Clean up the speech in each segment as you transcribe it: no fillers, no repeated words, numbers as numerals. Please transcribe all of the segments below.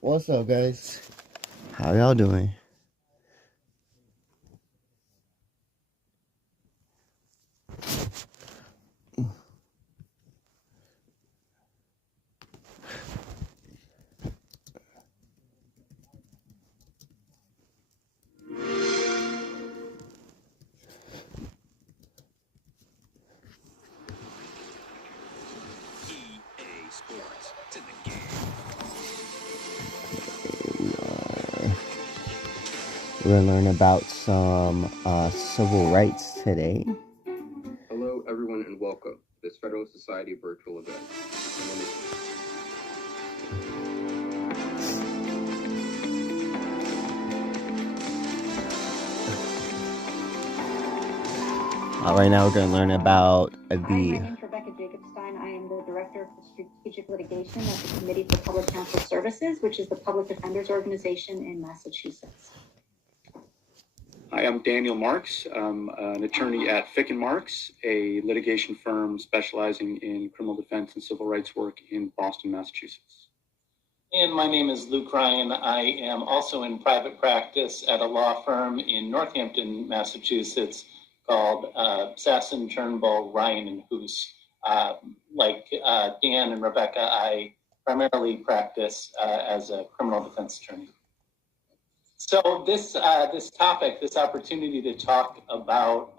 What's up, guys? How y'all doing? We're going to learn about some civil rights today. Hello, everyone, and welcome to this Federalist Society virtual event. Right now, we're going to learn about Hi, my name is Rebecca Jacobstein. I am the Director of Strategic Litigation at the Committee for Public Counsel Services, which is the public defenders organization in Massachusetts. Hi, I'm Daniel Marks. I'm an attorney at Fick & Marks, a litigation firm specializing in criminal defense and civil rights work in Boston, Massachusetts. And my name is Luke Ryan. I am also in private practice at a law firm in Northampton, Massachusetts called Sasson, Turnbull, Ryan, and Hoos. Like Dan and Rebecca, I primarily practice as a criminal defense attorney. So this topic, this opportunity to talk about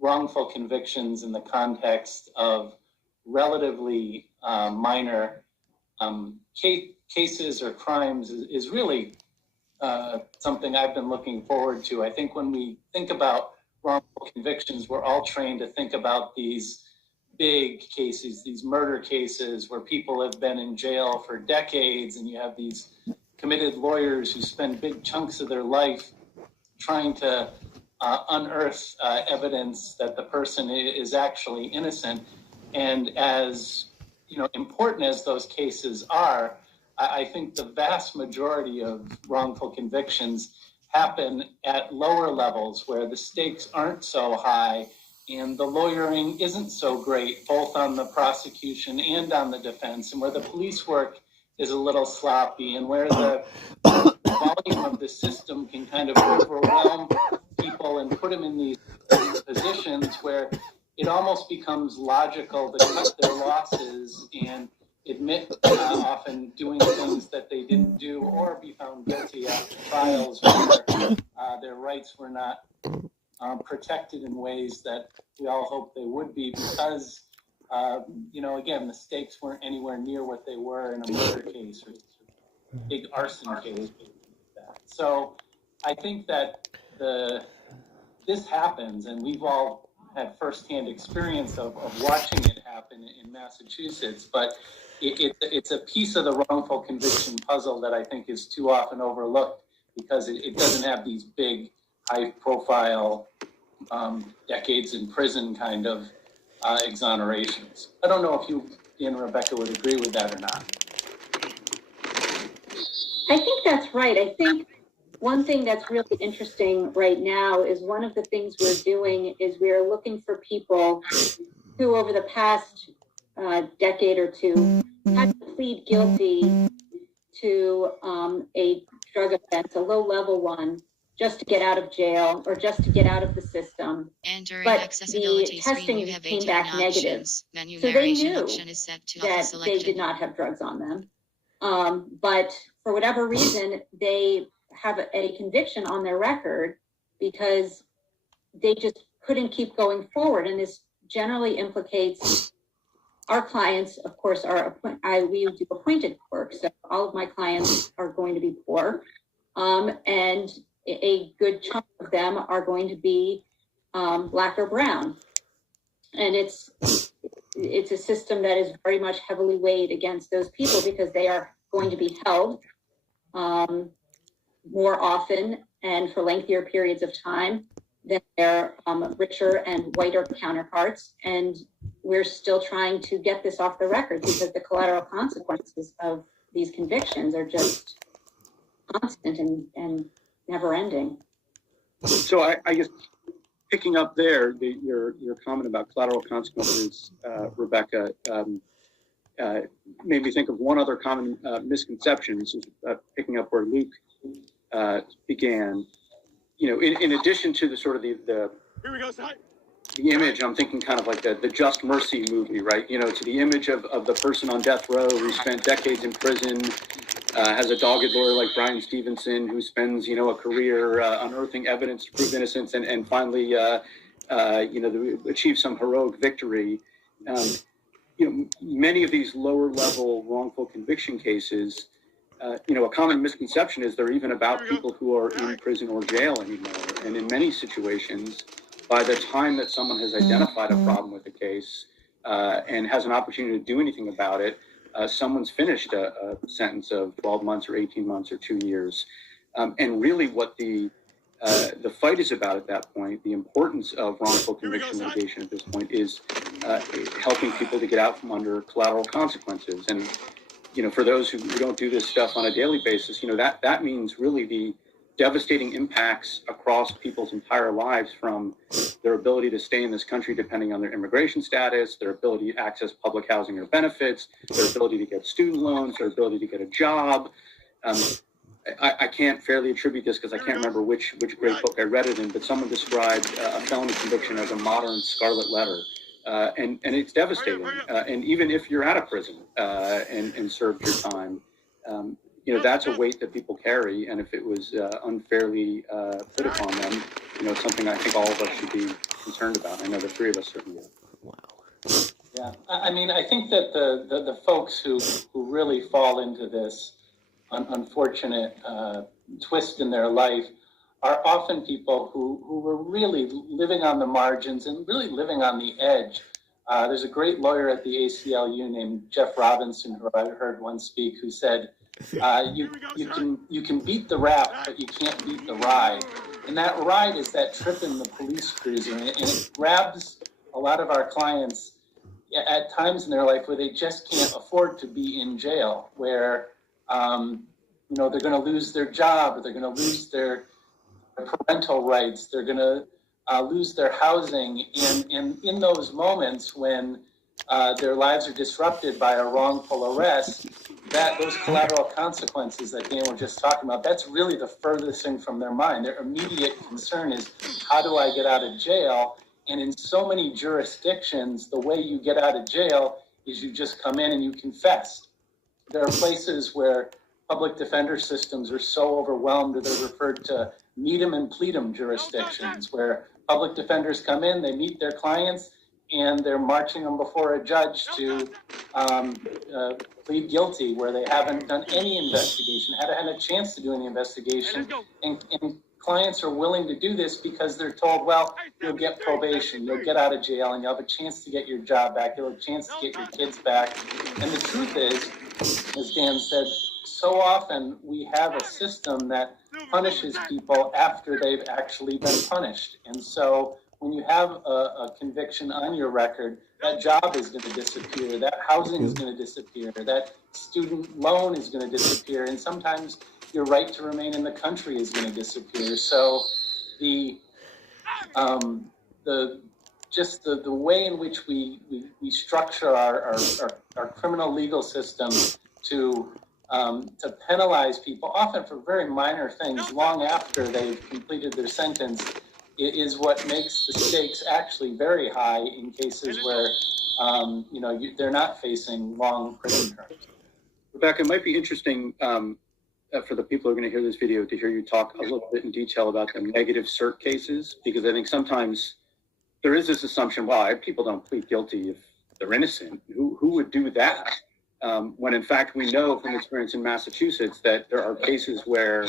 wrongful convictions in the context of relatively minor cases or crimes is really something I've been looking forward to. I think when we think about wrongful convictions, we're all trained to think about these big cases, these murder cases where people have been in jail for decades, and you have these committed lawyers who spend big chunks of their life trying to unearth evidence that the person is actually innocent. And as important as those cases are, I think the vast majority of wrongful convictions happen at lower levels where the stakes aren't so high and the lawyering isn't so great, both on the prosecution and on the defense, and where the police work is a little sloppy, and where the volume of the system can kind of overwhelm people and put them in these positions where it almost becomes logical to cut their losses and admit often doing things that they didn't do, or be found guilty after trials where their rights were not protected in ways that we all hope they would be, because again, the stakes weren't anywhere near what they were in a murder case or a big arson case. So I think that this happens, and we've all had firsthand experience of watching it happen in Massachusetts, but it's a piece of the wrongful conviction puzzle that I think is too often overlooked, because it doesn't have these big, high-profile, decades in prison kind of exonerations. I don't know if you and Rebecca would agree with that or not. I think that's right. I think one thing that's really interesting right now is one of the things we're doing is we're looking for people who over the past decade or two had to plead guilty to a drug offense, a low-level one, just to get out of jail or just to get out of the system. But the testing came back negative. So they knew that they did not have drugs on them. But for whatever reason, they have a conviction on their record because they just couldn't keep going forward. And this generally implicates our clients, of course, we do appointed work. So all of my clients are going to be poor. And a good chunk of them are going to be Black or brown. And it's a system that is very much heavily weighed against those people because they are going to be held more often and for lengthier periods of time. than their richer and whiter counterparts. And we're still trying to get this off the record because the collateral consequences of these convictions are just constant and never ending. So I guess picking up there, your comment about collateral consequences, Rebecca, made me think of one other common misconception. This is picking up where Luke began. You know, in addition to the sort of the image, I'm thinking kind of like the Just Mercy movie, right? You know, to the image of the person on death row who spent decades in prison, has a dogged lawyer like Brian Stevenson who spends, you know, a career unearthing evidence to prove innocence and finally, achieve some heroic victory. You know, many of these lower level wrongful conviction cases, a common misconception is they're even about people who are in prison or jail anymore. And in many situations, by the time that someone has identified a problem with the case and has an opportunity to do anything about it, someone's finished a sentence of 12 months or 18 months or 2 years. And really what the fight is about at that point, the importance of wrongful conviction litigation at this point is helping people to get out from under collateral consequences. And, you know, for those who don't do this stuff on a daily basis, you know, that means really the devastating impacts across people's entire lives, from their ability to stay in this country depending on their immigration status, their ability to access public housing or benefits, their ability to get student loans, their ability to get a job. I can't fairly attribute this because I can't remember which great book I read it in, but someone described a felony conviction as a modern scarlet letter. And it's devastating. And even if you're out of prison and served your time, you know, that's a weight that people carry. And if it was unfairly put upon them, you know, it's something I think all of us should be concerned about. I know the three of us certainly are. Wow. Yeah, I mean, I think that the folks who really fall into this unfortunate twist in their life are often people who were really living on the margins and really living on the edge. There's a great lawyer at the ACLU named Jeff Robinson, who I heard once speak, who said, you can beat the rap, but you can't beat the ride. And that ride is that trip in the police cruiser, and it grabs a lot of our clients at times in their life where they just can't afford to be in jail, where they're going to lose their job, or they're going to lose their parental rights, they're going to lose their housing. And in those moments when their lives are disrupted by a wrongful arrest, those collateral consequences that Dan was just talking about, that's really the furthest thing from their mind. Their immediate concern is, how do I get out of jail? And in so many jurisdictions, the way you get out of jail is you just come in and you confess. There are places where public defender systems are so overwhelmed that they're referred to meet 'em and plead 'em jurisdictions, where public defenders come in, they meet their clients, and they're marching them before a judge to plead guilty, where they haven't done any investigation, haven't had a chance to do any investigation. And clients are willing to do this because they're told, well, you'll get probation, you'll get out of jail, and you'll have a chance to get your job back, you'll have a chance to get your kids back. And the truth is, as Dan said, so often we have a system that punishes people after they've actually been punished. And so when you have a conviction on your record, that job is going to disappear, that housing is going to disappear, that student loan is going to disappear, and sometimes your right to remain in the country is going to disappear. So the way in which we structure our criminal legal system to penalize people, often for very minor things, long after they've completed their sentence, is what makes the stakes actually very high in cases where they're not facing long prison terms. Rebecca, it might be interesting for the people who are going to hear this video to hear you talk a little bit in detail about the negative cert cases, because I think sometimes there is this assumption, well, people don't plead guilty if they're innocent. Who would do that? When in fact we know from experience in Massachusetts that there are cases where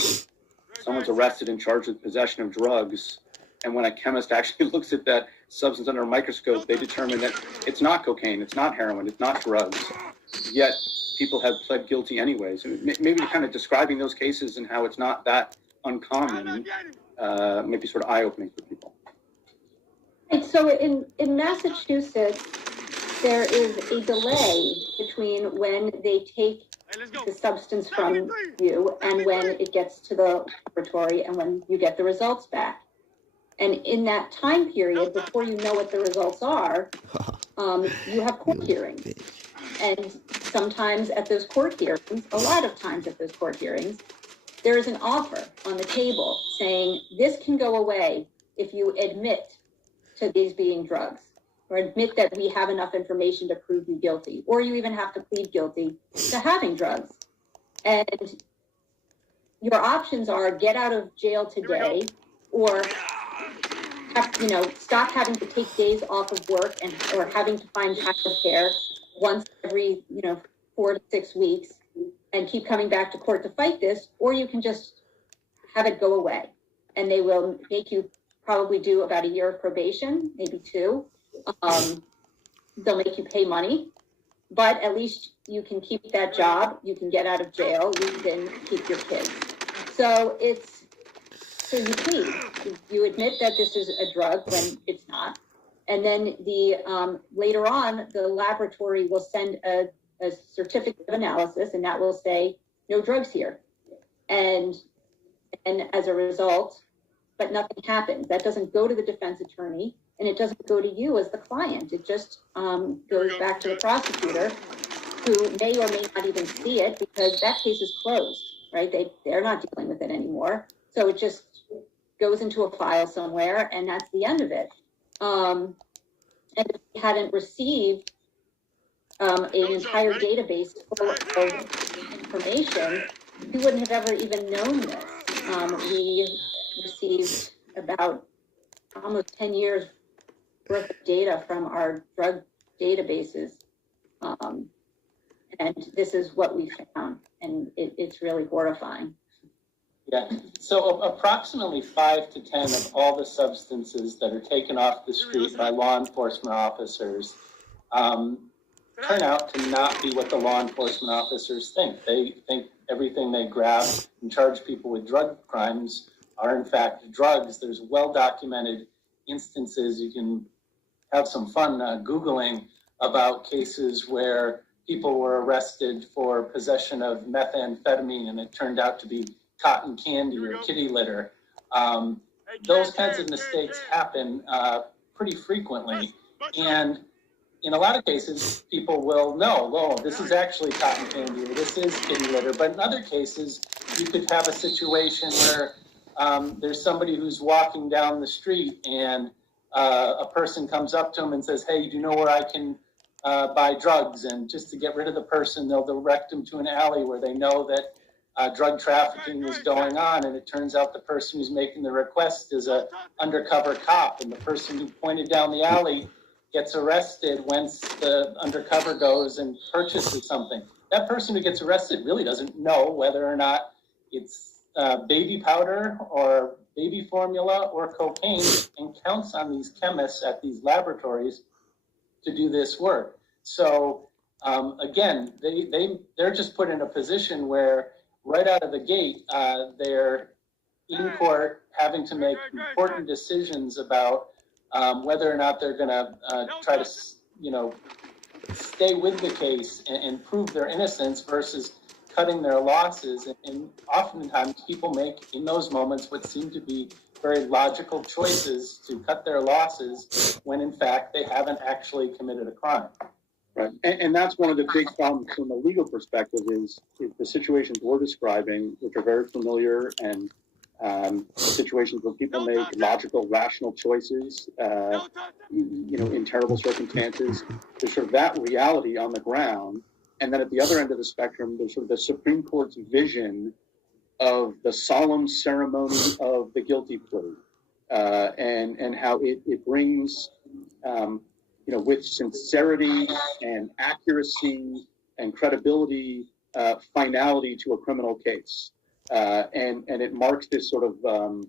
someone's arrested and charged with possession of drugs, and when a chemist actually looks at that substance under a microscope, they determine that it's not cocaine, it's not heroin, it's not drugs, yet people have pled guilty anyways. Maybe kind of describing those cases and how it's not that uncommon, maybe sort of eye-opening for people. Right, so in Massachusetts, there is a delay between when they take the substance from you and when it gets to the laboratory and when you get the results back. And in that time period, before you know what the results are, you have court hearings. And sometimes at those court hearings, a lot of times at those court hearings, there is an offer on the table saying this can go away if you admit to these being drugs, or admit that we have enough information to prove you guilty, or you even have to plead guilty to having drugs. And your options are get out of jail today, or stop having to take days off of work or having to find childcare once every 4 to 6 weeks and keep coming back to court to fight this, or you can just have it go away. And they will make you probably do about a year of probation, maybe 2. They'll make you pay money, but at least you can keep that job, you can get out of jail, you can keep your kids. So you plead, you admit that this is a drug when it's not. And then later on, the laboratory will send a certificate of analysis, and that will say no drugs here. And as a result, but nothing happens. That doesn't go to the defense attorney, and it doesn't go to you as the client. It just goes back to the prosecutor, who may or may not even see it because that case is closed, right? They're not dealing with it anymore. So it just goes into a file somewhere, and that's the end of it. And if we hadn't received an entire database full of information, we wouldn't have ever even known this. We received about almost 10 years worth of data from our drug databases. And this is what we found, and it's really horrifying. Yeah, so approximately 5 to 10 of all the substances that are taken off the street by law enforcement officers turn out to not be what the law enforcement officers think. They think everything they grab and charge people with drug crimes are in fact drugs. There's well-documented instances. You can have some fun Googling about cases where people were arrested for possession of methamphetamine and it turned out to be cotton candy or kitty litter. Those kinds of mistakes happen pretty frequently. And in a lot of cases, people will know, oh, this is actually cotton candy or this is kitty litter. But in other cases, you could have a situation where there's somebody who's walking down the street and a person comes up to them and says, hey, do you know where I can buy drugs? And just to get rid of the person, they'll direct them to an alley where they know that drug trafficking is going on, and it turns out the person who's making the request is a undercover cop, and the person who pointed down the alley gets arrested once the undercover goes and purchases something. That person who gets arrested really doesn't know whether or not it's baby powder or baby formula or cocaine, and counts on these chemists at these laboratories to do this work. So again, they're just put in a position where right out of the gate, they're in court having to make important decisions about whether or not they're going to try to, stay with the case and prove their innocence versus cutting their losses. And oftentimes people make in those moments what seem to be very logical choices to cut their losses when in fact they haven't actually committed a crime. Right, and that's one of the big problems from a legal perspective is the situations we're describing, which are very familiar, and situations where people make logical, rational choices, in terrible circumstances. There's sort of that reality on the ground, and then at the other end of the spectrum, there's sort of the Supreme Court's vision of the solemn ceremony of the guilty plea, and how it brings. With sincerity and accuracy and credibility, finality to a criminal case. And it marks this sort of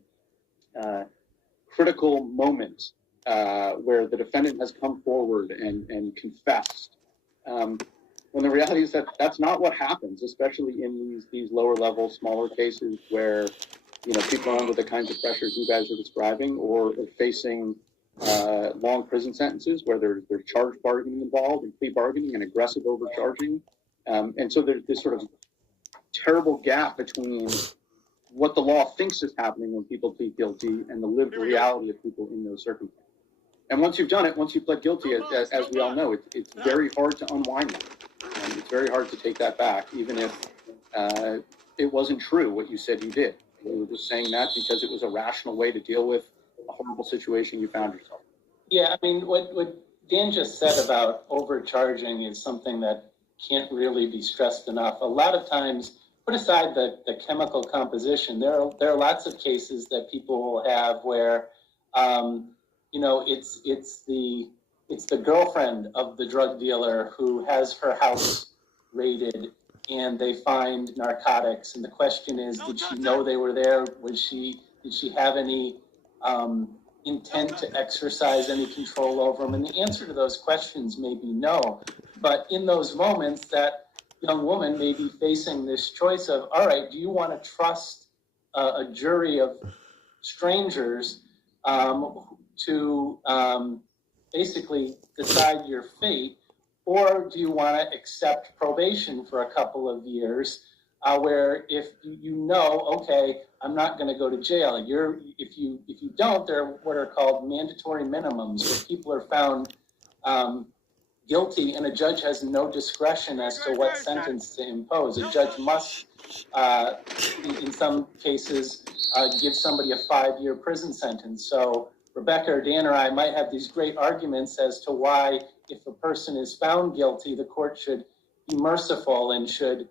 critical moment where the defendant has come forward and confessed. When the reality is that that's not what happens, especially in these lower level, smaller cases where, people are under the kinds of pressures you guys are describing or are facing long prison sentences where there's charge bargaining involved and plea bargaining and aggressive overcharging. And so there's this sort of terrible gap between what the law thinks is happening when people plead guilty and the lived reality of people in those circumstances. And once you've done it, once you've pled guilty, as we all know, it's very hard to unwind that. And it's very hard to take that back, even if it wasn't true what you said you did. You were just saying that because it was a rational way to deal with a horrible situation you found yourself. Yeah, I mean, what Dan just said about overcharging is something that can't really be stressed enough. A lot of times, put aside the chemical composition, there are lots of cases that people will have where, it's the girlfriend of the drug dealer who has her house raided and they find narcotics. And the question is, did she know they were there? Did she have any intent to exercise any control over them? And the answer to those questions may be no. But in those moments, that young woman may be facing this choice of, all right, do you want to trust a jury of strangers to basically decide your fate, or do you want to accept probation for a couple of years, where if you know, okay, I'm not going to go to jail. If you don't, there are what are called mandatory minimums, where people are found guilty, and a judge has no discretion as to what sentence to impose. A judge must, in some cases, give somebody a 5-year prison sentence. So Rebecca or Dan or I might have these great arguments as to why, if a person is found guilty, the court should be merciful and should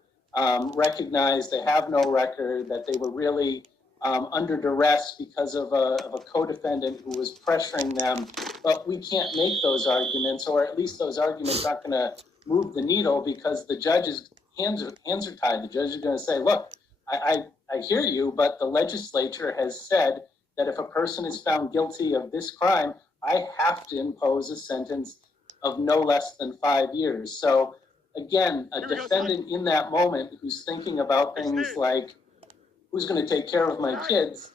recognize they have no record, that they were really under duress because of a co-defendant who was pressuring them. But we can't make those arguments, or at least those arguments aren't going to move the needle, because the judge's hands are tied. The judge is going to say, look, I hear you, but the legislature has said that if a person is found guilty of this crime, I have to impose a sentence of no less than 5 years. So again, a defendant in that moment who's thinking about things like, who's going to take care of my kids,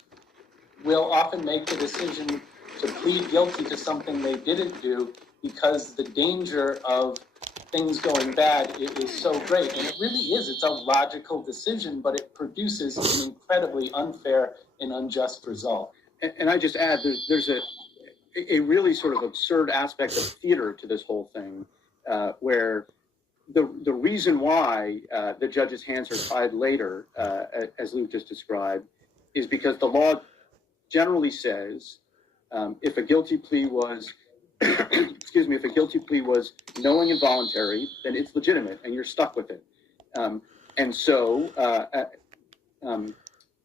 will often make the decision to plead guilty to something they didn't do, because the danger of things going bad is so great. And it really is. It's a logical decision, but it produces an incredibly unfair and unjust result. And I just add, there's a really sort of absurd aspect of theater to this whole thing, where the reason why the judge's hands are tied later, as Luke just described, is because the law generally says if a guilty plea was if a guilty plea was knowing and voluntary, then it's legitimate and you're stuck with it. And so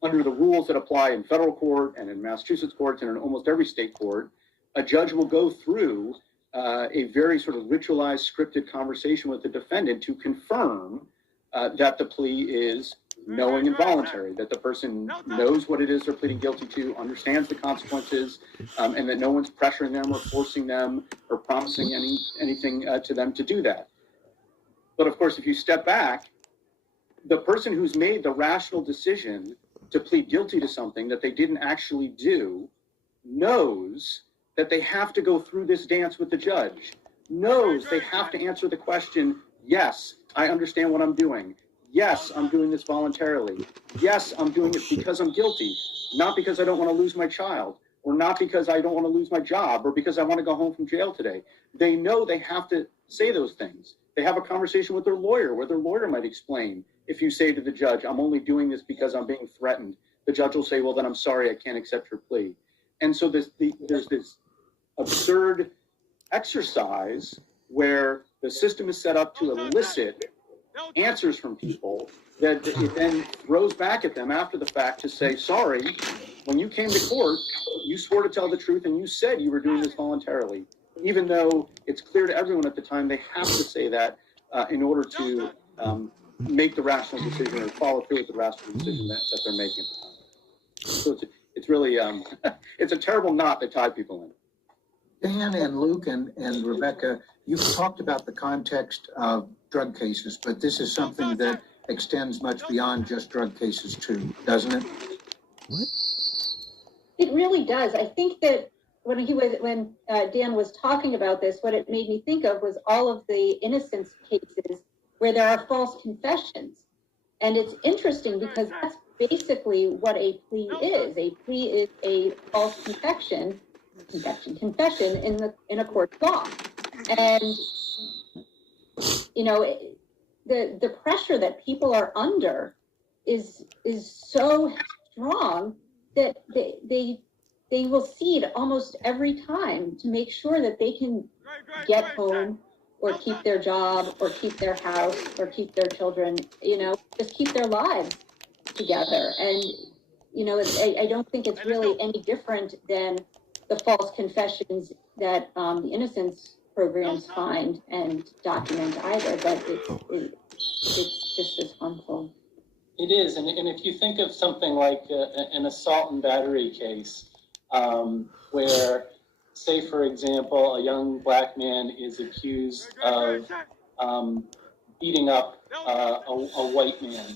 under the rules that apply in federal court and in Massachusetts courts and in almost every state court, a judge will go through a very sort of ritualized, scripted conversation with the defendant to confirm that the plea is knowing and voluntary, that the person knows what it is they're pleading guilty to, understands the consequences, and that no one's pressuring them or forcing them or promising anything to them to do that. But of course, if you step back, the person who's made the rational decision to plead guilty to something that they didn't actually do knows that they have to go through this dance with the judge, knows they have to answer the question, yes, I understand what I'm doing. Yes, I'm doing this voluntarily. Yes, I'm doing it because I'm guilty, not because I don't want to lose my child, or not because I don't want to lose my job, or because I want to go home from jail today. They know they have to say those things. They have a conversation with their lawyer where their lawyer might explain, if you say to the judge, I'm only doing this because I'm being threatened, the judge will say, well, then I'm sorry, I can't accept your plea. And so there's this absurd exercise where the system is set up to elicit answers from people that it then throws back at them after the fact to say, sorry, when you came to court, you swore to tell the truth and you said you were doing this voluntarily, even though it's clear to everyone at the time they have to say that in order to make the rational decision or follow through with the rational decision that they're making at the time. So it's really, it's a terrible knot that tied people in. Dan and Luke and Rebecca, you've talked about the context of drug cases, but this is something that extends much beyond just drug cases too, doesn't it? It really does. I think that when Dan was talking about this, what it made me think of was all of the innocence cases where there are false confessions. And it's interesting because that's basically what a plea is. A plea is a false confession in a court of law. And, you know, the pressure that people are under is so strong that they will cede almost every time to make sure that they can get home or keep their job or keep their house or keep their children, you know, just keep their lives together. And, you know, I don't think it's really any different than the false confessions that the innocence programs find and document either, but it's just as harmful. It is, and if you think of something like an assault and battery case, where, say, for example, a young black man is accused of beating up a white man,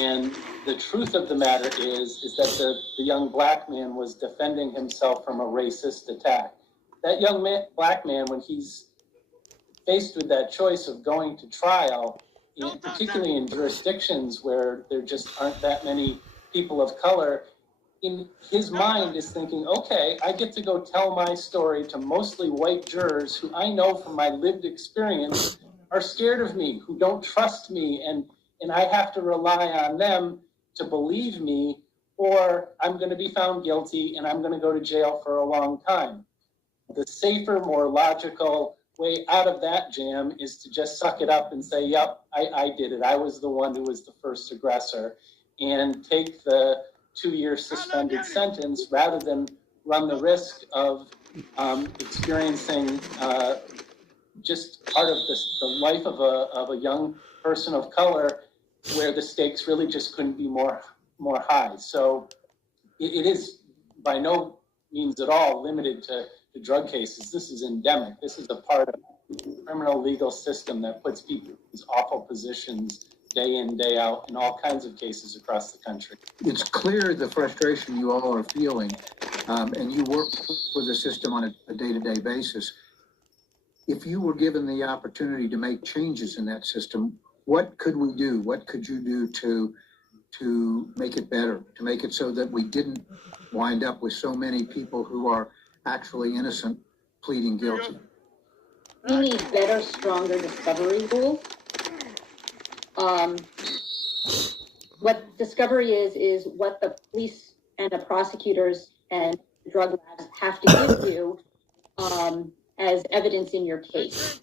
and the truth of the matter is that the young black man was defending himself from a racist attack. That young black man, when he's faced with that choice of going to trial, particularly in jurisdictions where there just aren't that many people of color, in his mind is thinking, okay, I get to go tell my story to mostly white jurors who I know from my lived experience are scared of me, who don't trust me, and I have to rely on them to believe me, or I'm going to be found guilty and I'm going to go to jail for a long time. The safer, more logical way out of that jam is to just suck it up and say, yep, I did it. I was the one who was the first aggressor, and take the 2-year suspended sentence rather than run the risk of experiencing just part of the life of a young person of color where the stakes really just couldn't be more high. So it is by no means at all limited to drug cases. This is endemic. This is a part of the criminal legal system that puts people in these awful positions day in, day out in all kinds of cases across the country. It's clear the frustration you all are feeling, and you work with the system on a day-to-day basis. If you were given the opportunity to make changes in that system, what could we do? What could you do to make it better, to make it so that we didn't wind up with so many people who are actually innocent pleading guilty? We need better, stronger discovery rules. What discovery is what the police and the prosecutors and drug labs have to give you as evidence in your case.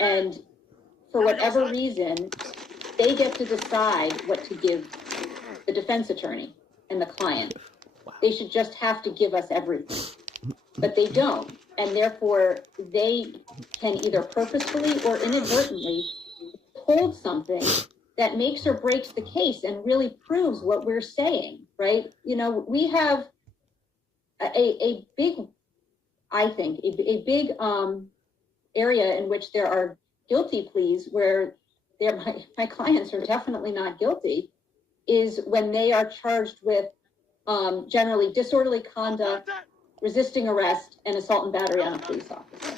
And for whatever reason, they get to decide what to give the defense attorney and the client. They should just have to give us everything, but they don't. And therefore, they can either purposefully or inadvertently hold something that makes or breaks the case and really proves what we're saying, right? You know, we have a big, I think, a big area in which there are guilty pleas where my clients are definitely not guilty, is when they are charged with generally disorderly conduct, resisting arrest, and assault and battery on a police officer.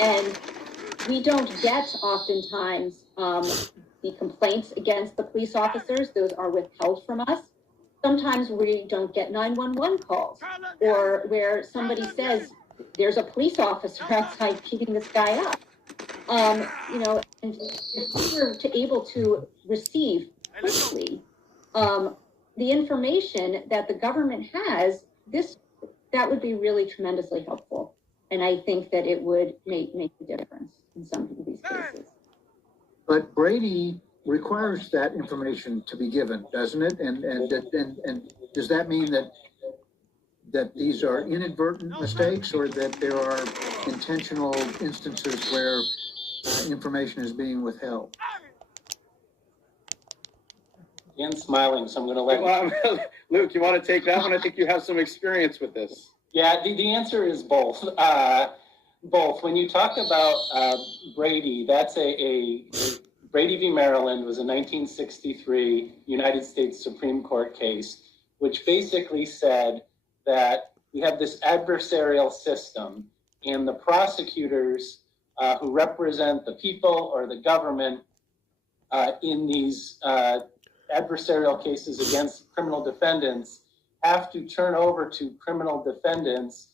And we don't get oftentimes the complaints against the police officers. Those are withheld from us. Sometimes we don't get 911 calls, or where somebody says there's a police officer outside beating this guy up. You know, and if we were able to receive quickly the information that the government has, that would be really tremendously helpful. And I think that it would make a difference in some of these cases. But Brady requires that information to be given, doesn't it? And does that mean that these are inadvertent mistakes, or that there are intentional instances where information is being withheld? Dan's smiling, so I'm going to let you. Luke, you want to take that one? I think you have some experience with this. Yeah, the answer is both. Both. When you talk about Brady, that's Brady v. Maryland was a 1963 United States Supreme Court case, which basically said that we have this adversarial system, and the prosecutors who represent the people or the government in these adversarial cases against criminal defendants have to turn over to criminal defendants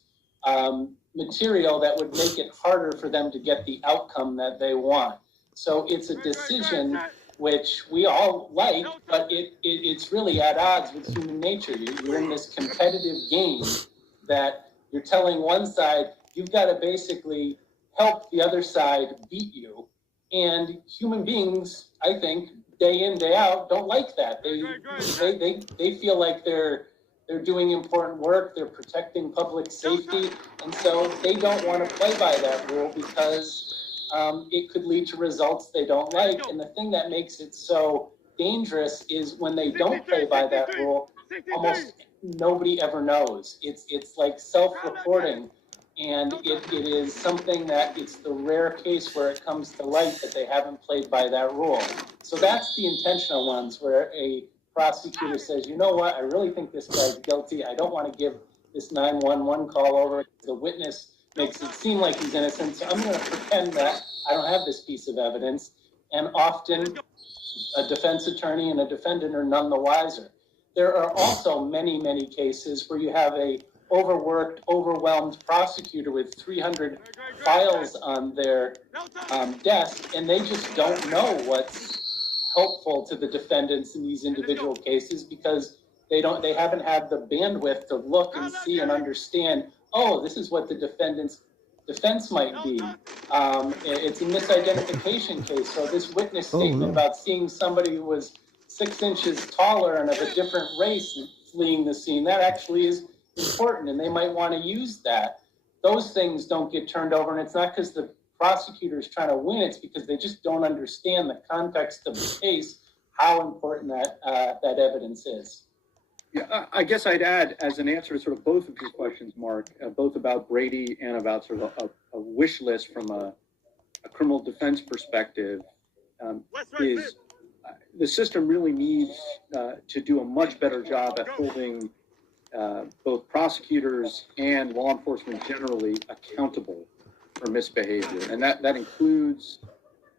material that would make it harder for them to get the outcome that they want. So it's a decision which we all like, but it's really at odds with human nature. You're in this competitive game that you're telling one side, you've got to basically help the other side beat you. And human beings, I think, day in, day out, don't like that. They feel like they're doing important work, they're protecting public safety, and so they don't want to play by that rule because it could lead to results they don't like. And the thing that makes it so dangerous is when they don't play by that rule, almost nobody ever knows. It's like self-reporting, and it is something that it's the rare case where it comes to light that they haven't played by that rule. So that's the intentional ones where a prosecutor says, you know what, I really think this guy's guilty. I don't want to give this 911 call over. The witness makes it seem like he's innocent, so I'm going to pretend that I don't have this piece of evidence. And often a defense attorney and a defendant are none the wiser. There are also many, many cases where you have a overworked, overwhelmed prosecutor with 300 files on their desk, and they just don't know what's helpful to the defendants in these individual cases because they haven't had the bandwidth to look and see and understand, oh, this is what the defendant's defense might be. It's a misidentification case. So this witness statement about seeing somebody who was 6 inches taller and of a different race fleeing the scene, that actually is important, and they might want to use that. Those things don't get turned over, and it's not because the prosecutor is trying to win, it's because they just don't understand the context of the case, how important that evidence is. Yeah, I guess I'd add, as an answer to sort of both of your questions, Mark, both about Brady and about sort of a wish list from a criminal defense perspective, is the system really needs to do a much better job at holding both prosecutors and law enforcement generally accountable for misbehavior. And that includes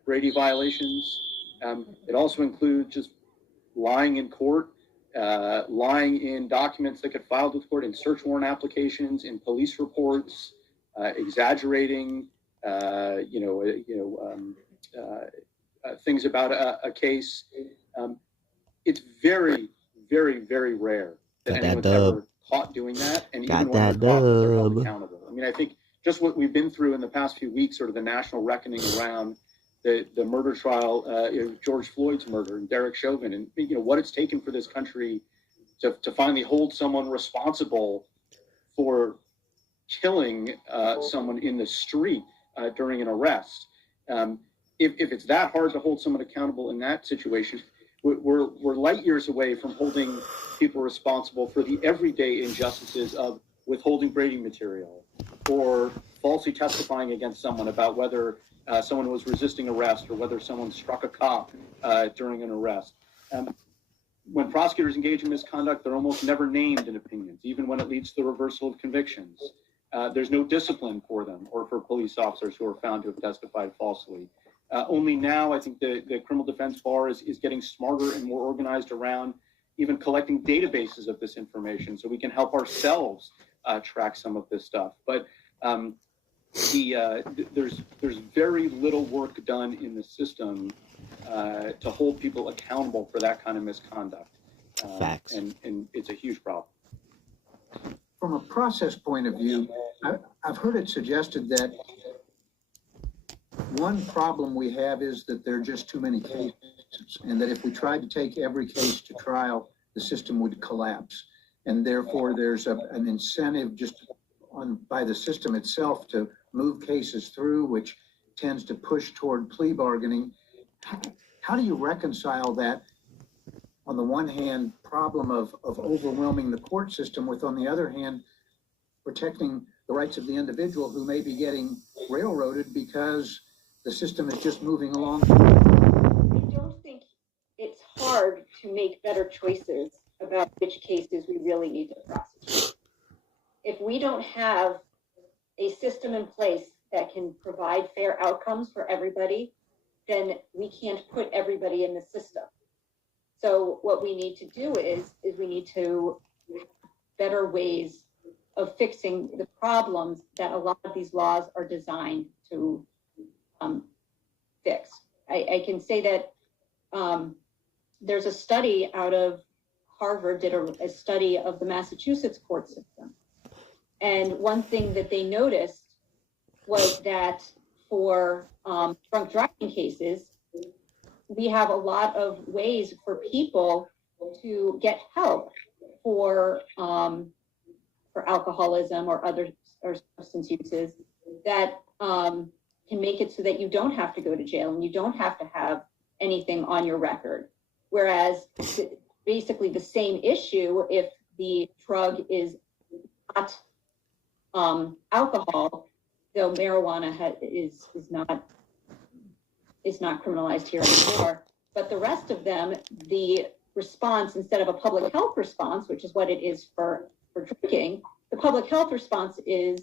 Brady violations. It also includes just lying in court, lying in documents that get filed with court, in search warrant applications, in police reports, exaggerating, things about a case. It's very, very, very rare that anyone's ever caught doing that, and even when they're caught, they're held accountable. I mean, I think just what we've been through in the past few weeks, sort of the national reckoning around the murder trial, George Floyd's murder, and Derek Chauvin, and what it's taken for this country to finally hold someone responsible for killing someone in the street during an arrest. If it's that hard to hold someone accountable in that situation, we're light years away from holding people responsible for the everyday injustices of withholding Brady material or falsely testifying against someone about whether someone was resisting arrest or whether someone struck a cop during an arrest. When prosecutors engage in misconduct, they're almost never named in opinions, even when it leads to the reversal of convictions. There's no discipline for them or for police officers who are found to have testified falsely. Only now, I think the criminal defense bar is getting smarter and more organized around even collecting databases of this information so we can help ourselves track some of this stuff. But there's very little work done in the system to hold people accountable for that kind of misconduct. Facts. And it's a huge problem. From a process point of view, I've heard it suggested that one problem we have is that there are just too many cases, and that if we tried to take every case to trial, the system would collapse. And therefore, there's an incentive just by the system itself to move cases through, which tends to push toward plea bargaining. How do you reconcile that, on the one hand, problem of overwhelming the court system with, on the other hand, protecting the rights of the individual who may be getting railroaded because the system is just moving along? I don't think it's hard to make better choices about which cases we really need to prosecute. if we don't have a system in place that can provide fair outcomes for everybody, then we can't put everybody in the system. So what we need to do is we need to have better ways of fixing the problems that a lot of these laws are designed to fix. I can say that there's a study out of Harvard did a study of the Massachusetts court system. And one thing that they noticed was that for drunk driving cases, we have a lot of ways for people to get help for alcoholism or other or substance uses that can make it so that you don't have to go to jail and you don't have to have anything on your record. Whereas basically the same issue, if the drug is not alcohol, though marijuana is not criminalized here anymore, but the rest of them, the response, instead of a public health response, which is what it is for drinking, the public health response is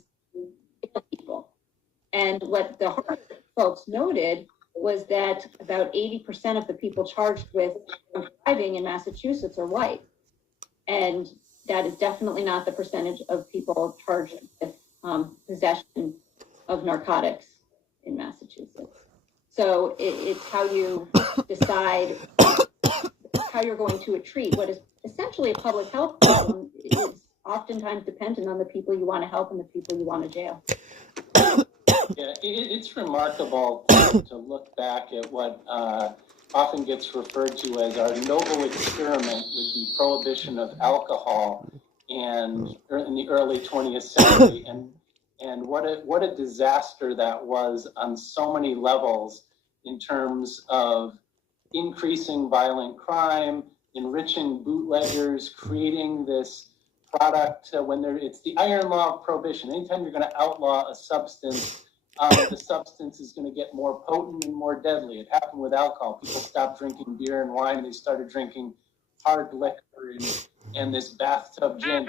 people. And what the Harvard folks noted was that about 80% of the people charged with driving in Massachusetts are white. And that is definitely not the percentage of people charged with possession of narcotics in Massachusetts. So it's how you decide how you're going to treat what is essentially a public health problem is oftentimes dependent on the people you want to help and the people you want to jail. Yeah, it's remarkable to look back at what often gets referred to as our noble experiment with the prohibition of alcohol and in the early 20th century, and what a disaster that was on so many levels in terms of increasing violent crime, enriching bootleggers, creating this product it's the iron law of prohibition. Anytime you're going to outlaw a substance, the substance is going to get more potent and more deadly. It happened with alcohol. People stopped drinking beer and wine and they started drinking hard liquor and this bathtub gin.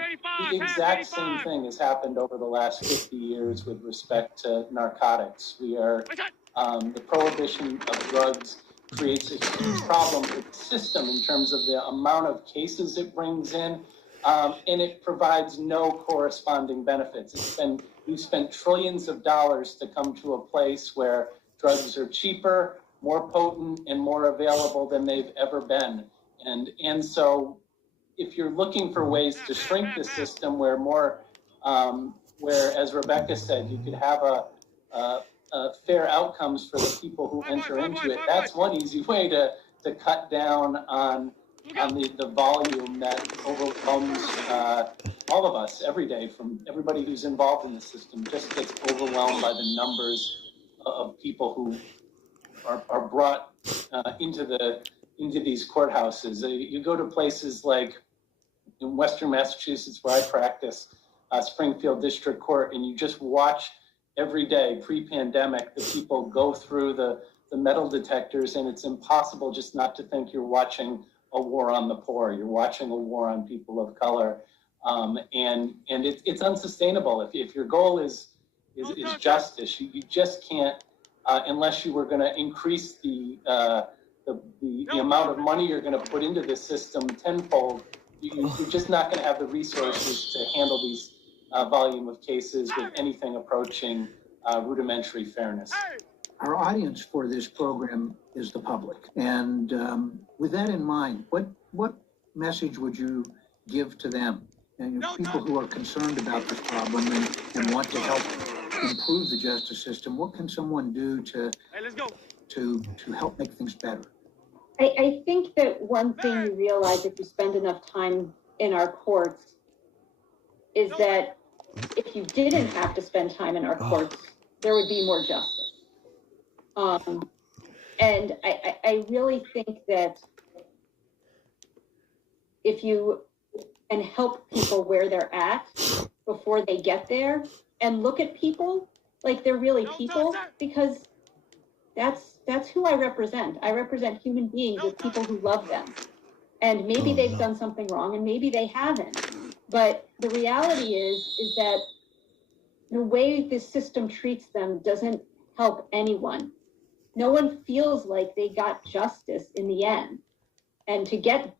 The exact same thing has happened over the last 50 years with respect to narcotics. The prohibition of drugs creates a huge problem with the system in terms of the amount of cases it brings in, and it provides no corresponding benefits. We've spent trillions of dollars to come to a place where drugs are cheaper, more potent, and more available than they've ever been. And so if you're looking for ways to shrink the system where as Rebecca said, you could have fair outcomes for the people who enter into it, that's one easy way to cut down on the volume that overwhelms all of us every day. From everybody who's involved in the system just gets overwhelmed by the numbers of people who are brought into these courthouses. You go to places like in Western Massachusetts, where I practice, Springfield District Court, and you just watch every day, pre-pandemic, the people go through the metal detectors, and it's impossible just not to think you're watching a war on the poor. You're watching a war on people of color, and it's unsustainable. If your goal is justice, you just can't, unless you were going to increase the amount of money you're going to put into the system tenfold. You're just not going to have the resources to handle these volume of cases with anything approaching rudimentary fairness. Our audience for this program is the public. And with that in mind, what message would you give to them? And people who are concerned about this problem and want to help improve the justice system, what can someone do to help make things better? I think that one thing you realize if you spend enough time in our courts is that if you didn't have to spend time in our courts, there would be more justice. And I really think that if you can help people where they're at before they get there and look at people like they're really people, because that's who I represent. I represent human beings with people who love them. And maybe they've done something wrong and maybe they haven't. But the reality is that the way this system treats them doesn't help anyone. No one feels like they got justice in the end. And to get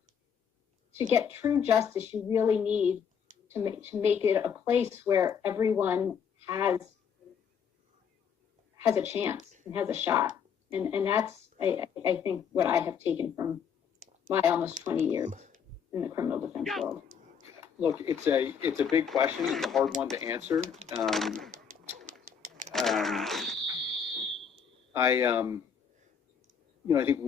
true justice, you really need to make it a place where everyone has a chance and has a shot. And that's, I think, what I have taken from my almost 20 years in the criminal defense world. Look, it's a big question. It's a hard one to answer. I think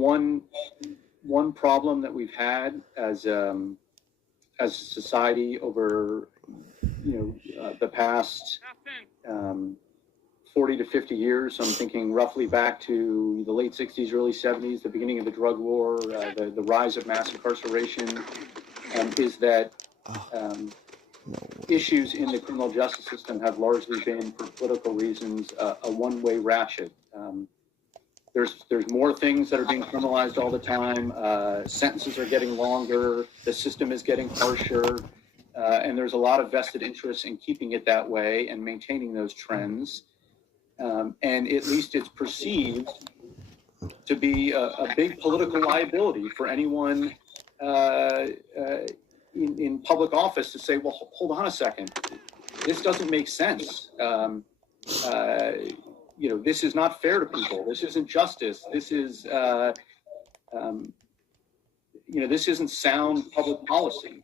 one problem that we've had as a society over the past 40 to 50 years. I'm thinking roughly back to the late 60s, early 70s, the beginning of the drug war, the rise of mass incarceration, is that issues in the criminal justice system have largely been, for political reasons, a one-way ratchet. There's more things that are being criminalized all the time. Sentences are getting longer. The system is getting harsher. And there's a lot of vested interest in keeping it that way and maintaining those trends. And at least it's perceived to be a big political liability for anyone in public office to say, well, hold on a second. This doesn't make sense. This is not fair to people. This isn't justice. This is, this isn't sound public policy.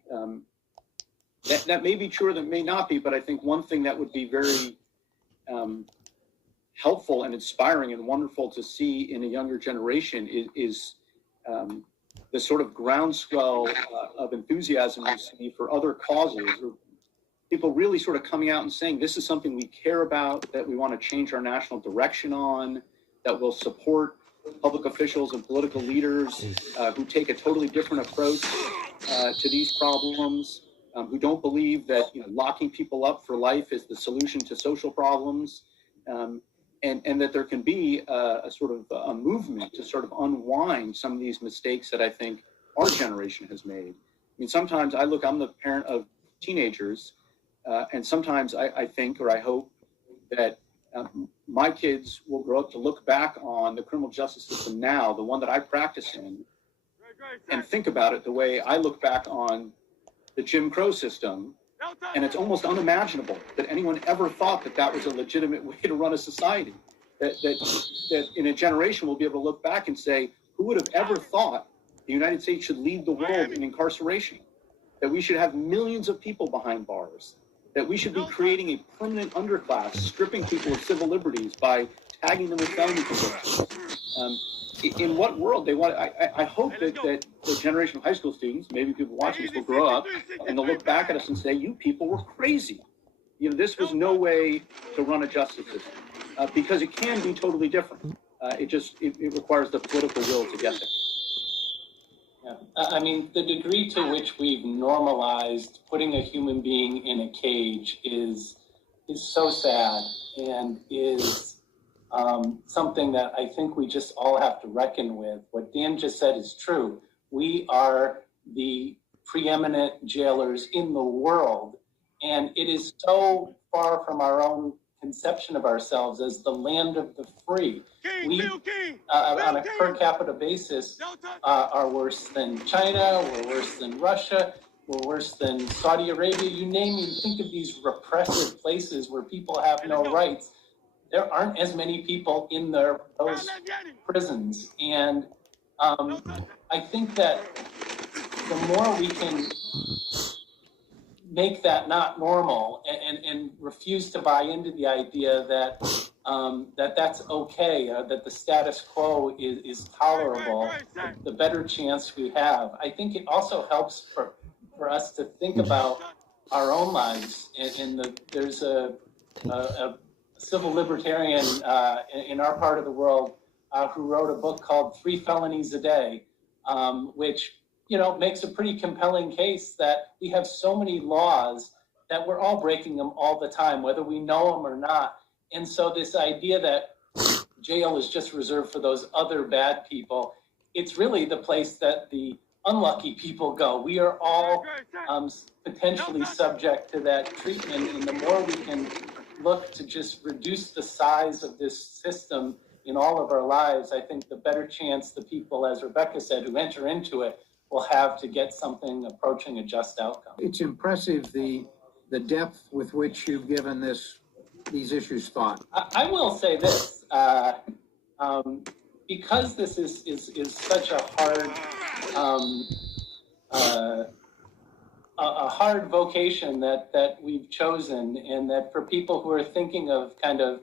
That may be true or that may not be, but I think one thing that would be very helpful and inspiring and wonderful to see in a younger generation is the sort of groundswell of enthusiasm we see for other causes, or people really sort of coming out and saying, this is something we care about, that we want to change our national direction on, that will support public officials and political leaders who take a totally different approach to these problems, who don't believe that locking people up for life is the solution to social problems, and that there can be a sort of a movement to sort of unwind some of these mistakes that I think our generation has made. I mean, sometimes I'm the parent of teenagers, and sometimes I think, or I hope, that my kids will grow up to look back on the criminal justice system now, the one that I practice in, and think about it the way I look back on the Jim Crow system. And it's almost unimaginable that anyone ever thought that was a legitimate way to run a society. That in a generation we'll be able to look back and say, who would have ever thought the United States should lead the world in incarceration? That we should have millions of people behind bars? That we should be creating a permanent underclass, stripping people of civil liberties by tagging them with felony convictions? In what world they want? I hope that the generation of high school students, maybe people watching this, will grow up and they'll look back at us and say, "You people were crazy. This was no way to run a justice system," because it can be totally different. It requires the political will to get there. Yeah, I mean, the degree to which we've normalized putting a human being in a cage is so sad, and is something that I think we just all have to reckon with. What Dan just said is true. We are the preeminent jailers in the world, and it is so far from our own conception of ourselves as the land of the free. We, on a per capita basis, are worse than China, we're worse than Russia, we're worse than Saudi Arabia. You name it, you think of these repressive places where people have no rights. There aren't as many people in those prisons. And I think that the more we can make that not normal and refuse to buy into the idea that that's okay, that the status quo is tolerable, the better chance we have. I think it also helps for us to think about our own lives. There's a civil libertarian in our part of the world who wrote a book called 3 Felonies a Day, which makes a pretty compelling case that we have so many laws that we're all breaking them all the time, whether we know them or not. And so this idea that jail is just reserved for those other bad people, it's really the place that the unlucky people go. We are all potentially subject to that treatment, and the more we can look to just reduce the size of this system in all of our lives, I think the better chance the people, as Rebecca said, who enter into it will have to get something approaching a just outcome. It's impressive the depth with which you've given these issues thought. I will say this, because this is such a hard vocation that we've chosen, and that for people who are thinking of kind of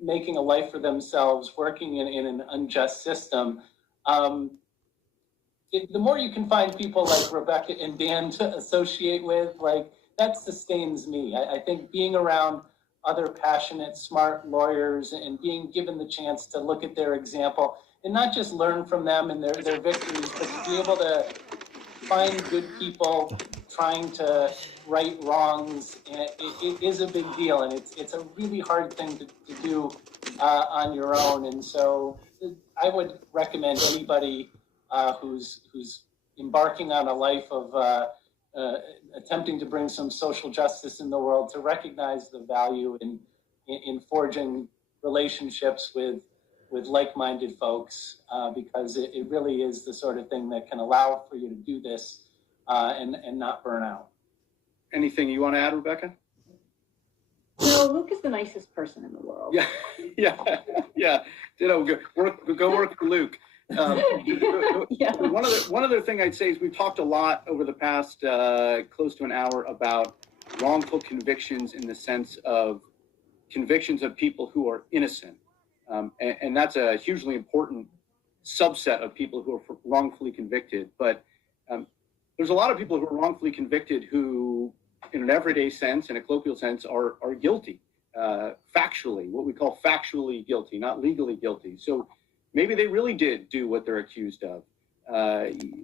making a life for themselves, working in an unjust system, the more you can find people like Rebecca and Dan to associate with, like, that sustains me. I think being around other passionate, smart lawyers and being given the chance to look at their example and not just learn from them and their victories, but to be able to find good people trying to right wrongs, it is a big deal, and it's a really hard thing to do on your own. And so I would recommend anybody who's embarking on a life of attempting to bring some social justice in the world to recognize the value in forging relationships with like-minded folks, because it really is the sort of thing that can allow for you to do this and not burn out. Anything you want to add, Rebecca? No, Luke is the nicest person in the world. Yeah. Ditto. Go work for Luke. Yeah. One other thing I'd say is we've talked a lot over the past close to an hour about wrongful convictions in the sense of convictions of people who are innocent. And that's a hugely important subset of people who are wrongfully convicted. But there's a lot of people who are wrongfully convicted who, in an everyday sense, in a colloquial sense, are guilty, factually, what we call factually guilty, not legally guilty. So maybe they really did do what they're accused of.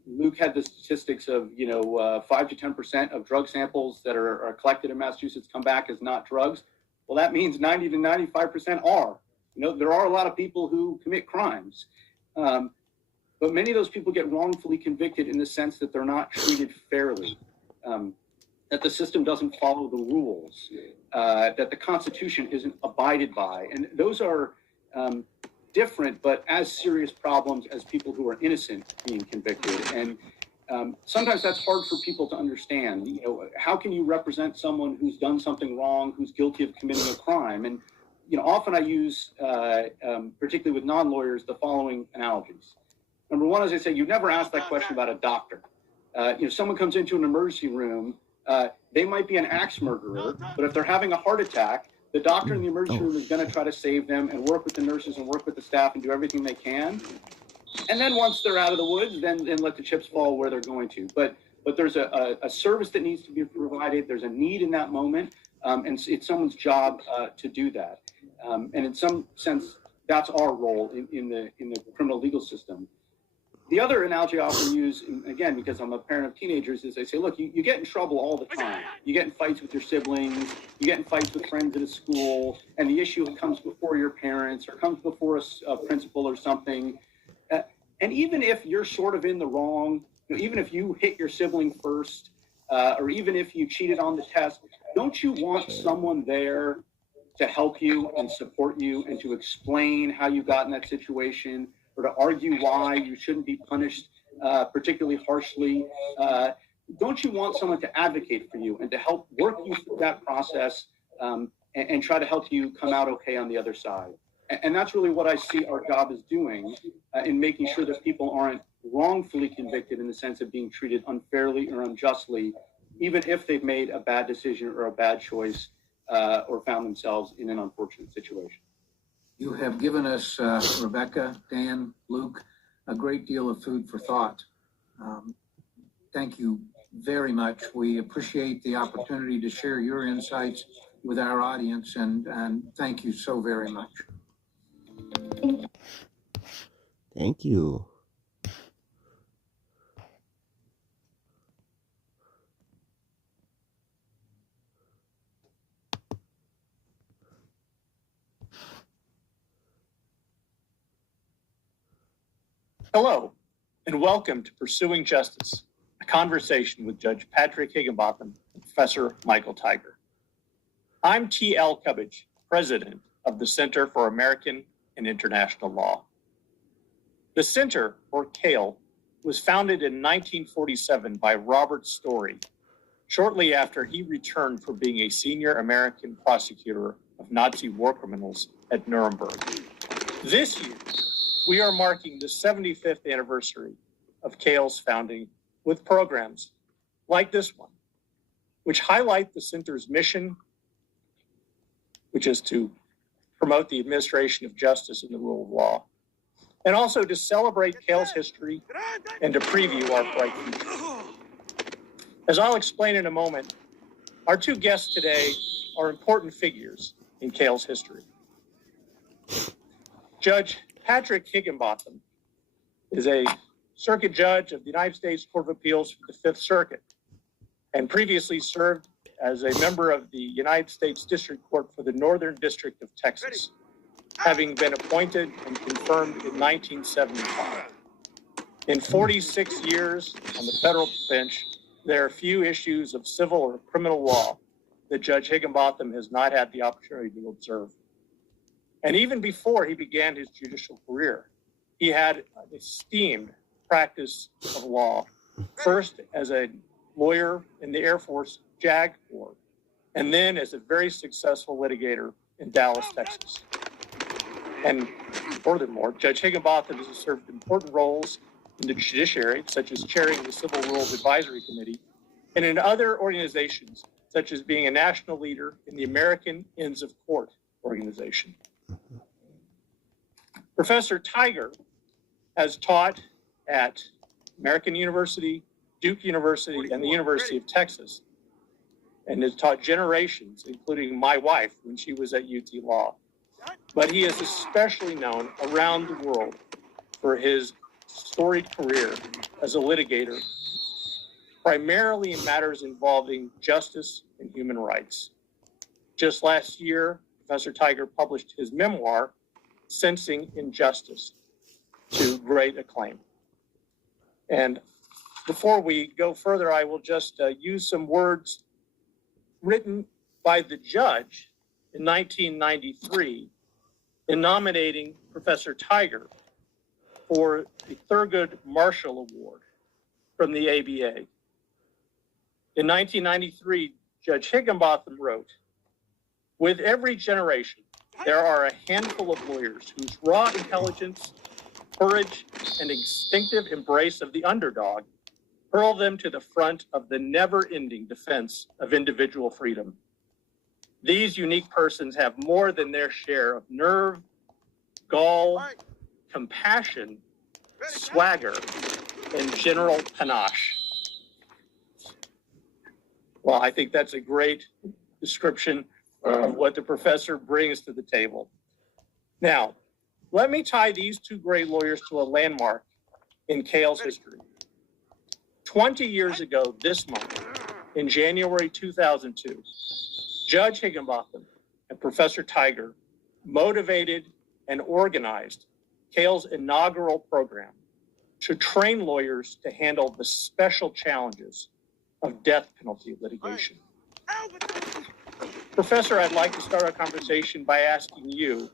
Luke had the statistics of 5 to 10% of drug samples that are collected in Massachusetts come back as not drugs. Well, that means 90 to 95% are. There are a lot of people who commit crimes, but many of those people get wrongfully convicted in the sense that they're not treated fairly, that the system doesn't follow the rules, that the Constitution isn't abided by. And those are different, but as serious problems as people who are innocent being convicted. And sometimes that's hard for people to understand. How can you represent someone who's done something wrong, who's guilty of committing a crime? And often I use, particularly with non-lawyers, the following analogies. Number one, as I say, you've never asked that question about a doctor. Someone comes into an emergency room, they might be an axe murderer, but if they're having a heart attack, the doctor in the emergency room is going to try to save them and work with the nurses and work with the staff and do everything they can. And then once they're out of the woods, then let the chips fall where they're going to. But there's a service that needs to be provided. There's a need in that moment, and it's someone's job to do that. And in some sense, that's our role in the criminal legal system. The other analogy I often use, again, because I'm a parent of teenagers, is I say, look, you get in trouble all the time. You get in fights with your siblings, you get in fights with friends at a school, and the issue comes before your parents or comes before a principal or something. And even if you're sort of in the wrong, even if you hit your sibling first, or even if you cheated on the test, don't you want someone there to help you and support you and to explain how you got in that situation, or to argue why you shouldn't be punished particularly harshly? Don't you want someone to advocate for you and to help work you through that process and try to help you come out okay on the other side? And that's really what I see our job is doing in making sure that people aren't wrongfully convicted in the sense of being treated unfairly or unjustly, even if they've made a bad decision or a bad choice or found themselves in an unfortunate situation. You have given us, Rebecca, Dan, Luke, a great deal of food for thought. Thank you very much. We appreciate the opportunity to share your insights with our audience, and thank you so very much. Thank you. Hello, and welcome to Pursuing Justice, a conversation with Judge Patrick Higginbotham and Professor Michael Tiger. I'm T.L. Cubbage, president of the Center for American and International Law. The Center, or CAIL, was founded in 1947 by Robert Story, shortly after he returned from being a senior American prosecutor of Nazi war criminals at Nuremberg. This year, we are marking the 75th anniversary of CAIL's founding with programs like this one, which highlight the center's mission, which is to promote the administration of justice and the rule of law, and also to celebrate CAIL's history and to preview our bright future. As I'll explain in a moment, our two guests today are important figures in CAIL's history. Judge Patrick Higginbotham is a circuit judge of the United States Court of Appeals for the Fifth Circuit and previously served as a member of the United States District Court for the Northern District of Texas, having been appointed and confirmed in 1975. In 46 years on the federal bench, there are few issues of civil or criminal law that Judge Higginbotham has not had the opportunity to observe. And even before he began his judicial career, he had an esteemed practice of law, first as a lawyer in the Air Force JAG Corps, and then as a very successful litigator in Dallas, Texas. And furthermore, Judge Higginbotham has served important roles in the judiciary, such as chairing the Civil Rules Advisory Committee, and in other organizations, such as being a national leader in the American Inns of Court organization. Professor Tiger has taught at American University, Duke University, and the University of Texas, and has taught generations, including my wife when she was at UT Law. But he is especially known around the world for his storied career as a litigator, primarily in matters involving justice and human rights. Just last year, Professor Tiger published his memoir, Sensing Injustice, to great acclaim. And before we go further, I will just use some words written by the judge in 1993 in nominating Professor Tiger for the Thurgood Marshall Award from the ABA. In 1993, Judge Higginbotham wrote, "With every generation, there are a handful of lawyers whose raw intelligence, courage, and instinctive embrace of the underdog hurl them to the front of the never-ending defense of individual freedom. These unique persons have more than their share of nerve, gall, compassion, swagger, and general panache." Well, I think that's a great description of what the professor brings to the table. Now, let me tie these two great lawyers to a landmark in CAIL's history. 20 years ago this month, in January 2002, Judge Higginbotham and Professor Tiger motivated and organized CAIL's inaugural program to train lawyers to handle the special challenges of death penalty litigation. Professor, I'd like to start our conversation by asking you,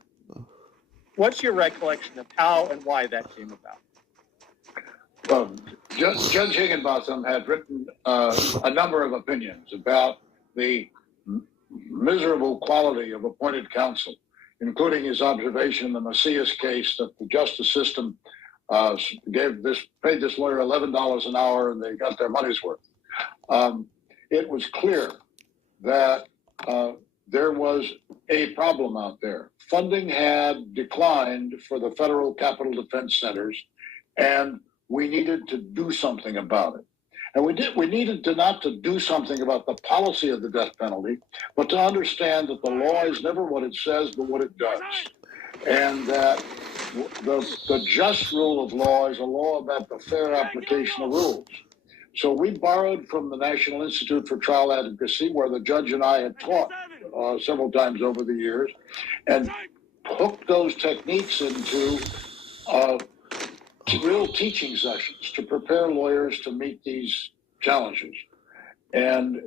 what's your recollection of how and why that came about? Well, Judge Higginbotham had written a number of opinions about the miserable quality of appointed counsel, including his observation in the Macias case that the justice system paid this lawyer $11 an hour and they got their money's worth. It was clear that there was a problem out there. Funding had declined for the federal capital defense centers, and we needed to do something about it. And we needed to not to do something about the policy of the death penalty, but to understand that the law is never what it says, but what it does. And that the just rule of law is a law about the fair application of rules. So we borrowed from the National Institute for Trial Advocacy, where the judge and I had taught several times over the years, and hooked those techniques into real teaching sessions to prepare lawyers to meet these challenges. And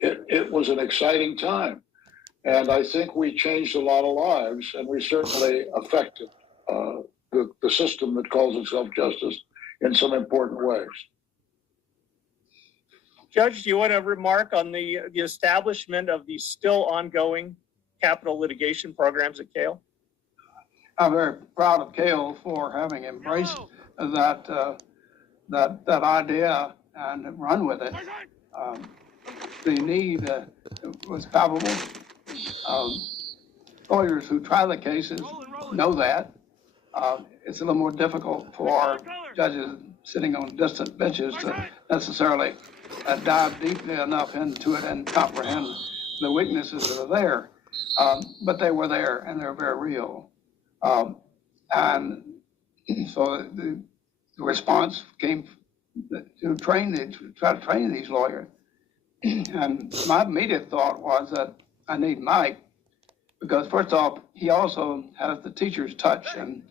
it was an exciting time. And I think we changed a lot of lives, and we certainly affected the system that calls itself justice in some important ways. Judge, do you want to remark on the establishment of the still ongoing capital litigation programs at Cale? I'm very proud of Cale for having embraced that idea and run with it. The need was palpable. Lawyers who try the cases know that. It's a little more difficult for judges sitting on distant benches to necessarily dive deeply enough into it and comprehend the weaknesses that are there. But they were there, and they're very real. And so the response came to try to train these lawyers. And my immediate thought was that I need Mike, because first off, he also has the teacher's touch and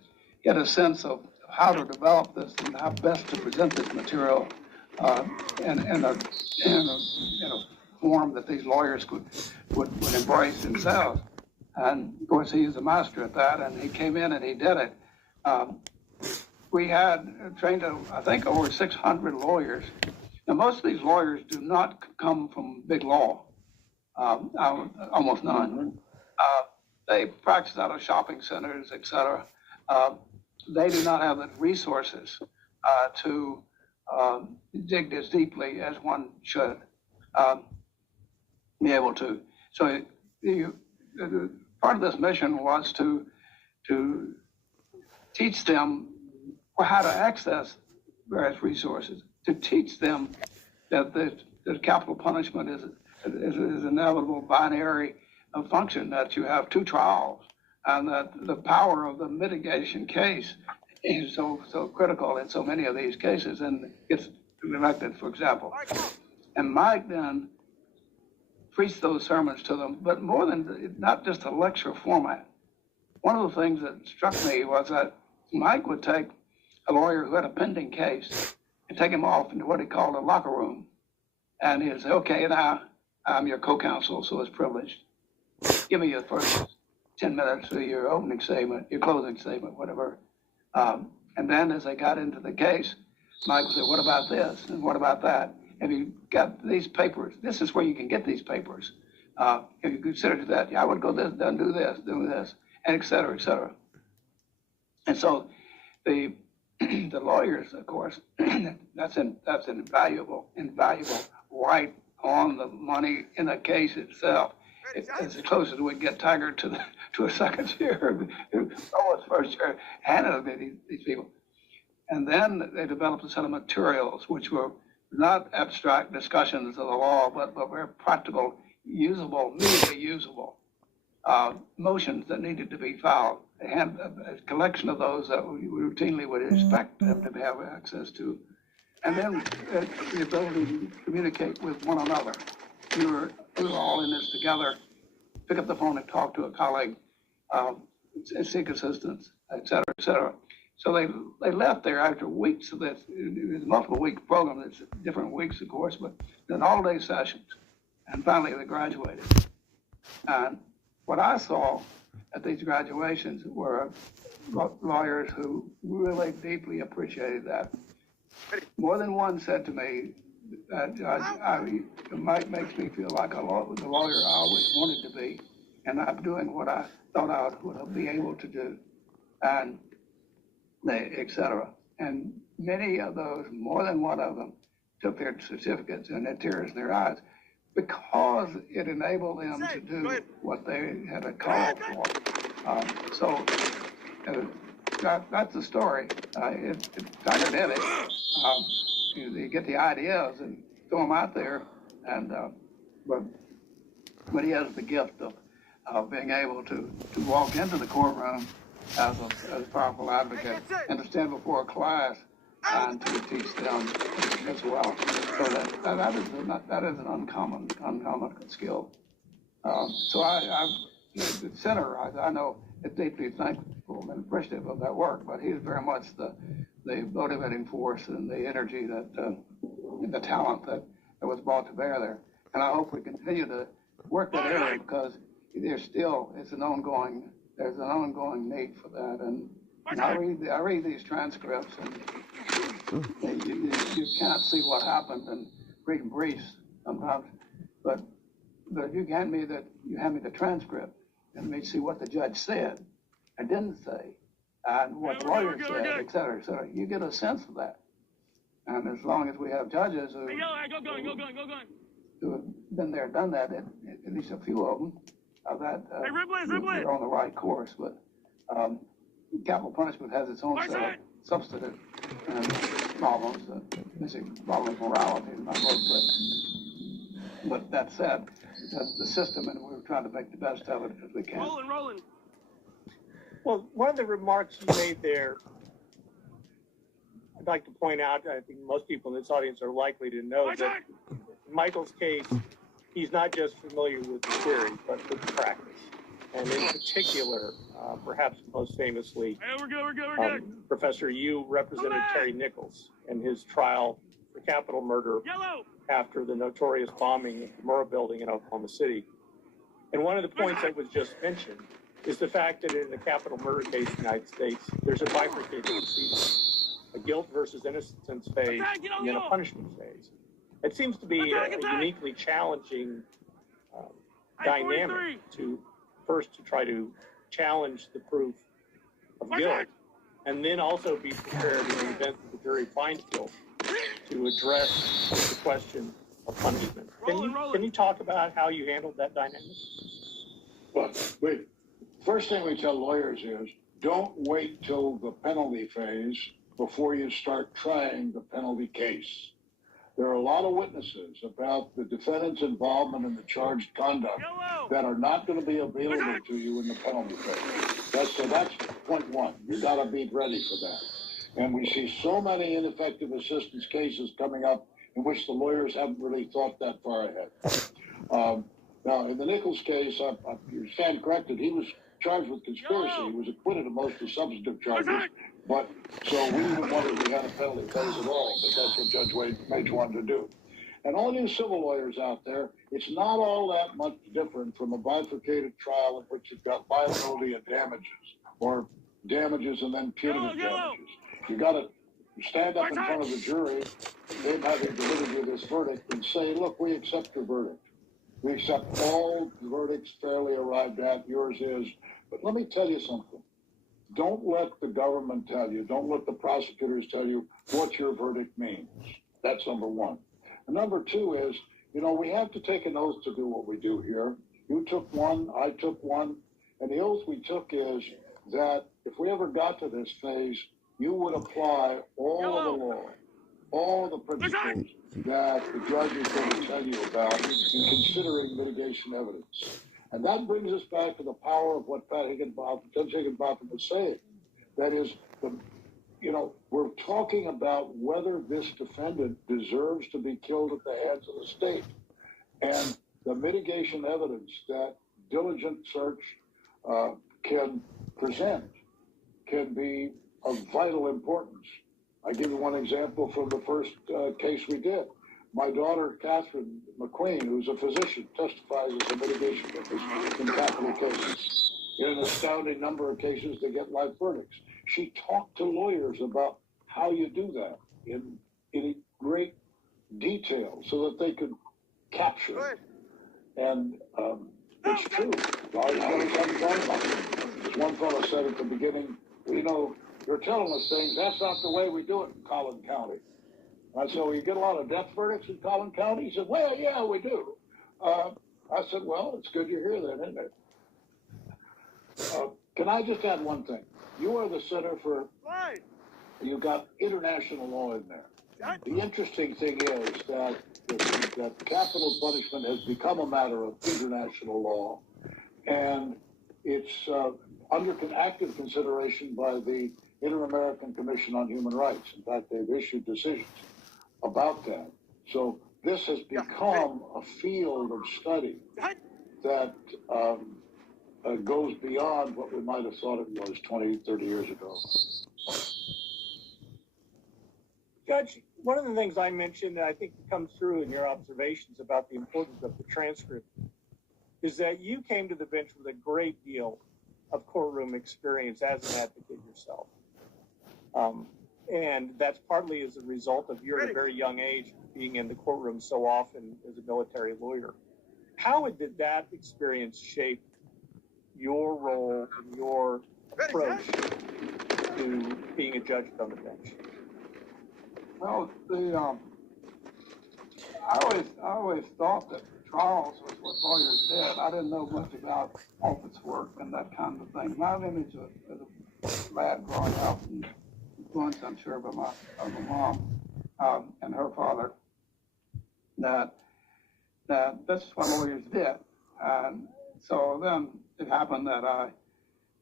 he had a sense of how to develop this and how best to present this material in a form that these lawyers would embrace themselves. And of course, he's a master at that, and he came in and he did it. We had trained, I think, over 600 lawyers. Now, most of these lawyers do not come from big law, almost none. They practice out of shopping centers, et cetera. They do not have the resources to dig as deeply as one should be able to. So part of this mission was to teach them how to access various resources, to teach them that the capital punishment is an inevitable binary function, that you have two trials, and that the power of the mitigation case is so critical in so many of these cases, and gets elected, for example. And Mike then preached those sermons to them, but more than not just a lecture format. One of the things that struck me was that Mike would take a lawyer who had a pending case and take him off into what he called a locker room. And he'd say, okay, now I'm your co-counsel, so it's privileged. Give me your first 10 minutes of your opening statement, your closing statement, whatever. And then as they got into the case, Mike would say, what about this? And what about that? Have you got these papers? This is where you can get these papers. Have you considered that? Yeah, I would go this, then do this, and et cetera, et cetera. And so the lawyers, of course, that's invaluable right on the money in the case itself. It's as close as we get Tiger to a second chair, almost first chair, handed to these people. And then they developed a set of materials which were not abstract discussions of the law, but very practical, usable, immediately usable motions that needed to be filed. They had a collection of those that we routinely would expect them to have access to. And then the ability to communicate with one another. We were all in this together, pick up the phone and talk to a colleague, seek assistance, et cetera, et cetera. So they left there after weeks of this. It was a multiple week program. It's different weeks, of course, but then all-day sessions. And finally, they graduated. And what I saw at these graduations were lawyers who really deeply appreciated that. More than one said to me that it makes me feel like the lawyer I always wanted to be, and I'm doing what I thought I would be able to do, and et cetera. And many of those, more than one of them, took their certificates and had tears in their eyes because it enabled them to do what they had a call for. So that's the story. Tiger did it. You get the ideas and throw them out there, and but he has the gift of being able to walk into the courtroom as a powerful advocate and to stand before a class and to teach them as well. So that is an uncommon skill. So the center, I know, is deeply thankful who've been appreciative of that work, but he's very much the motivating force and the energy that, the talent that was brought to bear there. And I hope we continue to work that area because there's an ongoing need for that. And I read these transcripts and you can't see what happened and reading briefs sometimes, but you hand me the transcript and me see what the judge said and didn't say, and what the lawyer said, et cetera, et cetera. You get a sense of that. And as long as we have judges who have been there, done that, at least a few of them, we're on the right course. But capital punishment has its own set of substantive problems, basic problem of morality and not both. But that said, that's the system, and we're trying to make the best of it as we can. Rolling. Well, one of the remarks you made there, I'd like to point out, I think most people in this audience are likely to know that in Michael's case, he's not just familiar with the theory, but with the practice. And in particular, perhaps most famously, Professor, you represented Terry Nichols in his trial for capital murder after the notorious bombing of the Murrah building in Oklahoma City. And one of the points that was just mentioned is the fact that in the capital murder case in the United States, there's a bifurcated proceeding, a guilt versus innocence phase, and then a punishment phase. It seems to be a uniquely challenging dynamic to try to challenge the proof of guilt, and then also be prepared in the event that the jury finds guilt to address the question of punishment. Can you talk about how you handled that dynamic? Well, first thing we tell lawyers is don't wait till the penalty phase before you start trying the penalty case. There are a lot of witnesses about the defendant's involvement in the charged conduct that are not going to be available to you in the penalty phase. So that's point one. You got to be ready for that. And we see so many ineffective assistance cases coming up in which the lawyers haven't really thought that far ahead. Now, in the Nichols case, you stand corrected. He was charged with conspiracy. He was acquitted of most of the substantive charges. But so we didn't want to have a penalty phase at all, but that's what Judge Mage wanted to do. And all you civil lawyers out there, it's not all that much different from a bifurcated trial in which you've got liability and damages, or damages and then punitive damages. You got to stand up in front of the jury, them having delivered you this verdict, and say, look, we accept your verdict. We accept all verdicts fairly arrived at. Yours is. But let me tell you something. Don't let the government tell you, don't let the prosecutors tell you what your verdict means. That's number one. And number two is, we have to take an oath to do what we do here. You took one, I took one, and the oath we took is that if we ever got to this phase, you would apply all of the law, all the principles that the judge is going to tell you about in considering mitigation evidence. And that brings us back to the power of what Judge Higginbotham was saying. That is, we're talking about whether this defendant deserves to be killed at the hands of the state. And the mitigation evidence that diligent search can present can be of vital importance. I give you one example from the first case we did. My daughter, Catherine McQueen, who's a physician, testifies as a mitigation witness in capital cases. In an astounding number of cases, they get life verdicts. She talked to lawyers about how you do that in great detail so that they could capture it. And it's true. Large lawyers haven't done about it. As one fellow said at the beginning, you're telling us things, that's not the way we do it in Collin County. I said, well, you get a lot of death verdicts in Collin County? He said, well, yeah, we do. I said, well, it's good you're here then, isn't it? Can I just add one thing? You are the center for, you've got international law in there. The interesting thing is that capital punishment has become a matter of international law, and it's under active consideration by the Inter-American Commission on Human Rights. In fact, they've issued decisions about that. So this has become a field of study that goes beyond what we might have thought it was 20, 30 years ago. Judge, one of the things I mentioned that I think comes through in your observations about the importance of the transcript is that you came to the bench with a great deal of courtroom experience as an advocate yourself. And that's partly as a result of your very young age being in the courtroom so often as a military lawyer. How did that experience shape your role and your approach to being a judge on the bench? Well, I always thought that trials was what lawyers did. I didn't know much about office work and that kind of thing. My image as a lad growing up, and influenced, I'm sure, by my mom and her father, that that's what lawyers did. And so then it happened that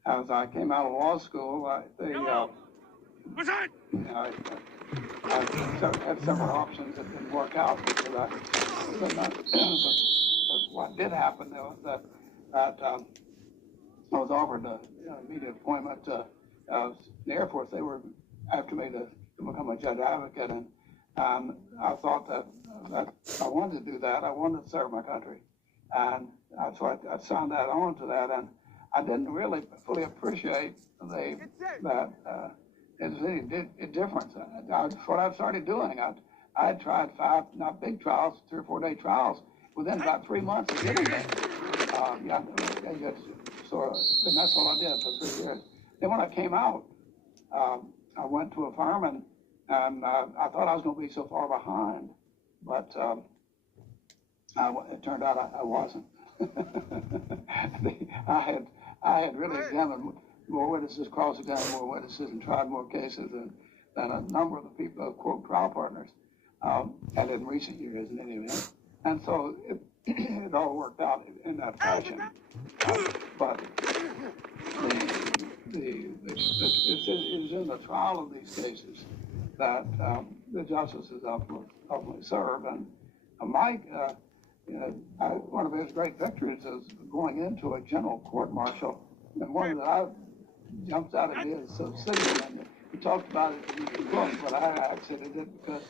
as I came out of law school, I had several options that didn't work out because but what did happen was that I was offered an immediate appointment to the Air Force. They were after me to become a judge advocate, and I thought that I wanted to do that. I wanted to serve my country, and so I signed that on to that, and I didn't really fully appreciate that it's a difference. That's what I started doing. I had tried 5, not big trials, 3 or 4 day trials within about 3 months of getting there. And that's what I did for 3 years. Then when I came out, I went to a firm and I thought I was going to be so far behind, but it turned out I wasn't. I had really examined more witnesses, cross-examined more witnesses, and tried more cases than a number of the people, quote, trial partners, had in recent years in any event. And so it all worked out in that fashion. But it's in the trial of these cases that the justices ultimately serve. And Mike, one of his great victories is going into a general court-martial. And one that I jumps out at me is so silly, and he talked about it in the book, but I actually did because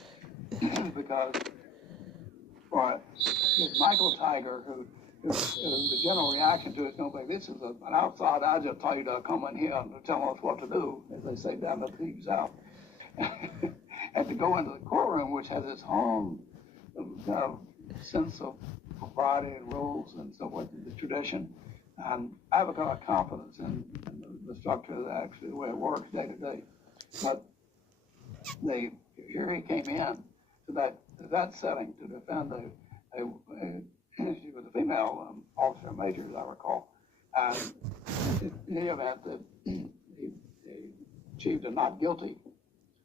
it's Michael Tiger who the general reaction to it is going to be, this is an outside agitator to come in here and tell us what to do, as they say down the thieves out. And to go into the courtroom, which has its own sense of propriety and rules and so forth, the tradition. And I have a kind of confidence in the structure of actually the way it works day to day. But here he came in to that setting to defend she was a female officer major, as I recall. And in the event that he achieved a not guilty,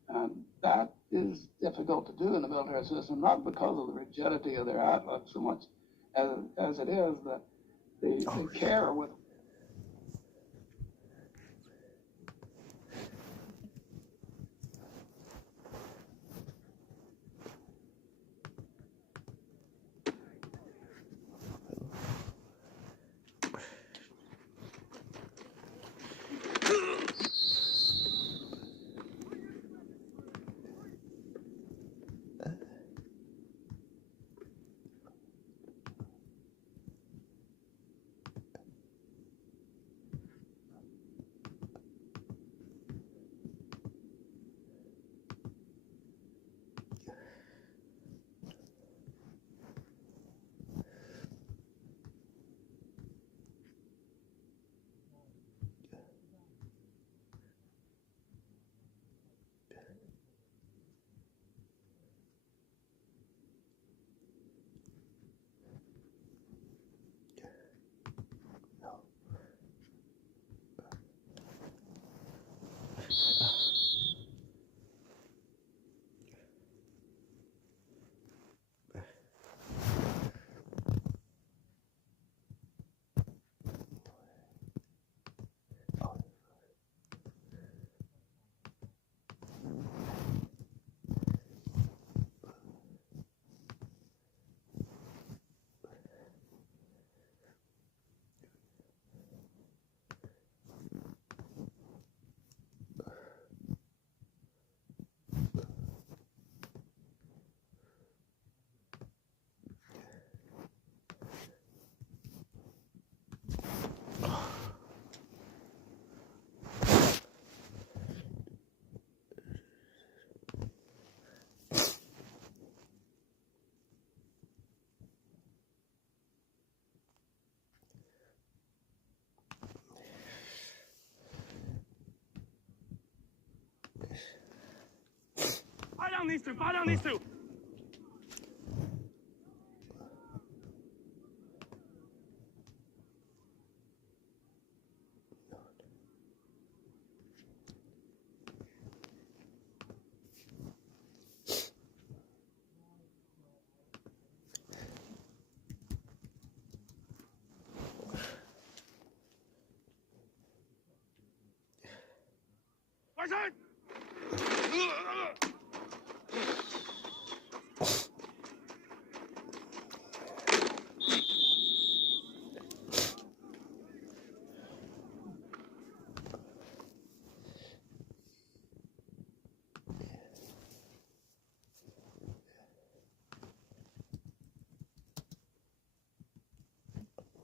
and that is difficult to do in the military system, not because of the rigidity of their outlook so much as it is that the care with down these two. Fire down these two.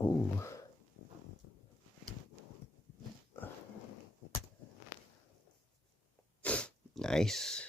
Ooh. Nice.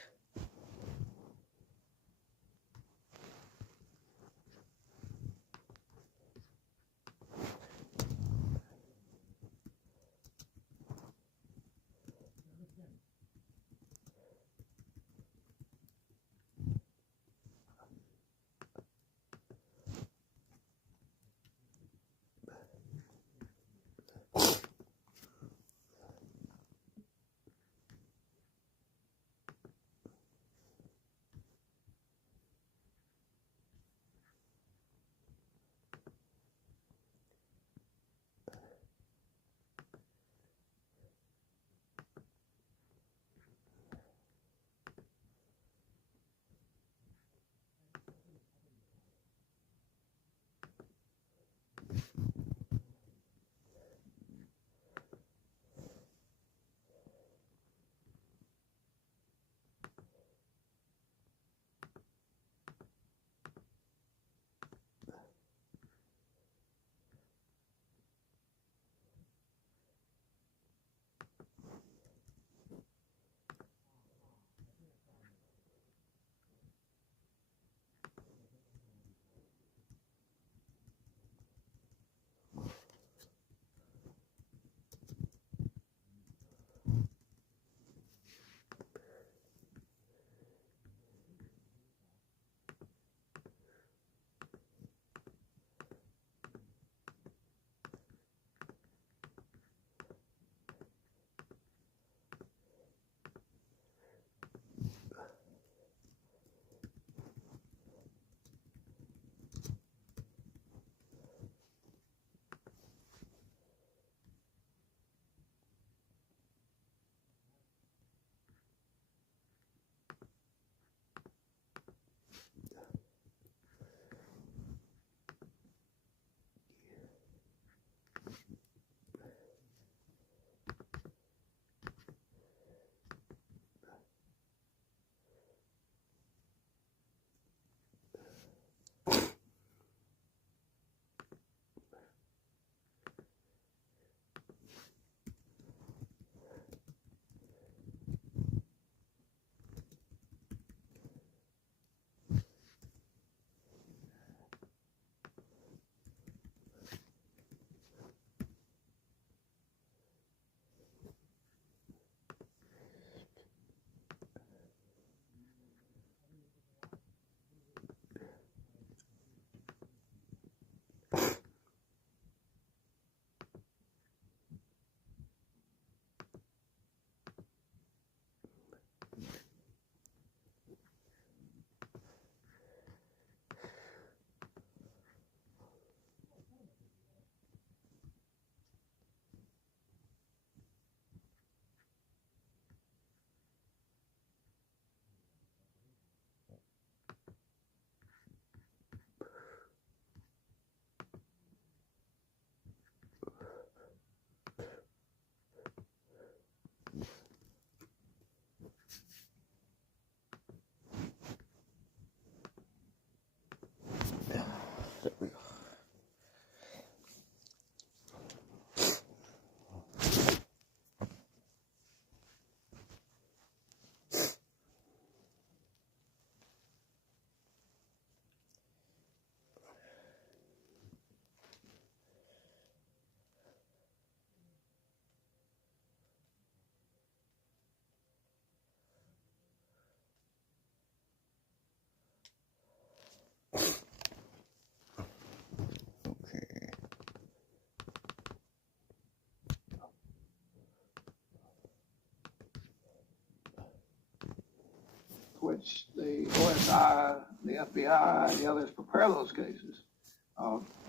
CSI, the FBI, and the others prepare those cases.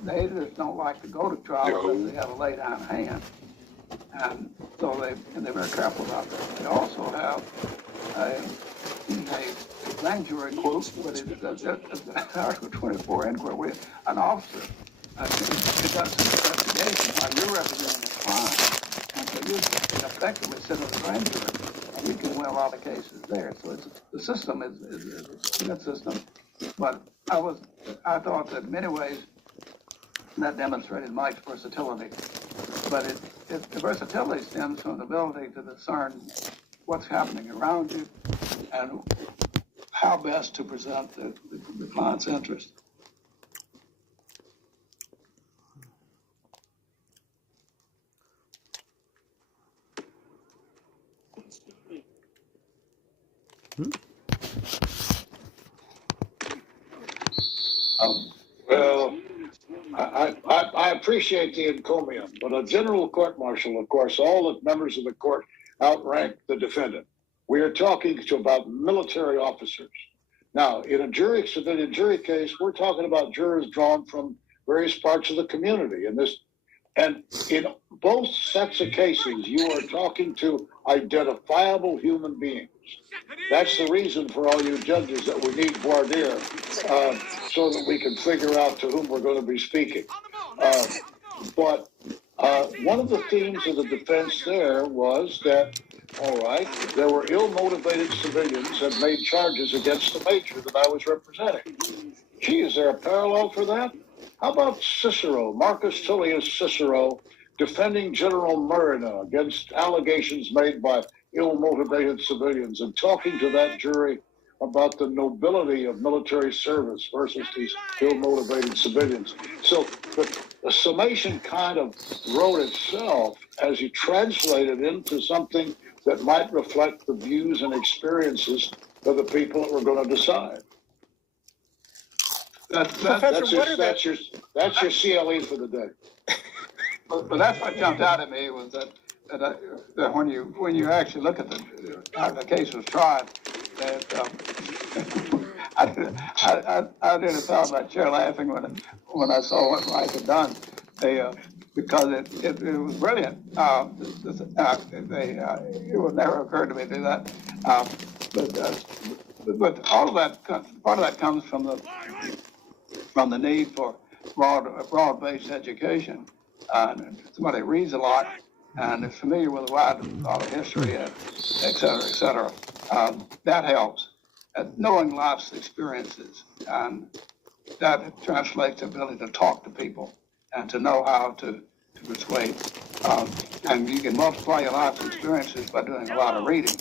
They just don't like to go to trial unless they have a lay down hand. And so they're very careful about that. They also have a grand jury quote with Article 24 inquiry with an officer conducts an investigation while you're representing the client. And so you can effectively sit on the grand jury and you can win a lot of cases there. So the system is a good system. But I thought that in many ways that demonstrated Mike's versatility. But the versatility stems from the ability to discern what's happening around you and how best to present the client's interest. Well, I appreciate the encomium, but a general court martial, of course, all the members of the court outrank the defendant. We are talking about military officers. Now, in a civilian jury case, we're talking about jurors drawn from various parts of the community. And in both sets of cases, you are talking to identifiable human beings. That's the reason for all you judges that we need voir dire, so that we can figure out to whom we're going to be speaking. But one of the themes of the defense there was that, all right, there were ill-motivated civilians that made charges against the major that I was representing. Gee, is there a parallel for that? How about Cicero, Marcus Tullius Cicero, defending General Murena against allegations made by ill-motivated civilians and talking to that jury about the nobility of military service versus these ill-motivated civilians. So the summation kind of wrote itself as you translate it into something that might reflect the views of the people that were going to decide. That's your CLE for the day. But that's what jumped out at me was that when you actually look at how the case was tried, that I didn't thought about chair laughing when I saw what Mike had done. Because it was brilliant. It would never occur to me to do that. But all of that, part of that comes from the need for broad-based education. Somebody reads a lot and is familiar with a lot of history, et cetera. That helps. Knowing life's experiences, and that translates the ability to talk to people and to know how to persuade. And you can multiply your life's experiences by doing a lot of reading.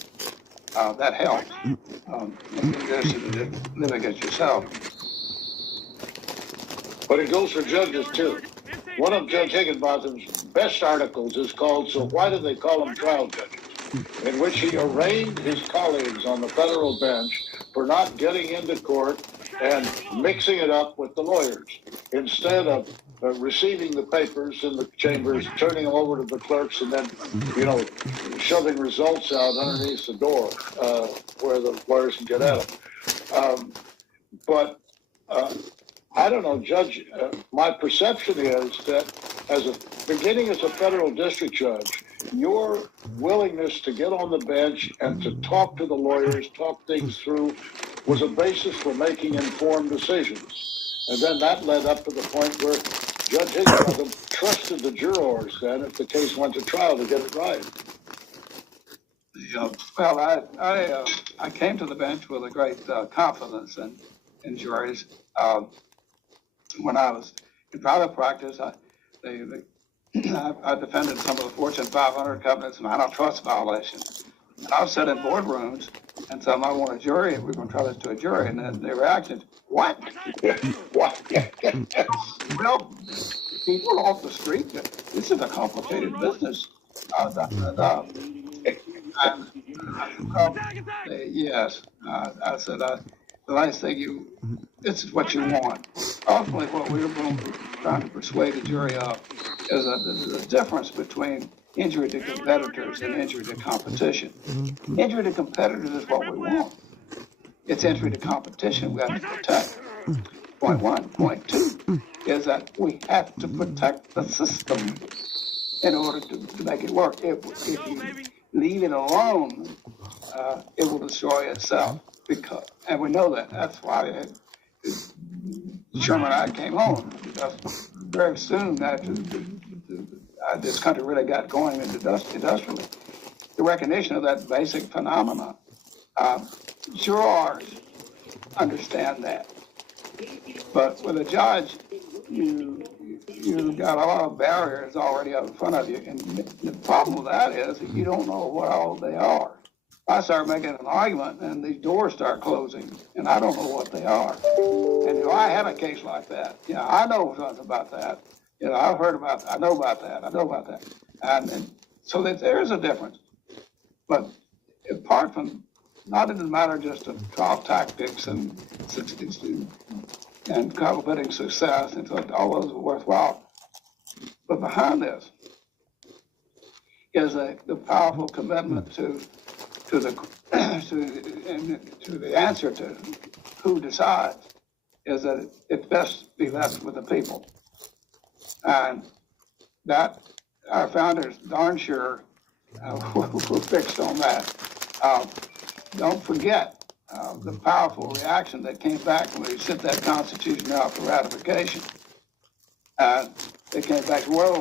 That helps. In addition to living it yourself. But it goes for judges, too. One of Judge Higginbotham's best articles is called "So Why Do They Call Them Trial Judges?" in which he arraigned his colleagues on the federal bench for not getting into court and mixing it up with the lawyers. Instead of receiving the papers in the chambers, turning them over to the clerks, and then, shoving results out underneath the door where the lawyers can get at them. But I don't know, Judge, my perception is that beginning as a federal district judge, your willingness to get on the bench and to talk to the lawyers, talk things through, was a basis for making informed decisions. And then that led up to the point where Judge Higginbotham trusted the jurors then, if the case went to trial, to get it right. Well, I came to the bench with a great confidence in juries. When I was in private practice, I defended some of the Fortune 500 companies in antitrust violations. And I was sat in boardrooms and said, I want a jury, and we're going to try this to a jury. And then the reaction, what? What? People off the street, this is a complicated business. Yes, I said, the last thing this is what you want. Ultimately, what we were trying to persuade the jury of is the difference between injury to competitors and injury to competition. Injury to competitors is what we want. its entry to competition we have to protect. Point one. Point two is that we have to protect the system in order to make it work. If you leave it alone, it will destroy itself. And we know that. That's why Sherman and I came home, because very soon after this country really got going industrially, the recognition of that basic phenomena. Jurors understand that, but with a judge, you got a lot of barriers already up in front of you, and the problem with that is that you don't know what all they are. I start making an argument, and these doors start closing, and I don't know what they are. And I had a case like that. I know something about that. I've heard about that. I know about that. And so that there is a difference. But apart from, not in the matter just of trial tactics and cultivating success, and all those are worthwhile. But behind this is the powerful commitment to the answer to who decides, is that it best be left with the people. And that our founders darn sure were fixed on that. Don't forget the powerful reaction that came back when we sent that Constitution out for ratification. They came back, whoa.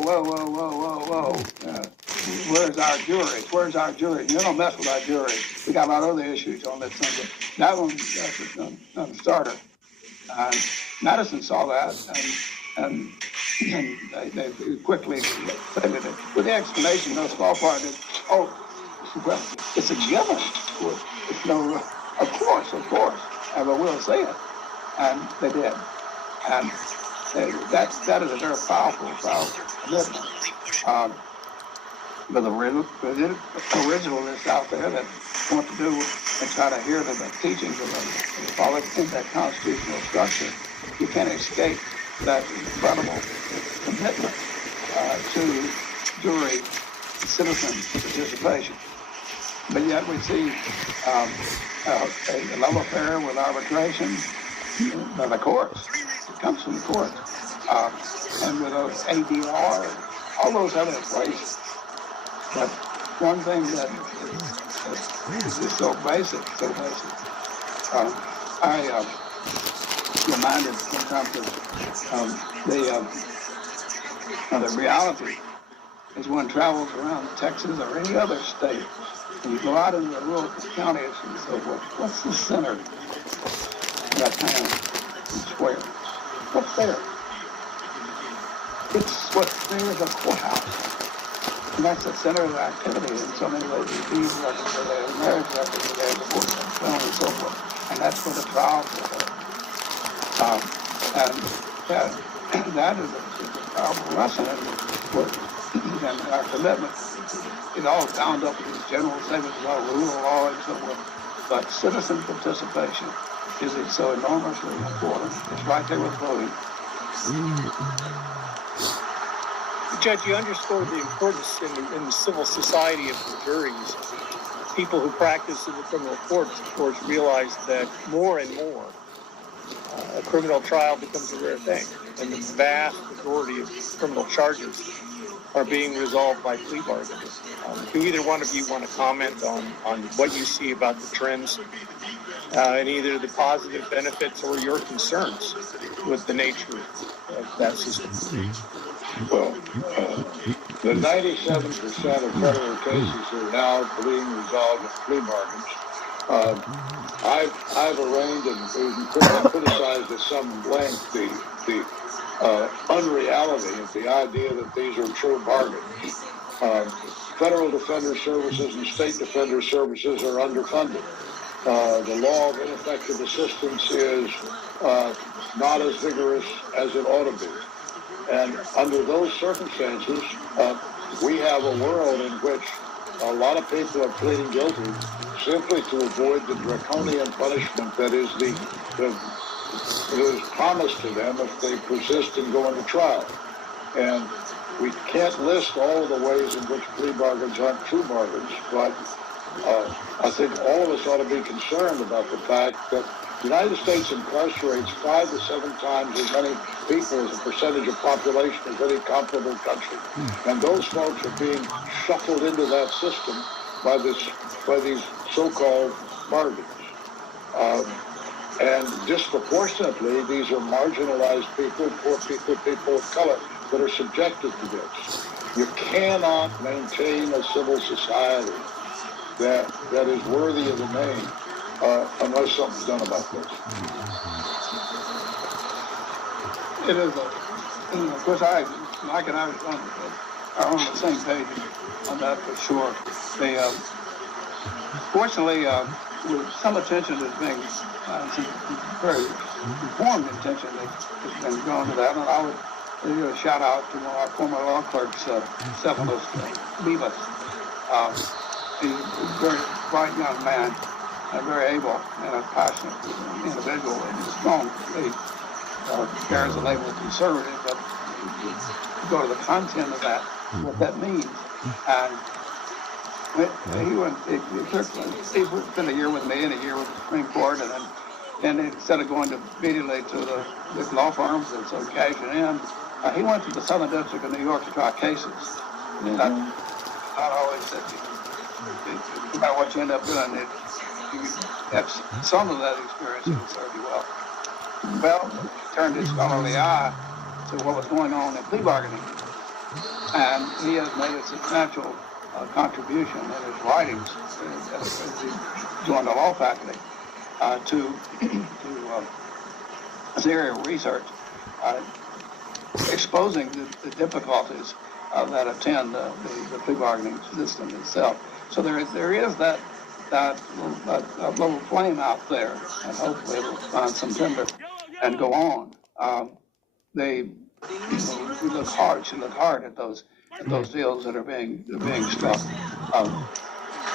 Where's our jury? Where's our jury? You don't mess with our jury. We got a lot of other issues on this thing. That one, that's a starter. Madison saw that, and they quickly figured it. With the explanation, no small part is, well, it's a given. It's no, of course, but we'll see it. And they did. And that is a very powerful commitment. But the originalists out there that want to do and try to hear the teachings of that constitutional structure, you can't escape that incredible commitment to jury citizen participation. But yet we see a love affair with arbitration by the courts. It comes from the courts. And with those ADR, all those have it in place. But one thing that is just so basic. I reminded sometimes of the reality is one travels around Texas or any other state, and you go out into the rural counties and say, what's the center of that town and square? What's there? What's there is a courthouse. And that's the center of the activity in so many ways. These records are there, marriage records are there, divorce and so on and so forth. And that's where the trials are there. And that is a powerful lesson in work. And our commitment is all bound up with these general statements about rule of law and so forth. But citizen participation is so enormously important. It's right there with voting. Judge, you underscored the importance in the civil society of the juries. People who practice in the criminal courts, of course, realize that more and more a criminal trial becomes a rare thing, and the vast majority of criminal charges are being resolved by plea bargains. Do either one of you want to comment on what you see about the trends and either the positive benefits or your concerns with the nature of that system? Well, the 97% of federal cases are now being resolved in plea bargains. I've arraigned and criticized at some length the unreality of the idea that these are true bargains. Federal defender services and state defender services are underfunded. The law of ineffective assistance is not as vigorous as it ought to be. And under those circumstances, we have a world in which a lot of people are pleading guilty simply to avoid the draconian punishment that is promised to them if they persist in going to trial. And we can't list all of the ways in which plea bargains aren't true bargains, but I think all of us ought to be concerned about the fact that the United States incarcerates 5 to 7 times as many people as a percentage of population as any comparable country. And those folks are being shuffled into that system by these so-called bargains. And disproportionately, these are marginalized people, poor people, people of color that are subjected to this. You cannot maintain a civil society that is worthy of the name unless something's done about this. It is of course, Mike and I are on the same page on that for sure. They, fortunately, some attention is being, some very informed attention has been going to that. And I would give a shout out to one of our former law clerks, Cephalus Beavis. He's a very bright young man, and very able and a passionate individual, and strong. He bears the label of conservative, but to go to the content of that, what that means. And he spent a year with me and a year with the Supreme Court, and instead of going immediately to the law firms and so cashing in, he went to the Southern District of New York to try cases. Not always that no matter what you end up doing, you have some of that experience that will serve you well. Well, he turned his scholarly eye to what was going on in plea bargaining, and he has made a substantial contribution in his writings as he joined the law faculty to this area of research, exposing the difficulties that attend the plea bargaining system itself. So there is that little flame out there, and hopefully it'll find some timber and go on. We look hard, should look hard at those deals that are being struck.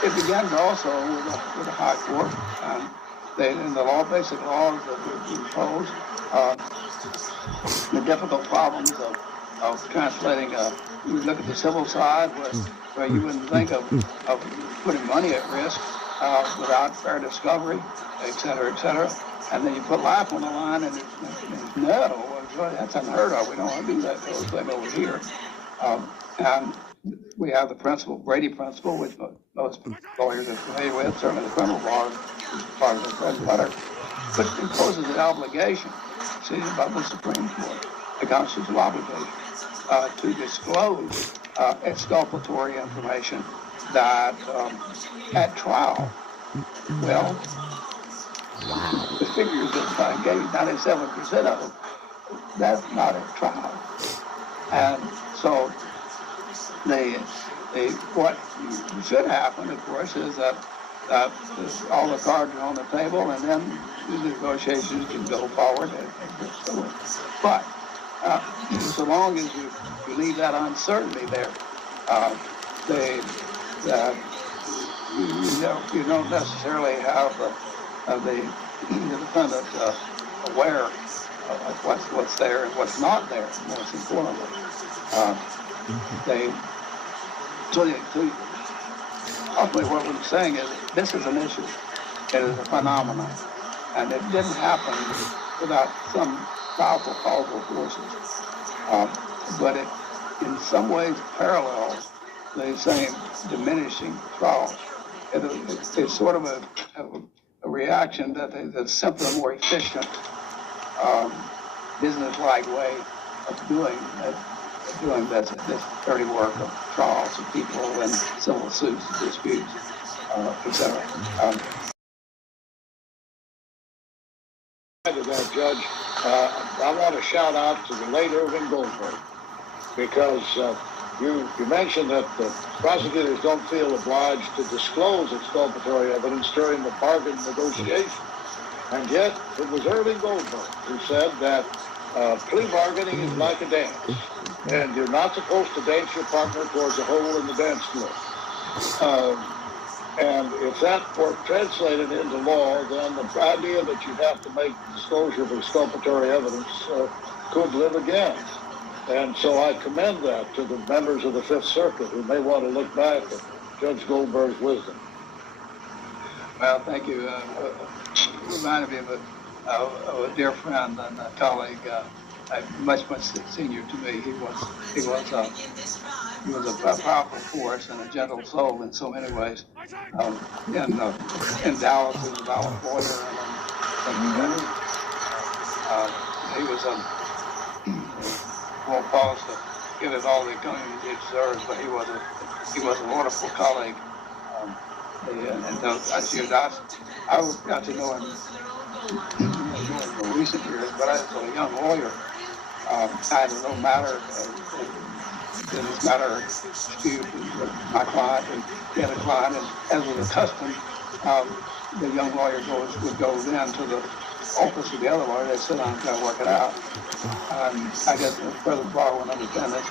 It begins also with the High Court, and in the basic laws that we impose, the difficult problems of translating. You look at the civil side, where you wouldn't think of putting money at risk without fair discovery, et cetera, and then you put life on the line, and it's no, that's unheard of. We don't want to do that sort of thing over here. And we have the Brady principle, which most lawyers are familiar with, certainly the criminal law is part of the bread and butter, which imposes an obligation, see, by the Supreme Court, the constitutional obligation, to disclose exculpatory information that at trial, well, the figures that I gave, 97% of them, that's not at trial. And so what should happen, of course, is that all the cards are on the table, and then the negotiations can go forward. But so long as you leave that uncertainty there, you don't necessarily have the defendant aware of what's there and what's not there, most importantly. Ultimately what we're saying is this is an issue. It is a phenomenon. And it didn't happen without some powerful causal forces. But it, in some ways, parallels the same diminishing trials. It's sort of a reaction that's simply a more efficient, business-like way of doing this dirty work of trials of people and civil suits, disputes, etc. To that, Judge, I want to shout out to the late Irving Goldberg, because you mentioned that the prosecutors don't feel obliged to disclose exculpatory evidence during the bargain negotiation. And yet, it was Irving Goldberg who said that plea bargaining is like a dance, and you're not supposed to dance your partner towards a hole in the dance floor. And if that were translated into law, then the idea that you have to make disclosure of exculpatory evidence could live again. And so I commend that to the members of the Fifth Circuit who may want to look back at Judge Goldberg's wisdom. Well, thank you. Reminded me of a dear friend and a colleague, much senior to me. He was a powerful force and a gentle soul in so many ways. In Dallas, he was a Dallas lawyer, and he was won't pause to give it all the community it deserves, but he was a wonderful colleague. I got to know him in recent years, but as a young lawyer, I had no matter in this matter dispute with my client and the other client, and as was the custom, the young lawyer would go then to the office of the other lawyer. They'd sit down and try to work it out. I guess Brother Barr wouldn't understand this,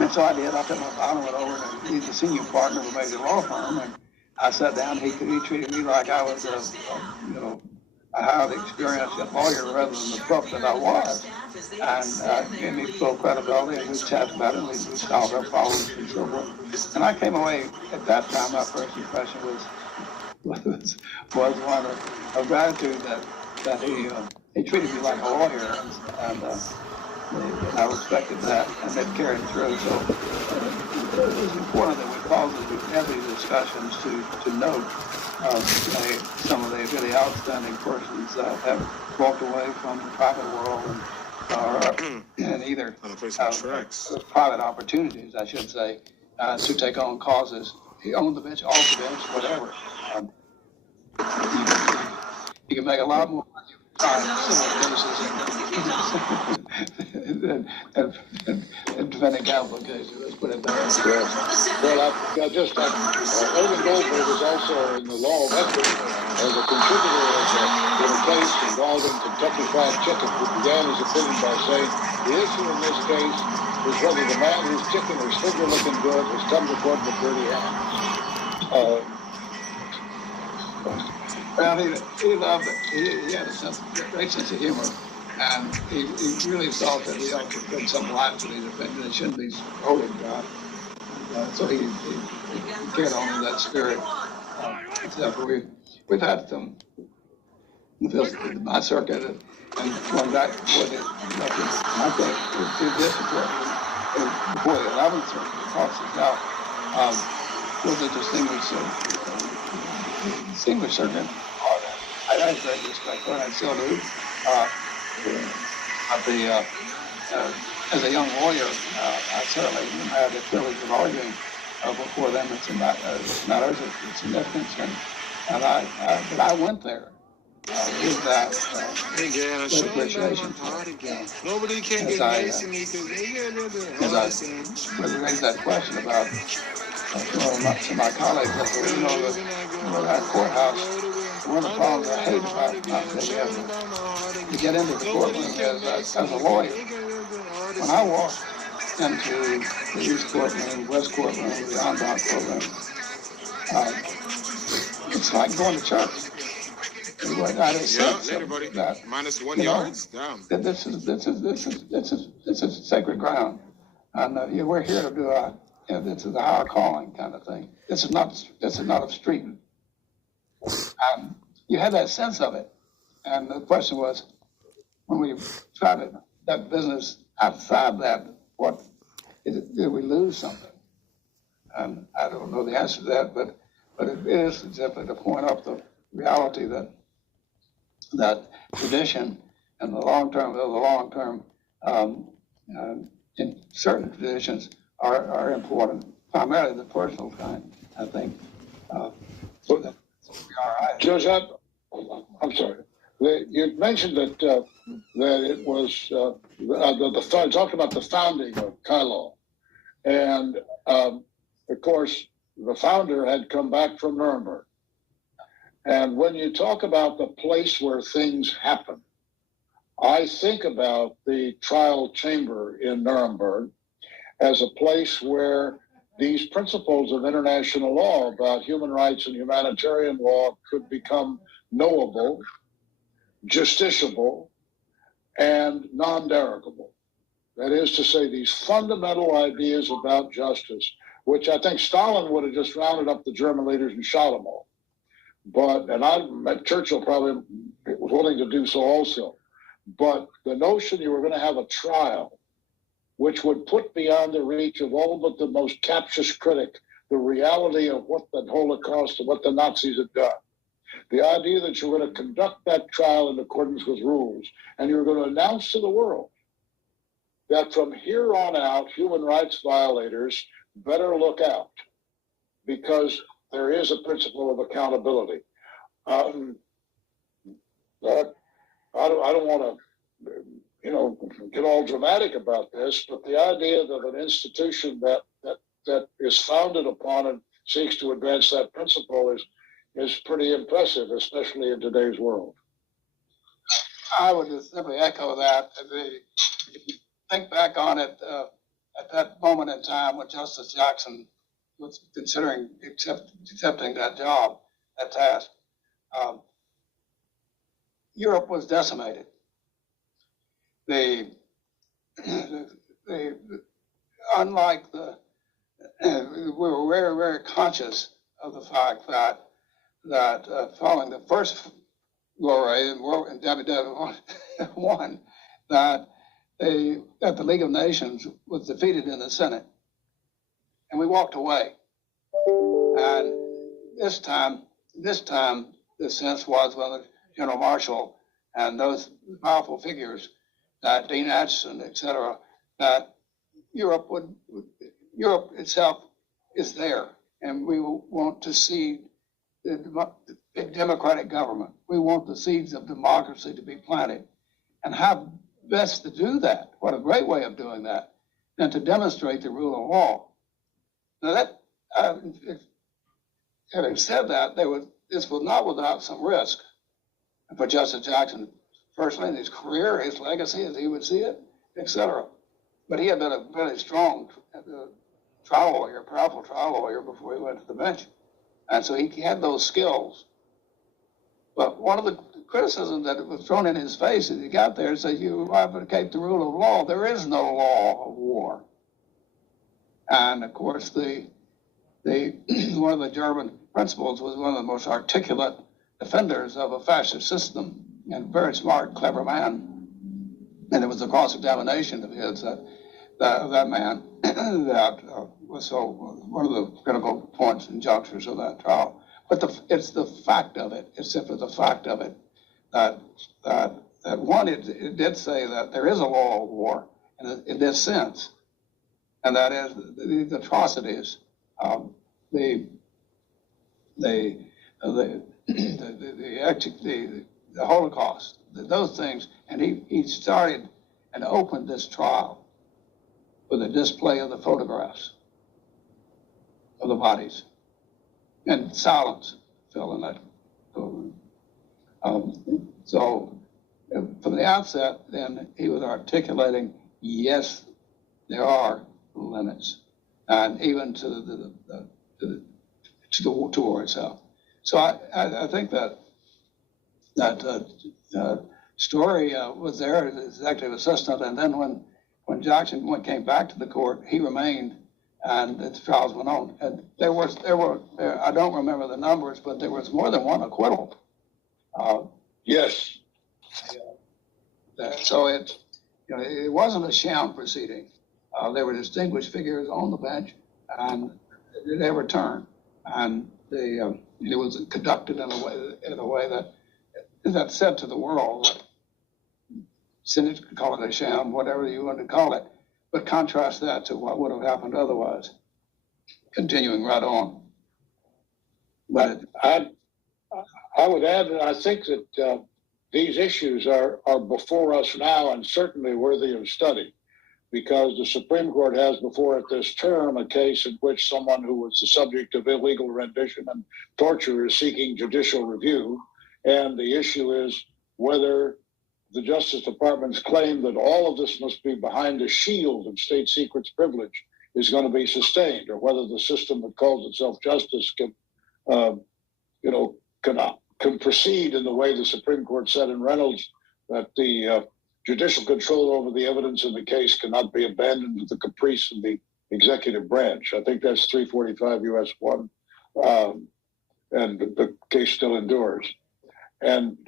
and so I did. I took my file and went over, and he's a senior partner of a major law firm, and I sat down. He treated me like I was a highly experienced lawyer rather than the pup that I was, and gave me full credibility, and we chatted about it, and we solved our problems and so forth. And I came away at that time. My first impression was one of gratitude that he treated me like a lawyer, and I respected that, and that carried through. So it was important that we pause as we have these discussions to note some of the really outstanding persons that have walked away from the private world and either private opportunities, I should say, to take on causes, on the bench, off the bench, whatever. You can make a lot more money and defending capital cases. Let's put it that way. Yes. Well, Irvin Goldberg is also in the law of ethics as a contributor in a case involving Kentucky Fried Chicken, who began his opinion by saying the issue in this case is whether the man whose chicken is finger looking good has come to court with dirty hands. Well, he loved it. He had a great sense of humor, and he really thought that he ought to bring some life to these opinions. It shouldn't be holding God. So he carried on in that spirit. We've had some my circuit, and going back before I think the district court before the 11th circuit, was a distinguished circuit. I had great respect for it, I still do. As a young lawyer, I certainly had the privilege of arguing before them. It's matters of significance, but I went there with that appreciation for it. Nobody can get nice to me because they raised that question about to my colleagues that that courthouse. One of the problems I hate about being able to get into the courtroom as a lawyer. When I walk into the East courtroom, West courtroom, the en banc courtroom, it's like going to church. Minus 1 yard. This is sacred ground, and we're here to do this is a higher calling kind of thing. This is not a street. You had that sense of it, and the question was, when we tried that business outside that, what did we lose something? And I don't know the answer to that, but it is simply to point up the reality that tradition and the long term in certain traditions are important, primarily the personal kind, I think. Judge, I'm sorry. You mentioned that it was talking about the founding of Kylaw, and of course the founder had come back from Nuremberg. And when you talk about the place where things happen, I think about the trial chamber in Nuremberg as a place where these principles of international law about human rights and humanitarian law could become knowable, justiciable, and non-derogable. That is to say, these fundamental ideas about justice which I think Stalin would have just rounded up the German leaders and shot them all. Churchill probably was willing to do so also. But the notion you were going to have a trial, which would put beyond the reach of all but the most captious critic the reality of what the Holocaust and what the Nazis had done. The idea that you were going to conduct that trial in accordance with rules, and you were going to announce to the world that from here on out, human rights violators better look out, because there is a principle of accountability. I don't want to, get all dramatic about this, but the idea that an institution that is founded upon and seeks to advance that principle is pretty impressive, especially in today's world. I would just simply echo that. If you think back on it, at that moment in time when Justice Jackson was considering accepting that job, that task, Europe was decimated. Unlike we were very, very conscious of the fact that following the first glory in WW1, that the League of Nations was defeated in the Senate, and we walked away. And this time, the sense was when General Marshall and those powerful figures, that Dean Acheson, etc., that Europe itself is there, and we want to see a democratic government. We want the seeds of democracy to be planted. And how best to do that? What a great way of doing that, than to demonstrate the rule of law. Now having said that, this was not without some risk for Justice Jackson personally in his career, his legacy as he would see it, etc. But he had been a very strong trial lawyer, powerful trial lawyer before he went to the bench. And so he had those skills. But one of the criticisms that was thrown in his face as he got there said, you advocate the rule of law. There is no law of war. And of course, one of the German principals was one of the most articulate defenders of a fascist system, and very smart, clever man. And it was a cross-examination of his of that man that was one of the critical points and junctures of that trial. But it's the fact of it. It's simply the fact of it that one, it did say that there is a law of war in this sense, and that is the atrocities, the Holocaust, those things. And he started and opened this trial with a display of the photographs of the bodies, and silence fell in that. So from the outset, then he was articulating, yes, there are limits, and even to the war itself. So I think that Story was there as executive assistant, and then when Jackson came back to the court, he remained, and the trials went on. And there were I don't remember the numbers, but there was more than one acquittal. Yes. So it wasn't a sham proceeding. There were distinguished figures on the bench, and they returned, and it was conducted in a way that said to the world, cynics could call it a sham, whatever you want to call it, but contrast that to what would have happened otherwise, continuing right on. But I would add that I think that these issues are before us now and certainly worthy of study, because the Supreme Court has before it this term a case in which someone who was the subject of illegal rendition and torture is seeking judicial review. And the issue is whether the Justice Department's claim that all of this must be behind a shield of state secrets privilege is going to be sustained, or whether the system that calls itself justice can proceed in the way the Supreme Court said in Reynolds, that the judicial control over the evidence in the case cannot be abandoned to the caprice of the executive branch. I think that's 345 U.S. 1, and the case still endures. And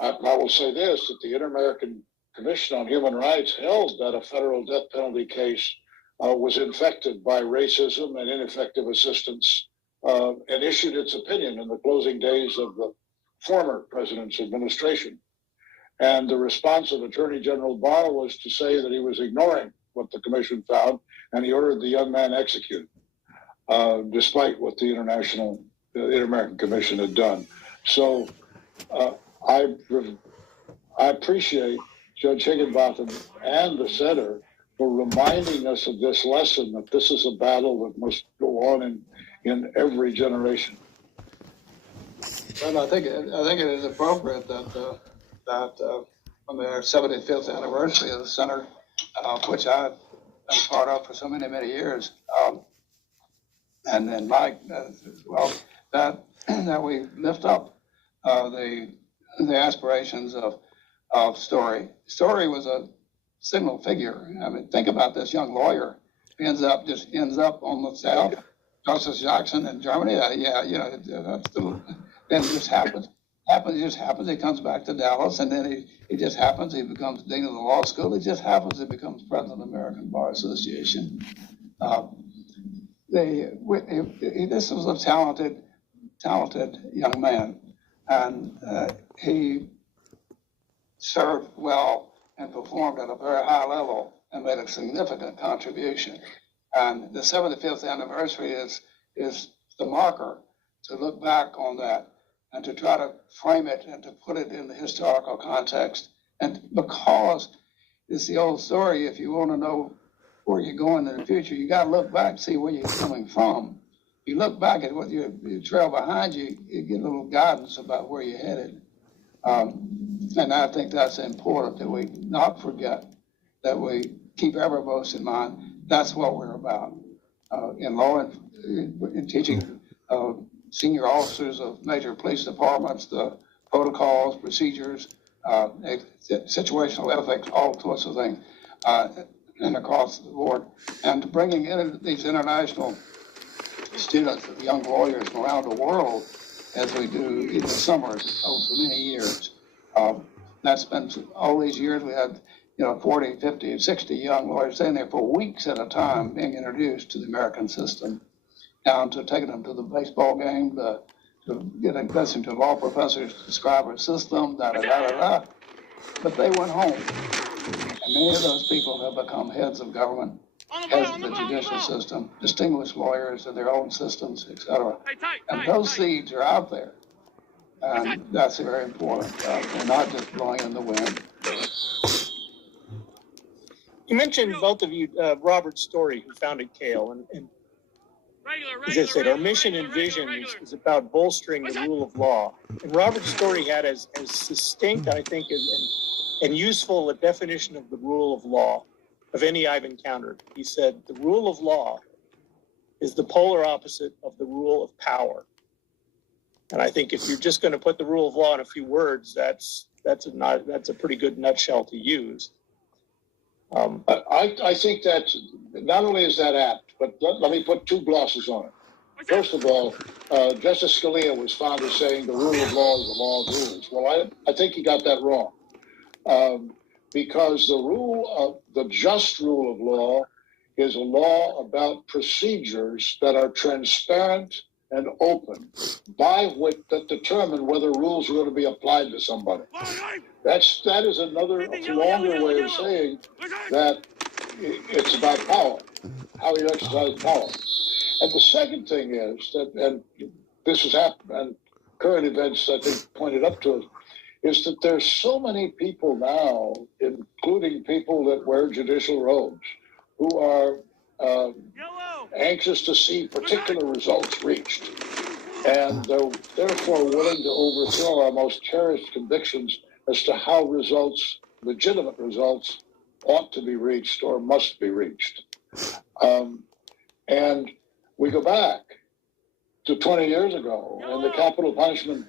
I will say this, that the Inter-American Commission on Human Rights held that a federal death penalty case was infected by racism and ineffective assistance, and issued its opinion in the closing days of the former president's administration. And the response of Attorney General Barr was to say that he was ignoring what the commission found, and he ordered the young man executed, despite what the Inter-American Commission had done. So I appreciate Judge Higginbotham and the center for reminding us of this lesson, that this is a battle that must go on in every generation. Well, I think it is appropriate that on their 75th anniversary of the center, which I've been part of for so many years, and then Mike, that we lift up the aspirations of Story. Story was a signal figure. I mean, think about this young lawyer ends up on the south, Justice Jackson in Germany. Then it just happens. It just happens. He comes back to Dallas, and then it just happens. He becomes dean of the law school. It just happens. He becomes president of the American Bar Association. This was a talented young man, and he served well and performed at a very high level and made a significant contribution. And the 75th anniversary is the marker to look back on that and to try to frame it and to put it in the historical context. And because it's the old story, if you want to know where you're going in the future, you got to look back and see where you're coming from. You look back at what you trail behind you, you get a little guidance about where you're headed. And I think that's important, that we not forget, that we keep evermost in mind. That's what we're about. In law and in teaching senior officers of major police departments, the protocols, procedures, situational ethics, all sorts of things, and across the board. And bringing in these international students, young lawyers from around the world, as we do in the summers over so many years. That's been all these years. We had 40, 50, 60 young lawyers staying there for weeks at a time being introduced to the American system, down to taking them to the baseball game, to listening to law professors describe our system, But they went home. And many of those people have become heads of government, heads of the judicial system, distinguished lawyers in their own systems, etc. And those seeds are out there. And that's very important. They're not just blowing in the wind. You mentioned, both of you, Robert Story, who founded CALE, and as I said, our mission and vision is about bolstering the rule of law. And Robert Story had as succinct, I think, and useful a definition of the rule of law of any I've encountered. He said, the rule of law is the polar opposite of the rule of power. And I think if you're just going to put the rule of law in a few words, that's a pretty good nutshell to use. I think that not only is that apt, but let me put two glosses on it. First of all, Justice Scalia was fond of saying the rule of law is the law of rules. Well, I think he got that wrong, because the just rule of law is a law about procedures that are transparent and open, that determine whether rules are going to be applied to somebody. That is another longer way of saying that it's about power, how you exercise power. And the second thing is that, and this has happened, and current events I think pointed up to it, is that there's so many people now, including people that wear judicial robes, who are anxious to see particular results reached, and they're therefore willing to overthrow our most cherished convictions as to how legitimate results, ought to be reached or must be reached. And we go back to 20 years ago and the capital punishment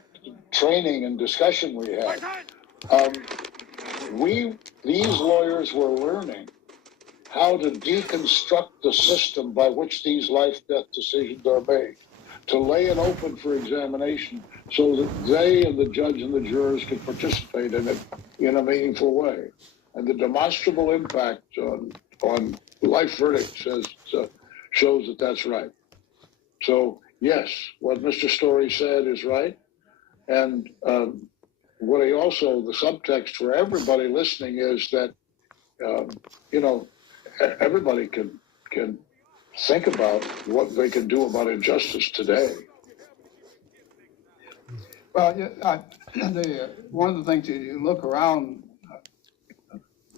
training and discussion we had. These lawyers were learning how to deconstruct the system by which these life-death decisions are made, to lay it open for examination so that they and the judge and the jurors can participate in it in a meaningful way. And the demonstrable impact on life verdicts shows that that's right. So, yes, what Mr. Story said is right. And what he also, the subtext for everybody listening is that, everybody can think about what they can do about injustice today. Well, one of the things you look around,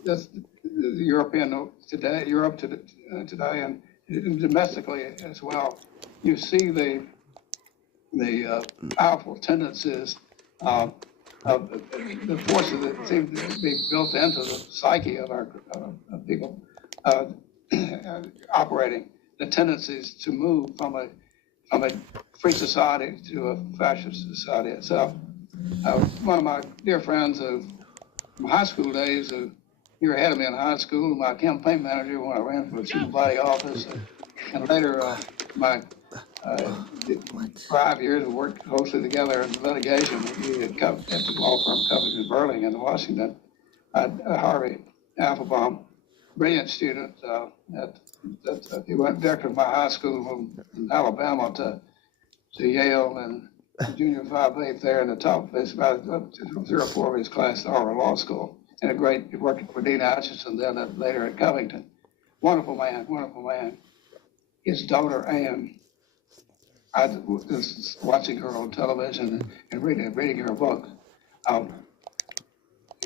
this Europe today, and domestically as well, you see the powerful tendencies of the forces that seem to be built into the psyche of our people operating, the tendencies to move from a free society to a fascist society itself. One of my dear friends from high school days, who you were ahead of me in high school, my campaign manager when I ran for the student body office, and later my 5 years we worked closely together in litigation. He had come at the law firm Covers in Burling in Washington. Harvey Applebaum, brilliant student. He went director of my high school from Alabama to Yale and junior 5/8 there in the top. It's about 3 or 4 of his class at Harvard Law School. And he worked for Dean Acheson, then later at Covington. Wonderful man. His daughter Anne, I was watching her on television and reading her book.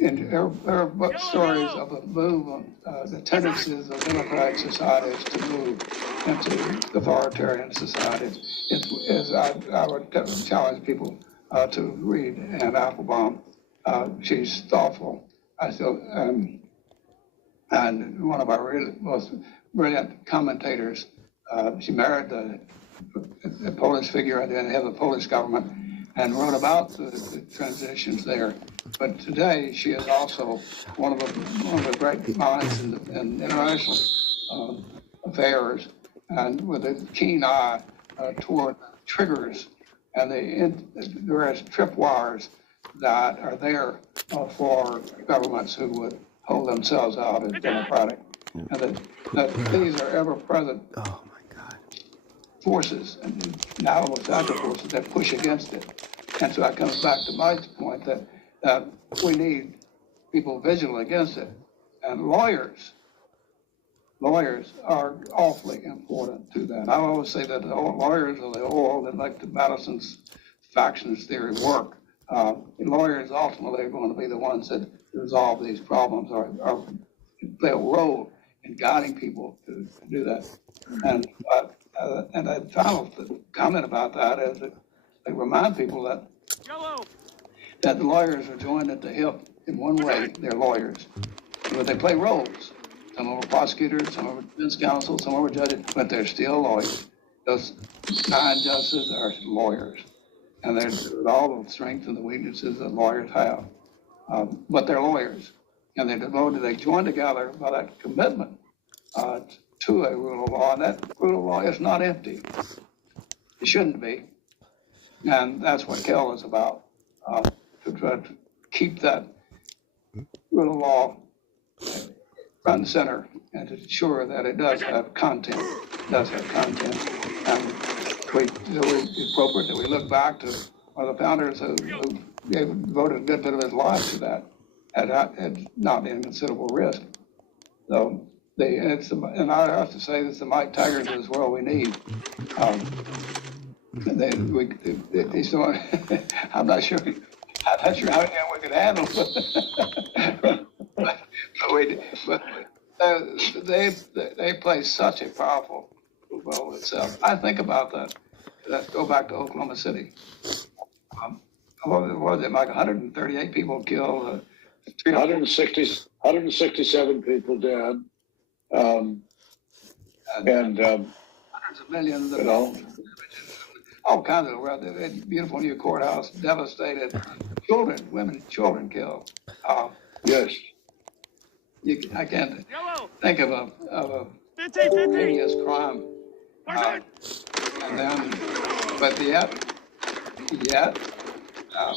And her book stories of the move, the tendencies of democratic societies to move into authoritarian societies. I would challenge people to read Anne Applebaum. She's thoughtful. And one of our most brilliant commentators. She married a Polish figure at the head of the Polish government and wrote about the transitions there. But today she is also one of the great minds in international affairs, and with a keen eye toward triggers and the various tripwires that are there for governments who would hold themselves out as democratic, and that these are ever-present forces and now counter forces that push against it. And so that comes back to my point that we need people vigilant against it. And lawyers are awfully important to that. I always say that the lawyers are the oil that make the Madison's factions theory work. Lawyers ultimately are going to be the ones that resolve these problems or play a role in guiding people to do that. And the final comment about that is that they remind people that the lawyers are joined at the hip in one way. They're lawyers, but they play roles. Some of them are prosecutors, some of them are defense counsel, some of them are judges, but they're still lawyers. Those 9 justices are lawyers, and they're all the strengths and the weaknesses that lawyers have. But they're lawyers, and they're devoted. They join together by that commitment to a rule of law, and that rule of law is not empty. It shouldn't be, and that's what Kell is about, to try to keep that rule of law front and center and to ensure that it does have content. And it's appropriate that we look back to one of the founders who devoted a good bit of his life to that at not in considerable risk. So and I have to say this, the Mike Taggart of this world we need. He's doing, I'm not sure how we could handle it. but they play such a powerful role itself. I think about that. Let's go back to Oklahoma City. What was it, like 138 people killed? 167 people dead. And hundreds of millions of dollars. All kinds of beautiful new courthouse, devastated. Children, women, children killed. Yes. I can't think of a heinous crime. And then, but yet, um,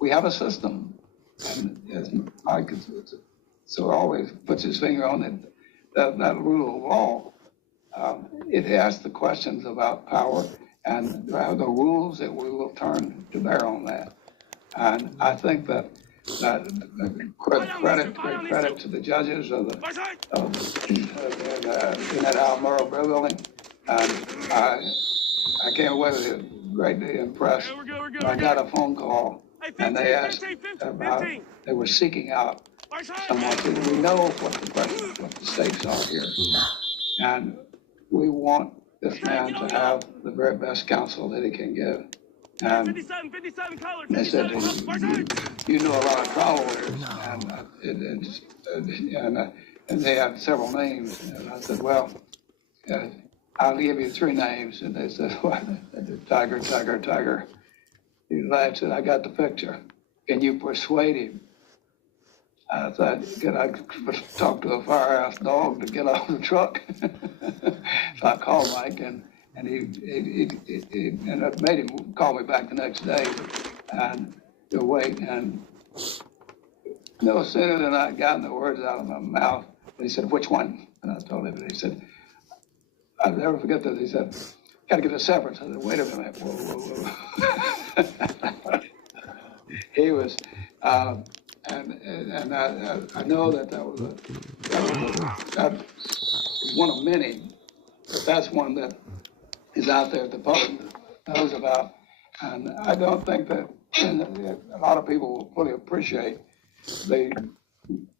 we have a system, and as Mike so always puts his finger on it, that rule of law. It asks the questions about power and the rules that we will turn to bear on that. And I think that great credit to the judges of in that Almero building. And I came away with it greatly impressed. I got a phone call and they asked about, they were seeking out someone to, we know what the stakes are here. And we want this man to have the very best counsel that he can give. And they said, you know a lot of trial lawyers, and they had several names. And I said, well, I'll give you 3 names. And they said, what? Tiger. He laughed and said, I got the picture. Can you persuade him? I thought, could I talk to a firehouse dog to get out of the truck? So I called Mike, and he and I made him call me back the next day and to wait. And no sooner than I gotten the words out of my mouth, he said, which one? And I told him, and he said, I'll never forget this. He said, got to get a severance. I said, wait a minute. Whoa. He was, and I know that was one of many, but that's one that is out there that the public knows about. And I don't think that a lot of people will fully appreciate the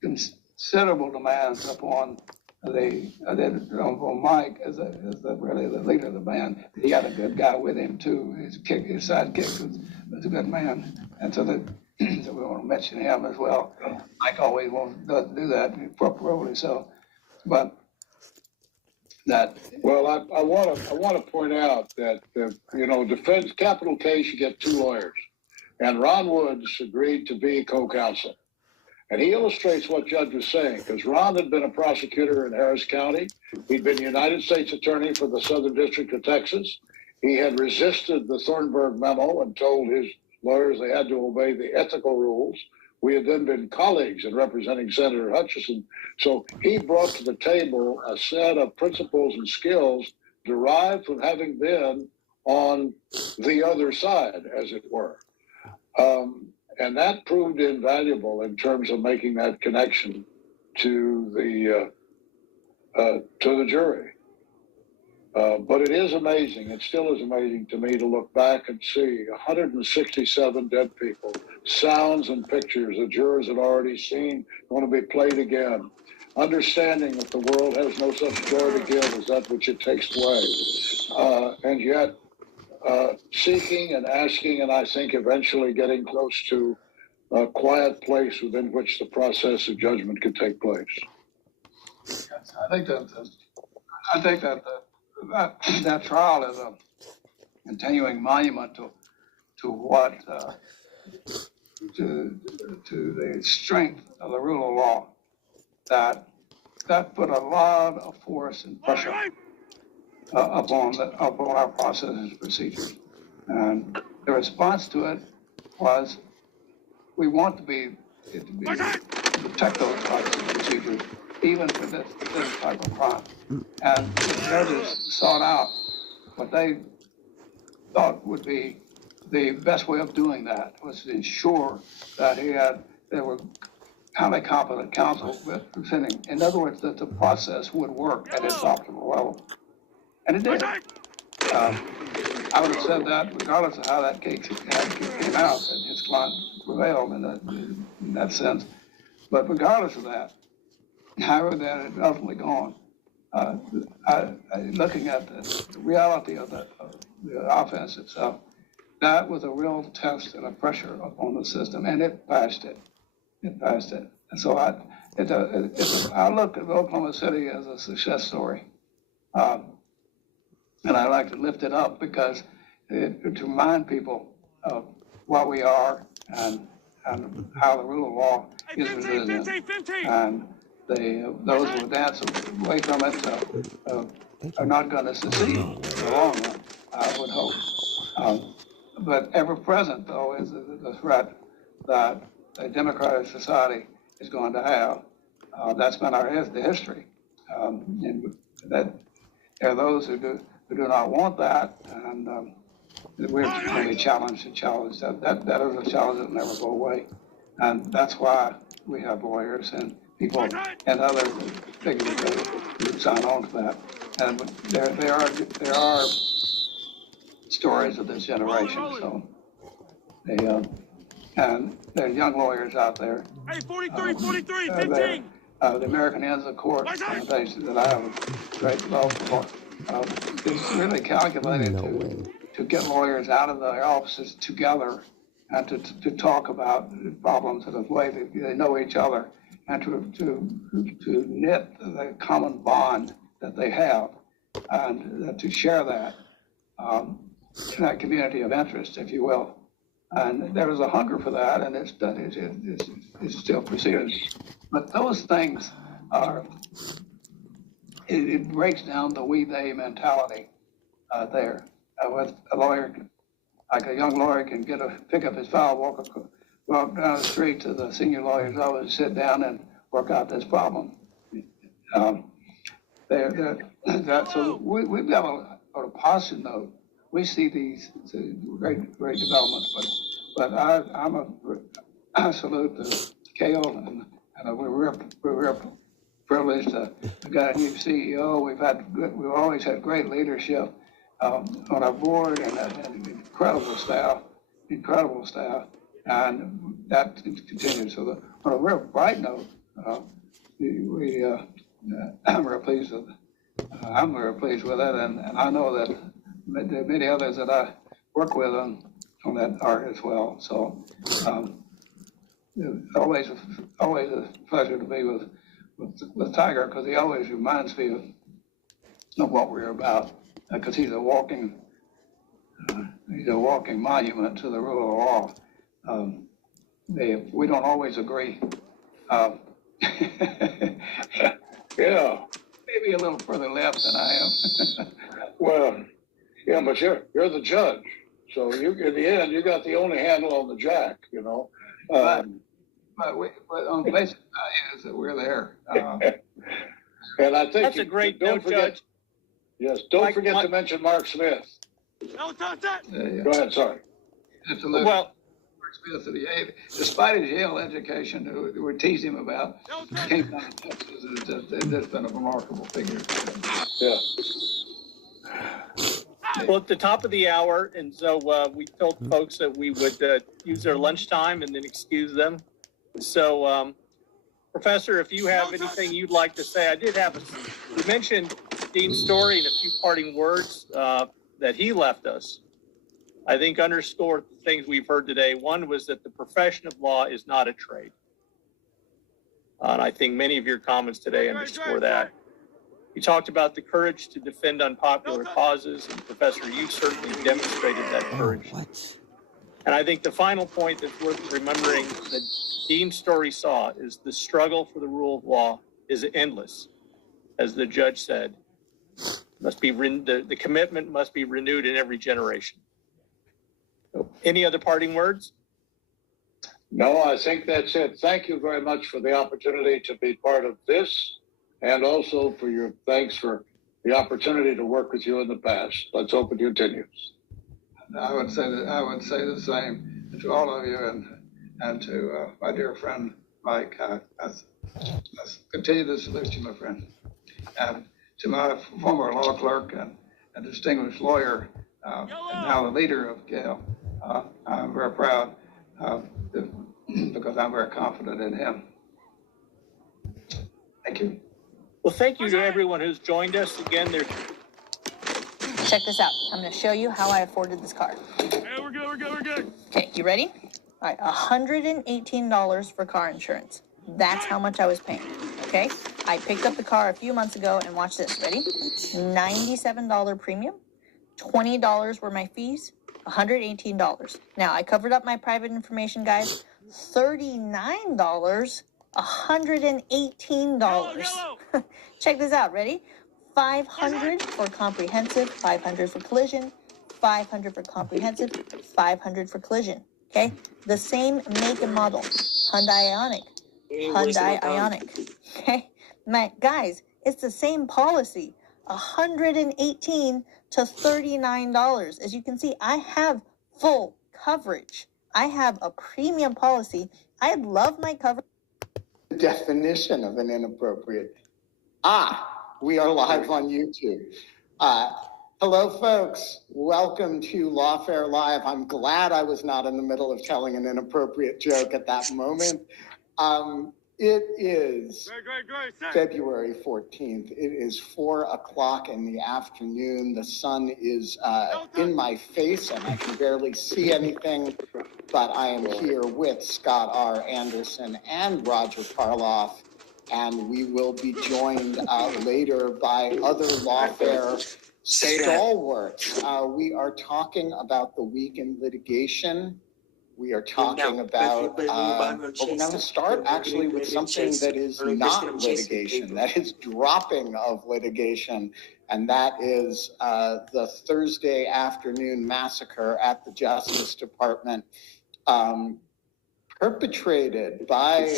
considerable demands upon Mike as really the leader of the band. He had a good guy with him too. His sidekick was a good man, and so that so we want to mention him as well. Mike always doesn't do that appropriately. So, but that. Well, I want to point out that defense capital case, you get 2 lawyers, and Ron Woods agreed to be co-counsel. And he illustrates what Judge was saying, because Ron had been a prosecutor in Harris County. He'd been United States Attorney for the Southern District of Texas. He had resisted the Thornburg memo and told his lawyers they had to obey the ethical rules. We had then been colleagues in representing Senator Hutchison. So he brought to the table a set of principles and skills derived from having been on the other side, as it were. And that proved invaluable in terms of making that connection to the jury. But it is amazing. It still is amazing to me to look back and see 167 dead people, sounds and pictures the jurors had already seen going to be played again, understanding that the world has no such joy to give as that which it takes away, and yet seeking and asking, and I think eventually getting close to a quiet place within which the process of judgment could take place. I think that trial is a continuing monument to what to the strength of the rule of law that put a lot of force and pressure upon our processes and procedures. And the response to it was, we want to protect those types of procedures, even for this type of crime. And the judges sought out what they thought would be the best way of doing that, was to ensure that there were highly competent counsel representing, in other words, that the process would work at its optimal level. And it did. I would have said that regardless of how that case came out, that his client prevailed in that sense. But regardless of that, however that had ultimately gone, looking at the reality of the offense itself, that was a real test and a pressure upon the system, and it passed it. And so I look at Oklahoma City as a success story. And I like to lift it up because to remind people of what we are and and how the rule of law is resilient. And those who dance away from it are not going to succeed in the long run, I would hope. But ever present, though, is the threat that a democratic society is going to have. That's been the history. And that there are those who do not want that, and we're really challenged to challenge that. That is a challenge that will never go away. And that's why we have lawyers and people and other figures who sign on to that. And there are stories of this generation. So and there are young lawyers out there. Hey, 43, 15. The American Ends of Court organization that I have a great love for. It's really calculated to get lawyers out of their offices together and to talk about problems in a way that they know each other and to knit the common bond that they have and to share that in that community of interest, if you will. And there is a hunger for that, and it's still proceeding. But those things it breaks down the we-they mentality there. With a lawyer, like a young lawyer can pick up his file, walk down the street to the senior lawyer's office, sit down and work out this problem. So we've got on a positive note. We see these great developments, but I salute the Kale, and we're real privileged to got a new CEO. We've always had great leadership on our board and incredible staff, and that continues. So on a real bright note, I'm very pleased with it, and I know that there are many others that I work with on that art as well. So always a pleasure to be with Tiger, because he always reminds me of what we're about, because he's a walking monument to the rule of law. We don't always agree. Yeah. Maybe a little further left than I am. Well, yeah, but you're the judge, so in the end you got the only handle on the jack, you know. But on the basic is that we're there. And I think that's a great note, Judge. Yes, don't forget to mention Mark Smith. No, it's that. Go ahead, sorry. Absolutely. Well, Mark Smith, despite his Yale education, who we teased him about, came down to Texas. It's just been a remarkable figure. Yeah. Well, at the top of the hour, and so we told folks that we would use their lunchtime and then excuse them. So, Professor, if you have anything you'd like to say, you mentioned Dean's story and a few parting words that he left us. I think underscore things we've heard today. One was that the profession of law is not a trade. And I think many of your comments today underscore that. You talked about the courage to defend unpopular causes, and Professor, you certainly demonstrated that courage. And I think the final point that's worth remembering that Dean's story saw is the struggle for the rule of law is endless. As the judge said, the commitment must be renewed in every generation. So, any other parting words? No, I think that's it. Thank you very much for the opportunity to be part of this, and also for your thanks for the opportunity to work with you in the past. Let's hope it continues. I would say the same to all of you, and to my dear friend Mike. I continue to salute you, my friend. And to my former law clerk and distinguished lawyer, and now the leader of Gale, I'm very proud because I'm very confident in him. Thank you. Well, thank you to everyone who's joined us. Again, check this out. I'm going to show you how I afforded this car. Hey, we're good. Okay, you ready? All right, $118 for car insurance. That's how much I was paying, okay? I picked up the car a few months ago, and watch this, ready? $97 premium, $20 were my fees, $118. Now, I covered up my private information, guys, $39, $118. Check this out, ready? 500 for comprehensive, 500 for collision, 500 for comprehensive, 500 for collision. Okay, the same make and model, Hyundai Ioniq. Okay, guys, it's the same policy, $118 to $39. As you can see, I have full coverage. I have a premium policy. I love my coverage. Definition of an inappropriate. We are live on YouTube. Hello, folks. Welcome to Lawfare Live. I'm glad I was not in the middle of telling an inappropriate joke at that moment. It is February 14th. It is 4 o'clock in the afternoon. The sun is in my face and I can barely see anything, but I am here with Scott R. Anderson and Roger Karloff, and we will be joined later by other Lawfare stalwarts. We are talking about the week in litigation. We are talking about, we're going to start actually with something that is not litigation, that is dropping of litigation, and that is the Thursday afternoon massacre at the Justice Department, perpetrated by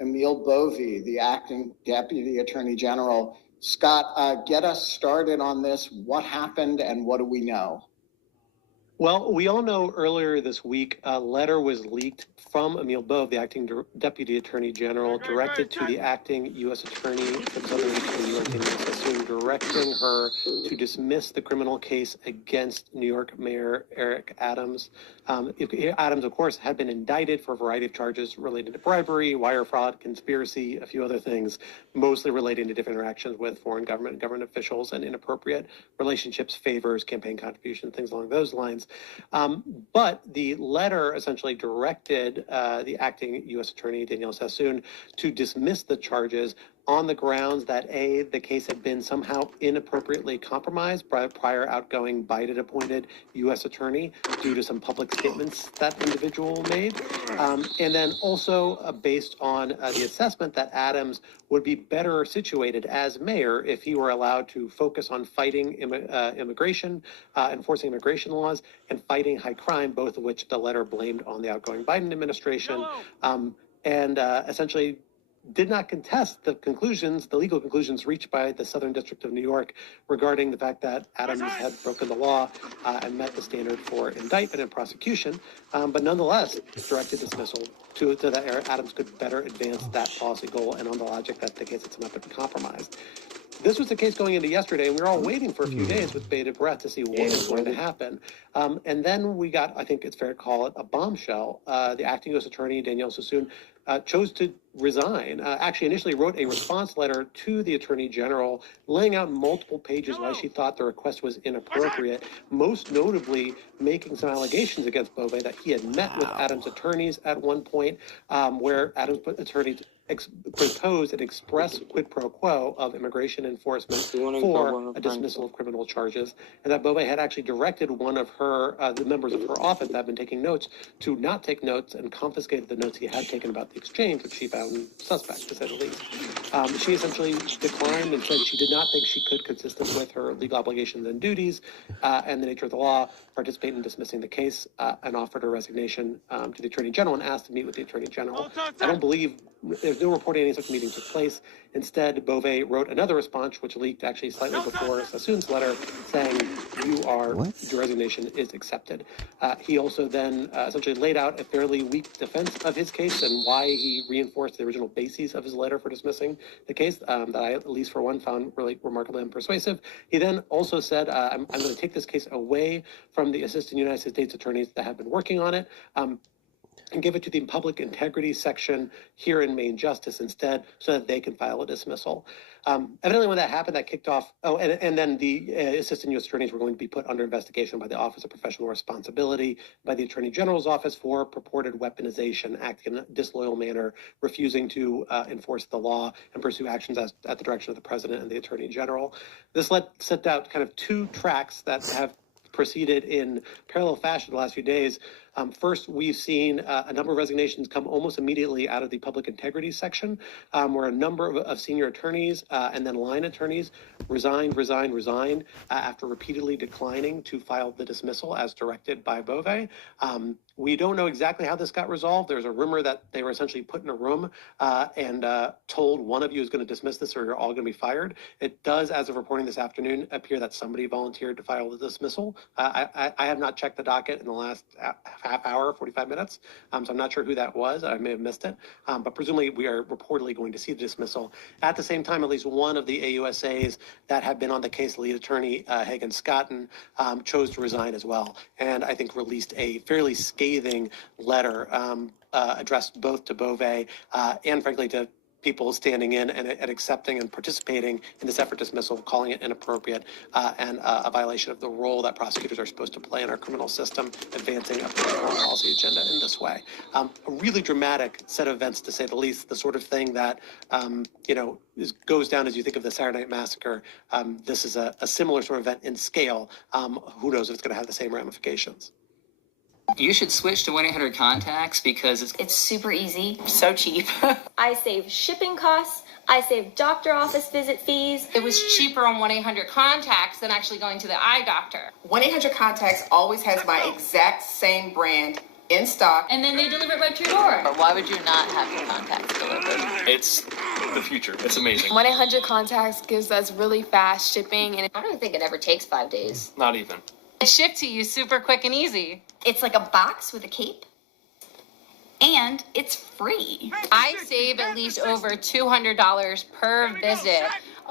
Emil Bovee, the acting Deputy Attorney General. Scott, get us started on this. What happened and what do we know? Well, we all know earlier this week, a letter was leaked from Emil Bovee, the acting Deputy Attorney General, directed to the acting U.S. Attorney for the Southern District of New York, Danielle Sassoon, directing her to dismiss the criminal case against New York Mayor Eric Adams. Adams, of course, had been indicted for a variety of charges related to bribery, wire fraud, conspiracy, a few other things, mostly relating to different interactions with foreign government and government officials and inappropriate relationships, favors, campaign contributions, things along those lines. But the letter essentially directed the acting U.S. Attorney, Danielle Sassoon, to dismiss the charges on the grounds that, A, the case had been somehow inappropriately compromised by a prior outgoing Biden-appointed U.S. attorney due to some public statements that individual made, and then also based on the assessment that Adams would be better situated as mayor if he were allowed to focus on fighting immigration, enforcing immigration laws, and fighting high crime, both of which the letter blamed on the outgoing Biden administration, and essentially did not contest the conclusions, the legal conclusions reached by the Southern District of New York regarding the fact that Adams had broken the law and met the standard for indictment and prosecution, but nonetheless directed dismissal so that Adams could better advance that policy goal and on the logic that the case had somehow been compromised. This was the case going into yesterday, and we were all waiting for a few days with bated breath to see what was going to happen. And then we got, I think it's fair to call it, a bombshell. The acting U.S. Attorney, Danielle Sassoon, chose to resign. Actually, initially wrote a response letter to the Attorney General, laying out multiple pages why she thought the request was inappropriate, most notably making some allegations against Bovee that he had met with Adams' attorneys at one point, where Adams' attorneys proposed an express quid pro quo of immigration enforcement for a dismissal of criminal charges, and that Bovee had actually directed one of her, the members of her office that had been taking notes, to not take notes and confiscated the notes he had taken about the exchange, which she found suspect, to say the least. She essentially declined and said she did not think she could, consistent with her legal obligations and duties and the nature of the law, participate in dismissing the case, and offered her resignation to the Attorney General and asked to meet with the Attorney General. I don't believe there's no reporting any such meeting took place. Instead, Bovee wrote another response, which leaked actually slightly before Sassoon's letter, saying, your resignation is accepted. He also then essentially laid out a fairly weak defense of his case and why he reinforced the original bases of his letter for dismissing the case that I, at least for one, found really remarkably unpersuasive. He then also said, I'm going to take this case away from the assistant United States attorneys that have been working on it, and give it to the public integrity section here in Maine Justice instead, so that they can file a dismissal. Evidently, when that happened, that kicked off. And then the assistant U.S. attorneys were going to be put under investigation by the Office of Professional Responsibility, by the Attorney General's office for purported weaponization, acting in a disloyal manner, refusing to enforce the law and pursue actions at the direction of the President and the Attorney General. This set out kind of two tracks that have proceeded in parallel fashion the last few days. First, we've seen a number of resignations come almost immediately out of the public integrity section, where a number of senior attorneys and then line attorneys resigned after repeatedly declining to file the dismissal as directed by Bove. We don't know exactly how this got resolved. There's a rumor that they were essentially put in a room and told one of you is going to dismiss this or you're all going to be fired. It does, as of reporting this afternoon, appear that somebody volunteered to file the dismissal. I have not checked the docket in the last half hour, 45 minutes, so I'm not sure who that was. I may have missed it, but presumably we are reportedly going to see the dismissal. At the same time, at least one of the AUSAs that had been on the case, lead attorney Hagen Scotton, chose to resign as well, and I think released a fairly scathing letter addressed both to Bove and frankly to people standing in and accepting and participating in this effort dismissal, calling it inappropriate and a violation of the role that prosecutors are supposed to play in our criminal system, advancing a political policy agenda in this way. A really dramatic set of events, to say the least, the sort of thing that, goes down as you think of the Saturday Night Massacre. This is a similar sort of event in scale. Who knows if it's going to have the same ramifications. You should switch to 1-800-CONTACTS because it's super easy, so cheap. I save shipping costs. I save doctor office visit fees. It was cheaper on 1-800-CONTACTS than actually going to the eye doctor. 1-800-CONTACTS always has my exact same brand in stock. And then they deliver it right to your door. But why would you not have your contacts delivered? It's the future. It's amazing. 1-800-CONTACTS gives us really fast shipping. And I don't think it ever takes 5 days. Not even. It's shipped to you super quick and easy. It's like a box with a cape. And it's free. I save at least over $200 per visit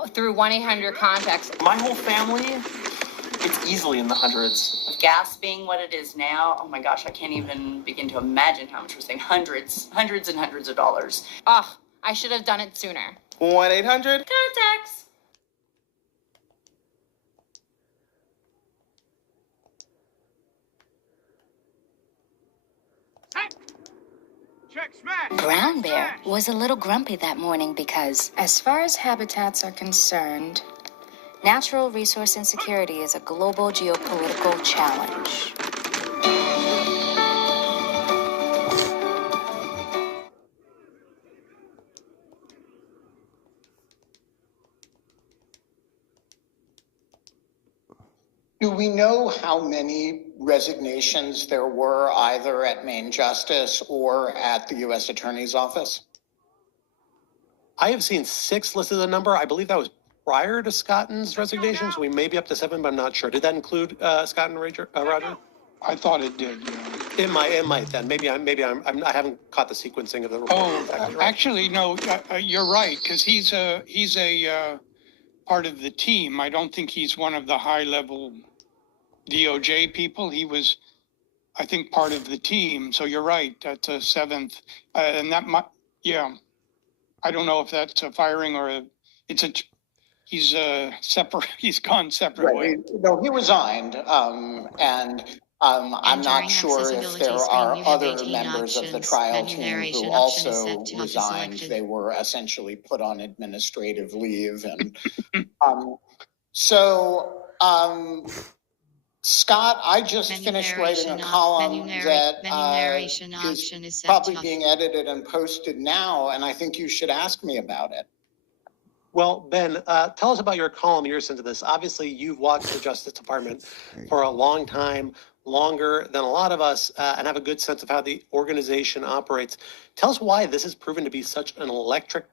through 1-800-CONTACTS. My whole family, it's easily in the hundreds. With gas being what it is now, oh my gosh, I can't even begin to imagine how much we're saving. Hundreds and hundreds of dollars. Ugh, I should have done it sooner. 1-800-CONTACTS. Brown Bear was a little grumpy that morning because, as far as habitats are concerned, natural resource insecurity is a global geopolitical challenge. Do we know how many resignations there were either at Maine Justice or at the U.S. Attorney's Office? I have seen 6 listed as a number. I believe that was prior to Scotton's resignation, so we may be up to 7, but I'm not sure. Did that include Scott and Roger? I thought it did, yeah. It might then. Maybe I haven't caught the sequencing of the report. Oh, actually, no, you're right, because he's a part of the team. I don't think he's one of the high-level DOJ people. He was, I think, part of the team. So you're right. That's a 7th, and that might, yeah. I don't know if that's a firing or he's separate. He's gone separate way. No, he resigned, and I'm not sure if there are other members of the trial team who also resigned. They were essentially put on administrative leave, and Scott, I just finished writing a column that is probably being edited and posted now, and I think you should ask me about it. Well, Ben, tell us about your column, your sense of this. Obviously, you've watched the Justice Department for a long time, longer than a lot of us, and have a good sense of how the organization operates. Tell us why this has proven to be such an electric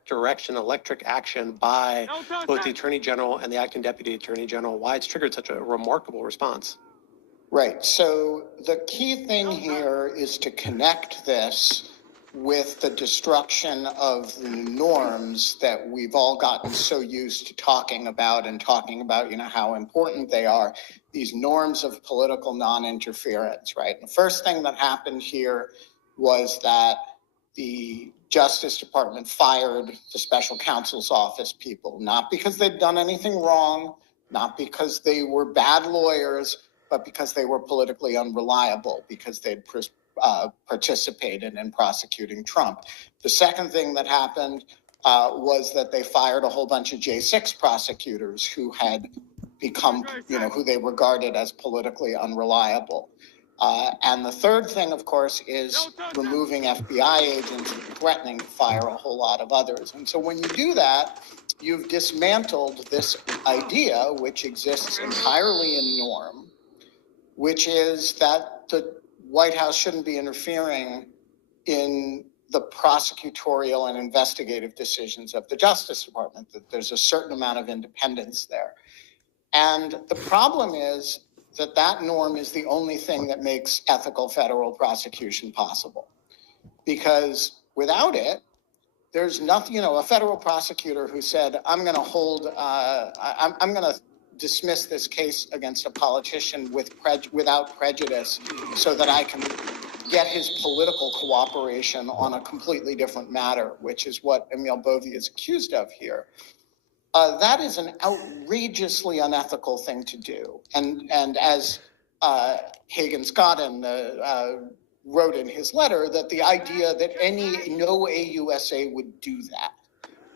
action by both the Attorney General and the Acting Deputy Attorney General, why it's triggered such a remarkable response. Right. So the key thing here is to connect this with the destruction of the norms that we've all gotten so used to talking about, how important they are, these norms of political non-interference, right? The first thing that happened here was that the Justice Department fired the special counsel's office people, not because they'd done anything wrong, not because they were bad lawyers, but because they were politically unreliable, because they'd participated in prosecuting Trump. The second thing that happened was that they fired a whole bunch of J6 prosecutors who had become, who they regarded as politically unreliable. And the third thing, of course, is removing FBI agents and threatening to fire a whole lot of others. And so when you do that, you've dismantled this idea, which exists entirely in norm, which is that the White House shouldn't be interfering in the prosecutorial and investigative decisions of the Justice Department, that there's a certain amount of independence there. And the problem is that that norm is the only thing that makes ethical federal prosecution possible. Because without it, there's nothing, a federal prosecutor who said, I'm going to dismiss this case against a politician without prejudice so that I can get his political cooperation on a completely different matter, which is what Emile Bovy is accused of here. That is an outrageously unethical thing to do. And as Hagan Scotton wrote in his letter, that the idea that no AUSA would do that,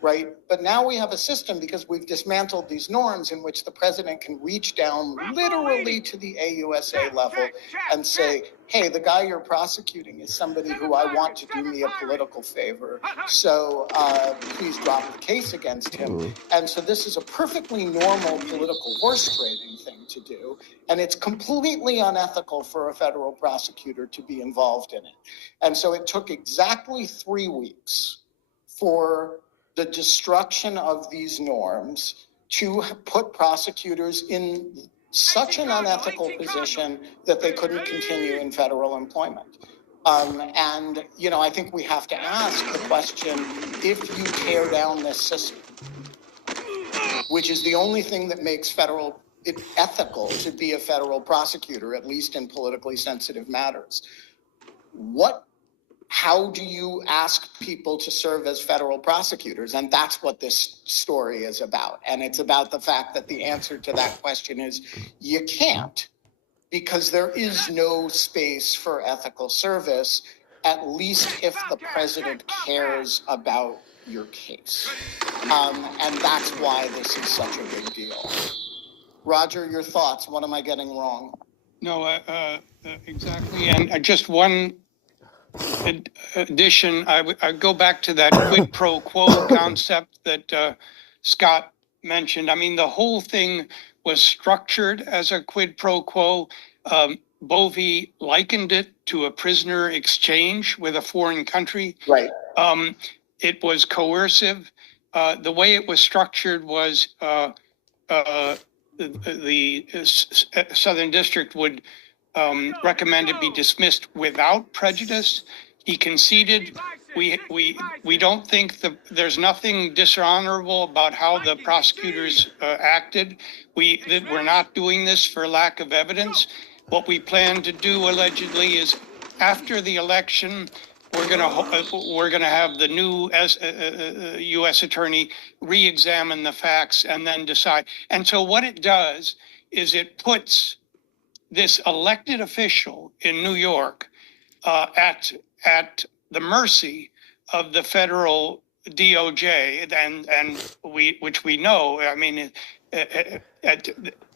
right? But now we have a system, because we've dismantled these norms, in which the president can reach down literally to the AUSA level and say, hey, the guy you're prosecuting is somebody who I want to do me a political favor, so please drop the case against him. And so this is a perfectly normal political horse trading thing to do, and it's completely unethical for a federal prosecutor to be involved in it. And so it took exactly 3 weeks for the destruction of these norms to put prosecutors in such an unethical position that they couldn't continue in federal employment. And, I think we have to ask the question, if you tear down this system, which is the only thing that makes it ethical to be a federal prosecutor, at least in politically sensitive matters, how do you ask people to serve as federal prosecutors? And that's what this story is about. And it's about the fact that the answer to that question is you can't, because there is no space for ethical service, at least if the president cares about your case. And that's why this is such a big deal. Roger, your thoughts? What am I getting wrong? No, exactly. And just one addition, I go back to that quid pro quo concept that Scott mentioned. I mean, the whole thing was structured as a quid pro quo. Bovy likened it to a prisoner exchange with a foreign country. Right. It was coercive. The way it was structured was the Southern District would recommend it be dismissed without prejudice. He conceded. We don't think there's nothing dishonorable about how the prosecutors acted. We're not doing this for lack of evidence. What we plan to do allegedly is, after the election, we're gonna have the new U.S. attorney re-examine the facts and then decide. And so what it does is it puts this elected official in New York at the mercy of the federal DOJ, and which we know. I mean, that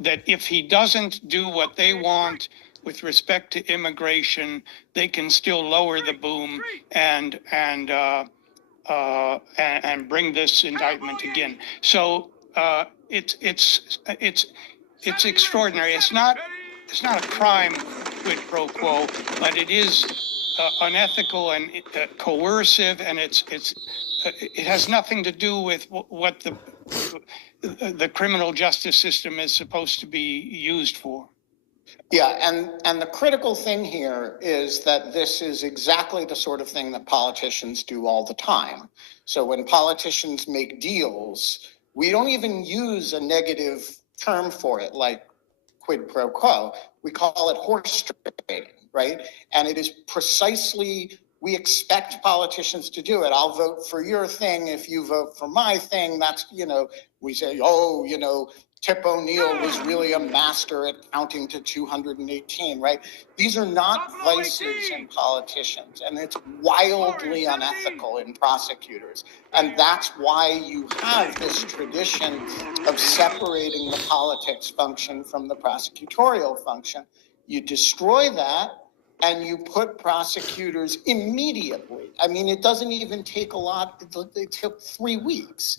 if he doesn't do what they want with respect to immigration, they can still lower the boom and bring this indictment again. So it's extraordinary. It's not a crime, quid pro quo, but it is unethical and coercive, and it has nothing to do with what the criminal justice system is supposed to be used for. Yeah, and the critical thing here is that this is exactly the sort of thing that politicians do all the time. So when politicians make deals, we don't even use a negative term for it, like quid pro quo. We call it horse trading, right? And it is precisely, we expect politicians to do it. I'll vote for your thing if you vote for my thing. That's, we say, Tip O'Neill was really a master at counting to 218, right? These are not vices in politicians, and it's wildly unethical in prosecutors. And that's why you have this tradition of separating the politics function from the prosecutorial function. You destroy that, and you put prosecutors immediately. I mean, it doesn't even take a lot. It took 3 weeks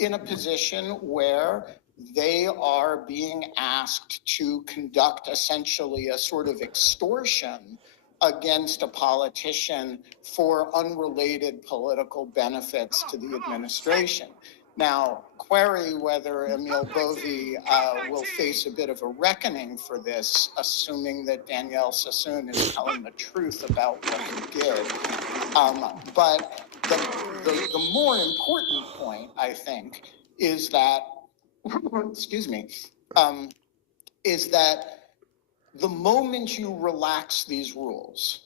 in a position where they are being asked to conduct essentially a sort of extortion against a politician for unrelated political benefits to the administration. Now, query whether Emile Bovy will face a bit of a reckoning for this, assuming that Danielle Sassoon is telling the truth about what he did. But the more important point, I think, is that, excuse me, is that the moment you relax these rules,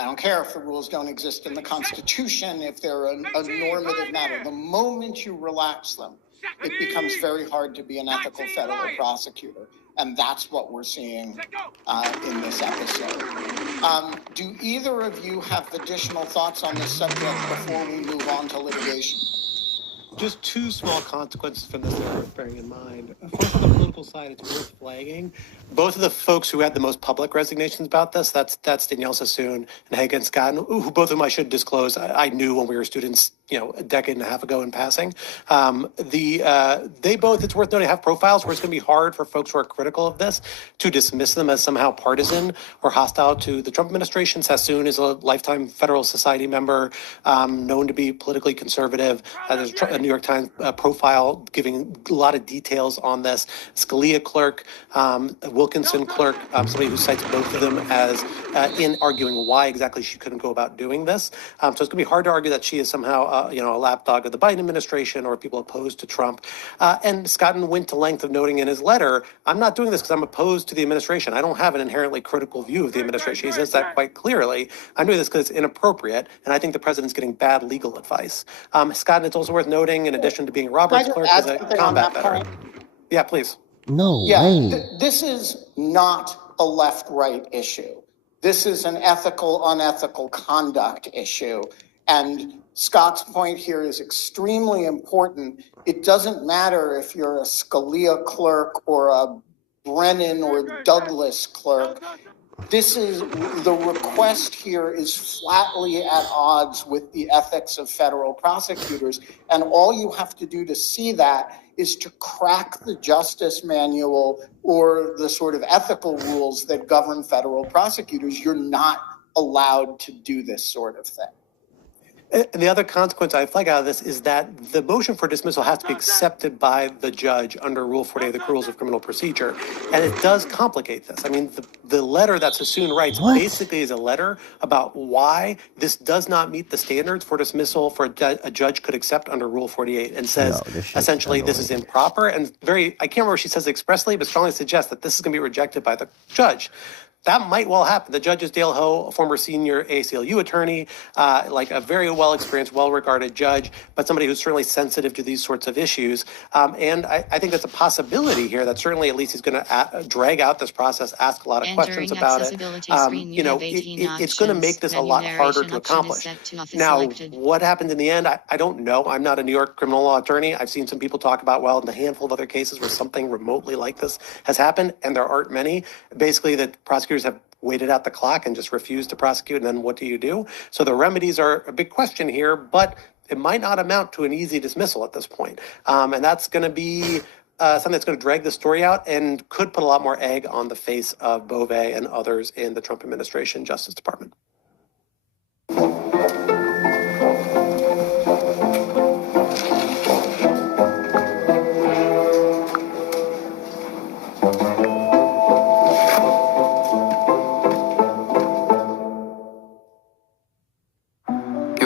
I don't care if the rules don't exist in the Constitution, if they're a normative matter. The moment you relax them, it becomes very hard to be an ethical federal prosecutor. And that's what we're seeing in this episode. Do either of you have additional thoughts on this subject before we move on to litigation? Just two small consequences from this that are worth bearing in mind. First, on the political side, it's worth flagging. Both of the folks who had the most public resignations about this, that's Danielle Sassoon and Hagen Scott, who both of them I should disclose, I knew when we were students, a decade and a half ago in passing. They both, it's worth noting, have profiles where it's going to be hard for folks who are critical of this to dismiss them as somehow partisan or hostile to the Trump administration. Sassoon is a lifetime Federal Society member, known to be politically conservative. There's a New York Times profile giving a lot of details on this. Scalia clerk, Wilkinson clerk, somebody who cites both of them as in arguing why exactly she couldn't go about doing this. So it's going to be hard to argue that she is somehow, a lapdog of the Biden administration or people opposed to Trump. And Scotton went to length of noting in his letter, I'm not doing this because I'm opposed to the administration. I don't have an inherently critical view of the administration. He says that quite clearly. I'm doing this because it's inappropriate, and I think the president's getting bad legal advice. Scotton, it's also worth noting, in addition to being Robert's clerk, is a combat veteran. Yeah, please. No way. This is not a left-right issue. This is an ethical, unethical conduct issue. And Scott's point here is extremely important. It doesn't matter if you're a Scalia clerk or a Brennan or Douglas clerk. The request here is flatly at odds with the ethics of federal prosecutors. And all you have to do to see that is to crack the justice manual or the sort of ethical rules that govern federal prosecutors. You're not allowed to do this sort of thing. And the other consequence I flag out of this is that the motion for dismissal has to be accepted by the judge under Rule 48 of the Rules of Criminal Procedure. And it does complicate this. I mean, the letter that Sassoon writes basically is a letter about why this does not meet the standards for dismissal for a judge could accept under Rule 48, and says essentially this is improper and I can't remember if she says it expressly, but strongly suggests that this is going to be rejected by the judge. That might well happen. The judge is Dale Ho, a former senior ACLU attorney, like a very well-experienced, well-regarded judge, but somebody who's certainly sensitive to these sorts of issues. And I think that's a possibility here that certainly at least he's going to drag out this process, ask a lot of questions about it. It's going to make this a lot harder to accomplish. Now, what happened in the end, I don't know. I'm not a New York criminal law attorney. I've seen some people talk about, well, in a handful of other cases where something remotely like this has happened, and there aren't many. Basically, the prosecutors have waited out the clock and just refused to prosecute, and then what do you do? So the remedies are a big question here, but it might not amount to an easy dismissal at this point. And that's going to be something that's going to drag the story out and could put a lot more egg on the face of Beauvais and others in the Trump administration Justice Department.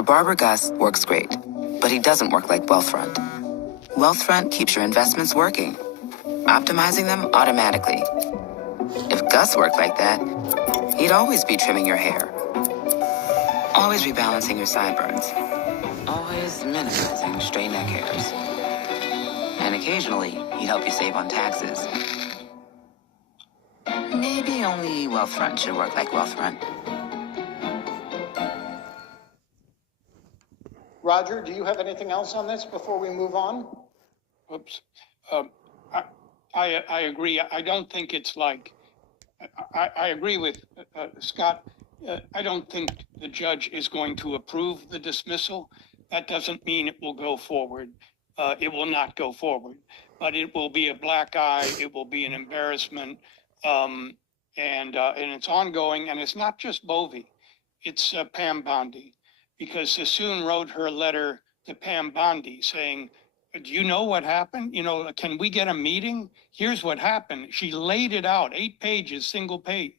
Barber Gus works great, but he doesn't work like Wealthfront. Wealthfront keeps your investments working, optimizing them automatically. If Gus worked like that, he'd always be trimming your hair, always rebalancing your sideburns, always minimizing stray neck hairs. And occasionally, he'd help you save on taxes. Maybe only Wealthfront should work like Wealthfront. Roger, do you have anything else on this before we move on? Oops. I agree. I don't think it's like, I agree with Scott. I don't think the judge is going to approve the dismissal. That doesn't mean it will go forward. It will not go forward, but it will be a black eye. It will be an embarrassment. And it's ongoing. And it's not just Bovee. It's Pam Bondi, because Sassoon wrote her letter to Pam Bondi saying, do you know what happened? You know, can we get a meeting? Here's what happened. She laid it out, 8 pages, single page,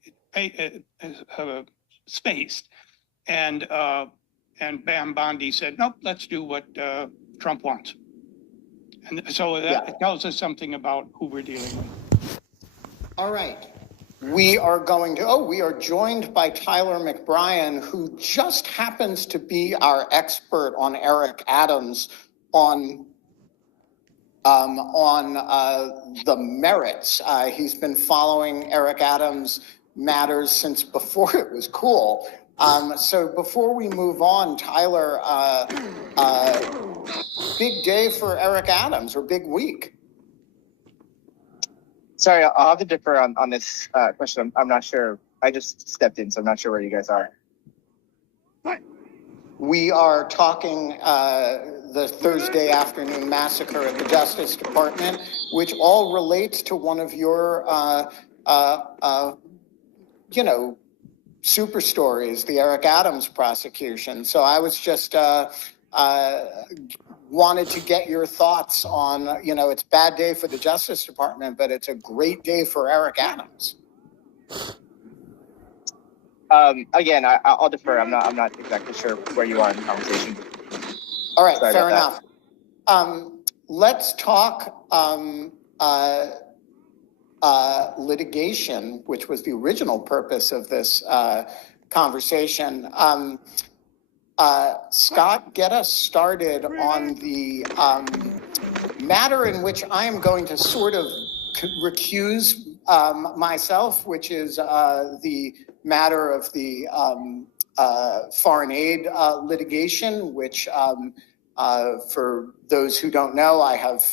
spaced. And Pam Bondi said, nope, let's do what Trump wants. And so that tells us something about who we're dealing with. All right. We are joined by Tyler McBrien, who just happens to be our expert on Eric Adams on the merits. He's been following Eric Adams matters since before it was cool. So before we move on, Tyler, big day for Eric Adams, or big week. Sorry, I'll have to defer on this question. I'm not sure. I just stepped in, so I'm not sure where you guys are. We are talking the Thursday afternoon massacre at the Justice Department, which all relates to one of your, super stories, the Eric Adams prosecution. So I was just wanted to get your thoughts on, it's a bad day for the Justice Department, but it's a great day for Eric Adams. Again, I'll defer. I'm not exactly sure where you are in the conversation. All right, fair enough. Let's talk litigation, which was the original purpose of this conversation. Scott, get us started on the matter in which I am going to sort of recuse myself, which is the matter of the foreign aid litigation, which for those who don't know, I have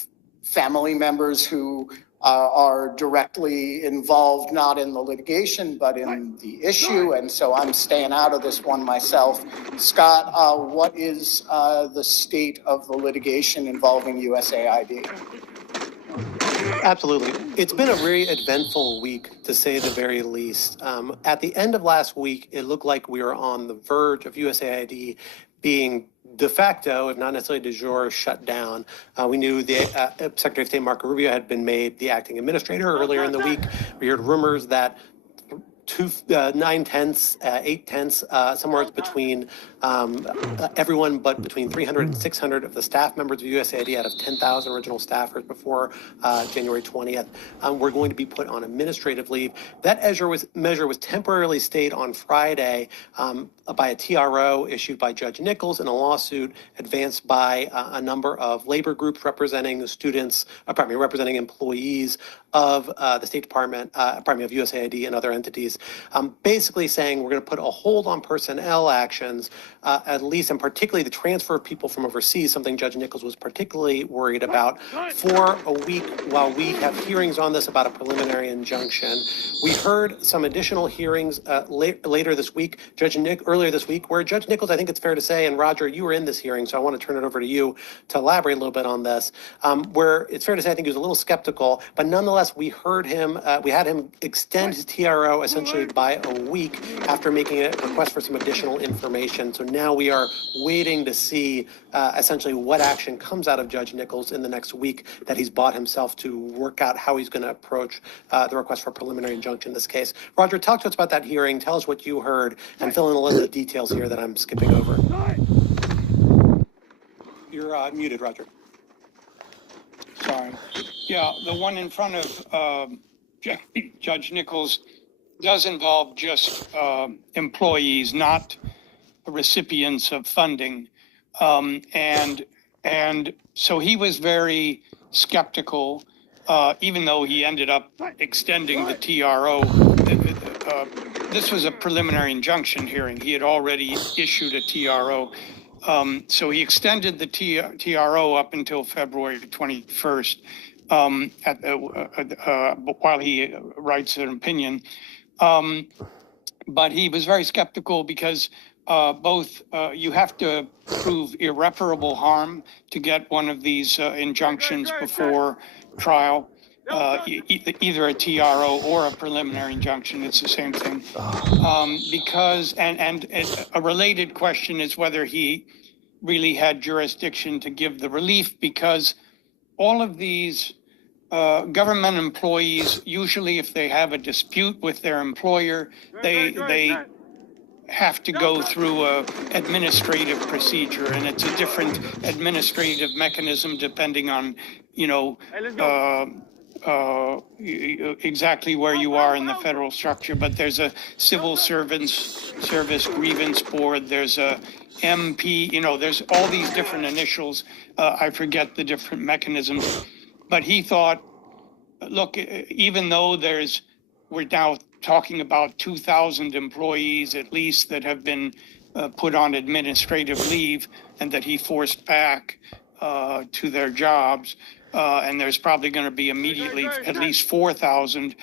family members who are directly involved, not in the litigation, but in the issue. And so I'm staying out of this one myself. Scott, what is the state of the litigation involving USAID? Absolutely. It's been a very eventful week, to say the very least. At the end of last week, it looked like we were on the verge of USAID being de facto, if not necessarily de jure, shut down. We knew the Secretary of State Marco Rubio had been made the acting administrator earlier in the week. We heard rumors that 9/10, 8/10, somewhere between everyone but between 300 and 600 of the staff members of USAID out of 10,000 original staffers before January 20th were going to be put on administrative leave. That measure was temporarily stayed on Friday by a TRO issued by Judge Nichols in a lawsuit advanced by a number of labor groups representing the students, representing employees of the State Department, of USAID and other entities, basically saying we're going to put a hold on personnel actions, at least, and particularly the transfer of people from overseas, something Judge Nichols was particularly worried about, for a week while we have hearings on this about a preliminary injunction. We heard some additional hearings later this week, earlier this week, where Judge Nichols, I think it's fair to say, and Roger, you were in this hearing, so I want to turn it over to you to elaborate a little bit on this, where it's fair to say I think he was a little skeptical, but nonetheless, we heard him, we had him extend his TRO essentially by a week after making a request for some additional information. So now we are waiting to see essentially what action comes out of Judge Nichols in the next week that he's bought himself to work out how he's going to approach the request for preliminary injunction in this case. Roger, talk to us about that hearing. Tell us what you heard and fill in a little of the details here that I'm skipping over. You're muted, Roger. Sorry. Yeah, the one in front of Judge Nichols does involve just employees, not recipients of funding. And so he was very skeptical, even though he ended up extending the TRO. This was a preliminary injunction hearing. He had already issued a TRO. So he extended the TRO up until February 21st. while he writes an opinion. But he was very skeptical because both you have to prove irreparable harm to get one of these injunctions before trial. Either a TRO or a preliminary injunction, it's the same thing. Because, and a related question is whether he really had jurisdiction to give the relief, because all of these government employees, usually if they have a dispute with their employer, they have to go through a administrative procedure, and it's a different administrative mechanism depending on, you know, exactly where you are in the federal structure. But there's a civil service grievance board, there's a MP, you know, there's all these different initials. I forget the different mechanisms, but he thought, look, even though we're now talking about 2,000 employees at least that have been put on administrative leave and that he forced back to their jobs, and there's probably going to be immediately at least 4,000.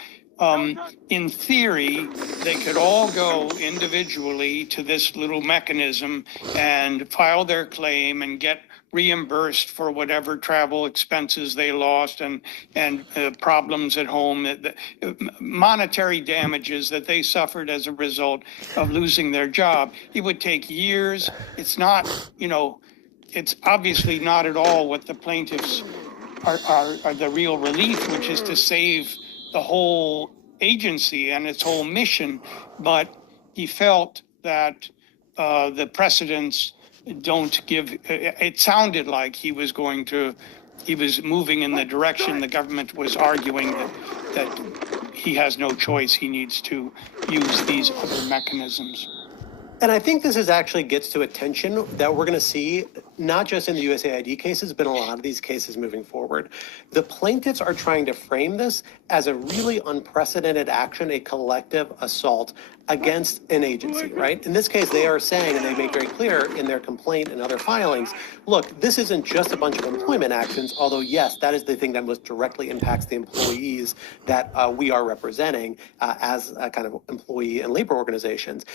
In theory, they could all go individually to this little mechanism and file their claim and get reimbursed for whatever travel expenses they lost and problems at home, monetary damages that they suffered as a result of losing their job. It would take years. It's not, you know, it's obviously not at all what the plaintiffs are the real relief, which is to save the whole agency and its whole mission. But he felt that the precedents don't give, it sounded like he was moving in the direction the government was arguing that he has no choice, he needs to use these other mechanisms. And I think this actually gets to a tension that we're going to see, not just in the USAID cases, but in a lot of these cases moving forward. The plaintiffs are trying to frame this as a really unprecedented action, a collective assault against an agency, right? In this case, they are saying, and they make very clear in their complaint and other filings, look, this isn't just a bunch of employment actions, although yes, that is the thing that most directly impacts the employees that we are representing as a kind of employee and labor organizations.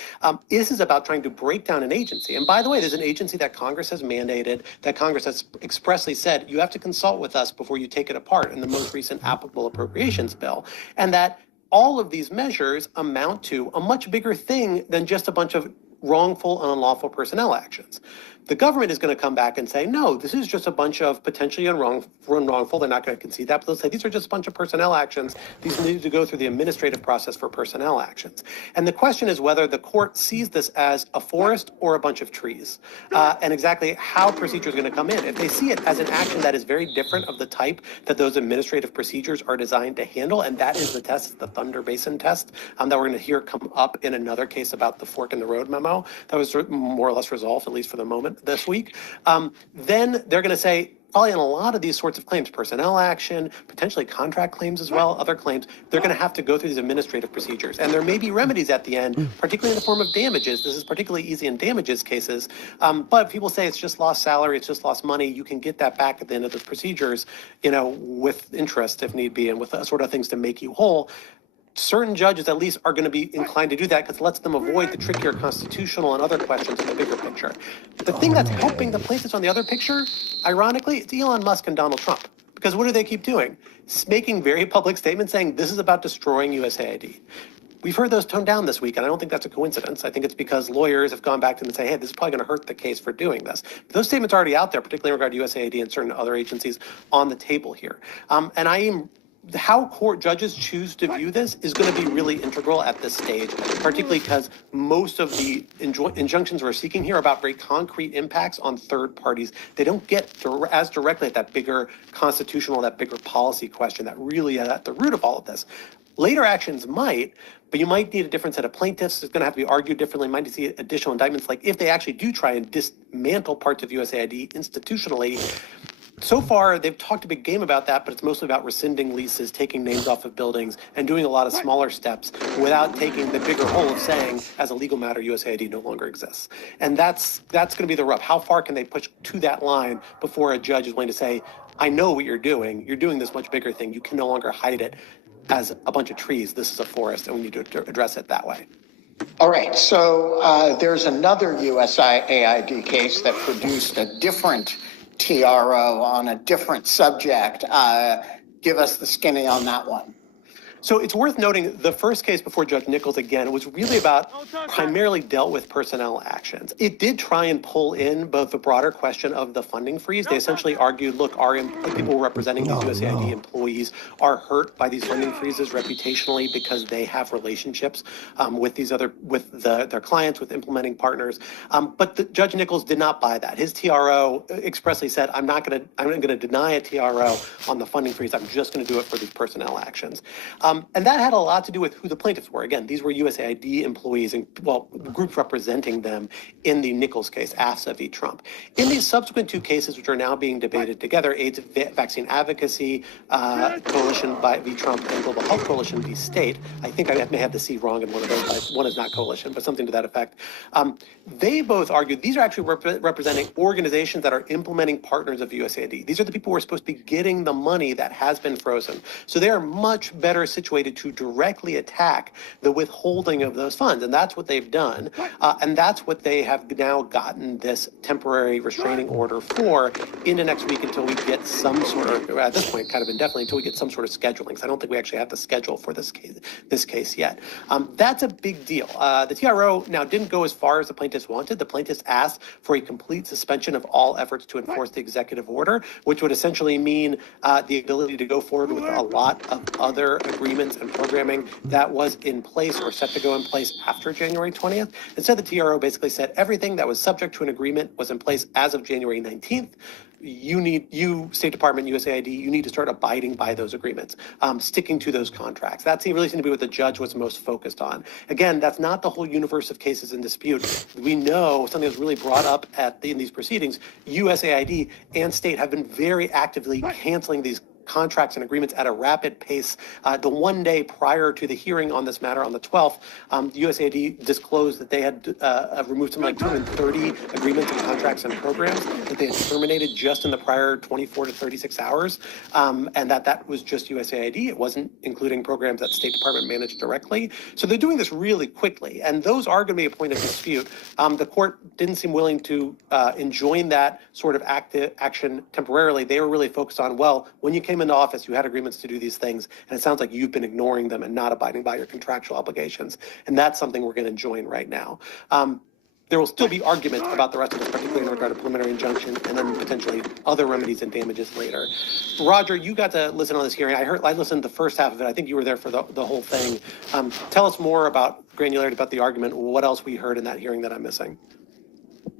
This is about trying to break down an agency. And by the way, there's an agency that Congress has mandated, that Congress has expressly said, you have to consult with us before you take it apart in the most recent applicable appropriations bill. And that all of these measures amount to a much bigger thing than just a bunch of wrongful and unlawful personnel actions. The government is going to come back and say, no, this is just a bunch of potentially wrongful. They're not going to concede that, but they'll say these are just a bunch of personnel actions. These need to go through the administrative process for personnel actions. And the question is whether the court sees this as a forest or a bunch of trees, and exactly how procedure is going to come in. If they see it as an action that is very different of the type that those administrative procedures are designed to handle, and that is the test, the Thunder Basin test, that we're going to hear come up in another case about the Fork in the Road memo that was more or less resolved, at least for the moment, this week, then they're going to say, probably in a lot of these sorts of claims, personnel action, potentially contract claims as well, other claims, they're going to have to go through these administrative procedures. And there may be remedies at the end, particularly in the form of damages. This is particularly easy in damages cases. But people say it's just lost salary, it's just lost money. You can get that back at the end of the procedures, you know, with interest if need be, and with sort of things to make you whole. Certain judges at least are going to be inclined to do that because it lets them avoid the trickier constitutional and other questions in the bigger picture. The thing that's helping the plaintiffs on the other picture, ironically, it's Elon Musk and Donald Trump. Because what do they keep doing? Making very public statements saying this is about destroying USAID. We've heard those toned down this week, and I don't think that's a coincidence. I think it's because lawyers have gone back to them and say, hey, this is probably going to hurt the case for doing this. But those statements are already out there, particularly in regard to USAID and certain other agencies on the table here. How court judges choose to view this is going to be really integral at this stage, particularly because most of the injunctions we're seeking here are about very concrete impacts on third parties. They don't get as directly at that bigger constitutional, that bigger policy question that really is at the root of all of this. Later actions might, but you might need a different set of plaintiffs. It's going to have to be argued differently. You might need to see additional indictments, like if they actually do try and dismantle parts of USAID institutionally. So far, they've talked a big game about that, but it's mostly about rescinding leases, taking names off of buildings, and doing a lot of smaller steps without taking the bigger whole of saying, as a legal matter, USAID no longer exists. And that's going to be the rub. How far can they push to that line before a judge is willing to say, I know what you're doing. You're doing this much bigger thing. You can no longer hide it as a bunch of trees. This is a forest, and we need to address it that way. All right, so there's another USAID case that produced a different TRO on a different subject. Give us the skinny on that one. So it's worth noting the first case before Judge Nichols, again, was really about primarily dealt with personnel actions. It did try and pull in both the broader question of the funding freeze. They essentially argued, look, the people representing these USAID employees are hurt by these funding freezes reputationally because they have relationships with their clients, with implementing partners. But Judge Nichols did not buy that. His TRO expressly said, I'm going to deny a TRO on the funding freeze. I'm just going to do it for these personnel actions. And that had a lot to do with who the plaintiffs were. Again, these were USAID employees and, groups representing them in the Nichols case, AFSA v. Trump. In these subsequent two cases, which are now being debated together, AIDS Vaccine Advocacy Coalition v. Trump and Global Health Coalition v. State, I think I may have the C wrong in one of those, one is not coalition, but something to that effect. They both argued these are actually representing organizations that are implementing partners of USAID. These are the people who are supposed to be getting the money that has been frozen. So they are much better situated to directly attack the withholding of those funds. And that's what they've done. And that's what they have now gotten this temporary restraining order for into next week until we get some sort of, at this point, kind of indefinitely, until we get some sort of scheduling. So I don't think we actually have the schedule for this case yet. That's a big deal. The TRO now didn't go as far as the plaintiffs wanted. The plaintiffs asked for a complete suspension of all efforts to enforce the executive order, which would essentially mean the ability to go forward with a lot of other agreements and programming that was in place or set to go in place after January 20th. Instead, the TRO basically said everything that was subject to an agreement was in place as of January 19th. You, State Department, USAID, you need to start abiding by those agreements, sticking to those contracts. That really seemed to be what the judge was most focused on. Again, that's not the whole universe of cases in dispute. We know something that's really brought up in these proceedings, USAID and state have been very actively canceling these contracts and agreements at a rapid pace. The one day prior to the hearing on this matter on the 12th, USAID disclosed that they had removed something like 230 agreements and contracts and programs that they had terminated just in the prior 24 to 36 hours, and that was just USAID. It wasn't including programs that State Department managed directly. So they're doing this really quickly, and those are going to be a point of dispute. The court didn't seem willing to enjoin that sort of action temporarily. They were really focused on, well, when you came into office, you had agreements to do these things, and it sounds like you've been ignoring them and not abiding by your contractual obligations. And that's something we're going to enjoin right now. There will still be arguments about the rest of this, particularly in regard to preliminary injunction and then potentially other remedies and damages later. Roger, you got to listen on this hearing. I listened to the first half of it. I think you were there for the whole thing. Tell us more about granularity about the argument. What else we heard in that hearing that I'm missing?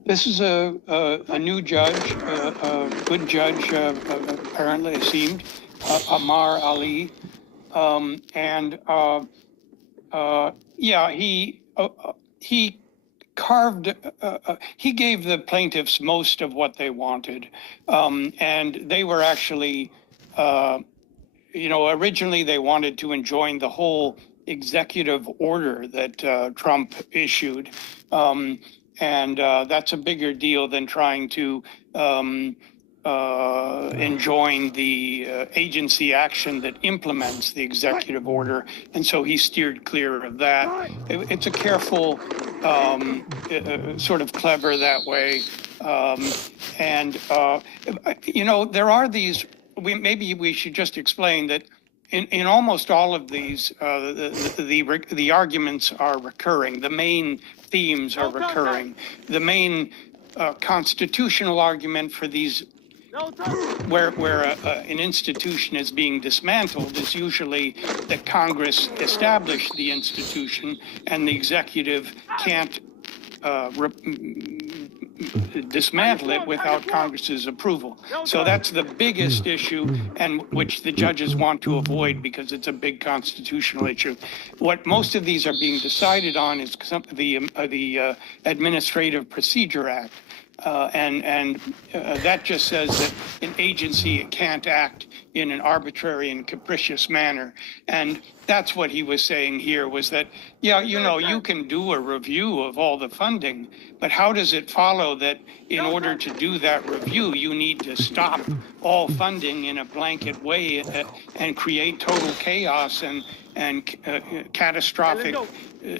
This is a new judge, a good judge, apparently it seemed, Amar Ali, he carved, he gave the plaintiffs most of what they wanted, and they were actually, originally they wanted to enjoin the whole executive order that Trump issued. And that's a bigger deal than trying to enjoin the agency action that implements the executive order. And so he steered clear of that. It's a careful, sort of clever that way. There are these, maybe we should just explain that in almost all of these, the arguments are recurring. The main themes are recurring. The main constitutional argument for these, where an institution is being dismantled, is usually that Congress established the institution and the executive can't dismantle it without Congress's approval. So that's the biggest issue, and which the judges want to avoid because it's a big constitutional issue. What most of these are being decided on is the Administrative Procedure Act. That just says that an agency can't act in an arbitrary and capricious manner. And that's what he was saying here, was that, yeah, you know, you can do a review of all the funding, but how does it follow that in order to do that review, you need to stop all funding in a blanket way and create total chaos and catastrophic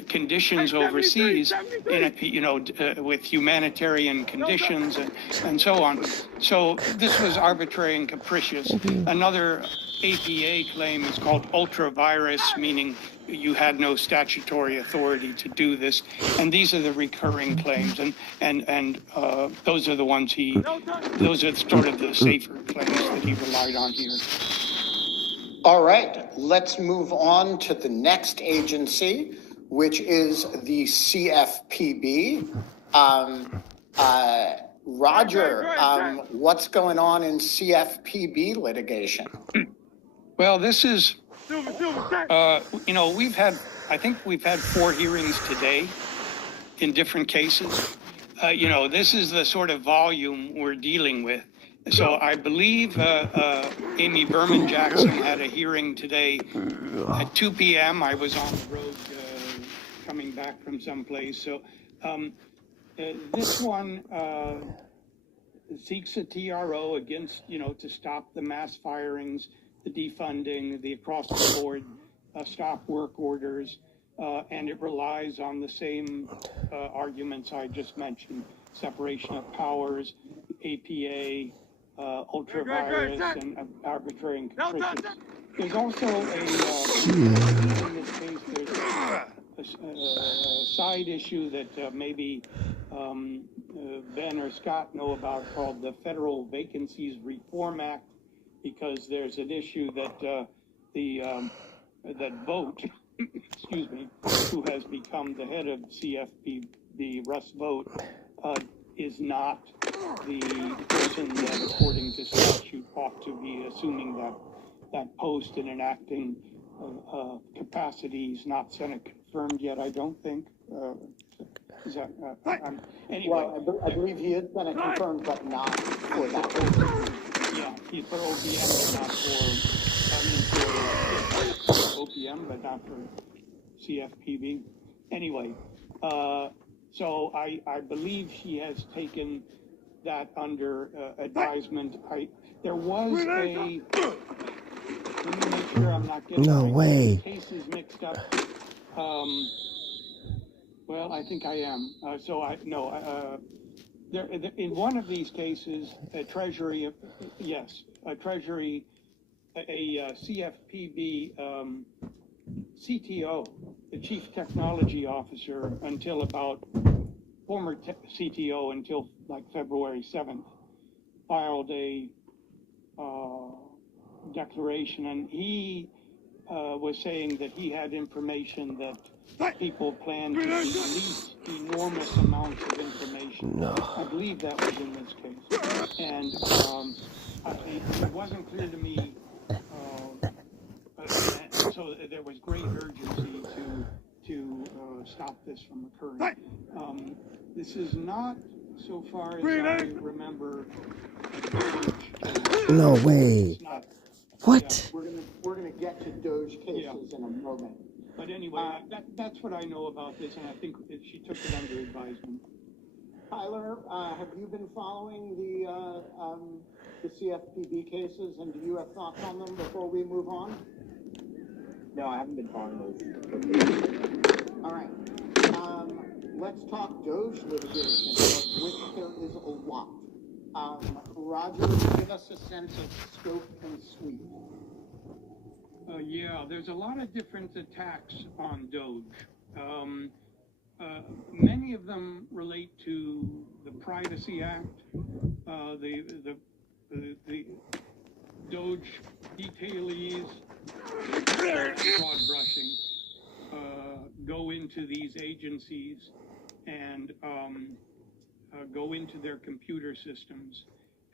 conditions overseas, with humanitarian conditions and so on. So this was arbitrary and capricious. Another APA claim is called ultra-virus, meaning you had no statutory authority to do this. And these are the recurring claims, and those are the ones those are sort of the safer claims that he relied on here. All right, let's move on to the next agency, which is the CFPB. Roger, what's going on in CFPB litigation? Well, this is, I think we've had 4 hearings today in different cases. This is the sort of volume we're dealing with. So I believe Amy Berman Jackson had a hearing today at 2 p.m. I was on the road coming back from someplace. So this one seeks a TRO against, to stop the mass firings, the defunding, the across-the-board stop work orders, and it relies on the same arguments I just mentioned: separation of powers, APA, ultra-virus, and arbitrary and capricious. There's also in this case, there's a side issue that maybe Ben or Scott know about, called the Federal Vacancies Reform Act, because there's an issue that that Vogt, excuse me, who has become the head of CFPB, Russ Vogt, is not the person that, according to statute, ought to be assuming that post in an acting capacity. He's not Senate confirmed yet, I don't think. Is that, anyway. Well, I believe he is Senate confirmed, but not for that. Yeah, he's for OPM, but not for OPM, but not for CFPB. Anyway, so I believe she has taken that under advisement. There was a, let me make sure I'm not getting cases mixed up. Well, I think I am. There, in one of these cases, a CFPB CTO, the Chief Technology Officer, former CTO until like February 7th, filed a declaration, and he was saying that he had information that people plan to release enormous amounts of information. No. I believe that was in this case. And it wasn't clear to me, so there was great urgency to stop this from occurring. This is not, so far as I remember, no way. What? Yeah, we're gonna get to Doge cases in a moment. But anyway, that's what I know about this, and I think she took it under advisement. Tyler, have you been following the CFPB cases, and do you have thoughts on them before we move on? No, I haven't been following those. All right. Let's talk Doge litigation, of which there is a lot. Roger, give us a sense of scope and sweep. Yeah, there's a lot of different attacks on Doge. Many of them relate to the Privacy Act, the Doge detailees, broad brushing, go into these agencies and go into their computer systems,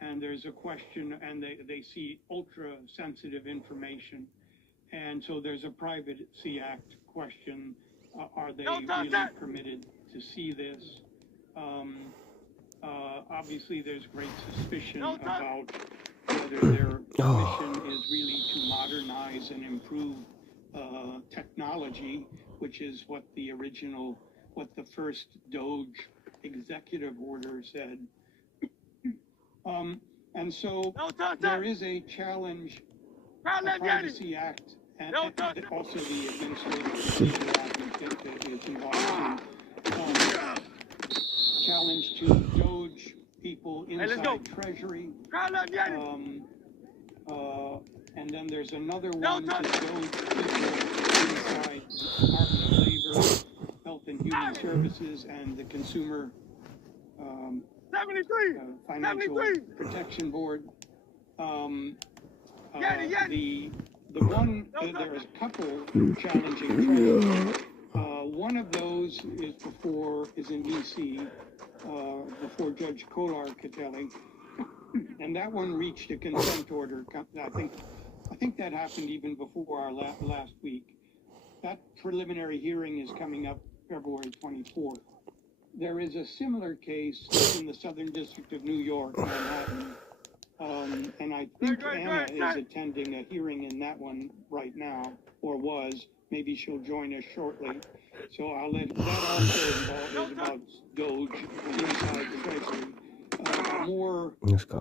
and there's a question, and they see ultra sensitive information, and so there's a Privacy Act question. Are they really permitted to see this? Obviously there's great suspicion about whether their mission is really to modernize and improve technology, which is what the first Doge executive order said. And so there is a challenge, a Privacy Act, and also the Administrative Procedure Act that is involved in challenge to Doge people inside Treasury. And then there's another one to Doge people inside the Department of Labor, Health and Human Services, and the Consumer Financial Protection Board. There's a couple challenging Treasury. One of those is in D.C. Before Judge Kolar-Catelli, and that one reached a consent order. I think that happened even before our last week. That preliminary hearing is coming up February 24th. There is a similar case in the Southern District of New York, Manhattan, and I think Anna is attending a hearing in that one right now, or was. Maybe she'll join us shortly. So I'll let that also is about Doge inside Treasury. A more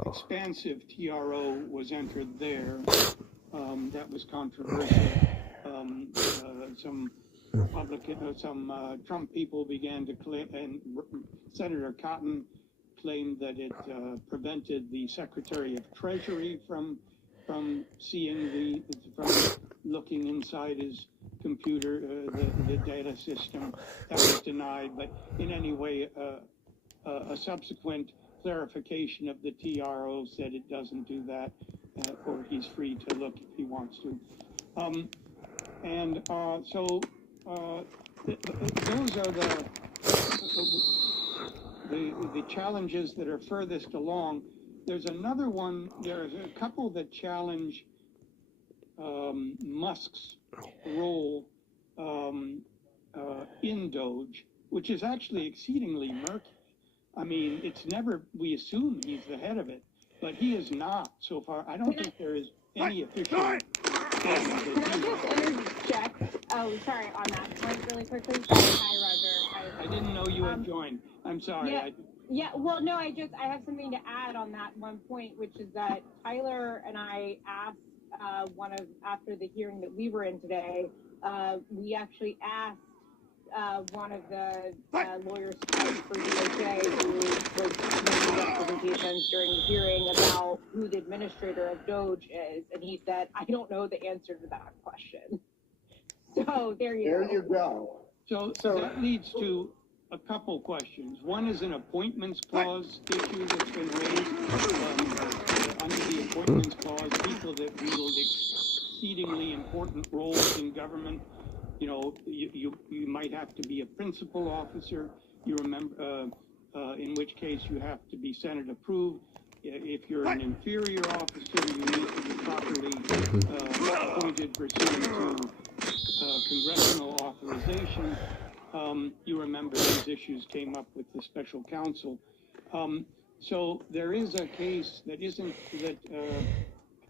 expansive TRO was entered there. That was controversial. Some Trump people began to claim, and Senator Cotton claimed that it prevented the Secretary of Treasury from seeing from looking inside his computer, the data system. That was denied, but in any way, a subsequent clarification of the TRO said it doesn't do that, or he's free to look if he wants to. So those are the challenges that are furthest along. There's another one. There's a couple that challenge Musk's role in Doge, which is actually exceedingly murky. I mean, it's never, we assume he's the head of it, but he is not so far. I don't think there is any official. Check. Oh, sorry, on that point really quickly. Hi, Roger. I didn't know you had joined. I'm sorry. Yeah, well, no, I have something to add on that one point, which is that Tyler and I asked after the hearing that we were in today, we actually asked one of the lawyers for DOJ who was making representations during the hearing about who the administrator of Doge is, and he said, I don't know the answer to that question. So there you go. So that leads to a couple questions. One is an appointments clause issue that's been raised. Under the appointments clause, people that wield exceedingly important roles in government, you know, you might have to be a principal officer. You remember, in which case you have to be Senate approved. If you're an inferior officer, you need to be properly appointed pursuant to congressional authorization. You remember these issues came up with the special counsel. So there is a case that I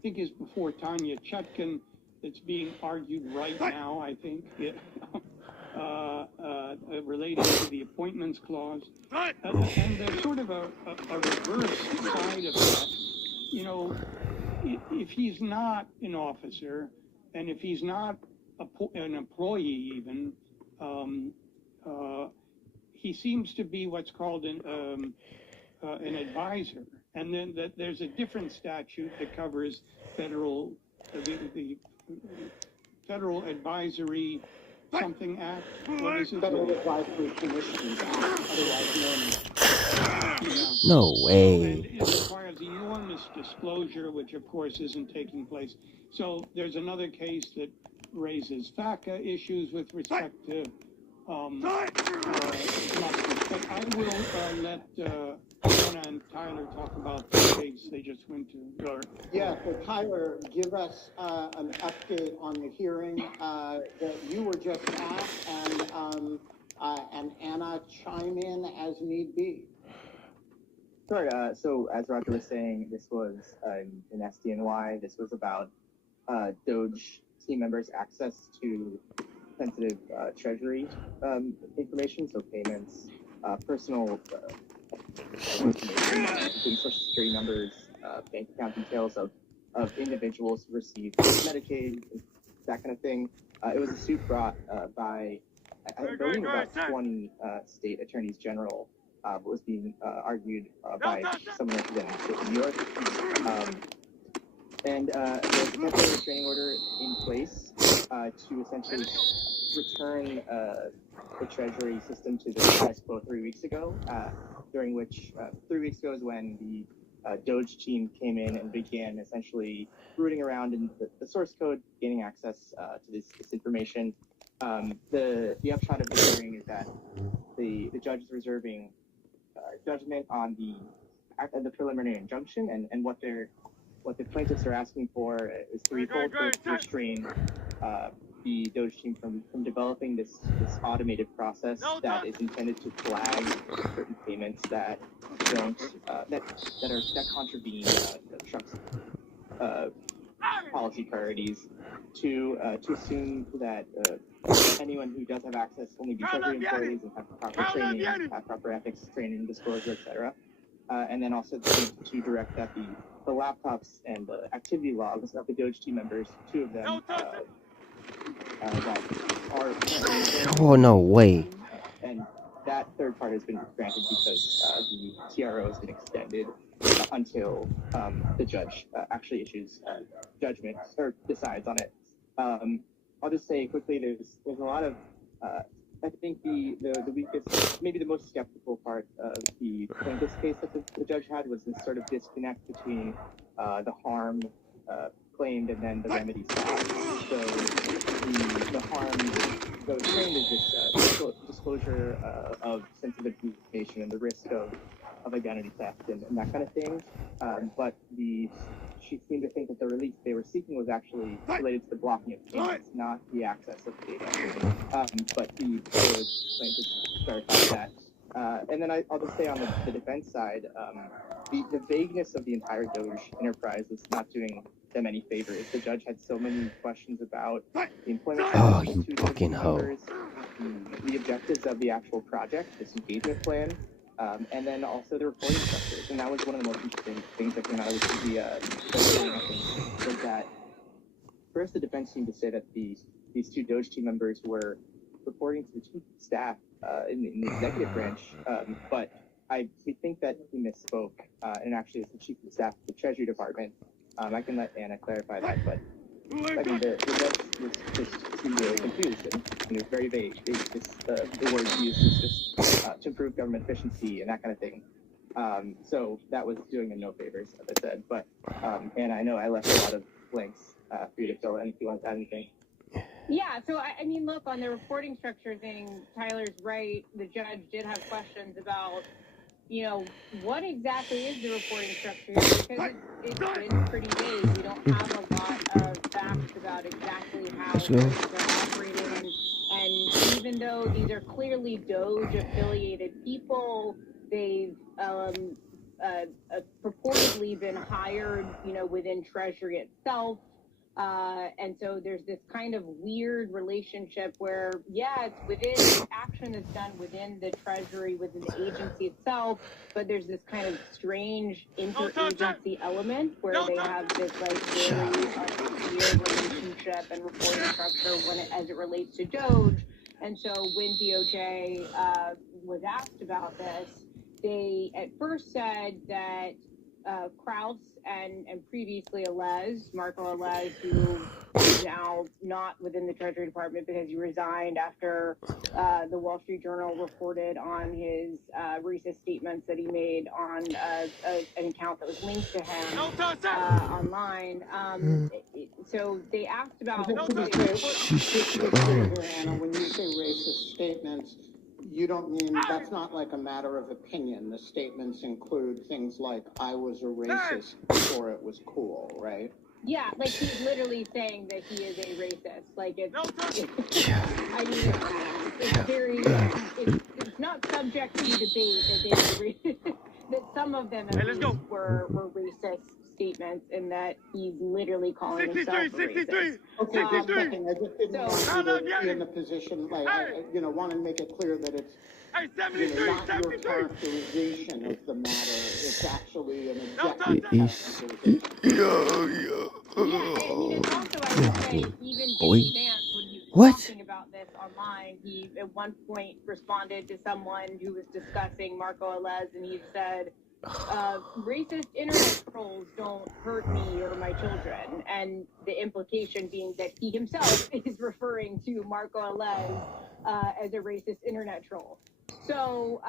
think is before Tanya Chutkan that's being argued right now, I think, related to the appointments clause. And there's sort of a reverse side of that. You know, if he's not an officer, and if he's not an employee even, he seems to be what's called an advisor. And then there's a different statute that covers the Federal Advisory something Act. What is it? Federal Advisory Commissions Act, otherwise known. No way. And it requires enormous disclosure, which of course isn't taking place. So there's another case that raises FACA issues with respect to but I will let Anna and Tyler talk about the case they just went to. Yeah, so Tyler, give us an update on the hearing that you were just at, and Anna chime in as need be. Sure. So as Roger was saying, this was an SDNY. This was about Doge team members access to sensitive treasury information, so payments, personal information, including social security numbers, bank account details of individuals who receive Medicaid, that kind of thing. It was a suit brought by, I believe, about 20 state attorneys general, but was being argued by someone representing the state of New York. And there's a temporary restraining order in place to essentially return the Treasury system to the status quo 3 weeks ago, during which 3 weeks ago is when the Doge team came in and began essentially rooting around in the source code, gaining access to this information. The upshot of the hearing is that the judge is reserving judgment on the preliminary injunction, and what the plaintiffs are asking for is threefold. First, to restrain the Doge team from developing this automated process that is intended to flag certain payments that don't that contravene Trump's policy priorities. To assume that anyone who does have access only be Treasury employees and have proper training, have proper ethics training, disclosure, etc. And then also to direct that the laptops and the activity logs of the Doge team members, two of them that are... Oh, no way. And that third part has been granted because the TRO has been extended until the judge actually issues judgment or decides on it. I'll just say quickly, there's a lot of I think the weakest, maybe the most skeptical part of the plaintiff's case that the judge had was this sort of disconnect between the harm claimed and then the remedy sought. So the harm that was claimed is this disclosure of sensitive information and the risk of identity theft and that kind of thing. But she seemed to think that the relief they were seeking was actually related to the blocking of payments, not the access of data. But the plaintiff clarified that. And then I'll just say on the defense side, the vagueness of the entire Doge enterprise was not doing them any favors. The judge had so many questions about the employment. Oh, you fucking hoe. The objectives of the actual project, this engagement plan, and then also the reporting structures. And that was one of the most interesting things that came out of the hearing, I think, was that first the defense seemed to say that these two Doge team members were reporting to the chief of staff in the executive branch, but we think that he misspoke, and actually it's the chief of staff of the Treasury Department. I can let Anna clarify that, but I mean, the judge was just seemed really confused, and it was very vague. The words used was just to improve government efficiency and that kind of thing. So that was doing them no favors, as I said. But Anna, I know I left a lot of blanks for you to fill in if you want to add anything. Yeah, so I mean, look, on the reporting structure thing, Tyler's right. The judge did have questions about, what exactly is the reporting structure? Because it's been pretty vague. We don't have a lot of facts about exactly how they're operating. And even though these are clearly Doge-affiliated people, they've purportedly been hired, within Treasury itself. And so there's this kind of weird relationship where, it's within action that's done within the Treasury, within the agency itself, but there's this kind of strange interagency element where they have this very unclear relationship and reporting structure as it relates to Doge. And so when DOJ was asked about this, they at first said that Krauss and previously Marco Alez, who is now not within the Treasury Department because he resigned after the Wall Street Journal reported on his racist statements that he made on an account that was linked to him online. So they asked about... Anna, when you say racist statements, you don't mean that's not like a matter of opinion. The statements include things like, I was a racist before it was cool, right? Yeah, like he's literally saying that he is a racist. Like it's very, it's not subject to debate that they were racist, that some of them at least were racist statements in that he's literally calling himself a racist. Okay, just a second. I just didn't want you to be in the position, like, I want to make it clear that it's not your characterization of the matter. It's actually an objective characterization. Yeah, and it's also, I would say, even Jay Vance, when he was What? talking about this online, he at one point responded to someone who was discussing Marco Alez, and he said, racist internet trolls don't hurt me or my children, and the implication being that he himself is referring to Marco Alez as a racist internet troll. So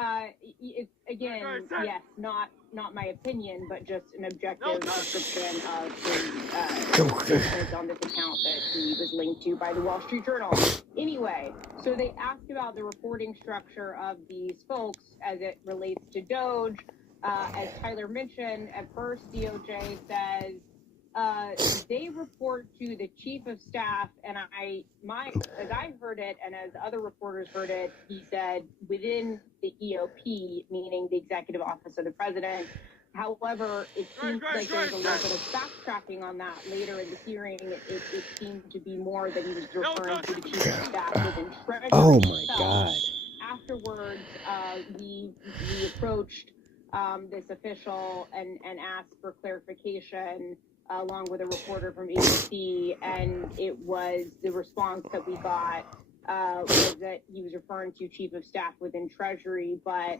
it's again, yes, not my opinion, but just an objective description of his on this account that he was linked to by the Wall Street Journal. Anyway, so they asked about the reporting structure of these folks as it relates to Doge. As Tyler mentioned, at first DOJ says they report to the chief of staff, and as I heard it, and as other reporters heard it, he said within the EOP, meaning the Executive Office of the President. However, it seems like there was a little bit of backtracking on that later in the hearing. It seemed to be more that he was referring to the chief of staff within Treasury. Oh my God. Afterwards, we approached this official and asked for clarification along with a reporter from ABC, and it was the response that we got was that he was referring to chief of staff within Treasury, but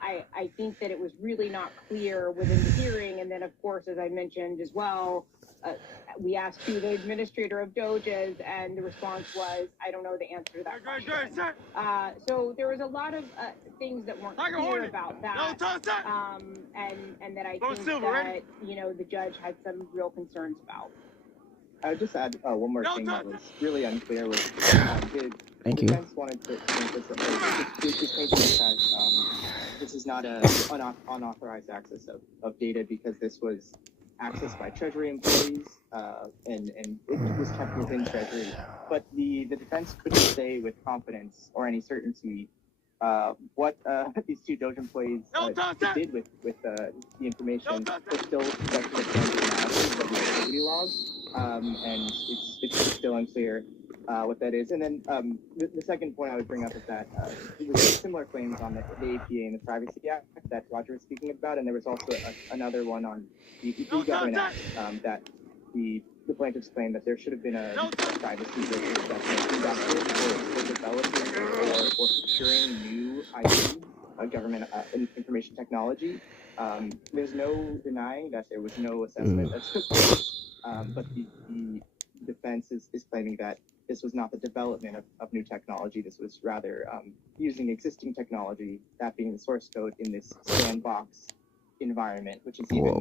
I think that it was really not clear within the hearing. And then, of course, as I mentioned as well, we asked who the administrator of Doge is, and the response was, I don't know the answer to that question. So there was a lot of things that weren't clear about that, and that I think that, the judge had some real concerns about. I would just add one more thing that was really unclear was Thank you. defense wanted to make this this is not an unauthorized access of data because this was accessed by Treasury employees and it was kept within Treasury. But the defense couldn't say with confidence or any certainty what these two Doge employees did with the information. They're still conducting a forensic analysis of the activity log, and it's still unclear what that is. And then the second point I would bring up is that there were similar claims on the APA and the Privacy Act that Roger was speaking about, and there was also another one on the e-government Act that the plaintiffs claimed that there should have been a privacy assessment conducted for developing or securing new IT, government information technology. There's no denying that there was no assessment that took place, but the defense is claiming that this was not the development of new technology. This was rather using existing technology, that being the source code in this sandbox environment, which is even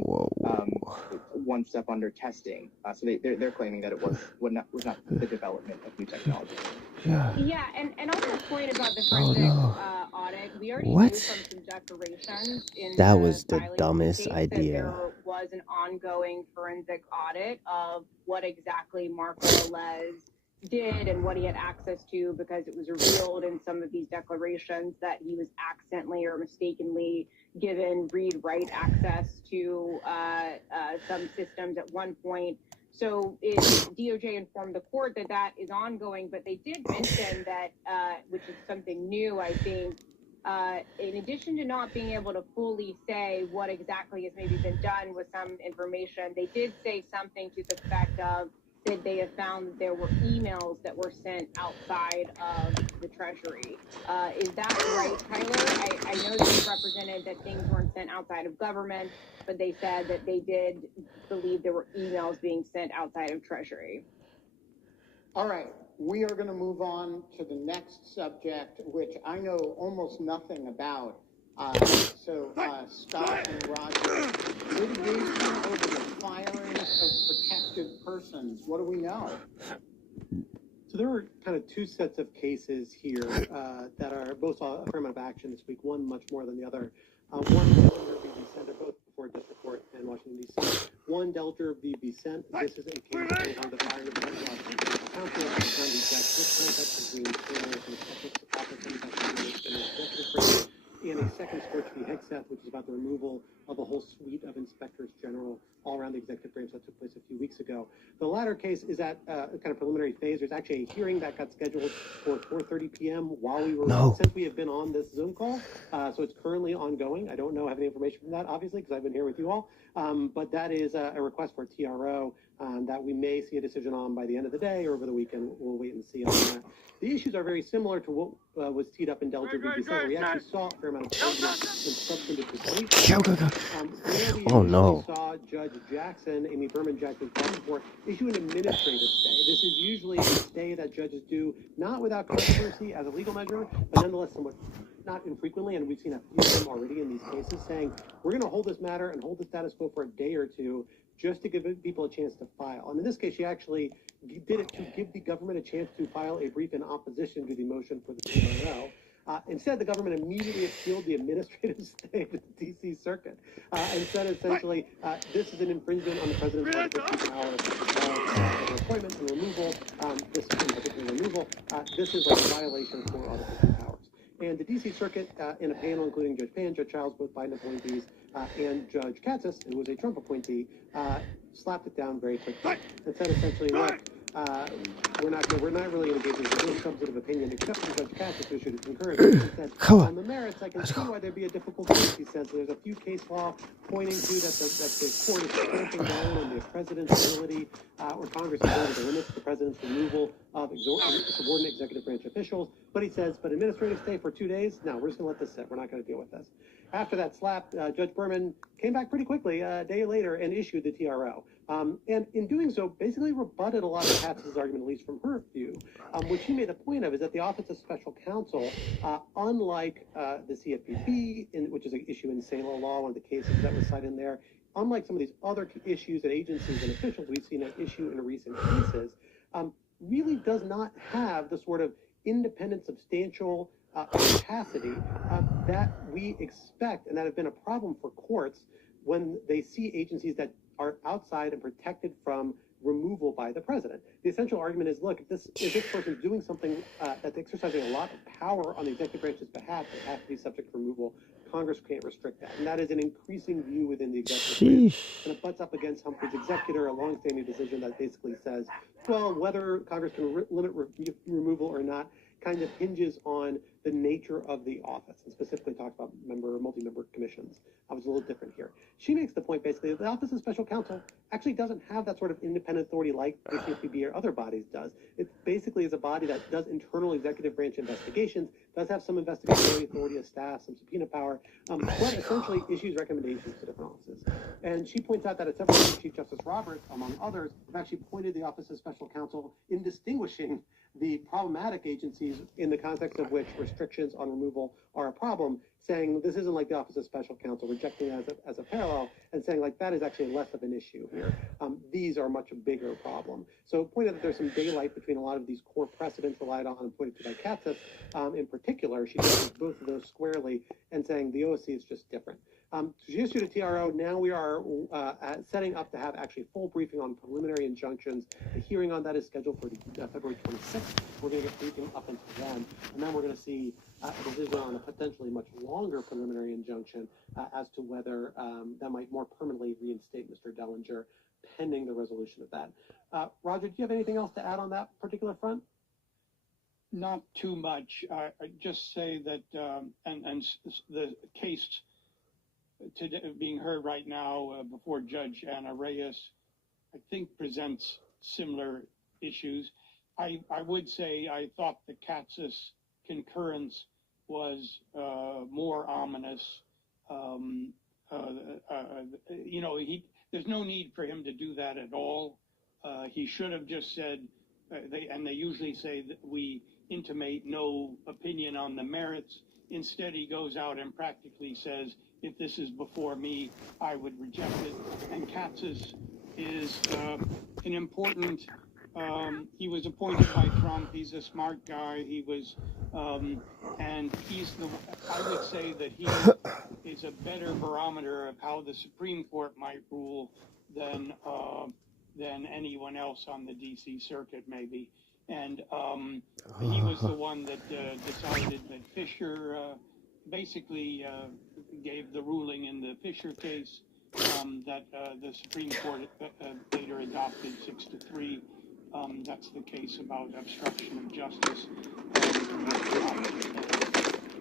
one step under testing. So they're claiming that it was not the development of new technology. Yeah, and on the point about the forensic audit, we already knew from some declarations in that was the filing dumbest case idea. that there was an ongoing forensic audit of what exactly Marco Alez did and what he had access to, because it was revealed in some of these declarations that he was accidentally or mistakenly given read-write access to some systems at one point. So DOJ informed the court that that is ongoing, but they did mention that, which is something new, I think, in addition to not being able to fully say what exactly has maybe been done with some information, they did say something to the effect of that they have found that there were emails that were sent outside of the Treasury. Is that right, Tyler? I know that you represented that things weren't sent outside of government, but they said that they did believe there were emails being sent outside of Treasury. All right, we are going to move on to the next subject, which I know almost nothing about. So Scott and Roger, litigation over the firing of protected persons. What do we know? So there were kind of two sets of cases here that are both affirmative action this week, one much more than the other. One Delger v. Vicent, they're both before district court in Washington, D.C. One Delger v. Vicent, this is a case on the firing of the counsel to confirm the exact misconduct between criminals and the public's office of investigation and executive branch and a second Scorch v. Hegseth, which is about the removal of a whole suite of inspectors general all around the executive branch that took place a few weeks ago. The latter case is at a kind of preliminary phase. There's actually a hearing that got scheduled for 4:30 p.m. while we were, since we have been on this Zoom call. So it's currently ongoing. I don't have any information from that, obviously, because I've been here with you all. But that is a request for TRO that we may see a decision on by the end of the day or over the weekend. We'll wait and see on that. The issues are very similar to what was teed up in Delta v. December. We actually saw a fair amount of argument and substantive debate. Oh no. We saw Judge Jackson, Amy Berman Jackson's before, issue an administrative stay. This is usually a stay that judges do, not without controversy as a legal measure, but nonetheless somewhat not infrequently, and we've seen a few of them already in these cases, saying we're going to hold this matter and hold the status quo for a day or two just to give people a chance to file. And in this case, she actually did it to give the government a chance to file a brief in opposition to the motion for the TRO. Instead, the government immediately appealed the administrative stay to the D.C. Circuit and said essentially this is an infringement on the president's right to power of appointment and removal. This in particular removal. This is like a violation for Article 2 powers. And the D.C. Circuit, in a panel including Judge Pan, Judge Childs, both Biden appointees, and Judge Katsas, who was a Trump appointee, slapped it down very quickly and said essentially, look, we're not really engaging in any substantive opinion except for Judge Katsas, who issued a concurrence. He said, on the merits, I can see why there'd be a difficult case. He says there's a few case law pointing to that the court is clamping down on the president's ability or Congress' ability to limit the president's removal of subordinate executive branch officials. But he says, but administrative stay for 2 days? No, we're just going to let this sit. We're not going to deal with this. After that slap, Judge Berman came back pretty quickly a day later and issued the TRO. And in doing so, basically rebutted a lot of Katz's argument, at least from her view. What she made a point of is that the Office of Special Counsel, unlike the CFPB, which is an issue in SALA law, one of the cases that was cited in there, unlike some of these other issues and agencies and officials we've seen an issue in recent cases, really does not have the sort of independent, substantial capacity that we expect and that have been a problem for courts when they see agencies that are outside and protected from removal by the president. The essential argument is, look, if this person is doing something that's exercising a lot of power on the executive branch's behalf, it has to be subject to removal. Congress can't restrict that. And that is an increasing view within the executive branch. And it butts up against Humphrey's executor, a longstanding decision that basically says, well, whether Congress can limit removal or not kind of hinges on the nature of the office, and specifically talks about multi-member commissions. I was a little different here. She makes the point basically that the Office of Special Counsel actually doesn't have that sort of independent authority like the CFPB or other bodies does. It basically is a body that does internal executive branch investigations, does have some investigatory authority of staff, some subpoena power, but essentially issues recommendations to different offices. And she points out that at several times Chief Justice Roberts, among others, have actually pointed the Office of Special Counsel in distinguishing the problematic agencies in the context of which restrictions on removal are a problem, saying this isn't like the Office of Special Counsel, rejecting it as a parallel, and saying like that is actually less of an issue here. These are much a bigger problem. So pointed that there's some daylight between a lot of these core precedents relied on and pointed to by Katsas in particular. She does both of those squarely and saying the OSC is just different. So she issued a TRO. Now we are setting up to have actually a full briefing on preliminary injunctions. The hearing on that is scheduled for February 26th. We're going to get briefing up until then. And then we're going to see a decision on a potentially much longer preliminary injunction as to whether that might more permanently reinstate Mr. Dellinger pending the resolution of that. Roger, do you have anything else to add on that particular front? Not too much. I just say that, and the case today being heard right now before Judge Anna Reyes, I think presents similar issues. I would say I thought the Katsas concurrence was more ominous. There's no need for him to do that at all. He should have just said, they usually say that we intimate no opinion on the merits. Instead, he goes out and practically says, if this is before me, I would reject it. And Katsas is an important, he was appointed by Trump. He's a smart guy. He was, and I would say that he is a better barometer of how the Supreme Court might rule than anyone else on the D.C. Circuit, maybe. And he was the one that decided that Fisher basically gave the ruling in the Fisher case that the Supreme Court later adopted 6-3. That's the case about obstruction of justice,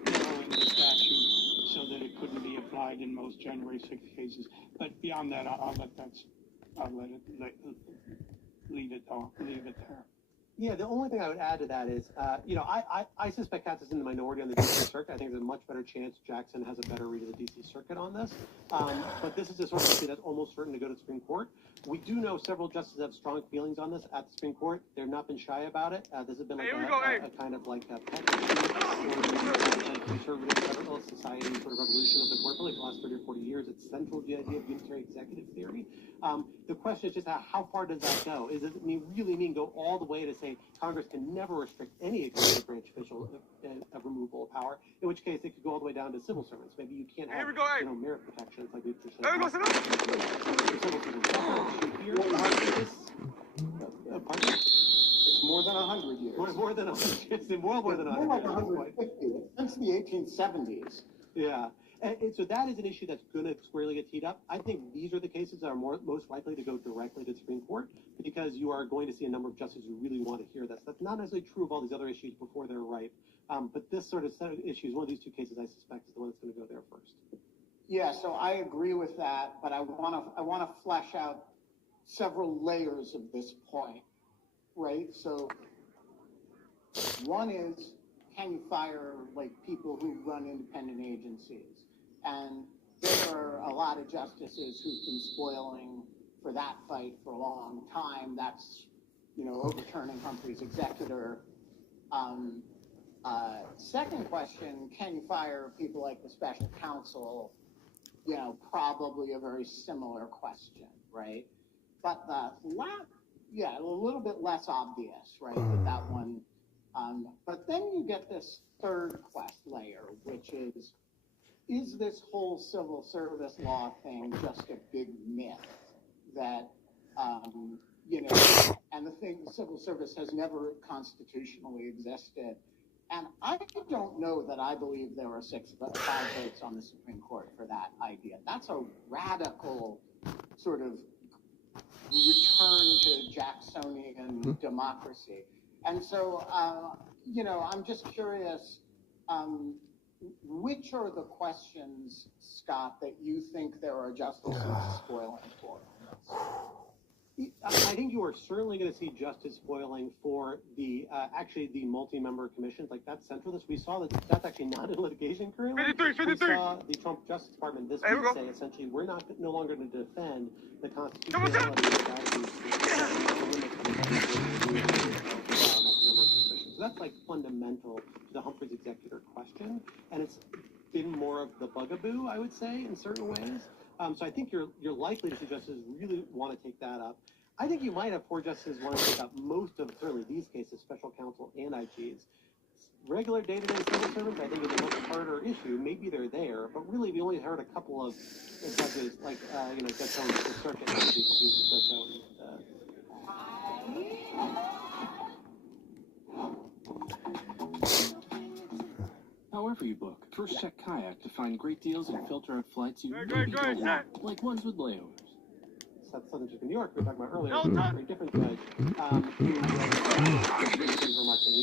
narrowing the statute so that it couldn't be applied in most January 6th cases. But beyond that, leave it there. Yeah, the only thing I would add to that is, I suspect Katz is in the minority on the D.C. Circuit. I think there's a much better chance Jackson has a better read of the D.C. Circuit on this. But this is a sort of issue that's almost certain to go to the Supreme Court. We do know several justices have strong feelings on this at the Supreme Court. They've not been shy about it. This has been like a kind of like a pet conservative federal society sort of revolution of the court for like the last 30 or 40 years. It's central to the idea of unitary executive theory. The question is just how far does that go? Does it really mean go all the way to say Congress can never restrict any executive branch official of removal of power, in which case it could go all the way down to civil servants. Maybe you can't have merit protections like we've just said. It's more than 100 years. More than 100. It's more than 100. More like 150. Since the 1870s. Yeah. And so that is an issue that's going to squarely get teed up. I think these are the cases that are most likely to go directly to the Supreme Court because you are going to see a number of justices who really want to hear this. That's not necessarily true of all these other issues before they're ripe. But this sort of set of issues, one of these two cases, I suspect, is the one that's going to go there first. Yeah, so I agree with that, but I want to flesh out several layers of this point, right? So one is, can you fire like people who run independent agencies? And there are a lot of justices who've been spoiling for that fight for a long time. That's, overturning Humphrey's executor. Second question, can you fire people like the special counsel? Probably a very similar question, right? But a little bit less obvious, right? That one. But then you get this third quest layer, which is this whole civil service law thing just a big myth that, and the thing, the civil service has never constitutionally existed. And I don't know that I believe there were 5 votes on the Supreme Court for that idea. That's a radical sort of return to Jacksonian democracy. And so, I'm just curious, which are the questions, Scott, that you think there are justices spoiling for? I think you are certainly going to see justice spoiling for the the multi-member commissions. Like that's central to this. We saw that's actually not in litigation currently. We saw the Trump Justice Department this week say essentially we're no longer going to defend the constitutionality of multi-member commissions. So that's like fundamental to the Humphrey's executor question, and it's been more of the bugaboo, I would say, in certain ways. So I think you're likely to see justices really want to take that up. I think you might have 4 justices want to take up most of, certainly these cases, special counsel and IGs. Regular day-to-day civil servants, I think, is a much harder issue. Maybe they're there, but really we only heard a couple of judges, like, Judge Owen, the circuit, Judge Owen. However you book, first check Kayak to find great deals and filter out flights you maybe don't want, like ones with layovers. Southern District of New York, we were talking about earlier, very different judge. We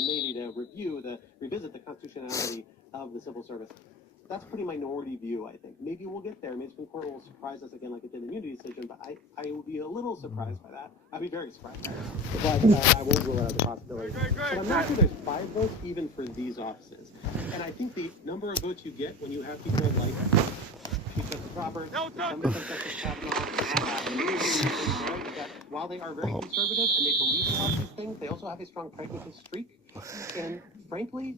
may need to revisit the constitutionality of the civil service. That's a pretty minority view, I think. Maybe we'll get there. Maybe the Supreme Court will surprise us again like it did in the immunity decision, but I will be a little surprised by that. I'd be very surprised by that. But I won't rule out the possibility. But I'm not sure there's 5 votes even for these offices. And I think the number of votes you get when you have people like Chief Justice Roberts, Justice Kavanaugh, that while they are very conservative and they believe in a lot of these things, they also have a strong pragmatist streak. And frankly,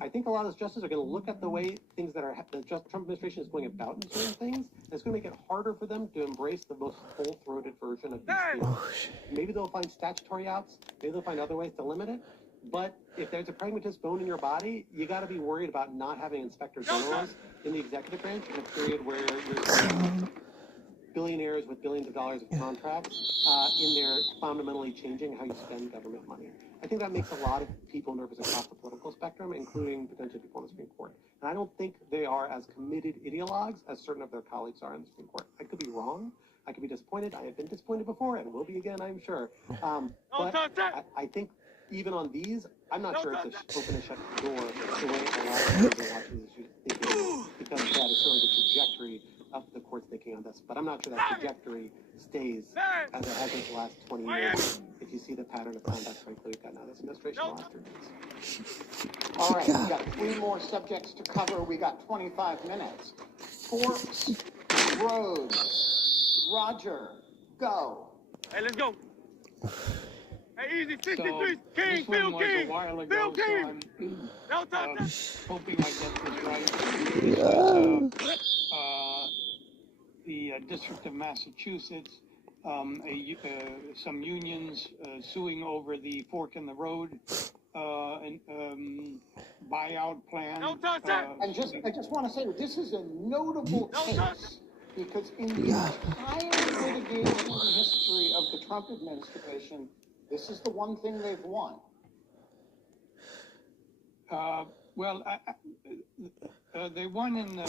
I think a lot of those justices are going to look at the way things that the Trump administration is going about in certain things, and it's going to make it harder for them to embrace the most full-throated version of these things. Maybe they'll find statutory outs, maybe they'll find other ways to limit it, but if there's a pragmatist bone in your body, you got to be worried about not having inspector generals in the executive branch in a period where you're billionaires with billions of dollars of contracts in there fundamentally changing how you spend government money. I think that makes a lot of people nervous across the political spectrum, including potentially people on the Supreme Court. And I don't think they are as committed ideologues as certain of their colleagues are in the Supreme Court. I could be wrong. I could be disappointed. I have been disappointed before and will be again, I'm sure. But I think even on these, I'm not sure it's a open and shut door the way a lot of people watch these issues think it is, because that is certainly the trajectory of the court's thinking on this. But I'm not sure that trajectory stays as it has in the last 20 years. If you see the pattern of conduct, frankly, we've got now this administration the last 3 days. All right, we got 3 more subjects to cover. We got 25 minutes. Forks, roads. Roger, go. Hey, let's go. Hey, easy, 63, So, King, this one was King, a while ago, Bill King. so I'm hoping I get this right. This was the District of Massachusetts, some unions suing over the fork in the road buyout plan. And I just want to say, this is a notable case because in the entire litigation history of the Trump administration, this is the one thing they've won. Well, they won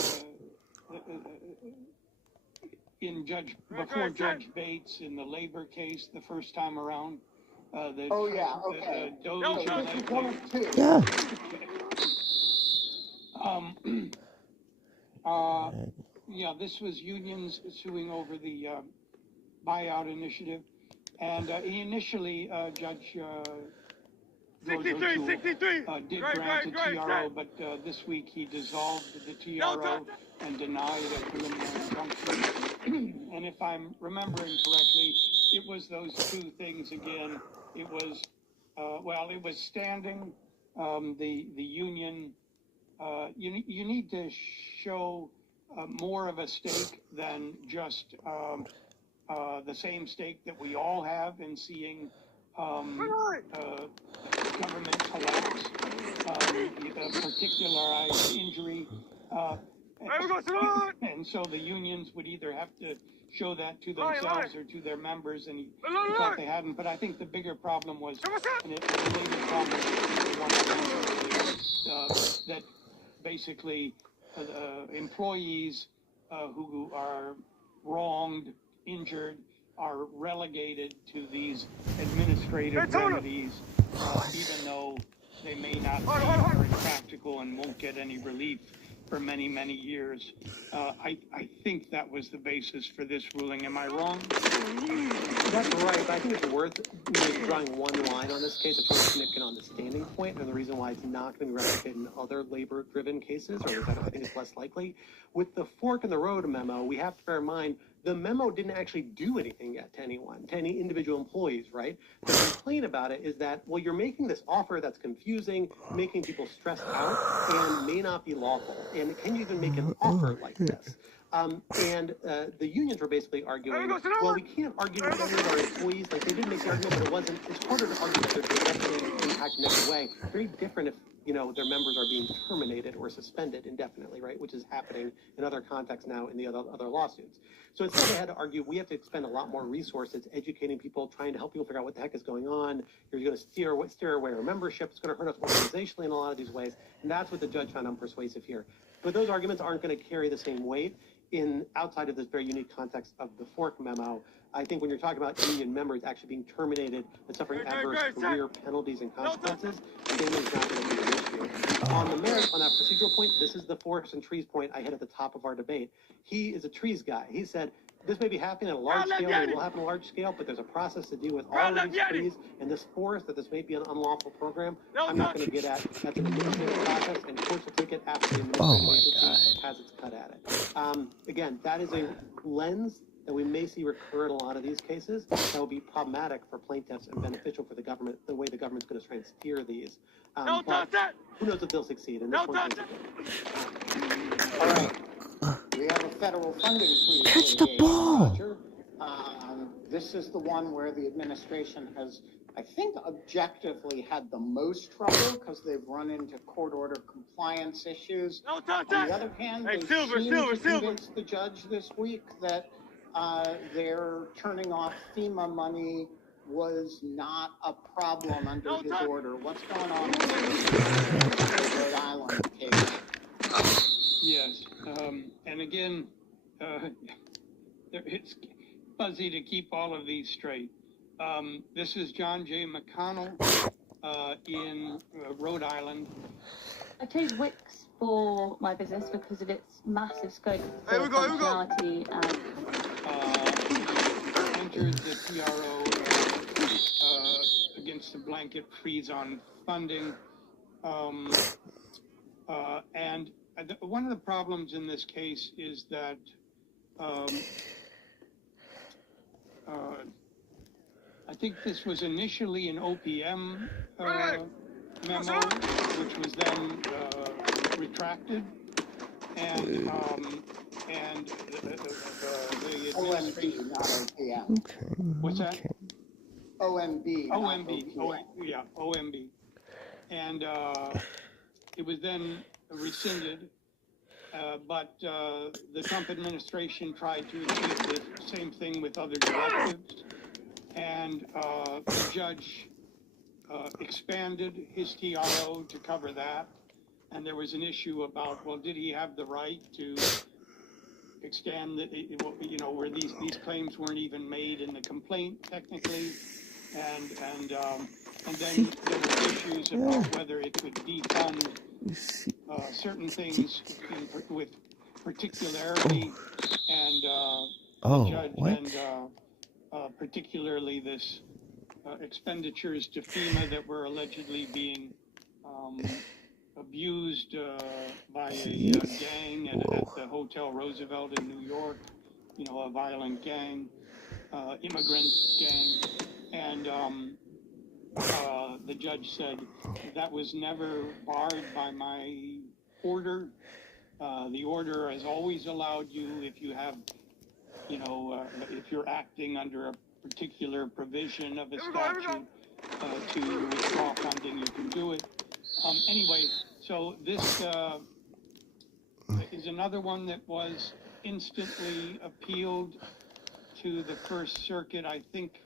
before Judge Bates in the labor case the first time around. Okay. Yeah, this was unions suing over the buyout initiative, and initially Judge 63. Did grant a TRO, but this week he dissolved the TRO and denied a preliminary injunction. And if I'm remembering correctly, it was those 2 things again. It was, it was standing, the union. You need to show more of a stake than just the same stake that we all have in seeing government collapse, particularized injury, and so the unions would either have to show that to themselves or to their members, and he thought they hadn't. But I think the bigger problem was, and the related problem was that basically employees who are wronged, injured, are relegated to these administrative remedies, even though they may not be very practical and won't get any relief for many, many years. I think that was the basis for this ruling. Am I wrong? That's right, but I think it's worth maybe drawing one line on this case. It's really significant on the standing point, and the reason why it's not going to be replicated in other labor-driven cases, or which I think is less likely. With the fork in the road memo, we have to bear in mind the memo didn't actually do anything yet to anyone, to any individual employees, right? The complaint about it is that, well, you're making this offer that's confusing, making people stressed out, and may not be lawful. And can you even make an offer like this? The unions were basically arguing, well, we can't argue with any of our employees. Like, they didn't make the argument, but it's harder to argue that they're directly impacted in every way. Very different if, their members are being terminated or suspended indefinitely, right? Which is happening in other contexts now in the other lawsuits. So instead they had to argue, we have to expend a lot more resources educating people, trying to help people figure out what the heck is going on. You're going to steer away our membership. It's going to hurt us organizationally in a lot of these ways. And that's what the judge found unpersuasive here. But those arguments aren't going to carry the same weight outside of this very unique context of the fork memo. I think when you're talking about union members actually being terminated and suffering adverse career penalties and consequences, standing is not going to be an issue. On the merits, on that procedural point, this is the forks and trees point I hit at the top of our debate. He is a trees guy. He said, this may be happening at a large scale, it will happen at a large scale, but there's a process to deal with all of these trees and this forest, that this may be an unlawful program. I'm not going to get at. That's an administrative process, and courts will take it after the administrative agency has its cut at it. Again, that is a lens that we may see recur in a lot of these cases that will be problematic for plaintiffs and beneficial for the government, the way the government's going to try and steer these. But who knows if they'll succeed? And this one all right. We have a federal funding freeze. Catch the ball. Roger. This is the one where the administration has, I think, objectively had the most trouble because they've run into court order compliance issues. On the other hand, they seem to convince the judge this week that their turning off FEMA money was not a problem under his order. What's going on with the Rhode Island case? Yes, and again, it's fuzzy to keep all of these straight. This is John J. McConnell in Rhode Island. I chose Wix for my business because of its massive scope for functionality and entered the TRO against the blanket freeze on funding. And one of the problems in this case is that I think this was initially an OPM memo, which was then retracted, and the OMB, not OPM. Okay. What's that? Okay. OMB. OMB, and it was then rescinded. But the Trump administration tried to achieve the same thing with other directives, and the judge expanded his TRO to cover that. And there was an issue about, well, did he have the right to extend, where these claims weren't even made in the complaint technically, and then there were issues about whether it could defund certain things with particularity, and the judge and particularly this expenditures to FEMA that were allegedly being abused by a gang at the Hotel Roosevelt in New York, a violent gang, immigrant gang, and the judge said that was never barred by my order. The order has always allowed you, if you have, if you're acting under a particular provision of a statute to withdraw funding, you can do it. Anyway, so this is another one that was instantly appealed to the First Circuit. I think,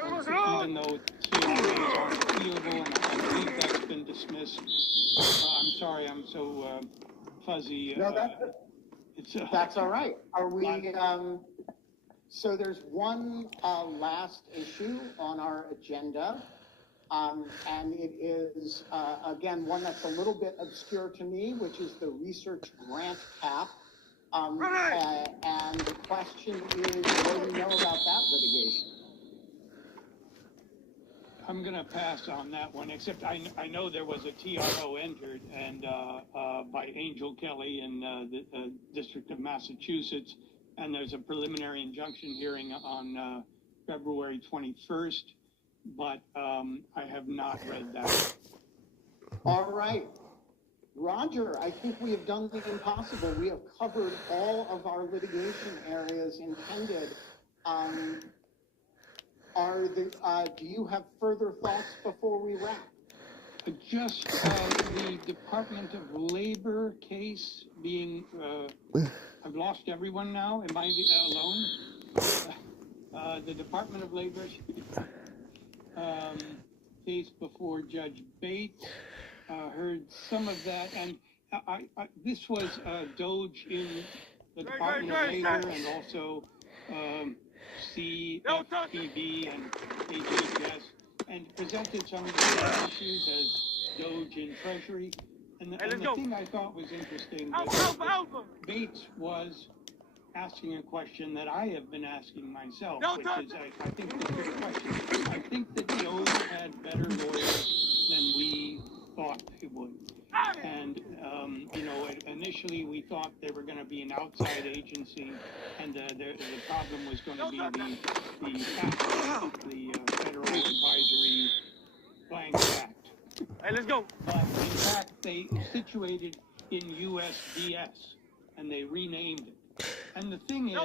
even though TROs aren't appealable, and I believe that's been dismissed. I'm sorry, I'm so fuzzy. No, that's all right. Are we? So there's one last issue on our agenda. And it is, again, one that's a little bit obscure to me, which is the research grant cap. And the question is, what do you know about that litigation? I'm going to pass on that one, except I know there was a TRO entered and by Angel Kelly in the District of Massachusetts, and there's a preliminary injunction hearing on February 21st. But I have not read that. All right. Roger, I think we have done the impossible. We have covered all of our litigation areas intended. Do you have further thoughts before we wrap? Just the Department of Labor case being, I've lost everyone now. Am I alone? The Department of Labor case before Judge Bates, heard some of that, and this was Doge in the Department of Labor, and also CFPB and HHS, and presented some of the same issues as Doge in Treasury. And the thing I thought was interesting was Bates was asking a question that I have been asking myself, which is, I think it's a good question. I think that Doge had better lawyers than we thought it would. And, initially we thought they were going to be an outside agency, and the problem was going to be the Federal Advisory Blanks Act. Hey, let's go. But in fact, they situated in USDS, and they renamed it. And the thing is,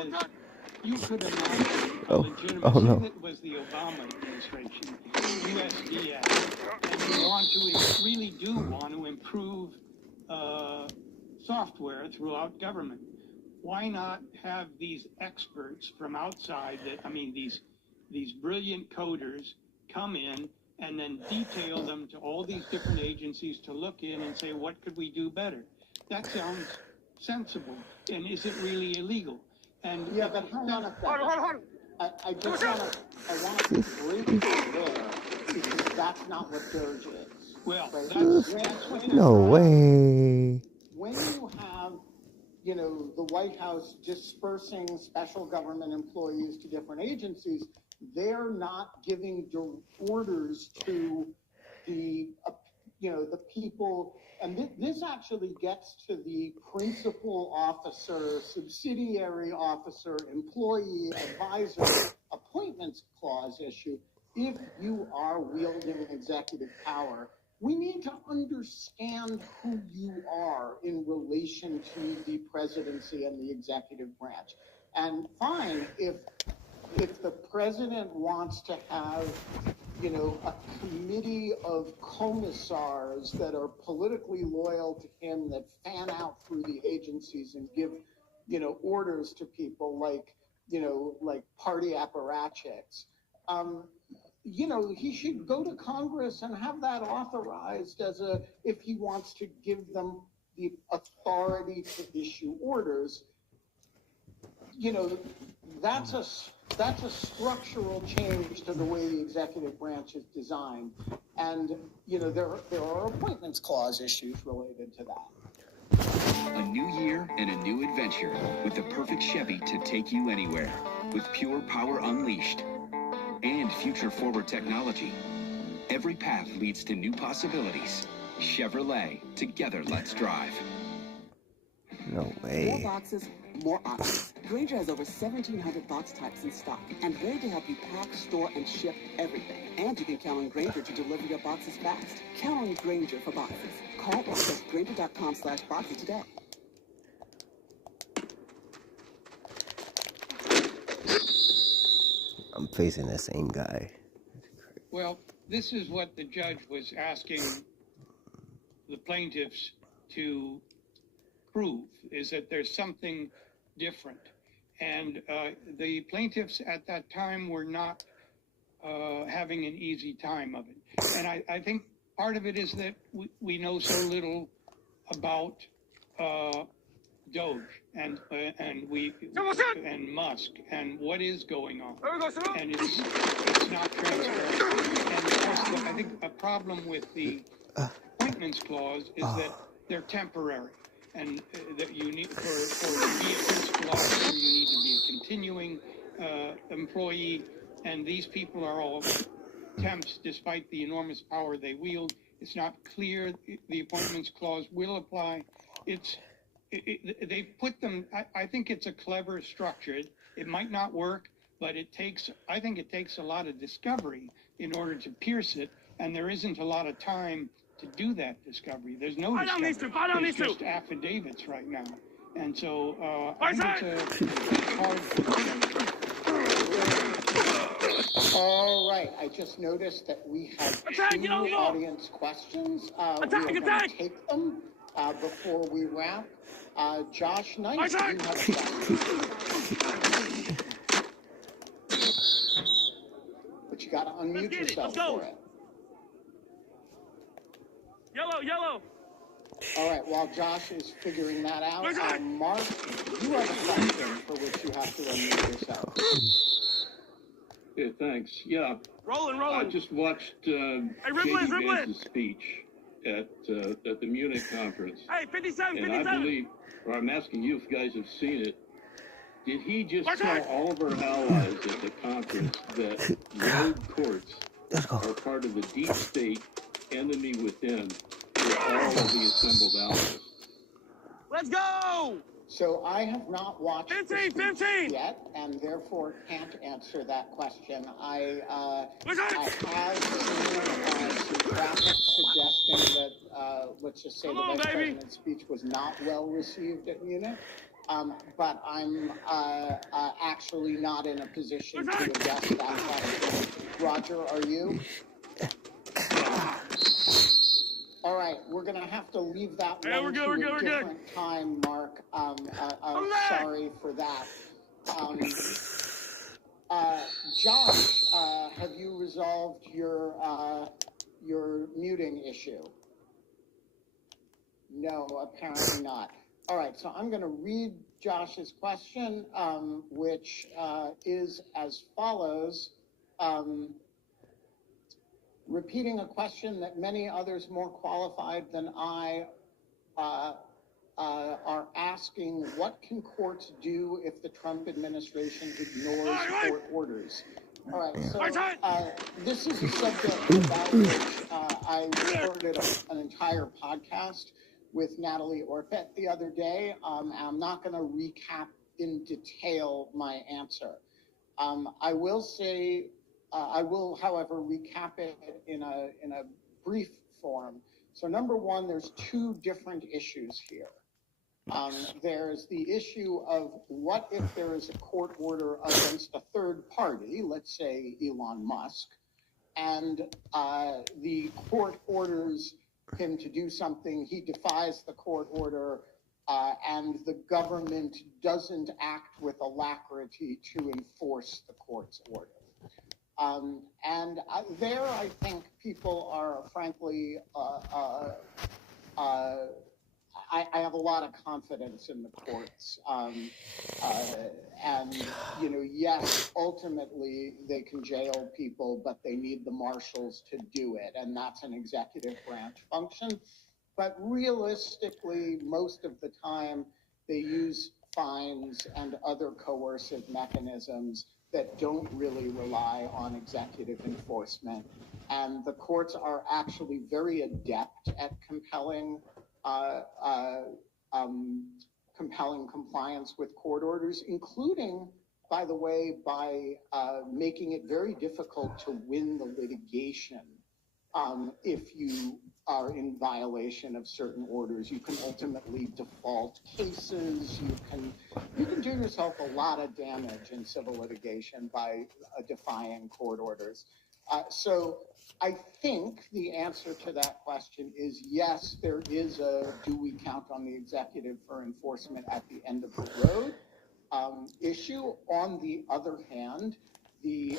you could imagine a legitimate, that was the Obama administration, USDS, and you really do want to improve software throughout government. why not have these experts from outside these brilliant coders come in and then detail them to all these different agencies to look in and say, what could we do better? That sounds sensible. And is it really illegal? And yeah, but hang on a second. Hold on. I just want to break it there, because that's not what DOGE is. Well, right? No way. When you have, you know, the White House dispersing special government employees to different agencies, they're not giving orders to the, you know, the people. And this actually gets to the principal officer, subsidiary officer, employee, advisor, appointments clause issue. If you are wielding executive power, we need to understand who you are in relation to the presidency and the executive branch. And fine, if the president wants to have, you know, a committee of commissars that are politically loyal to him, that fan out through the agencies and give, you know, orders to people like, you know, like party apparatchiks, you know, he should go to Congress and have that authorized as if he wants to give them the authority to issue orders. You know, that's a structural change to the way the executive branch is designed. And, you know, there are appointments clause issues related to that. A new year and a new adventure with the perfect Chevy to take you anywhere. With pure power unleashed and future-forward technology. Every path leads to new possibilities. Chevrolet, together let's drive. No way. More boxes, more options. Grainger has over 1,700 box types in stock and ready to help you pack, store, and ship everything. And you can count on Grainger to deliver your boxes fast. Count on Grainger for boxes. Call or text Grainger.com/boxes today. I'm facing the same guy. Well, this is what the judge was asking the plaintiffs to prove, is that there's something different. And the plaintiffs at that time were not having an easy time of it. And I think part of it is that we know so little about DOGE and Musk and what is going on, and it's not transparent. And of course, I think a problem with the appointments clause is that they're temporary, and that you need for to be a principal officer, you need to be a continuing employee, and these people are all temps despite the enormous power they wield. It's not clear the appointments clause will apply. They put them, I think it's a clever structure. It might not work, but I think it takes a lot of discovery in order to pierce it, and there isn't a lot of time to do that discovery. There's no discovery. It's just affidavits right now. And so I think it's hard. All right, I just noticed that we have two audience questions. We are going to take them before we wrap. Josh Knight, you have a question. But you got to unmute yourself for it. Yellow. All right, while Josh is figuring that out, Mark, you have a question for which you have to unmute yourself. Yeah, thanks. Yeah. Rolling. I just watched J.D. Vance's speech at the Munich conference. Hey, 57. I believe, or I'm asking you if you guys have seen it. Did he just tell all of our allies at the conference that rogue courts are part of the deep state enemy within for all of the assembled allies? Let's go! So I have not watched 15 yet, and therefore can't answer that question. I have seen some traffic suggesting that, let's just say, the Vice President's speech was not well received at Munich. But I'm actually not in a position to address that question. Roger, are you? All right, we're going to have to leave that one to a different time, Mark. I'm sorry for that. Josh, have you resolved your muting issue? No, apparently not. All right, so I'm going to read Josh's question, which is as follows. Repeating a question that many others more qualified than I are asking, what can courts do if the Trump administration ignores court orders? All right, so this is a subject about which I recorded an entire podcast with Natalie Orpett the other day. I'm not going to recap in detail my answer. I will say, I will, however, recap it in a brief form. So number one, there's two different issues here. There's the issue of what if there is a court order against a third party, let's say Elon Musk, and the court orders him to do something, he defies the court order, and the government doesn't act with alacrity to enforce the court's order. And there, I think people are frankly, I have a lot of confidence in the courts. And, you know, yes, ultimately they can jail people, but they need the marshals to do it. And that's an executive branch function. But realistically, most of the time they use fines and other coercive mechanisms that don't really rely on executive enforcement. And the courts are actually very adept at compelling compliance with court orders, including, by the way, by making it very difficult to win the litigation. If you are in violation of certain orders, you can ultimately default cases. You can do yourself a lot of damage in civil litigation by defying court orders. So I think the answer to that question is yes, there is a do we count on the executive for enforcement at the end of the road issue. On the other hand, the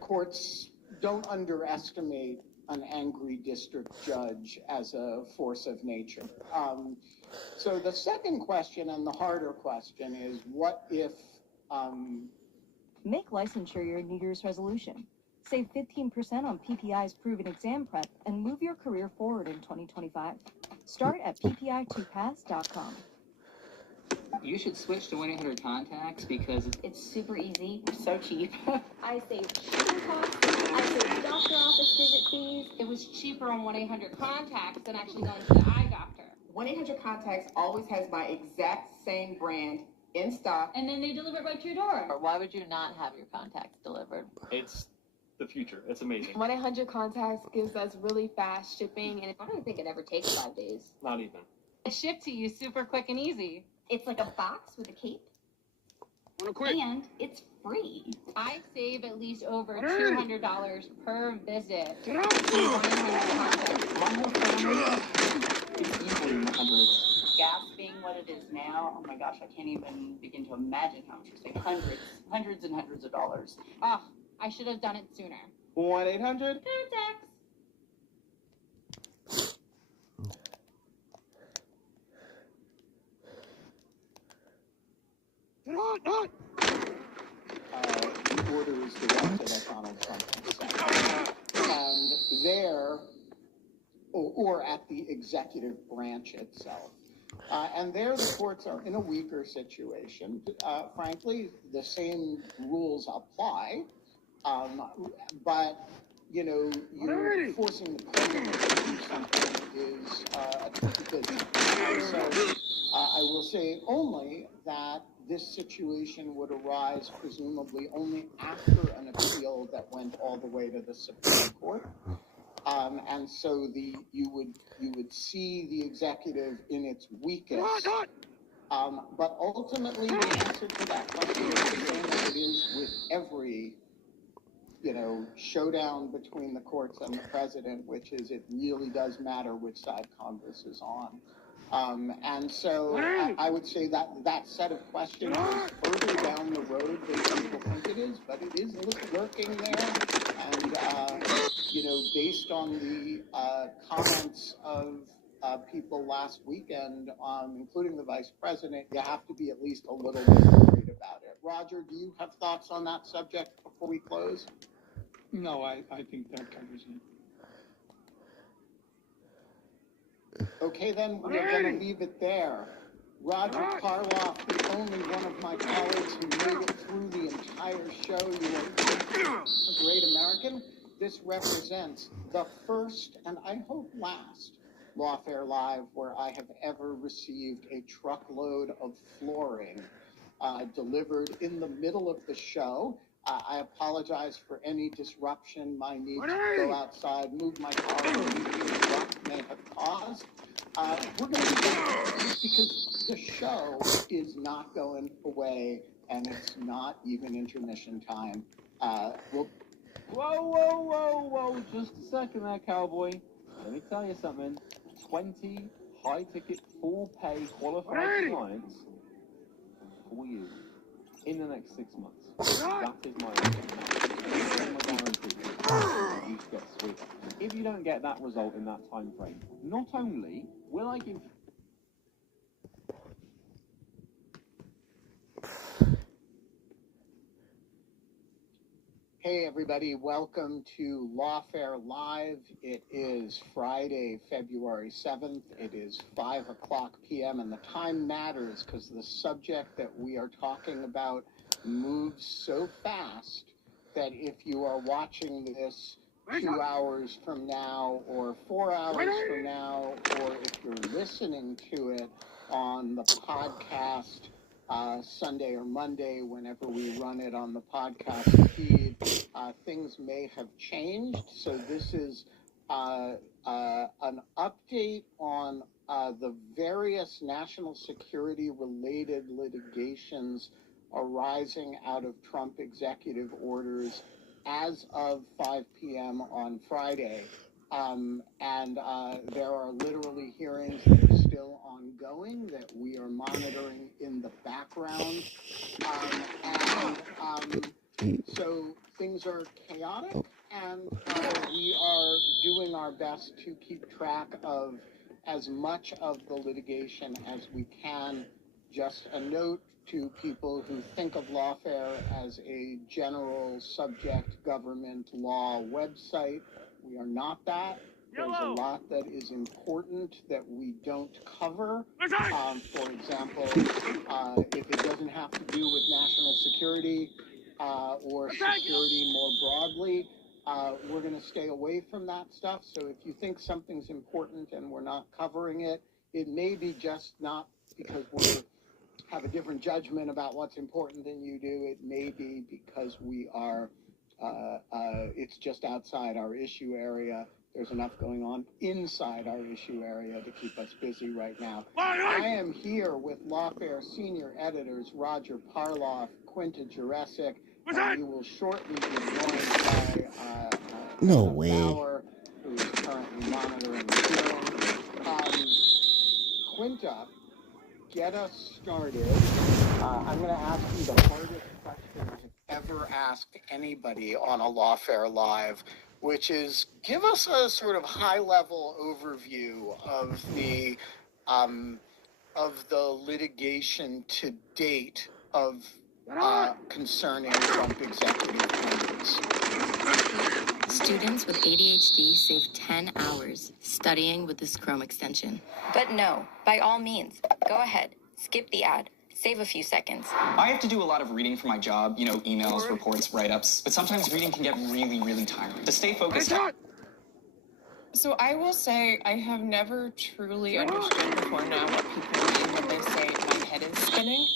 courts don't underestimate an angry district judge as a force of nature. So the second question and the harder question is, what if... Make licensure your New Year's resolution. Save 15% on PPI's proven exam prep and move your career forward in 2025. Start at ppi2pass.com. You should switch to 1-800-CONTACTS because it's super easy, so cheap. I saved shipping costs, I saved doctor office visit fees. It was cheaper on 1-800-CONTACTS than actually going to the eye doctor. 1-800-CONTACTS always has my exact same brand in stock. And then they deliver it right to your door. Or why would you not have your contacts delivered? It's the future. It's amazing. 1-800-CONTACTS gives us really fast shipping, and I don't think it ever takes 5 days. Not even. It's shipped to you super quick and easy. It's like a box with a cape. And it's free. I save at least over $200 per visit. 1-800-CONTACTS. It's easily in the hundreds. Gas being what it is now, oh my gosh, I can't even begin to imagine how much we're saving. Hundreds and hundreds of dollars. Oh, I should have done it sooner. 1-800-CONTACTS. The order is directed at Donald Trump himself. And there, or at the executive branch itself. And there the courts are in a weaker situation. Frankly, the same rules apply, but, you know, you're forcing the president to do something is a tricky business. So I will say only that this situation would arise presumably only after an appeal that went all the way to the Supreme Court. And so you would see the executive in its weakest. But ultimately, the answer to that question is the same as it is with every, you know, showdown between the courts and the president, which is it really does matter which side Congress is on. And so I would say that that set of questions is further down the road than people think it is, but it is lurking there. And, you know, based on the comments of people last weekend, including the vice president, you have to be at least a little bit worried about it. Roger, do you have thoughts on that subject before we close? No, I think that covers it. Okay, then we're going to leave it there. Roger Karloff, the only one of my colleagues who made it through the entire show. You are a great American. This represents the first, and I hope last, Lawfare Live where I have ever received a truckload of flooring delivered in the middle of the show. I apologize for any disruption my need to go outside, move my car, or disrupt may have caused. We're going to be back because the show is not going away, and it's not even intermission time. Whoa, whoa, whoa, just a second there, cowboy. Let me tell you something. 20 high-ticket, full-pay, qualified clients for you in the next 6 months. That is my guarantee. You get sweet. If you don't get that result in that time frame, not only will I give... Hey everybody, welcome to Lawfare Live. It is Friday, February 7th. It is 5 o'clock p.m. and the time matters because the subject that we are talking about moves so fast that if you are watching this 2 hours from now or 4 hours from now, or if you're listening to it on the podcast Sunday or Monday, whenever we run it on the podcast feed, things may have changed. So this is an update on the various national security related litigations arising out of Trump executive orders as of 5 p.m. on Friday. There are literally hearings that are still ongoing that we are monitoring in the background. So things are chaotic, and we are doing our best to keep track of as much of the litigation as we can. Just a note to people who think of Lawfare as a general subject government law website. We are not that. There's a lot that is important that we don't cover. For example, if it doesn't have to do with national security or security more broadly, we're going to stay away from that stuff. So if you think something's important and we're not covering it, it may be just not because we have a different judgment about what's important than you do. It may be because we are, it's just outside our issue area. There's enough going on inside our issue area to keep us busy right now. I am here with Lawfare senior editors Roger Parloff, Quinta Jurecic, and we will shortly be joined by No Anna way. Bauer, who is currently monitoring the hearing. Quinta, get us started. I'm going to ask you the hardest question I've ever asked anybody on a Lawfare Live, which is give us a sort of high-level overview of the litigation to date of concerning Trump executive orders. Students with ADHD save 10 hours studying with this Chrome extension. But no, by all means, go ahead, skip the ad, save a few seconds. I have to do a lot of reading for my job, you know, emails, reports, write-ups, but sometimes reading can get really, really tiring. To stay focused... So I will say I have never truly understood before now what people mean when they say my head is spinning.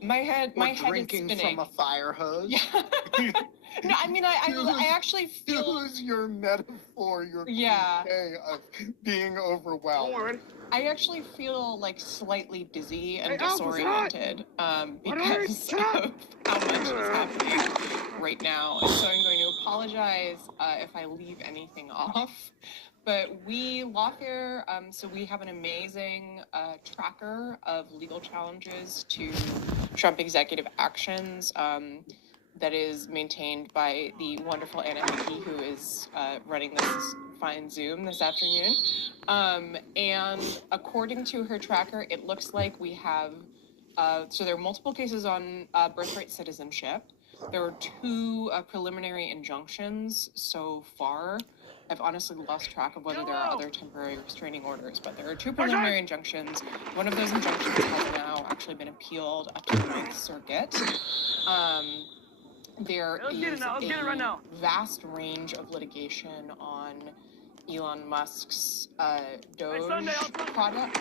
My head is spinning. Drinking from a fire hose? Yeah. No, I mean, I actually feel... Use your metaphor, your Yeah. cliche of being overwhelmed. I actually feel like slightly dizzy and disoriented because of how much is happening right now. And so I'm going to apologize if I leave anything off. But we, Lawfare, so we have an amazing tracker of legal challenges to Trump executive actions that is maintained by the wonderful Anna Hickey, who is running this fine Zoom this afternoon. And according to her tracker, it looks like we have, so there are multiple cases on birthright citizenship. There were 2 preliminary injunctions so far. I've honestly lost track of whether there are other temporary restraining orders, but there are 2 preliminary injunctions. One of those injunctions has now actually been appealed up to the 9th Circuit. There is a vast range of litigation on Elon Musk's Doge project,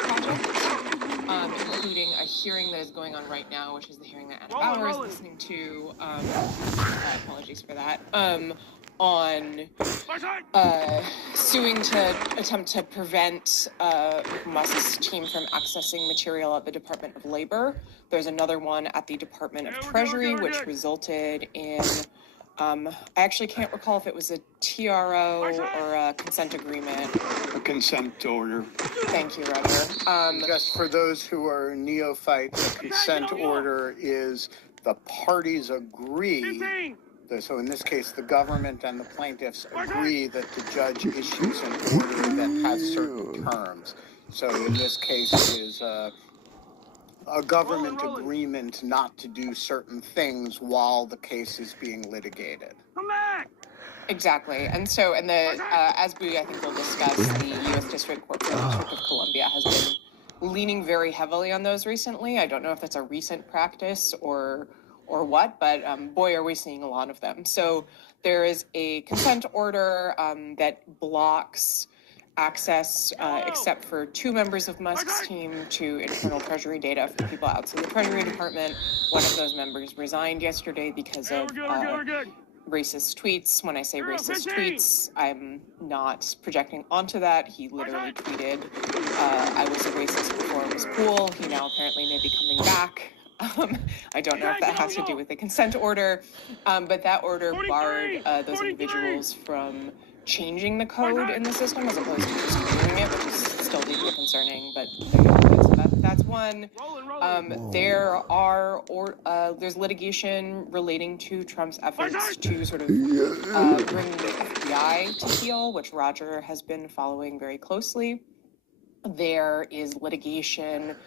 including a hearing that is going on right now, which is the hearing that Anna Bauer is listening to. Apologies for that. On suing to attempt to prevent Musk's team from accessing material at the Department of Labor. There's another one at the Department of Treasury, which resulted in, I actually can't recall if it was a TRO or a consent agreement. A consent order. Thank you, Roger. Just for those who are neophytes, a consent order is the parties agree. So in this case, the government and the plaintiffs agree that the judge issues an order that has certain terms. So in this case, it is a government agreement not to do certain things while the case is being litigated. Come back! Exactly. And so, as we, I think, will discuss, the U.S. District Court for the District of Columbia has been leaning very heavily on those recently. I don't know if that's a recent practice or what, but boy, are we seeing a lot of them. So there is a consent order that blocks access, except for 2 members of Musk's team, to internal Treasury data for people outside the Treasury Department. One of those members resigned yesterday because of racist tweets. When I say racist tweets, I'm not projecting onto that. He literally tweeted, I was a racist before it was cool. He now apparently may be coming back. I don't know if that has to do with the consent order, but that order barred those individuals from changing the code in the system as opposed to just removing it, which is still deeply concerning, but so that's one. There's litigation relating to Trump's efforts to sort of bring the FBI to heel, which Roger has been following very closely. There is litigation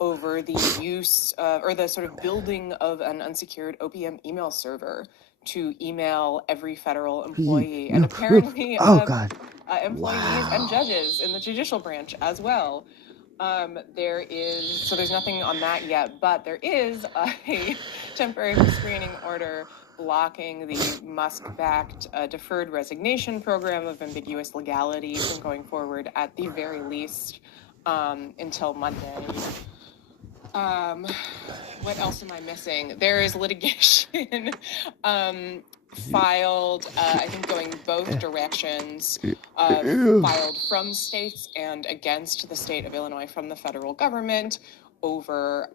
over the use or the sort of building of an unsecured OPM email server to email every federal employee and apparently employees and judges in the judicial branch as well. There's nothing on that yet, but there is a temporary restraining order blocking the Musk-backed deferred resignation program of ambiguous legality from going forward at the very least until Monday. What else am I missing? There is litigation filed, I think going both directions, filed from states and against the state of Illinois from the federal government over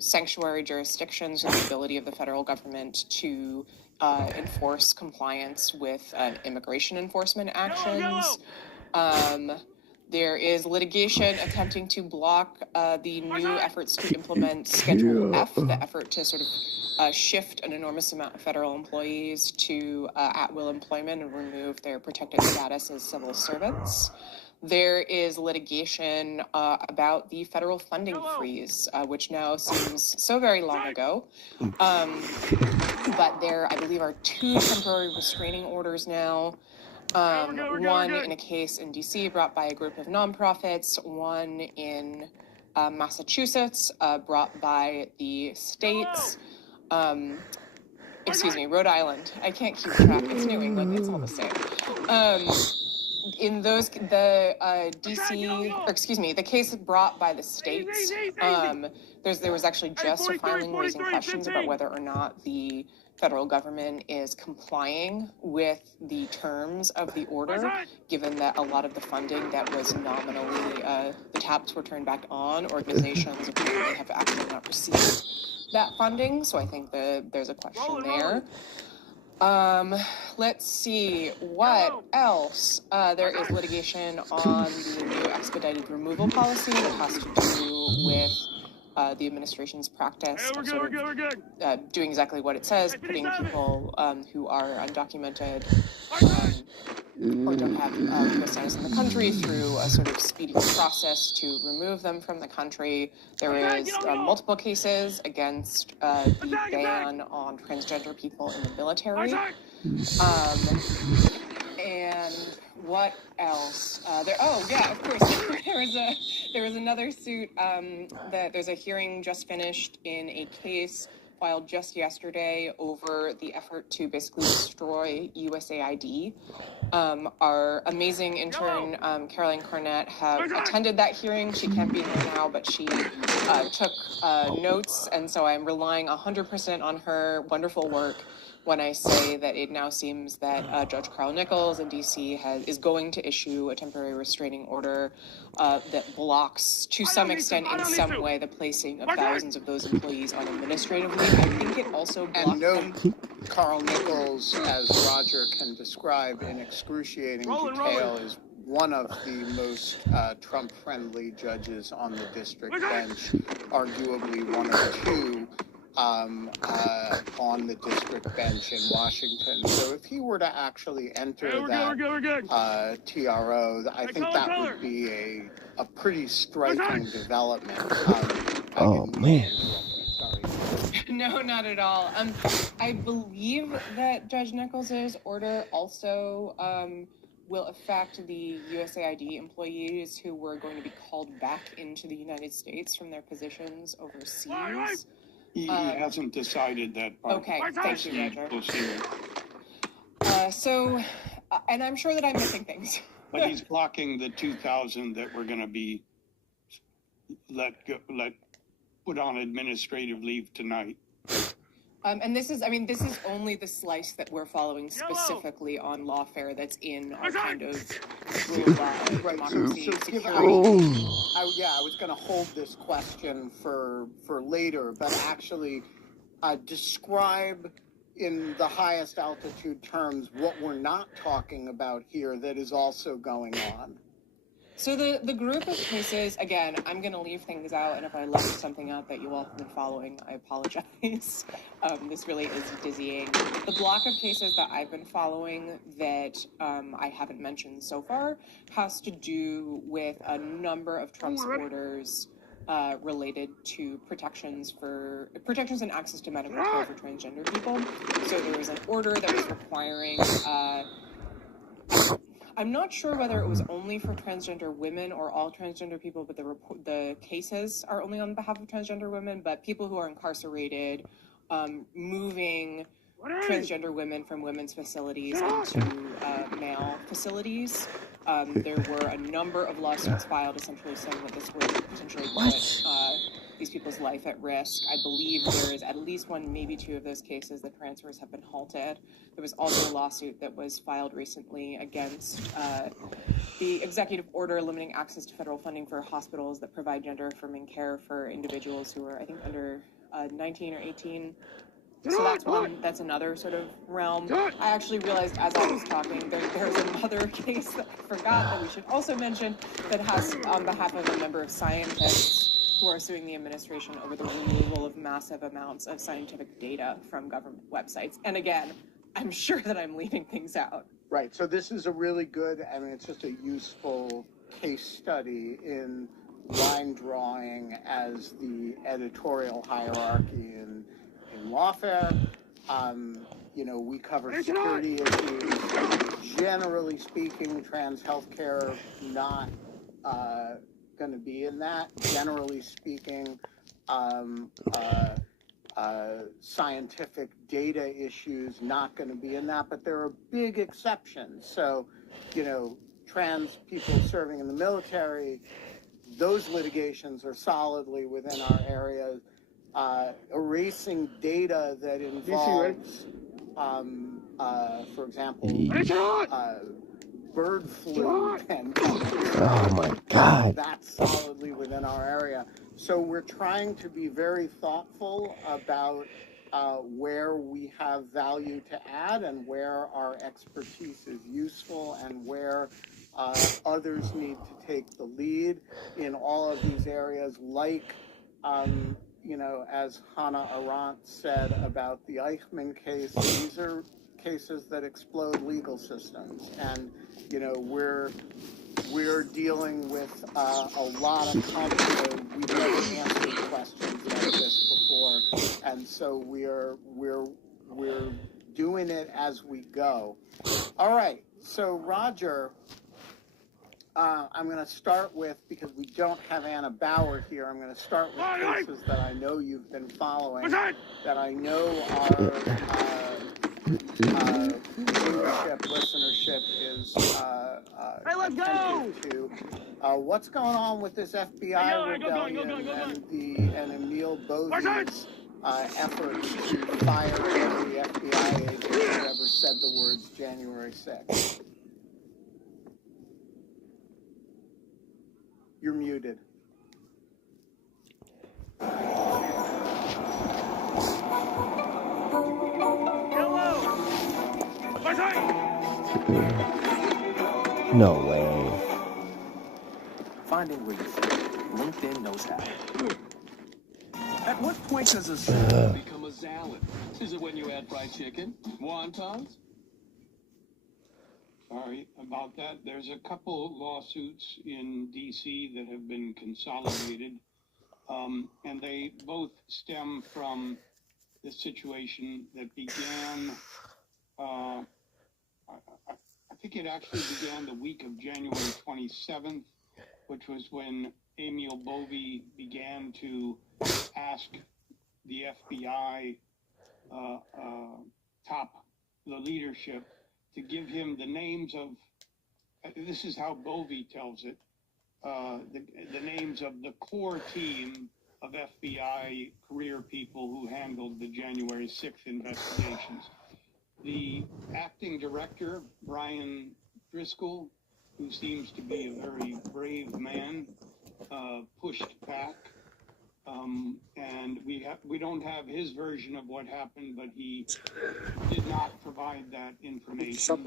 sanctuary jurisdictions and the ability of the federal government to enforce compliance with immigration enforcement actions. There is litigation attempting to block the new efforts to implement Schedule F, the effort to sort of shift an enormous amount of federal employees to at-will employment and remove their protected status as civil servants. There is litigation about the federal funding freeze, which now seems so very long ago. But there, I believe, are 2 temporary restraining orders now. One in a case in D.C. brought by a group of nonprofits, one in Massachusetts brought by the states, Rhode Island. I can't keep track. It's New England. It's all the same. in those, the DC, or excuse me, the case brought by the states, there was actually just a filing raising questions about whether or not the federal government is complying with the terms of the order, given that a lot of the funding that was nominally, the taps were turned back on, organizations apparently have actually not received that funding, so I think that there's a question there. Let's see, what else? There is litigation on the new expedited removal policy that has to do with the administration's practice of sort of doing exactly what it says, putting people who are undocumented or don't have U.S. status in the country through a sort of speedy process to remove them from the country. There is multiple cases against the ban on transgender people in the military. And what else? Of course, there was another suit that there's a hearing just finished in a case filed just yesterday over the effort to basically destroy USAID. Our amazing intern, Caroline Cornett, have attended that hearing. She can't be here now, but she took notes, and so I'm relying 100% on her wonderful work when I say that it now seems that Judge Carl Nichols in D.C. is going to issue a temporary restraining order that blocks, to some extent, in some way, the placing of thousands of those employees on administrative leave. I think it also blocks them. Carl Nichols, as Roger can describe in excruciating detail, is one of the most Trump-friendly judges on the district bench, arguably one of two on the district bench in Washington. So if he were to actually enter that TRO, I think that would be a pretty striking development. Oh, man. No, not at all. I believe that Judge Nichols' order also will affect the USAID employees who were going to be called back into the United States from their positions overseas. He hasn't decided that part. Okay, thank you, Roger. We'll see. And I'm sure that I'm missing things. But he's blocking the 2,000 that were going to be put on administrative leave tonight. And this is only the slice that we're following specifically on lawfare that's in our kind of democracy security. I was going to hold this question for later, but actually describe in the highest altitude terms what we're not talking about here that is also going on. So the group of cases, again, I'm going to leave things out, and if I left something out that you all have been following, I apologize. This really is dizzying. The block of cases that I've been following that I haven't mentioned so far has to do with a number of Trump's orders related to protections and access to medical care for transgender people. So there was an order that was requiring I'm not sure whether it was only for transgender women or all transgender people, but the cases are only on behalf of transgender women, but people who are incarcerated, moving transgender women from women's facilities into male facilities. There were a number of lawsuits filed essentially saying that this would potentially put these people's life at risk. I believe there is at least one, maybe two of those cases that transfers have been halted. There was also a lawsuit that was filed recently against the executive order limiting access to federal funding for hospitals that provide gender-affirming care for individuals who are, I think, under 19 or 18. So that's another sort of realm. I actually realized as I was talking, there's another case that I forgot that we should also mention that has on behalf of a number of scientists who are suing the administration over the removal of massive amounts of scientific data from government websites. And again, I'm sure that I'm leaving things out. Right, so this is a really good, it's just a useful case study in line drawing as the editorial hierarchy in lawfare. We cover security issues. Generally speaking, trans healthcare not going to be in that. Generally speaking, scientific data issues not going to be in that, but there are big exceptions. So, trans people serving in the military, those litigations are solidly within our area. Erasing data that involves, for example, bird flu and oh my God, that's solidly within our area. So we're trying to be very thoughtful about where we have value to add and where our expertise is useful and where others need to take the lead in all of these areas, like you know, as Hannah Arendt said about the Eichmann case, these are cases that explode legal systems. And, you know, we're dealing with a lot of complicated, we've never answered questions like this before. And so we're doing it as we go. All right, so Roger, I'm going to start with, because we don't have Anna Bauer here, I'm going to start with cases that I know you've been following, that I know our viewership, listenership is attentive to. What's going on with this FBI rebellion and Emil Bovey's efforts to fire every FBI agent who ever said the words January 6th? You're muted. no way. Finding where you fit. LinkedIn knows how. At what point does a salad become a salad? Is it when you add fried chicken? Wontons? Sorry about that. There's a couple lawsuits in D.C. that have been consolidated, and they both stem from the situation that began, I think it actually began the week of January 27th, which was when Emil Bovey began to ask the FBI the leadership, to give him the names of, this is how Bovey tells it, the names of the core team of FBI career people who handled the January 6th investigations. The acting director, Brian Driscoll, who seems to be a very brave man, pushed back. And we don't have his version of what happened, but he did not provide that information.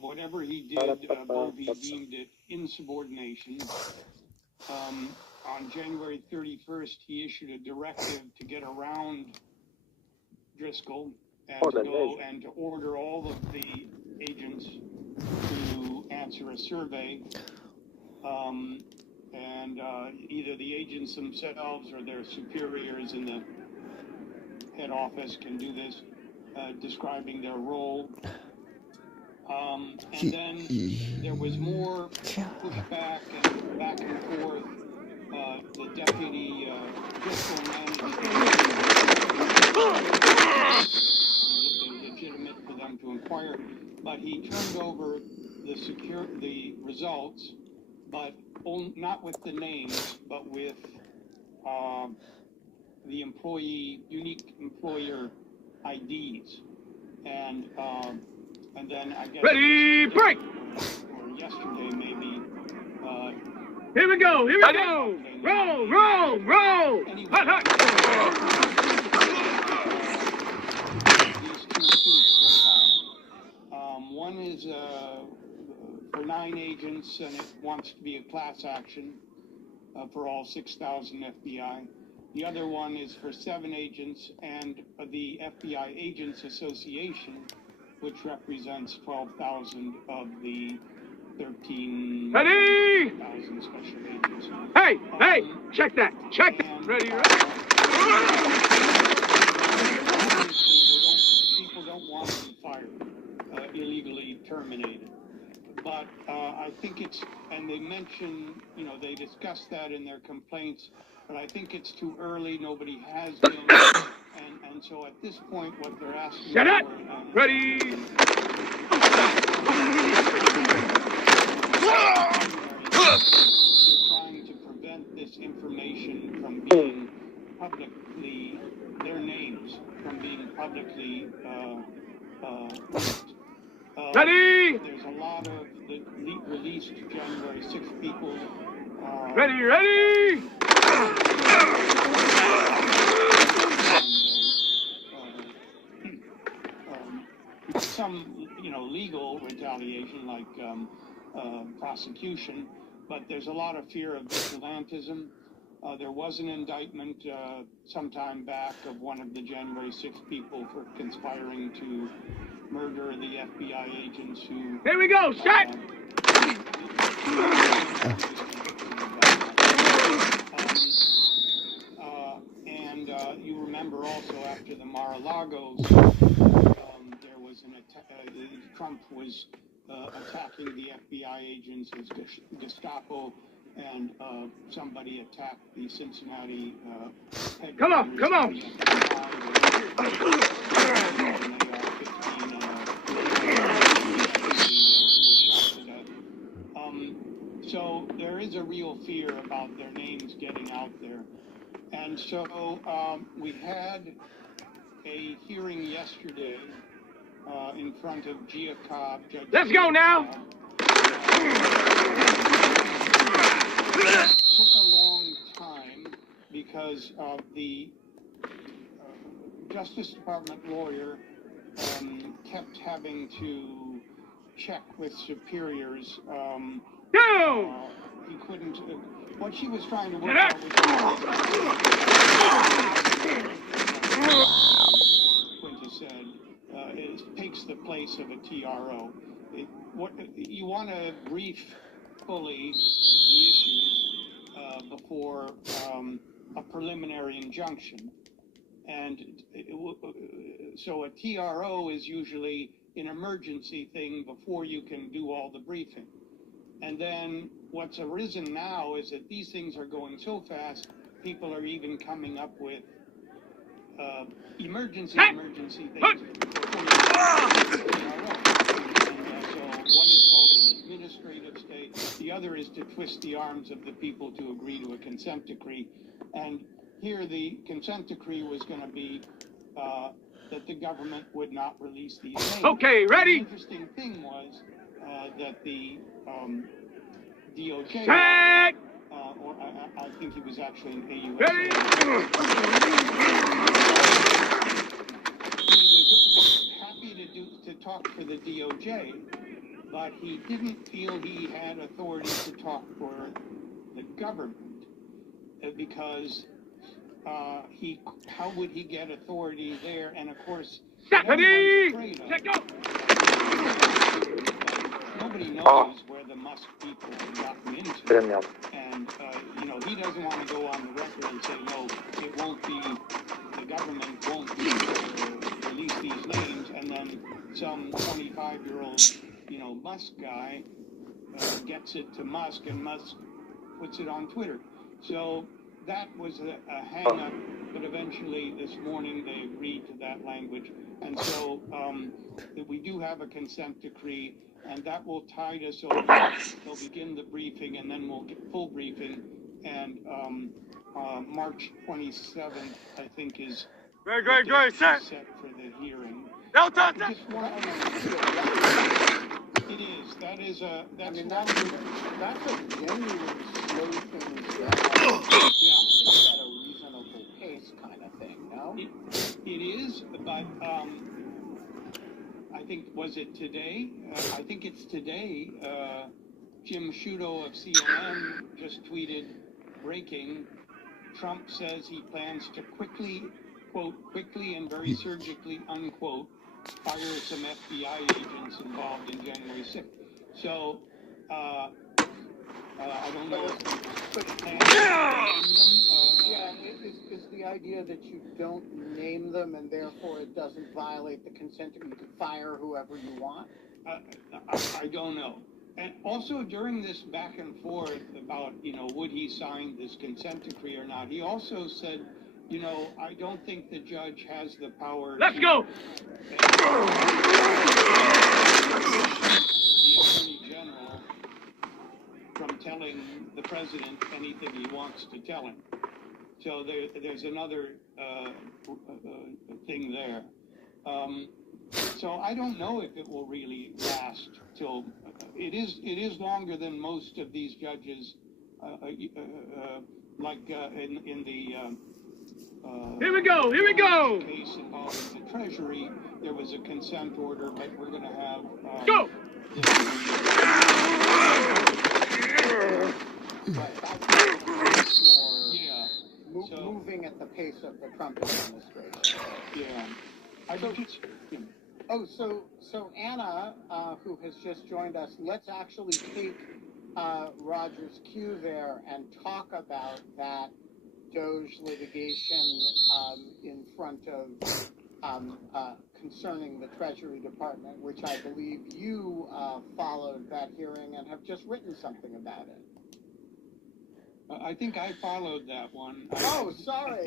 Whatever he did, Bovey deemed it insubordination. On January 31st, he issued a directive to get around Driscoll and to go and to order all of the agents to answer a survey. And either the agents themselves or their superiors in the head office can do this, describing their role. And then there was more pushback and back and forth. The deputy Driscoll managed legitimate for them to inquire, but he turned over the results, but not with the names, but with the unique employer IDs, and then I guess ready, break. Or yesterday maybe. Here we go. Roll. Anyway, Hot. These two suits. One is for 9 agents, and it wants to be a class action for all 6,000 FBI. The other one is for 7 agents and the FBI Agents Association, which represents 12,000 of the 13,000 special agents. Hey, check that. Ready. People don't want to be fired, illegally terminated. But I think it's, and they mention, they discuss that in their complaints, but I think it's too early. Nobody has been. And so at this point, what they're asking Shut for... it! Ready! trying to prevent this information from being publicly, their names from being publicly Ready? There's a lot of the released January 6th people. Ready? Some, legal retaliation like prosecution, but there's a lot of fear of vigilantism. There was an indictment some time back of one of the January 6th people for conspiring to murder the FBI agents who... Here we go, set! And you remember also after the Mar-a-Lago, there was an attack, Trump was attacking the FBI agents as Gestapo, and somebody attacked the Cincinnati headquarters. Come on! So there is a real fear about their names getting out there. And so we had a hearing yesterday in front of Gia Cobb. Let's go now! It took a long time because the Justice Department lawyer kept having to check with superiors. He couldn't. What she was trying to work out was. Quinta said it takes the place of a TRO. You want to brief fully the issues before a preliminary injunction, and so a TRO is usually an emergency thing before you can do all the briefing. And then what's arisen now is that these things are going so fast, people are even coming up with emergency things. So one is called an administrative stay. The other is to twist the arms of the people to agree to a consent decree. And here the consent decree was going to be that the government would not release these names. Okay, ready? The interesting thing was that the DOJ, or I think he was actually an AUSA. He was happy to talk for the DOJ, but he didn't feel he had authority to talk for the government because how would he get authority there? And of course, Ready? Set go! Nobody knows where the Musk people have gotten into. And, he doesn't want to go on the record and say, no, it won't be, the government won't release these names. And then some 25-year-old, Musk guy gets it to Musk, and Musk puts it on Twitter. So that was a hang-up, but eventually this morning they agreed to that language. And so we do have a consent decree, and that will tide us over. They'll begin the briefing, and then we'll get full briefing. And March 27th, I think, is set for the hearing. It is. That is a. That's that's a genuine slow thing. Yeah. It's at a reasonable pace kind of thing, no? It is, but I think, was it today? I think it's today. Jim Sciutto of CNN just tweeted, breaking, Trump says he plans to quickly, quote, quickly and very surgically, unquote, fire some FBI agents involved in January 6th. So, I don't know if is the idea that you don't name them and therefore it doesn't violate the consent decree? You can fire whoever you want? I don't know. And also during this back and forth about, would he sign this consent decree or not, he also said, I don't think the judge has the power. Let's go! The Attorney General telling the president anything he wants to tell him. So there's another thing there. So I don't know if it will really last till it is longer than most of these judges, like in the Here we go. Case involving the Treasury. There was a consent order, but we're going to have go. Moving at the pace of the Trump administration. Yeah. So Anna, who has just joined us, let's actually take Roger's cue there and talk about that Doge litigation in front of concerning the Treasury Department, which I believe you followed that hearing and have just written something about it. I think I followed that one. Oh, sorry.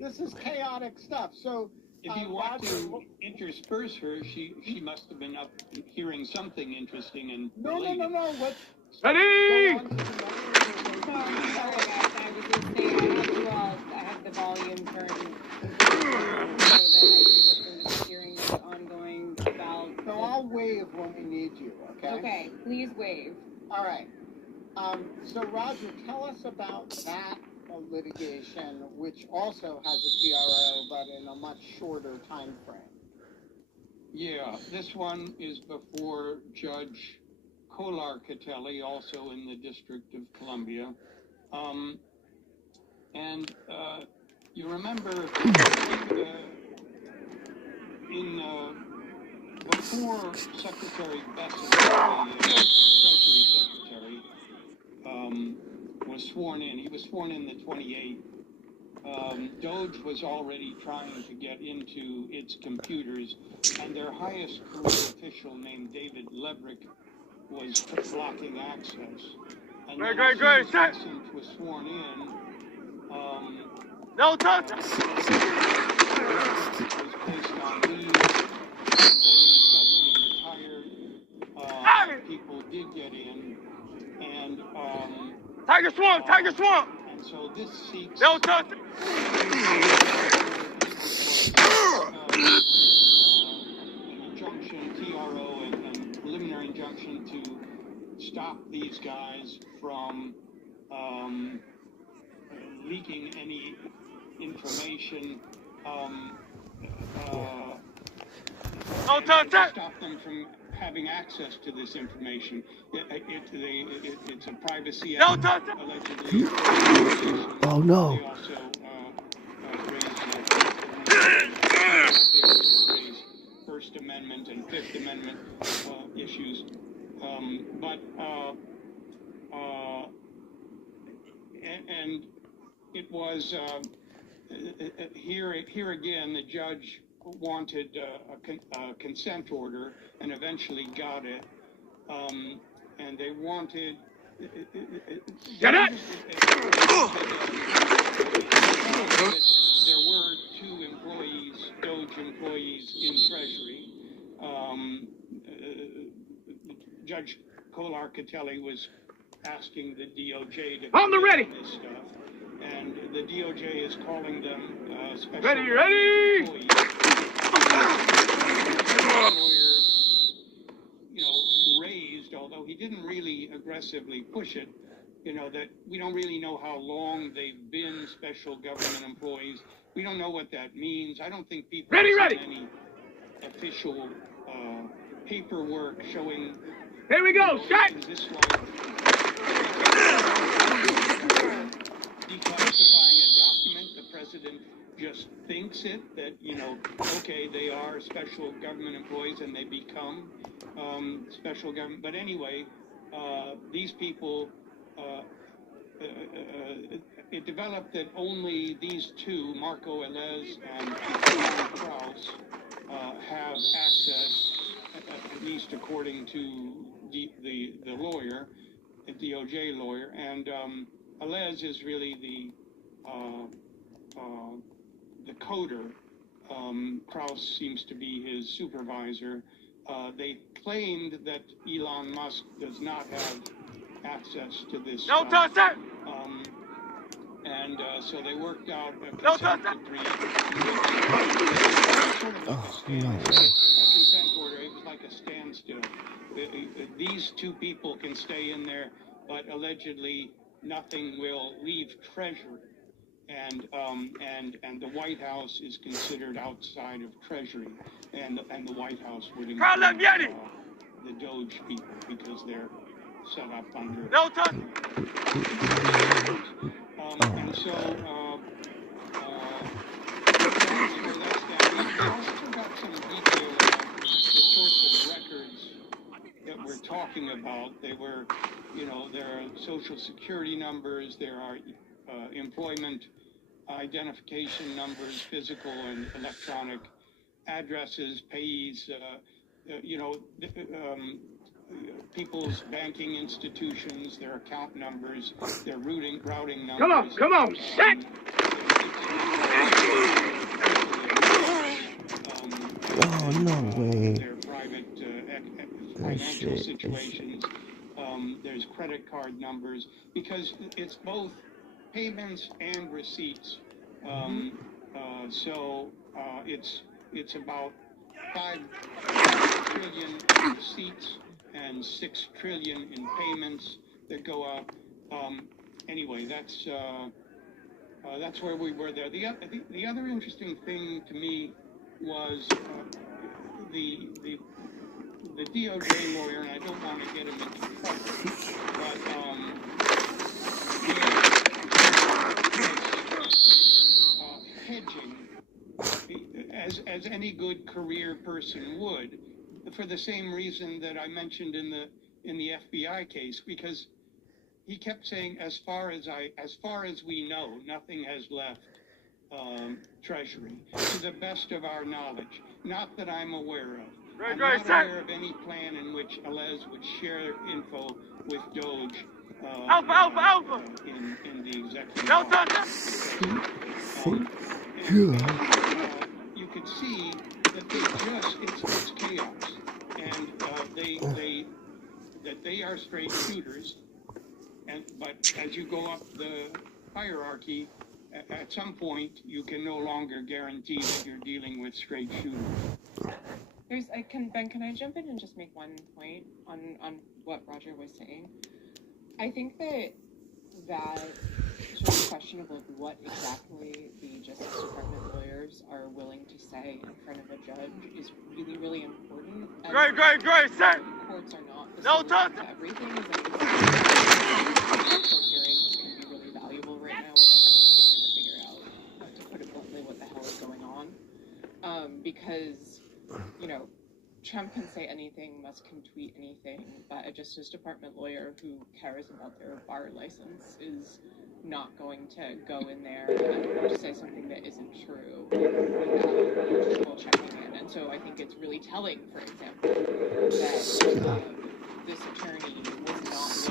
This is chaotic stuff. So if you want to intersperse her, she must have been up hearing something interesting and No. Let's ready? Sorry guys, I was just saying I have the volume turned so that I can listen to the hearing that's ongoing about. So I'll wave when we need you, okay? Okay, please wave. All right. So Roger, tell us about that litigation, which also has a TRO, but in a much shorter time frame. Yeah, this one is before Judge Kolar-Catelli, also in the District of Columbia. You remember before Secretary Bessent, the Treasury Secretary, was sworn in. He was sworn in the 28th. Doge was already trying to get into its computers, and their highest career official named David Lebrick was blocking access. And Great, Bessent was sworn in. No touch. Was placed on leave, and then suddenly retired. People did get in, and Tiger Swamp. And so this seeks No touch. an injunction, TRO, and preliminary injunction to stop these guys from leaking any information. Stop them from having access to this information. It's a privacy No act, touch. allegedly. Oh no. They also raise First Amendment and Fifth Amendment issues. And it was here again, the judge wanted a consent order and eventually got it. And they wanted. Get it! There were two employees, Doge employees in Treasury. Judge Kolar-Catelli was asking the DOJ to On the ready. this stuff, and the DOJ is calling them special Ready. employees. The lawyer, raised, although he didn't really aggressively push it, that we don't really know how long they've been special government employees. We don't know what that means. I don't think people have seen any official paperwork showing. Here we go. Shot. Is this like declassifying a document? The president just thinks it, that, okay, they are special government employees and they become special government. But anyway, these people, it developed that only these two, Marco Elez and Krauss, have access, at least according to the lawyer, the DOJ lawyer. And Elez is really the coder. Krauss seems to be his supervisor. They claimed that Elon Musk does not have access to this No stuff. touch it! And so they worked out a No consent touch decree. No way. A consent order. It was like a standstill. These two people can stay in there, but allegedly nothing will leave Treasury. And the White House is considered outside of Treasury, and the White House would include the Doge people because they're set up under. No touch. And so that's that. We also got some detail about the sorts of records that we're talking about. They were, there are social security numbers, there are employment identification numbers, physical and electronic addresses, payees, people's banking institutions, their account numbers, their routing numbers. Come on, set! Oh, no way. Their private financial situations. There's credit card numbers, because it's both payments and receipts. So it's about 5 trillion in receipts and 6 trillion in payments that go out. Anyway, that's where we were there. The other interesting thing to me was the DOJ lawyer, and I don't want to get him into trouble, but hedging, as any good career person would, for the same reason that I mentioned in the FBI case, because he kept saying, as far as we know, nothing has left Treasury, to the best of our knowledge. Not that I'm aware of. I'm not aware of any plan in which Alez would share info with Doge Alpha! In the executive No office. You could see that it's chaos, and they are straight shooters. But as you go up the hierarchy, at some point you can no longer guarantee that you're dealing with straight shooters. Ben, can I jump in and just make one point on what Roger was saying? I think that sort of question of what exactly the Justice Department lawyers are willing to say in front of a judge is really, really important. Great, set! Courts are not the No touch! solution to everything. Court hearings can be really valuable right now when everyone is trying to figure out, to put it bluntly, what the hell is going on. Because, Trump can say anything, Musk can tweet anything, but a Justice Department lawyer who cares about their bar license is not going to go in there and say something that isn't true without people checking in. And so I think it's really telling, for example, that this attorney was not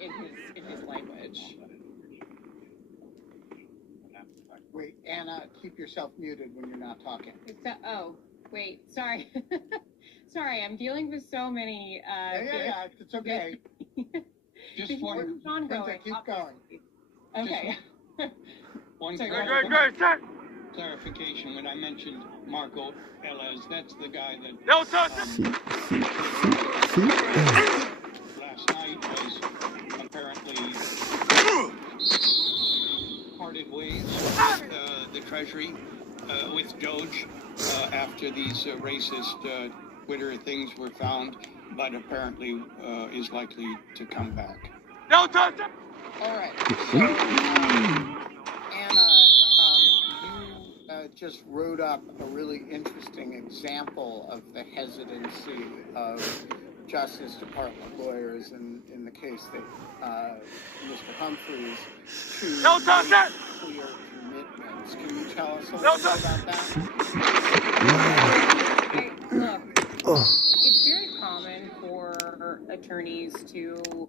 willing in his language. Wait, Anna, keep yourself muted when you're not talking. Wait, sorry. Sorry, I'm dealing with so many. Yeah, it's okay. Just one. Keep going. Okay. One Great, set! clarification. When I mentioned Marco Elez, that's the guy that No touch! last night was apparently parted ways with the Treasury, with Doge, after these racist Twitter things were found, but apparently is likely to come back. No touch! All right. So, Anna, you just wrote up a really interesting example of the hesitancy of Justice Department lawyers in the case that Mr. Humphreys to No touch it! clear commitments. Can you tell us a little bit about that? Look, it's very common for attorneys to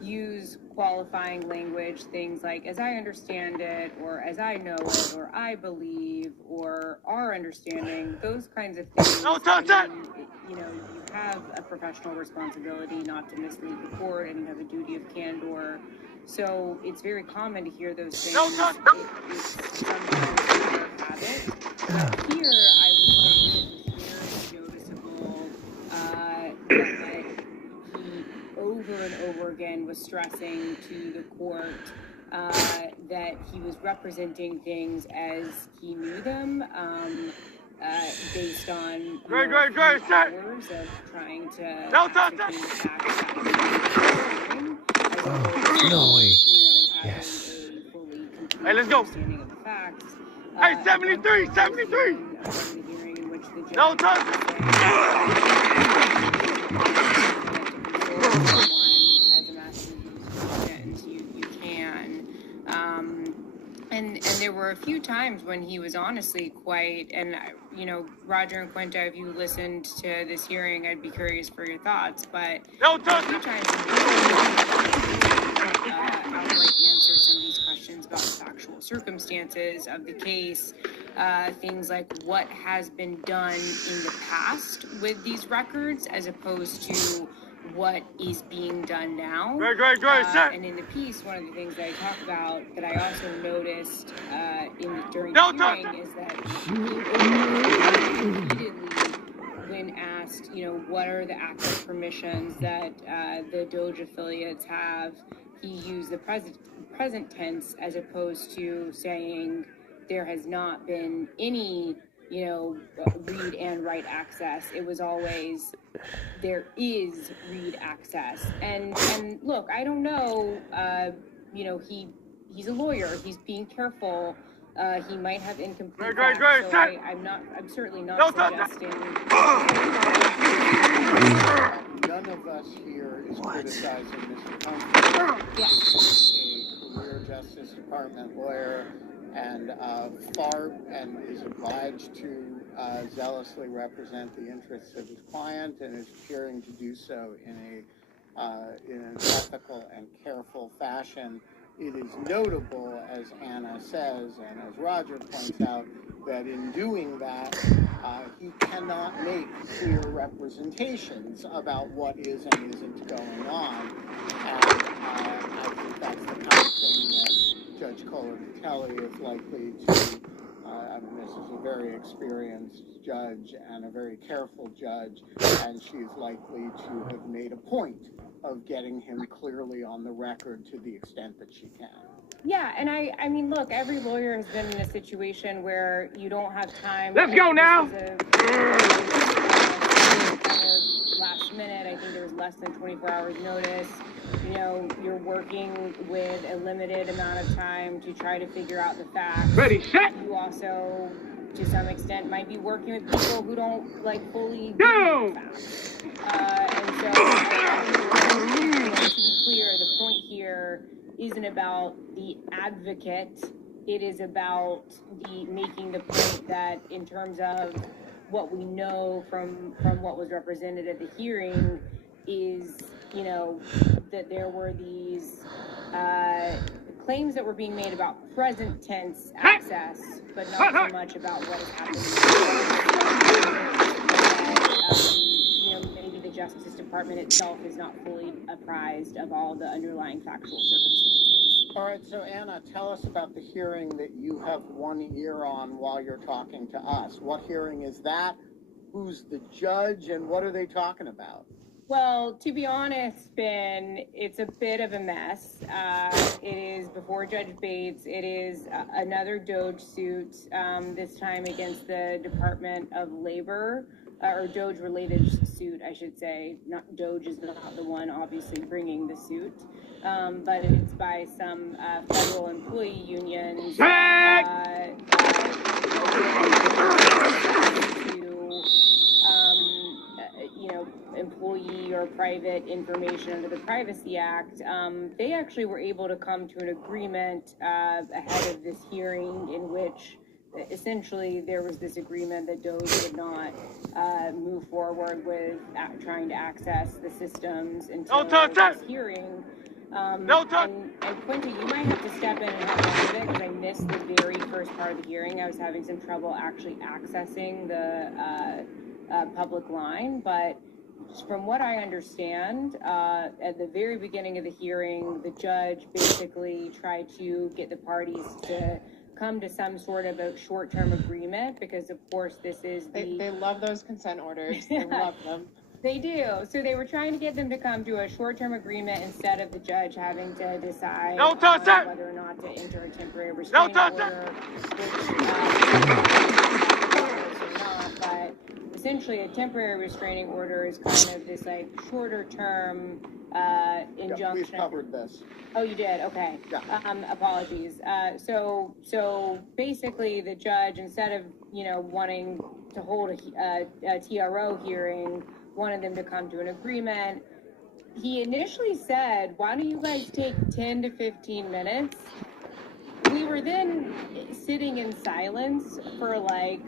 use qualifying language, things like "as I understand it," or "as I know it," or "I believe," or "our understanding," those kinds of things. You know, you have a professional responsibility not to mislead the court, and you have a duty of candor. So it's very common to hear those things. It's sometimes a habit. But here, I would say it was very noticeable that he over and over again was stressing to the court that he was representing things as he knew them, based on hours of trying to ascertain the facts. No way. Yes. Hey, let's go. Hey, 73, 73. No touch. As a master student, you can. And there were a few times when he was honestly quite, and you know, Roger and Quinta, if you listened to this hearing, I'd be curious for your thoughts. But a few times outright answer some of these questions about the factual circumstances of the case, things like what has been done in the past with these records, as opposed to what is being done now. And in the piece, one of the things that I talk about that I also noticed during the hearing is that repeatedly, when asked, you know, what are the active permissions that the Doge affiliates have, he used the present tense as opposed to saying there has not been any, you know, read and write access. It was always there is read access. And look, I don't know, you know, he's a lawyer. He's being careful. He might have incomplete facts, so I'm certainly not suggesting. None of us here is criticizing Mr. Humphrey. Yes. A career Justice Department lawyer and and is obliged to zealously represent the interests of his client and is appearing to do so in an ethical and careful fashion. It is notable, as Anna says, and as Roger points out, that in doing that, he cannot make clear representations about what is and isn't going on. And I think that's the kind of thing that Judge Color-Vitelli is likely to, I mean, this is a very experienced judge and a very careful judge, and she is likely to have made a point of getting him clearly on the record to the extent that she can. Yeah, and I mean, look, every lawyer has been in a situation where you don't have time. Let's go now. Last minute, I think there was less than 24 hours notice. You know, you're working with a limited amount of time to try to figure out the facts. Ready, set. You also, to some extent, might be working with people who don't like fully know the facts. And so, to be clear, the point here isn't about the advocate. It is about making the point that in terms of what we know from what was represented at the hearing is, you know, that there were these claims that were being made about present tense access, but not so much about what is happening. You know, maybe the Justice Department itself is not fully apprised of all the underlying factual circumstances. All right, so Anna, tell us about the hearing that you have one ear on while you're talking to us. What hearing is that? Who's the judge, and what are they talking about? Well, to be honest, Ben, it's a bit of a mess. It is before Judge Bates. It is another Doge suit, this time against the Department of Labor, or Doge-related suit, I should say. Not Doge is not the one, obviously, bringing the suit, but it's by some federal employee unions. You know, employee or private information under the Privacy Act. They actually were able to come to an agreement ahead of this hearing in which essentially there was this agreement that Doge would not move forward with trying to access the systems until this hearing. And Quinty, you might have to step in and help us with it because I missed the very first part of the hearing. I was having some trouble actually accessing the public line, but from what I understand, at the very beginning of the hearing, the judge basically tried to get the parties to come to some sort of a short-term agreement because, of course, this is the... They love those consent orders. They love them. They do. So they were trying to get them to come to a short-term agreement instead of the judge having to decide whether or not to enter a temporary restraining order, but essentially a temporary restraining order is kind of this like shorter-term injunction. Yeah, we've covered this. Oh, you did? Okay. Yeah. Apologies. So basically the judge, instead of, wanting to hold a TRO hearing, wanted them to come to an agreement. He initially said, why don't you guys take 10 to 15 minutes? We were then sitting in silence for like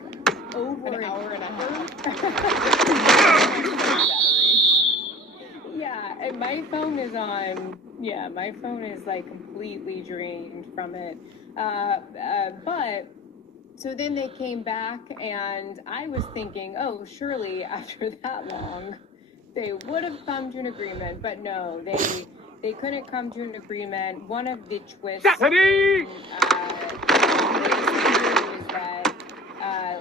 over an hour and a half. Yeah, and my phone is on. Yeah, my phone is like completely drained from it. But so then they came back, and I was thinking, oh, surely after that long, they would have come to an agreement. But no, they couldn't come to an agreement. One of the twists was that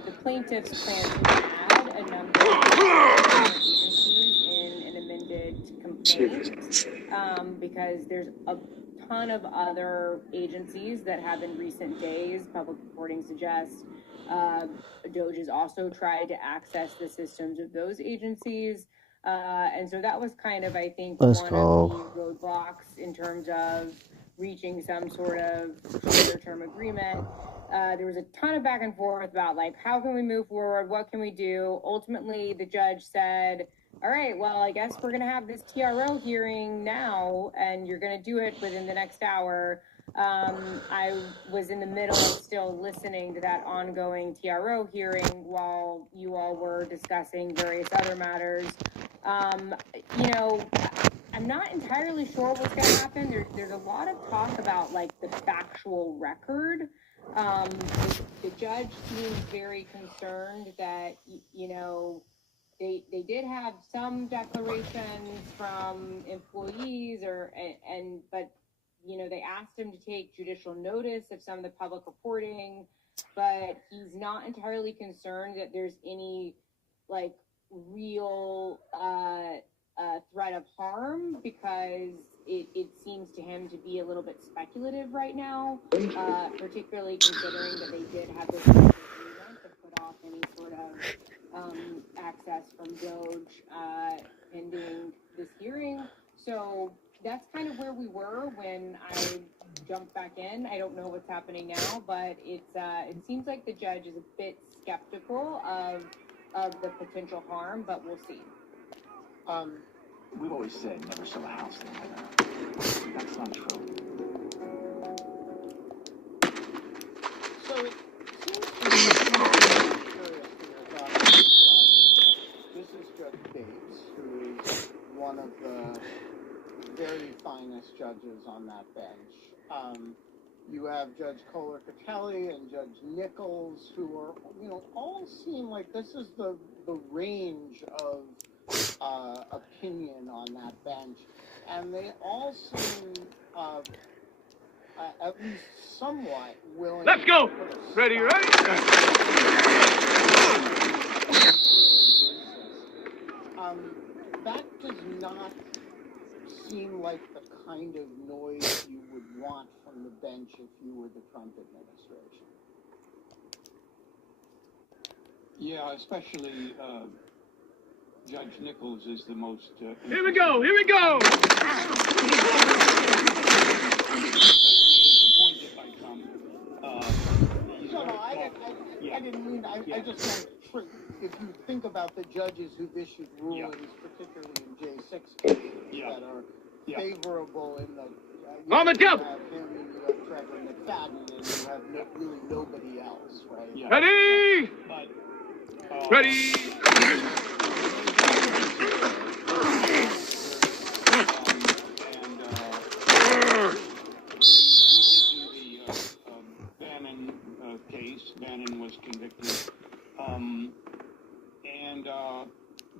the plaintiffs plan to add a number of agencies in an amended complaint because there's a ton of other agencies that have in recent days, public reporting suggests, DOGE has also tried to access the systems of those agencies. And so that was kind of, I think, one of the roadblocks in terms of reaching some sort of shorter-term agreement. There was a ton of back and forth about, like, how can we move forward? What can we do? Ultimately, the judge said, all right, well, I guess we're going to have this TRO hearing now, and you're going to do it within the next hour. I was in the middle of still listening to that ongoing TRO hearing while you all were discussing various other matters. I'm not entirely sure what's going to happen. There's a lot of talk about, like, the factual record. The judge seems very concerned that, they did have some declarations from employees but they asked him to take judicial notice of some of the public reporting, but he's not entirely concerned that there's any like real threat of harm because it seems to him to be a little bit speculative right now, particularly considering that they did have this agreement to put off any sort of access from DOGE pending this hearing. So that's kind of where we were when I jumped back in. I don't know what's happening now, but it seems like the judge is a bit skeptical of the potential harm, but we'll see. We've always said never sell a house together. That's not true. So it seems to me this is Judge Bates, who is one of the very finest judges on that bench. You have Judge Kohler-Catelli and Judge Nichols, who are, all seem like this is the range of opinion on that bench, and they all seem at least somewhat willing. Let's go. Ready, right? That does not seem like the kind of noise you would want from the bench if you were the Trump administration. Yeah, especially Judge Nichols is the most... Here we go! Here we go! Disappointed by Trump. I didn't mean... I just meant, if you think about the judges who've issued rulings, particularly in J6 cases, that are favorable in the... On the jump! You have him, and you have Trevor McFadden, and you have really nobody else, right? Yeah. Ready! Ready! case. Bannon was convicted.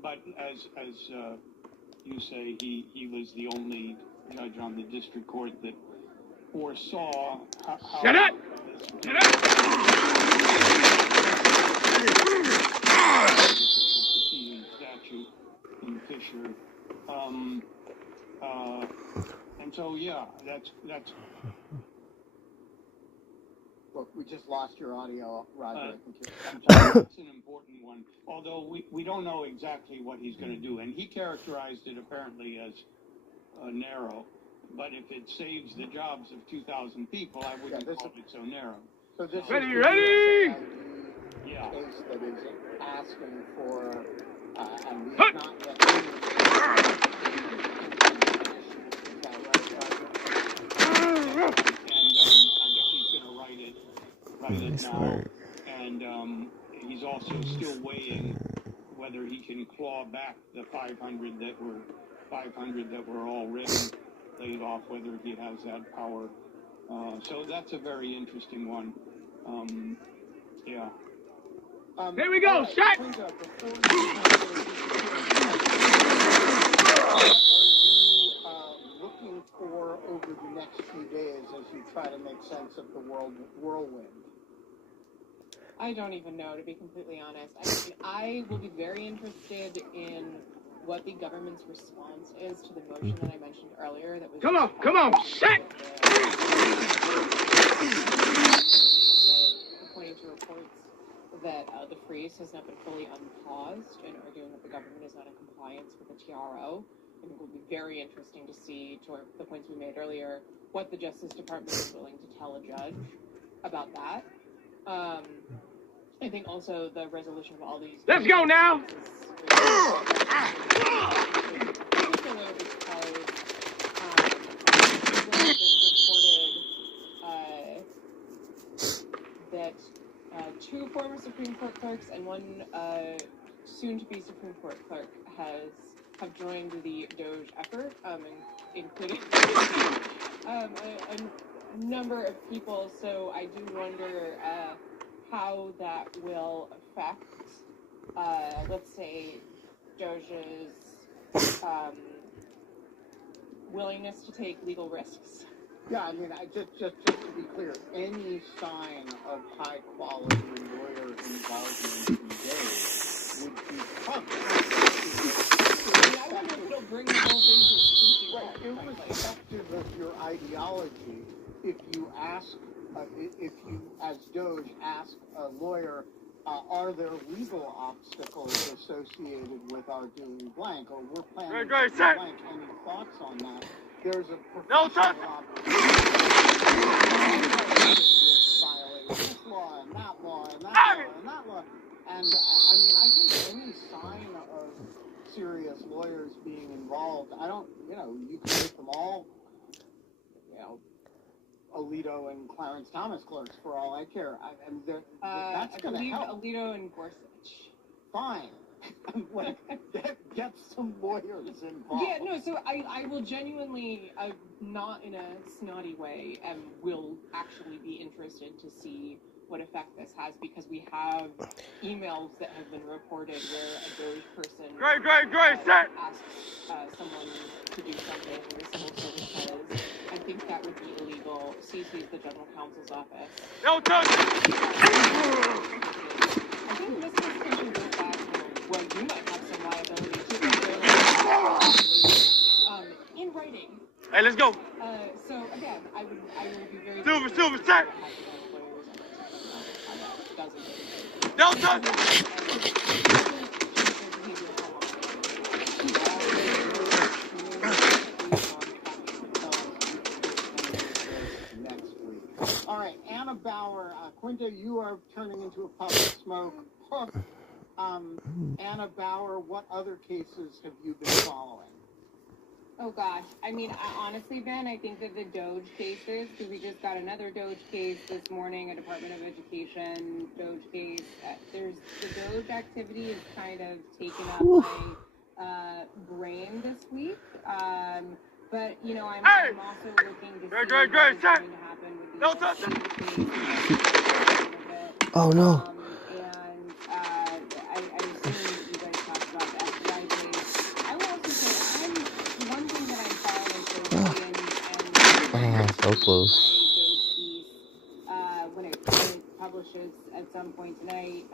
But as you say, he was the only judge on the district court that foresaw how Shut up! Shut up! statute in Fisher. And so, yeah, that's. Look, we just lost your audio, Roger. That's an important one. Although we don't know exactly what he's going to do, and he characterized it apparently as narrow. But if it saves the jobs of 2,000 people, I wouldn't call it so narrow. So this ready, is ready? Yeah. Case that is asking for, and we have not yet write it now. And he's also still weighing whether he can claw back the 500 that were already laid off, whether he has that power. So that's a very interesting one. Yeah. Here we go, shot! Are you looking for over the next few days as you try to make sense of the whirlwind? I don't even know, to be completely honest. I mean, I will be very interested in what the government's response is to the motion that I mentioned earlier. That was come on, shit! According to reports, that the freeze has not been fully unpaused, and arguing that the government is not in compliance with the TRO. I think it will be very interesting to see, to the points we made earlier, what the Justice Department is willing to tell a judge about that. I think also the resolution of all these. Let's go now! That two former Supreme Court clerks and one soon-to-be Supreme Court clerk have joined the DOGE effort, including a number of people. So I do wonder how that will affect, let's say, DOGE's willingness to take legal risks. Yeah, I mean, just to be clear, any sign of high-quality lawyer involvement today would be irrespective of your ideology. If you ask, if you, as DOGE, ask a lawyer, are there legal obstacles associated with our doing blank, or we're planning to do blank? Any thoughts on that? There's a professional this law and that law and that law and that law. And I mean, I think any sign of serious lawyers being involved, I don't, you can make them all, Alito and Clarence Thomas clerks for all I care. That's going to help. Alito and Gorsuch. Fine. Get some lawyers involved. Yeah, no, so I will genuinely, not in a snotty way, will actually be interested to see what effect this has, because we have emails that have been reported where a DOGE person asks someone to do something in the civil service. I think that would be illegal. CC's the general counsel's office. No touch! I think this discussion goes back to, well, you might have some liability too, in writing. Hey, let's go. So again, I will be very silver, set. No touch! All right, Anna Bauer, Quinta, you are turning into a puff of smoke. Anna Bauer, what other cases have you been following? Oh gosh, I mean, honestly, Ben, I think that the DOGE cases, because we just got another DOGE case this morning, a Department of Education DOGE case. The DOGE activity is kind of taken up my brain this week. But I'm also looking to see what's going to happen with the Oh no. And I assume that you guys talked about the FBI case. I will also say, one thing that I'm following closely and So close. when it publishes at some point tonight,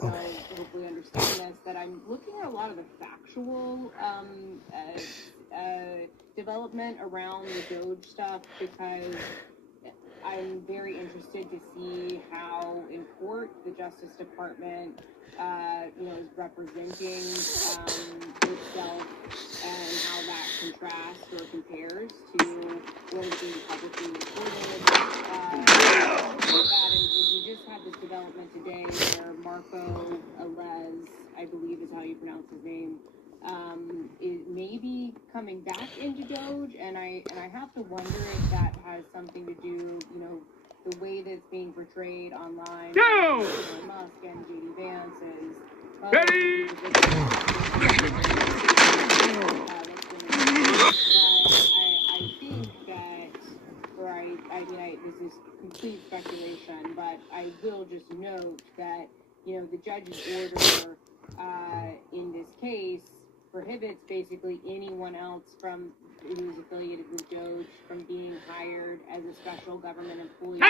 they'll hopefully understand this, that I'm looking at a lot of the factual development around the Doge stuff, because I'm very interested to see how in court the Justice Department is representing itself, and how that contrasts or compares to what is being publicly reported. And we just had this development today where Marco Alez, I believe is how you pronounce his name, is maybe coming back into Doge, and I have to wonder if that has something to do, the way that it's being portrayed online. Go! Musk and JD Vance is ready. I think that, this is complete speculation, but I will just note that, the judge's order in this case prohibits basically anyone else who's affiliated with Doge from being hired as a special government employee to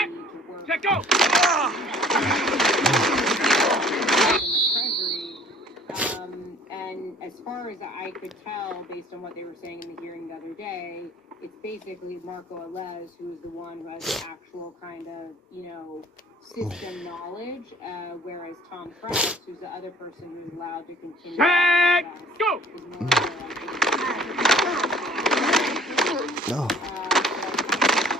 work in the Treasury. And as far as I could tell, based on what they were saying in the hearing the other day, it's basically Marco Alez who is the one who has the actual kind of, system knowledge, whereas Tom Crouch, who's the other person who's allowed to continue. Go! No. I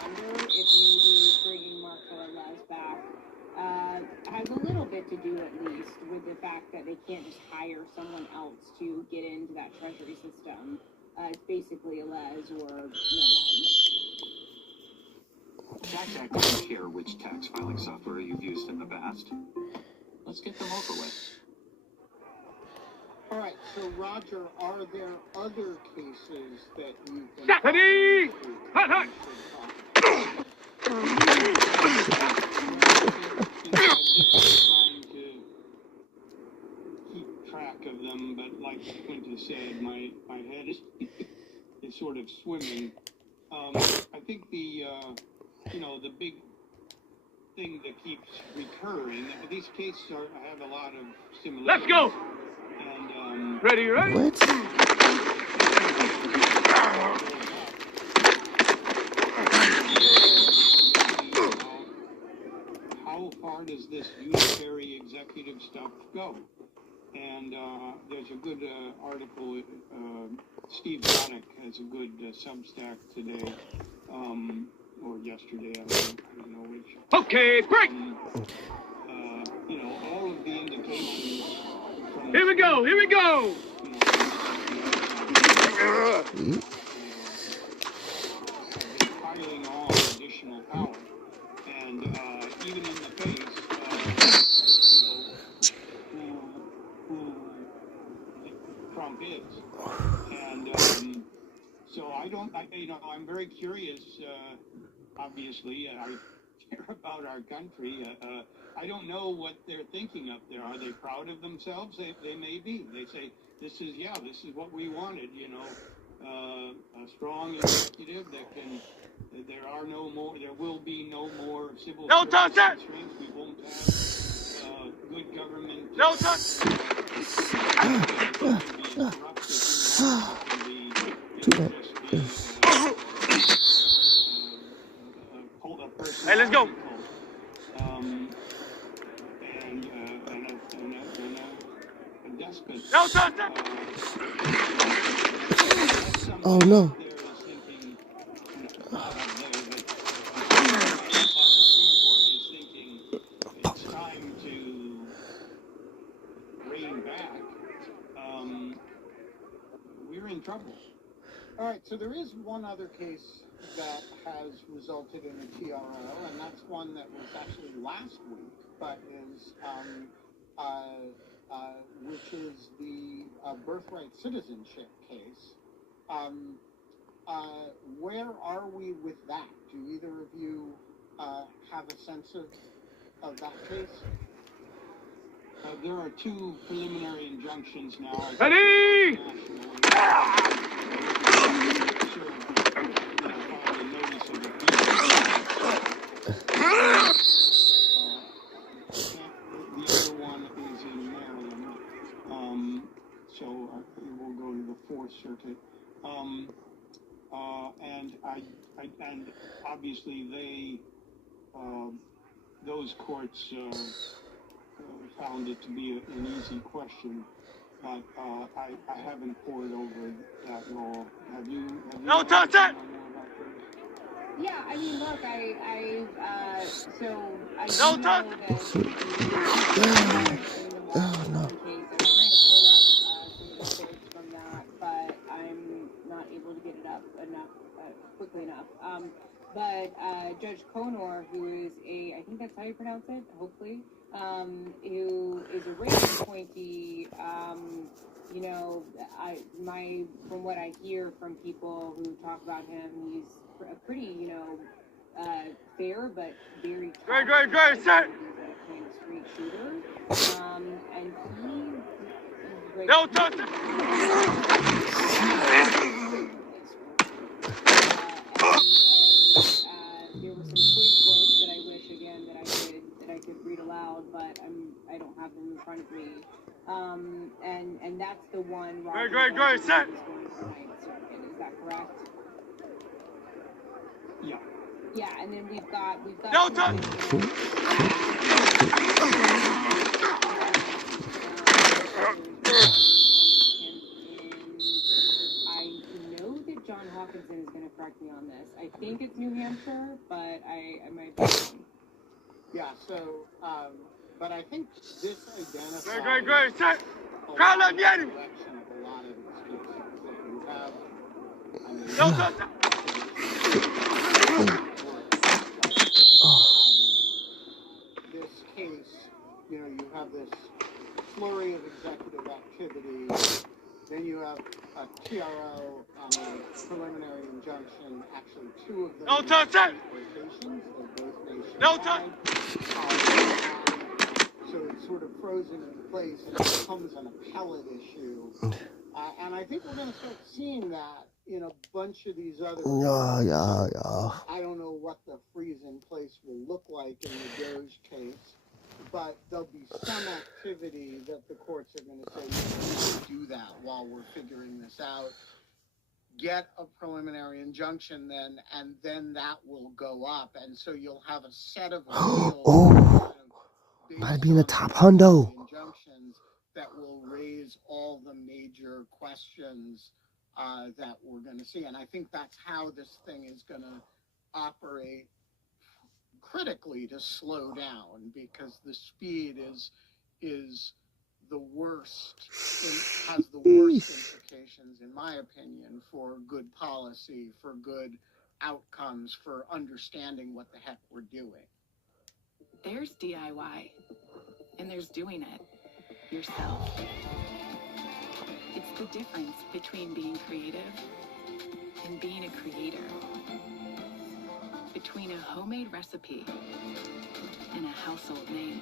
wonder if maybe bringing Marco Alez back has a little bit to do, at least, with the fact that they can't just hire someone else to get into that treasury system. It's basically Alez or no one. TaxAct doesn't care which tax filing software you've used in the past. Let's get them over with. All right, so Roger, are there other cases that you've been... Stephanie! Hot, hot! Trying to keep track of them, but like Quinta said, my head is sort of swimming. I think the big thing that keeps recurring, these cases have a lot of similarities. Let's go! And, ready? What? How far does this unitary executive stuff go? And there's a good article, Steve Zonick has a good Substack today, or yesterday, I don't know which. Okay, break! All of the indications from... Here we go! Piling on additional power. And even in the face who Trump is. And so I'm very curious, obviously, I care about our country. I don't know what they're thinking up there. Are they proud of themselves? They may be. They say, this is what we wanted, a strong executive that can... There will be no more civil service constraints. We won't have good government. No touch! Hey, let's go! And a despot. No touch! Oh no. It's time to rein back. We're in trouble. All right, so there is one other case that has resulted in a TRO, and that's one that was actually last week, but is which is the birthright citizenship case. Where are we with that? Do either of you have a sense of that case? There are two preliminary injunctions now. Ready? The other one is in Maryland, so we'll go to the Fourth Circuit. And obviously those courts found it to be an easy question, but I haven't pored over that law. Have you? No, touch it! Yeah, I mean, look, I so I No, do touch! know that Oh no. case. I'm trying to pull up some of the quotes from that, but I'm not able to get it up enough quickly enough. But Judge Conor, who is I think that's how you pronounce it, hopefully, who is a Reagan appointee, you know, from what I hear from people who talk about him, he's a pretty, you know, fair but very tough. Great, set! He's a kind of straight shooter, and he. No, touch it! There were some choice quotes that I wish again that I could read aloud, but I don't have them in front of me. And that's the one. Great, set! Is that correct? Yeah. Yeah, and then we've got. No, touch! I know that John Hawkinson is going to correct me on this. I think it's New Hampshire, but I might be wrong. Yeah, so, but I think this identifies Great, set! Crowd up, Yeti! a lot of excuses that you have. I mean, No, touch! this case, you know, you have this flurry of executive activity, then you have a TRO on a preliminary injunction, actually two of them. No touch it! No touch! So it's sort of frozen in place and it becomes an appellate issue. And I think we're going to start seeing that in a bunch of these other Yeah. I don't know what the freeze in place will look like in the Doge case, but there'll be some activity that the courts are going to say, you can't do that while we're figuring this out. Get a preliminary injunction then, and then that will go up. And so you'll have a set of Oh, might be in the top hundo. Injunctions that will raise all the major questions that we're going to see. And I think that's how this thing is going to operate critically to slow down, because the speed is the worst, has the worst implications, in my opinion, for good policy, for good outcomes, for understanding what the heck we're doing. There's DIY, and there's doing it yourself. It's the difference between being creative and being a creator. Between a homemade recipe and a household name.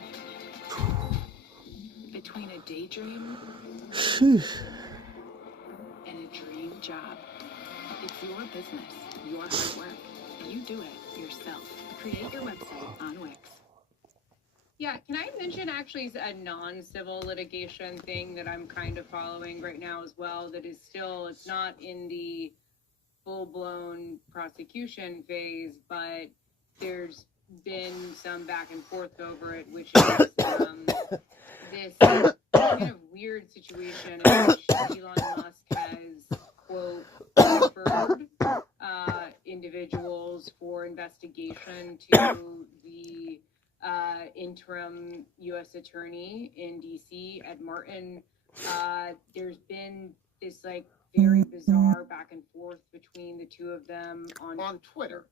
Between a daydream and a dream job. It's your business, your hard work. You do it yourself. Create your website on Wix. Yeah, can I mention actually a non-civil litigation thing that I'm kind of following right now as well, that is still, it's not in the full-blown prosecution phase, but there's been some back and forth over it, which is this kind of weird situation in which Elon Musk has, quote, referred individuals for investigation to the interim U.S. attorney in D.C. Ed Martin. There's been this like very bizarre back and forth between the two of them on Twitter.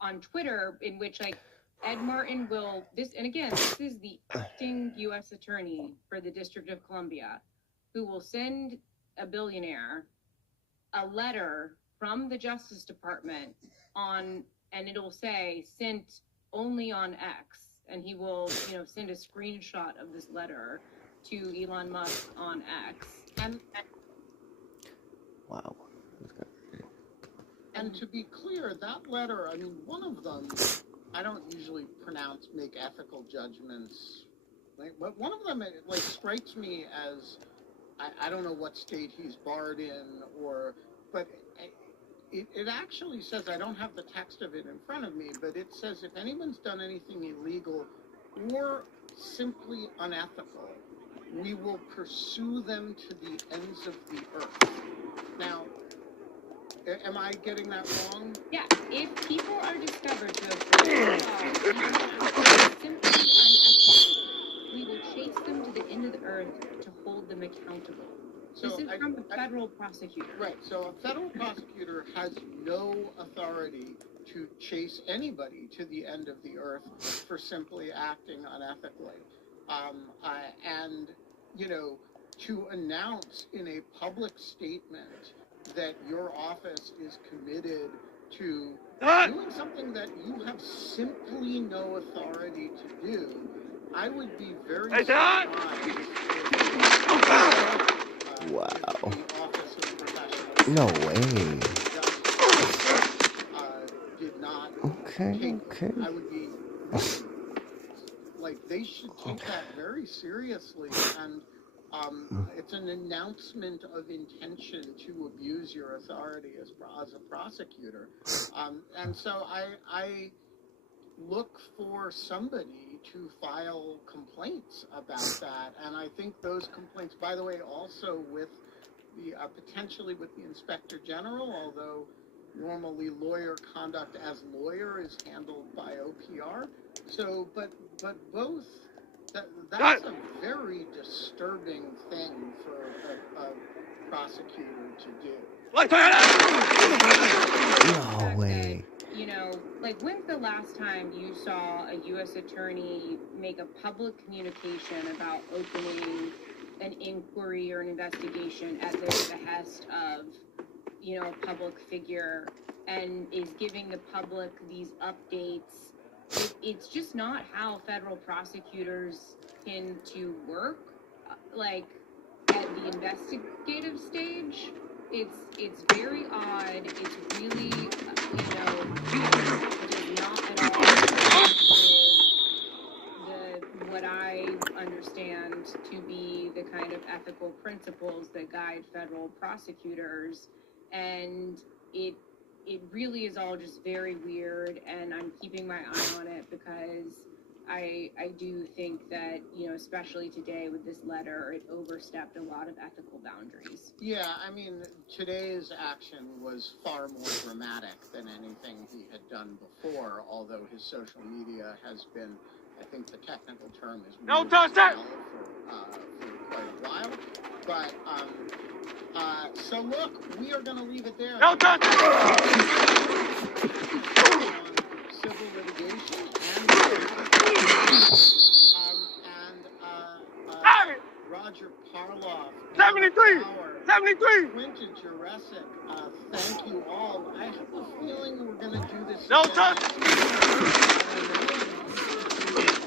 On Twitter, in which like Ed Martin will this, and again, this is the acting U.S. attorney for the District of Columbia, who will send a billionaire a letter from the Justice Department and it'll say sent only on X. And he will, send a screenshot of this letter to Elon Musk on X. Wow. And to be clear, that letter, I mean, one of them, I don't usually make ethical judgments, but one of them, like, strikes me as, I don't know what state he's barred in, but it actually says, I don't have the text of it in front of me, but it says if anyone's done anything illegal or simply unethical, we will pursue them to the ends of the earth. Now, am I getting that wrong? Yeah, if people are discovered to have broken the law, simply unethical, we will chase them to the end of the earth to hold them accountable. So this is from a federal prosecutor. Right, so a federal prosecutor has no authority to chase anybody to the end of the earth for simply acting unethically. And, you know, to announce in a public statement that your office is committed to doing something that you have simply no authority to do, I would be very surprised if Wow. the Office of Professional No way. did not Okay, take, okay. I would be, like, they should take that very seriously, and it's an announcement of intention to abuse your authority as a prosecutor. And so I look for somebody to file complaints about that, and I think those complaints, by the way, also with the potentially with the Inspector General, although normally lawyer conduct as lawyer is handled by OPR. So, but both. That's a very disturbing thing for a prosecutor to do. No way. You know, like, when's the last time you saw a U.S. attorney make a public communication about opening an inquiry or an investigation at the behest of, you know, a public figure and is giving the public these updates? It's just not how federal prosecutors tend to work. Like, at the investigative stage, it's very odd. It's really, you know, does not at all with what I understand to be the kind of ethical principles that guide federal prosecutors, and it really is all just very weird, and I'm keeping my eye on it because I do think that, you know, especially today with this letter, it overstepped a lot of ethical boundaries. Yeah, I mean, today's action was far more dramatic than anything he had done before, although his social media has been, I think the technical term is for quite a while. But, so look, we are going to leave it there. No touch! Civil litigation and Roger Parloff, 73, Quinton Jurassic, thank you all. I have a feeling we're going to do this. No touch!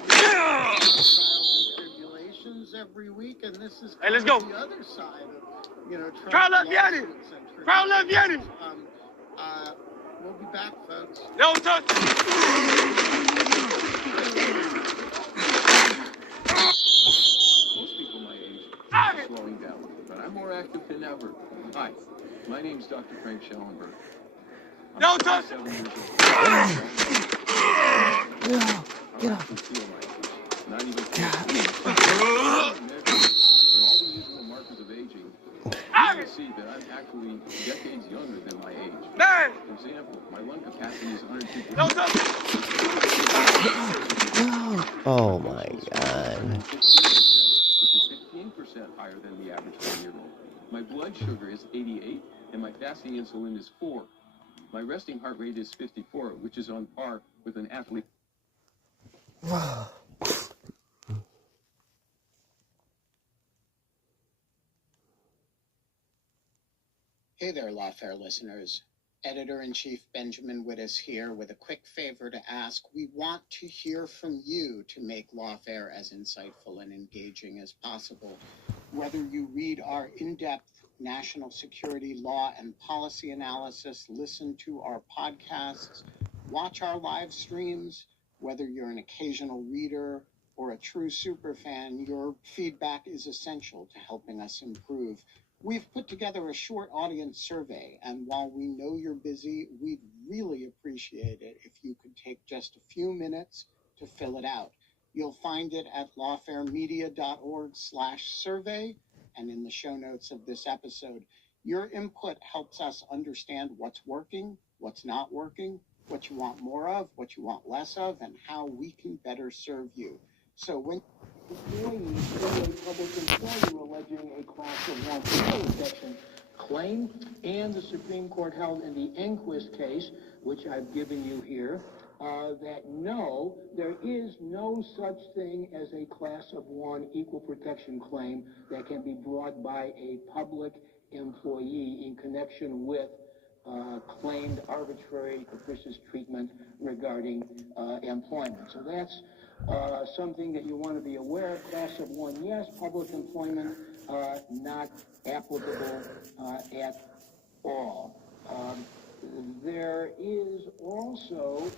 Trials and tribulations every week, and this is let's go. The other side of, you know, trial left Yeti. Trial left Yeti. We'll be back, folks. No touch. Most people my age are slowing down, but I'm more active than ever. Hi, my name's Dr. Frank Schellenberg. No touch. Get up. Not even on all the usual markers of aging. You can see that I'm actually decades younger than my age. For example, my lung capacity is 102%. No touch. Oh my God. Which is 15% higher than the average 1-year-old. My blood sugar is 88, and my fasting insulin is 4. My resting heart rate is 54, which is on par with an athlete. Hey there, Lawfare listeners. Editor-in-Chief Benjamin Wittes here with a quick favor to ask. We want to hear from you to make Lawfare as insightful and engaging as possible. Whether you read our in-depth national security law and policy analysis, listen to our podcasts, watch our live streams, whether you're an occasional reader or a true superfan, your feedback is essential to helping us improve. We've put together a short audience survey, and while we know you're busy, we'd really appreciate it if you could take just a few minutes to fill it out. You'll find it at lawfaremedia.org/survey and in the show notes of this episode. Your input helps us understand what's working, what's not working, what you want more of, what you want less of, and how we can better serve you. So when employees sue a public employee alleging a class of one equal protection claim, and the Supreme Court held in the Enquist case, which I've given you here, that no, there is no such thing as a class of one equal protection claim that can be brought by a public employee in connection with claimed arbitrary capricious treatment regarding employment. So that's something that you want to be aware of. Class of one, yes. Public employment, not applicable at all. There is also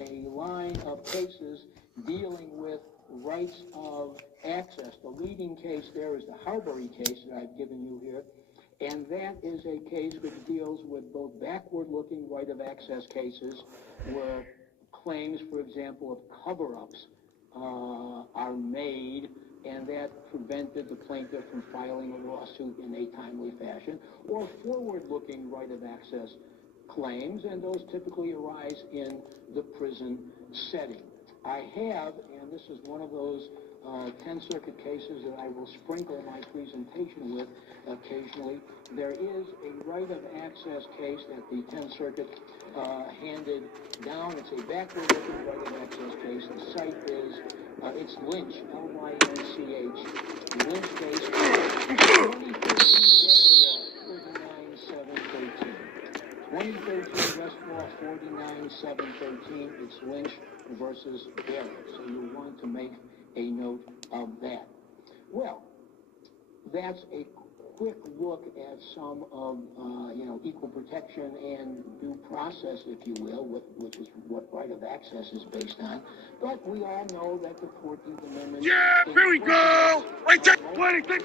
a line of cases dealing with rights of access. The leading case there is the Harbury case that I've given you here, and that is a case which deals with both backward-looking right of access cases where claims, for example, of cover-ups are made, and that prevented the plaintiff from filing a lawsuit in a timely fashion, or forward-looking right of access claims, and those typically arise in the prison setting. I have, and this is one of those 10th Circuit cases that I will sprinkle my presentation with occasionally. There is a right of access case that the 10th Circuit handed down. It's a backward-looking right of access case. The site is, it's Lynch, L-Y-N-C-H. Lynch case, 2013 Westlaw 49713. It's Lynch versus Barrett. So you want to make a note of that. Well, that's a quick look at some of, equal protection and due process, if you will, which is what right of access is based on. But we all know that the 14th Amendment... Yeah, here we go! Right there! 26!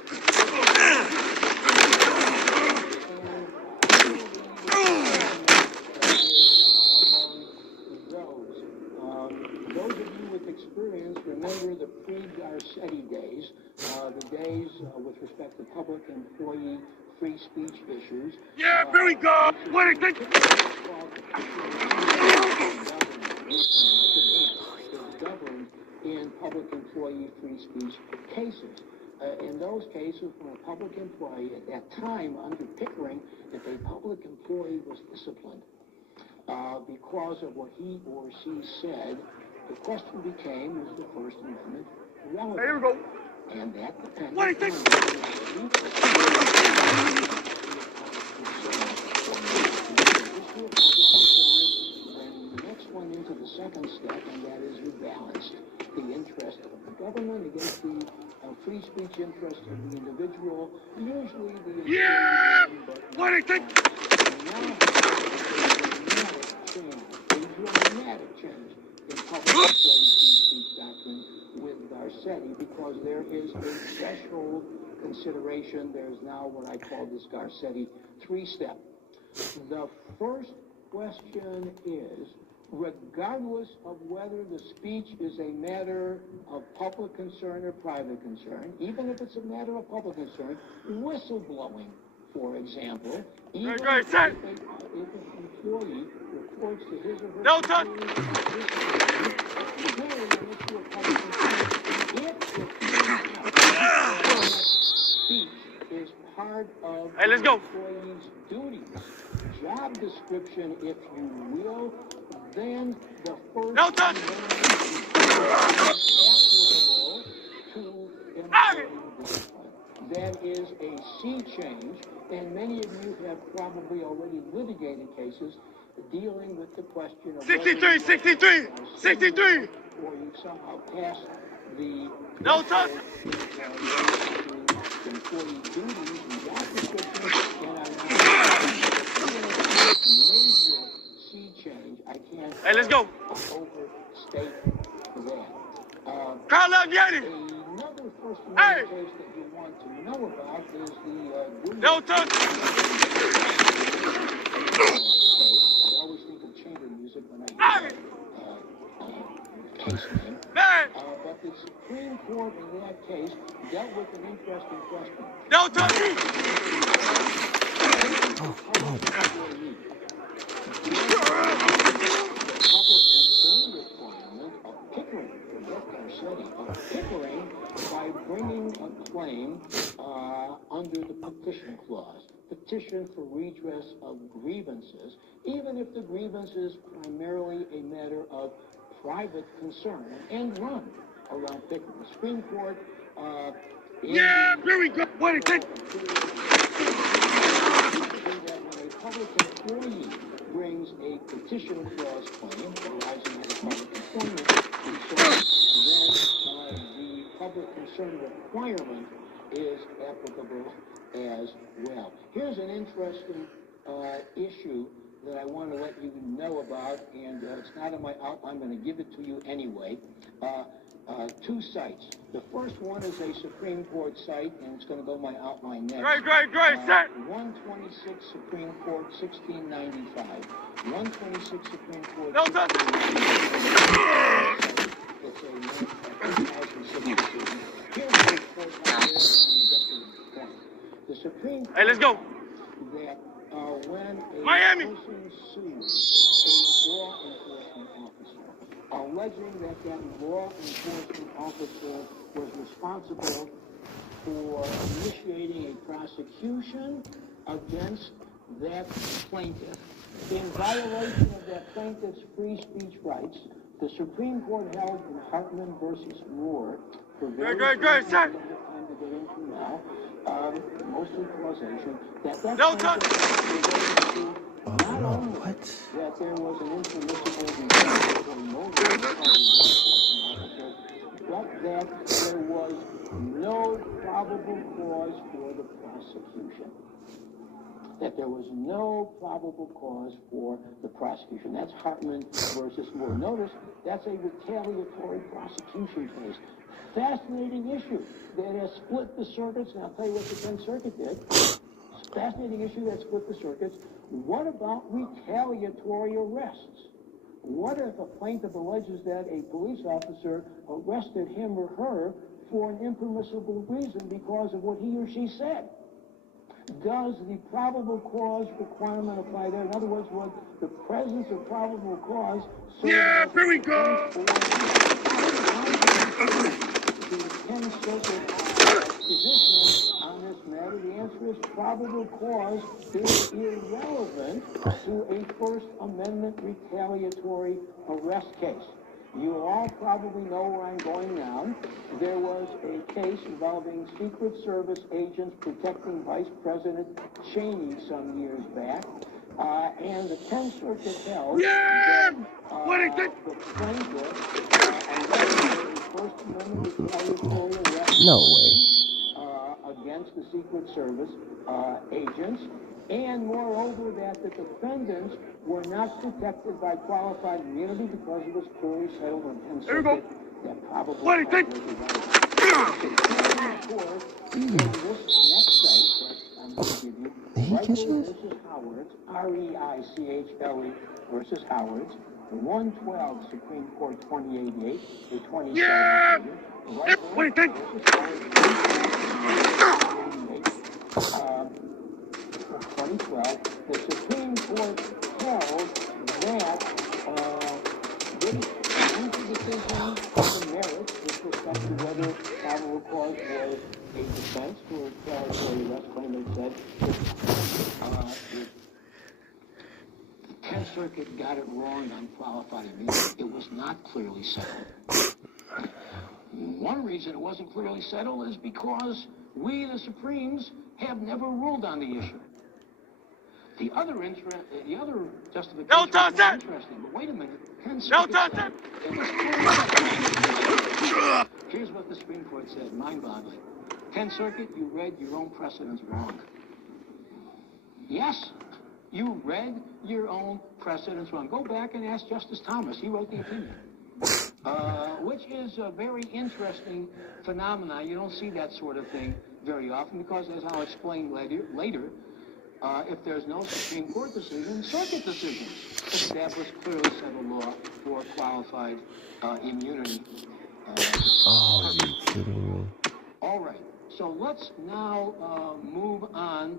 Those of you with experience remember the pre-Garcetti days, the days with respect to public employee free speech issues. Yeah, here we go! What is it? Governed in public employee free speech cases. In those cases, when a public employee at that time under Pickering, if a public employee was disciplined because of what he or she said, the question became, is the First Amendment relevant? Here we go. And that depends on the next one into the second step, and that is you balance the interest of the government against the free speech interest of the individual. Usually the dramatic change in public employee free speech doctrine with Garcetti, because there is a threshold consideration. There's now what I call this Garcetti three-step. The first question is, regardless of whether the speech is a matter of public concern or private concern, even if it's a matter of public concern, whistleblowing, for example, even if an employee reports to his or her speech is part of the employee's duties, job description, if you will, then the First Amendment is applicable to employee discipline. That is is a sea change, and many of you have probably already litigated cases dealing with the question of 63, 63, 63. Or you somehow passed the employee duties and job descriptions, and I'm major sea change. I can't let's go. overstate that. Carl out, Yanni. Another first amendment case that you want to know about is the no touch. I always think of chamber music when I hear case name. But the Supreme Court in that case dealt with an interesting question. No touch. Pickering by bringing a claim under the petition clause, petition for redress of grievances, even if the grievance is primarily a matter of private concern and run around Pickering. The Supreme Court. Yeah, here we go. What is it? When a public employee brings a petition clause claim arising out of public employment concern, then the public concern requirement is applicable as well. Here's an interesting issue that I want to let you know about, and it's not in my outline. I'm going to give it to you anyway. Two sites. The first one is a Supreme Court site, and it's going to go my outline next. Great, set. 126 Supreme Court, 1695. 126 Supreme Court. No touch. It's a 2006 the Supreme Court. Let's go. That when a Miami. person sues a law enforcement officer, alleging that law enforcement officer was responsible for initiating a prosecution against that plaintiff in violation of that plaintiff's free speech rights, the Supreme Court held in Hartman versus Moore for very great, time to get into now, mostly causation, that plaintiff was not only that there was an impermissible but that there was no probable cause for the prosecution. That there was no probable cause for the prosecution. That's Hartman versus Moore. Notice, that's a retaliatory prosecution case. Fascinating issue that has split the circuits, and I'll tell you what the 10th Circuit did. Fascinating issue that split the circuits. What about retaliatory arrests? What if a plaintiff alleges that a police officer arrested him or her for an impermissible reason because of what he or she said? Does the probable cause requirement apply there? In other words, was the presence of probable cause... Yeah, here we go! The 10th Circuit position on this matter, the answer is probable cause is irrelevant to a First Amendment retaliatory arrest case. You all probably know where I'm going now. There was a case involving Secret Service agents protecting Vice President Cheney some years back. And the 10th Circuit held that the plaintiff First Amendment retaliatory arrest against the Secret Service agents, and moreover that the defendants were not protected by qualified immunity because it was clearly settled on 10th Circuit that probably in this next site that I'm going to give you, Reichel versus Howards, R-E-I-C-H-L-E versus Howards, 112 Supreme Court 2088, the 27th. Yeah! 2012, the Supreme Court held that this decision on the merits with respect to whether probable cause was a defense to a retaliatory arrest claim. They said the 10th Circuit got it wrong on qualified immunity. It was not clearly settled. One reason it wasn't clearly settled is because We, the Supremes, have never ruled on the issue. The other justification is interesting, but wait a minute. Here's what the Supreme Court said, mind-boggling. 10th Circuit, you read your own precedents wrong. Yes, you read your own precedents wrong. Go back and ask Justice Thomas. He wrote the opinion. Which is a very interesting phenomenon. You don't see that sort of thing very often because, as I'll explain later, if there's no Supreme Court decision, circuit decisions establish clearly settled law for qualified immunity. Oh, you kidding me? All right, so let's now move on.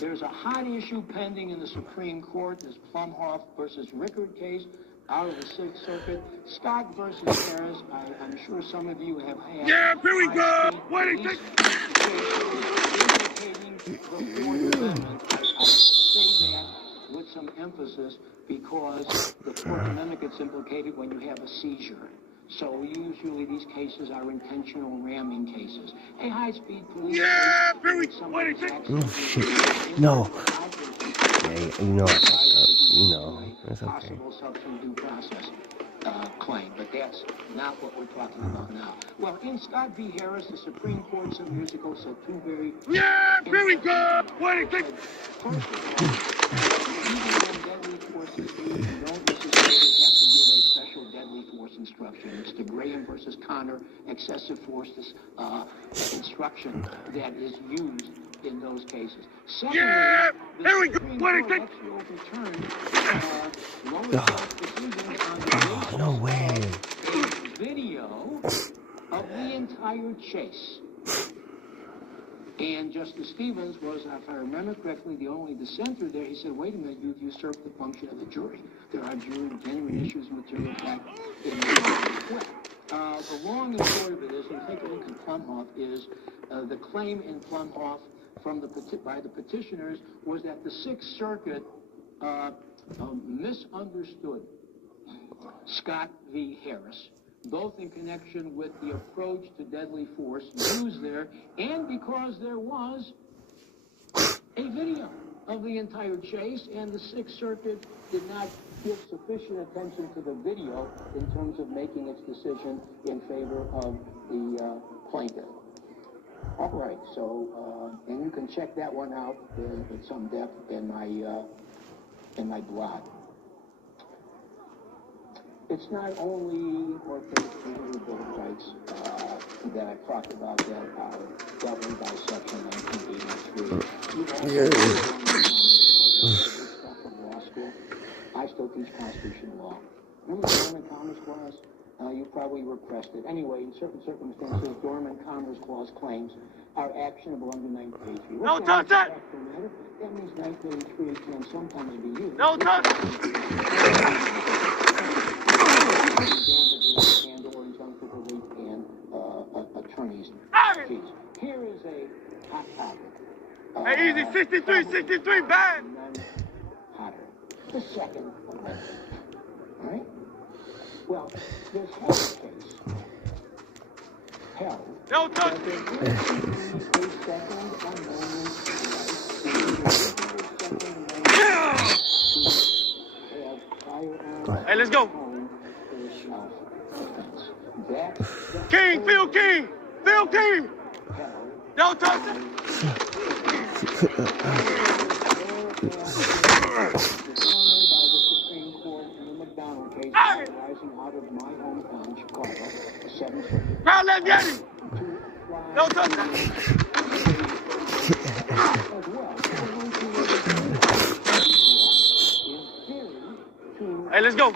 There's a hot issue pending in the Supreme Court, this Plumhoff versus Rickard case out of the Sixth Circuit. Scott versus Harris, I'm sure some of you have had. Yeah, here we go! What is it? The Fourth Amendment. I say that with some emphasis because the Fourth Amendment gets implicated when you have a seizure. So usually these cases are intentional ramming cases. A high-speed police. Yeah, here we go! Oh shit! No. Yeah, you know, it's okay. Possible substantive due process claim, but that's not what we're talking about now. Well, in Scott v. Harris, the Supreme Court some years ago said two very... Yeah, here we go! What is it? First of all, even when deadly force is used, you don't necessarily have to give a special deadly force instruction. It's the Graham versus Connor excessive force instruction that is used in those cases. Secondly, yeah, here we go. What is it? Oh, no way. Video of the entire chase. And Justice Stevens was, if I remember correctly, the only dissenter there. He said, wait a minute, you've usurped the function of the jury. There are genuine issues of material fact in the the long and short of it is, and take a look at Plumhoff, is the claim in Plumhoff by the petitioners was that the Sixth Circuit misunderstood Scott v. Harris, both in connection with the approach to deadly force used there, and because there was a video of the entire chase, and the Sixth Circuit did not give sufficient attention to the video in terms of making its decision in favor of the plaintiff. All right, so, and you can check that one out in some depth in my blog. It's not only orthopedic rights that I talked about that are governed by Section 1983. Stuff from law school. I still teach constitutional law. Remember the Dormant Commerce Clause? You probably repressed it. Anyway, in certain circumstances, Dormant Commerce Clause claims are actionable under 1983. No touch that! That means 1983 can sometimes be used. No touch! Damages and or injunctive relief and attorneys' fees. Here is a hot topic. Hey, easy, 63, bad! Hotter. The Second Amendment. All right? Well, this Hell's case. Hell. No touch! Hey, let's go! King, Phil King! Phil King! Don't touch it! Crowd left Yeti! Don't touch it! Hey, let's go!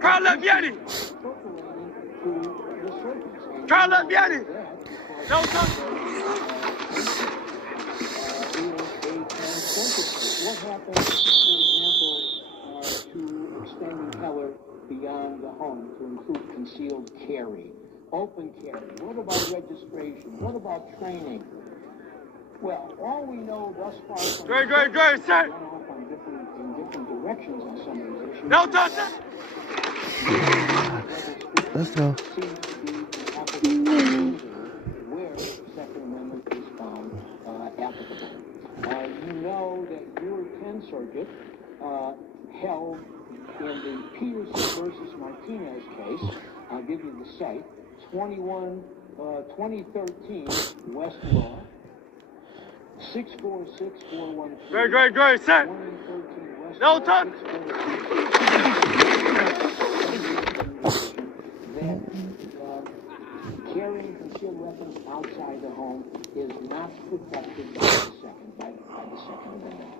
Crowd left Yeti! Crowd left Yeti! No touch! What happens, for example, to extending Keller beyond the home to include concealed carry, open carry? What about registration? What about training? Well, all we know thus far from Great, sir! in different directions on some of these issues. No touch it! Let's go. Seems to be Martinez case. I'll give you the site. 2013 Westlaw 646413. Great, set. 2013 No touch. That carrying concealed weapons outside the home is not protected by the Second Amendment.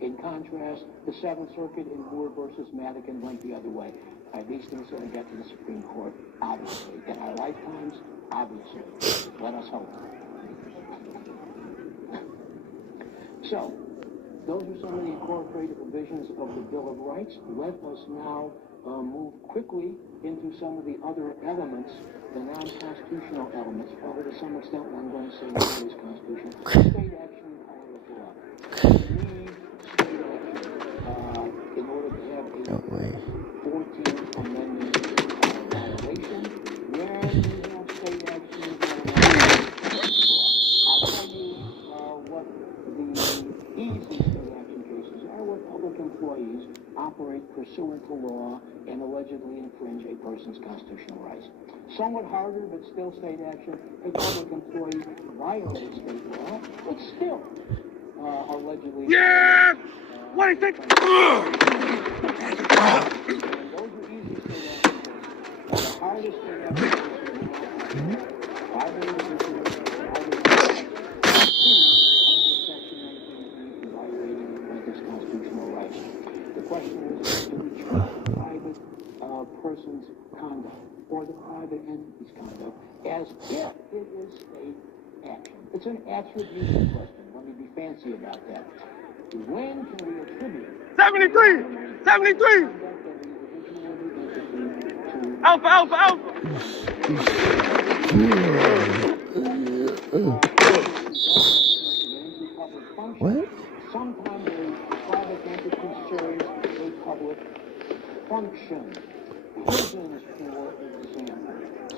In contrast, the Seventh Circuit in Moore versus Madden went the other way. These things are going to get to the Supreme Court, obviously. In our lifetimes, obviously. Let us hope. So, those are some of the incorporated provisions of the Bill of Rights. Let us now move quickly into some of the other elements, the non-constitutional elements, probably to some extent what I'm going to say now is constitutional. State action in power of law. We need state action in order to have a 14th Amendment violation. When you have state action in power of law, I'll tell you what the easy state action cases are, where public employees operate pursuant to law and allegedly infringe a person's constitutional rights. Somewhat harder, but still state action. A public employee violates state law, but still allegedly. Yeah! What do you think? And those are easy state action cases. The hardest state action cases private individuals under Section 19 violating his constitutional rights. The question is, do we treat the private person's conduct or the private entity's conduct as if it is state action? It's an attribution question. Let me be fancy about that. When can we attribute 73! Alpha! What? Sometimes a private entity serves a public function. Prisons, for example,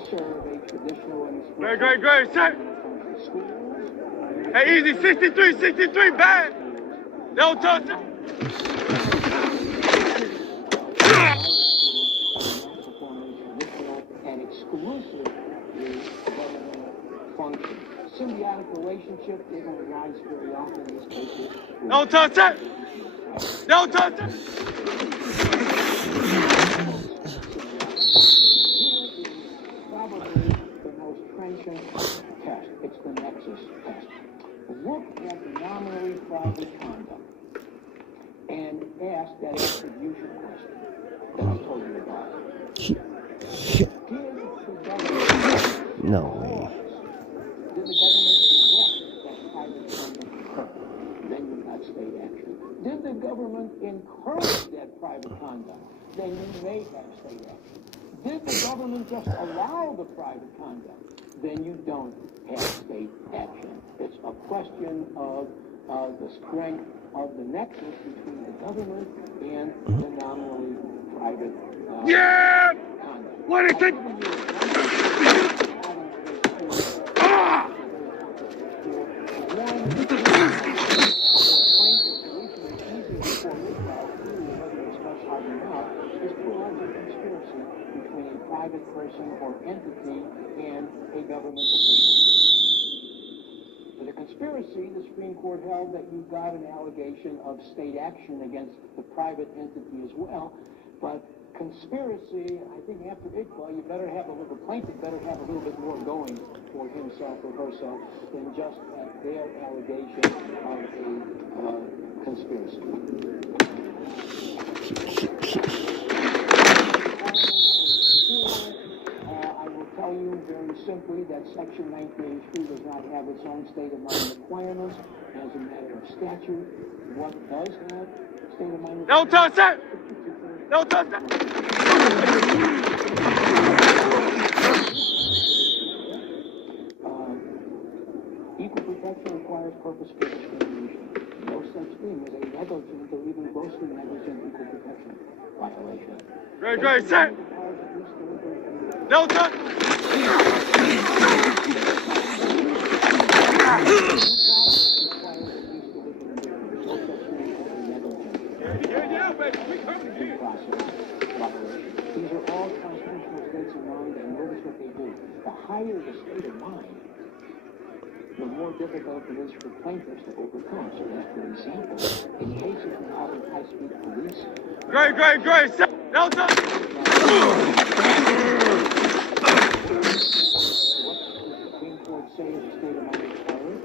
serve a traditional and Great, set. Hey, easy, 63, bad. No touch. And exclusive government function. Symbiotic relationship, they don't arise very often in these cases. No touch it. No touch it. Probably the most trenchant test. It's the nexus test. Look at the nominally private conduct and ask that attribution question that I told you about. Did the government No way. Did the government direct that private conduct occur? Then you got state action. Did the government encourage that private conduct? Then you may have state action. Did the government just allow the private conduct? Then you don't have state action. It's a question of the strength of the nexus between the government and the nominally private conduct. What is it? Between a private person or entity and a government official. For the conspiracy, the Supreme Court held that you've got an allegation of state action against the private entity as well. But conspiracy, I think after Iqbal, you better have the plaintiff better have a little bit more going for himself or herself than just their allegation of a conspiracy. I will tell you very simply that Section 1983 does not have its own state of mind requirements as a matter of statute. What does have state of mind requirements? No touch it! No touch it! Equal protection requires purposeful discrimination. No such thing as a negligent or even grossly negligent equal protection violation. Great, set. No touch. The higher the state of mind, the more difficult it is for plaintiffs to overcome. So that, for example, in cases involving high-speed police... Great! No time! What does the Supreme Court say is the state of mind required?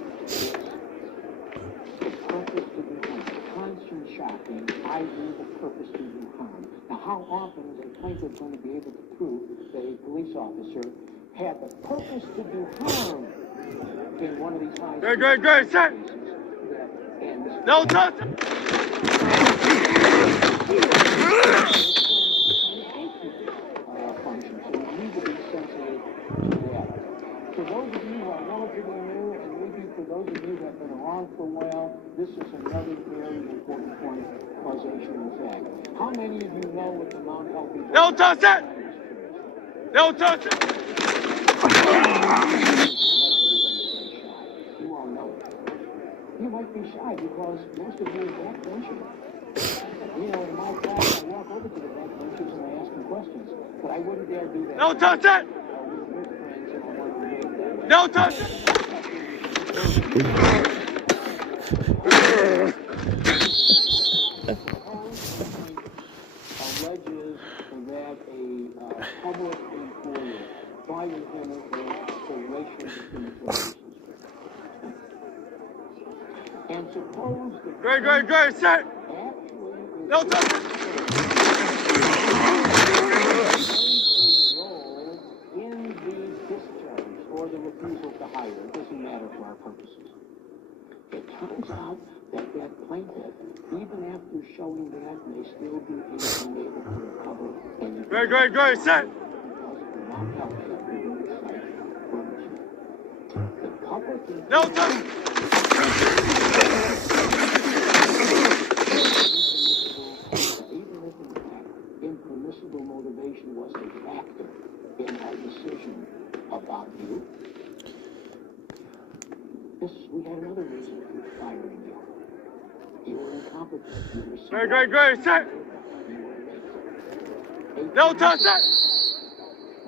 The purpose to do harm. Constant shocking, i.e. the purpose to do harm. Now, how often is a plaintiff going to be able to prove that a police officer had the purpose to do harm in one of these high... Great, set! No touch! For those of you who are relatively new, and maybe for those of you that have been around for a while, this is another very important point, causation and fact. How many of you know what the Mount Healthy... No touch it! No touch it! You all know it. You might be shy because most of you are backbenchers. You know, in my class, I walk over to the backbenchers and I ask them questions, but I wouldn't dare do that. No touch it! No touch it! Alleges that a public employer fired him for racial discrimination. And suppose the... Great, set! No touch it! in the discharge or the refusal to hire. It doesn't matter for our purposes. It turns out that plaintiff, even after showing that, may still be unable to recover. Great, set! No touch! Even if in fact impermissible motivation was a factor in our decision about you, we had another reason for firing you. You were incompetent. You were Great, set! No touch it!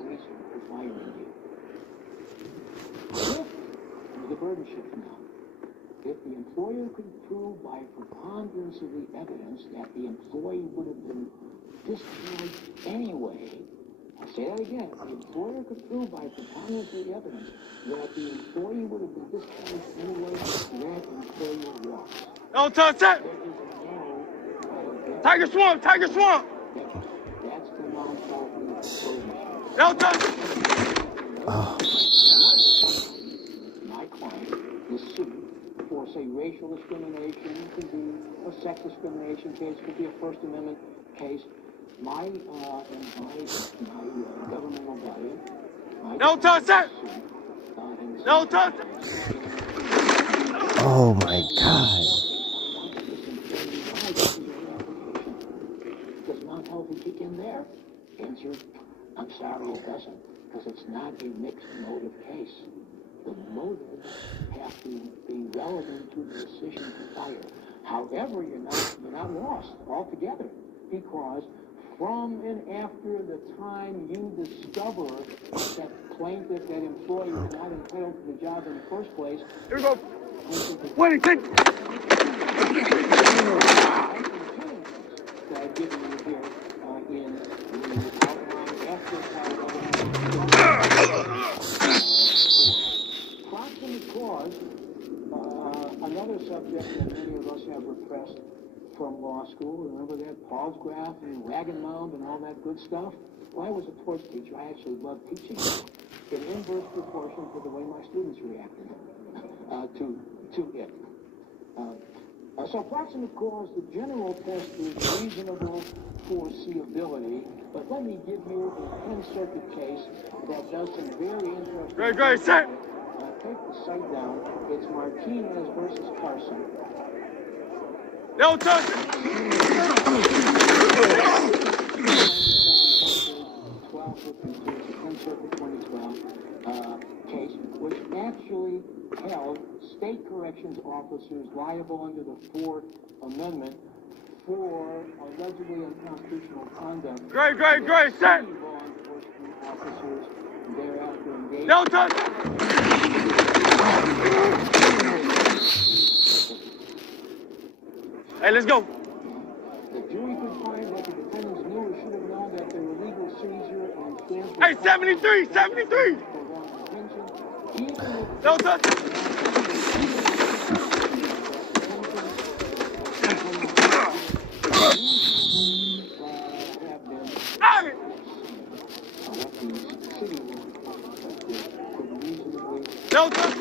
Reason for firing you. If the burden shift now. If the employer could prove by preponderance of the evidence that the employee would have been discharged anyway, I'll say that again. If the employer could prove by preponderance of the evidence that the employee would have been discharged anyway, that employer walks. No touch it! Tiger Swamp! That's the non-healthy program. No touch it! My client is sued for, say, racial discrimination, could be a sex discrimination case, could be a First Amendment case. My governmental body... No touch it! No touch it! Oh my God. Does Mount Healthy kick in there? Answer, I'm sorry it doesn't, because it's not a mixed motive case. The motives have to be relevant to the decision to fire. However, you're not lost altogether, because from and after the time you discover that plaintiff, that employee is not entitled to the job in the first place. Here we go. Wait, think. That I've given you here in the outline after proximate cause, another subject that many of us have repressed from law school. Remember that Paul's graph and wagon mound and all that good stuff? Well, I was a torts teacher. I actually loved teaching in inverse proportion to the way my students reacted to it. So proximate cause, the general test is reasonable foreseeability, but let me give you a 10th Circuit case that does some very interesting... Great, set! Take the site down. It's Martinez versus Carson. No touch it! 10th Circuit 2012 case, which actually held state corrections officers liable under the Fourth Amendment for allegedly unconstitutional conduct. Great, set! Law enforcement officers thereafter engaged No touch. Hey, let's go. The jury could find that the defendants knew or should have known that their illegal seizure and transfer. Hey, 73, 73. No touch. No touch.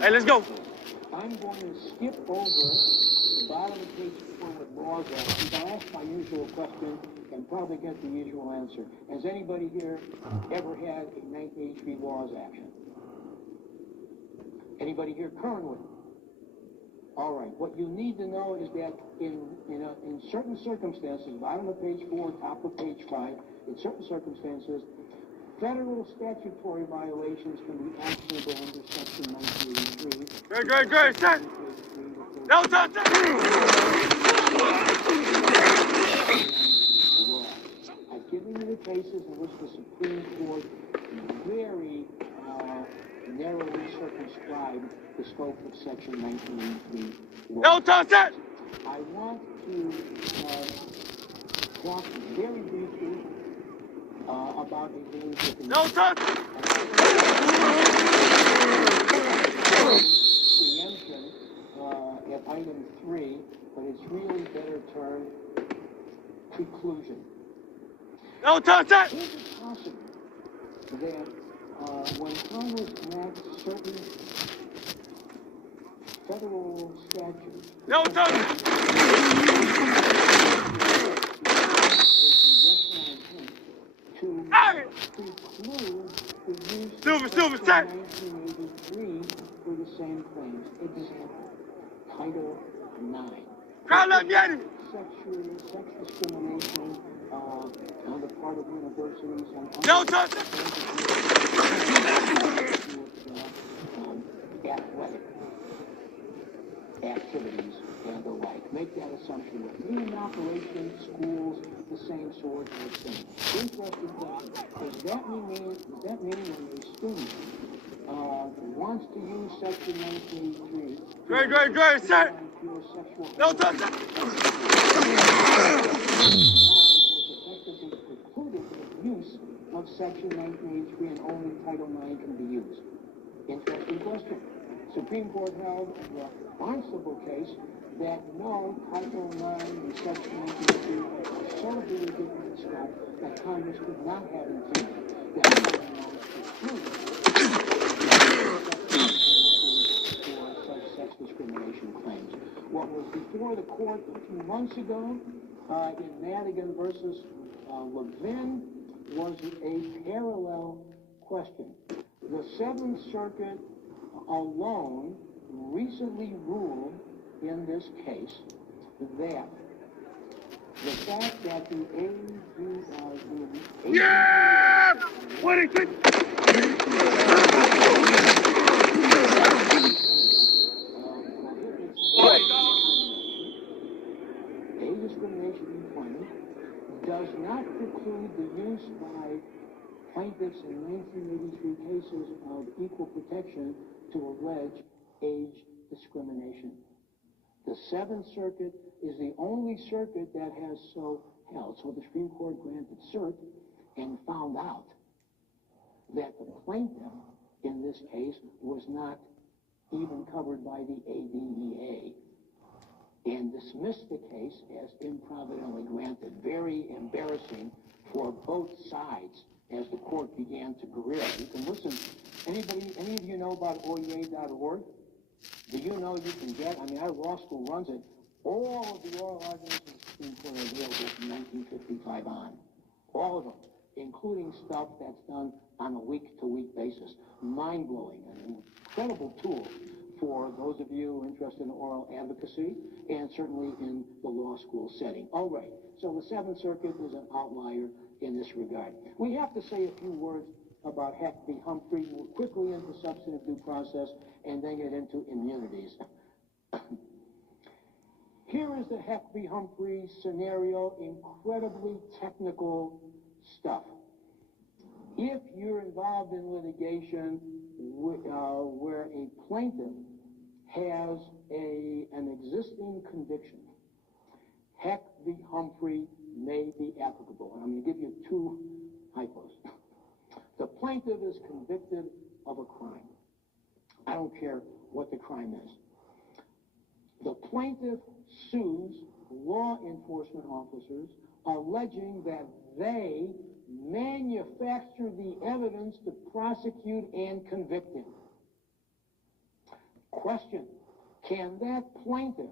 Hey, let's go. I'm going to skip over the bottom of page 4 with laws actions. I'll ask my usual question and probably get the usual answer. Has anybody here ever had a 1983 laws action? Anybody here currently? All right. What you need to know is that in certain circumstances, bottom of page 4, top of page 5, in certain circumstances, federal statutory violations can be actionable under Section 1983. Great, set. No touch. I've given you the cases in which the Supreme Court very narrowly circumscribed the scope of Section 1983. No touch it. I want to talk very briefly about a very different... No touch! Preemption at item 3, but it's really better termed preclusion. No touch it! Is it possible that when Congress enacts certain federal statutes... No touch! to preclude the use of Silver, Section 1983 for the same claims. Example, Title 9. Crowd up, Yeti! Sex discrimination on the part of universities and no touch! Athletic activities and the like. Make that assumption. In operation, schools, the same sort of thing. Interesting question. Does that mean when a student wants to use Section 1983? Great, set! No touch! Use of Section 1983 and only Title 9 can be used. Interesting question. Supreme Court held in the Barnstable case that no, Title 9 and Section 1983 are so very different in scope that Congress could not have intended that Title 9 exclude for such sex discrimination claims. What was before the court a few months ago in Madigan versus Levin was a parallel question. The Seventh Circuit alone recently ruled in this case that the fact that the yeah! What is it? Age discrimination in employment does not preclude the use by plaintiffs in 1983 cases of equal protection to allege age discrimination. The Seventh Circuit is the only circuit that has so held. So the Supreme Court granted cert and found out that the plaintiff in this case was not even covered by the ADEA and dismissed the case as improvidently granted. Very embarrassing for both sides as the court began to grill. You can listen. Any of you know about oye.org? Do you know you can get, our law school runs it, all of the oral arguments in the Supreme Court are available from 1955 on. All of them, including stuff that's done on a week-to-week basis. Mind-blowing, an incredible tool for those of you interested in oral advocacy and certainly in the law school setting. All right, so the Seventh Circuit is an outlier in this regard. We have to say a few words about Heck v. Humphrey, quickly into substantive due process, and then get into immunities. Here is the Heck v. Humphrey scenario, incredibly technical stuff. If you're involved in litigation where a plaintiff has an existing conviction, Heck v. Humphrey may be applicable. And I'm going to give you two hypos. The plaintiff is convicted of a crime. I don't care what the crime is. The plaintiff sues law enforcement officers alleging that they manufactured the evidence to prosecute and convict him. Question: can that plaintiff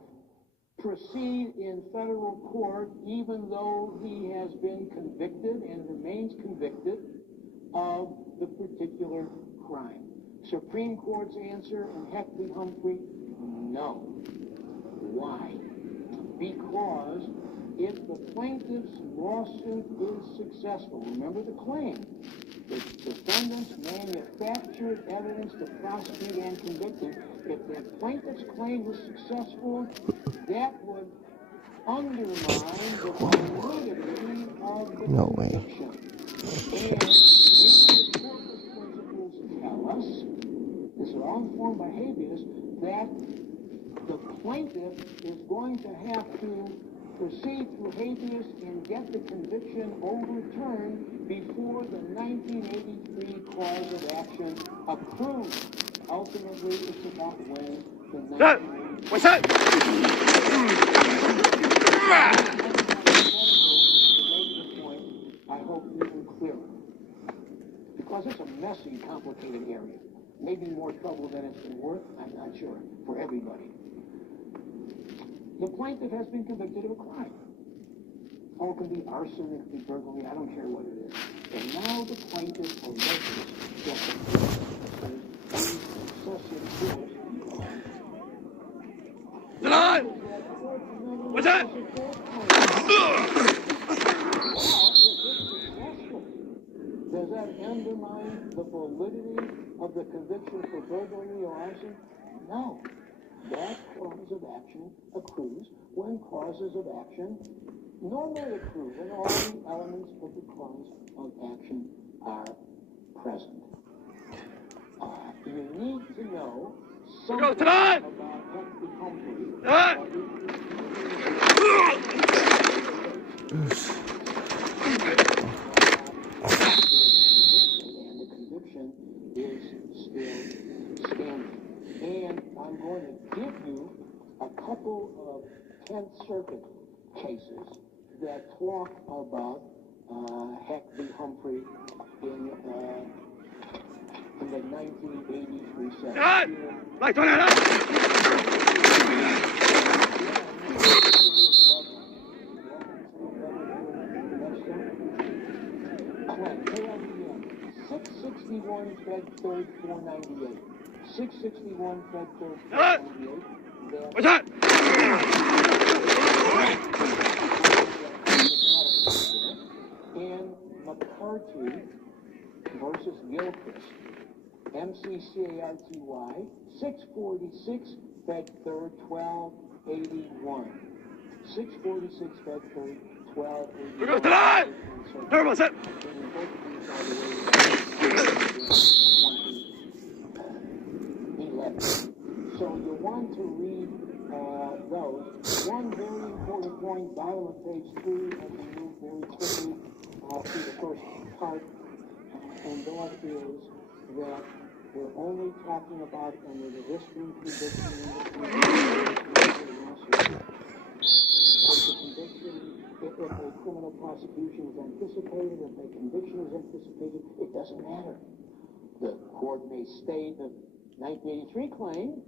proceed in federal court even though he has been convicted and remains convicted of the particular crime? Supreme Court's answer in Heck v. Humphrey: no. Why? Because if the plaintiff's lawsuit is successful, remember the claim, the defendants manufactured evidence to prosecute and convict him. If the plaintiff's claim was successful, that would undermine the validity of the conviction. And habeas corpus principles tell us, this is all informed by habeas, that the plaintiff is going to have to proceed through habeas and get the conviction overturned before the 1983 cause of action accrues. Ultimately, it's about when the 1983... What's that? I hope even clearer. Because it's a messy, complicated area. Maybe more trouble than it's been worth, I'm not sure, for everybody. The plaintiff has been convicted of a crime. Or it can be arson, it can be burglary, I don't care what it is. And now the plaintiff alleges that the plaintiff is excessive force. Denied! What's that? Does that undermine the validity of the conviction for burglary or arson? No. That cause of action accrues when causes of action normally accrue, when all the elements of the cause of action are present. You need to know something about Heck v. Humphrey. And the conviction is still standing. And I'm going to give you a couple of 10th Circuit cases that talk about Heck v. Humphrey in the 1983 session. Lights on that! 661 Fed 3rd 498. 661 Fed 3rd 498. What's that? And McCarty versus Gilchrist, MCCARTY, 646 Fed 3rd 1281. 646 Fed 3rd 1281. We're going tonight! Turbo set! So you want to read those. One very important point, bottom of page 3, as we move very quickly to the first part, and that is that we're only talking about under the history conviction if a criminal prosecution is anticipated, if a conviction is anticipated, it doesn't matter. The court may stay the 1983 claim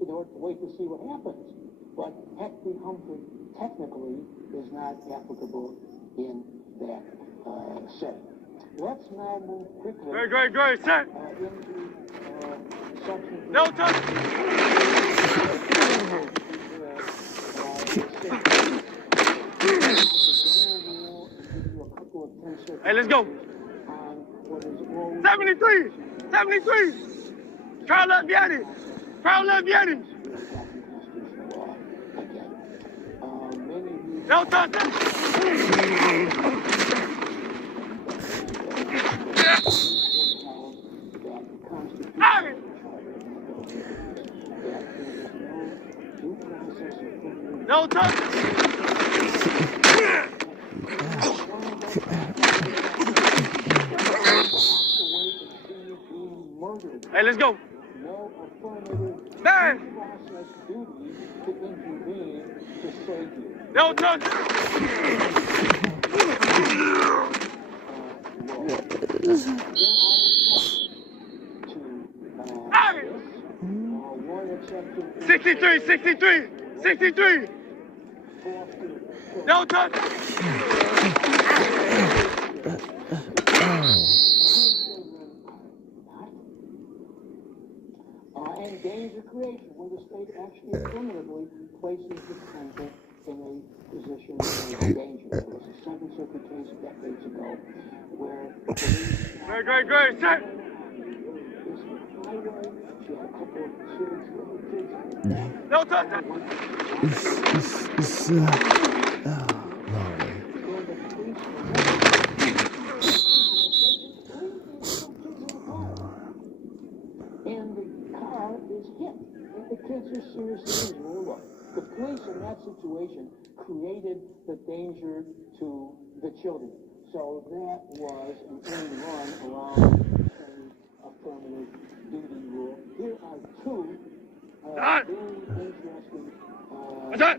in order to wait to see what happens. But Heck v. Humphrey technically is not applicable in that setting. Let's now move quickly Great, set! into substantive... No touch! Hey, let's go! 73! 73! Trial left Vianney! Trial left Vianney! No touch! No touch! Hey, let's go. Man! No touch! Hey! 63, 63, 63! No touch! And danger creation, where the state actually affirmatively places the plaintiff in a position of danger. There was a Seventh Circuit case decades ago where police... Great, set! No touch! And the car is hit, and the kids are seriously injured. Look, the police in that situation created the danger to the children. So that was an end run around an affirmative duty rule. Here are two very interesting... What's that?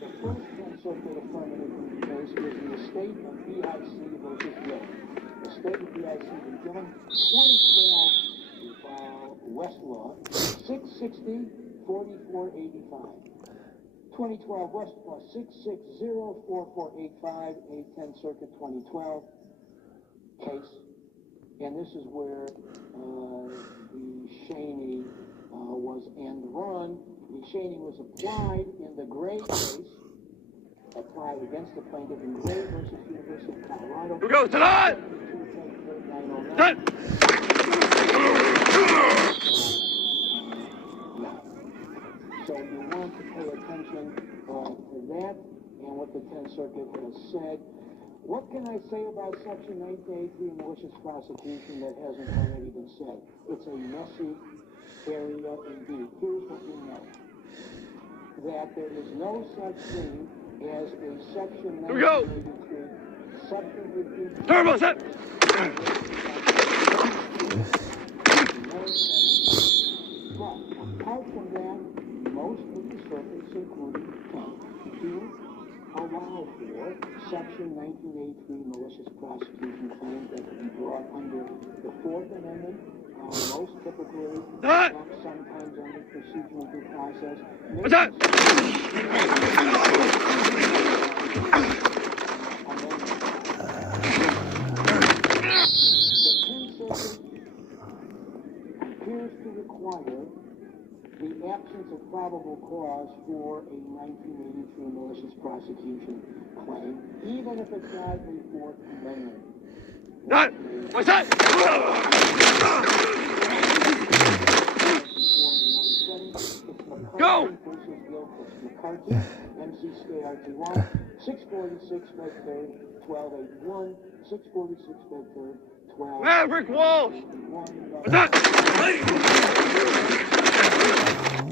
The first 10th Circuit affirmative duty case is in the state of BIC versus Will. The state of BIC in Dillon, 2012 Westlaw, 660-4485. 2012 Westlaw, 660-4485, a 10th Circuit 2012 case. And this is where the Shaney was end run. The Shaney was applied in the Gray case, applied against the plaintiff in Gray versus University of Colorado. Who goes tonight? So you want to pay attention to that and what the 10th Circuit has said. What can I say about Section 1983 malicious prosecution that hasn't already been said? It's a messy area indeed. Here's what we know. That there is no such thing as a Section 1983 substantive... Turbo set! But apart from that, most of the circuits, including Kent, do allow for Section 1983 malicious prosecution claims that can be brought under the Fourth Amendment, most typically, sometimes under procedural due process. What's that? Appears to require the absence of probable cause for a 1983 malicious prosecution claim, even if it's not a Fourth Amendment. What's that? Go! McCarthy, MCSKRT1, 646 Fed 3rd, 1281, 646 Fed 3rd, 12. Maverick Walsh! What's that?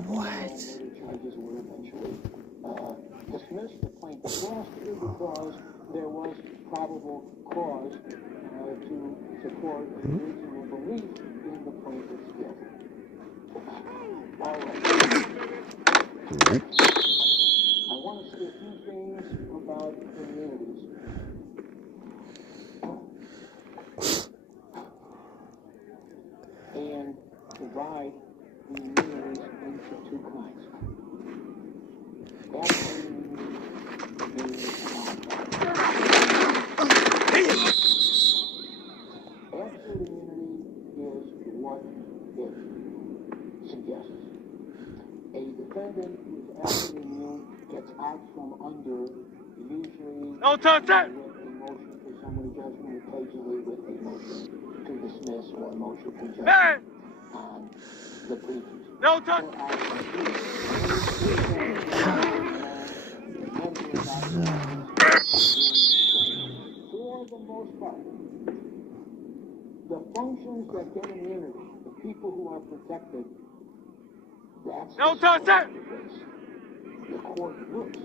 What? Charges were eventually dismissed. The plaintiff lost because there was probable cause to support a reasonable belief in the plaintiff's guilt. All right. I want to say a few things about immunities. And divide the immunities into two kinds. Absolute immunity and absolute immunity is what it suggests. A defendant who is absolutely immune gets out from under, usually No touch that! with a motion for summary judgment, occasionally with a motion to dismiss or a motion for judgment on the pleadings. No touch! There are those that get immunity, the people who are protected, that's No touch it! the court looks.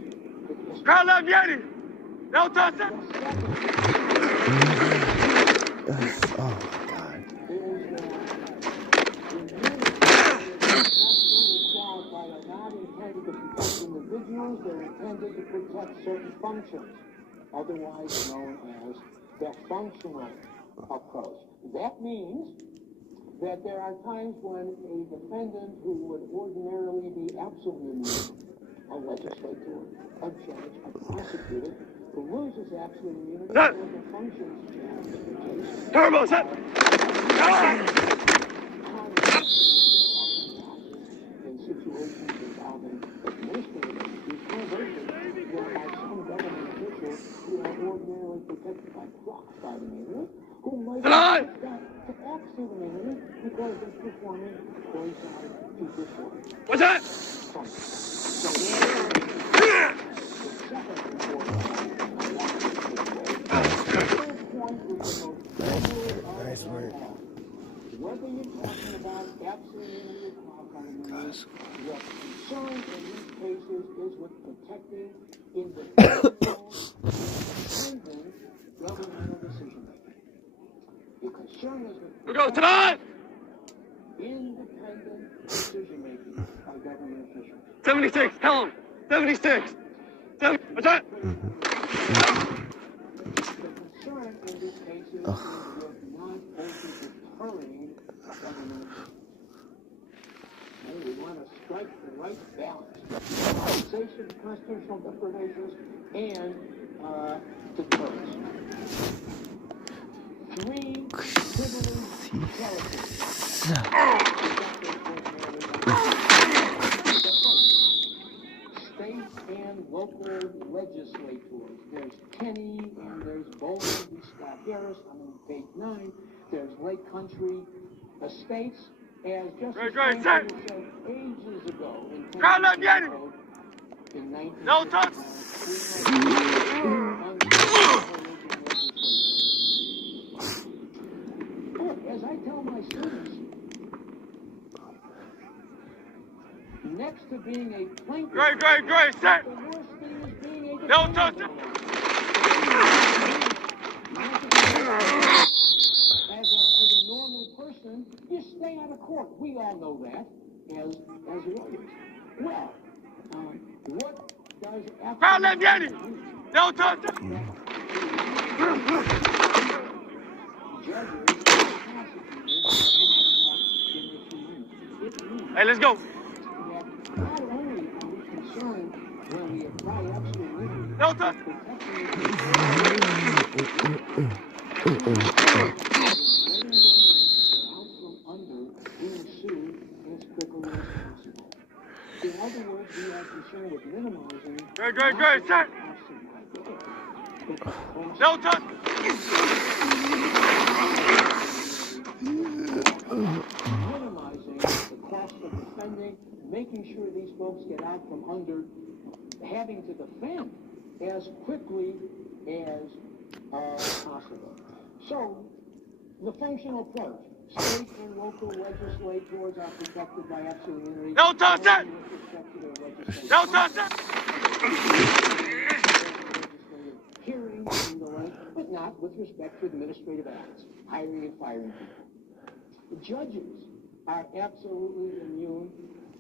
Crowd left Yeti! No touch it! Oh my God. Qualified are not intended to protect individuals, they're intended to protect certain functions, otherwise known as the functional approach. That means that there are times when a defendant who would ordinarily be absolutely immune, a legislator, a judge, a prosecutor, who loses absolute immunity because the functions challenge the case. Turbo set! In situations involving administrative issues, there are some government officials who are ordinarily protected by qualified immunity, who might be pushed back to absolute immunity because they're performing quasi judicial. What's that? Nice work. Whether you're talking about absolute immunity or qualified immunity, the concern in these cases is with protecting individual independent governmental decision making. The concern is with independent decision making by government officials. 76, tell him! 76! What's that? The concern in these cases is with not over-deterring government officials. And we want to strike the right balance. Taxation, constitutional deprivations, and deterrence. Three privileged characters. State and local legislators. There's Kenny and there's Bowling v. Scott Harris. I'm on page 9. There's Lake Country Estates. As Justice Kennedy said ages ago in in 19 No touch! As I tell my students, next to being a plaintiff, Great, set! the worst thing is being a defendant. No touch! As a normal person, you stay out of court. We all know that as lawyers. Well, what does Crowd left Yeti! No touch! Hey, let's go! Not only are we concerned when we apply absolute immunity, no touch! In other words, we are concerned with minimizing Great, set! No touch! Minimizing the cost of defending, making sure these folks get out from under having to defend as quickly as possible. So, the functional approach. State and local legislators are protected by absolute immunity. No touch it! No touch it! Hearings and the like, but not with respect to administrative acts, hiring and firing people. The judges are absolutely immune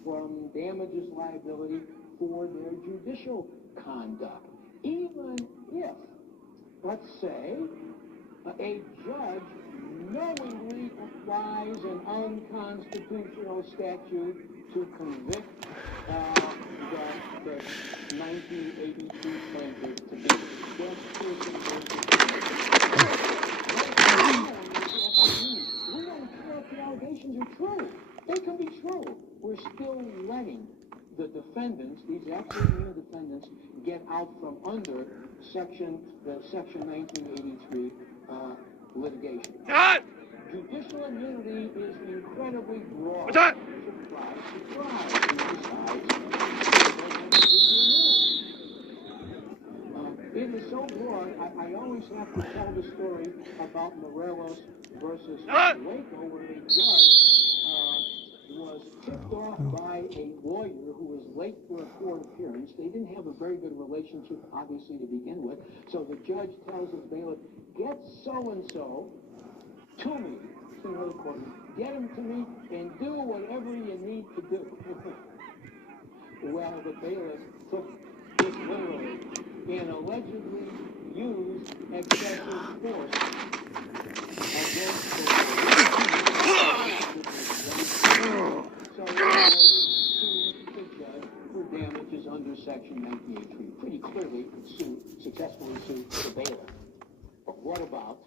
from damages liability for their judicial conduct. Even if, let's say, a judge knowingly applies an unconstitutional statute to convict the 1982 plaintiff to be just person. We don't care if the allegations are true. They can be true. We're still letting the defendants, these absolute defendants, get out from under Section 1983 litigation. Judicial immunity is incredibly broad. What's that? It is so broad, I always have to tell the story about Morelos versus Waco, where a judge was tipped off by a lawyer who was late for a court appearance. They didn't have a very good relationship, obviously, to begin with. So the judge tells his bailiff, get so-and-so to me. To the court. Get him to me and do whatever you need to do. Well, the bailiff took this literally and allegedly used excessive force against the so he sued the judge for damages under Section 1983. Pretty clearly successfully sued the bailiff. But what about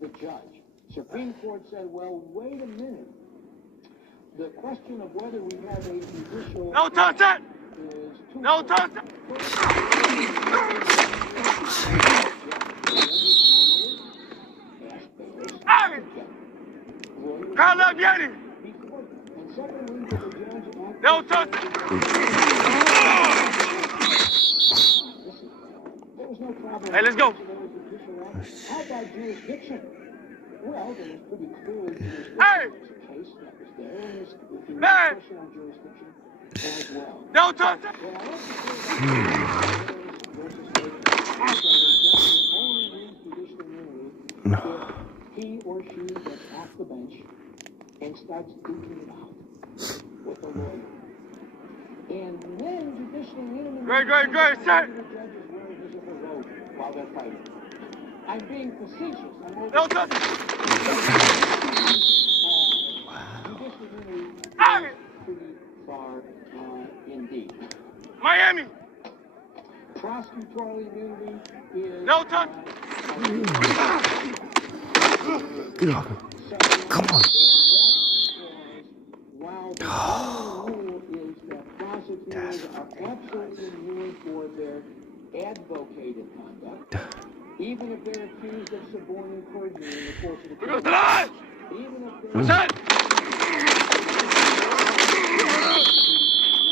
the judge? Supreme Court said, well, wait a minute. The question of whether we have a judicial... No touch it! No touch it! Hey! Call up Yeti! No touch it! Hey, let's go! How about jurisdiction? Well, there was pretty clearly jurisdiction. Hey! Case that was there, and there's Man! pressure on jurisdiction as well. No touch it! He or she gets off the bench and starts duking it out with the lawyer. And then judicial immunity. Great, set! While they're fighting. I'm being facetious. No touch it! Judicial immunity Hey! is pretty far indeed. Miami! Prosecutorial immunity is... No touch! Come on. While the rule is that prosecutors are absolutely immune for their advocated conduct, even if they're accused of suborning perjury in the course of the case. Even if they're...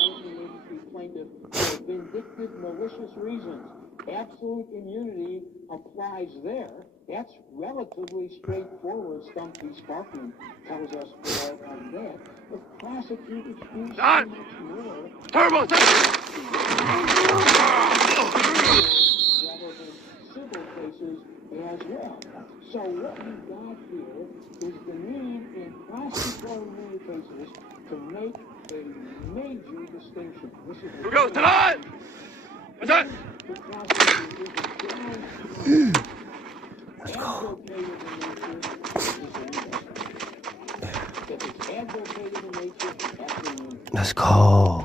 1983 plaintiff for vindictive, malicious reasons. Absolute immunity applies there. That's relatively straightforward. Stumpy Sparkman tells us more on that. But prosecutors do so much more. Turbo! Rather than civil cases as well. So what we've got here is the need in prosecutorial immunity cases to make a major distinction. This is Here we go, tonight! What's that? Let's go. Let's go.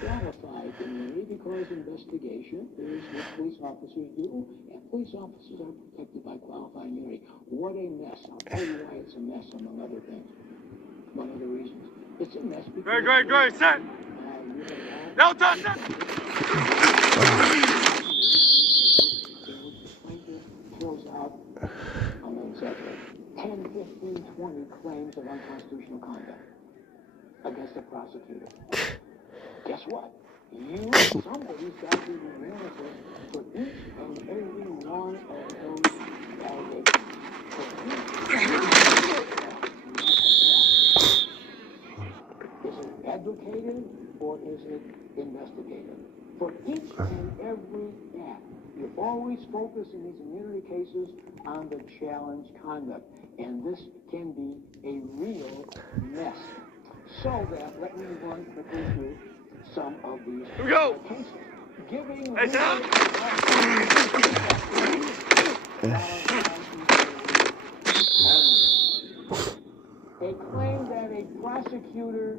Qualified immunity because investigation is what police officers do, and police officers are protected by qualified immunity. What a mess. I'll tell you why it's a mess, among other things. Among other reasons. It's a mess because... Great, set! No touch it! Throws out, I'm going to exaggerate, 10, 15, 20 claims of unconstitutional conduct against a prosecutor. Guess what? Somebody's got to be responsible for each and every one of those allegations. Is it advocated or is it investigated? For each and every act, you always focus in these immunity cases on the challenge conduct, and this can be a real mess. So that, let me run quickly through some of these Here we go. cases. Giving hey, down. a claim that a prosecutor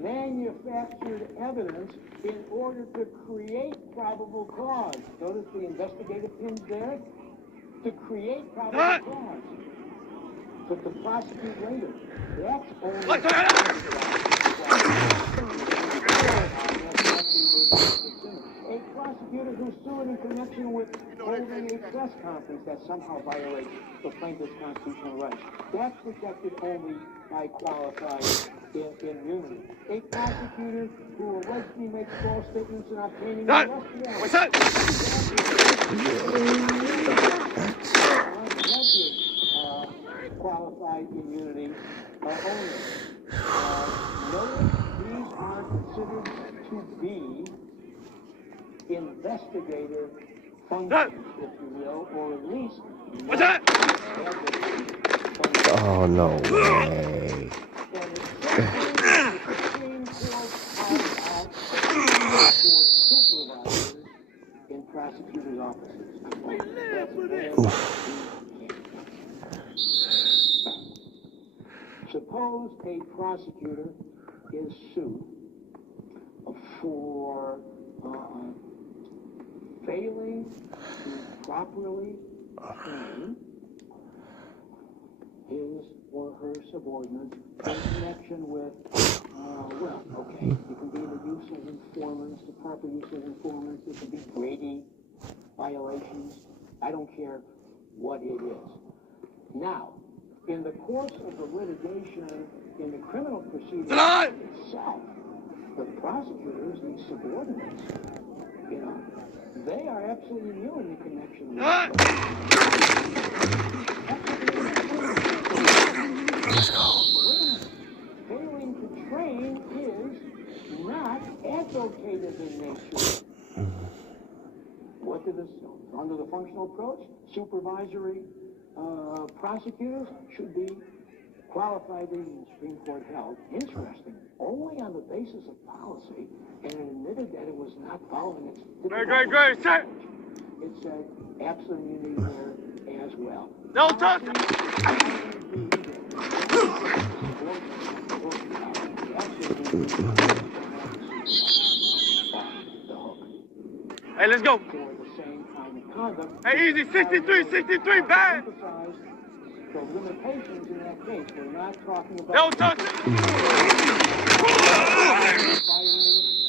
manufactured evidence in order to create probable cause. Notice the investigative pins there? To create probable cause. But to prosecute later. That's only... A prosecutor who sued in connection with holding a press conference that somehow violates the plaintiff's constitutional rights. That's protected only by qualified immunity. A prosecutor who allegedly makes false statements and obtaining arrest warrants. What's that? Qualified immunity only. Notice these are considered to be investigative functions, if you will, or at least. What's that? Oh, no way. In prosecutors' offices. Suppose a prosecutor is sued for failing to properly train his or her subordinates in connection with, well, okay, it can be the use of informants, the proper use of informants, it can be Brady violations, I don't care what it is. Now, in the course of the litigation in the criminal proceeding itself, the prosecutors, the subordinates, you know, they are absolutely immune in connection with Let's go. failing to train is not advocative in nature. What did this, under the functional approach, supervisory prosecutors should be qualified in the Supreme Court held, interesting, only on the basis of policy, and it admitted that it was not following its Great, sir. It said absolute immunity there as well. No touch. Hey, let's go. Hey, easy, 63, bad. The limitations in that case, we're not talking about... No touch.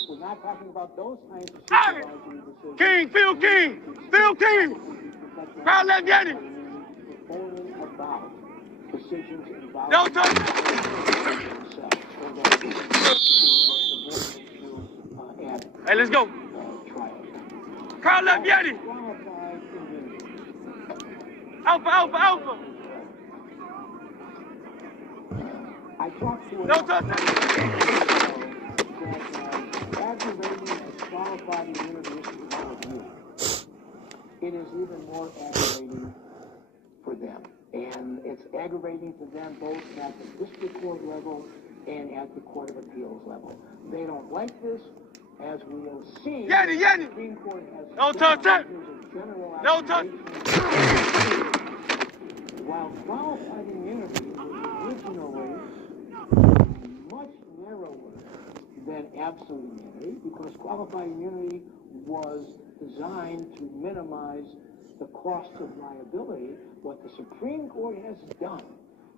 We're not talking about those kinds of supervisory decisions. King, Phil King. Crowd left Yeti. Only about decisions involving... No touch. Hey, let's go. Crowd left Yeti. Alpha. I talked to No touch. Aggravating disqualified immunity is not you. It is even more aggravating for them. And it's aggravating to them both at the district court level and at the Court of Appeals level. They don't like this, as we will see. Yeti. The Supreme Court has No touch. No touch. While qualified immunity was originally much narrower than absolute immunity, because qualified immunity was designed to minimize the cost of liability, what the Supreme Court has done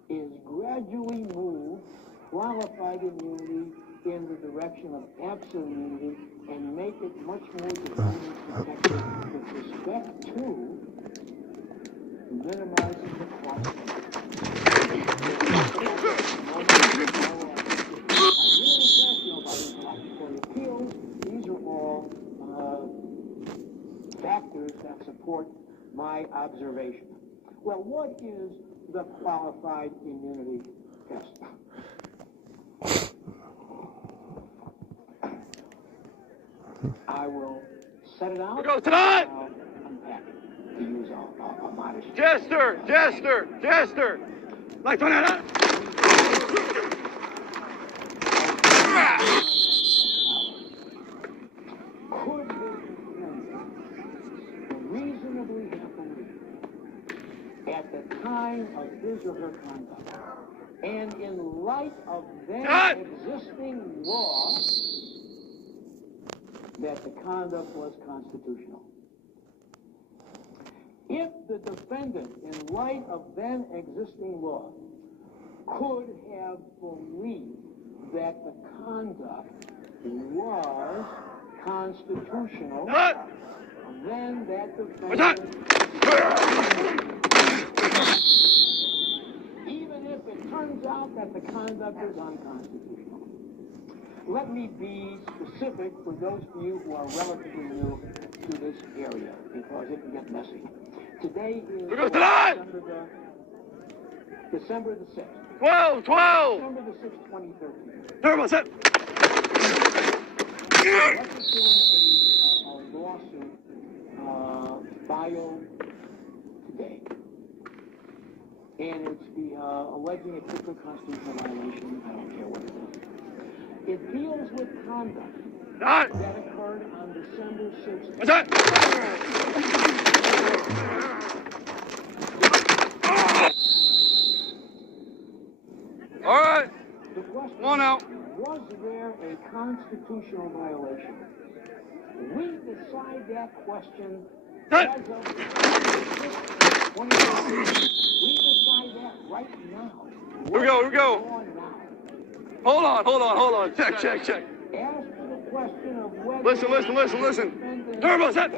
is gradually move qualified immunity in the direction of absolute immunity and make it much more definitively protected with respect to minimizing the cost of appeals. These are all factors that support my observation. Well, what is the qualified immunity test? I will set it out. Go tonight. Unpack it to use a modest. Jester. Like that. Could the reasonably have believed at the time of his or her conduct, and in light of then existing law, that the conduct was constitutional? If the defendant, in light of then existing law, could have believed that the conduct was constitutional, then that defendant, even if it turns out that the conduct is unconstitutional. Let me be specific for those of you who are relatively new to this area, because it can get messy. Today is December the 6th. 12! December the 6th, 2013. Set! Let's assume a lawsuit filed today. And it's alleging a particular constitutional violation. I don't care what it is. It deals with conduct that occurred on December 6th. What's that? All right. The question Come on out. Was there a constitutional violation? We decide that question as of the 2020. We decide that right now. Here we go. Hold on. Check. As to the question of whether... Listen. Turbo set!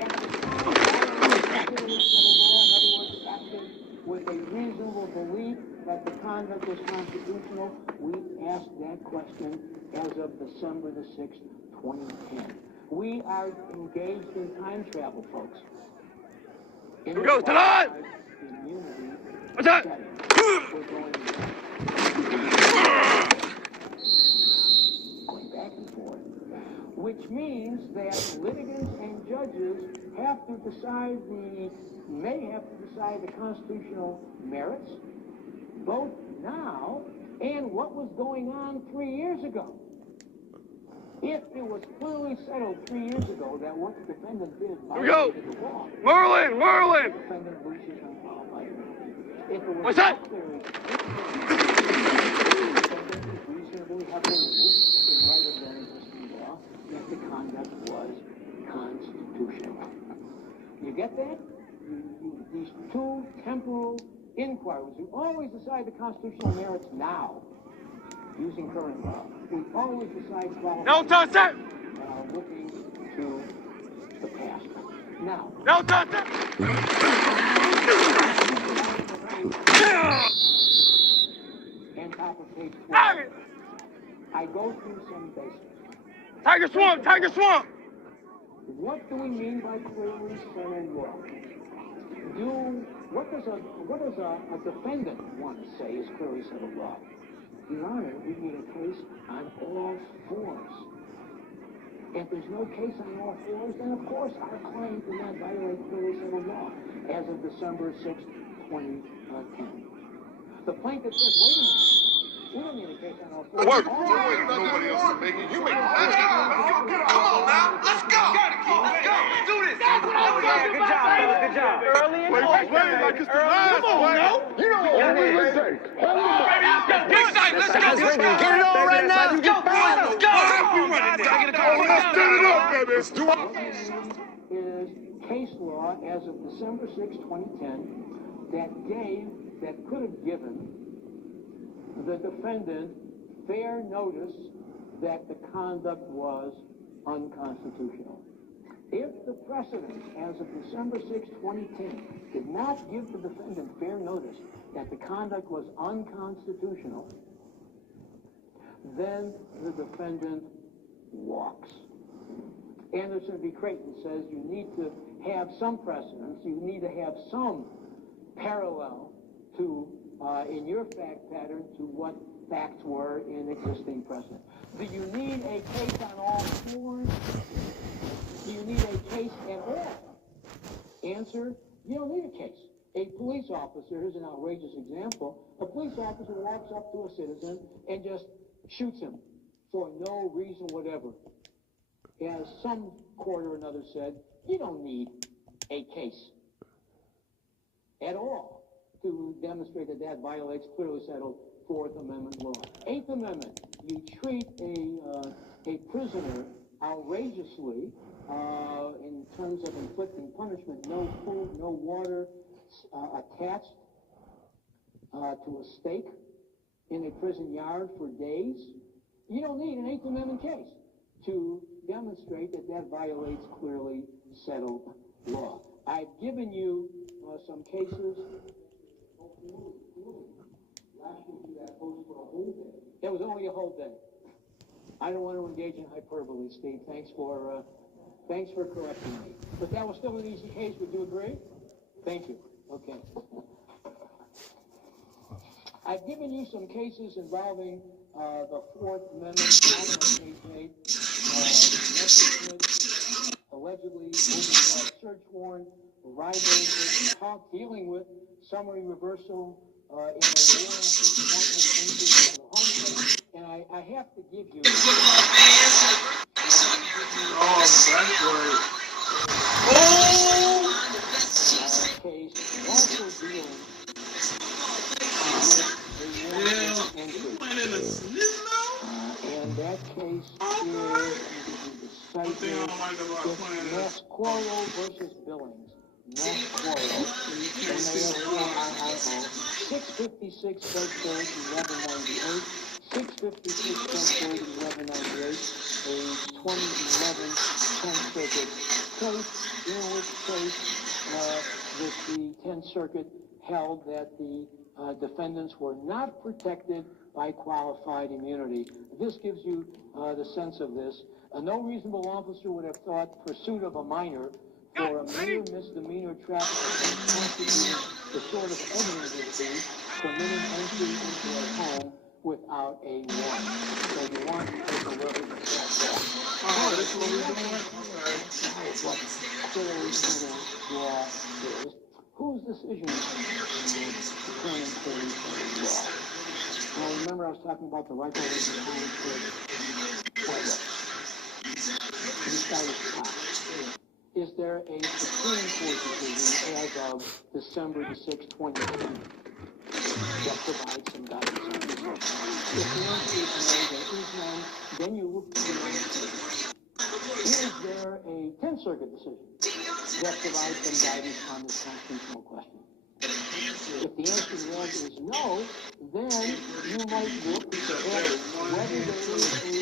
With a reasonable belief that the conduct was constitutional, we asked that question as of December the 6th, 2010. We are engaged in time travel, folks. Here we go, tonight! What's that? Going back and forth. Which means that litigants and judges may have to decide the constitutional merits, both now and what was going on 3 years ago. If it was clearly settled 3 years ago that what the defendant did violated the law, Merlin! the defendant loses unqualified immunity. If it was What's that? clearly reasonably have believed, in light of that existing law, that the conduct was constitutional. You get that? These two temporal inquiries. We always decide the constitutional merits now, using current law. We always decide qualified. No touch it! Looking to the past. Now. No touch it! And top of page 12, I go through some basics. Tiger Swamp! What do we mean by clearly settled law? What does a defendant want to say is clearly settled law? Your Honor, we need a case on all fours. If there's no case on all fours, then of course our claim did not violate clearly settled law as of December 6th, 2010. The plaintiff says, wait a minute. We don't need a case on all fours. Work. Nobody else can make it. You make it. Let's go. Come on now. Let's go. Let's do this. Good job, fella. Good job. Early and Wait, like it's the last one. You know what we would say. Let's go. Get it on right now. Let's go. Let's get it up, baby. Let's do it. Is case law as of December 6, 2010 that could have given the defendant fair notice that the conduct was unconstitutional. If the precedent as of December 6, 2010 did not give the defendant fair notice that the conduct was unconstitutional, then the defendant walks. Anderson v. Creighton says you need to have some precedence, you need to have some parallel to, in your fact pattern, to what facts were in existing precedent. Do you need a case on all fours? Do you need a case at all? Answer, you don't need a case. A police officer, here's an outrageous example, a police officer walks up to a citizen and just shoots him for no reason whatever. As some court or another said, you don't need a case at all to demonstrate that that violates clearly settled Fourth Amendment law. Eighth Amendment, you treat a prisoner outrageously in terms of inflicting punishment, no food, no water, attached to a stake in a prison yard for days. You don't need an Eighth Amendment case to demonstrate that that violates clearly settled law. I've given you some cases. It was only a whole day. I don't want to engage in hyperbole, Steve. Thanks for correcting me. But that was still an easy case. Would you agree? Thank you. Okay. I've given you some cases involving the Fourth Amendment, allegedly search warrant, rivals, talk dealing with summary reversal in a warrant and I have to give you. Case also dealing and that case is Masquaro versus Billings. Masquaro, 656 Bedford 1198, 656 Bedford 1198, a 2011 10th Circuit case, in which case the 10th Circuit held that the defendants were not protected by qualified immunity. This gives you the sense of this. No reasonable officer would have thought pursuit of a minor for a mere misdemeanor traffic constituted the sort of evidence would be permitting entry into a home without a warrant. So you want to take a look at that. That's what we're doing. Whose decision is determined for law? Now remember I was talking about the right to Is there a Supreme Court decision as of December the 6th, 2020 that provides some guidance on this? If the answer is no, there is none, then you look to the answer. Is there a 10th Circuit decision that provides some guidance on this constitutional question? If the answer to that is no, then you might look at whether there is a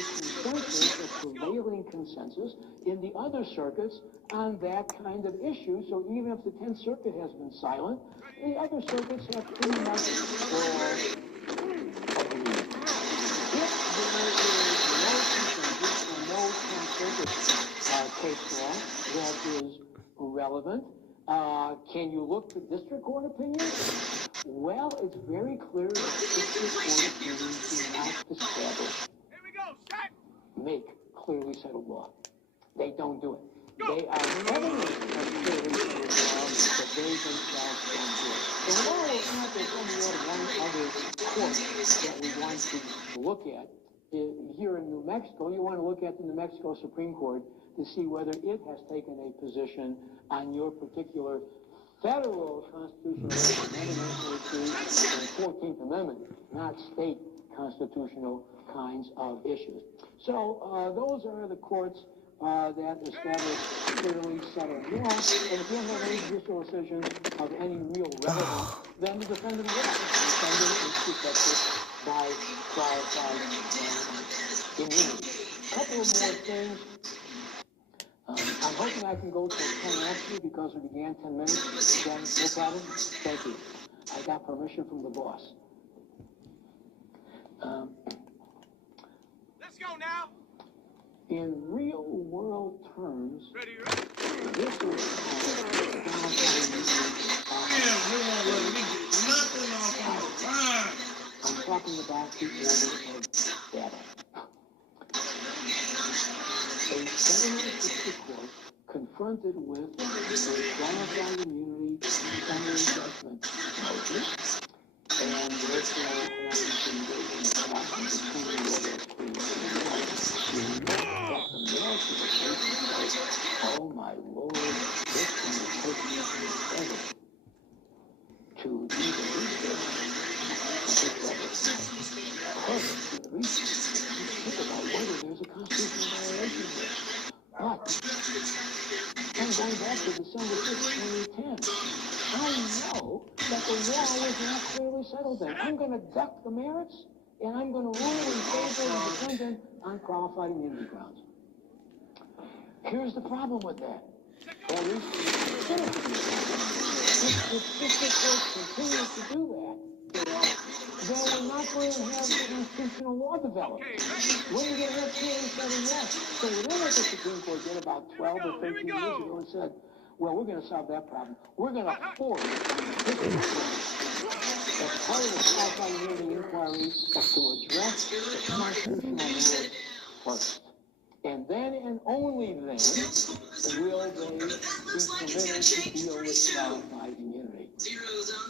consensus, a prevailing consensus in the other circuits on that kind of issue. So even if the 10th Circuit has been silent, the other circuits have pretty much agreed. If there is no consensus or no 10th Circuit case law that is relevant, can you look to district court opinions? Well, it's very clear that district court opinions do not establish, make clearly settled law. They don't do it. They are evidence of clearly settled law, but they themselves don't do it. And while it's not that only one other court that we want to look at, here in New Mexico, you want to look at the New Mexico Supreme Court to see whether it has taken a position on your particular federal constitutional amendment to the 14th Amendment, not state constitutional kinds of issues. So those are the courts that establish clearly settled law. And if you have any judicial decision of any real relevance, then the defendant will. The defendant is protected by qualified immunity. A couple of more things. I'm hoping I can go to 10 after because we began 10 minutes. Again, no problem. Thank you. I got permission from the boss. Let's go now. In real world terms, this is I'm talking about the order of data. A federal district court confronted with a qualified immunity summary judgment motion, and therefore has to engage in the process of determining whether it's oh my Lord, this one is taking us forever to even reach this. Think about whether there's a constitutional violation here. But I'm going back to December 6, 2010. I know that the law was not clearly settled then. I'm going to duck the merits, and I'm going to rule in favor of the defendant on qualified immunity grounds. Here's the problem with that. At least if district courts continue to do that, then we're not going to have constitutional law developed. When are you going to have clearly setting law? So whatever the Supreme Court did about 12 or 13 years ago and said, well, we're going to solve that problem. We're going to force district courts as part of the qualified immunity inquiry to address the constitutional rules first. And then and only then will they be permitted to deal with qualified immunity.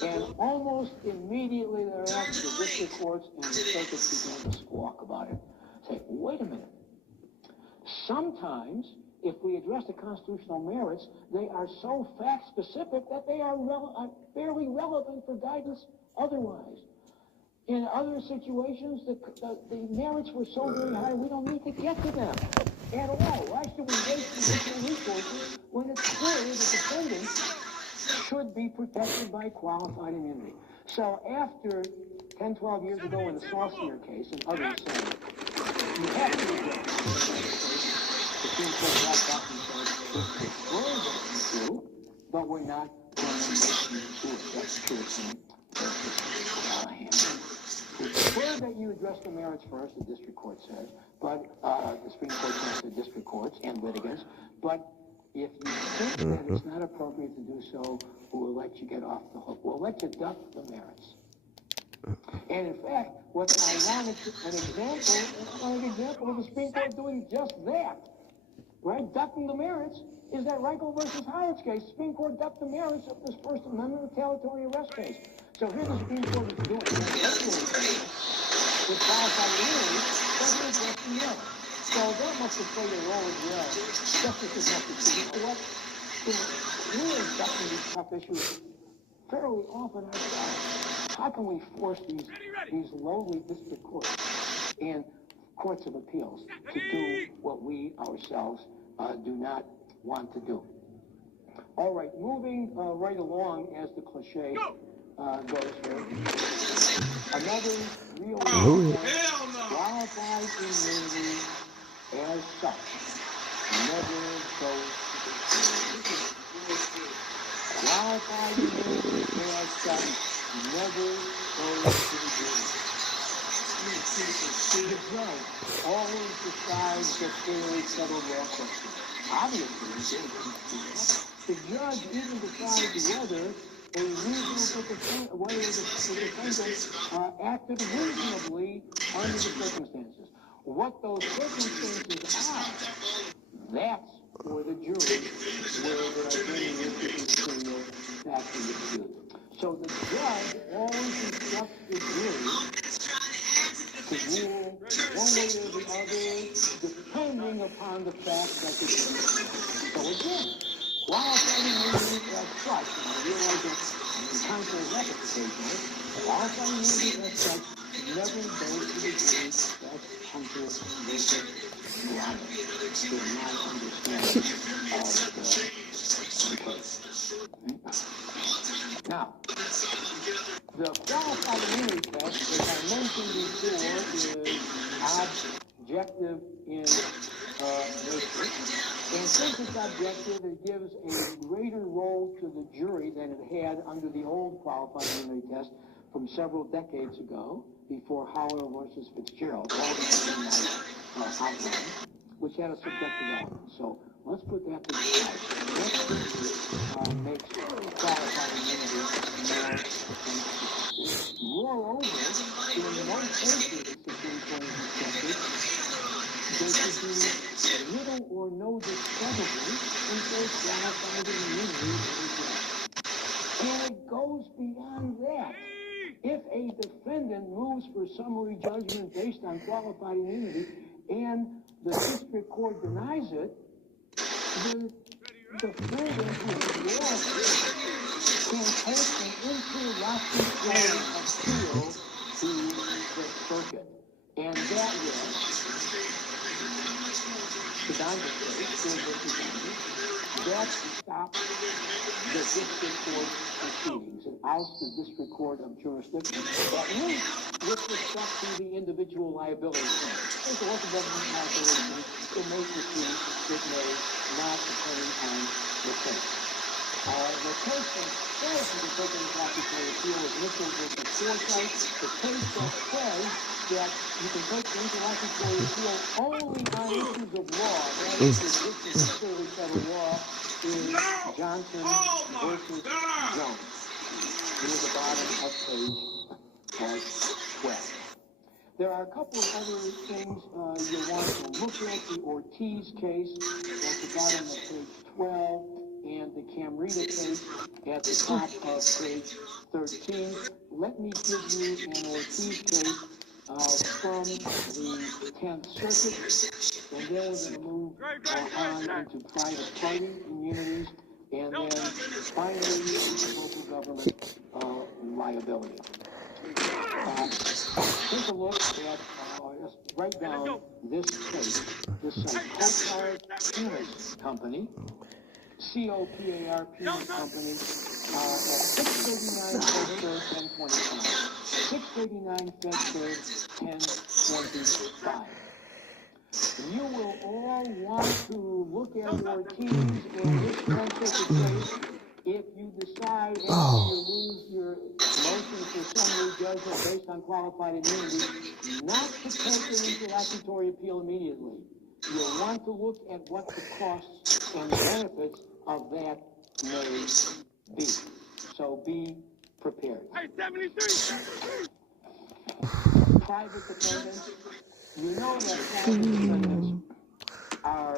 And almost immediately thereafter, the district courts and the circuits began to squawk about it. Say, wait a minute. Sometimes, if we address the constitutional merits, they are so fact-specific that they are fairly relevant for guidance otherwise. In other situations, the merits were so very high, we don't need to get to them at all. Why should we waste additional resources when it's clear the defendants should be protected by qualified immunity? So after 10, 12 years ago in the Saucier case and others saying, you have to address the Supreme Court backed up and said, we're going to, but we're not going to make you do it. That's true. It's clear that you address the merits first, the district court says, but the Supreme Court says to district courts and litigants, but if you think that it's not appropriate to do so, we'll let you get off the hook. We'll let you duck the merits. And in fact, what's ironic, an example of the Supreme Court doing just that, right, ducking the merits, is that Reichel versus Howard's case. The Supreme Court ducked the merits of this First Amendment retaliatory arrest case. So here the Supreme Court is doing with qualified immunity, doesn't address the merits. So that must have played a role as well. Justice is not the truth. You know what? We're ducking these tough issues fairly often ourselves. How can we force these lowly district courts and courts of appeals to do what we ourselves do not want to do? All right, moving right along as the cliche goes here. Another real qualified immunity as such never goes qualified immunity as such never goes to the jury. The judge always decides the fairly settled law question. Obviously, the judge even decides whether a reasonable defendant acted reasonably under the circumstances. What those circumstances are, that's for the jury where they are bringing into the criminal factor dispute. So the judge always instructs the jury to rule one way or the other, depending upon the facts that the jury has. So again, qualified immunity as such, and I realize that in contrary methods occasionally, qualified immunity as such never goes to the jury. That's Hunter versus Robert. Do not understand Now, the qualified immunity test, as I mentioned before, is objective in nature. And since it's objective, it gives a greater role to the jury than it had under the old qualified immunity test from several decades ago, before Howell versus Fitzgerald, which had a subjective element. So let's put that to the side. Next makes qualified immunity more sensitive. Moreover, in one case of the Supreme Court instructed, there should be little or no discrepancy in case qualified immunity is addressed. And it goes beyond that. If a defendant moves for summary judgment based on qualified immunity and the district court denies it, the defendant who is lost can take an interlocutory appeal to the circuit. And that will, that stops the district court proceedings and outs the district court of jurisdiction, at least with respect to the individual liability claim. If there was a government liability claim, it may proceed it may not depend on the case. The case that says you can take an interlocutory appeal is Mitchell versus Forsyth. The case that says that you can take an interlocutory appeal only on issues of law, that is, this is clearly federal law, is Johnson versus Jones. Near the bottom of page 12. There are a couple of other things you want to look at. The Ortiz case at the bottom of page 12 and the Camrita case at the top of page 13. Let me give you an Ortiz case from the 10th Circuit, and then we're going to move on into private party immunities, and then finally local government liability. Take a look at, just write down this case. This is Copart Penis Company, C-O-P-A-R Penis Company, at 639 Fed 1025. 639 Fed 1025. You will all want to look at Ortiz and this 10th Circuit case if you decide after you lose your motion for summary judgment based on qualified immunity not to take an interlocutory appeal immediately. You'll want to look at what the costs and the benefits of that may be. So be prepared. Hey, 73! Private defendants, you know that private defendants are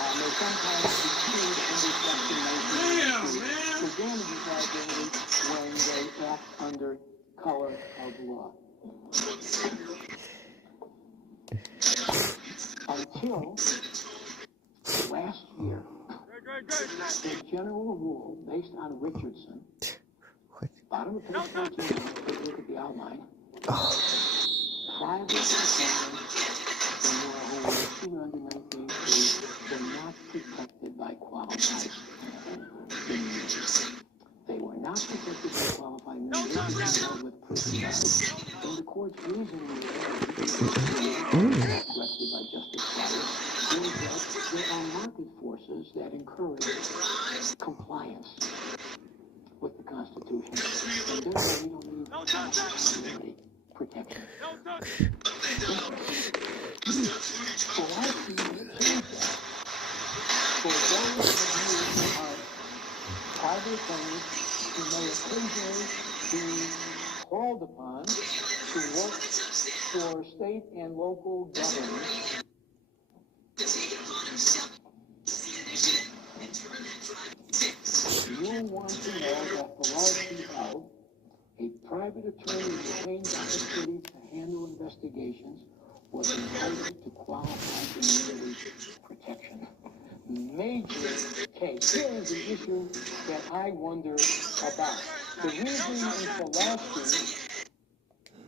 may sometimes be sued under Section 1982 for damages liability when they act under color of law. Until last year, the general rule based on Richardson, bottom of page 14, take a look at the outline. Private defendants who were sued under 1982 were not protected by qualified immunity. They were not protected by qualified immunity. They were dealt with prisoners. And the court's reasoning correctly by Justice Breyer is that there are market forces that encourage compliance with the Constitution. And therefore, we don't need qualified protection. So I see that for those of you who are private defendants who may occasionally be called upon to work for state and local governments, you want to know that the law is held. A private attorney retained by the city to handle investigations was entitled to qualified immunity protection. Major case. Here is the issue that I wonder about. The reasoning in Pulaski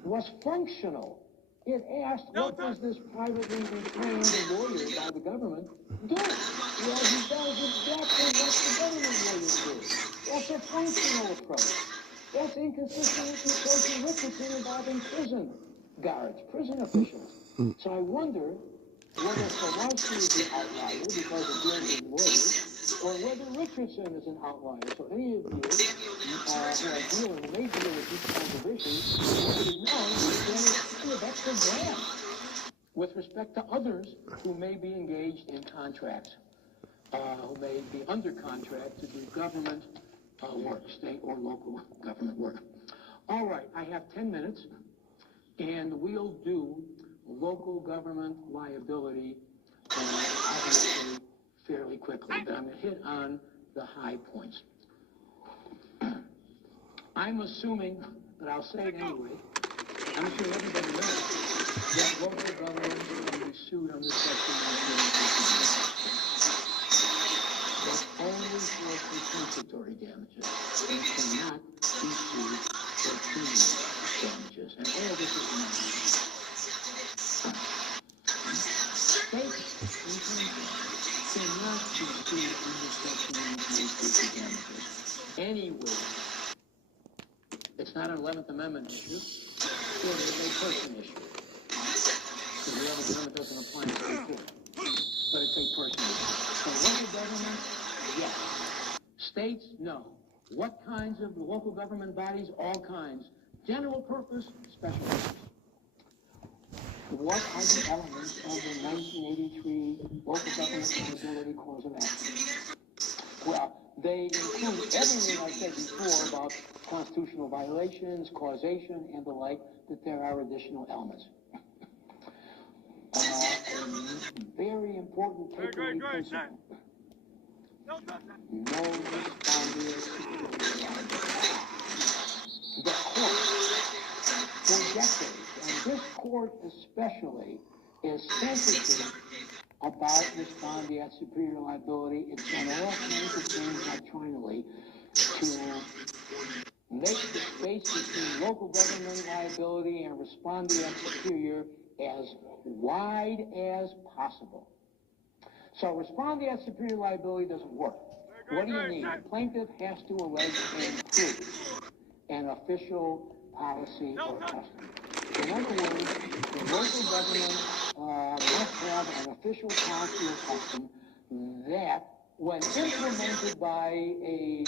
was functional. It asked, what does this privately retained lawyer by the government do? Well, he does exactly what the government lawyers do. That's a functional approach. That's inconsistent with the approach in Richardson involving prison guards, prison officials. So I wonder whether Pulaski is the outlier because it deals with lawyers, or whether Richardson is an outlier. So any of you who are dealing, may deal with these kinds of issues, you should know that there is extra ground with respect to others who may be engaged in contracts, who may be under contract to do government work, state or local government work. All right, I have 10 minutes, and we'll do local government liability, obviously, fairly quickly, but I'm going to hit on the high points. I'm assuming, but I'll say it anyway, I'm sure everybody knows that local government can be sued under Section 1982. But only for compensatory damages. They cannot be sued for punitive damages. And all this is not. Cannot be sued under Section 1982 damages anywhere. It's not an 11th Amendment issue. It is a person issue. Because the 11th Amendment doesn't apply in state court. but it's a personal. So local government, yes. States, no. What kinds of local government bodies? All kinds. General purpose, special purpose. What are the elements of the 1983 Local Government Liability Cause of Action? Well, they include everything I said before about constitutional violations, causation, and the like, that there are additional elements. A very important takeaway principle. No respondeat The court, for decades, and this court especially, is sensitive about respondeat superior liability. It's done all kinds of things doctrinally to make the space between local government liability and respondeat superior as wide as possible. So respondeat superior liability doesn't work. What do you need? The plaintiff has to allege and prove an official policy or custom. In other words, the local government must have an official policy or custom that, when implemented by a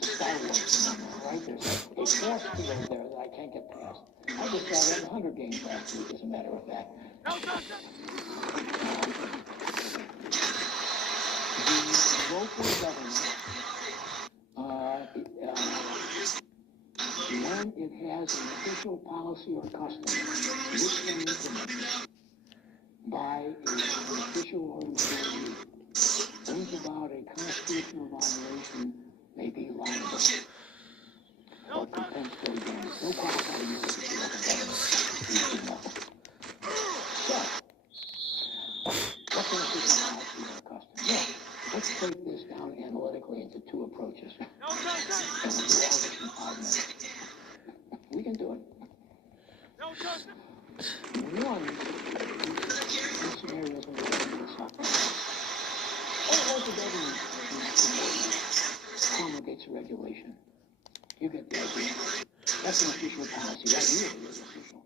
Star Wars, right? There's a force field there that I can't get past. I just saw that in Hunger Games last week, as a matter of fact. The local government, when it has an official policy or custom, which can implement by an official organization, brings about a constitutional violation, may be liable. Or compensatory damage. No qualified use of the local government. So, what's an official policy or custom? Yeah, let's break this down analytically into two approaches. And we'll do all this in 5 minutes. We can do it. One, these scenarios when we're going to suffer. All local government promulgates a regulation. You get the idea. That's an official policy. That really is official.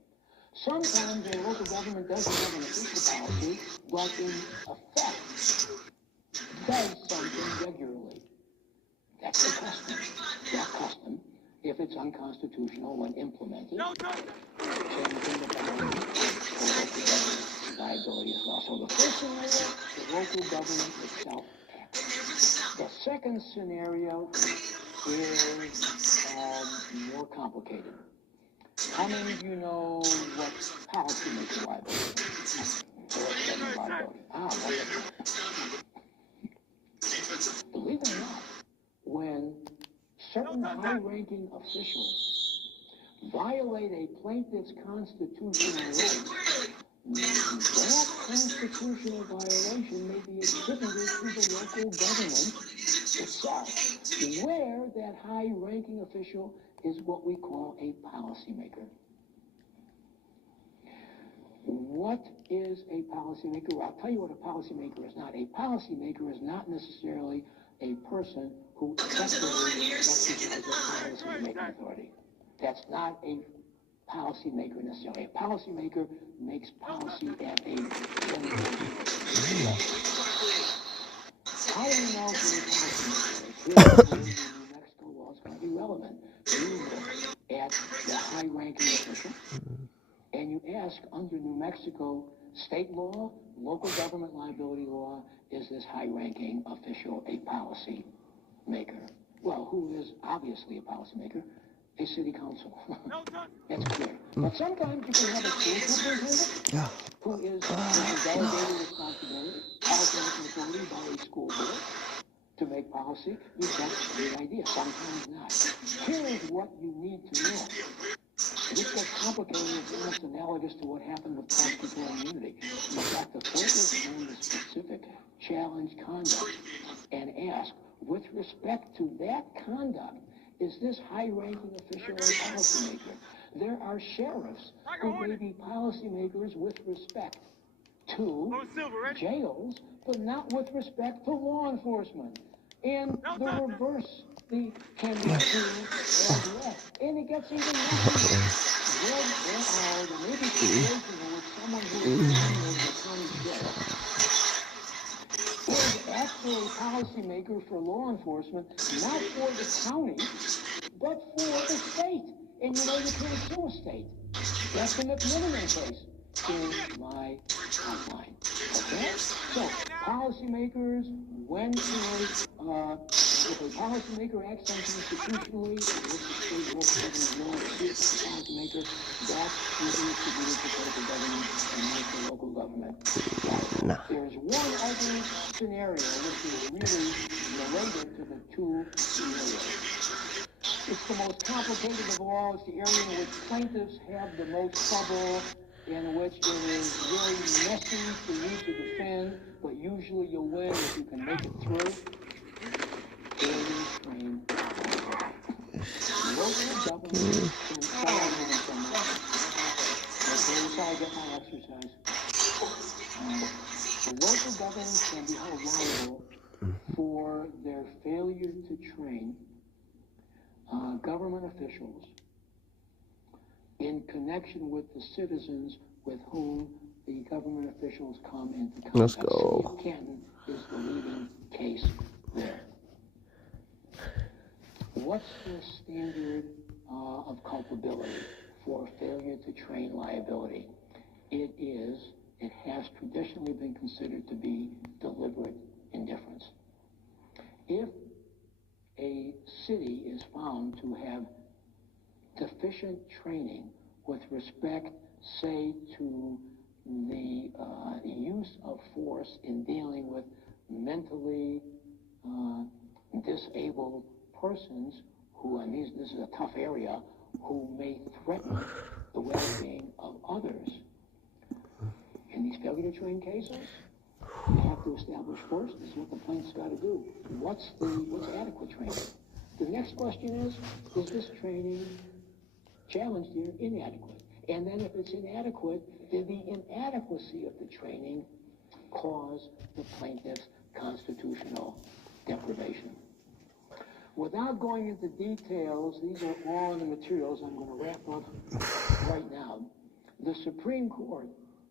Sometimes the local government doesn't have an official policy, but in effect does something regularly. That's the custom. That custom, if it's unconstitutional when implemented, changing the boundaries for local government liability as well. So the first scenario, the local government itself acts. The second scenario is more complicated. How many of you know what policymaker liability is? Wonderful. Believe it or not, when certain high-ranking officials violate a plaintiff's constitutional right, that constitutional violation may be attributed to the local government itself, where that high-ranking official is what we call a policymaker. What is a policymaker? Well, I'll tell you what a policymaker is not. A policymaker is not necessarily a person who effectively exercises policy-making authority. That's not a policymaker necessarily. A policymaker makes policy at a general level. How do we know for a policymaker? New Mexico law is going to be relevant. You look at the high-ranking official, and you ask, under New Mexico state law, local government liability law, is this high-ranking official a policy maker? Well, who is obviously a policy maker? A city council. That's clear. But sometimes you can have a school superintendent who is delegated responsibility, policy-making authority by a school board to make policy. You've got a great idea. Sometimes not. Here is what you need to know. This gets complicated. It's almost analogous to what happened with prosecutorial immunity. You have to focus on the specific challenge conduct and ask, with respect to that conduct, is this high-ranking official a policymaker? There are sheriffs who may be policymakers with respect to jails, but not with respect to law enforcement. And the reverse can be true as well. And it gets even more. There may be situations in which someone who is handling the county sheriff is actually a policymaker for law enforcement, not for the county, but for the state. And you know you can't sue a state. That's the McMillian case in my outline. Okay? So, policymakers, when if a policymaker acts unconstitutionally, and if the state local government will suit the policymaker, that's duty to the federal government and not the local government. There's one other scenario which is really related to the two scenarios. It's the most complicated of all. It's the area in which plaintiffs have the most trouble, in which it is very messy for you to defend, but usually you'll win if you can make it through. Local government can follow from that. Okay, that's how I get my exercise. The local government can be held liable for their failure to train government officials in connection with the citizens with whom the government officials come into contact. Let's go. City of Canton is the leading case there. What's the standard of culpability for failure to train liability? It has traditionally been considered to be deliberate indifference. If a city is found to have deficient training with respect, say, to the use of force in dealing with mentally disabled persons who, and this is a tough area, who may threaten the well-being of others. In these failure to train cases, you have to establish first, this is what the plaintiff's got to do. What's adequate training? The next question is this training challenged here inadequate? And then if it's inadequate, did the inadequacy of the training cause the plaintiff's constitutional deprivation? Without going into details, these are all in the materials. I'm going to wrap up right now. The Supreme Court,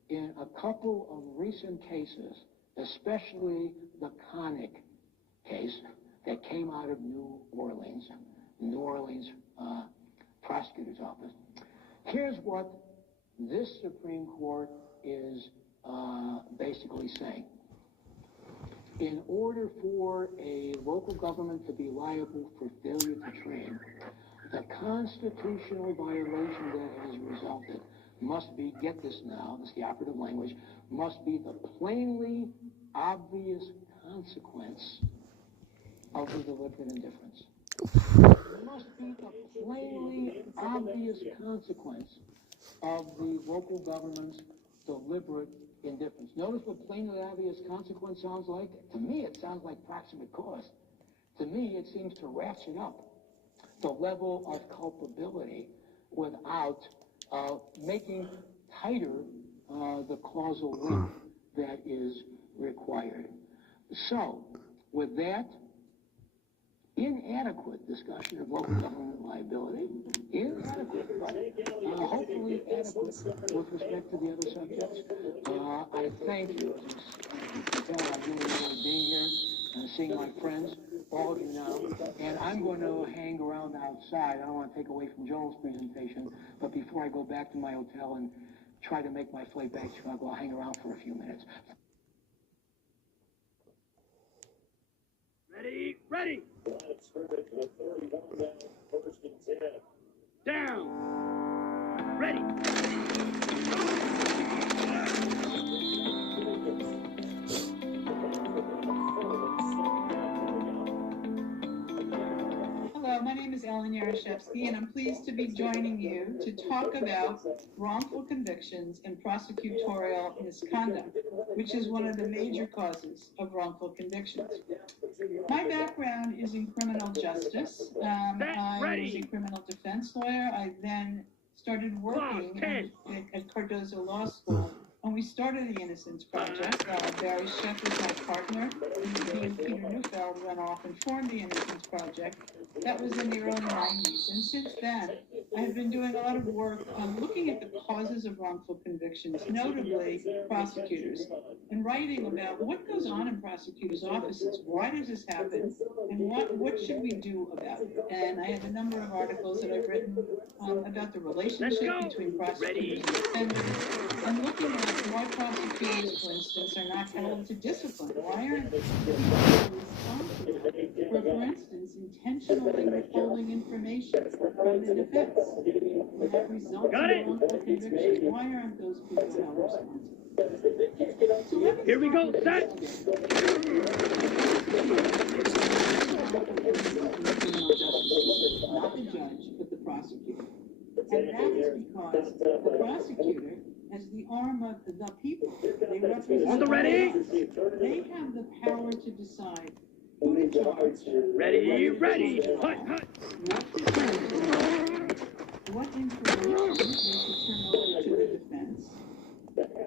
in a couple of recent cases, especially the Connick case that came out of New Orleans prosecutor's office. Here's what this Supreme Court is basically saying. In order for a local government to be liable for failure to train, the constitutional violation that has resulted must be, get this now, this is the operative language, must be the plainly obvious consequence of the deliberate indifference. It must be the plainly obvious consequence of the local government's deliberate indifference. Notice what plainly obvious consequence sounds like? To me, it sounds like proximate cause. To me, it seems to ratchet up the level of culpability without making tighter the causal link that is required. So, with that inadequate discussion of local government liability, inadequate, but hopefully adequate with respect to the other subjects, I thank you. As you can tell, I really enjoy being here and seeing my friends, all of you now, and I'm going to hang around outside. I don't want to take away from Joel's presentation, but before I go back to my hotel and try to make my flight back to Chicago, I'll hang around for a few minutes. Ready, ready. Down. Ready. Hello, my name is Ellen Yarashevsky, and I'm pleased to be joining you to talk about wrongful convictions and prosecutorial misconduct, which is one of the major causes of wrongful convictions. My background is in criminal justice. I was a criminal defense lawyer. I then started working at Cardozo Law School, and we started the Innocence Project. Barry Sheff was my partner. He and Peter Neufeld went off and formed the Innocence Project. That was in the early 90s, and since then, I've been doing a lot of work on looking at the causes of wrongful convictions, notably prosecutors, and writing about what goes on in prosecutors' offices. Why does this happen? And what should we do about it? And I have a number of articles that I've written about the relationship between prosecutors and defenders, and looking at why prosecutors, for instance, are not held to discipline. Why aren't people responsible for instance, intentionally withholding information from the defense? And that results in wrongful conviction. Why aren't those people held responsible? So here we go, set! Not the judge, but the prosecutor. And that is because the prosecutor, as the arm of the people, they represent On the ready? us. They have the power to decide who to charge. Ready, ready, hut, hut. What information they should turn over to the defense,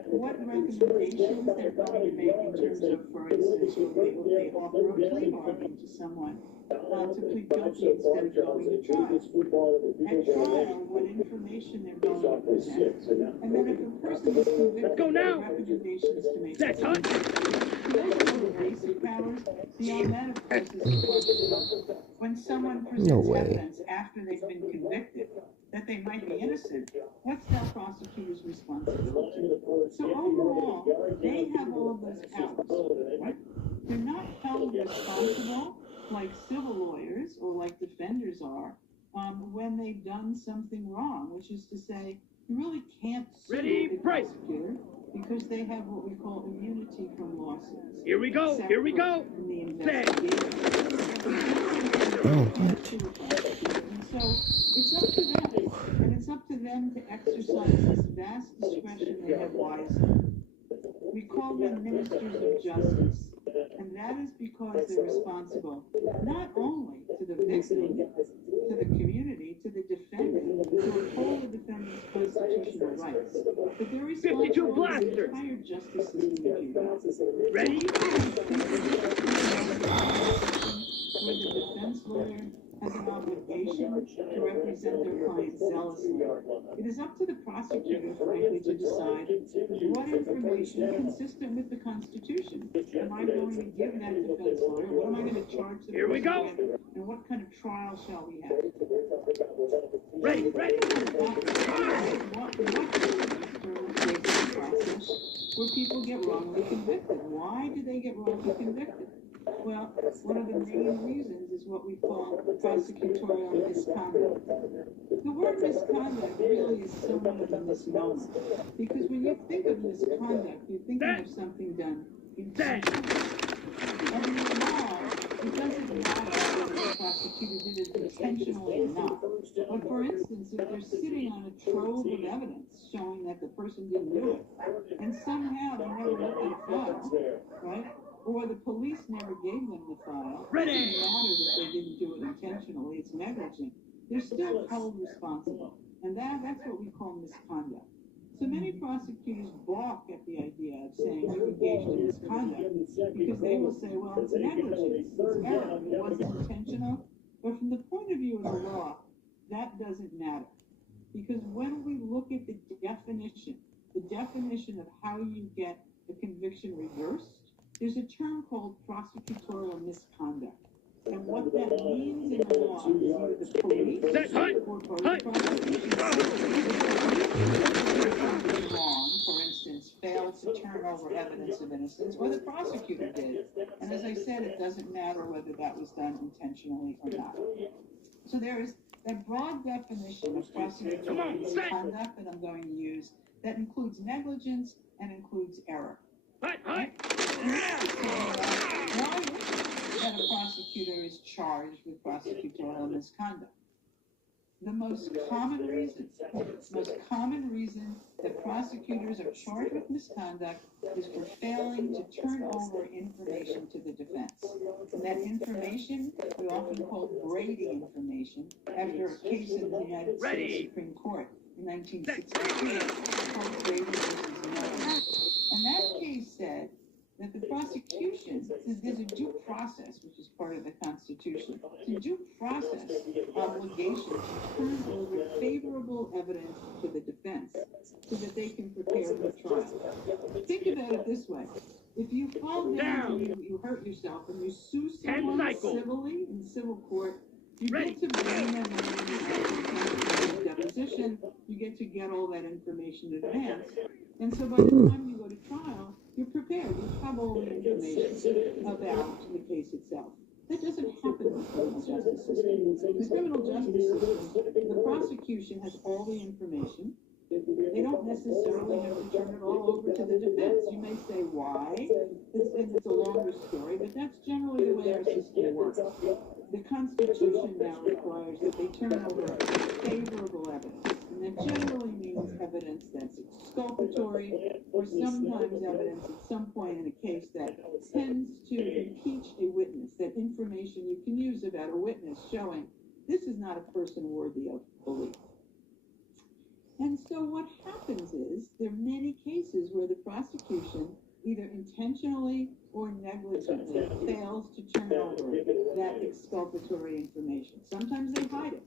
what recommendations they're going to make in terms of, for instance, will they offer a plea bargain to someone to plead guilty instead of going to trial. At trial, what information they're going to present, and then if a person is convicted, go now. Recommendations to make. That's hot. Those are the basic powers. Beyond that, of course, is the question of when someone presents evidence after they've been convicted that they might be innocent, what's that prosecutor's responsibility? So overall, they have all of those powers, right? They're not held responsible like civil lawyers or like defenders are when they've done something wrong, which is to say, you really can't sue the prosecutor because they have what we call immunity from lawsuits. Here we go, here we go. In the investigation. So it's up to them, and it's up to them to exercise this vast discretion they have wisely. We call them ministers of justice, and that is because they're responsible not only to the victim, to the community, to the defendant, to uphold the defendant's constitutional rights, but they're responsible for the entire justice system. Ready? Where the defense lawyer has an obligation to represent their client zealously. It is up to the prosecutor, frankly, to decide what information consistent with the Constitution am I going to give that defense lawyer, what am I going to charge the Here we go. with, and what kind of trial shall we have? Ready, ready. Process where people get wrongly convicted. Why do they get wrongly convicted? Well, one of the main reasons is what we call prosecutorial misconduct. The word misconduct really is somewhat of a misnomer, because when you think of misconduct, you're thinking of something done intentionally. And in the law, it doesn't matter whether the prosecutor did it intentionally or not. But for instance, if they're sitting on a trove of evidence showing that the person didn't do it, and somehow they never looked at a file, right? Or the police never gave them the file. It doesn't matter that they didn't do it intentionally, it's negligent. They're still held responsible. And that's what we call misconduct. So many prosecutors balk at the idea of saying you engaged in misconduct because they will say, well, it's negligence, it's error, it wasn't intentional. But from the point of view of the law, that doesn't matter. Because when we look at the definition of how you get the conviction reversed, there's a term called prosecutorial misconduct. And what that means in the law is either the police or both prosecution wrong, for instance, failed to turn over evidence of innocence, or the prosecutor did. And as I said, it doesn't matter whether that was done intentionally or not. So there is that broad definition of prosecutorial misconduct that I'm going to use that includes negligence and includes error. Why that a prosecutor is charged with prosecutorial misconduct? The most common reason that prosecutors are charged with misconduct is for failing to turn over information to the defense. And that information we often call Brady information, after a case in the United States Supreme Court in 1962 called Brady versus Miller. And that case said that the prosecution, there's a due process, which is part part of the Constitution. It's a due process obligation to turn over favorable evidence to the defense so that they can prepare for trial. Think about it this way. If you fall down and you hurt yourself and you sue someone civilly in civil court, you get to bring them in a deposition, you get all that information in advance. And so by the time you go to trial, you're prepared. You have all the information about the case itself. That doesn't happen in the criminal justice system. In the criminal justice system, the prosecution has all the information. They don't necessarily have to turn it all over to the defense. You may say why, it's a longer story, but that's generally the way our system works. The Constitution now requires that they turn over favorable evidence, and that generally means evidence that's exculpatory, or sometimes evidence at some point in a case that tends to impeach a witness, that information you can use about a witness showing this is not a person worthy of belief. And so what happens is there are many cases where the prosecution either intentionally or negligently fails to turn over that exculpatory information. Sometimes they hide it.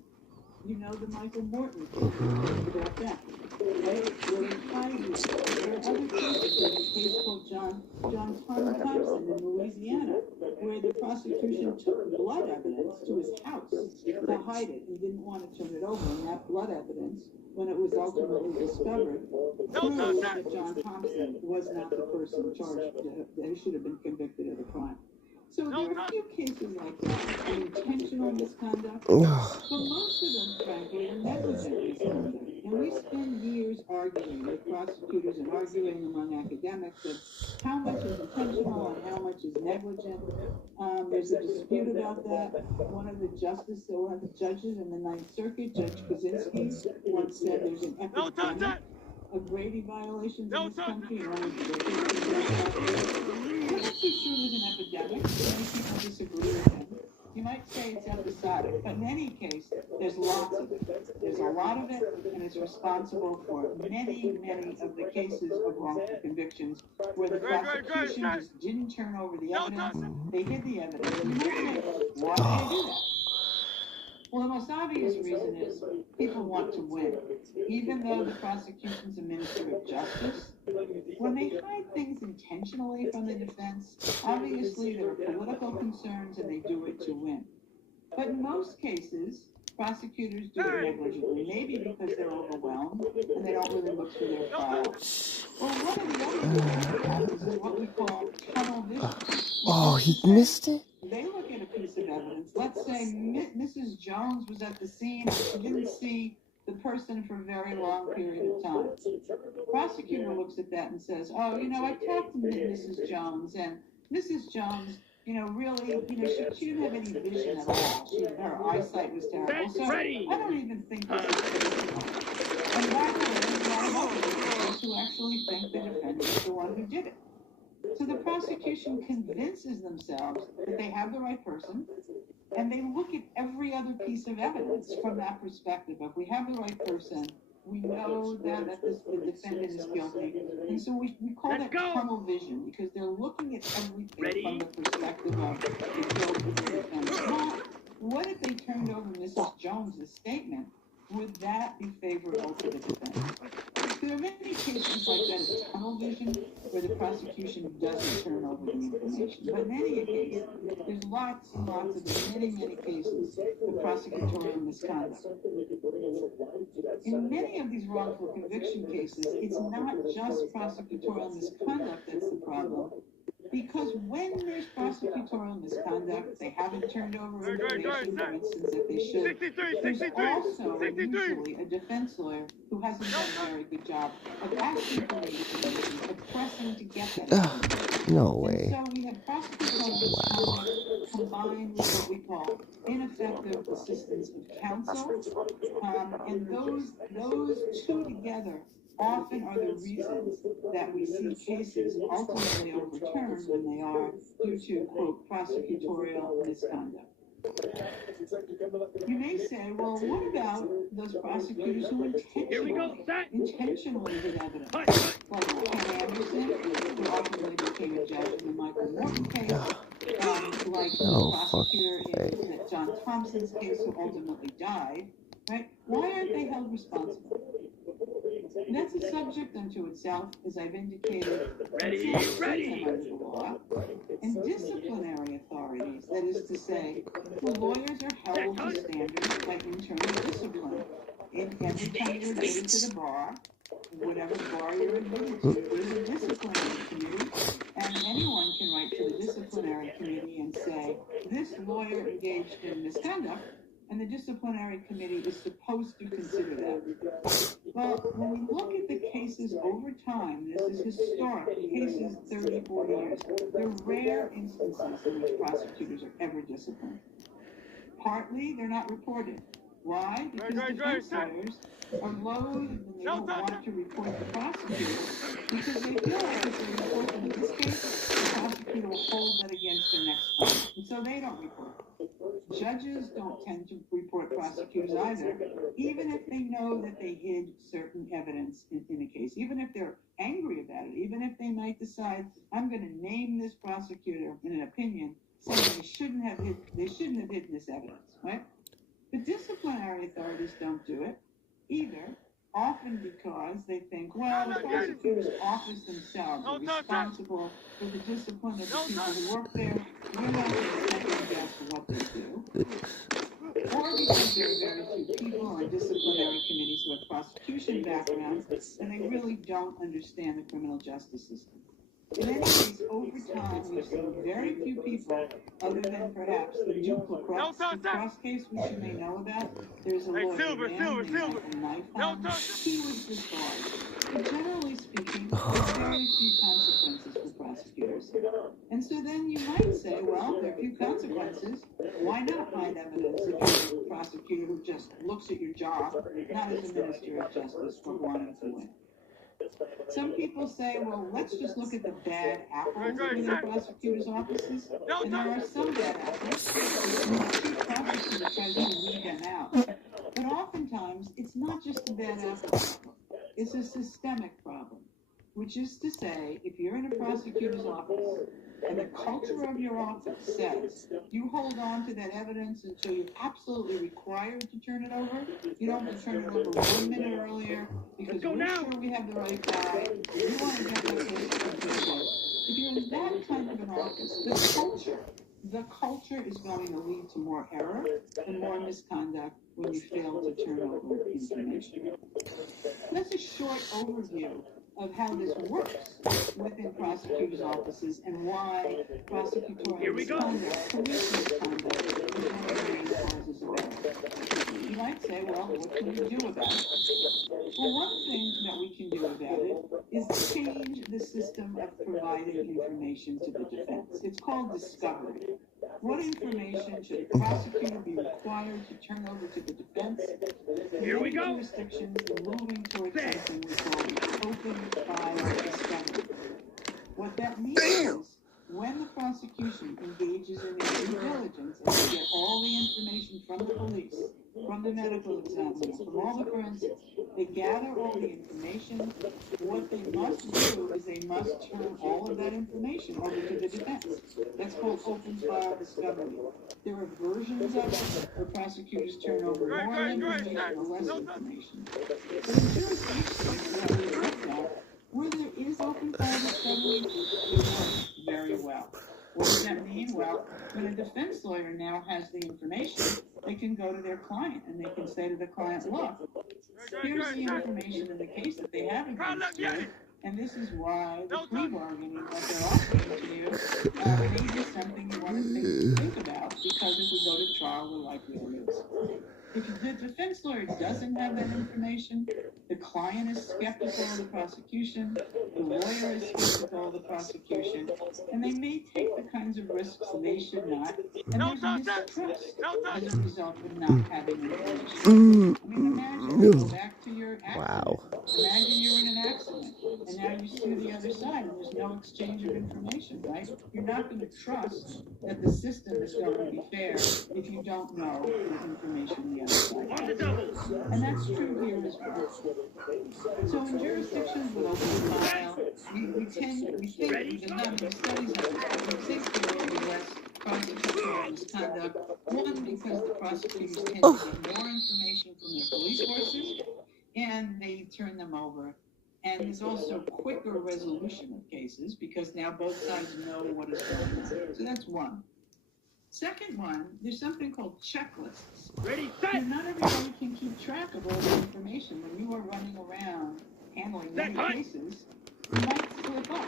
You know the Michael Morton case about that. Right? Where they hide it. There are other cases. There's a case called John Thompson in Louisiana, where the prosecution took blood evidence to his house to hide it and didn't want to turn it over. And that blood evidence, when it was ultimately discovered, proved that John Thompson was not the person charged, that he should have been convicted of the crime. So there are a few cases like that, intentional misconduct, but most of them, frankly, are negligent misconduct. And we spend years arguing with prosecutors and arguing among academics of how much is intentional and how much is negligent. There's a dispute about that. One of the judges in the Ninth Circuit, Judge Kaczynski, once said there's an epidemic of Brady violations in this country. And I'm not too sure there's an epidemic. Many people disagree with him. You might say it's episodic, but in any case, there's lots of it. There's a lot of it, and it's responsible for many of the cases of wrongful convictions where the prosecution just didn't turn over the evidence. They hid the evidence. You might say, why did they do that? Well, the most obvious reason is people want to win. Even though the prosecution's a minister of justice, when they hide things intentionally from the defense, obviously there are political concerns and they do it to win. But in most cases, prosecutors do it negligently, maybe because they're overwhelmed and they don't really look through their files. Well, one of the other things that happens is what we call tunnel vision. Oh, he missed it? They look at a piece of evidence. Let's say Mrs. Jones was at the scene and she didn't see the person for a very long period of time. The prosecutor looks at that and says, oh, I talked to Mrs. Jones, and Mrs. Jones, really, she didn't have any vision at all. Her eyesight was terrible. So I don't even think this is personal. And by the way, there's a lot of other people who actually think the defendant is the one who did it. So the prosecution convinces themselves that they have the right person, and they look at every other piece of evidence from that perspective. If we have the right person, we know that the defendant is guilty. And so we call that tunnel vision, because they're looking at everything from the perspective of the guilt of the defendant. Not, what if they turned over Mrs. Jones's statement? Would that be favorable to the defendant? There are many cases like that of tunnel vision where the prosecution doesn't turn over the information. But in any case, there's lots and lots of many cases of prosecutorial misconduct. In many of these wrongful conviction cases, it's not just prosecutorial misconduct that's the problem. Because when there's prosecutorial misconduct, they haven't turned over information, for instance, that they should. There's also usually a defense lawyer who hasn't done a very good job of asking for the information, of pressing to get that information. No way. And so we have prosecutorial misconduct combined with what we call ineffective assistance of counsel, and those two together often are the reasons that we see cases ultimately overturned when they are due to, quote, prosecutorial misconduct. You may say, well, what about those prosecutors who intentionally hid evidence? Like Ken Anderson, who ultimately became a judge in the Michael Morton case, like Oh, the fuck. prosecutor in John Thompson's case who ultimately died, right? Why aren't they held responsible? And that's a subject unto itself, as I've indicated. Ready, ready. Under the law. And disciplinary authorities, that is to say, the lawyers are held to standards by internal discipline. In every time you're admitted to the bar, whatever bar you're admitted to, there's a disciplinary committee, and anyone can write to the disciplinary committee and say, this lawyer engaged in misconduct, and the disciplinary committee is supposed to consider that. Well, when we look at the cases over time, this is historic, cases 30, 40 years, they're rare instances in which prosecutors are ever disciplined. Partly, they're not reported. Why? Because defense lawyers are loath and they don't want to report the prosecutor because they feel like if they report them in this case, the prosecutor will hold that against their next client. And so they don't report. Judges don't tend to report prosecutors either, even if they know that they hid certain evidence in a case, even if they're angry about it, even if they might decide, I'm going to name this prosecutor in an opinion, saying they shouldn't have hidden this evidence, right? The disciplinary authorities don't do it either, often because they think, well, the prosecutor's office themselves are responsible for the discipline of the people who work there. We're not going to second guess what they do. Or because there are very few people on disciplinary committees who have prosecution backgrounds and they really don't understand the criminal justice system. In any case, over time, we've seen very few people, other than perhaps the Duke lacrosse case, which you may know about. There's a lawyer named Michael. He was disbarred. But generally speaking, there's very few consequences for prosecutors. And so then you might say, well, there are few consequences. Why not find evidence if you're a prosecutor who just looks at your job, not as a minister of justice or wanting to win? Some people say, well, let's just look at the bad apples within prosecutors' offices. And there are some bad apples. The chief prosecutor tries to weed them out. But oftentimes, it's not just a bad apple problem. It's a systemic problem, which is to say, if you're in a prosecutor's office and the culture of your office says you hold on to that evidence until you're absolutely required to turn it over, you don't have to turn it over 1 minute earlier because we're sure we have the right guy, we want to get that case completed. If you're in that kind of an office, the culture is going to lead to more error and more misconduct when you fail to turn over information. That's a short overview of how this works within prosecutors' offices and why prosecutorial misconduct, police misconduct, is one of the main causes of error. You might say, well, what can we do about it? Well, one thing that we can do about it is change the system of providing information to the defense. It's called discovery. What information should a prosecutor be required to turn over to the defense? Here we go. Jurisdictions are moving towards something we call open file discovery. What that means is when the prosecution engages in their due diligence and they get all the information from the police, from the medical examiner, from all the forensics, they gather all the information. What they must do is they must turn all of that information over to the defense. That's called open file discovery. There are versions of it where prosecutors turn over more information or less information. But in jurisdictions that we looked at, where there is open file discovery, it works very well. What does that mean? Well, when a defense lawyer now has the information, they can go to their client and they can say to the client, look, here's the information in the case that they have against you, and this is why the plea bargaining that they're offering to you may be something you want to think about, because if we go to trial, we're likely to lose. If the defense lawyer doesn't have that information, the client is skeptical of the prosecution, the lawyer is skeptical of the prosecution, and they may take the kinds of risks they should not, and there's mistrust as a result of not having information. I mean, imagine, go back to your accident. Wow. Imagine you're in an accident, and now you sue the other side, and there's no exchange of information, right? You're not going to trust that the system is going to be fair if you don't know the information the other side has. And that's true here as well. So in jurisdictions with open file, we think, there's not many studies on it, but we think there will be less prosecutorial misconduct. One, because the prosecutors tend to get more information from their police forces, and they turn them over. And there's also quicker resolution of cases because now both sides know what is going on. So that's one. Second one, there's something called checklists. Ready, set! Not everybody can keep track of all the information. When you are running around handling many cases, you might slip up.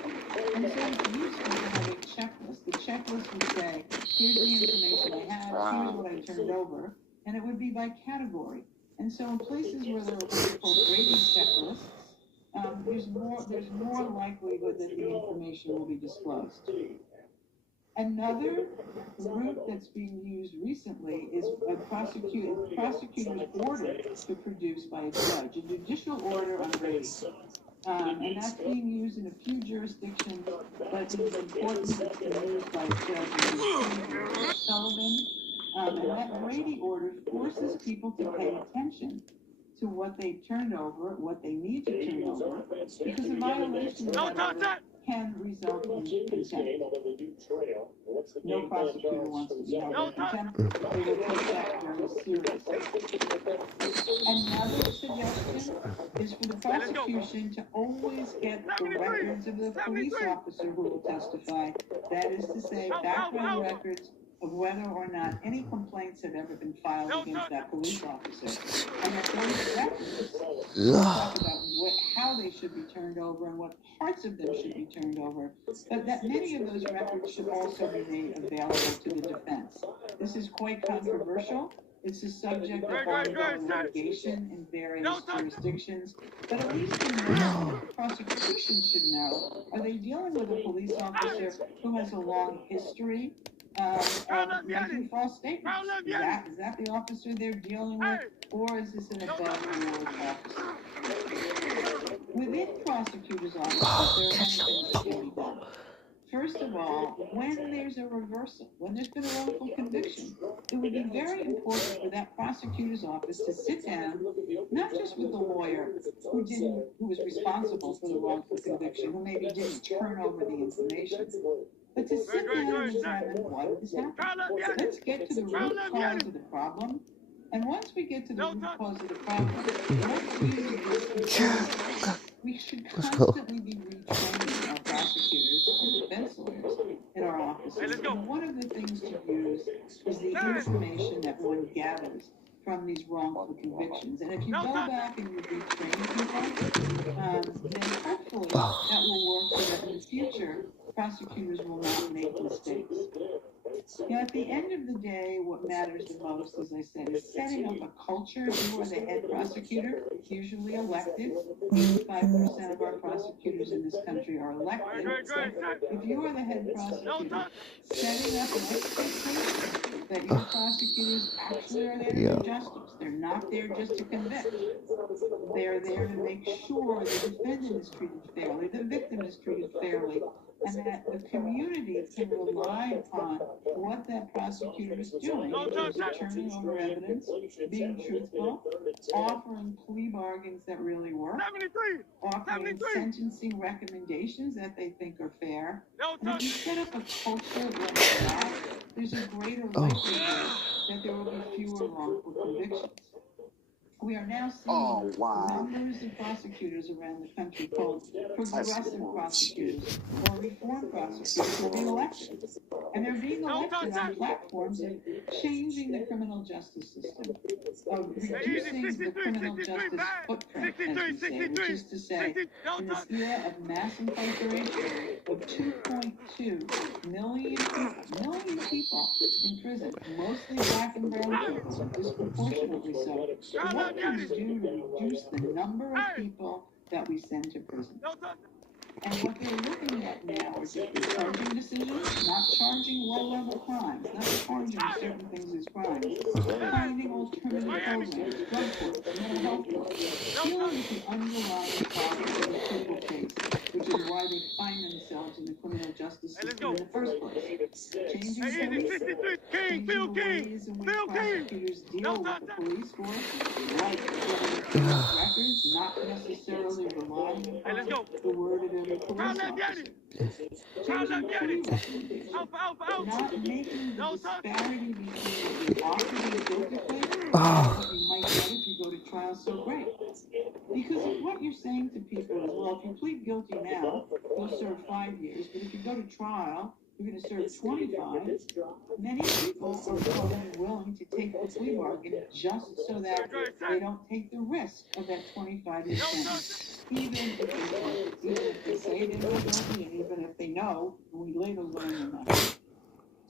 And so it's useful to have a checklist. The checklist would say, here's the information I have, here's what I turned over, and it would be by category. And so in places where there are what are called Brady checklists, there's more likelihood that the information will be disclosed. Another route that's being used recently is a prosecutor's order to produce by a judge, a judicial order on Brady. And that's being used in a few jurisdictions, but it is important that it's been used by Judge Sullivan. And that Brady order forces people to pay attention to what they turned over, what they need to turn over, because a violation of that order can result in contempt. No prosecutor wants to be held in contempt. They will take that very seriously. Another suggestion is for the prosecution to always get the records of the police officer who will testify. That is to say, background records of whether or not any complaints have ever been filed against that police officer. And that those records talk about how they should be turned over and what parts of them should be turned over, but that many of those records should also be made available to the defense. This is quite controversial. It's a subject of ongoing litigation in various jurisdictions, but at least in the prosecution should know, are they dealing with a police officer who has a long history of making false statements? Is that the officer they're dealing with, or is this an above-board officer? Within prosecutors' offices, there are many things that can be done. First of all, when there's a reversal, when there's been a wrongful conviction, it would be very important for that prosecutor's office to sit down, not just with the lawyer who was responsible for the wrongful conviction, who maybe didn't turn over the information, but to sit down and examine why did this happen. Let's get to the root cause of the problem. And once we get to the root cause of the problem, we should constantly be retraining our prosecutors and defense lawyers in our offices. And one of the things to use is the information that one gathers from these wrongful convictions. And if you go back and you retrain people, then hopefully that will work so that in the future, prosecutors will not make mistakes. Now, at the end of the day, what matters the most, as I said, is setting up a culture. You are the head prosecutor, usually elected. 85% of our prosecutors in this country are elected. If you are the head prosecutor, setting up an expectation that your prosecutors actually are there to do justice. They're not there just to convict. They're there to make sure the defendant is treated fairly, the victim is treated fairly, and that the community can rely upon what that prosecutor is doing in terms of turning over evidence, being truthful, offering plea bargains that really work, offering sentencing recommendations that they think are fair. And if you set up a culture like that, there's a greater likelihood that there will be fewer wrongful convictions. We are now seeing numbers of prosecutors around the country called progressive prosecutors or reform prosecutors who are being elected. And they're being elected on platforms of changing the criminal justice system, of reducing the criminal justice footprint, as we say, which is to say, in this era of mass incarceration of 2.2 million people in prison, mostly black and brown people, and disproportionately so. What can we do to reduce the number of people that we send to prison? And what they're looking at now are different charging decisions, not charging low-level crimes, not charging certain things as crimes, finding alternative programs, drug courts, mental health courts, dealing with the underlying problem of the criminal case, which which is why they find themselves in the criminal justice system in the first place. Changing police, changing the ways in which prosecutors deal with the police force, like getting records, not necessarily relying upon the word of every police officer. Changing plea recommendations, not making the disparity between what you offer in a guilty plea and what you might get if you go to trial so great. Because what you're saying to people is, well, if you plead guilty now, you'll serve 5 years, but if you go to trial, you're going to serve 25. Many people are totally willing to take the plea bargain just so that they don't take the risk of that 25-year sentence, even if they say they're not guilty, and even if they know, and we later learn they're not.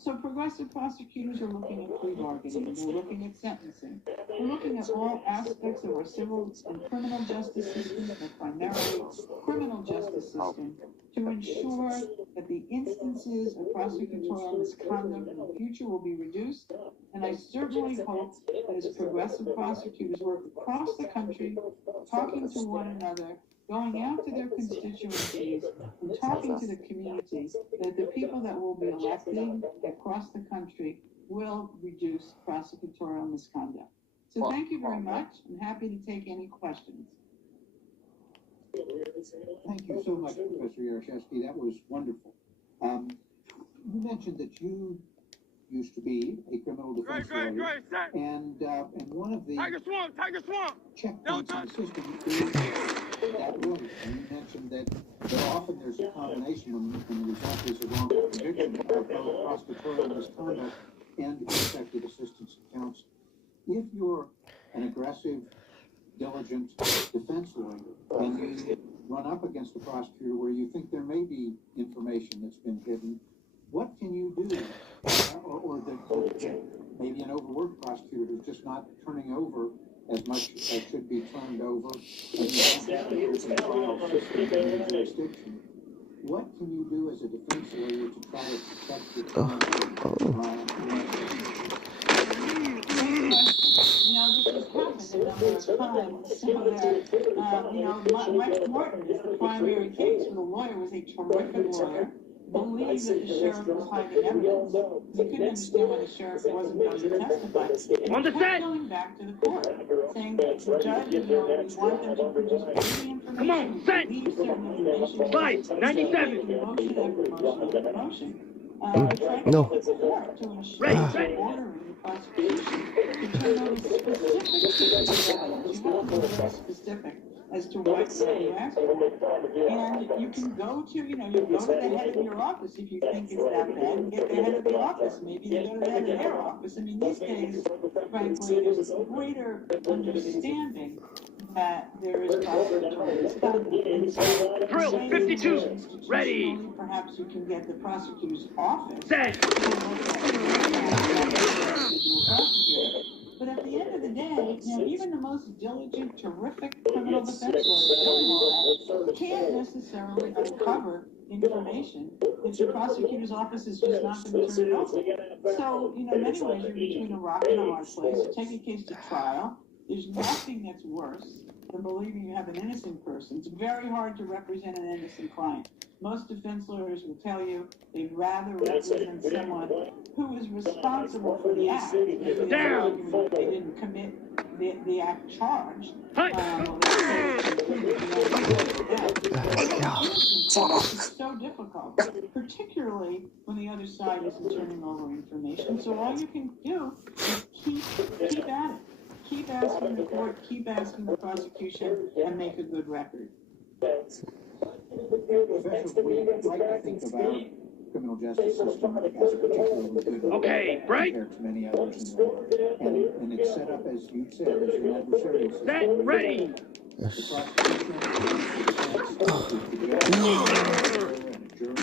So progressive prosecutors are looking at plea bargaining, they're looking at sentencing, they're looking at all aspects of our civil and criminal justice systems, but primarily criminal justice system, to ensure that the instances of prosecutorial misconduct in the future will be reduced. And I certainly hope that as progressive prosecutors work across the country, talking to one another, going out to their constituencies and talking to the community, that the people that will be elected across the country will reduce prosecutorial misconduct. So thank you very much. I'm happy to take any questions. Thank you so much, Professor Yarashevsky. That was wonderful. You mentioned that you used to be a criminal defense lawyer, and one of the checkpoints in the system is that lawyer. And you mentioned that often there's a combination when the result is a wrongful conviction of both prosecutorial misconduct and ineffective assistance of counsel. If you're an aggressive, diligent defense lawyer and you run up against a prosecutor where you think there may be information that's been hidden, what can you do? Or maybe an overworked prosecutor who's just not turning over as much as should be turned over, and you don't have an open trial system in your jurisdiction. What can you do as a defense lawyer to try to protect your client? You know, this has happened a number of times. So that, Mike Morton is the primary case where the lawyer was a terrific lawyer, believed that the sheriff was hiding evidence. He couldn't understand why the sheriff wasn't going to testify. And he kept going back to the court, saying that the judge, we want them to produce any information. Come on, set! Leave certain information. Slide, 97. Motion after motion after motion. Trying to get the court to ensure ordering the prosecution to turn over specific pieces of evidence. You have to be very specific as to what you ask for. And you can go to, you go to the head of your office if you think it's that bad, and get the head of the office. Maybe you go to the head of their office. I mean, these days, frankly, there's a greater understanding that there is prosecutorial misconduct. Drill 52, ready. Perhaps you can get the prosecutor's office. Set. But at the end of the day, even the most diligent, terrific criminal defense lawyer doing all that can't necessarily uncover information if the prosecutor's office is just not going to turn it over. So, in many ways, you're between a rock and a hard place. You take a case to trial. There's nothing that's worse than believing you have an innocent person. It's very hard to represent an innocent client. Most defense lawyers will tell you they'd rather represent someone who is responsible for the act. Maybe they didn't commit the act charged. It's so difficult, particularly when the other side isn't turning over information. So all you can do is keep at it. Keep asking the court, keep asking the prosecution, and make a good record. Professor, we like to think about criminal justice system as particularly good. Okay, break. Compared to many others in the world. And it's set up, as you said, as an adversarial system. Set, ready. The prosecution, the jury,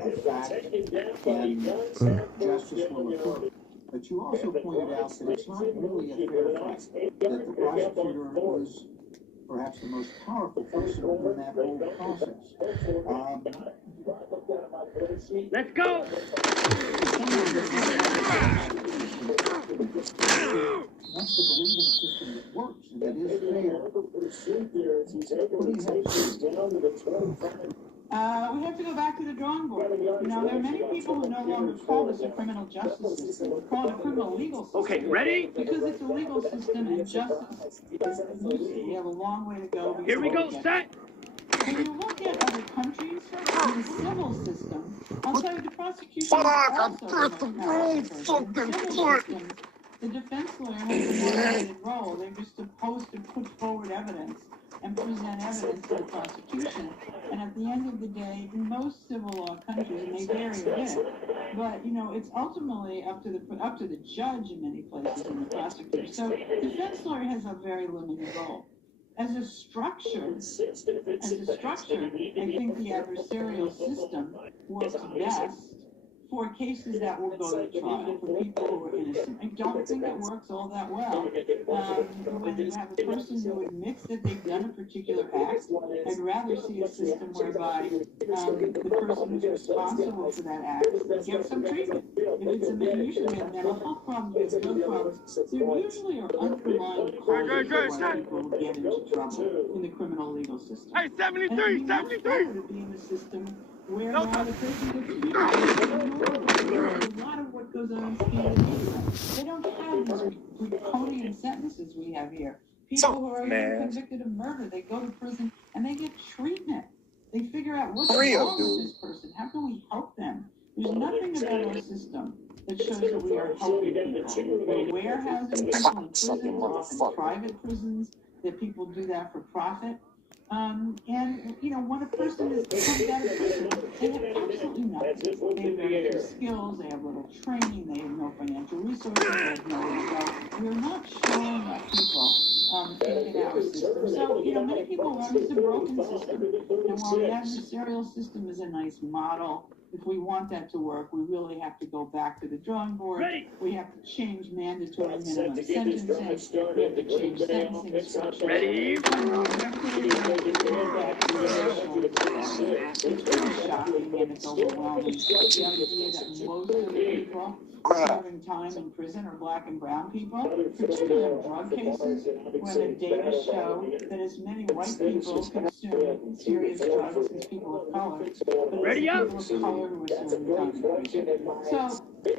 of fact, and justice will occur. But you also pointed out that it's not really a fair fight, that the prosecutor is perhaps the most powerful person in that whole process. Let's go! wants to believe in a system that works and that is fair. What do you have to say? We have to go back to the drawing board. You know, there are many people who no longer call this a criminal justice system. They call it a criminal legal system. Okay, ready? Because it's a legal system and justice is elusive. We have a long way to go. Here we go, set. When you look at other countries in the civil system, I'll tell you the prosecution is also the defense lawyer has a more limited role. They're just supposed to put forward evidence and present evidence to the prosecution. And at the end of the day, in most civil law countries, and they vary a bit, but you know, it's ultimately up to the judge in many places and the prosecutor. So defense lawyer has a very limited role. As a structure, I think the adversarial system works best for cases that will go to trial, for people who are innocent. I don't think it works all that well when you have a person who admits that they've done a particular act. I'd rather see a system whereby the person who's responsible for that act gets some treatment. If it's usually a mental health problem, it's drug problems, there usually are underlying causes why people get into trouble in the criminal legal system. Hey, 73, and 73! To be in a system where the person gets treated. A lot of what goes on is they don't have these draconian sentences we have here. People who are even convicted of murder, they go to prison and they get treatment. They figure out what's wrong with this person. How can we help them? There's nothing about our system that shows that we are helping people. We're warehousing people in prisons, often private prisons, that people do that for profit. And, you know, when a person comes out of prison, they have absolutely nothing. They have very few skills, they have little training, they have no financial resources, they have nowhere to go. We're not showing our people in our system. So, you know, many people learn it's a broken system. And while the adversarial system is a nice model, if we want that to work, we really have to go back to the drawing board. Ready. We have to change mandatory minimum sentencing. We have to change sentencing structure. Ready. It's pretty shocking and it's overwhelming. The idea that most of the people serving time in prison are black and brown people, particularly in drug cases, where the data show that as many white people consume serious drugs as people of color, but it's Ready up. people of color who are serving time in prison.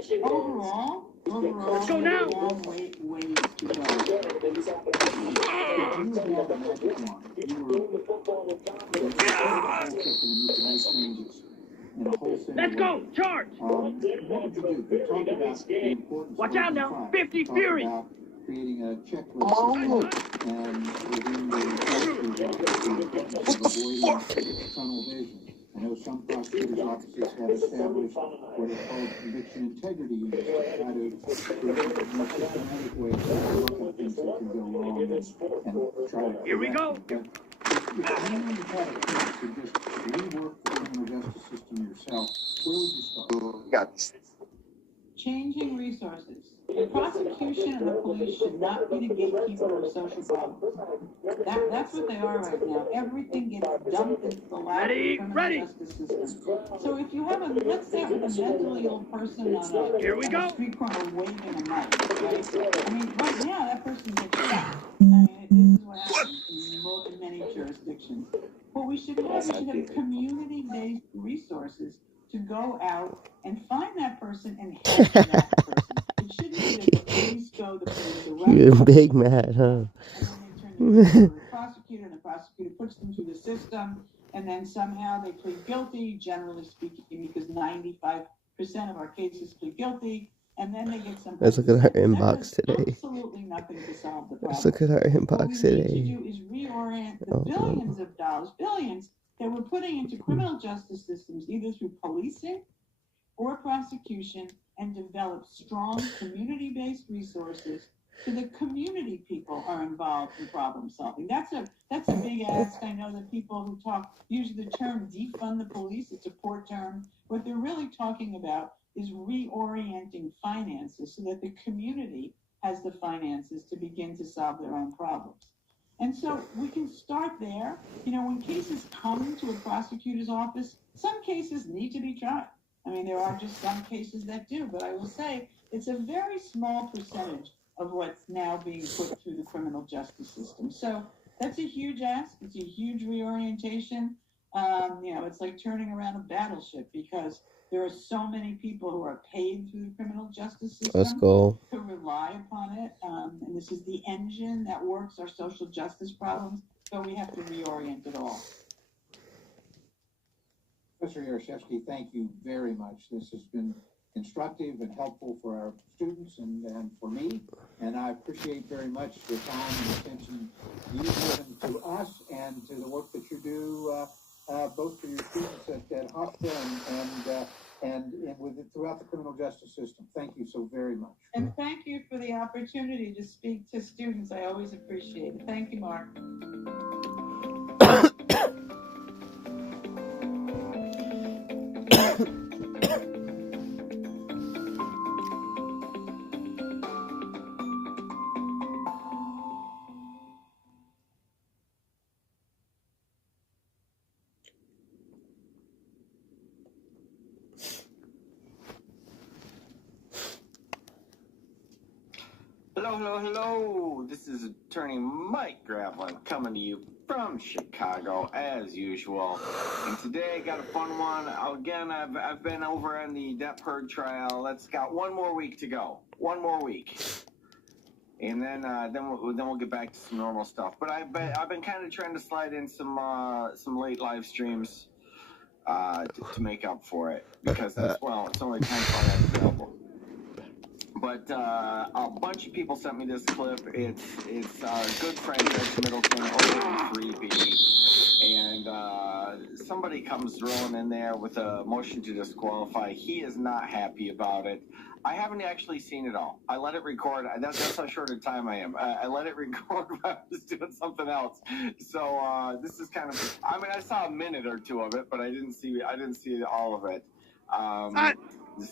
So overall, let's go now. long ways to go. Let's go, charge! What would you do? Talk about the importance. Watch out now, 50 Fury! Creating a checklist and within the tunnel vision. I know some prosecutors' offices have established what are called conviction integrity units to try to create a more systematic way to look at things that can go wrong and try to. Here we go. If you had a chance to just rework the criminal justice system yourself, where would you start? Changing resources. The prosecution and the police should not be the gatekeeper of social problems. That's what they are right now. Everything gets dumped into the lap of the criminal justice system. So if you have let's say with a mentally ill person on a street corner waving a knife, right? I mean, right now that person gets shot. I mean, this is what happens in many jurisdictions. What we should have community-based resources to go out and find that person and help that person. It shouldn't be that the police go, the police arrest. You're big mad, huh? And then they turn the prosecutor, and the prosecutor puts them through the system, and then somehow they plead guilty, generally speaking, because 95% of our cases plead guilty, and then they get some. Let's look at our inbox today. Absolutely nothing to solve the problem. Let's look at our inbox today. What we need to do is reorient the billions of dollars, billions, that we're putting into criminal justice systems, either through policing or prosecution, and develop strong community-based resources so the community people are involved in problem solving. That's a big ask. I know that people who use the term defund the police. It's a poor term. What they're really talking about is reorienting finances so that the community has the finances to begin to solve their own problems. And so we can start there. You know, when cases come to a prosecutor's office, some cases need to be tried. I mean, there are just some cases that do, but I will say it's a very small percentage of what's now being put through the criminal justice system. So that's a huge ask. It's a huge reorientation. You know, it's like turning around a battleship because there are so many people who are paid through the criminal justice system. Let's go. To rely upon it. And this is the engine that works our social justice problems. So we have to reorient it all. Professor Yarashevsky, thank you very much. This has been instructive and helpful for our students and for me. And I appreciate very much the time and attention you've given to us and to the work that you do, both for your students at Hofstra and with it throughout the criminal justice system. Thank you so very much. And thank you for the opportunity to speak to students. I always appreciate it. Thank you, Mark. Hello. This is Attorney Mike Gravelin coming to you from Chicago as usual. And today I got a fun one. Again, I've been over on the Depp Heard trial. That's got one more week to go. One more week. And then we'll get back to some normal stuff. But I've been kind of trying to slide in some late live streams to make up for it because it's only time slot that's available. But a bunch of people sent me this clip. It's our good friend Rich Middleton over in 3B, and somebody comes rolling in there with a motion to disqualify. He is not happy about it. I haven't actually seen it all. I let it record. That's how short a time I am. I let it record while I was doing something else. So this is kind of. I mean, I saw a minute or two of it, but I didn't see all of it.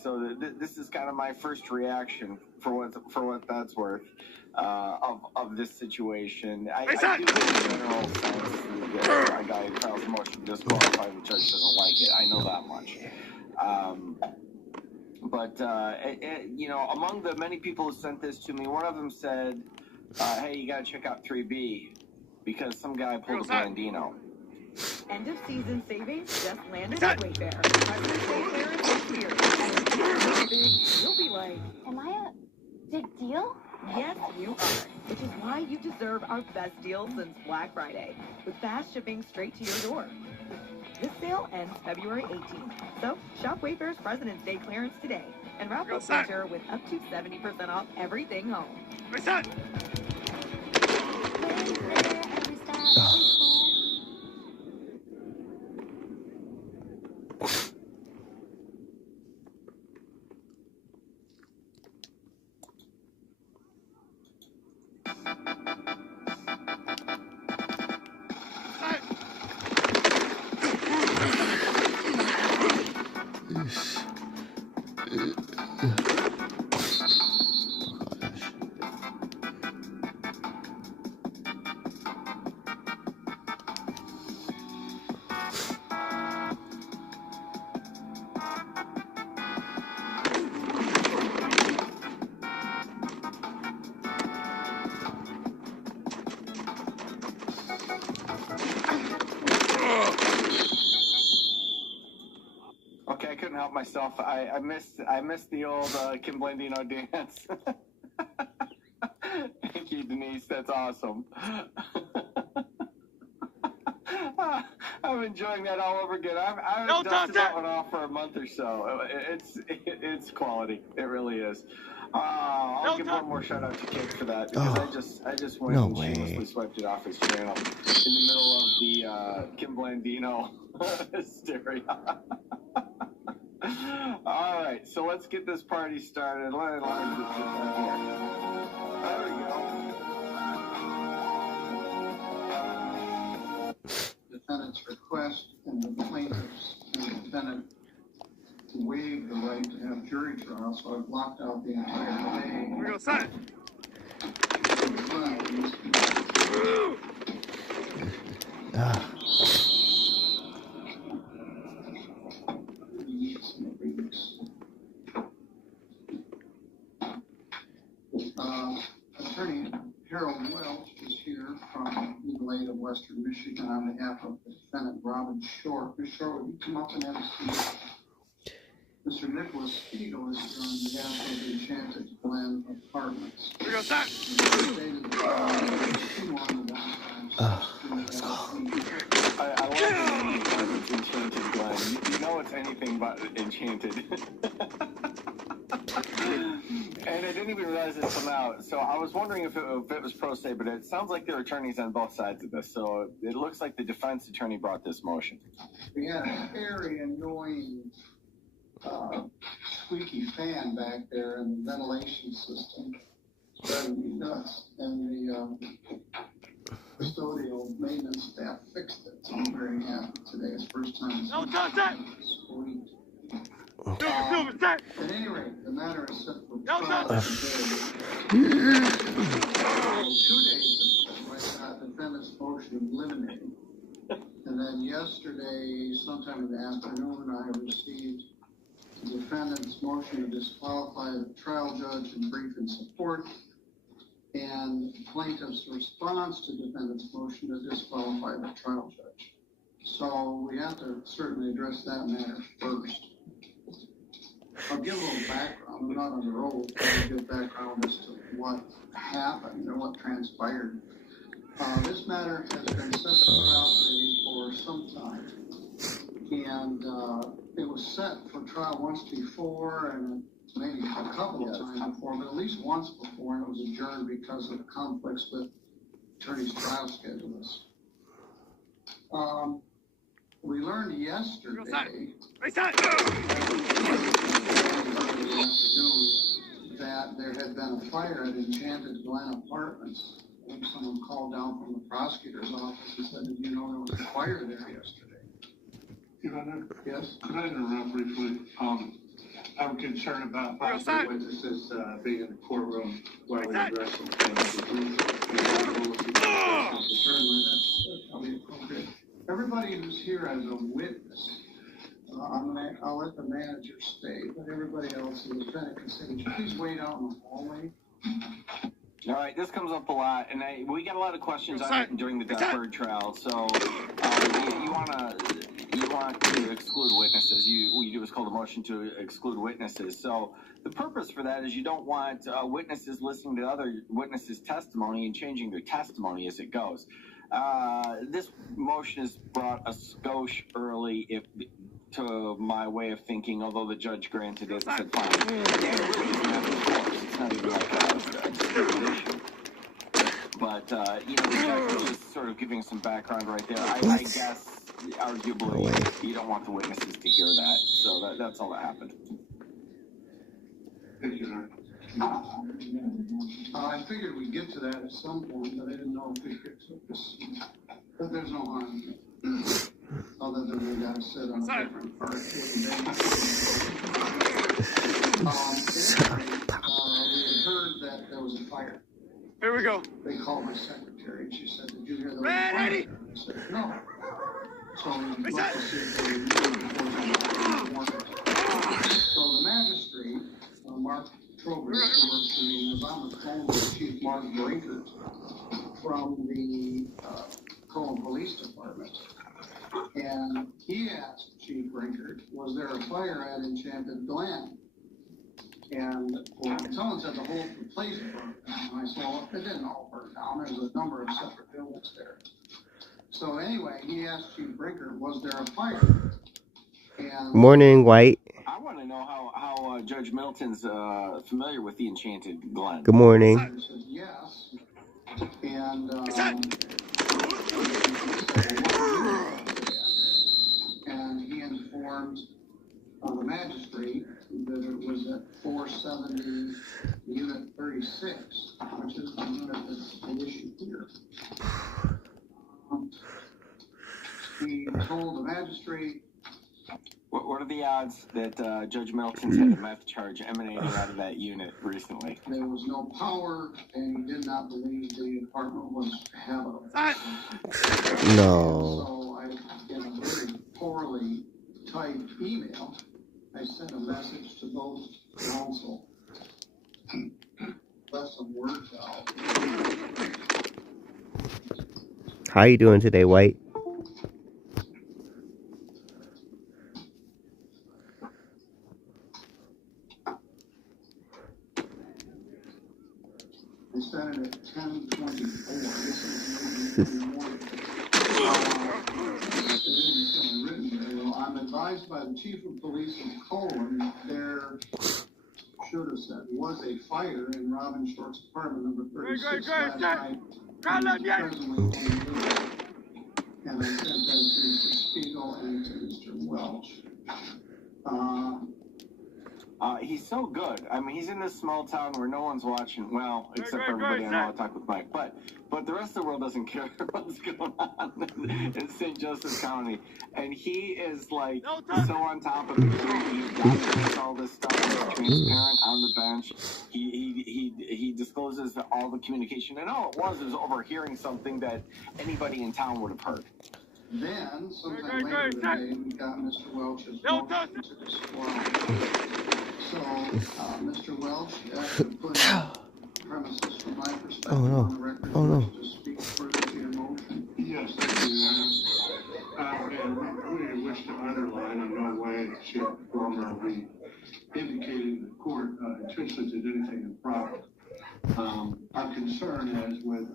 So this is kind of my first reaction for what that's worth of this situation. I do have a general sense that a guy who files a motion to disqualify the judge doesn't like it. I know that much. But you know, among the many people who sent this to me, one of them said, "Hey, you got to check out 3B because some guy pulled a Blandino." End of season savings just landed at Wayfair. President's Day clearance is here. And you'll be like, am I a big deal? Yes, you are. Which is why you deserve our best deal since Black Friday, with fast shipping straight to your door. This sale ends February 18th. So shop Wayfair's President's Day clearance today and wrap up winter with up to 70% off everything home. Okay, I couldn't help myself. I missed the old Kim Blandino dance. Thank you, Denise. That's awesome. I'm enjoying that all over again. I've dusted that one off for a month or so. It's quality. It really is. I'll give one more shout out to Kate for that because I just went and shamelessly swiped it off his channel in the middle of the Kim Blandino hysteria. All right, so let's get this party started. Let me get this in here. There we go. Defendant's request and the plaintiffs and the defendant to waive the right to have jury trial, so I've blocked out the entire day. Here we go, sign. Western Michigan on behalf of the defendant Robin Short. Ms. Short, would you come up and have a seat? Mr. Nicholas Spiegel is here on behalf of the Enchanted Glen Apartments. We got that. I love the Enchanted Glen. You know it's anything but enchanted. And I didn't even realize it come out. So I was wondering if it was pro se, but it sounds like there are attorneys on both sides of this. So it looks like the defense attorney brought this motion. We had a very annoying squeaky fan back there in the ventilation system. Driving me nuts. And the custodial maintenance staff fixed it. So I'm very happy today. It's first time. No, contact! At any rate, the matter is set for trial today. 2 days ago, defendant's motion eliminated. And then yesterday, sometime in the afternoon, I received the defendant's motion to disqualify the trial judge and brief in support, and plaintiff's response to defendant's motion to disqualify the trial judge. So we have to certainly address that matter first. I'll give a little background. I'm not on the roll, but I'll give background as to what happened or what transpired. This matter has been set for trial today for some time, and it was set for trial once before, and maybe a couple of times before, but at least once before, and it was adjourned because of conflicts with attorney's trial schedules. We learned yesterday that there had been a fire at Enchanted Glen Apartments. I think someone called down from the prosecutor's office and said, did you know there was a fire there yesterday? Your Honor? Yes? Could I interrupt briefly? I'm concerned about possible witnesses being in the courtroom while we're addressing things. Certainly, that's probably appropriate. Everybody who's here as a witness, I'll let the manager stay, but everybody else in the defendant can say, would you please wait out in the hallway? All right, this comes up a lot, and we got a lot of questions on it during the Duckburg trial. So you want to exclude witnesses. What you do is called a motion to exclude witnesses. So the purpose for that is you don't want witnesses listening to other witnesses' testimony and changing their testimony as it goes. This motion is brought a skosh early, to my way of thinking, although the judge granted it and said fine. It's not even like a discrimination. But, the judge was just sort of giving some background right there. I guess, arguably, you don't want the witnesses to hear that. So that's all that happened. Thank you, Your Honor. I figured we'd get to that at some point, but I didn't know if we could took this. But there's no harm. Other than we got to sit on a different part. We had heard that there was a fire. Here we go. They called my secretary and she said, did you hear there was a fire? I said, no. So we looked to see if they were moving. So the magistrate, Mark Trowbridge, who works for me, was on the phone with Chief Mark Brinkert from the Colon Police Department. And he asked Chief Brinkert, was there a fire at Enchanted Glen? And someone said the whole place burned down. And I said, well, it didn't all burn down. There's a number of separate buildings there. So anyway, he asked Chief Brinkert, was there a fire? And Morning, White. I want to know how Judge Milton's familiar with the Enchanted Glen. Good morning. He said yes. And he informed the magistrate that it was at 470 Unit 36, which is the unit that's the issue here. He told the magistrate. What are the odds that Judge Milton's had a meth charge emanating out of that unit recently? There was no power, and he did not believe the apartment was habitable. No. So in a very poorly typed email, I sent a message to both counsel. Left some words out. How you doing today, White? They started at 10:24. I'm advised by the chief of police of Colon there should have said was a fire in Robin Short's apartment number 36 last night. And I sent that to Mr. Spiegel and to Mr. Welch. He's so good. I mean, he's in this small town where no one's watching. Well, except for everybody on Law Talk with Mike. But the rest of the world doesn't care what's going on in St. Joseph County. And he is like so on top of it. He documents all this stuff. He's transparent on the bench. He discloses all the communication. And all it was overhearing something that anybody in town would have heard. Then, sometime later today, we got Mr. Welch's motion to disqualify. So, Mr. Welch, after putting premises from my perspective on the record, to speak further to your motion. Yes, thank you, and we wish to underline in no way, shape, or form are we indicating the court intentionally did anything improper. Our concern is with,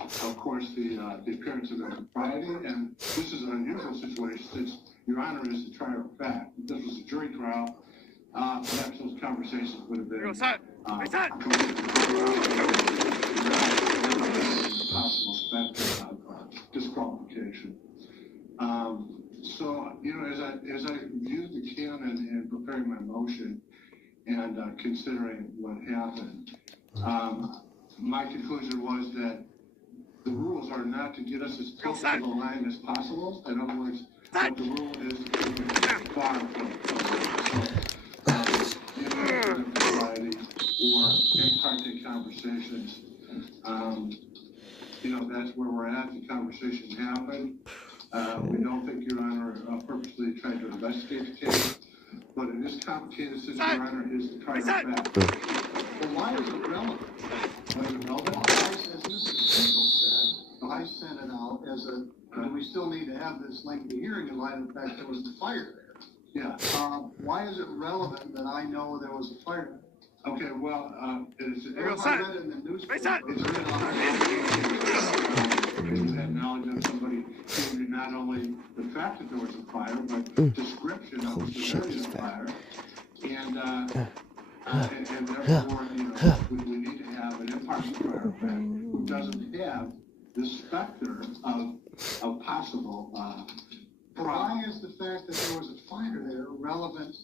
of course, the appearance of impropriety, and this is an unusual situation since Your Honor is the trier of fact. If this was a jury trial, perhaps those conversations would have been possible spectrum of disqualification. So, you know, as I viewed the canon in preparing my motion and considering what happened, my conclusion was that the rules are not to get us as close to the line as possible. In other words, what the rule is to keep it far from society or ex parte conversations. You know, that's where we're at. The conversation happened. We don't think Your Honor purposely tried to investigate the case, but in this complicated situation, Your Honor is the trier of fact. Well, why is it relevant? Why is it relevant? As Mr. Spiegel said, I sent it out as a, we still need to have this lengthy hearing in light of the fact there was a fire there. Yeah. Why is it relevant that I know there was a fire there? Okay, well, it's I read in the newspaper. it's written on you had knowledge of somebody giving you not only the fact that there was a fire, but description of the severity of the fire. And therefore, you know, we need to have an impartial trier of fact who doesn't have the specter of possible why is the fact that there was a fire there relevant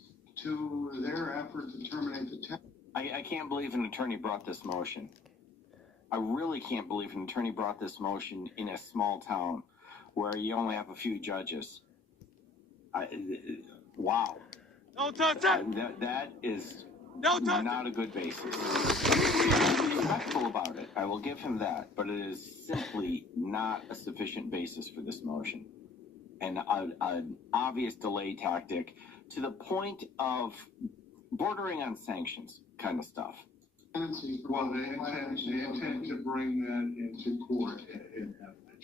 to their effort to terminate the test? I can't believe an attorney brought this motion. I really can't believe an attorney brought this motion in a small town where you only have a few judges. Wow. Don't touch it! That is not a good basis. I'm respectful about it. I will give him that. But it is simply not a sufficient basis for this motion. And an obvious delay tactic to the point of bordering on sanctions kind of stuff. Well, they intend to bring that into court in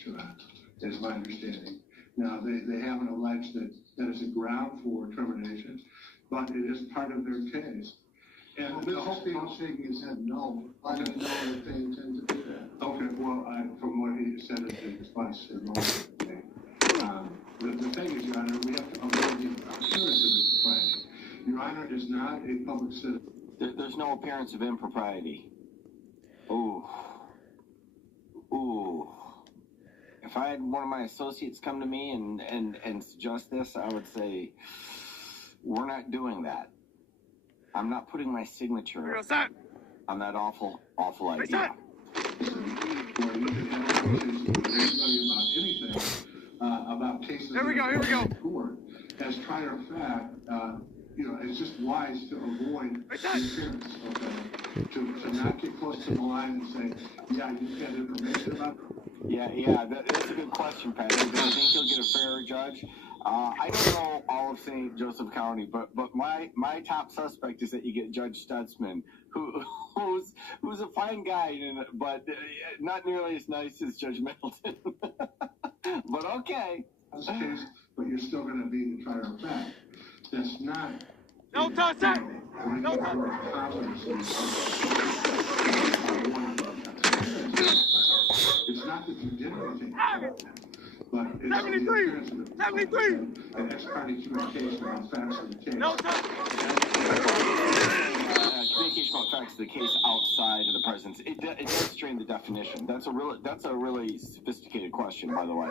evidence, is my understanding. Now, they haven't alleged that is a ground for termination, but it is part of their case. And the whole thing shaking his head no. I didn't know that they intend to do that. Okay, well, from what he said in his response to the motion, the thing is, Your Honor, we have to avoid the appearance of impropriety. Your Honor is not a public citizen. There's no appearance of impropriety. Ooh. If I had one of my associates come to me and suggest this, I would say, we're not doing that. I'm not putting my signature on that awful idea. About cases here we go. Court, as prior fact, you know, it's just wise to avoid the appearance, okay? To not get close to the line and say, yeah, you've got information about it. Yeah, that's a good question, Pat. Do you think you'll get a fairer judge? I don't know all of St. Joseph County, but my top suspect is that you get Judge Stutzman, who's a fine guy, but not nearly as nice as Judge Middleton. But okay. That's the case, but you're still going to be the trier of fact. That's not. No touch that! No touch. It's not that you did anything, but it's 73! 73! an ex parte communication on facts of the case. No touch! Communication about facts of the case outside of the presence. It does strain the definition. That's a really sophisticated question, by the way.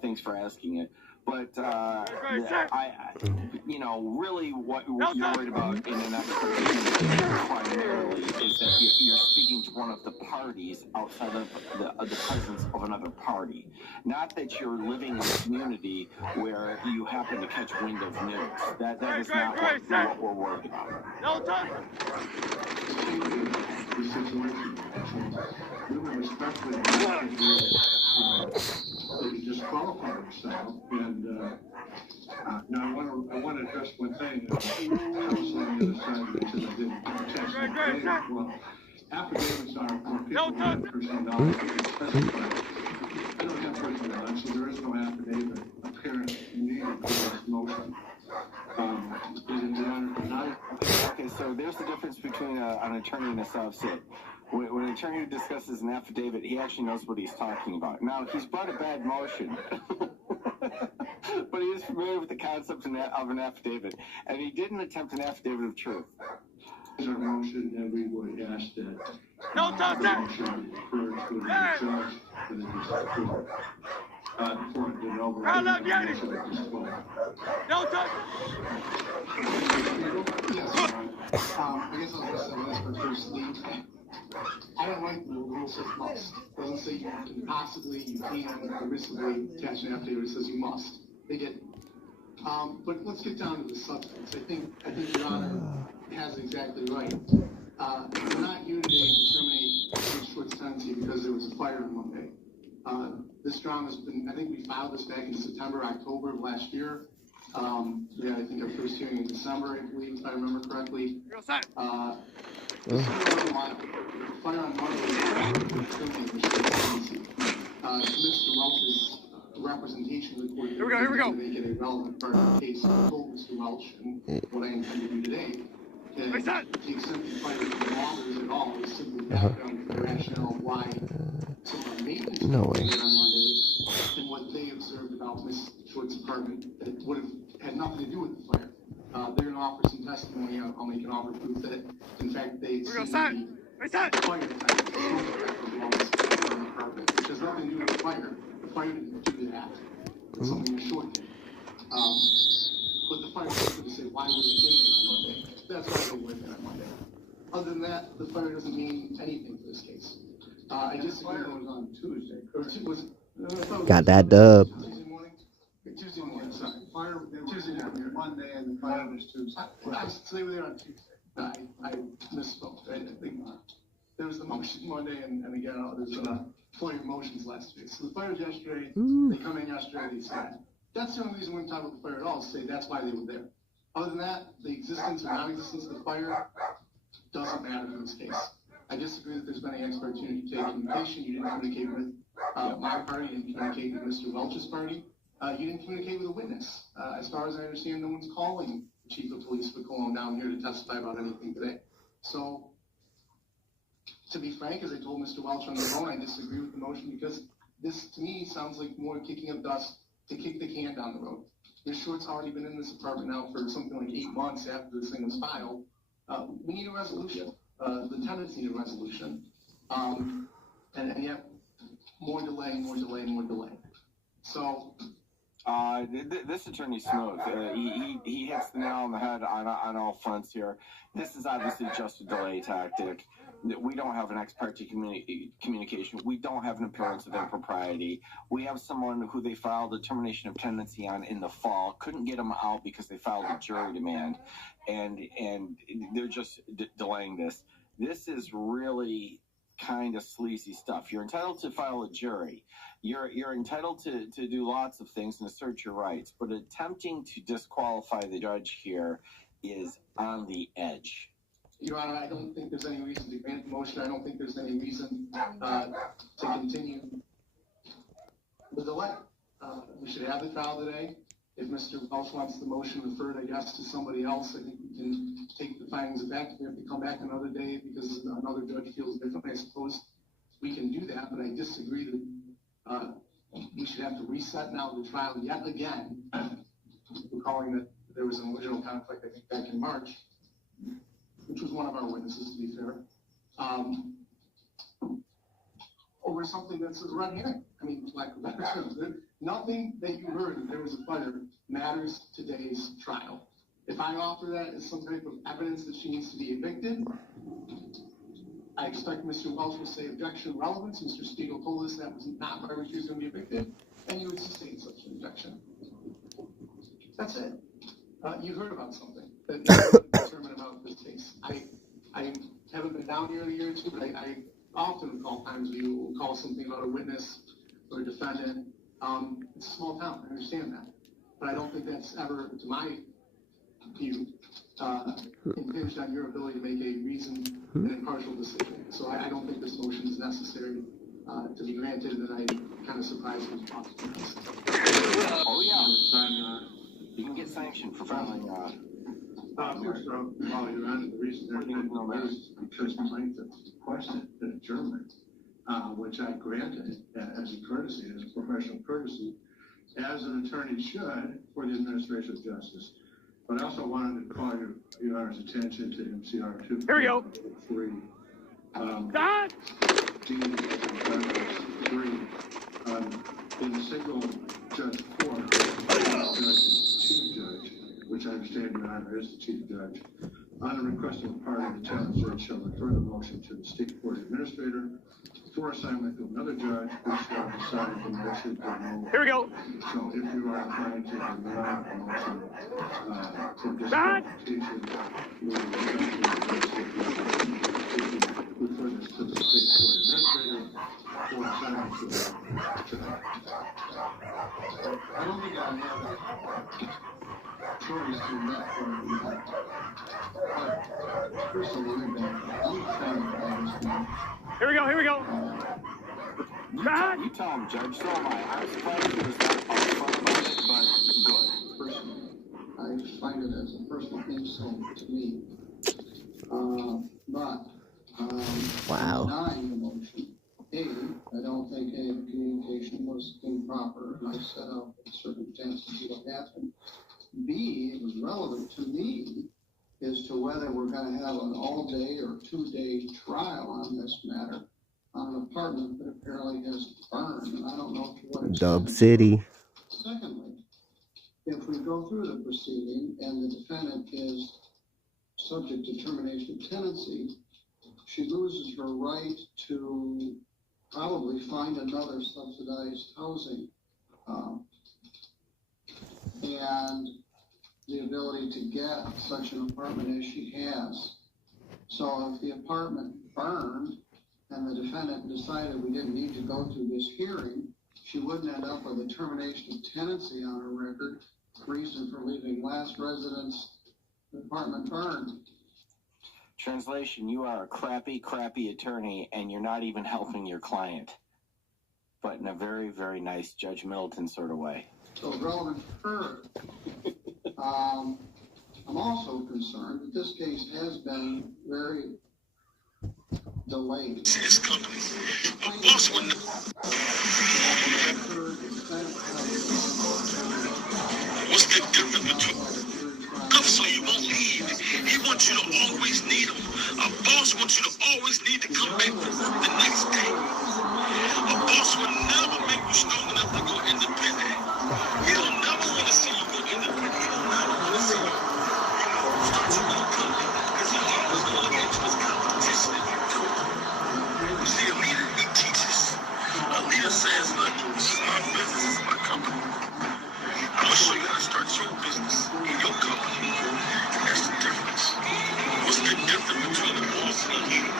Thanks for asking it. But really, what you're worried about in an expert primarily is that you're speaking to one of the parties outside of the presence of another party. Not that you're living in a community where you happen to catch wind of news. That is not what we're worried about. No touch! The situation. We would respectfully you disqualify yourself. And now I want to address one thing. Counsel on the other side mentioned I didn't test. Well, affidavits are for people who have personal knowledge. I don't have personal knowledge, so there is no affidavit apparent needed for this motion. Okay, so there's the difference between an attorney and a subset. When an attorney discusses an affidavit, he actually knows what he's talking about. Now, he's brought a bad motion, but he is familiar with the concept of an affidavit, and he didn't attempt an affidavit of truth. Is our motion, and we would ask that no touch that! motion be referred to the judge for the district court. Before it did over. No touch! Yes, I guess I'll just say this for first lead. I don't like the rule says must. It doesn't say you can possibly, you can, permissibly attach an affidavit. It says you must. They get. But let's get down to the substance. I think Your Honor has it exactly right. We're not here today to terminate Mr. Schwartz's tenancy because there was a fire on Monday. This drama has been. I think we filed this back in September, October of last year. I think our first hearing in December, I believe, if I remember correctly. The fire on Monday terminated Mr. tenancy. Mr. Welch's representation of the court here we go. To make it a relevant part of the case. I told Mr. Welch, and what I intend to do today, to the extent the fire matters at all is simply background the rationale why some of the maintenance on Monday and what they observed about Ms. Schwartz's apartment that would have had nothing to do with the fire. They're going to offer some testimony. I'll make an offer proof that, in fact, they see the fire attack on the apartment, which has nothing to do with the fire. The fire didn't do that. It's something short did. But the fire was going to say, why were they in there on Monday? That's why they were in there on Monday. Other than that, the fire doesn't mean anything for this case. I just fire was on Tuesday. Got that dub. Tuesday morning, sorry. Fire Tuesday morning, Monday, and the fire was Tuesday. So they were there on Tuesday. I misspoke. I think there was the motion Monday, and again, there's plenty of motions last week. So the fire was yesterday. They come in yesterday. They say that's the only reason we're talking about the fire at all. Is say that's why they were there. Other than that, the existence or non-existence of the fire doesn't matter in this case. I disagree that there's been any opportunity to take communication. You didn't communicate with my party. You didn't communicate with Mr. Welch's party. You didn't communicate with a witness. As far as I understand, no one's calling the chief of police for Cologne down here to testify about anything today. So, to be frank, as I told Mr. Welch on the phone, I disagree with the motion because this, to me, sounds like more kicking up dust to kick the can down the road. Ms. Short's already been in this apartment now for something like 8 months after this thing was filed. We need a resolution. The tenants need a resolution. And yet, more delay. So, this attorney's smooth. He hits the nail on the head on all fronts here. This is obviously just a delay tactic. We don't have an ex parte communication. We don't have an appearance of impropriety. We have someone who they filed a termination of tenancy on in the fall. Couldn't get them out because they filed a jury demand, and they're just delaying this. This is really kind of sleazy stuff. You're entitled to file a jury. You're entitled to do lots of things and assert your rights, but attempting to disqualify the judge here is on the edge. Your Honor, I don't think there's any reason to grant the motion. I don't think there's any reason to continue the delay. We should have the trial today. If Mr. Welch wants the motion referred, I guess, to somebody else, I think we can take the findings back. If we have to come back another day because another judge feels differently, I suppose we can do that, but I disagree that we should have to reset now the trial yet again, recalling that there was an original conflict, I think, back in March, which was one of our witnesses, to be fair, over something that's a red herring. I mean, like, nothing that you heard that there was a fire matters today's trial. If I offer that as some type of evidence that she needs to be evicted, I expect Mr. Welch will say objection relevance. Mr. Spiegel told us that was not why she was going to be evicted, and you would sustain such an objection. That's it. You heard about something that is determined about this case. I haven't been down here in a year or two, but I often recall times where you will call something about a witness or a defendant. It's a small town, I understand that. But I don't think that's ever, to my view, impinged on your ability to make a reasoned and impartial decision. So I don't think this motion is necessary to be granted, and I'm kind of surprised with the Oh, yeah. You can get sanctioned for filing. First of all, Your Honor, the reason they're doing this is because the plaintiff requested an adjournment, which I granted as a courtesy, as a professional courtesy, as an attorney should for the administration of justice. But I also wanted to call Your Honor's attention to MCR 2. Here we go. 3. In the single judge court, chief judge, which I understand Your Honor is the chief judge, on the request of a party, the challenge judge shall refer the motion to the state court administrator for assignment to another judge who shall decide the motion. Here we go. So if you are trying to deny the motion for disqualification, we will refer this to the state court administrator for assignment to another judge. I don't think I have a choice in that point yet. But first of all, I'm trying. Here we go. You tell him, Judge. So am I. I was surprised he was not upfront about it, but good. Personally, I find it as a personal insult to me. Wow. Denying the motion. A, I don't think any communication was improper, and I set out the circumstances of what happened. B, it was relevant to me as to whether we're going to have an all-day or two-day trial on this matter on an apartment that apparently has burned, and I don't know to what extent. Dub City. Secondly, if we go through the proceeding and the defendant is subject to termination of tenancy, she loses her right to probably find another subsidized housing and the ability to get such an apartment as she has. So if the apartment burned and the defendant decided we didn't need to go through this hearing, she wouldn't end up with a termination of tenancy on her record, reason for leaving last residence, the apartment burned. Translation, you are a crappy attorney, and you're not even helping your client. But in a very, very nice Judge Middleton sort of way. So relevant to her. I'm also concerned that this case has been very delayed. His company. A boss wouldn't. What's the difference between come so you won't leave? He wants you to always need him. A boss wants you to always need to come back the next day. A boss will never make you strong enough to go independent. He don't never want to see you go independent. He don't never want to see you, start your own company. Because he always going to get you his competition if you do it. You see, a leader, he teaches. A leader says, look, this is my business, this is my company. I'm going to show you how to start your business in your company. That's the difference. What's the difference between a boss and a leader?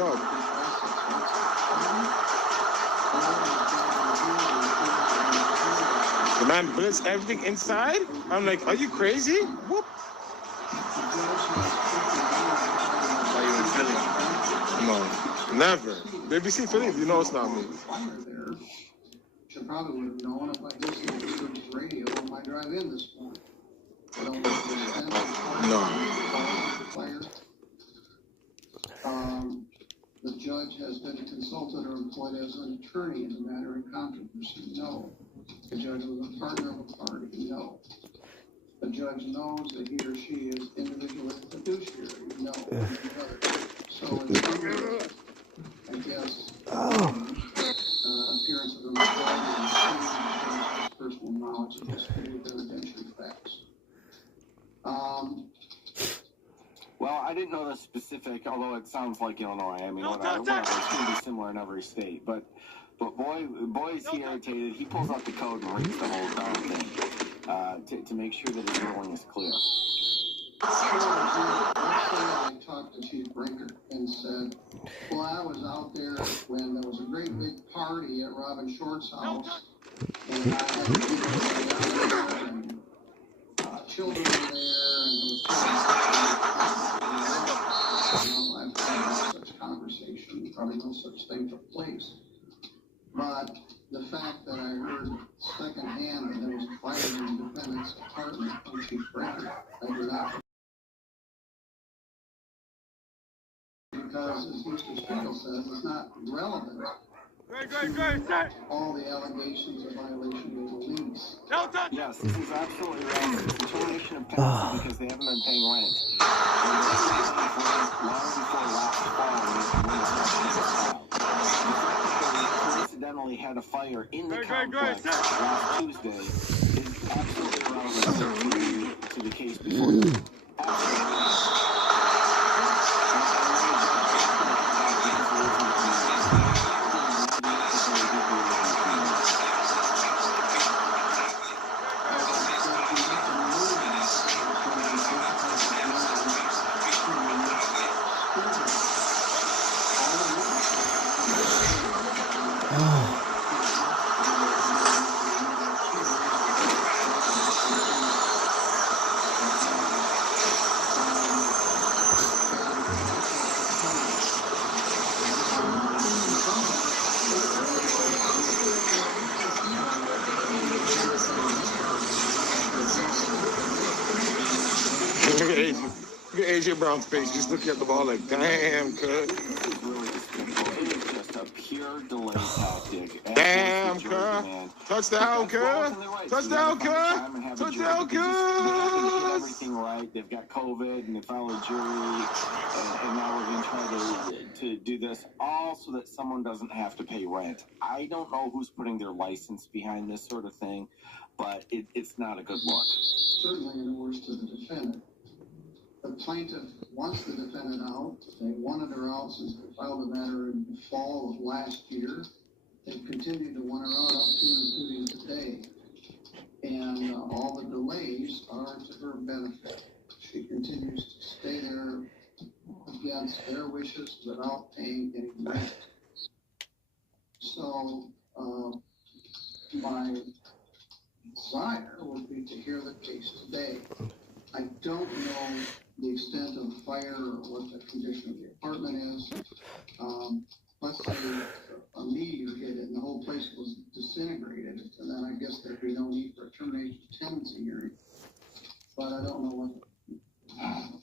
up? The man blitz everything inside? I'm like, are you crazy? Whoop. Are you in Philly? No, never. Baby, see Philly, you know it's not me. Should probably would have known if I listened to the radio on my drive in this morning. No. The judge has been consulted or employed as an attorney in the matter in controversy. No. The judge was a partner of a party. No. The judge knows that he or she is individually fiduciary. No. So it's under, I guess, appearance of employment and personal knowledge of disputed evidentiary facts. Well, I didn't know the specific, although it sounds like Illinois. I mean, whatever, it's going to be similar in every state. But boy is he irritated. He pulls out the code and reads the whole darn thing to make sure that his ruling is clear. I talked to Chief Brinker and said, well, I was out there when there was a great big party at Robin Short's house, and I had children there, and I've had no such conversation. Probably no such thing took place. But the fact that I heard secondhand that there was a fire in the defendant's apartment from Chief Brinker, I do not. Because, as Mr. Spiegel says, it's not relevant to all the allegations of violation of the lease. Yes, this is absolutely right. It's a termination of tenancy because they haven't been paying rent. And they haven't been paying rent long before last fall when the inspection was filed. The fact that they coincidentally had a fire in the complex last Tuesday is absolutely irrelevant to the case before you. Absolutely. Look at AJ Brown's face, just looking at the ball like, damn, cuz. Just a pure delay tactic. Damn, cuz. Touchdown, cuz. Touchdown, cuz. Touchdown, cuz. Everything right. They've got COVID and they filed a jury, and now we're going to try to do this all so that someone doesn't have to pay rent. I don't know who's putting their license behind this sort of thing, but it's not a good look. Certainly in worse to the defendant. The plaintiff wants the defendant out. They wanted her out since they filed the matter in the fall of last year. They've continued to want her out up to and including today. And all the delays are to her benefit. She continues to stay there against their wishes without paying any rent. So my desire would be to hear the case today. I don't know the extent of the fire or what the condition of the apartment is. Let's say a meteor hit it and the whole place was disintegrated, and then I guess there'd be no need for a termination of tenancy hearing. But I don't know what the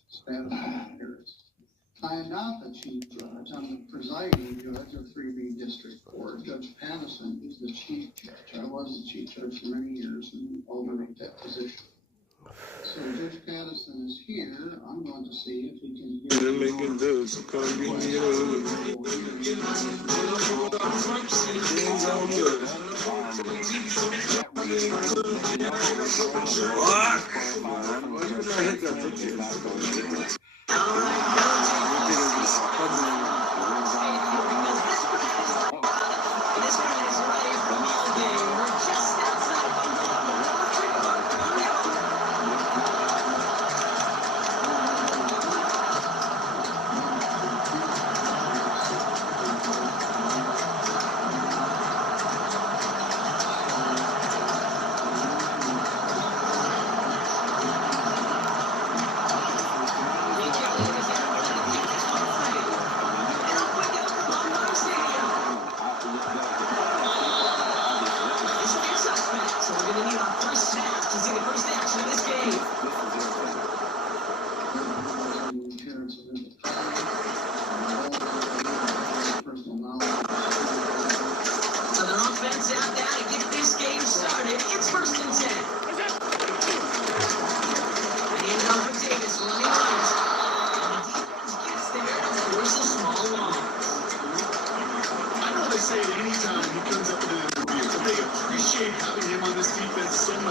status of the matter is. I am not the chief judge. I'm the presiding judge of 3B District Court. Judge Patterson is the chief judge. I was the chief judge for many years and alternate that position. So Judge Patterson is here. I'm going to see if he can hear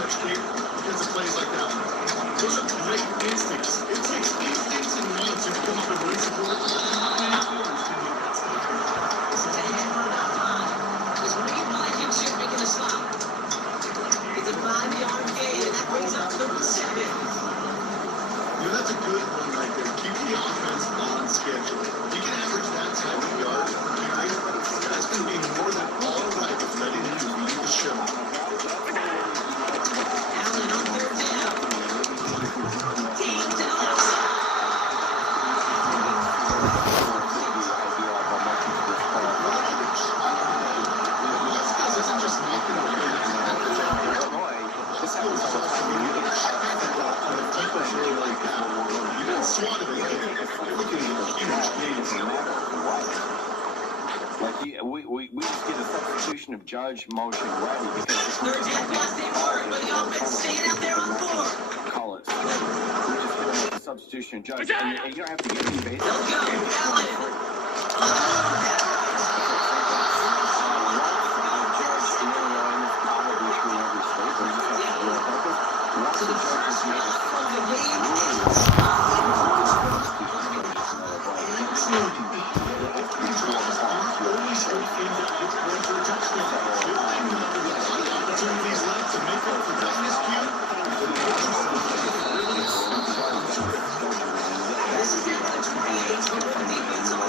much clear because of plays like that. Those are great instincts. It takes instincts and nuts to come up and run support. Not many players can make that stop. Is Reed Blankenship making a stop? It's a 5-yard gain, and that brings up 37. That's a good one right there. Keep the offense on schedule. You can average that type of yard per carry. That's going to be more than all right if letting him lead the show. Allen on 3rd down. Team down. Isn't just knocking away. This goes off the defense really like that. You didn't swat it again. You're looking at a huge gains. Like we just get a substitution of judge motion ready because Third down pass didn't work, but the offense stayed out there on 4. call it. We just get a substitution of judge, and you don't have to get any base. Let's go, Allen. So the first one of the game is Opportunities left to make up for that miscue. this is down to 28 with the defense on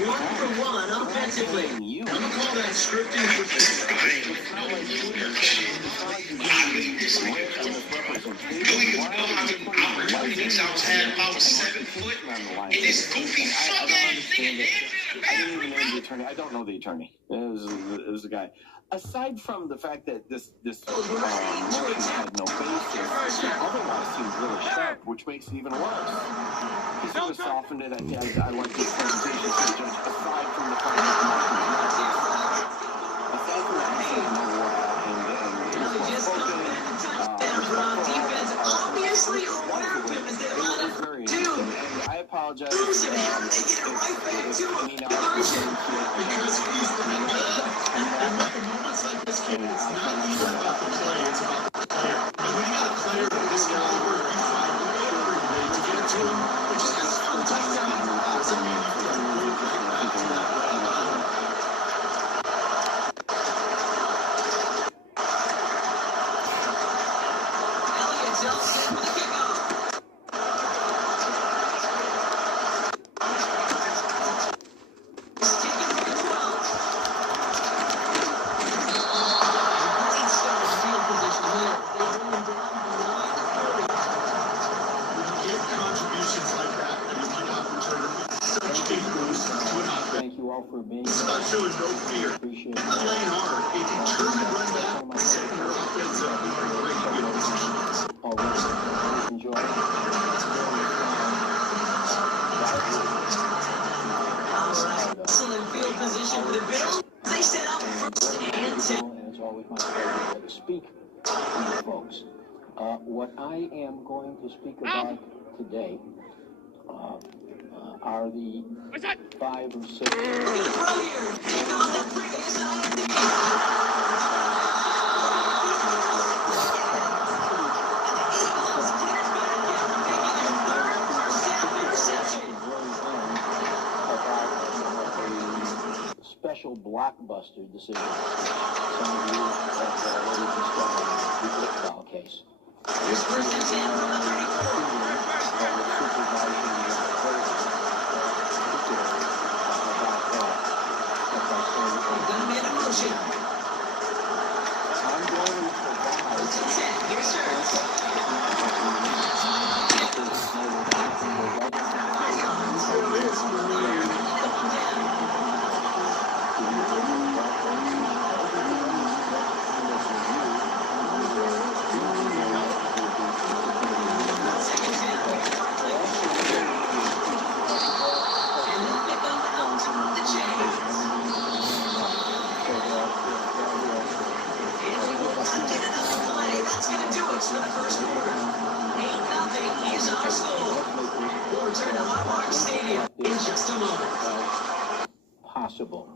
1-for-1 offensively. I'm gonna call that scripting for I don't know the attorney. It was a guy. Aside from the fact that this motion had no basis, it otherwise seems really sharp, which makes it even worse. He sort of softened it. I like this presentation to the judge. Aside from the fact that the motion was not aside from that, defense obviously aware of him as they line up. Dude, I apologize. lose him now, they get it right back to him. Conversion. Because he's the moments like this, kid, it's not even about the play, it's about the player. And when you got a player of this caliber, you find every way to get to him. It just has to be touchdown. Doesn't mean you've got to move right back to that. Thank you all for being here. It's about showing no fear. Appreciate And playing hard. A determined run back, setting your offense up in great field positions. Enjoy. Excellent field position for the Bills. They set up first and 10. And it's always my pleasure to speak to you folks. What I am going to speak about today are the 5 or 6. Special blockbuster decision. Some of you have already discovered the efootball case. Here's first and 10 from the 34. Gonna be in a motion. First and 10. Here's service. That's going to do it for the first quarter. 8-0 is our score. We'll return to Hard Stadium in just a moment. Possible.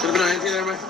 Should have been on there, right?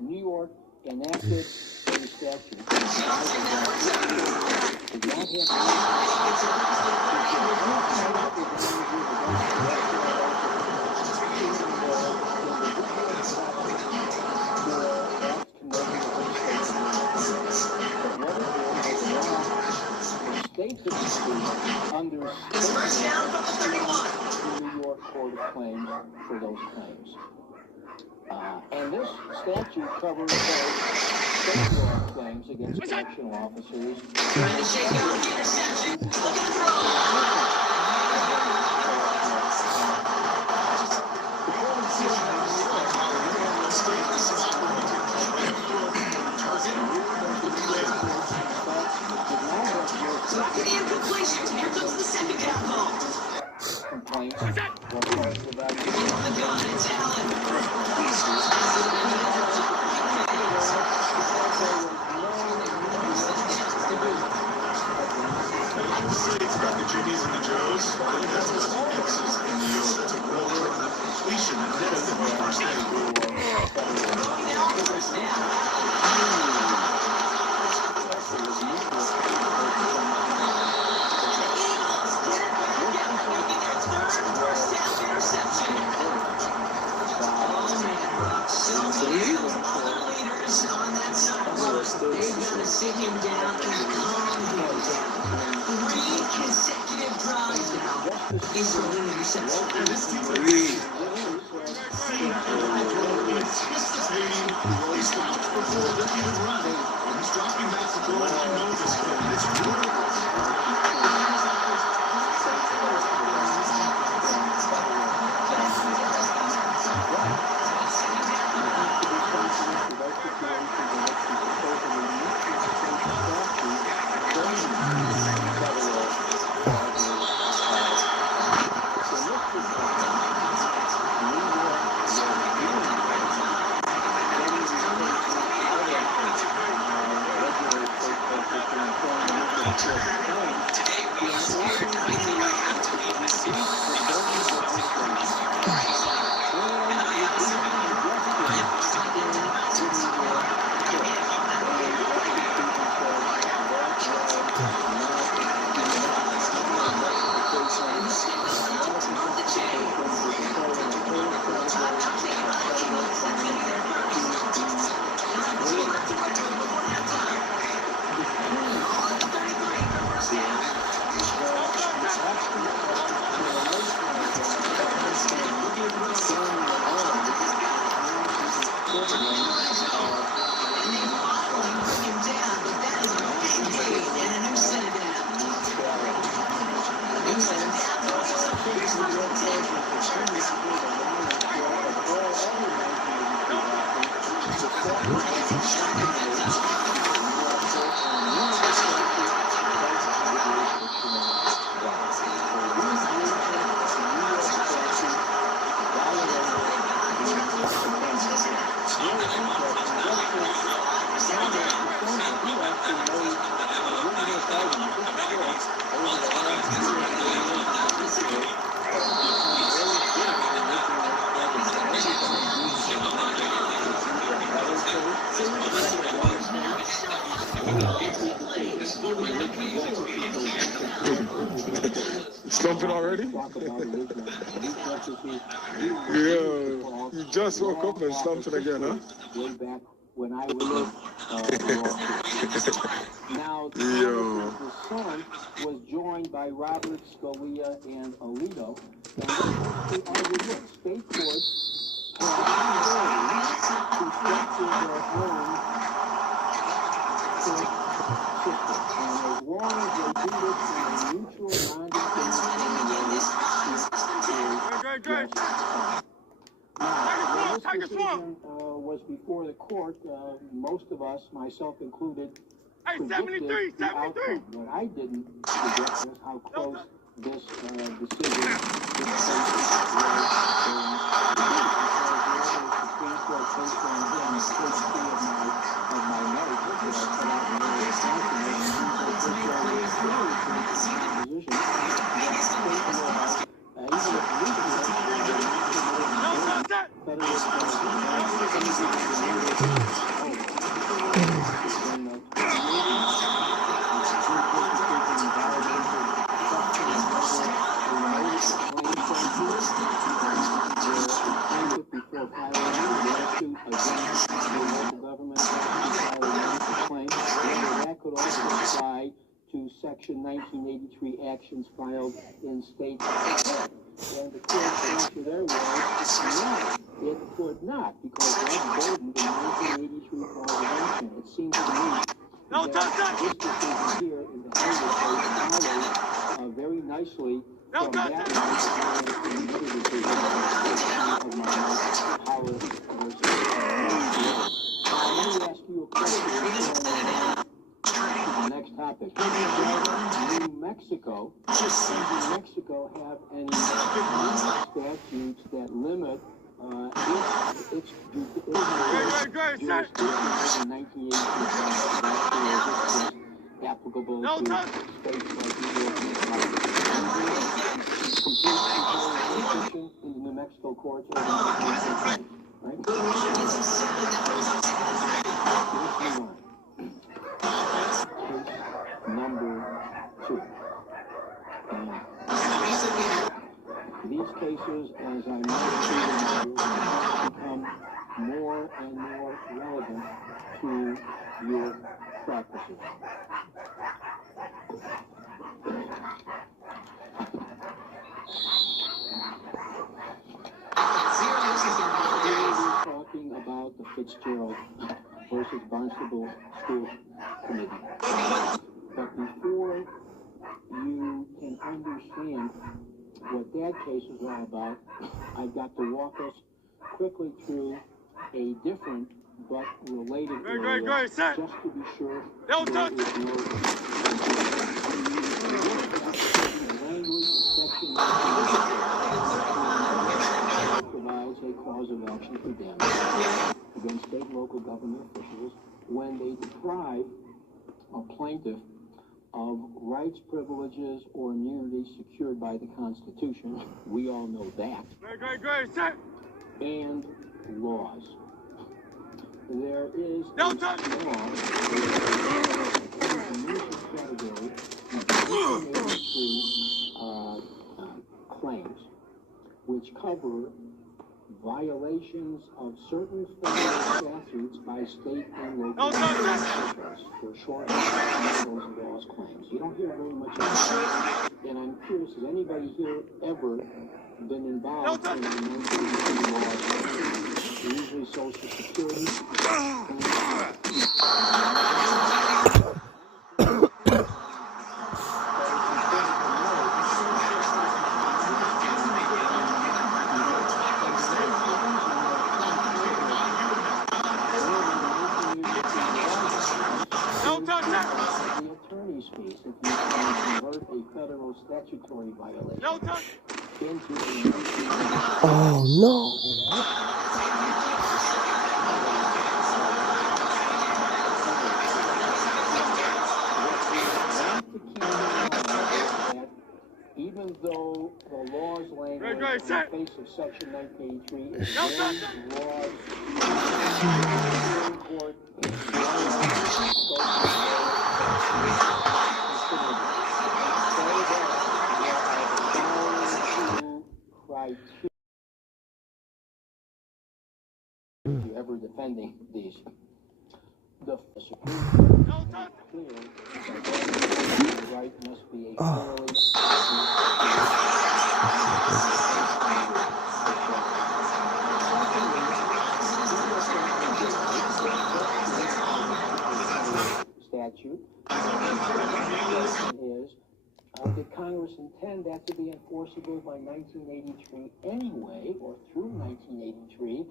New York enacted a statute. Under first down from the 31. the New York Court of Claims for those claims. And this statute covers state law claims against correctional officers. Trying to shake off the interception. Look at the throw. Look at the incompletion. Here comes the second down ball. Complaints. Give him the gun. It's Allen. I would say it's got the Jimmies and the Joes, but it has less emphasis in the yield. That's a well-run completion and that is the first They've got to sit him down and calm him down. 3 consecutive drives now. He's throwing interceptions. And this team's anticipating these stops before they're even running. And he's dropping back to throw it. He knows it's good. It's really Slumping already? Yeah, you just woke up and slumping again, huh? Way back when I was now, Yo. the son was joined by Robert, Scalia, and Alito. And they argued that state courts have to structure their own court system. And as long as they do this in a mutual, was before the court, most of us, myself included, predicted the outcome. What I didn't predict was how close this decision, this case was going to be. The Supreme Court placed on him page 3 of my note that I put out in the to Section 1983 actions filed in state court. And the court's answer there was, no, it could not, because that burdened the 1983 cause of action. It seems to me that this decision here in the Hayward case follows very nicely from that Howard versus let me ask you a question. The next topic. New Mexico. Does New Mexico have any statutes that limit its jurisdiction in 1983 applicable to states like New York and complete in the New Mexico courts or right? Number 2. These cases, as I mentioned, become more and more relevant to your practices. We're talking about the Fitzgerald versus Barnstable School Committee. But before you can understand what that case is all about, I've got to walk us quickly through a different but related area, just to be sure there is no language section provides a cause of action for damage against state and local government officials when they deprive a plaintiff of rights, privileges, or immunities secured by the Constitution. We all know that. And laws. There is a law category of claims which cover violations of certain federal statutes by state and local officials. For short, those laws claims. You don't hear very much about it. And I'm curious, has anybody here ever been involved in the 1983 laws? Usually Social Security. The attorney's fees if you convert a federal statutory violation into Oh no! even though the law's language in the face of Section 1983 is very broad, court you ever defending these. The Supreme Court is clear that the right must be a thoroughly statute is did Congress intend that to be enforceable by 1983 anyway, or through 1983?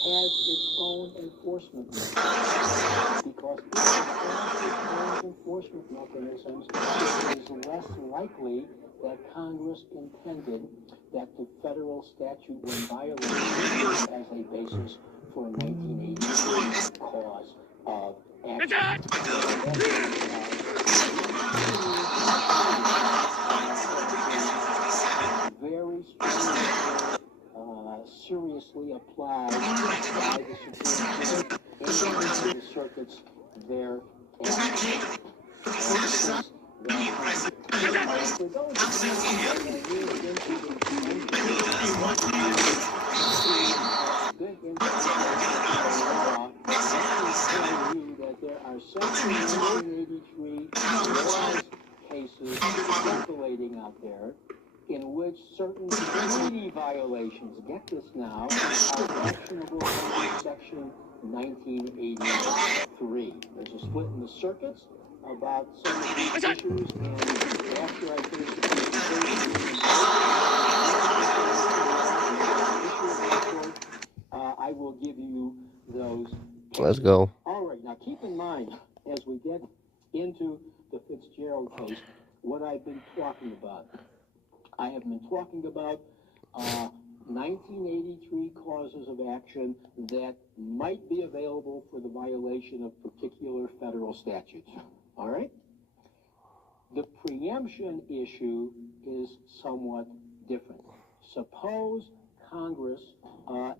Has its own enforcement mechanisms, because if it has its own enforcement mechanisms, it is less likely that Congress intended that the federal statute was violated as a basis for a 1983 cause of action. Very seriously applied by the Supreme Court and the circuits there. are Section 1983 laws cases circulating out there in which certain treaty violations, get this now, are actionable under Section 1983. There's a split in the circuits about some of these issues, and after I finish the presentation, I will give you those cases. Let's go. All right, now keep in mind, as we get into the Fitzgerald case, what I've been talking about. I have been talking about 1983 causes of action that might be available for the violation of particular federal statutes. All right? The preemption issue is somewhat different. Suppose Congress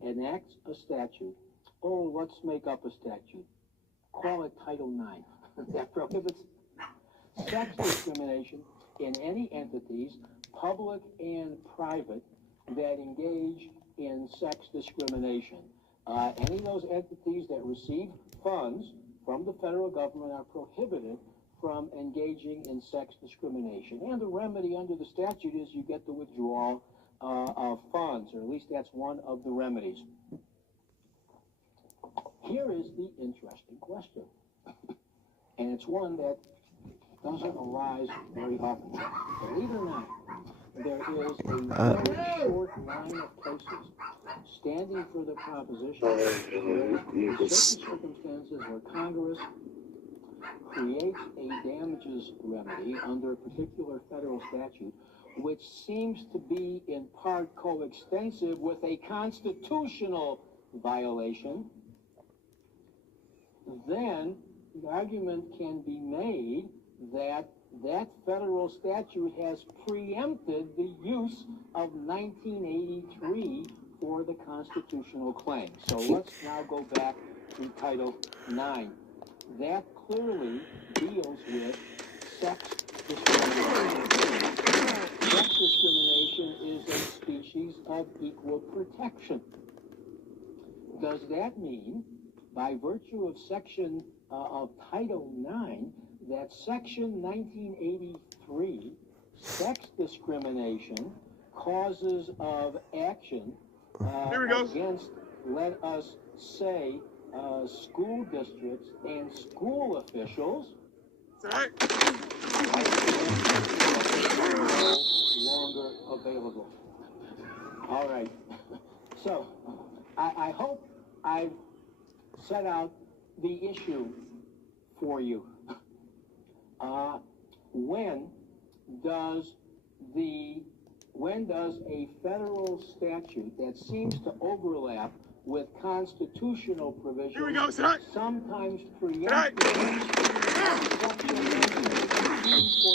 enacts a statute. Oh, let's make up a statute. Call it Title IX. That prohibits sex discrimination in any entities, public and private, that engage in sex discrimination. Any of those entities that receive funds from the federal government are prohibited from engaging in sex discrimination. And the remedy under the statute is you get the withdrawal of funds, or at least that's one of the remedies. Here is the interesting question, and it's one that doesn't arise very often. Believe it or not, there is a very short line of cases standing for the proposition that in certain circumstances where Congress creates a damages remedy under a particular federal statute, which seems to be in part coextensive with a constitutional violation, then the argument can be made that that federal statute has preempted the use of 1983 for the constitutional claim. So let's now go back to Title IX. That clearly deals with sex discrimination. Sex discrimination is a species of equal protection. Does that mean, by virtue of section of Title IX, that Section 1983, sex discrimination, causes of action against, let us say, school districts and school officials, are no longer available? All right. So, I hope I've set out the issue for you. When does a federal statute that seems to overlap with constitutional provisions sometimes preempt for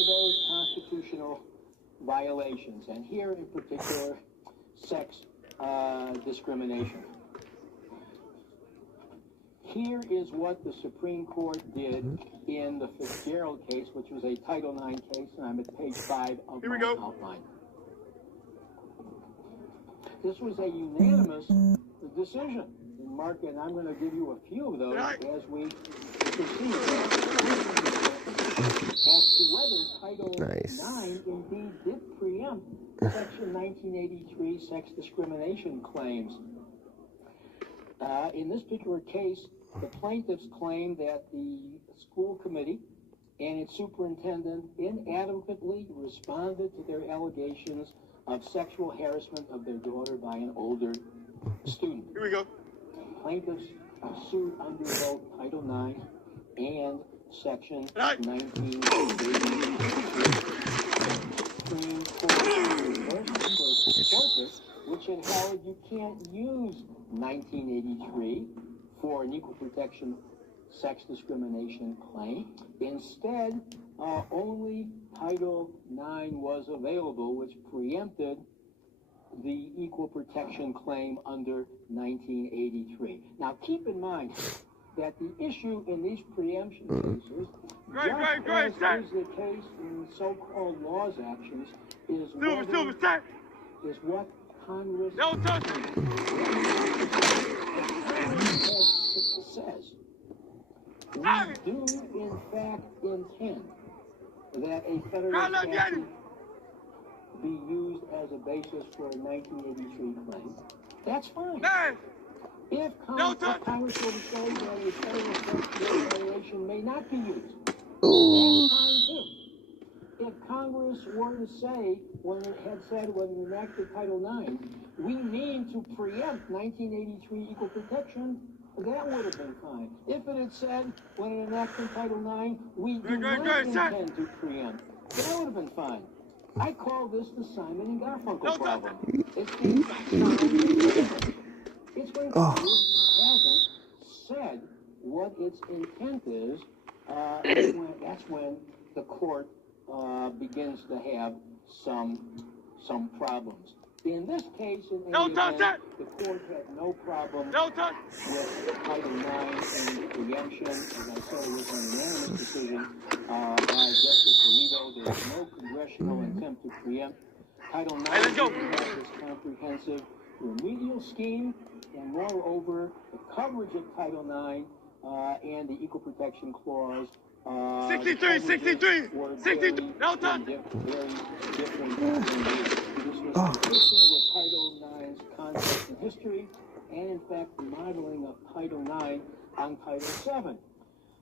those constitutional violations, and here in particular, sex discrimination? Here is what the Supreme Court did in the Fitzgerald case, which was a Title IX case, and I'm at page 5 of my outline. This was a unanimous decision. And Mark, and I'm going to give you a few of those as we proceed. As to whether Title IX indeed did preempt Section 1983 sex discrimination claims. In this particular case, the plaintiffs claim that the school committee and its superintendent inadequately responded to their allegations of sexual harassment of their daughter by an older student. Here we go. Plaintiffs are sued under both Title IX and Section 1983. Supreme Court reversed, which had held you can't use 1983 for an equal protection sex discrimination claim. Instead, only Title IX was available, which preempted the equal protection claim under 1983. Now, keep in mind that the issue in these preemption cases, just as is the case in so-called laws actions, is what Congress says. we do in fact intend that a federal statute be used as a basis for a 1983 claim, that's fine. If Congress were to say that a federal statute violation may not be used, that's fine too. If Congress were to say, when it had said when it enacted Title IX, we mean to preempt 1983 equal protection, that would have been fine. If it had said when it enacted Title IX, we do not intend to preempt, that would have been fine. I call this the Simon and Garfunkel problem. It's the Simon and Garfunkel. It's when Congress hasn't said what its intent is, that's when the court begins to have some problems. In this case, in any event, the court had no problem with Title IX and preemption. As I said, it was an unanimous decision by Justice Alito. There was no congressional attempt to preempt. Title IX has this comprehensive remedial scheme, and moreover, the coverage of Title IX and the Equal Protection Clause 63, 63, 63, no touch. Very different. This was consistent with Title IX's concept and history, and in fact, the modeling of Title IX on Title VII.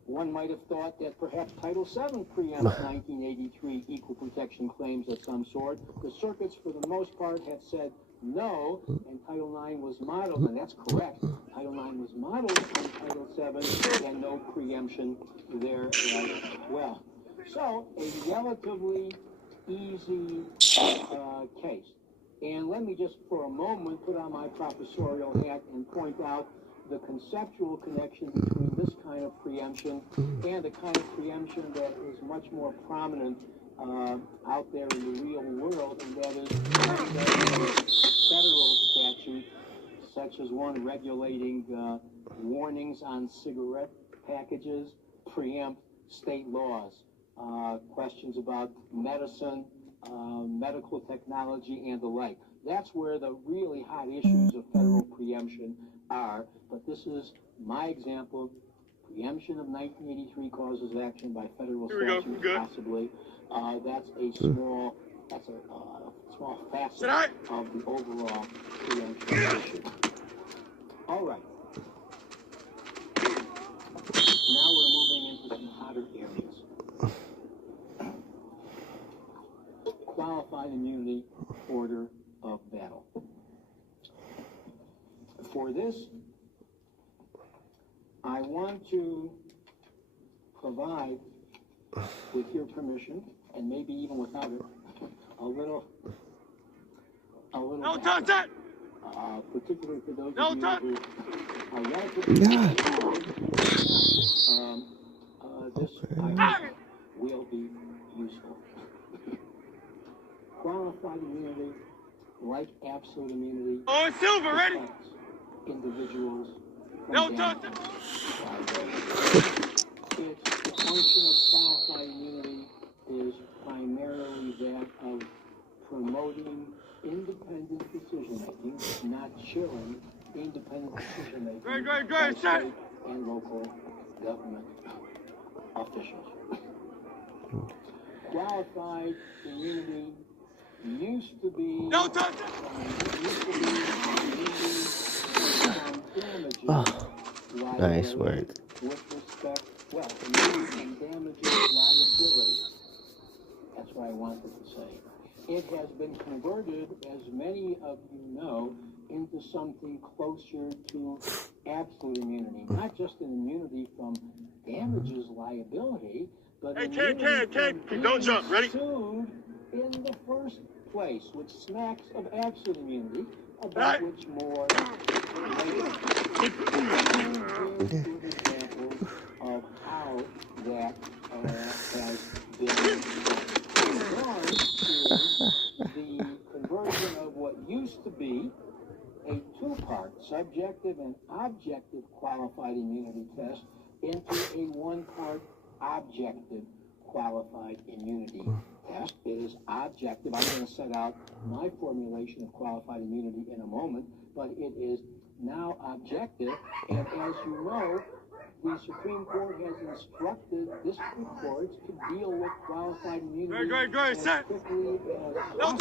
One might have thought that perhaps Title VII preempts 1983 equal protection claims of some sort. The circuits, for the most part, have said no, and Title IX was modeled, and that's correct. Title IX was modeled on Title VII, and no preemption there as well. So, a relatively easy case. And let me just for a moment put on my professorial hat and point out the conceptual connection between this kind of preemption and the kind of preemption that is much more prominent out there in the real world, and that is federal statute, such as one regulating warnings on cigarette packages, preempt state laws, questions about medicine, medical technology, and the like. That's where the really hot issues of federal preemption are, but this is my example. Preemption of 1983 causes of action by federal statute, possibly. That's a small facet of the overall preemption issue. All right. Now we're moving into some hotter areas. Qualified immunity order of battle. For this, I want to provide, with your permission, and maybe even without it, a little No touch it! Particularly for those no of you touch. who are relatively this will be useful. Qualified immunity, like absolute immunity, silver, ready? Individuals. No touch it! The function of qualified immunity is primarily that of promoting independent decision-making, not chilling independent decision-making by state and local government officials. Qualified immunity used to be Nice work. With respect, well, immunity and damages liability. That's what I wanted to say. It has been converted, as many of you know, into something closer to absolute immunity. Not just an immunity from damages liability, but don't jump, ready? Sued in the first place, which smacks of absolute immunity, about which more later. Examples of how that has been done is the conversion of what used to be a two-part subjective and objective qualified immunity test into a one-part objective qualified immunity test. It is objective. I'm going to set out my formulation of qualified immunity in a moment, but it is now objective, and as you know, the Supreme Court has instructed district courts to deal with qualified immunity as quickly as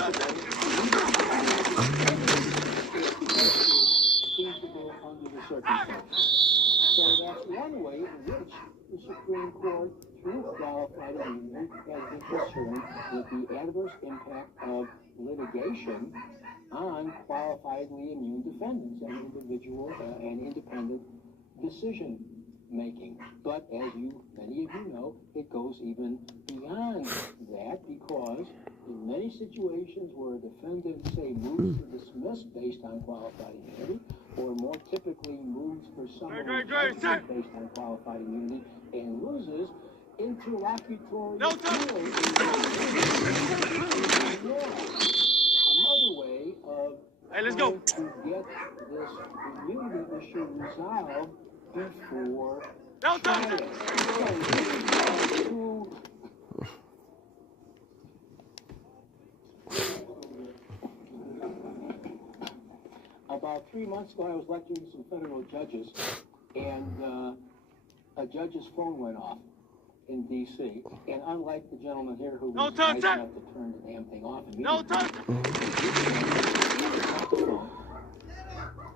feasible under the circumstances. So that's one way in which the Supreme Court, through qualified immunity, has been concerned with the adverse impact of litigation on qualifiedly immune defendants and individual and independent decision making. But as many of you know, it goes even beyond that, because in many situations where a defendant, say, moves to dismiss based on qualified immunity, or more typically moves for summary judgment based on qualified immunity and loses, interlocutory appeal is another way of trying to get this immunity issue resolved before trial. About 3 months ago, I was lecturing some federal judges, and a judge's phone went off in D.C. And unlike the gentleman here who was nice enough to turn the damn thing off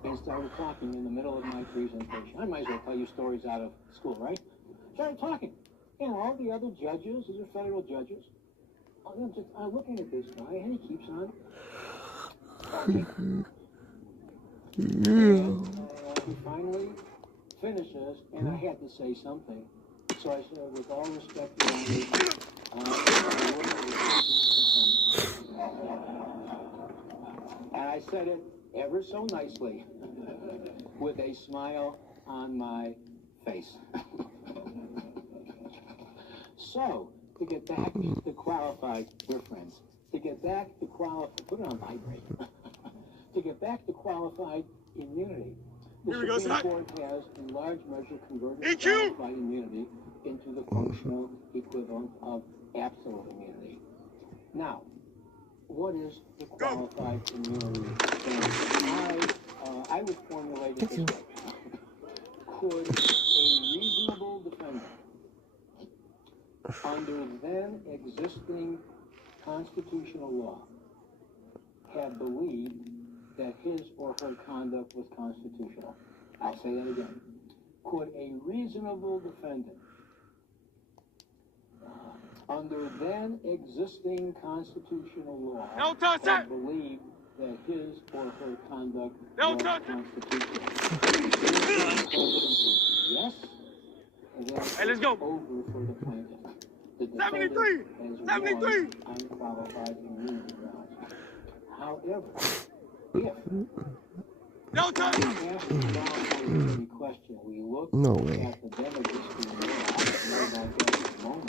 and started talking in the middle of my presentation. I might as well tell you stories out of school, right? Started talking. And all the other judges, these are federal judges, I'm looking at this guy, and he keeps on talking. And he finally finishes, and I had to say something. So I said, with all respect, and I said it ever so nicely, with a smile on my face. So, to get back to qualified, we're friends. To get back to qualified, put it on vibrate. To get back to qualified immunity, the Supreme Court has, in large measure, converted qualified immunity into the functional equivalent of absolute immunity. Now, what is the qualified immunity standard? I would formulate it this way. Could a reasonable defendant, under then existing constitutional law, have believed that his or her conduct was constitutional? I'll say that again. Could a reasonable defendant, under then existing constitutional law, have believed that his or her conduct was constitutional? Yes, and then let's go. Over for the plaintiff. The defendant has won unqualified immunity grounds. However, if we look at the Democracy law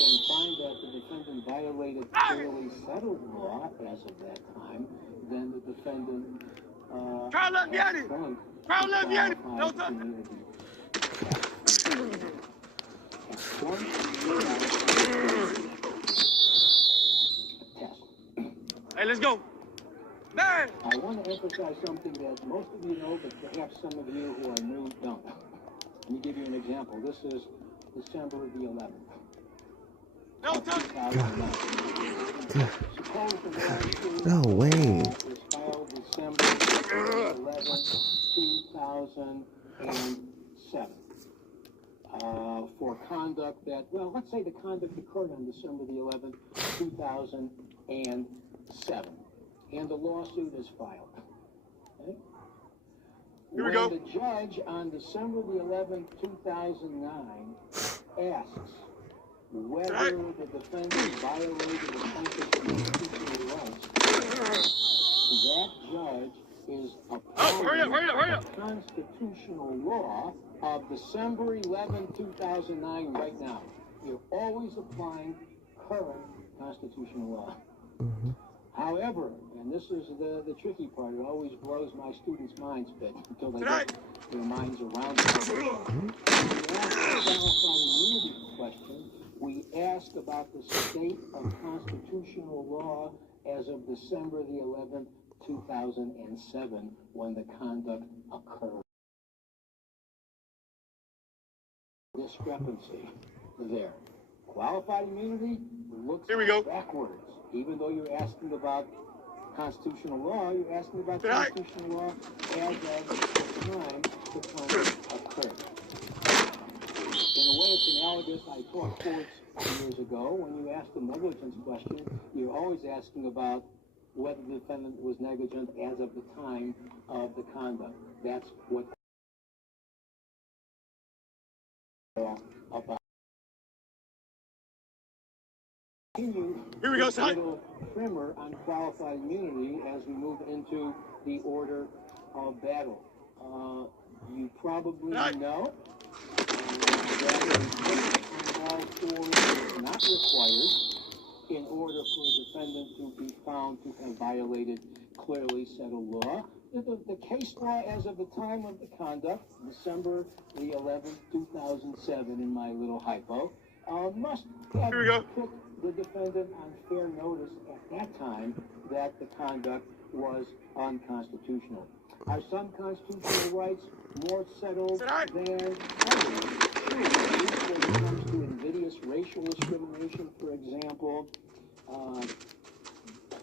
and find that the defendant violated clearly settled law as of that time, then the defendant Hey, let's go. Man! I want to emphasize something that most of you know, but perhaps some of you who are new don't. Let me give you an example. This is December the 11th. No way. Was filed December 11th, 2007. For conduct that, well, let's say the conduct occurred on December the 11th, 2007. And the lawsuit is filed. Okay? Here we go. The judge on December the 11th, 2009 asks whether the defendant violated the plaintiff's constitutional rights, that judge is applying the constitutional law of December 11, 2009 right now. You're always applying current constitutional law. However, and this is the tricky part, it always blows my students' minds a bit until they get their minds around it. When we ask the qualified immunity question, we ask about the state of constitutional law as of December the 11th, 2007, when the conduct occurred. discrepancy there. Qualified immunity looks backwards. Even though you're asking about constitutional law, you're asking about constitutional law as of the time the conduct occurred. In a way, it's analogous. I taught courts years ago. When you ask a negligence question, you're always asking about whether the defendant was negligent as of the time of the conduct. That's what about. Here we go, son. A little primer on qualified immunity as we move into the order of battle. You probably know that a all fours is not required in order for a defendant to be found to have violated clearly settled law. The case law as of the time of the conduct, December the 11th, 2007, in my little hypo, must have put the defendant on fair notice at that time that the conduct was unconstitutional. Are some constitutional rights more settled than others? When it comes to invidious racial discrimination, for example,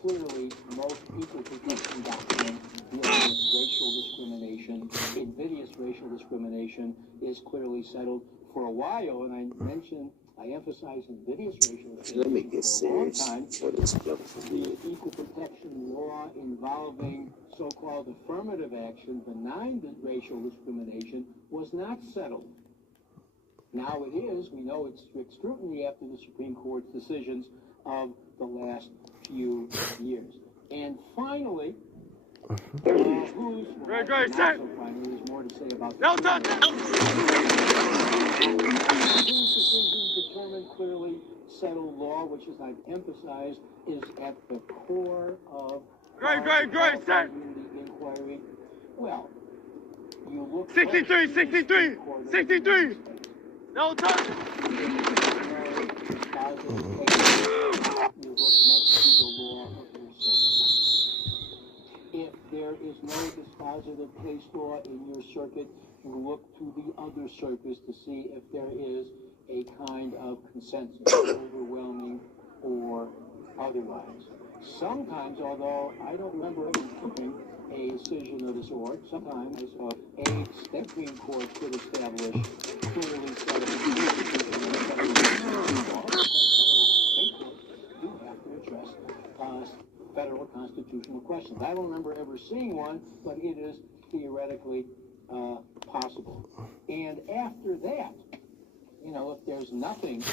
clearly most equal protection doctrine dealing with racial discrimination, invidious racial discrimination, is clearly settled for a while. And I emphasize invidious racial discrimination. Let me get serious for this joke. The equal protection law involving so-called affirmative action, benign racial discrimination, was not settled. Now it is. We know it's strict scrutiny after the Supreme Court's decisions of the last few years. And finally, who's not so finally, there's more to say about whose decisions determine clearly settled law, which, as I've emphasized, is at the core of inquiry. Well, you look 63. No touch. You look next to the law of your circuit. If there is no dispositive case law in your circuit, you look to the other circuits to see if there is a kind of consensus, overwhelming or otherwise. Sometimes, although I don't remember ever seeing a decision of the sort, sometimes a Supreme Court could establish clearly settled do have to address federal constitutional questions. I don't remember ever seeing one, but it is theoretically possible. And after that, you know, if there's nothing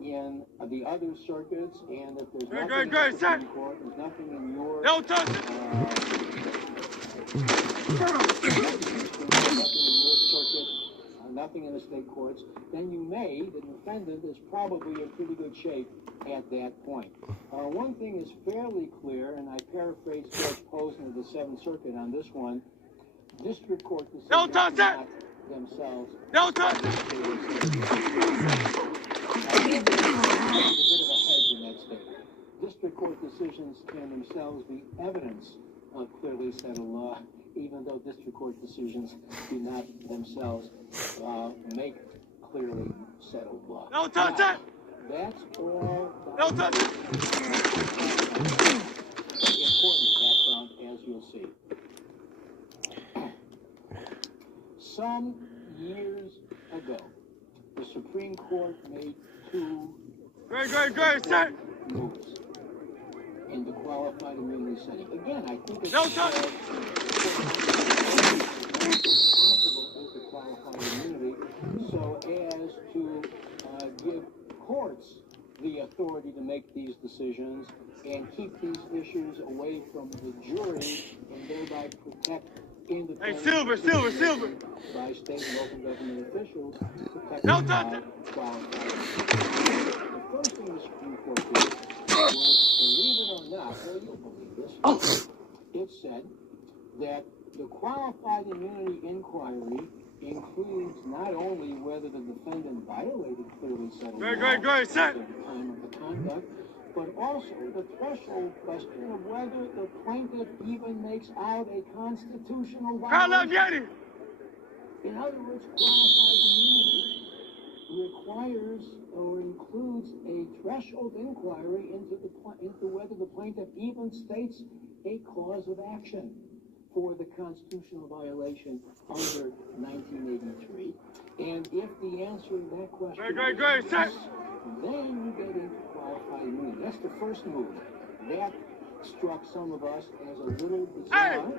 in the other circuits, and if there's nothing in the Supreme Court, there's nothing in your circuit, nothing in the state courts, then the defendant is probably in pretty good shape at that point. One thing is fairly clear, and I paraphrase Judge Posner of the Seventh Circuit on this one: district court decisions themselves. A bit of a hedge in that statement. District court decisions can themselves be evidence of clearly settled law, even though district court decisions do not themselves make clearly settled law. No touch it! That's all. No touch it! Important background, as you'll see. Some years ago, the Supreme Court made two moves in the qualified immunity setting. Again, I think it's possible with the qualified immunity, so as to give courts the authority to make these decisions and keep these issues away from the jury, and thereby protect independent silver by state and local government officials protected by qualified immunity. The first thing the Supreme Court did was, believe it or not, well, you'll believe this, it said that the qualified immunity inquiry includes not only whether the defendant violated clearly settled law at the time of the conduct, but also the threshold question of whether the plaintiff even makes out a constitutional violation. In other words, qualified immunity requires or includes a threshold inquiry into whether the plaintiff even states a cause of action for the constitutional violation under 1983. And if the answer to that question is yes, then you get into qualified immunity. That's the first move. That struck some of us as a little bizarre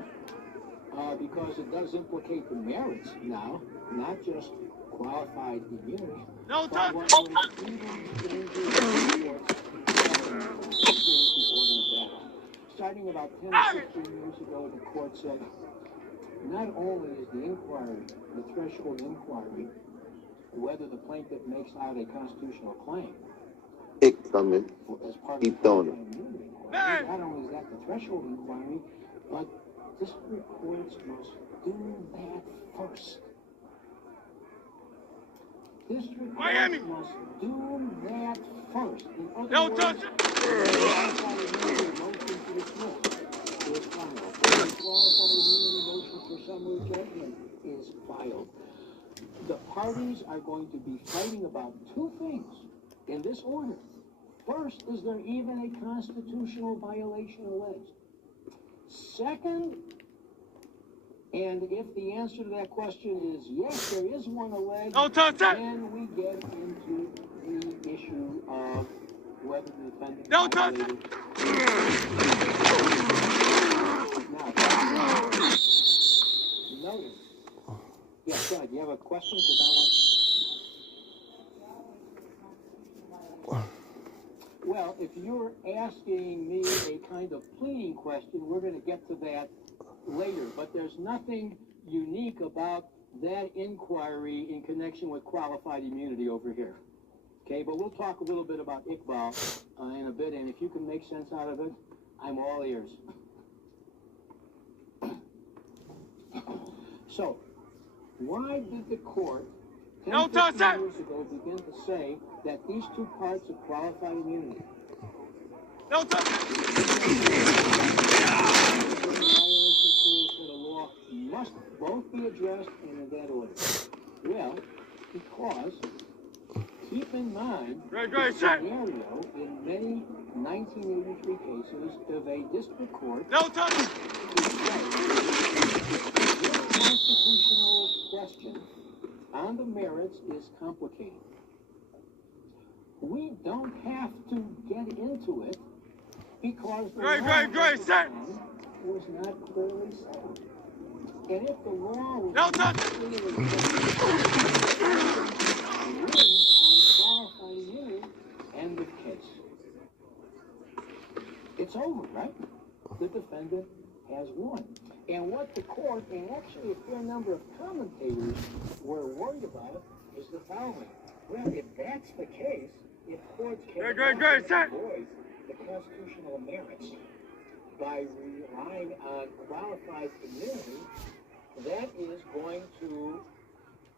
because it does implicate the merits now, not just qualified immunity. No time. Starting about 10 or 15 years ago, the court said, not only is the inquiry, the threshold inquiry, whether the plaintiff makes out a constitutional claim, as part of immunity, not only is that the threshold inquiry, but district courts must do that first. District courts must do that first. In other words, motion to dismiss is filed. The qualified immunity motion for summary judgment is filed. The parties are going to be fighting about two things in this order. First, is there even a constitutional violation alleged? Second, and if the answer to that question is yes, there is one alleged, then we get into the issue of whether the defendant violated. Now, notice. Yes, God, you have a question? Because I want. Well, if you're asking me a kind of pleading question, we're going to get to that later. But there's nothing unique about that inquiry in connection with qualified immunity over here. Okay, but we'll talk a little bit about Iqbal in a bit, and if you can make sense out of it, I'm all ears. So, why did the court 10 years ago begin to say that these two parts of qualified immunity the law must both be addressed and in that order? Well, because keep in mind the scenario in many 1983 cases of a district court constitutional question on the merits is complicated. We don't have to get into it because the law was not clearly set. And if the law was not clearly on qualified immunity, end of case. It's over, right? The defendant has won. And what the court, and actually a fair number of commentators were worried about, is the following. Well, if that's the case, if courts can avoid the constitutional merits by relying on qualified immunity, that is going to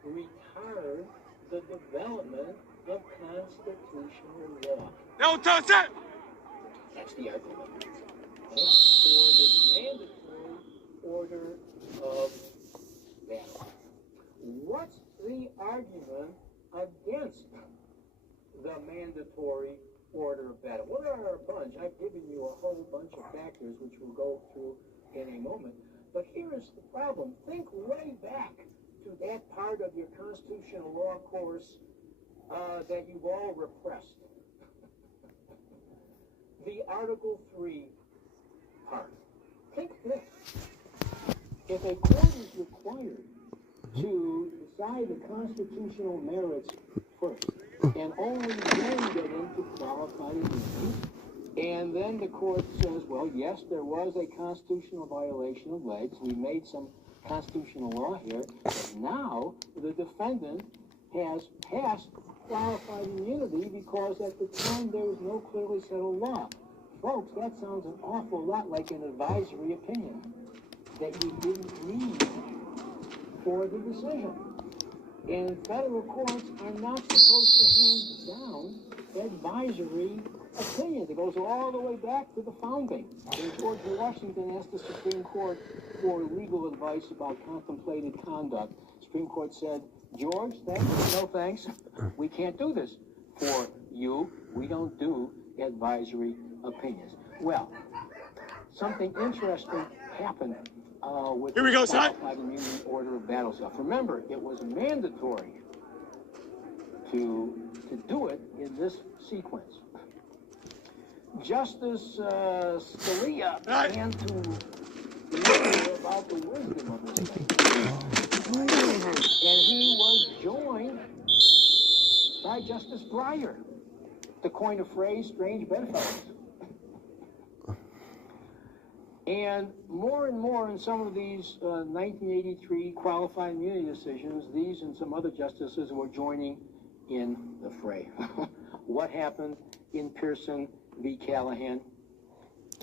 retard the development of constitutional law. No, touch it! That's the argument. For this mandatory order of battle. What's the argument against the mandatory order of battle? Well, there are a bunch. I've given you a whole bunch of factors which we'll go through in a moment. But here is the problem. Think way back to that part of your constitutional law course that you've all repressed. The Article 3 part. Think this. If a court is required to decide the constitutional merits first, and only then get into qualified immunity, and then the court says, well, yes, there was a constitutional violation alleged. We made some constitutional law here, but now the defendant has passed qualified immunity because at the time there was no clearly settled law. Folks, that sounds an awful lot like an advisory opinion that you didn't need for the decision. And federal courts are not supposed to hand down advisory opinions. It goes all the way back to the founding. When George Washington asked the Supreme Court for legal advice about contemplated conduct, the Supreme Court said, George, thanks, no thanks. We can't do this for you. We don't do advisory opinions. Well, something interesting happened with the qualified immunity order of battle stuff. Remember, it was mandatory to do it in this sequence. Justice Scalia began to wonder about the wisdom of this thing. And he was joined by Justice Breyer, to coin a phrase, strange bedfellows. And more in some of these 1983 qualified immunity decisions, these and some other justices were joining in the fray. What happened in Pearson v. Callahan?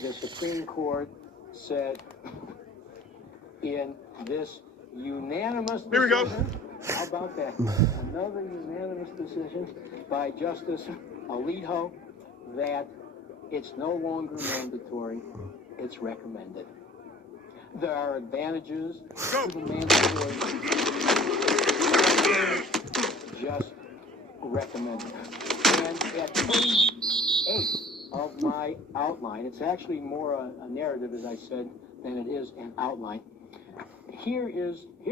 The Supreme Court said in this unanimous decision, here we go. How about that? Another unanimous decision by Justice Alito that it's no longer mandatory, it's recommended. There are advantages to the mandatory, just recommended. And at page 8 of my outline, it's actually more a narrative, as I said, than it is an outline. Here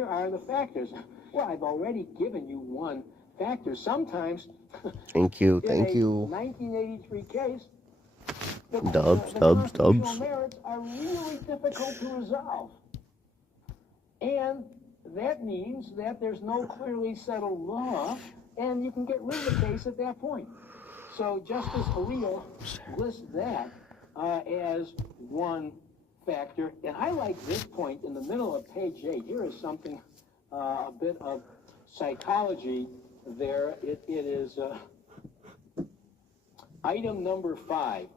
are the factors. Well, I've already given you one factor. Sometimes, thank you. In a 1983 case, the Dubs. merits are really difficult to resolve. And that means that there's no clearly settled law, and you can get rid of the case at that point. So Justice Alito lists that as one factor. And I like this point in the middle of page 8. Here is something, a bit of psychology there. It is item number 5.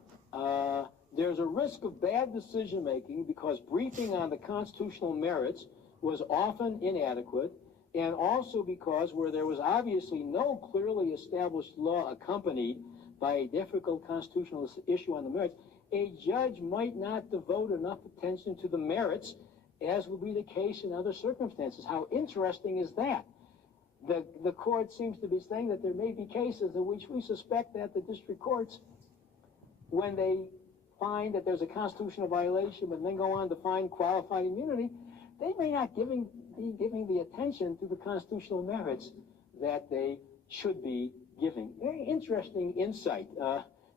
There's a risk of bad decision making because briefing on the constitutional merits was often inadequate, and also because where there was obviously no clearly established law accompanied by a difficult constitutional issue on the merits, a judge might not devote enough attention to the merits, as would be the case in other circumstances. How interesting is that? The court seems to be saying that there may be cases in which we suspect that the district courts, when they find that there's a constitutional violation but then go on to find qualified immunity, they may not be giving the attention to the constitutional merits that they should be giving. Very interesting insight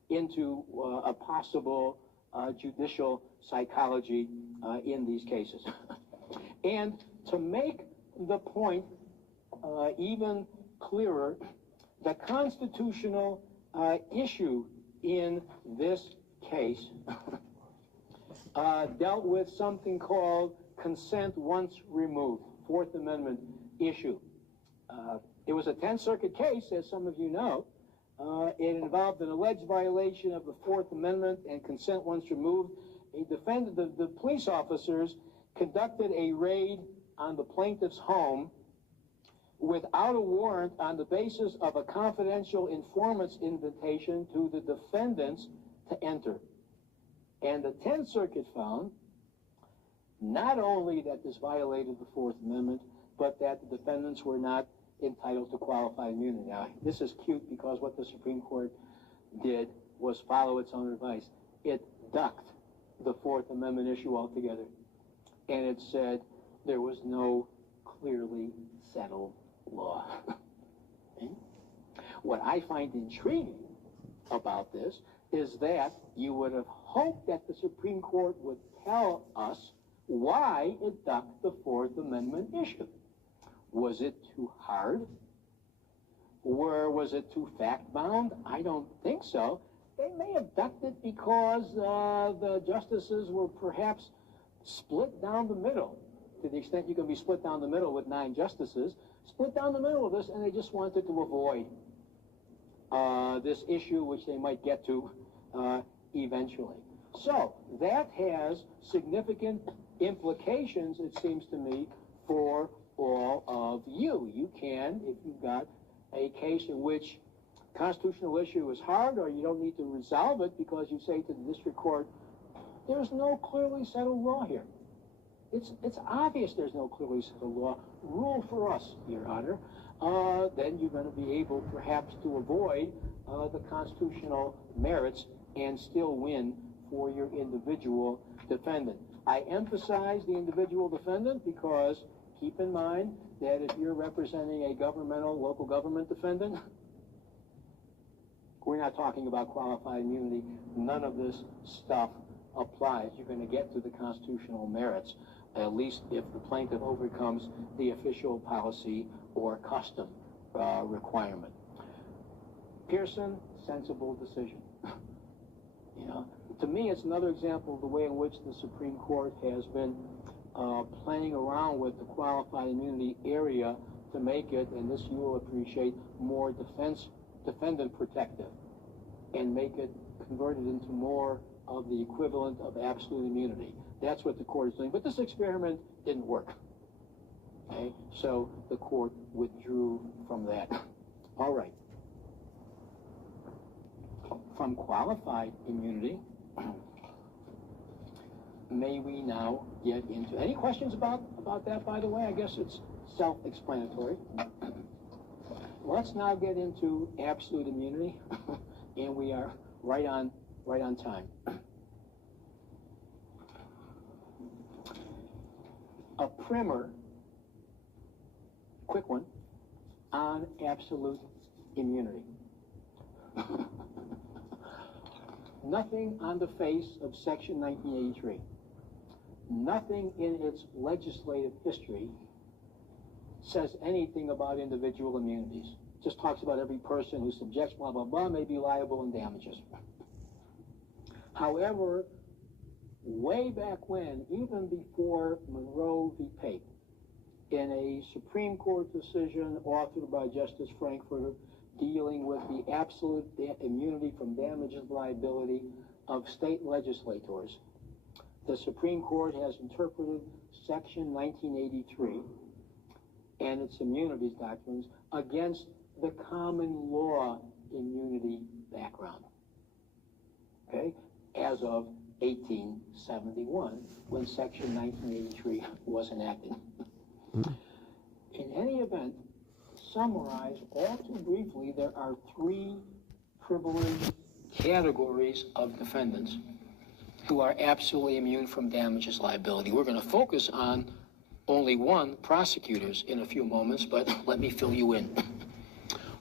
into a possible judicial psychology in these cases. And to make the point even clearer, the constitutional issue in this case dealt with something called consent once removed, Fourth Amendment issue. It was a 10th Circuit case, as some of you know. It involved an alleged violation of the Fourth Amendment and consent once removed. The police officers conducted a raid on the plaintiff's home without a warrant on the basis of a confidential informant's invitation to the defendants to enter. And the 10th Circuit found not only that this violated the Fourth Amendment, but that the defendants were not entitled to qualified immunity. Now, this is cute because what the Supreme Court did was follow its own advice. It ducked the Fourth Amendment issue altogether. And it said there was no clearly settled law. What I find intriguing about this is that you would have hoped that the Supreme Court would tell us why it ducked the Fourth Amendment issue. Was it too hard? Or was it too fact-bound? I don't think so. They may have ducked it because the justices were perhaps split down the middle, to the extent you can be split down the middle with 9 justices, split down the middle of this, and they just wanted to avoid this issue, which they might get to eventually. So that has significant implications, it seems to me, for all of you. You can, if you've got a case in which constitutional issue is hard, or you don't need to resolve it because you say to the district court, there's no clearly settled law here. It's obvious there's no clearly settled law. rule for us, Your Honor, then you're going to be able perhaps to avoid the constitutional merits and still win for your individual defendant. I emphasize the individual defendant because keep in mind that if you're representing a governmental, local government defendant, we're not talking about qualified immunity. None of this stuff applies. You're going to get to the constitutional merits, at least if the plaintiff overcomes the official policy or custom requirement. Pearson, sensible decision. You know, to me, it's another example of the way in which the Supreme Court has been playing around with the qualified immunity area to make it, and this you will appreciate, more defendant protective, and make it converted into more of the equivalent of absolute immunity. That's what the court is doing. But this experiment didn't work. Okay? So the court withdrew from that. All right. From qualified immunity, may we now get into any questions about that, by the way? I guess it's self-explanatory. Let's now get into absolute immunity, and we are right on time. A primer, quick one, on absolute immunity. Nothing on the face of Section 1983, nothing in its legislative history says anything about individual immunities. Just talks about every person who subjects blah, blah, blah may be liable in damages. However, way back when, even before Monroe v. Pape, in a Supreme Court decision authored by Justice Frankfurter dealing with the absolute immunity from damages liability of state legislators, the Supreme Court has interpreted Section 1983 and its immunities doctrines against the common law immunity background, okay, as of 1871, when Section 1983 was enacted. In any event, summarized all too briefly, there are three privileged categories of defendants who are absolutely immune from damages liability. We're going to focus on only one, prosecutors, in a few moments, but let me fill you in.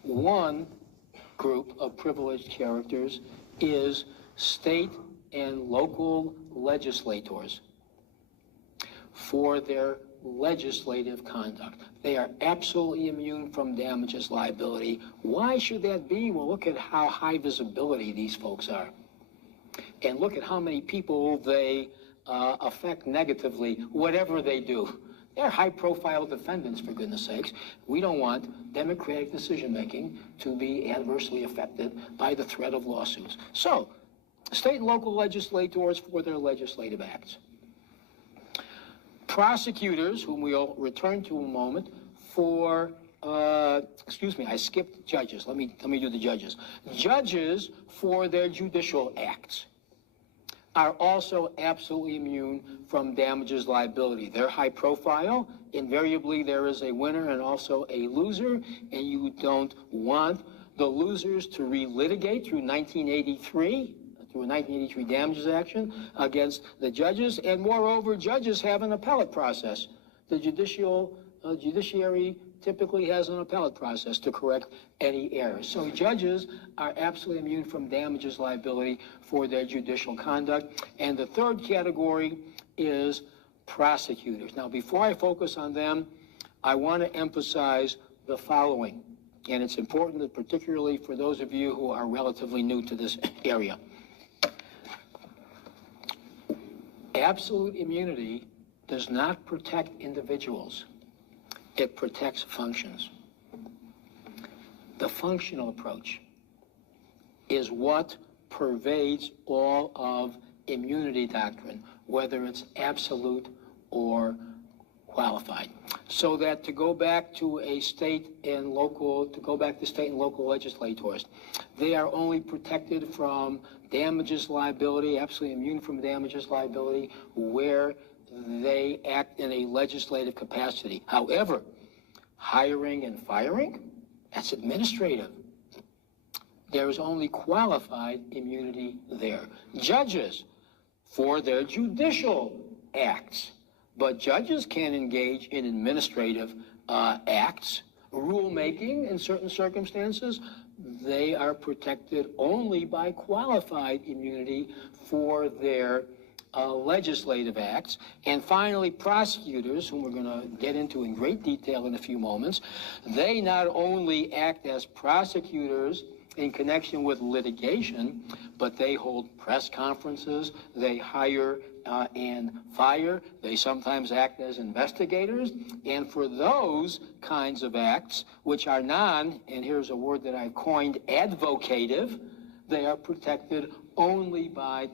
One group of privileged characters is state and local legislators for their legislative conduct. They are absolutely immune from damages liability. Why should that be? Well, look at how high visibility these folks are. And look at how many people they affect negatively, whatever they do. They're high-profile defendants, for goodness sakes. We don't want democratic decision-making to be adversely affected by the threat of lawsuits. So, state and local legislators for their legislative acts. Prosecutors, whom we'll return to in a moment, for, excuse me, I skipped judges. Let me do the judges. Judges for their judicial acts are also absolutely immune from damages liability. They're high profile. Invariably, there is a winner and also a loser, and you don't want the losers to relitigate through 1983, through a 1983 damages action against the judges, and moreover, judges have an appellate process. The judiciary typically has an appellate process to correct any errors. So judges are absolutely immune from damages liability for their judicial conduct. And the third category is prosecutors. Now, before I focus on them, I want to emphasize the following, and it's important, that particularly for those of you who are relatively new to this area. Absolute immunity does not protect individuals. It protects functions. The functional approach is what pervades all of immunity doctrine, whether it's absolute or qualified. So that to go back to state and local legislators, they are only protected from damages liability, absolutely immune from damages liability, where they act in a legislative capacity. However, hiring and firing, that's administrative. There is only qualified immunity there. Judges, for their judicial acts, but judges can engage in administrative acts, rulemaking in certain circumstances. They are protected only by qualified immunity for their legislative acts. And finally, prosecutors, whom we're going to get into in great detail in a few moments, they not only act as prosecutors in connection with litigation, but they hold press conferences, they hire and fire, they sometimes act as investigators, and for those kinds of acts, which are and here's a word that I coined, advocative, they are protected only by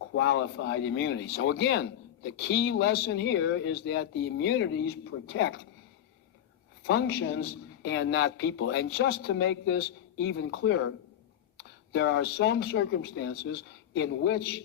qualified immunity. So again, the key lesson here is that the immunities protect functions and not people. And just to make this even clearer, there are some circumstances in which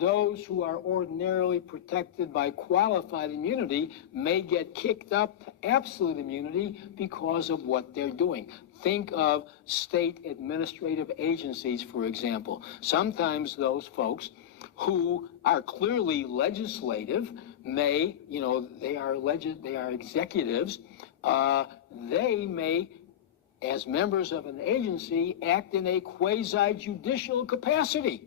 those who are ordinarily protected by qualified immunity may get kicked up to absolute immunity because of what they're doing. Think of state administrative agencies, for example. Sometimes those folks who are clearly legislative may, they are executives, they may, as members of an agency, act in a quasi-judicial capacity.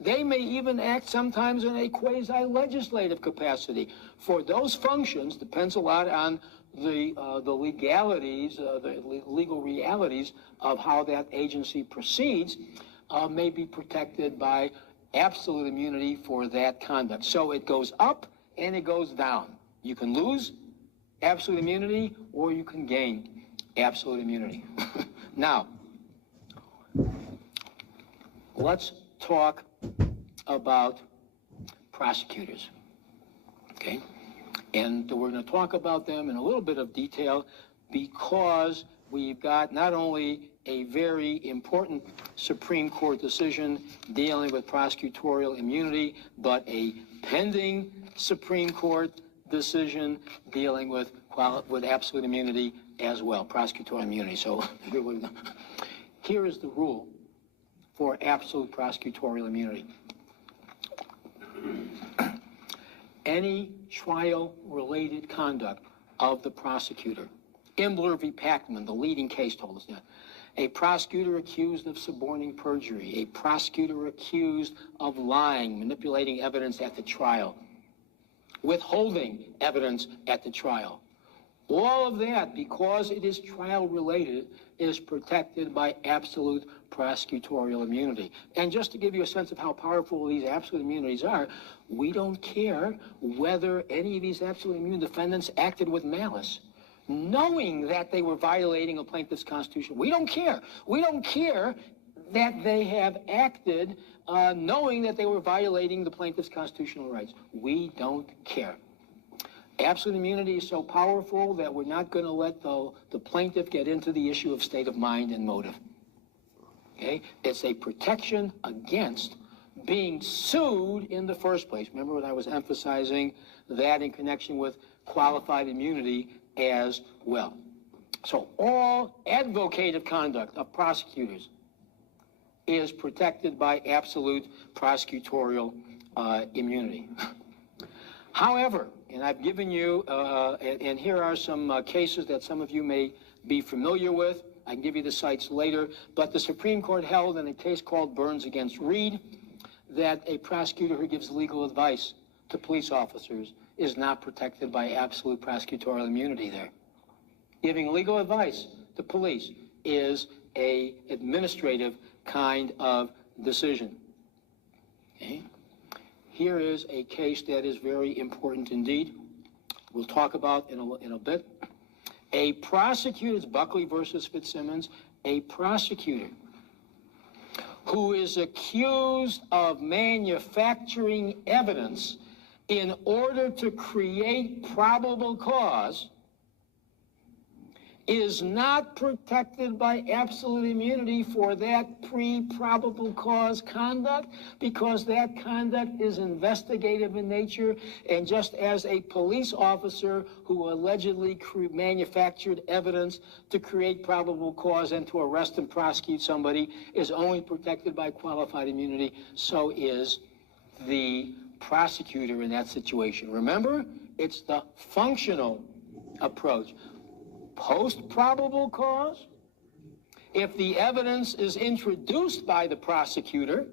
They may even act sometimes in a quasi-legislative capacity. For those functions, depends a lot on the legalities, the legal realities of how that agency proceeds, may be protected by absolute immunity for that conduct. So it goes up and it goes down. You can lose absolute immunity or you can gain absolute immunity. Now, let's talk about prosecutors, okay? And we're going to talk about them in a little bit of detail because we've got not only a very important Supreme Court decision dealing with prosecutorial immunity, but a pending Supreme Court decision dealing with absolute immunity as well, prosecutorial immunity. So here is the rule for absolute prosecutorial immunity. Any trial-related conduct of the prosecutor, Imbler v. Packman, the leading case, told us that. A prosecutor accused of suborning perjury, a prosecutor accused of lying, manipulating evidence at the trial, withholding evidence at the trial. All of that, because it is trial-related, is protected by absolute prosecutorial immunity. And just to give you a sense of how powerful these absolute immunities are, we don't care whether any of these absolute immune defendants acted with malice, knowing that they were violating a plaintiff's constitution. We don't care. We don't care that they have acted knowing that they were violating the plaintiff's constitutional rights. We don't care. Absolute immunity is so powerful that we're not going to let the plaintiff get into the issue of state of mind and motive. Okay? It's a protection against being sued in the first place. Remember when I was emphasizing that in connection with qualified immunity as well. So all advocative conduct of prosecutors is protected by absolute prosecutorial immunity. However, and I've given you, and here are some cases that some of you may be familiar with. I can give you the sites later, but the Supreme Court held in a case called Burns against Reed that a prosecutor who gives legal advice to police officers is not protected by absolute prosecutorial immunity there. Giving legal advice to police is an administrative kind of decision. Okay? Here is a case that is very important indeed. We'll talk about in a bit. A prosecutor, it's Buckley versus Fitzsimmons, a prosecutor who is accused of manufacturing evidence in order to create probable cause is not protected by absolute immunity for that pre-probable cause conduct, because that conduct is investigative in nature, and just as a police officer who allegedly manufactured evidence to create probable cause and to arrest and prosecute somebody is only protected by qualified immunity, so is the prosecutor in that situation. Remember, it's the functional approach. Post-probable cause, if the evidence is introduced by the prosecutor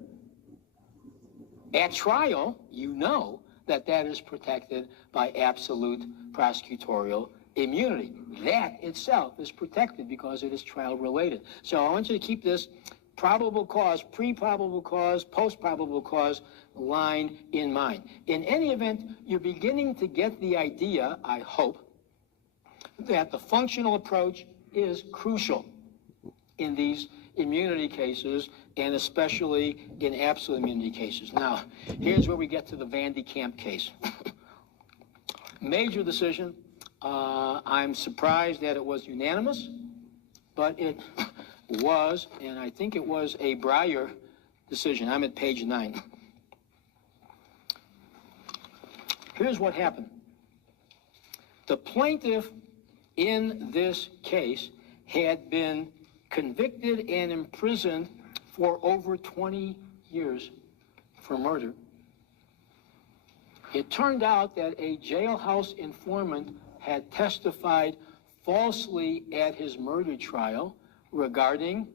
at trial, you know that that is protected by absolute prosecutorial immunity. That itself is protected because it is trial related. So I want you to keep this probable cause, pre-probable cause, post-probable cause line in mind. In any event, you're beginning to get the idea, I hope, that the functional approach is crucial in these immunity cases, and especially in absolute immunity cases. Now, here's where we get to the Vandy Camp case. Major decision. I'm surprised that it was unanimous, but it was, and I think it was a Breyer decision. I'm at page 9. Here's what happened. The plaintiff in this case had been convicted and imprisoned for over 20 years for murder. It turned out that a jailhouse informant had testified falsely at his murder trial regarding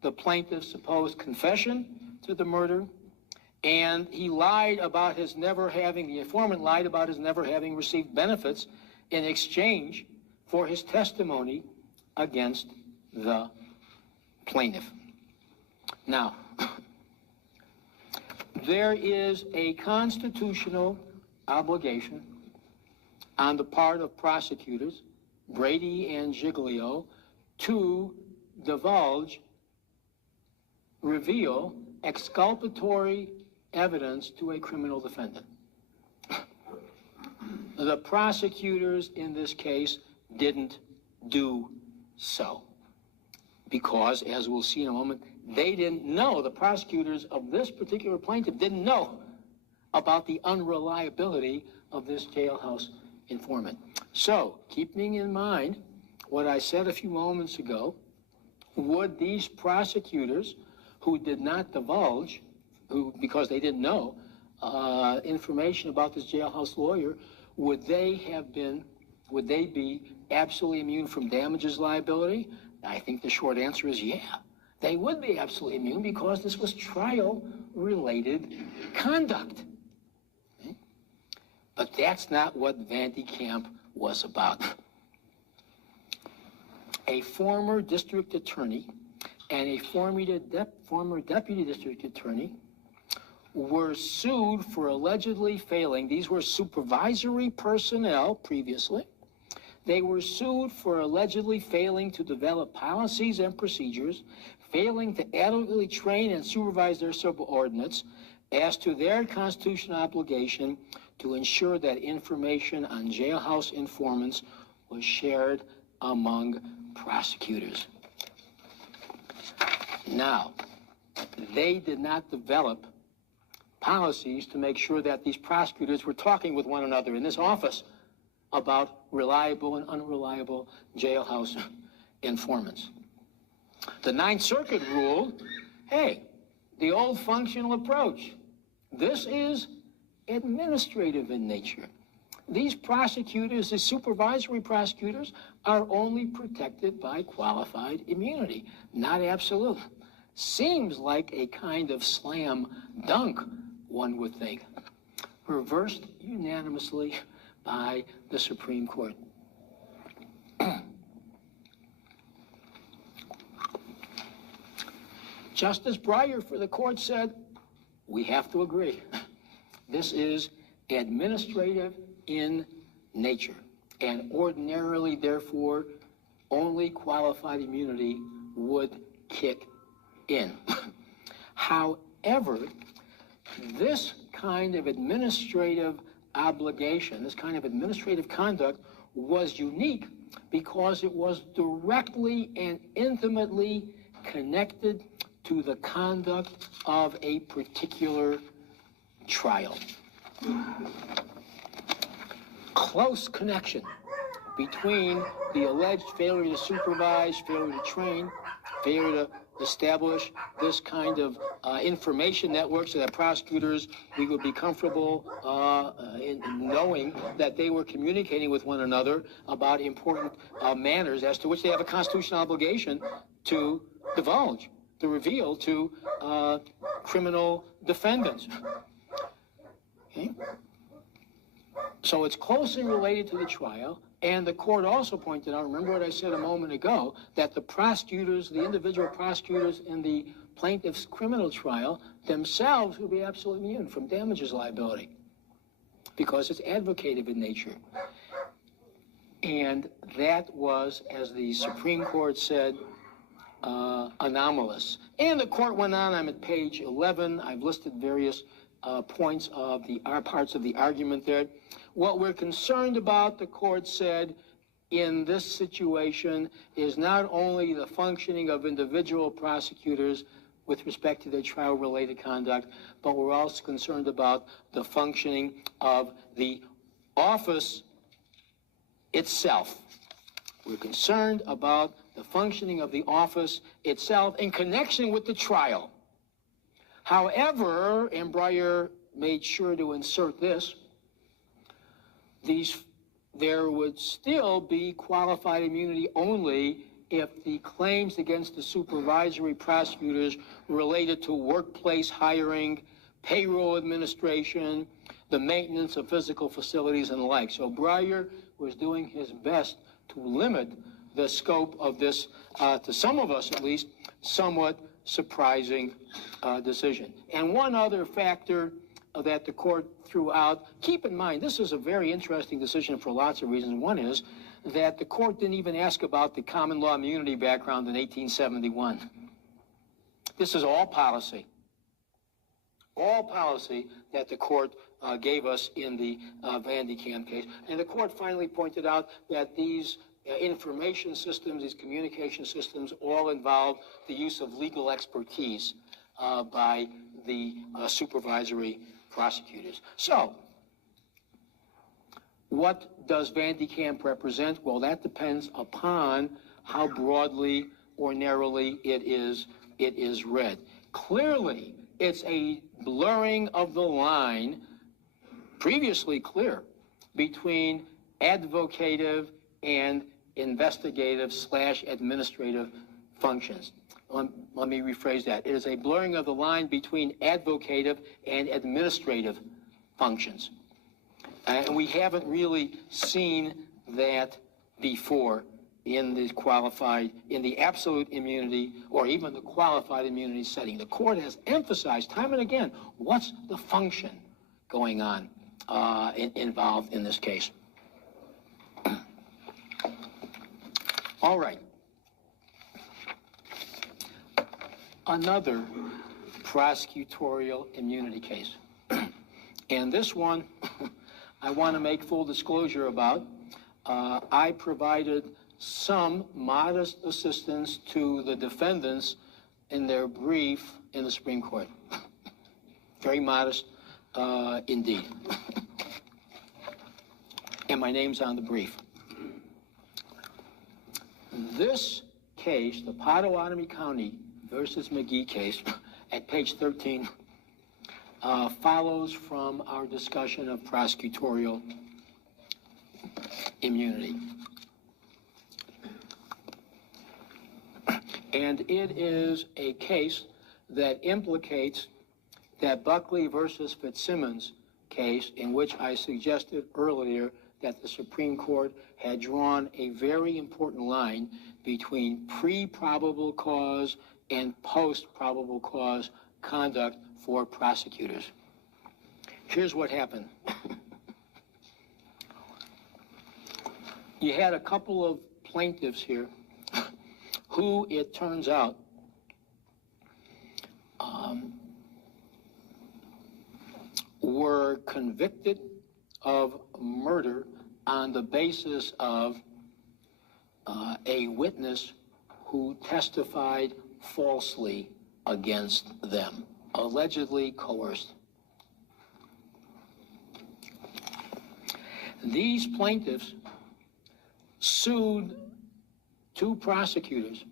the plaintiff's supposed confession to the murder, and he lied about his never having, the informant lied about his never having received benefits in exchange for his testimony against the plaintiff. Now, there is a constitutional obligation on the part of prosecutors, Brady and Giglio, to divulge, reveal exculpatory evidence to a criminal defendant. The prosecutors in this case didn't do so because, as we'll see in a moment, they didn't know, the prosecutors of this particular plaintiff didn't know about the unreliability of this jailhouse informant. So, keeping in mind what I said a few moments ago, would these prosecutors who did not divulge, because they didn't know information about this jailhouse lawyer, would they be absolutely immune from damages liability? I think the short answer is yeah. They would be absolutely immune because this was trial-related conduct. Okay? But that's not what Vandy Camp was about. A former district attorney and a former deputy district attorney were sued for allegedly failing. These were supervisory personnel previously. They were sued for allegedly failing to develop policies and procedures, failing to adequately train and supervise their subordinates as to their constitutional obligation to ensure that information on jailhouse informants was shared among prosecutors. Now, they did not develop policies to make sure that these prosecutors were talking with one another in this office about reliable and unreliable jailhouse informants. The Ninth Circuit ruled, hey, the old functional approach. This is administrative in nature. These prosecutors, the supervisory prosecutors, are only protected by qualified immunity, not absolute. Seems like a kind of slam dunk, one would think. Reversed unanimously by the Supreme Court. Justice Breyer for the court said, we have to agree. This is administrative in nature, and ordinarily, therefore, only qualified immunity would kick in. However, this kind of administrative obligation, this kind of administrative conduct was unique because it was directly and intimately connected to the conduct of a particular trial. Close connection between the alleged failure to supervise, failure to train, failure to establish this kind of information network so that prosecutors, we would be comfortable in knowing that they were communicating with one another about important matters as to which they have a constitutional obligation to divulge, to reveal to criminal defendants. Okay? So it's closely related to the trial, and the court also pointed out, remember what I said a moment ago, that the prosecutors, the individual prosecutors in the plaintiff's criminal trial themselves would be absolutely immune from damages liability because it's advocative in nature. And that was, as the Supreme Court said, anomalous. And the court went on, I'm at page 11, I've listed various points of the parts of the argument there. What we're concerned about, the court said, in this situation is not only the functioning of individual prosecutors with respect to their trial-related conduct, but we're also concerned about the functioning of the office itself. We're concerned about the functioning of the office itself in connection with the trial. However, and Breyer made sure to insert this, there would still be qualified immunity only if the claims against the supervisory prosecutors related to workplace hiring, payroll administration, the maintenance of physical facilities and the like. So Breyer was doing his best to limit the scope of this, to some of us at least, somewhat surprising decision. And one other factor that the court threw out, keep in mind, this is a very interesting decision for lots of reasons. One is that the court didn't even ask about the common law immunity background in 1871. This is all policy that the court gave us in the Van de Kamp case. And the court finally pointed out that these information systems, these communication systems, all involve the use of legal expertise by the supervisory prosecutors. So, what does Van de Kamp represent? Well, that depends upon how broadly or narrowly it is read. Clearly, it's a blurring of the line, previously clear, between advocative and investigative/administrative functions. Let me rephrase that. It is a blurring of the line between advocative and administrative functions. And we haven't really seen that before in the absolute immunity or even the qualified immunity setting. The court has emphasized time and again, what's the function going on involved in this case. All right. Another prosecutorial immunity case. And this one, I want to make full disclosure about. I provided some modest assistance to the defendants in their brief in the Supreme Court. Very modest indeed. And my name's on the brief. This case, the Potawatomi County versus McGee case, at page 13, follows from our discussion of prosecutorial immunity. And it is a case that implicates that Buckley versus Fitzsimmons case, in which I suggested earlier that the Supreme Court had drawn a very important line between pre-probable cause and post-probable cause conduct for prosecutors. Here's what happened. You had a couple of plaintiffs here who, it turns out, were convicted of murder on the basis of a witness who testified falsely against them, allegedly coerced. These plaintiffs sued two prosecutors,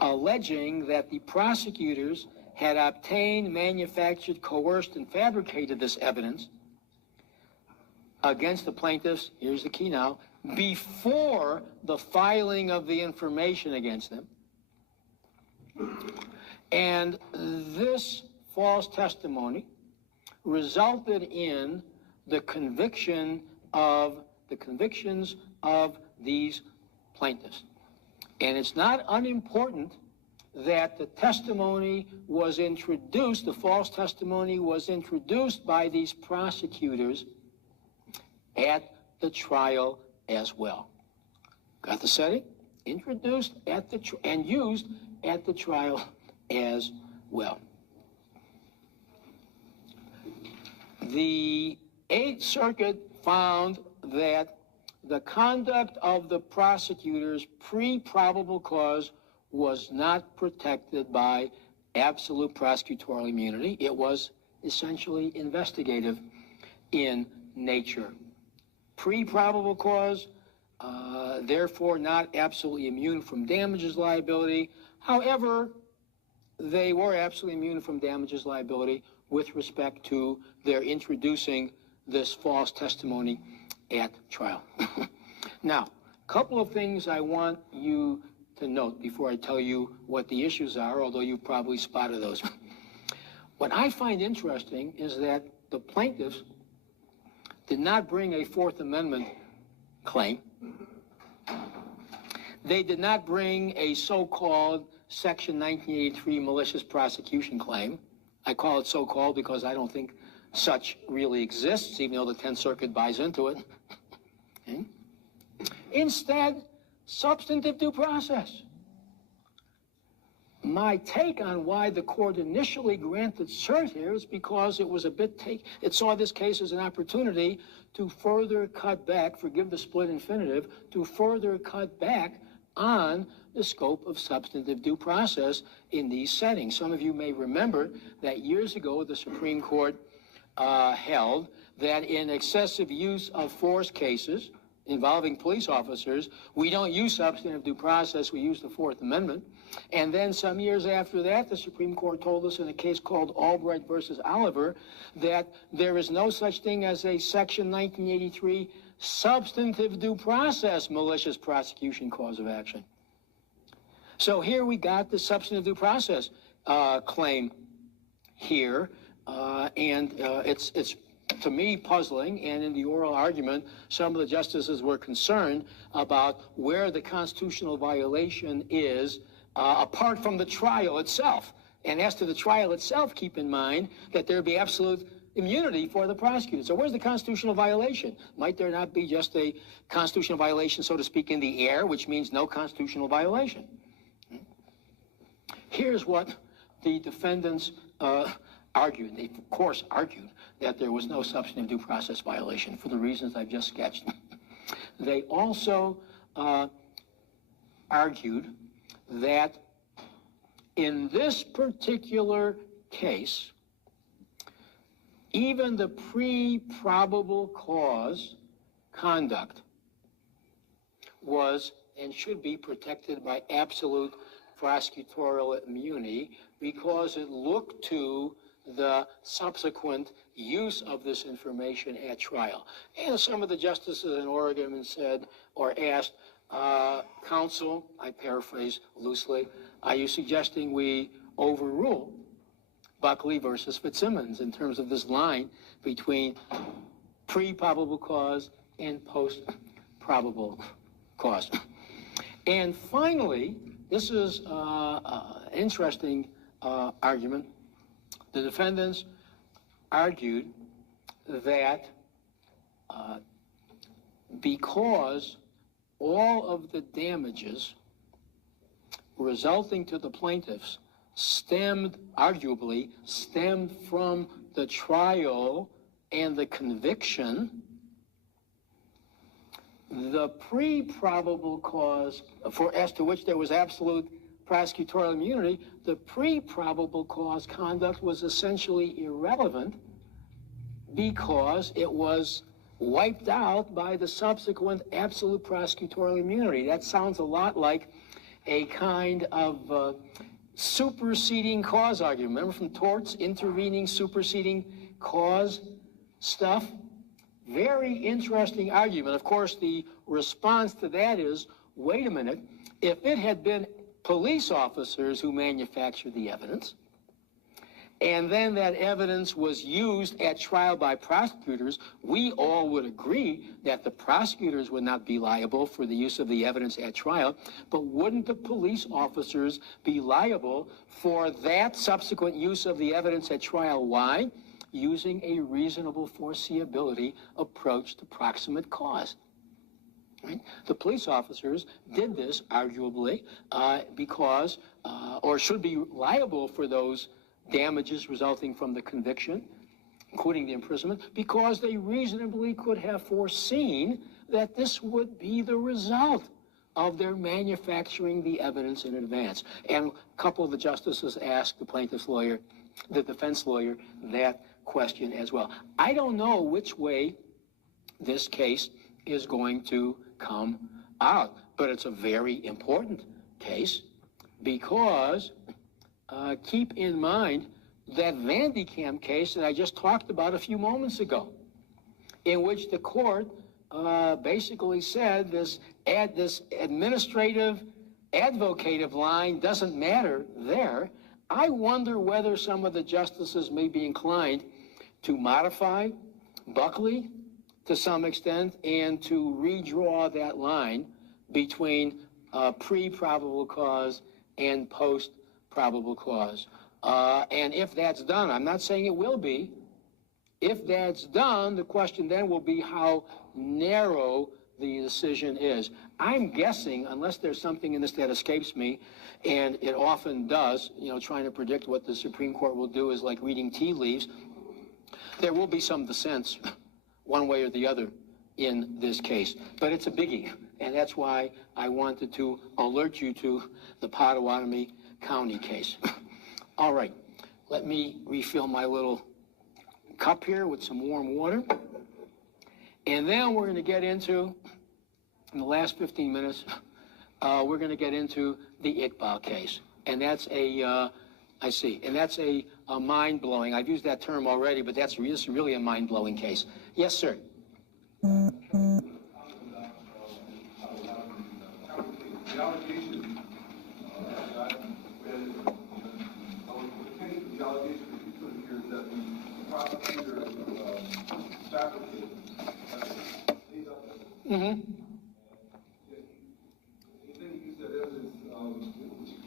alleging that the prosecutors had obtained, manufactured, coerced, and fabricated this evidence against the plaintiffs, here's the key now, before the filing of the information against them. And this false testimony resulted in the convictions of these plaintiffs. And it's not unimportant that the testimony was introduced, the false testimony was introduced by these prosecutors at the trial as well. Got the setting? Introduced at the and used at the trial as well. The Eighth Circuit found that the conduct of the prosecutors pre-probable cause was not protected by absolute prosecutorial immunity. It was essentially investigative in nature. Pre-probable cause, therefore not absolutely immune from damages liability. However, they were absolutely immune from damages liability with respect to their introducing this false testimony at trial. Now, a couple of things I want you to note before I tell you what the issues are, although you've probably spotted those. What I find interesting is that the plaintiffs did not bring a Fourth Amendment claim. They did not bring a so-called Section 1983 malicious prosecution claim. I call it so-called because I don't think such really exists, even though the 10th Circuit buys into it. Okay. Instead, substantive due process. My take on why the court initially granted cert here is because it was it saw this case as an opportunity to further cut back, forgive the split infinitive, to further cut back on the scope of substantive due process in these settings. Some of you may remember that years ago the Supreme Court held that in excessive use of force cases involving police officers, we don't use substantive due process, we use the Fourth Amendment. And then some years after that, the Supreme Court told us in a case called Albright versus Oliver that there is no such thing as a Section 1983 substantive due process malicious prosecution cause of action. So here we got the substantive due process claim here, and it's to me puzzling, and in the oral argument, some of the justices were concerned about where the constitutional violation is apart from the trial itself. And as to the trial itself, keep in mind that there be absolute immunity for the prosecutor. So where's the constitutional violation? Might there not be just a constitutional violation, so to speak, in the air, which means no constitutional violation? Here's what the defendants argued. They, of course, argued that there was no substantive due process violation for the reasons I've just sketched. They also argued that in this particular case, even the pre-probable cause conduct was and should be protected by absolute prosecutorial immunity because it looked to the subsequent use of this information at trial. And some of the justices in Oregon said or asked, counsel, I paraphrase loosely, are you suggesting we overrule Buckley versus Fitzsimmons in terms of this line between pre-probable cause and post-probable cause? And finally, this is an interesting argument. The defendants argued that because all of the damages resulting to the plaintiffs arguably stemmed from the trial and the conviction, the pre-probable cause, as to which there was absolute prosecutorial immunity, the pre-probable cause conduct was essentially irrelevant because it was wiped out by the subsequent absolute prosecutorial immunity. That sounds a lot like a kind of superseding cause argument. Remember from torts, intervening, superseding cause stuff? Very interesting argument. Of course, the response to that is, wait a minute, if it had been police officers who manufactured the evidence, and then that evidence was used at trial by prosecutors, we all would agree that the prosecutors would not be liable for the use of the evidence at trial, but wouldn't the police officers be liable for that subsequent use of the evidence at trial? Why? Using a reasonable foreseeability approach to proximate cause. Right? The police officers did this, arguably, because, or should be liable for those damages resulting from the conviction, including the imprisonment, because they reasonably could have foreseen that this would be the result of their manufacturing the evidence in advance. And a couple of the justices asked the plaintiff's lawyer, the defense lawyer, that question as well. I don't know which way this case is going to come out, but it's a very important case because keep in mind that Vandekamp case that I just talked about a few moments ago, in which the court basically said this administrative, advocative line doesn't matter there. I wonder whether some of the justices may be inclined to modify Buckley to some extent and to redraw that line between pre-probable cause and post-probable cause. And if that's done, I'm not saying it will be, if that's done, the question then will be how narrow the decision is. I'm guessing, unless there's something in this that escapes me, and it often does, you know, trying to predict what the Supreme Court will do is like reading tea leaves, there will be some dissents one way or the other in this case. But it's a biggie, and that's why I wanted to alert you to the Pottawatomie County case. All right, let me refill my little cup here with some warm water. And then we're going to get into, in the last 15 minutes, we're going to get into the Iqbal case. And that's a, I see, and that's a mind-blowing, I've used that term already, but that's really a mind-blowing case. Yes, sir. Mm-hmm.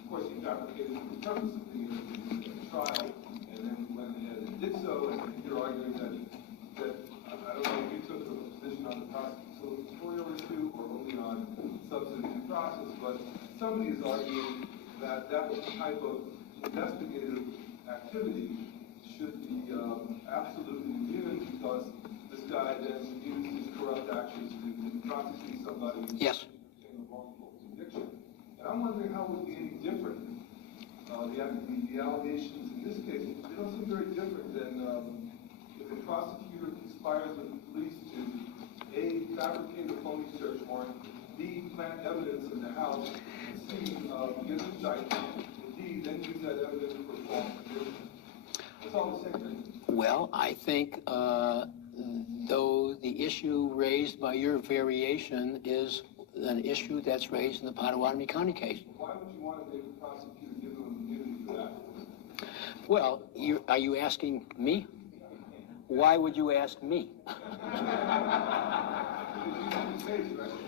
Of course, he fabricated for the purpose of the trial, and then went ahead and did so, and you're arguing that I don't know if you took a position on the prosecutorial issue or only on substantive process, but somebody is arguing that that type of investigative activity should be absolutely immune because this guy then used his corrupt actions to prosecute somebody yes. in a wrongful conviction. And I'm wondering how it would be any different. The allegations in this case, they don't seem very different than if a prosecutor conspires with the police to A, fabricate a phony search warrant, B, plant evidence in the house, and C, get an indictment, and D, then use that evidence for false conviction. It's all the same thing. Well, I think though the issue raised by your variation is an issue that's raised in the Pottawatomie County case. Why would you want to make a prosecutor give them immunity for that? Well, are you asking me? Why would you ask me?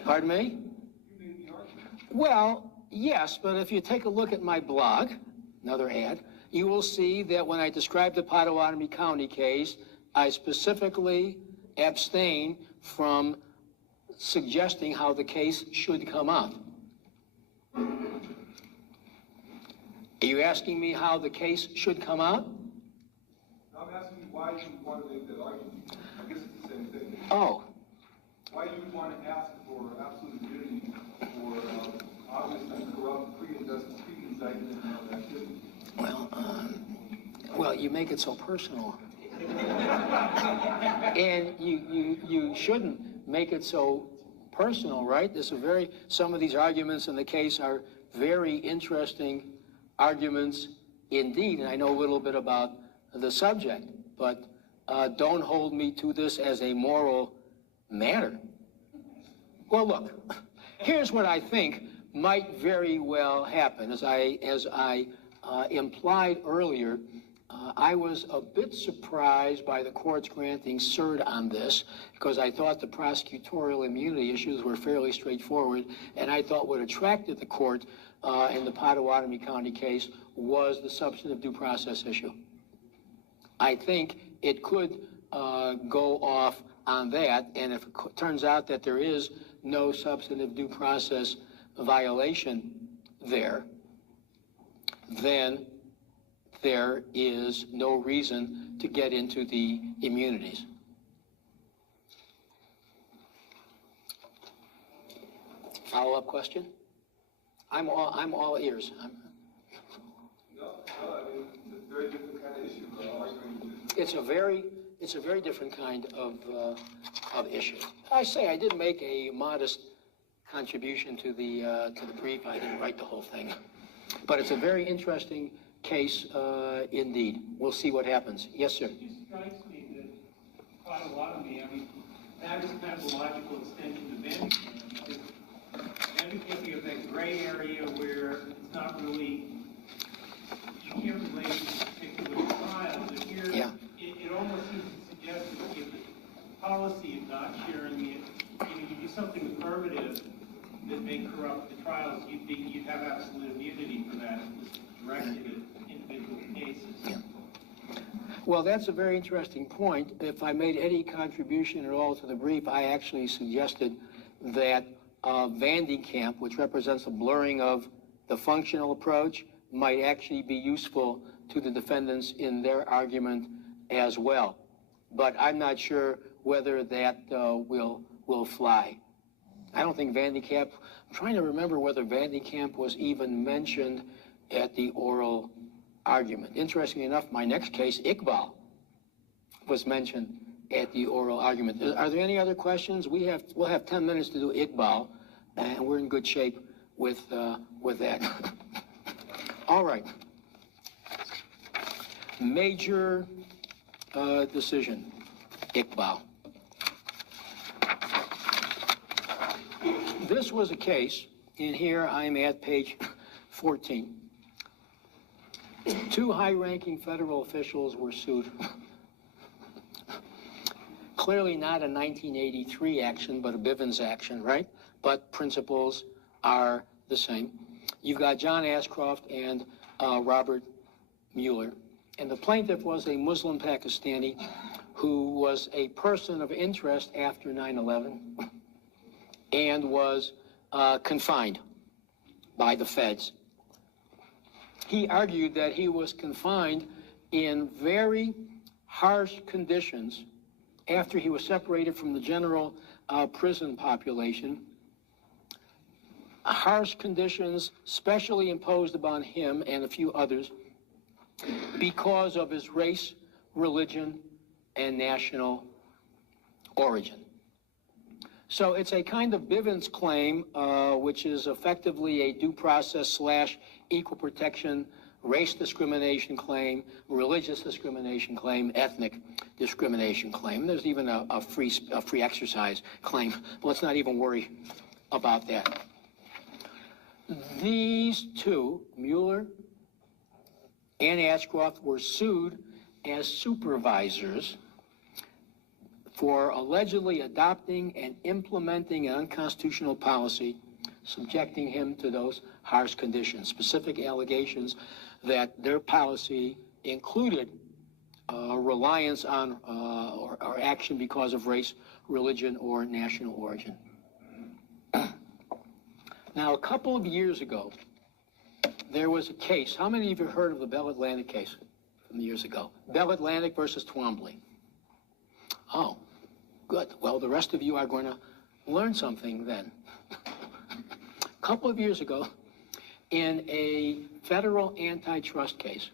Pardon me? Well, yes, but if you take a look at my blog, another ad, you will see that when I describe the Pottawatomie County case, I specifically abstain from suggesting how the case should come up. Are you asking me how the case should come out? I'm asking you why you want to make that argument. I guess it's the same thing. Oh, why you would want to ask for absolute immunity for obviously corrupt pre-indictment activity. Well, you make it so personal. And you shouldn't make it so personal, right? Some of these arguments in the case are very interesting arguments indeed, and I know a little bit about the subject, but don't hold me to this as a moral matter. Well, look, here's what I think might very well happen. As I implied earlier, I was a bit surprised by the court's granting cert on this because I thought the prosecutorial immunity issues were fairly straightforward, and I thought what attracted the court in the Potawatomi County case was the substantive due process issue. I think it could go off on that, and if it turns out that there is no substantive due process violation there, then there is no reason to get into the immunities. Follow-up question? I'm all ears. No, I mean, it's a very different kind of issue. It's a very different kind of issue. I say I did make a modest contribution to the brief. I didn't write the whole thing, but it's a very interesting case indeed. We'll see what happens. Yes, sir. It just strikes me that Potawatomi, I mean, that is kind of a logical extension of Vanderkamp, because Vanderkamp, you have that gray area where it's not really, you can't relate to a particular trial, but here it almost seems to suggest that if the policy of not sharing it, you do something affirmative that may corrupt the trials, you'd have absolute immunity for that. It was directed at individual cases. Yeah. Well, that's a very interesting point. If I made any contribution at all to the brief, I actually suggested that Vanderkamp, which represents a blurring of the functional approach, might actually be useful to the defendants in their argument as well. But I'm not sure whether that will fly. I don't think Vanderkamp, I'm trying to remember whether Vanderkamp was even mentioned at the oral argument. Interestingly enough, my next case, Iqbal, was mentioned at the oral argument. Are there any other questions? We'll have 10 minutes to do Iqbal, and we're in good shape with that. All right. Major decision, Iqbal. This was a case, and here I'm at page 14. Two high-ranking federal officials were sued. Clearly not a 1983 action, but a Bivens action, right? But principles are the same. You've got John Ashcroft and Robert Mueller. And the plaintiff was a Muslim Pakistani who was a person of interest after 9/11 and was confined by the feds. He argued that he was confined in very harsh conditions after he was separated from the general prison population. Harsh conditions specially imposed upon him and a few others because of his race, religion, and national origin. So it's a kind of Bivens claim, which is effectively a due process / equal protection, race discrimination claim, religious discrimination claim, ethnic discrimination claim. There's even a free exercise claim. Let's not even worry about that. These two, Mueller and Ashcroft, were sued as supervisors for allegedly adopting and implementing an unconstitutional policy subjecting him to those harsh conditions. Specific allegations that their policy included reliance on or action because of race, religion, or national origin. Now, a couple of years ago, there was a case. How many of you heard of the Bell Atlantic case from years ago? Bell Atlantic versus Twombly. Oh, good. Well, the rest of you are going to learned something then. A couple of years ago, in a federal antitrust case,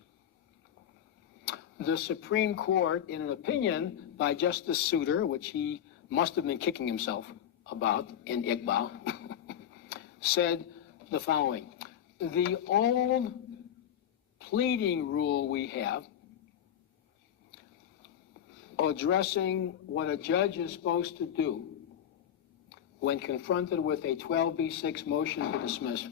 the Supreme Court, in an opinion by Justice Souter, which he must have been kicking himself about in Iqbal, said the following: the old pleading rule we have addressing what a judge is supposed to do when confronted with a 12b6 motion to dismiss.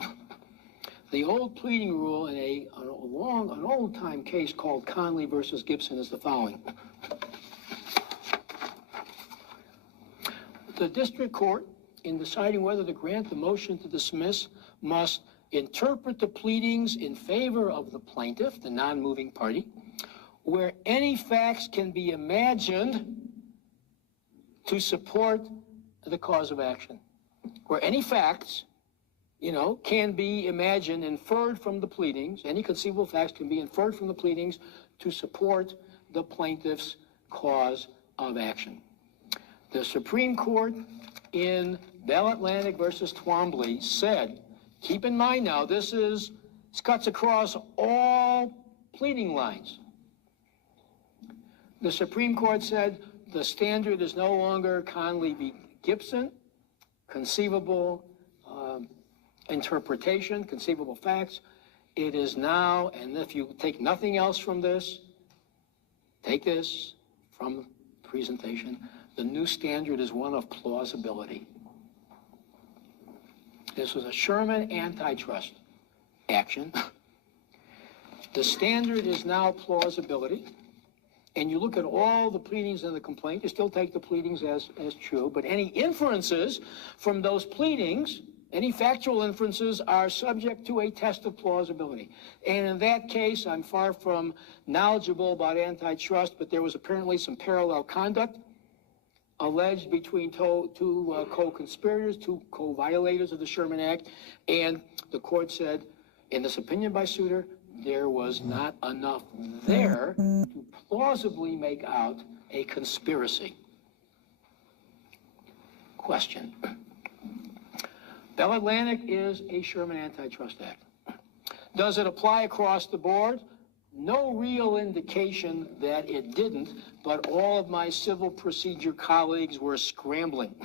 The old pleading rule in an old-time case called Conley versus Gibson is the following. The district court, in deciding whether to grant the motion to dismiss, must interpret the pleadings in favor of the plaintiff, the non-moving party, where any facts can be imagined to support the cause of action. Where any facts, can be imagined, inferred from the pleadings, any conceivable facts can be inferred from the pleadings to support the plaintiff's cause of action. The Supreme Court in Bell Atlantic versus Twombly said, keep in mind now, this cuts across all pleading lines. The Supreme Court said the standard is no longer Conley v. Gibson, conceivable interpretation, conceivable facts. It is now, and if you take nothing else from this, take this from the presentation, the new standard is one of plausibility. This was a Sherman antitrust action. The standard is now plausibility. And you look at all the pleadings in the complaint, you still take the pleadings as true, but any inferences from those pleadings, any factual inferences, are subject to a test of plausibility. And in that case, I'm far from knowledgeable about antitrust, but there was apparently some parallel conduct alleged between two co-conspirators, two co-violators of the Sherman Act, and the court said, in this opinion by Souter, there was not enough there to plausibly make out a conspiracy. Question. Bell Atlantic is a Sherman Antitrust Act. Does it apply across the board? No real indication that it didn't, but all of my civil procedure colleagues were scrambling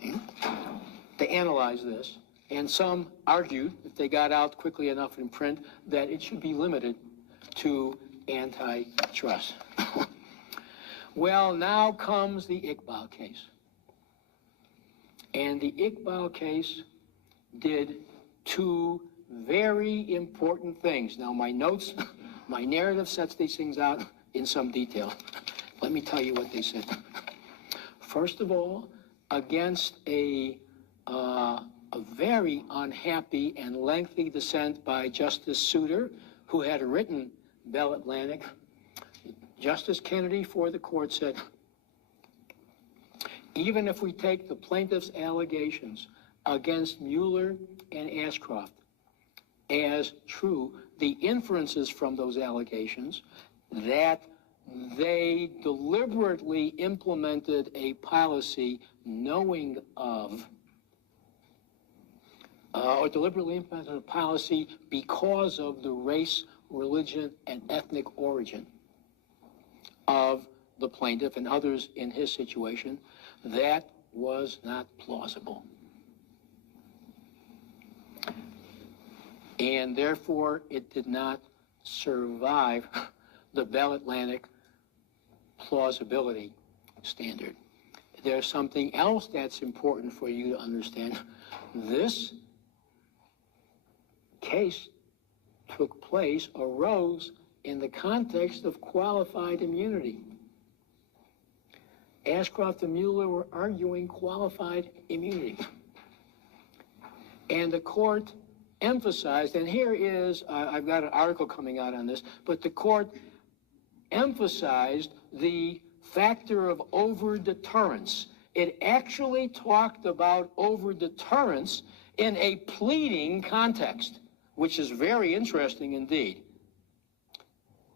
to analyze this. And some argued, if they got out quickly enough in print, that it should be limited to antitrust. Well, now comes the Iqbal case. And the Iqbal case did two very important things. Now, my notes, my narrative sets these things out in some detail. Let me tell you what they said. First of all, against a very unhappy and lengthy dissent by Justice Souter, who had written Bell Atlantic, Justice Kennedy for the court said, even if we take the plaintiff's allegations against Mueller and Ashcroft as true, the inferences from those allegations that they deliberately implemented a policy knowing of or deliberately implemented a policy because of the race, religion, and ethnic origin of the plaintiff and others in his situation, that was not plausible. And therefore, it did not survive the Bell Atlantic plausibility standard. There's something else that's important for you to understand. This case arose in the context of qualified immunity. Ashcroft and Mueller were arguing qualified immunity. And the court emphasized, and here is, I've got an article coming out on this, but the court emphasized the factor of over-deterrence. It actually talked about over-deterrence in a pleading context, which is very interesting indeed.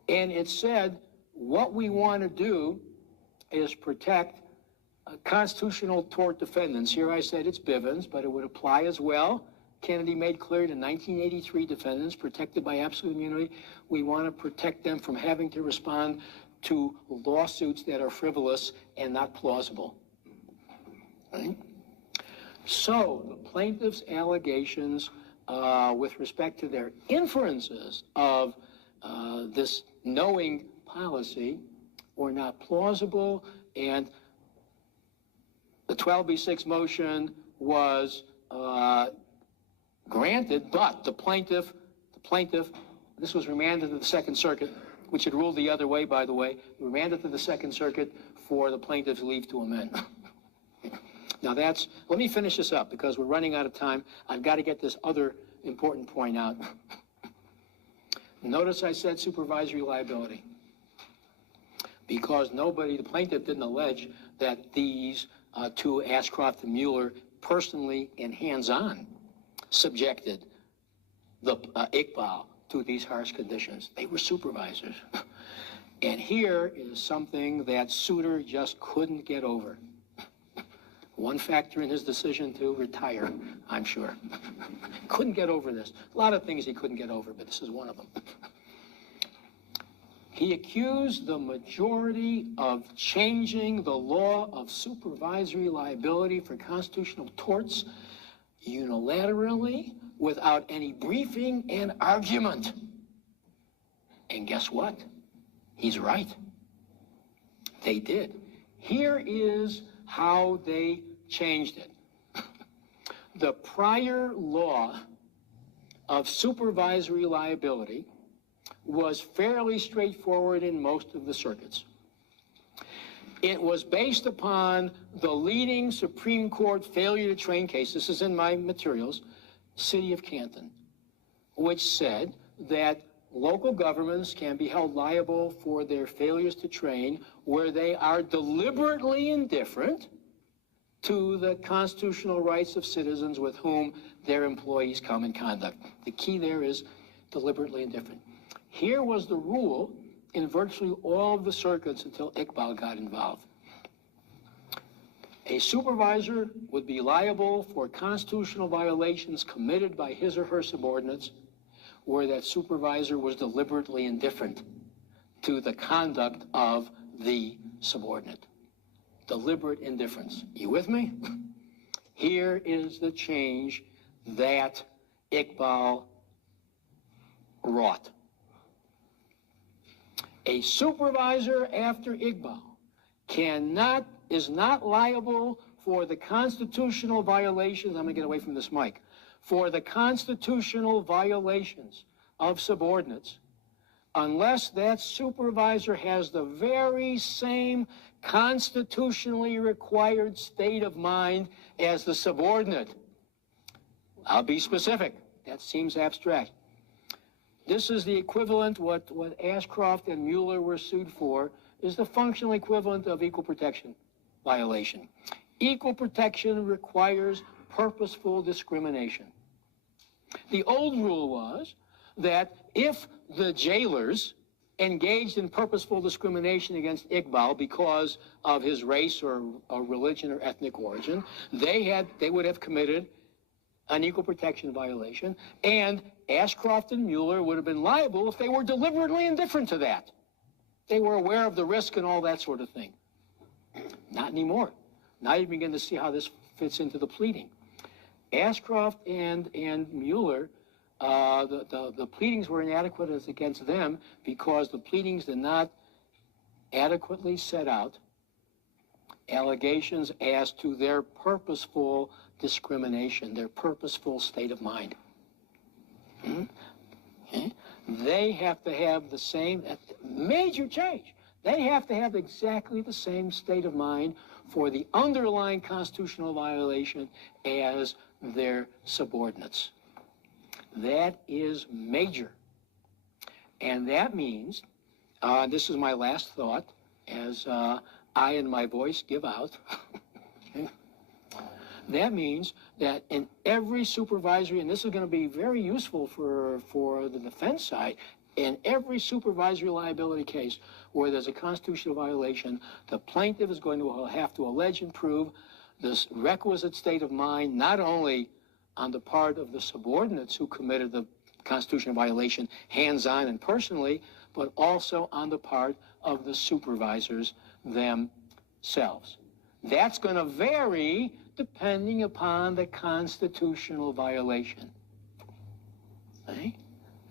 And it said, what we want to do is protect constitutional tort defendants. Here I said it's Bivens, but it would apply as well. Kennedy made clear to 1983 defendants protected by absolute immunity, we want to protect them from having to respond to lawsuits that are frivolous and not plausible. Right? So the plaintiff's allegations with respect to their inferences of this knowing policy were not plausible, and the 12b6 motion was granted, but the plaintiff, this was remanded to the Second Circuit, which had ruled the other way, by the way, remanded to the Second Circuit for the plaintiff's leave to amend. Now let me finish this up because we're running out of time. I've got to get this other important point out. Notice I said supervisory liability because the plaintiff didn't allege that these two, Ashcroft and Mueller, personally and hands-on subjected the Iqbal to these harsh conditions. They were supervisors. And here is something that Souter just couldn't get over. One factor in his decision to retire, I'm sure. Couldn't get over this. A lot of things he couldn't get over, but this is one of them. He accused the majority of changing the law of supervisory liability for constitutional torts unilaterally without any briefing and argument. And guess what? He's right. They did. Here is how they changed it. The prior law of supervisory liability was fairly straightforward in most of the circuits. It was based upon the leading Supreme Court failure to train case, this is in my materials, City of Canton, which said that local governments can be held liable for their failures to train where they are deliberately indifferent to the constitutional rights of citizens with whom their employees come in conduct. The key there is deliberately indifferent. Here was the rule in virtually all of the circuits until Iqbal got involved. A supervisor would be liable for constitutional violations committed by his or her subordinates where that supervisor was deliberately indifferent to the conduct of the subordinate. Deliberate indifference. You with me? Here is the change that Iqbal wrought. A supervisor after Iqbal is not liable for the constitutional violations, I'm going to get away from this mic, for the constitutional violations of subordinates unless that supervisor has the very same constitutionally required state of mind as the subordinate. I'll be specific. That seems abstract. This is the equivalent, what Ashcroft and Mueller were sued for, is the functional equivalent of equal protection violation. Equal protection requires purposeful discrimination. The old rule was that if the jailers engaged in purposeful discrimination against Iqbal because of his race or religion or ethnic origin, they would have committed an equal protection violation, and Ashcroft and Mueller would have been liable if they were deliberately indifferent to that. They were aware of the risk and all that sort of thing. Not anymore. Now you begin to see how this fits into the pleading. Ashcroft and Mueller, the pleadings were inadequate as against them because the pleadings did not adequately set out allegations as to their purposeful discrimination, their purposeful state of mind. Okay? They have to have the same, major change. They have to have exactly the same state of mind for the underlying constitutional violation as their subordinates. That is major. And that means, this is my last thought, as I and my voice give out. That means that in every supervisory, and this is going to be very useful for the defense side, In every supervisory liability case where there's a constitutional violation, the plaintiff is going to have to allege and prove this requisite state of mind, not only on the part of the subordinates who committed the constitutional violation hands-on and personally, but also on the part of the supervisors themselves. That's going to vary depending upon the constitutional violation. Okay?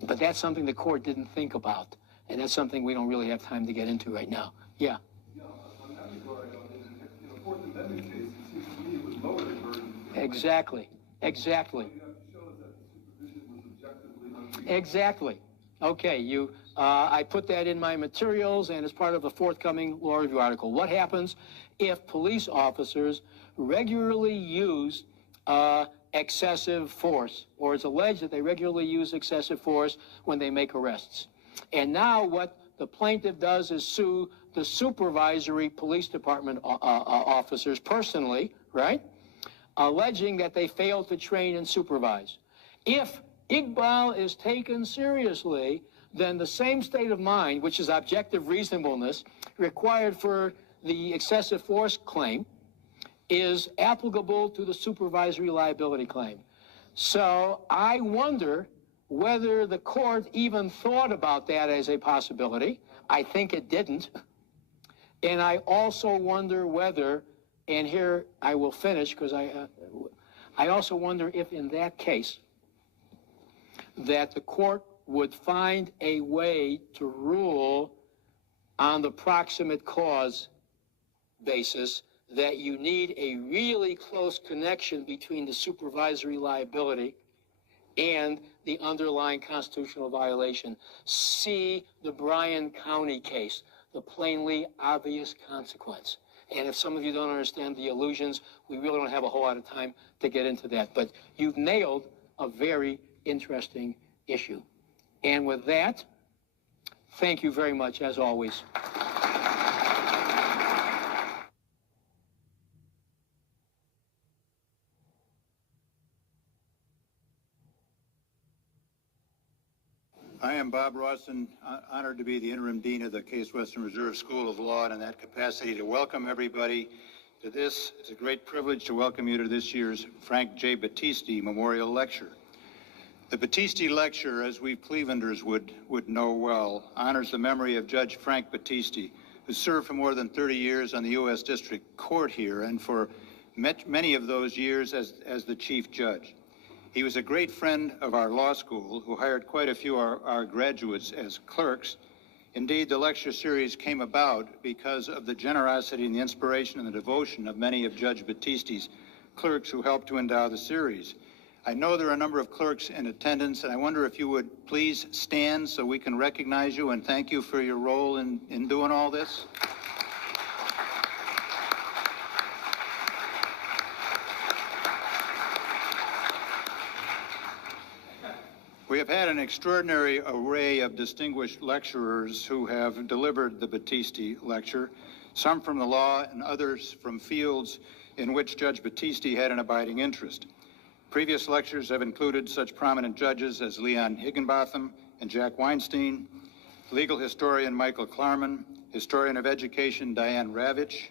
But that's something the court didn't think about, and that's something we don't really have time to get into right now. Yeah. Yeah, on that regard, in a Fourth Amendment case, it seems to me it was lower the burden. Exactly. Exactly. You have to show us that the supervision was objectively unreasonable. Exactly. Okay, I put that in my materials and as part of a forthcoming law review article. What happens if police officers regularly use excessive force, or it's alleged that they regularly use excessive force when they make arrests? And now what the plaintiff does is sue the supervisory police department officers personally, right? Alleging that they failed to train and supervise. If efootball is taken seriously, then the same state of mind, which is objective reasonableness, required for the excessive force claim, is applicable to the supervisory liability claim. So I wonder whether the court even thought about that as a possibility. I think it didn't. And I also wonder whether, and here I will finish because I also wonder if in that case that the court would find a way to rule on the proximate cause basis that you need a really close connection between the supervisory liability and the underlying constitutional violation. See the Bryan County case, the plainly obvious consequence. And if some of you don't understand the allusions, we really don't have a whole lot of time to get into that. But you've nailed a very interesting issue. And with that, thank you very much, as always. I am Bob Rawson, honored to be the interim dean of the Case Western Reserve School of Law, and in that capacity to welcome everybody to this. It's a great privilege to welcome you to this year's Frank J. Battisti Memorial Lecture. The Battisti Lecture, as we Clevelanders would know well, honors the memory of Judge Frank Battisti, who served for more than 30 years on the U.S. District Court here, and for many of those years as the Chief Judge. He was a great friend of our law school, who hired quite a few of our graduates as clerks. Indeed, the lecture series came about because of the generosity and the inspiration and the devotion of many of Judge Battisti's clerks who helped to endow the series. I know there are a number of clerks in attendance, and I wonder if you would please stand so we can recognize you and thank you for your role in doing all this. We have had an extraordinary array of distinguished lecturers who have delivered the Battisti Lecture, some from the law and others from fields in which Judge Battisti had an abiding interest. Previous lectures have included such prominent judges as Leon Higginbotham and Jack Weinstein, legal historian Michael Klarman, historian of education Diane Ravitch,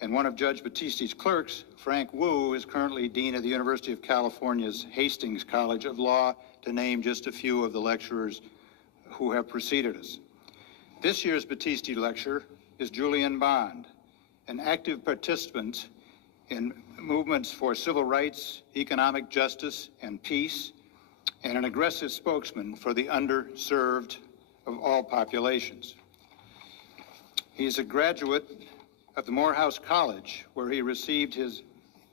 and one of Judge Battisti's clerks, Frank Wu, is currently Dean of the University of California's Hastings College of Law, to name just a few of the lecturers who have preceded us. This year's Battisti Lecture is Julian Bond, an active participant in movements for civil rights, economic justice, and peace, and an aggressive spokesman for the underserved of all populations. He's a graduate of the Morehouse College, where he received his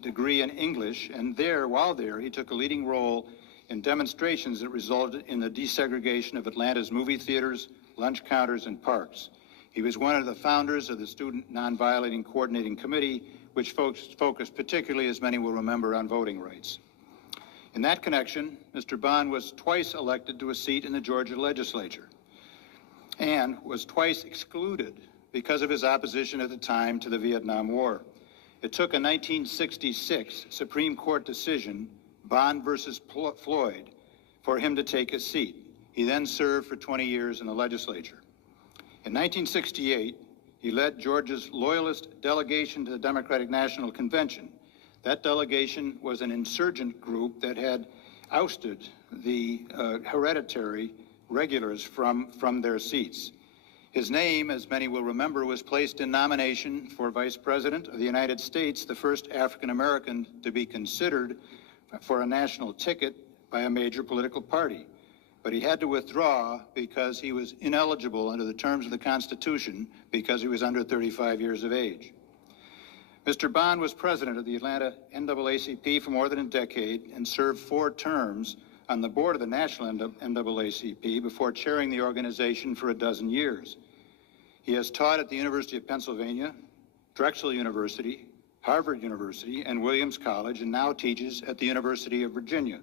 degree in English, and while there, he took a leading role in demonstrations that resulted in the desegregation of Atlanta's movie theaters, lunch counters, and parks. He was one of the founders of the Student Nonviolating Coordinating Committee, which focused particularly, as many will remember, on voting rights. In that connection, Mr. Bond was twice elected to a seat in the Georgia legislature and was twice excluded because of his opposition at the time to the Vietnam War. It took a 1966 Supreme Court decision, Bond versus Floyd, for him to take a seat. He then served for 20 years in the legislature. In 1968, he led Georgia's Loyalist delegation to the Democratic National Convention. That delegation was an insurgent group that had ousted the hereditary regulars from their seats. His name, as many will remember, was placed in nomination for Vice President of the United States, the first African American to be considered for a national ticket by a major political party. But he had to withdraw because he was ineligible under the terms of the Constitution because he was under 35 years of age. Mr. Bond was president of the Atlanta NAACP for more than a decade and served 4 terms on the board of the National NAACP before chairing the organization for 12 years. He has taught at the University of Pennsylvania, Drexel University, Harvard University, and Williams College, and now teaches at the University of Virginia.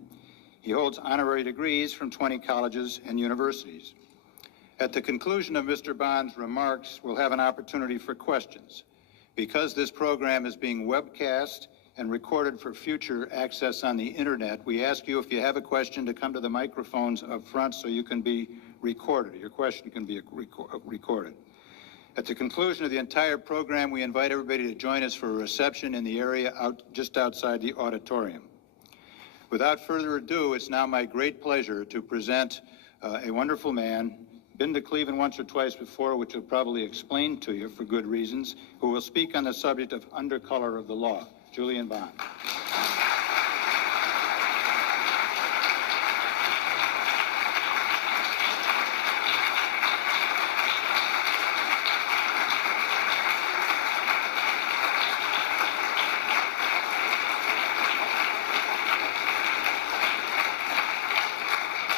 He holds honorary degrees from 20 colleges and universities. At the conclusion of Mr. Bond's remarks, we'll have an opportunity for questions. Because this program is being webcast and recorded for future access on the internet, we ask you, if you have a question, to come to the microphones up front so you can be recorded. Your question can be recorded. At the conclusion of the entire program, we invite everybody to join us for a reception in the area just outside the auditorium. Without further ado, it's now my great pleasure to present a wonderful man, been to Cleveland once or twice before, which will probably explain to you for good reasons, who will speak on the subject of undercolor of the law, Julian Bond.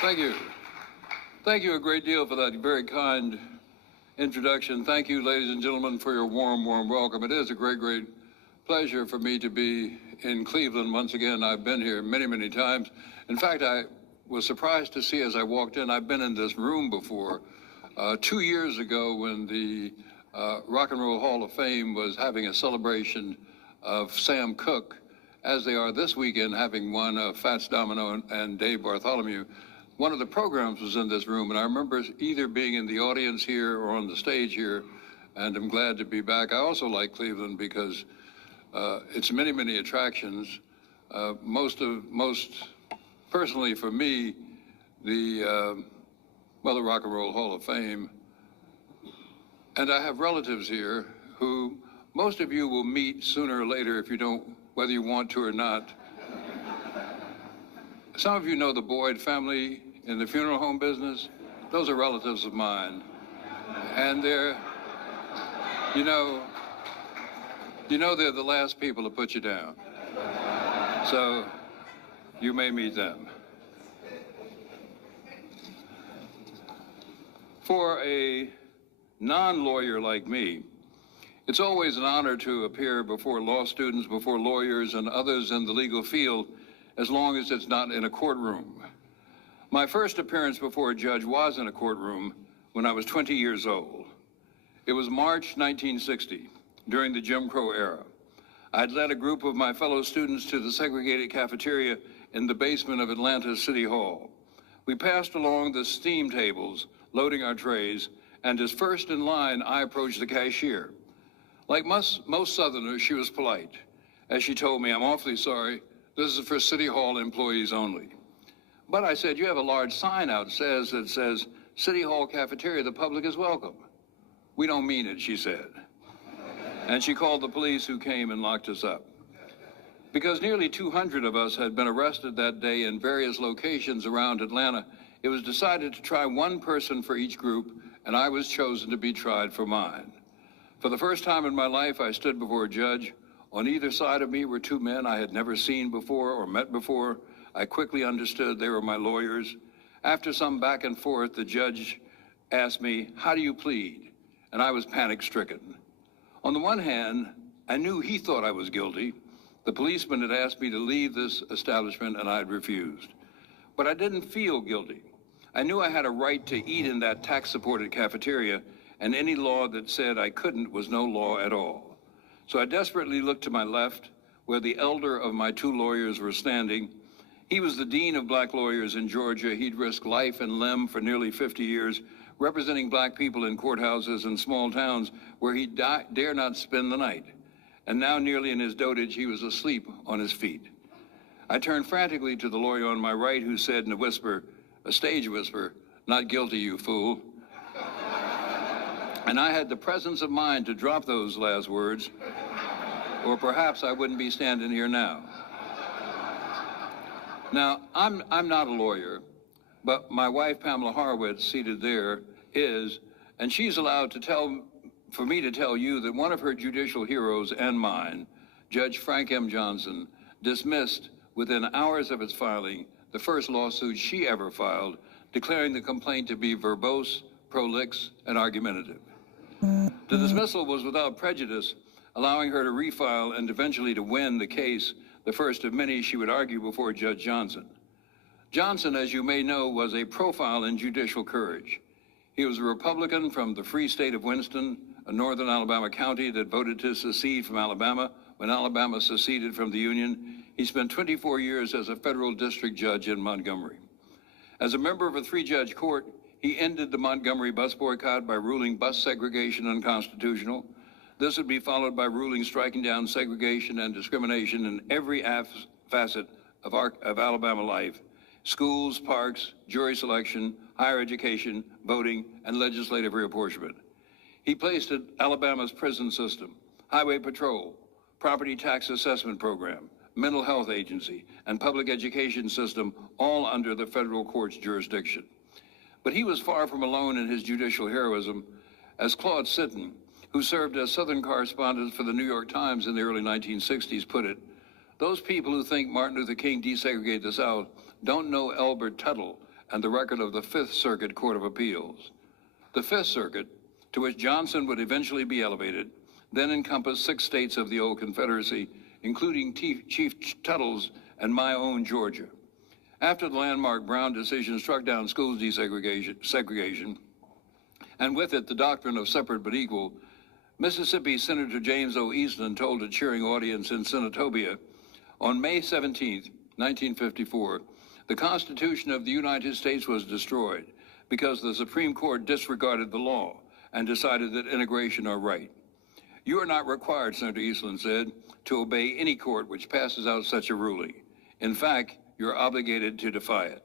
Thank you. Thank you a great deal for that very kind introduction. Thank you, ladies and gentlemen, for your warm, warm welcome. It is a great, great pleasure for me to be in Cleveland once again. I've been here many, many times. In fact, I was surprised to see as I walked in, I've been in this room before. 2 years ago when the Rock and Roll Hall of Fame was having a celebration of Sam Cooke, as they are this weekend, having one Fats Domino and Dave Bartholomew. One of the programs was in this room, and I remember either being in the audience here or on the stage here, and I'm glad to be back. I also like Cleveland because it's many, many attractions. Most personally for me, the Rock and Roll Hall of Fame, and I have relatives here who most of you will meet sooner or later if you don't, whether you want to or not. Some of you know the Boyd family in the funeral home business. Those are relatives of mine. And they're, you know they're the last people to put you down. So you may meet them. For a non-lawyer like me, it's always an honor to appear before law students, before lawyers, and others in the legal field, as long as it's not in a courtroom. My first appearance before a judge was in a courtroom when I was 20 years old. It was March 1960, during the Jim Crow era. I'd led a group of my fellow students to the segregated cafeteria in the basement of Atlanta City Hall. We passed along the steam tables, loading our trays, and as first in line, I approached the cashier. Like most Southerners, she was polite. As she told me, "I'm awfully sorry, this is for City Hall employees only." But I said, "You have a large sign outside that says, City Hall cafeteria, the public is welcome." "We don't mean it," she said. And she called the police, who came and locked us up. Because nearly 200 of us had been arrested that day in various locations around Atlanta, it was decided to try one person for each group, and I was chosen to be tried for mine. For the first time in my life, I stood before a judge. On either side of me were 2 men I had never seen before or met before. I quickly understood they were my lawyers. After some back and forth, the judge asked me, "How do you plead?" And I was panic-stricken. On the one hand, I knew he thought I was guilty. The policeman had asked me to leave this establishment, and I had refused. But I didn't feel guilty. I knew I had a right to eat in that tax-supported cafeteria, and any law that said I couldn't was no law at all. So I desperately looked to my left, where the elder of my 2 lawyers were standing. He was the dean of black lawyers in Georgia. He'd risked life and limb for nearly 50 years, representing black people in courthouses in small towns where he dare not spend the night. And now, nearly in his dotage, he was asleep on his feet. I turned frantically to the lawyer on my right, who said in a whisper, a stage whisper, "Not guilty, you fool." And I had the presence of mind to drop those last words, or perhaps I wouldn't be standing here now. Now, I'm not a lawyer, but my wife, Pamela Horowitz, seated there, is, and she's allowed to for me to tell you that one of her judicial heroes and mine, Judge Frank M. Johnson, dismissed within hours of its filing the first lawsuit she ever filed, declaring the complaint to be verbose, prolix, and argumentative. The dismissal was without prejudice, allowing her to refile and eventually to win the case, the first of many she would argue before Judge Johnson. Johnson, as you may know, was a profile in judicial courage. He was a Republican from the free state of Winston, a northern Alabama county that voted to secede from Alabama when Alabama seceded from the Union. He spent 24 years as a federal district judge in Montgomery. As a member of a three-judge court, he ended the Montgomery bus boycott by ruling bus segregation unconstitutional. This would be followed by rulings striking down segregation and discrimination in every facet of Alabama life: schools, parks, jury selection, higher education, voting, and legislative reapportionment. He placed Alabama's prison system, highway patrol, property tax assessment program, mental health agency, and public education system all under the federal court's jurisdiction. But he was far from alone in his judicial heroism, as Claude Sitton, who served as Southern correspondent for the New York Times in the early 1960s, put it, "Those people who think Martin Luther King desegregated the South don't know Elbert Tuttle and the record of the Fifth Circuit Court of Appeals." The Fifth Circuit, to which Johnson would eventually be elevated, then encompassed 6 states of the old Confederacy, including Chief Tuttle's and my own Georgia. After the landmark Brown decision struck down schools segregation, and with it the doctrine of separate but equal, Mississippi Senator James O. Eastland told a cheering audience in Senatobia, on May 17, 1954, the Constitution of the United States was destroyed because the Supreme Court disregarded the law and decided that integration are right. You are not required, Senator Eastland said, to obey any court which passes out such a ruling. In fact, you're obligated to defy it.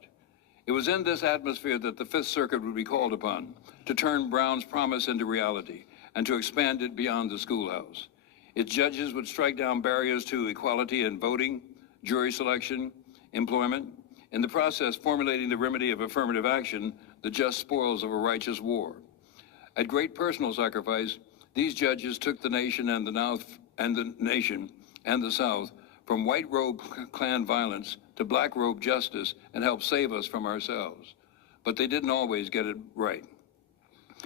It was in this atmosphere that the Fifth Circuit would be called upon to turn Brown's promise into reality and to expand it beyond the schoolhouse. Its judges would strike down barriers to equality in voting, jury selection, employment, in the process formulating the remedy of affirmative action, the just spoils of a righteous war. At great personal sacrifice, these judges took the nation and the South from white robe Klan violence to black robe justice and helped save us from ourselves. But they didn't always get it right.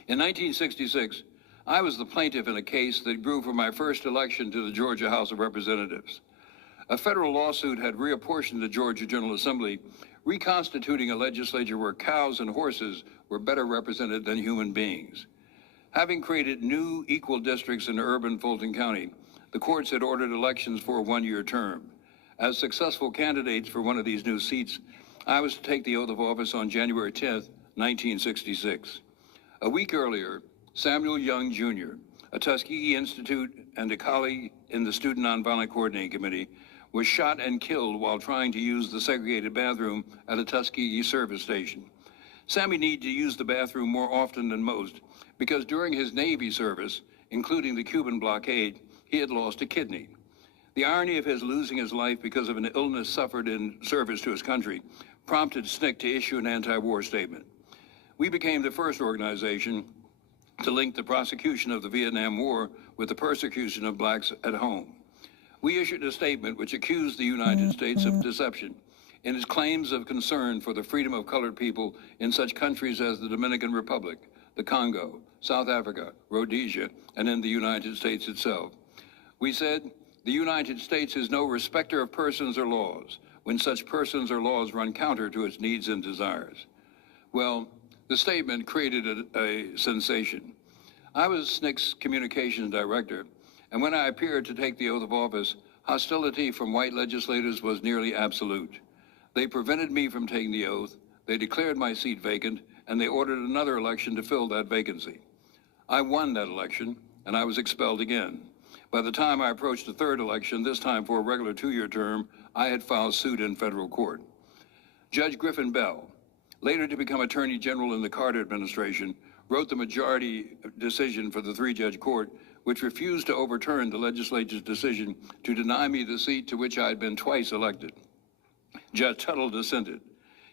In 1966, I was the plaintiff in a case that grew from my first election to the Georgia House of Representatives. A federal lawsuit had reapportioned the Georgia General Assembly, reconstituting a legislature where cows and horses were better represented than human beings. Having created new equal districts in urban Fulton County, the courts had ordered elections for a one-year term. As successful candidates for one of these new seats, I was to take the oath of office on January 10th, 1966. A week earlier, Samuel Young, Jr., a Tuskegee Institute and a colleague in the Student Nonviolent Coordinating Committee, was shot and killed while trying to use the segregated bathroom at a Tuskegee service station. Sammy needed to use the bathroom more often than most because during his Navy service, including the Cuban blockade, he had lost a kidney. The irony of his losing his life because of an illness suffered in service to his country prompted SNCC to issue an anti-war statement. We became the first organization to link the prosecution of the Vietnam War with the persecution of blacks at home. We issued a statement which accused the United States of deception in its claims of concern for the freedom of colored people in such countries as the Dominican Republic, the Congo, South Africa, Rhodesia, and in the United States itself. We said, the United States is no respecter of persons or laws when such persons or laws run counter to its needs and desires. Well, the statement created a sensation. I was SNCC's communications director, and when I appeared to take the oath of office, hostility from white legislators was nearly absolute. They prevented me from taking the oath, they declared my seat vacant, and they ordered another election to fill that vacancy. I won that election, and I was expelled again. By the time I approached the third election, this time for a regular 2-year term, I had filed suit in federal court. Judge Griffin Bell, later to become Attorney General in the Carter administration, wrote the majority decision for the 3-judge court, which refused to overturn the legislature's decision to deny me the seat to which I had been twice elected. Judge Tuttle dissented.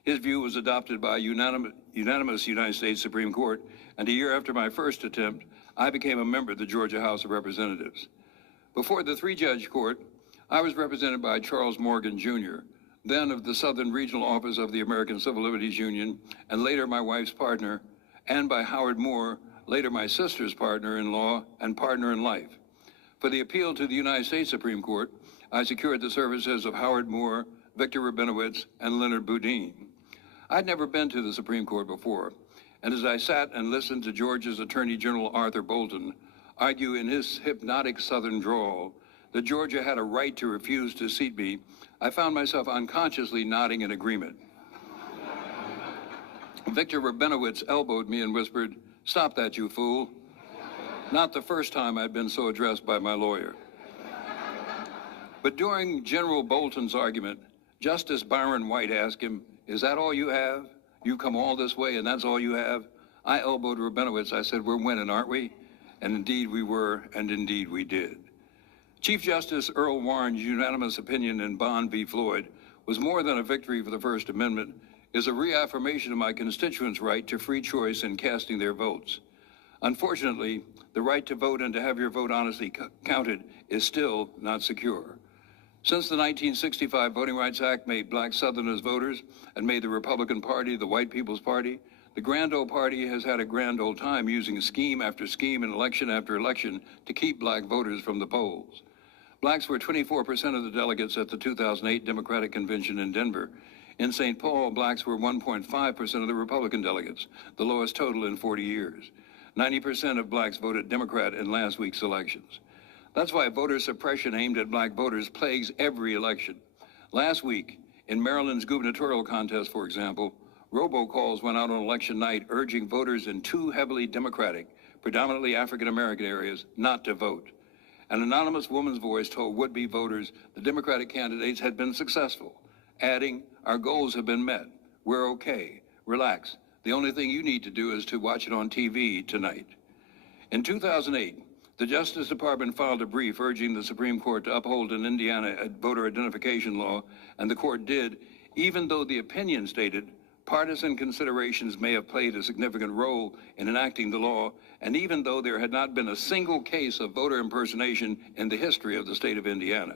His view was adopted by a unanimous United States Supreme Court, and a year after my first attempt, I became a member of the Georgia House of Representatives. Before the 3-judge court, I was represented by Charles Morgan, Jr., then of the Southern Regional Office of the American Civil Liberties Union, and later my wife's partner, and by Howard Moore, later my sister's partner-in-law and partner in life. For the appeal to the United States Supreme Court, I secured the services of Howard Moore, Victor Rabinowitz, and Leonard Boudin. I'd never been to the Supreme Court before, and as I sat and listened to Georgia's Attorney General Arthur Bolton argue in his hypnotic Southern drawl that Georgia had a right to refuse to seat me, I found myself unconsciously nodding in agreement. Victor Rabinowitz elbowed me and whispered, "Stop that, you fool." Not the first time I'd been so addressed by my lawyer. But during General Bolton's argument, Justice Byron White asked him, "Is that all you have? You come all this way and that's all you have?" I elbowed Rabinowitz. I said, "We're winning, aren't we?" And indeed we were, and indeed we did. Chief Justice Earl Warren's unanimous opinion in Bond v. Floyd was more than a victory for the First Amendment, is a reaffirmation of my constituents' right to free choice in casting their votes. Unfortunately, the right to vote and to have your vote honestly counted is still not secure. Since the 1965 Voting Rights Act made black Southerners voters and made the Republican Party the white people's party, the grand old party has had a grand old time using scheme after scheme and election after election to keep black voters from the polls. Blacks were 24% of the delegates at the 2008 Democratic Convention in Denver. In St. Paul, blacks were 1.5% of the Republican delegates, the lowest total in 40 years. 90% of blacks voted Democrat in last week's elections. That's why voter suppression aimed at black voters plagues every election. Last week, in Maryland's gubernatorial contest, for example, robocalls went out on election night urging voters in 2 heavily Democratic, predominantly African-American areas not to vote. An anonymous woman's voice told would-be voters the Democratic candidates had been successful, adding, "Our goals have been met. We're okay. Relax. The only thing you need to do is to watch it on TV tonight." In 2008, the Justice Department filed a brief urging the Supreme Court to uphold an Indiana voter identification law, and the court did, even though the opinion stated partisan considerations may have played a significant role in enacting the law, and even though there had not been a single case of voter impersonation in the history of the state of Indiana.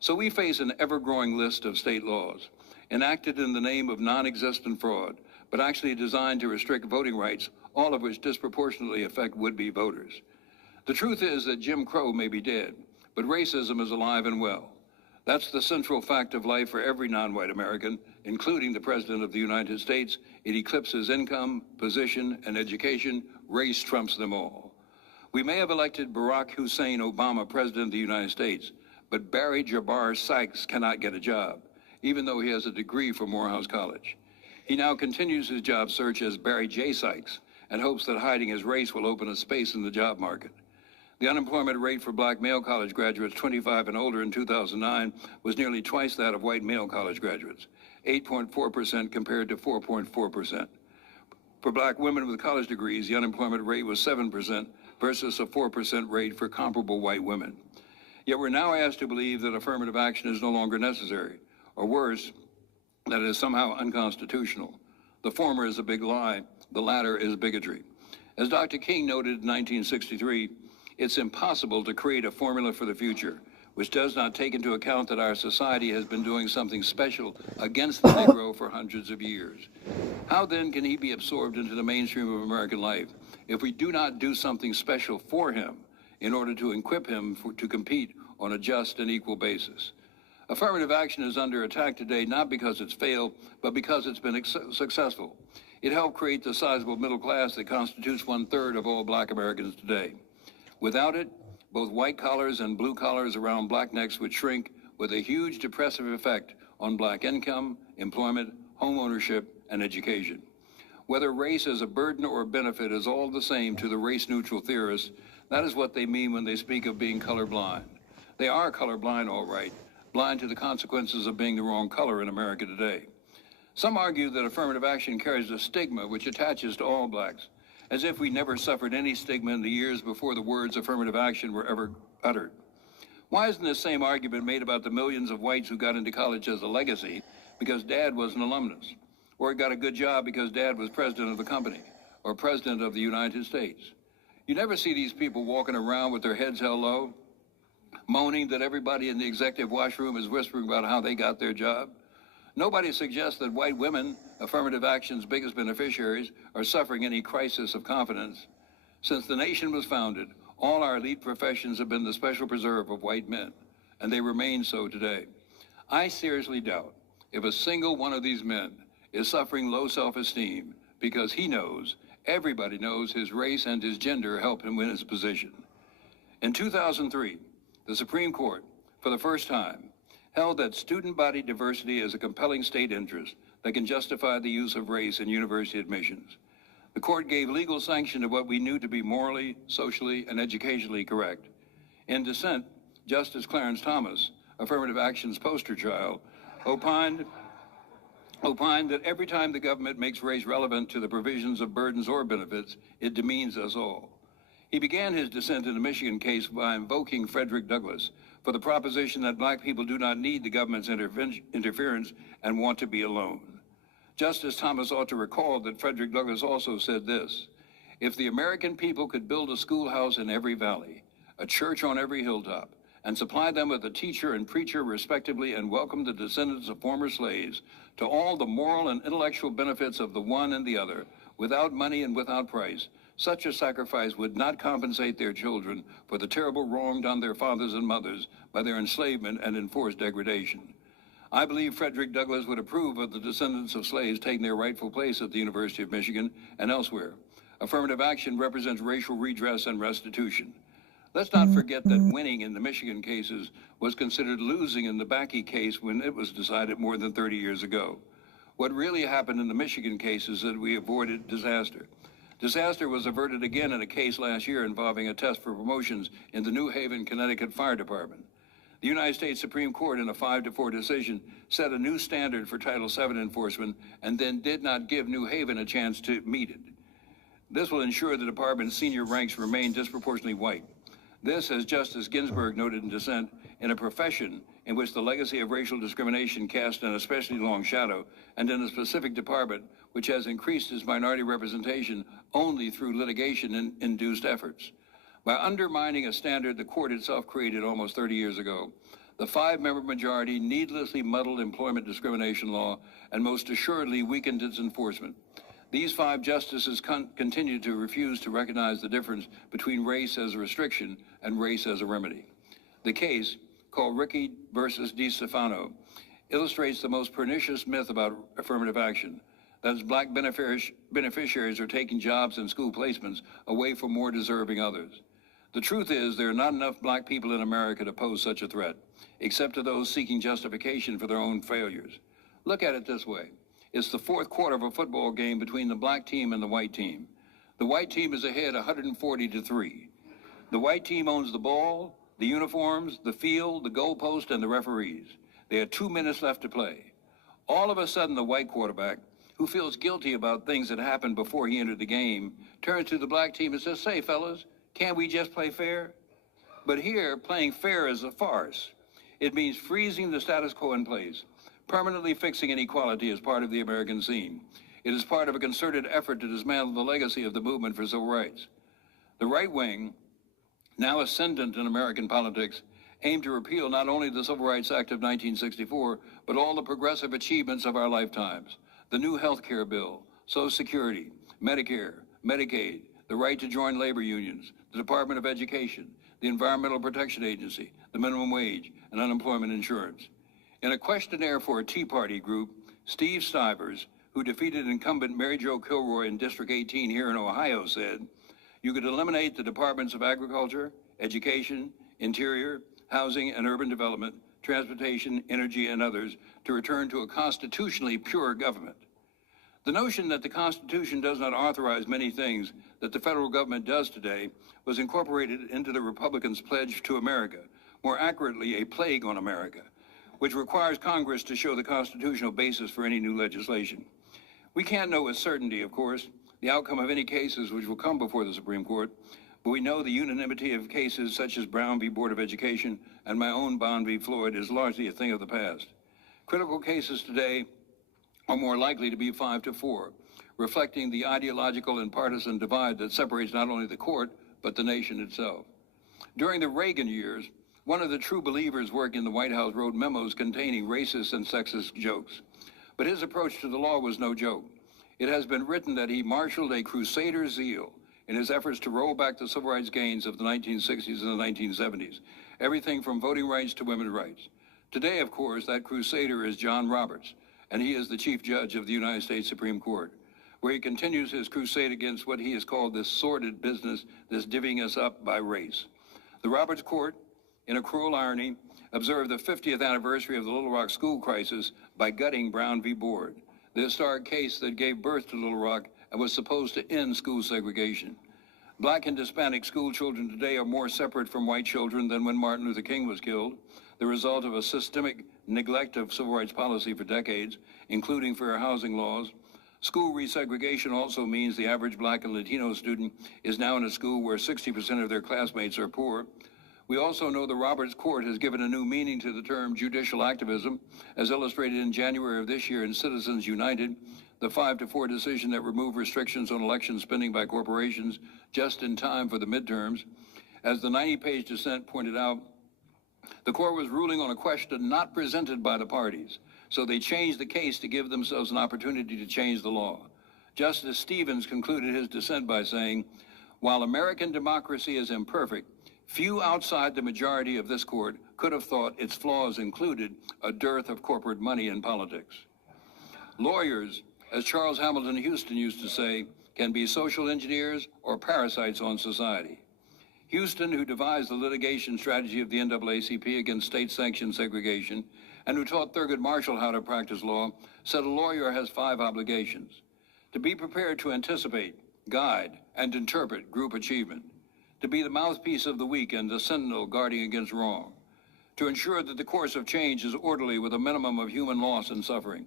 So we face an ever-growing list of state laws, enacted in the name of non-existent fraud, but actually designed to restrict voting rights, all of which disproportionately affect would-be voters. The truth is that Jim Crow may be dead, but racism is alive and well. That's the central fact of life for every non-white American, including the President of the United States. It eclipses income, position, and education. Race trumps them all. We may have elected Barack Hussein Obama President of the United States, but Barry Jabbar Sykes cannot get a job, even though he has a degree from Morehouse College. He now continues his job search as Barry J. Sykes and hopes that hiding his race will open a space in the job market. The unemployment rate for black male college graduates 25 and older in 2009 was nearly twice that of white male college graduates, 8.4% compared to 4.4%. For black women with college degrees, the unemployment rate was 7% versus a 4% rate for comparable white women. Yet we're now asked to believe that affirmative action is no longer necessary, or worse, that it is somehow unconstitutional. The former is a big lie, the latter is bigotry. As Dr. King noted in 1963, it's impossible to create a formula for the future, which does not take into account that our society has been doing something special against the Negro for hundreds of years. How then can he be absorbed into the mainstream of American life if we do not do something special for him in order to equip him to compete on a just and equal basis? Affirmative action is under attack today not because it's failed, but because it's been successful. It helped create the sizable middle class that constitutes 1/3 of all black Americans today. Without it, both white collars and blue collars around black necks would shrink with a huge depressive effect on black income, employment, home ownership, and education. Whether race is a burden or a benefit is all the same to the race-neutral theorists. That is what they mean when they speak of being colorblind. They are colorblind, all right, blind to the consequences of being the wrong color in America today. Some argue that affirmative action carries a stigma which attaches to all blacks, as if we never suffered any stigma in the years before the words affirmative action were ever uttered. Why isn't this same argument made about the millions of whites who got into college as a legacy because dad was an alumnus, or got a good job because dad was president of the company, or president of the United States? You never see these people walking around with their heads held low, moaning that everybody in the executive washroom is whispering about how they got their job. Nobody suggests that white women, affirmative action's biggest beneficiaries, are suffering any crisis of confidence. Since the nation was founded, all our elite professions have been the special preserve of white men, and they remain so today. I seriously doubt if a single one of these men is suffering low self-esteem because he knows, everybody knows, his race and his gender helped him win his position. In 2003, the Supreme Court, for the first time, held that student body diversity is a compelling state interest that can justify the use of race in university admissions. The court gave legal sanction to what we knew to be morally, socially, and educationally correct. In dissent, Justice Clarence Thomas, affirmative action's poster child, opined that every time the government makes race relevant to the provisions of burdens or benefits, it demeans us all. He began his dissent in the Michigan case by invoking Frederick Douglass for the proposition that black people do not need the government's interference and want to be alone. Justice Thomas ought to recall that Frederick Douglass also said this: if the American people could build a schoolhouse in every valley, a church on every hilltop, and supply them with a teacher and preacher respectively, and welcome the descendants of former slaves to all the moral and intellectual benefits of the one and the other, without money and without price, such a sacrifice would not compensate their children for the terrible wrong done their fathers and mothers by their enslavement and enforced degradation. I believe Frederick Douglass would approve of the descendants of slaves taking their rightful place at the University of Michigan and elsewhere. Affirmative action represents racial redress and restitution. Let's not forget that winning in the Michigan cases was considered losing in the Bakke case when it was decided more than 30 years ago. What really happened in the Michigan case is that we avoided disaster. Disaster was averted again in a case last year involving a test for promotions in the New Haven, Connecticut Fire Department. The United States Supreme Court, in a 5-4 decision, set a new standard for Title VII enforcement and then did not give New Haven a chance to meet it. This will ensure the department's senior ranks remain disproportionately white. This, as Justice Ginsburg noted in dissent, in a profession in which the legacy of racial discrimination cast an especially long shadow, and in a specific department which has increased its minority representation only through litigation-induced efforts. By undermining a standard the court itself created almost 30 years ago, the 5-member majority needlessly muddled employment discrimination law and most assuredly weakened its enforcement. These 5 justices continue to refuse to recognize the difference between race as a restriction and race as a remedy. The case, called Ricky versus DiStefano, illustrates the most pernicious myth about affirmative action, that is, black beneficiaries are taking jobs and school placements away from more deserving others. The truth is, there are not enough black people in America to pose such a threat, except to those seeking justification for their own failures. Look at it this way. It's the 4th quarter of a football game between the black team and the white team. The white team is ahead 140-3. The white team owns the ball, the uniforms, the field, the goalpost, and the referees. They had 2 minutes left to play. All of a sudden, the white quarterback, who feels guilty about things that happened before he entered the game, turns to the black team and says, "Say, fellas, can't we just play fair?" But here, playing fair is a farce. It means freezing the status quo in place, permanently fixing inequality as part of the American scene. It is part of a concerted effort to dismantle the legacy of the movement for civil rights. The right wing, now ascendant in American politics, aimed to repeal not only the Civil Rights Act of 1964, but all the progressive achievements of our lifetimes. The new health care bill, Social Security, Medicare, Medicaid, the right to join labor unions, the Department of Education, the Environmental Protection Agency, the minimum wage, and unemployment insurance. In a questionnaire for a Tea Party group, Steve Stivers, who defeated incumbent Mary Jo Kilroy in District 18 here in Ohio, said, "You could eliminate the Departments of Agriculture, Education, Interior, Housing, and Urban Development, transportation, energy, and others to return to a constitutionally pure government. The notion that the Constitution does not authorize many things that the federal government does today was incorporated into the Republicans' Pledge to America, more accurately, a plague on America, which requires Congress to show the constitutional basis for any new legislation. We can't know with certainty, of course, the outcome of any cases which will come before the Supreme Court, but we know the unanimity of cases such as Brown v. Board of Education and my own Bond v. Floyd is largely a thing of the past. Critical cases today are more likely to be 5-4, reflecting the ideological and partisan divide that separates not only the court, but the nation itself. During the Reagan years, one of the true believers working in the White House wrote memos containing racist and sexist jokes. But his approach to the law was no joke. It has been written that he marshaled a crusader zeal in his efforts to roll back the civil rights gains of the 1960s and the 1970s, everything from voting rights to women's rights. Today, of course, that crusader is John Roberts, and he is the Chief Judge of the United States Supreme Court, where he continues his crusade against what he has called this sordid business, this divvying us up by race. The Roberts Court, in a cruel irony, observed the 50th anniversary of the Little Rock school crisis by gutting Brown v. Board, the historic case that gave birth to Little Rock and was supposed to end school segregation. Black and Hispanic school children today are more separate from white children than when Martin Luther King was killed, the result of a systemic neglect of civil rights policy for decades, including fair housing laws. School resegregation also means the average Black and Latino student is now in a school where 60% of their classmates are poor. We also know the Roberts Court has given a new meaning to the term judicial activism, as illustrated in January of this year in Citizens United, the 5-4 decision that removed restrictions on election spending by corporations just in time for the midterms. As the 90-page dissent pointed out, the court was ruling on a question not presented by the parties, so they changed the case to give themselves an opportunity to change the law. Justice Stevens concluded his dissent by saying, "While American democracy is imperfect, few outside the majority of this court could have thought its flaws included a dearth of corporate money in politics." Lawyers, as Charles Hamilton Houston used to say, can be social engineers or parasites on society. Houston, who devised the litigation strategy of the NAACP against state-sanctioned segregation and who taught Thurgood Marshall how to practice law, said a lawyer has 5 obligations: to be prepared to anticipate, guide, and interpret group achievement, to be the mouthpiece of the weak and the sentinel guarding against wrong, to ensure that the course of change is orderly with a minimum of human loss and suffering,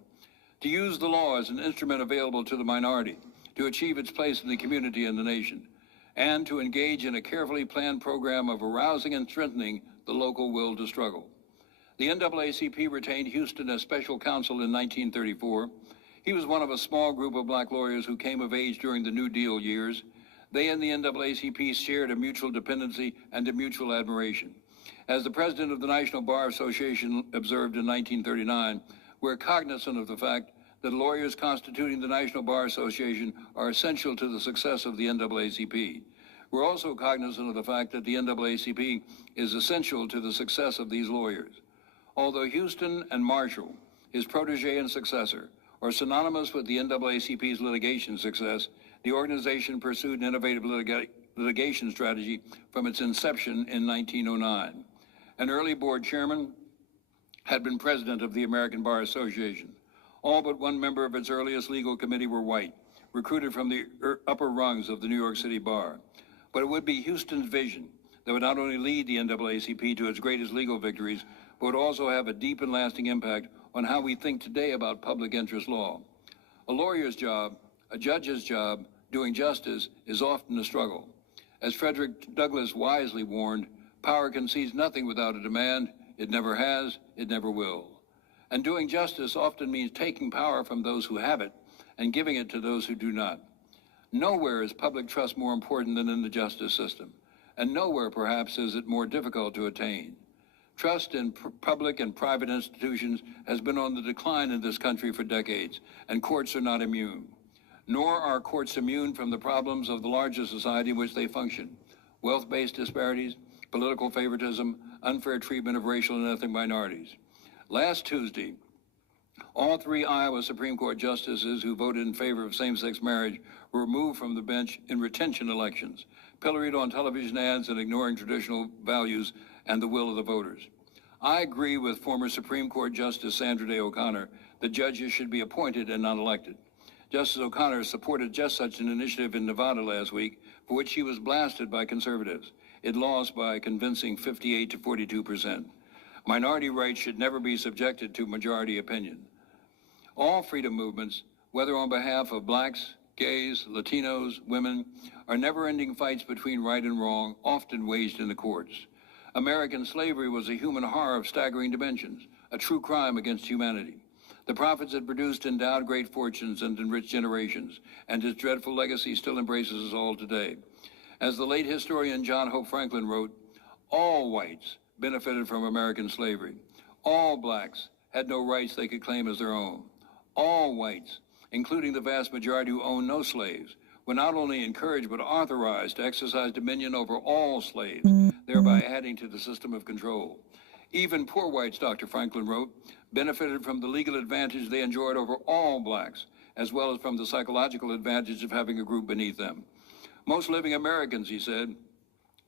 to use the law as an instrument available to the minority, to achieve its place in the community and the nation, and to engage in a carefully planned program of arousing and strengthening the local will to struggle. The NAACP retained Houston as special counsel in 1934. He was one of a small group of Black lawyers who came of age during the New Deal years. They and the NAACP shared a mutual dependency and a mutual admiration. As the president of the National Bar Association observed in 1939, we're cognizant of the fact that lawyers constituting the National Bar Association are essential to the success of the NAACP. We're also cognizant of the fact that the NAACP is essential to the success of these lawyers. Although Houston and Marshall, his protege and successor, are synonymous with the NAACP's litigation success, the organization pursued an innovative litigation strategy from its inception in 1909. An early board chairman had been president of the American Bar Association. All but one member of its earliest legal committee were white, recruited from the upper rungs of the New York City Bar. But it would be Houston's vision that would not only lead the NAACP to its greatest legal victories, but would also have a deep and lasting impact on how we think today about public interest law. A lawyer's job, a judge's job, doing justice is often a struggle. As Frederick Douglass wisely warned, power concedes nothing without a demand. It never has, it never will. And doing justice often means taking power from those who have it and giving it to those who do not. Nowhere is public trust more important than in the justice system, and nowhere, perhaps, is it more difficult to attain. Trust in public and private institutions has been on the decline in this country for decades, and courts are not immune. Nor are courts immune from the problems of the larger society in which they function: wealth-based disparities, political favoritism, unfair treatment of racial and ethnic minorities. Last Tuesday, all 3 Iowa Supreme Court justices who voted in favor of same-sex marriage were removed from the bench in retention elections, pilloried on television ads and ignoring traditional values and the will of the voters. I agree with former Supreme Court Justice Sandra Day O'Connor that judges should be appointed and not elected. Justice O'Connor supported just such an initiative in Nevada last week, for which she was blasted by conservatives. It lost by a convincing 58 to 42%. Minority rights should never be subjected to majority opinion. All freedom movements, whether on behalf of blacks, gays, Latinos, women, are never-ending fights between right and wrong, often waged in the courts. American slavery was a human horror of staggering dimensions, a true crime against humanity. The profits it produced endowed great fortunes and enriched generations, and its dreadful legacy still embraces us all today. As the late historian John Hope Franklin wrote, all whites benefited from American slavery. All blacks had no rights they could claim as their own. All whites, including the vast majority who owned no slaves, were not only encouraged but authorized to exercise dominion over all slaves, thereby adding to the system of control. Even poor whites, Dr. Franklin wrote, benefited from the legal advantage they enjoyed over all blacks, as well as from the psychological advantage of having a group beneath them. Most living Americans, he said,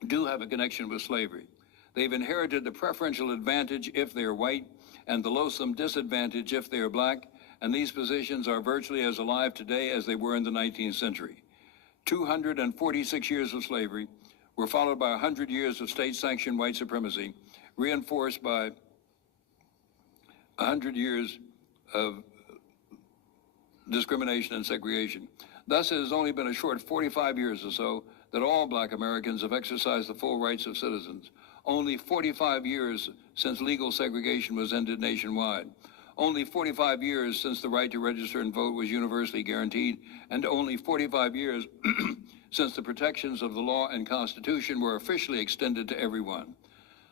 do have a connection with slavery. They've inherited the preferential advantage if they're white and the loathsome disadvantage if they're black, and these positions are virtually as alive today as they were in the 19th century. 246 years of slavery were followed by 100 years of state-sanctioned white supremacy, reinforced by 100 years of discrimination and segregation. Thus, it has only been a short 45 years or so that all black Americans have exercised the full rights of citizens. Only 45 years since legal segregation was ended nationwide. Only 45 years since the right to register and vote was universally guaranteed, and only 45 years since the protections of the law and Constitution were officially extended to everyone.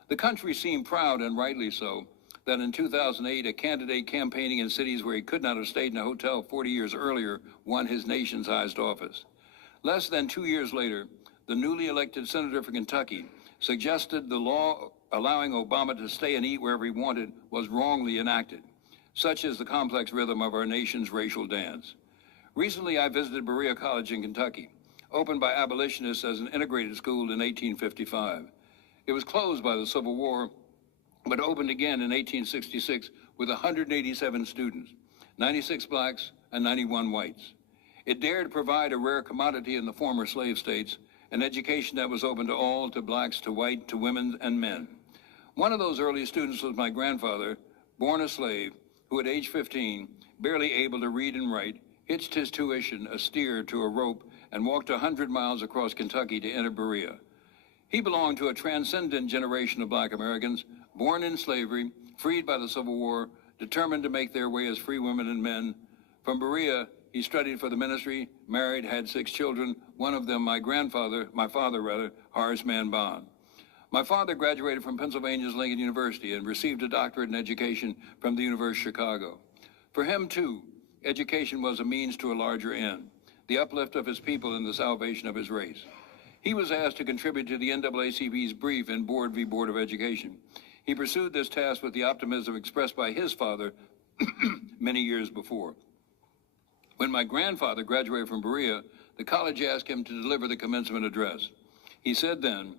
The country seemed proud, and rightly so, that in 2008, a candidate campaigning in cities where he could not have stayed in a hotel 40 years earlier won his nation's highest office. Less than 2 years later, the newly elected senator for Kentucky suggested the law allowing Obama to stay and eat wherever he wanted was wrongly enacted. Such is the complex rhythm of our nation's racial dance. Recently, I visited Berea College in Kentucky, opened by abolitionists as an integrated school in 1855. It was closed by the Civil War, but opened again in 1866 with 187 students, 96 blacks and 91 whites. It dared provide a rare commodity in the former slave states, an education that was open to all, to blacks, to white, to women and men. One of those early students was my grandfather, born a slave, who at age 15, barely able to read and write, hitched his tuition, a steer, to a rope and walked 100 miles across Kentucky to enter Berea. He belonged to a transcendent generation of black Americans, born in slavery, freed by the Civil War, determined to make their way as free women and men. From Berea, he studied for the ministry, married, had 6 children, one of them my father, Horace Mann Bond. My father graduated from Pennsylvania's Lincoln University and received a doctorate in education from the University of Chicago. For him, too, education was a means to a larger end, the uplift of his people and the salvation of his race. He was asked to contribute to the NAACP's brief in Board v. Board of Education. He pursued this task with the optimism expressed by his father many years before. When my grandfather graduated from Berea, the college asked him to deliver the commencement address. He said then,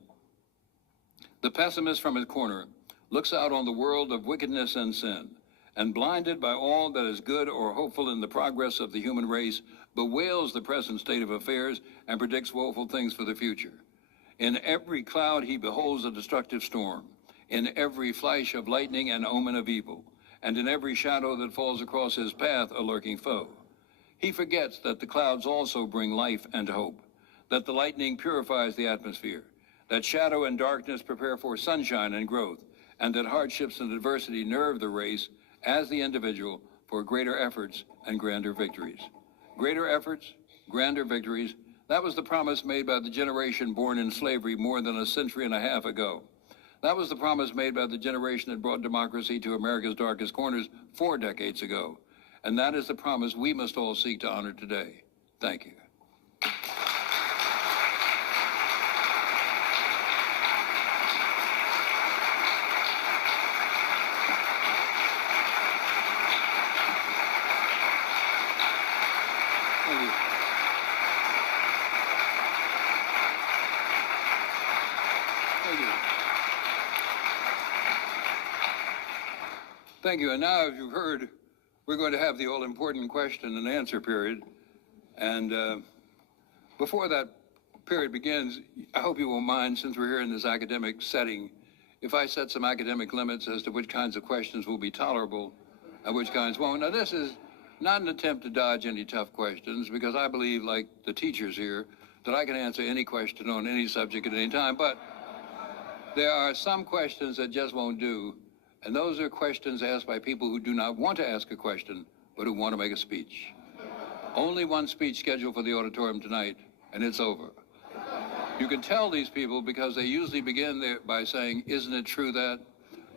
"The pessimist from his corner looks out on the world of wickedness and sin, and blinded by all that is good or hopeful in the progress of the human race, bewails the present state of affairs and predicts woeful things for the future. In every cloud he beholds a destructive storm, in every flash of lightning an omen of evil, and in every shadow that falls across his path a lurking foe. He forgets that the clouds also bring life and hope, that the lightning purifies the atmosphere, that shadow and darkness prepare for sunshine and growth, and that hardships and adversity nerve the race as the individual for greater efforts and grander victories." Greater efforts, grander victories, that was the promise made by the generation born in slavery more than a century and a half ago. That was the promise made by the generation that brought democracy to America's darkest corners 4 decades ago. And that is the promise we must all seek to honor today. Thank you. Thank you. And now, as you've heard, we're going to have the all-important question and answer period. And before that period begins, I hope you won't mind, since we're here in this academic setting, if I set some academic limits as to which kinds of questions will be tolerable and which kinds won't. Now, this is not an attempt to dodge any tough questions, because I believe, like the teachers here, that I can answer any question on any subject at any time. But there are some questions that just won't do, and those are questions asked by people who do not want to ask a question, but who want to make a speech. Only one speech scheduled for the auditorium tonight, and it's over. You can tell these people because they usually begin there by saying, isn't it true that?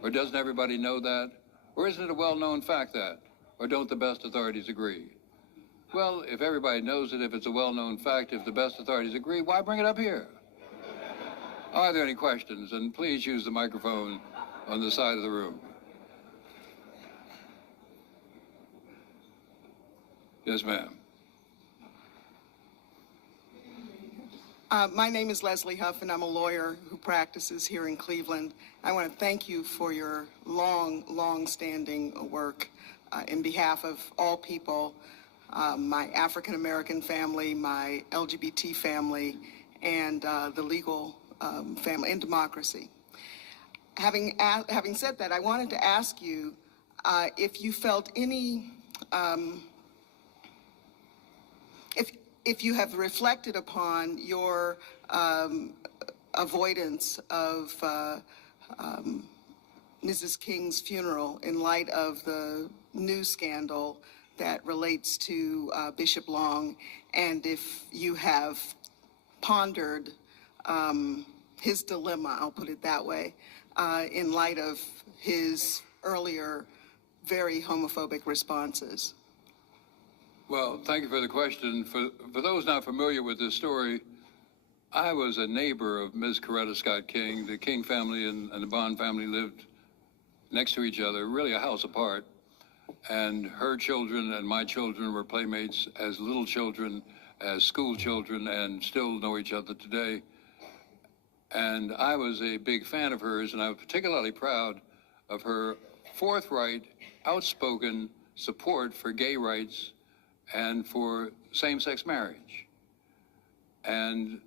Or doesn't everybody know that? Or isn't it a well-known fact that? Or don't the best authorities agree? Well, if everybody knows it, if it's a well-known fact, if the best authorities agree, why bring it up here? Are there any questions? And please use the microphone on the side of the room. Yes, ma'am. My name is Leslie Huff, and I'm a lawyer who practices here in Cleveland. I want to thank you for your long-standing work in behalf of all people, my African-American family, my LGBT family, and the legal family and democracy. Having said that, I wanted to ask you if you felt any, if you have reflected upon your avoidance of Mrs. King's funeral in light of the news scandal that relates to Bishop Long, and if you have pondered his dilemma, I'll put it that way, in light of his earlier very homophobic responses. Well, thank you for the question. For those not familiar with this story, I was a neighbor of Ms. Coretta Scott King. The King family and the Bond family lived next to each other, really a house apart. And her children and my children were playmates as little children, as school children, and still know each other today. And I was a big fan of hers, and I was particularly proud of her forthright, outspoken support for gay rights and for same-sex marriage. And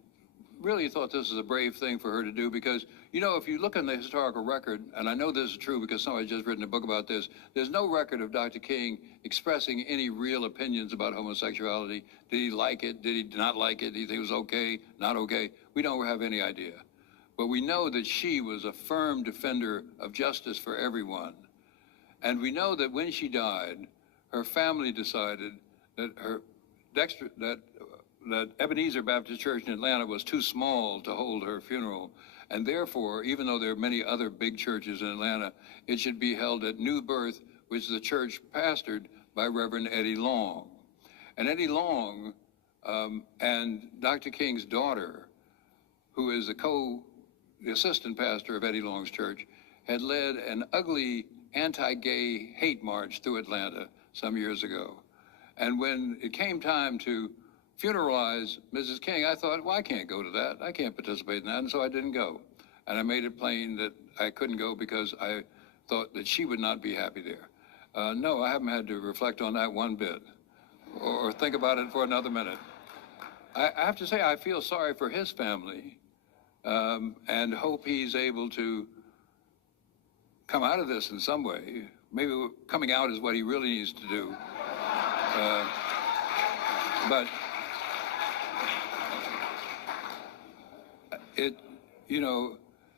really thought this was a brave thing for her to do, because, you know, if you look in the historical record, and I know this is true because somebody's just written a book about this, there's no record of Dr. King expressing any real opinions about homosexuality. Did he like it? Did he not like it? Did he think it was okay? Not okay? We don't have any idea. But we know that she was a firm defender of justice for everyone. And we know that when she died, her family decided that that Ebenezer Baptist Church in Atlanta was too small to hold her funeral. And therefore, even though there are many other big churches in Atlanta, it should be held at New Birth, which is the church pastored by Reverend Eddie Long. And Eddie Long and Dr. King's daughter, who is the assistant pastor of Eddie Long's church, had led an ugly anti-gay hate march through Atlanta some years ago. And when it came time to funeralize Mrs. King, I thought, well, I can't go to that. I can't participate in that, and so I didn't go. And I made it plain that I couldn't go because I thought that she would not be happy there. No, I haven't had to reflect on that one bit or think about it for another minute. I have to say I feel sorry for his family and hope he's able to come out of this in some way. Maybe coming out is what he really needs to do. But you know,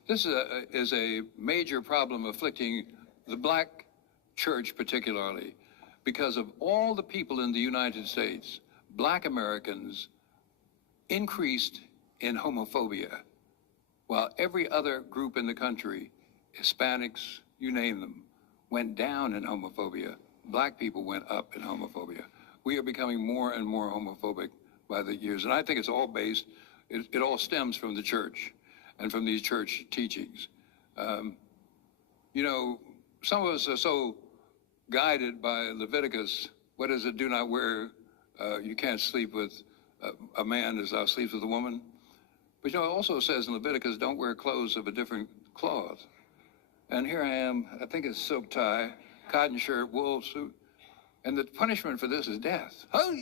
this is a major problem afflicting the black church particularly, because of all the people in the United States, black Americans increased in homophobia, while every other group in the country, Hispanics, you name them, went down in homophobia. Black people went up in homophobia. We are becoming more and more homophobic by the years, and I think it's all based, it all stems from the church and from these church teachings. You know, some of us are so guided by Leviticus. What is it? Do not wear, you can't sleep with a man as thou sleeps with a woman. But you know, it also says in Leviticus, don't wear clothes of a different cloth. And here I am, I think it's silk tie, cotton shirt, wool suit, and the punishment for this is death. Oh,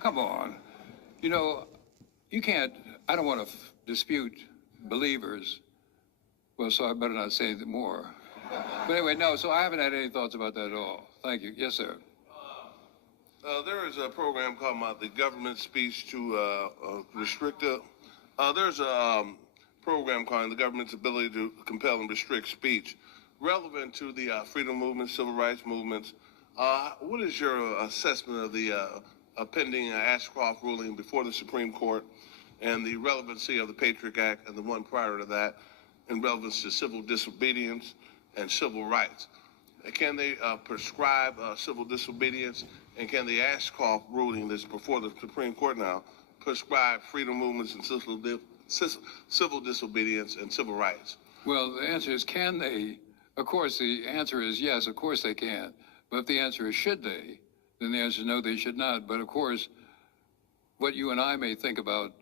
come on. You know, you can't, I don't want to dispute believers. Well, so I better not say anything more. But anyway, no, so I haven't had any thoughts about that at all. Thank you. Yes, sir. There is a program called the Government Speech to Restrict. There's a program called the Government's Ability to Compel and Restrict Speech, relevant to the freedom movement, civil rights movements. What is your assessment of the pending Ashcroft ruling before the Supreme Court and the relevancy of the Patriot Act and the one prior to that in relevance to civil disobedience and civil rights? Can they prescribe civil disobedience, and can the Ashcroft ruling that's before the Supreme Court now prescribe freedom movements and civil disobedience and civil rights? Well, the answer is, can they? Of course, the answer is yes, of course they can. But if the answer is should they, then the answer is no, they should not. But of course, what you and I may think about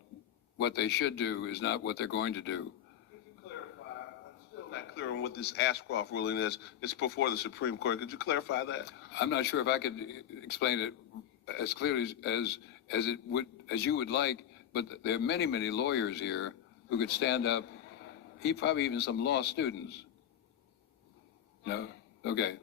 what they should do is not what they're going to do. Could you clarify? I'm still not clear on what this Ashcroft ruling is. It's before the Supreme Court. Could you clarify that? I'm not sure if I could explain it as clearly as you would like, but there are many, many lawyers here who could stand up, probably even some law students. No? Okay.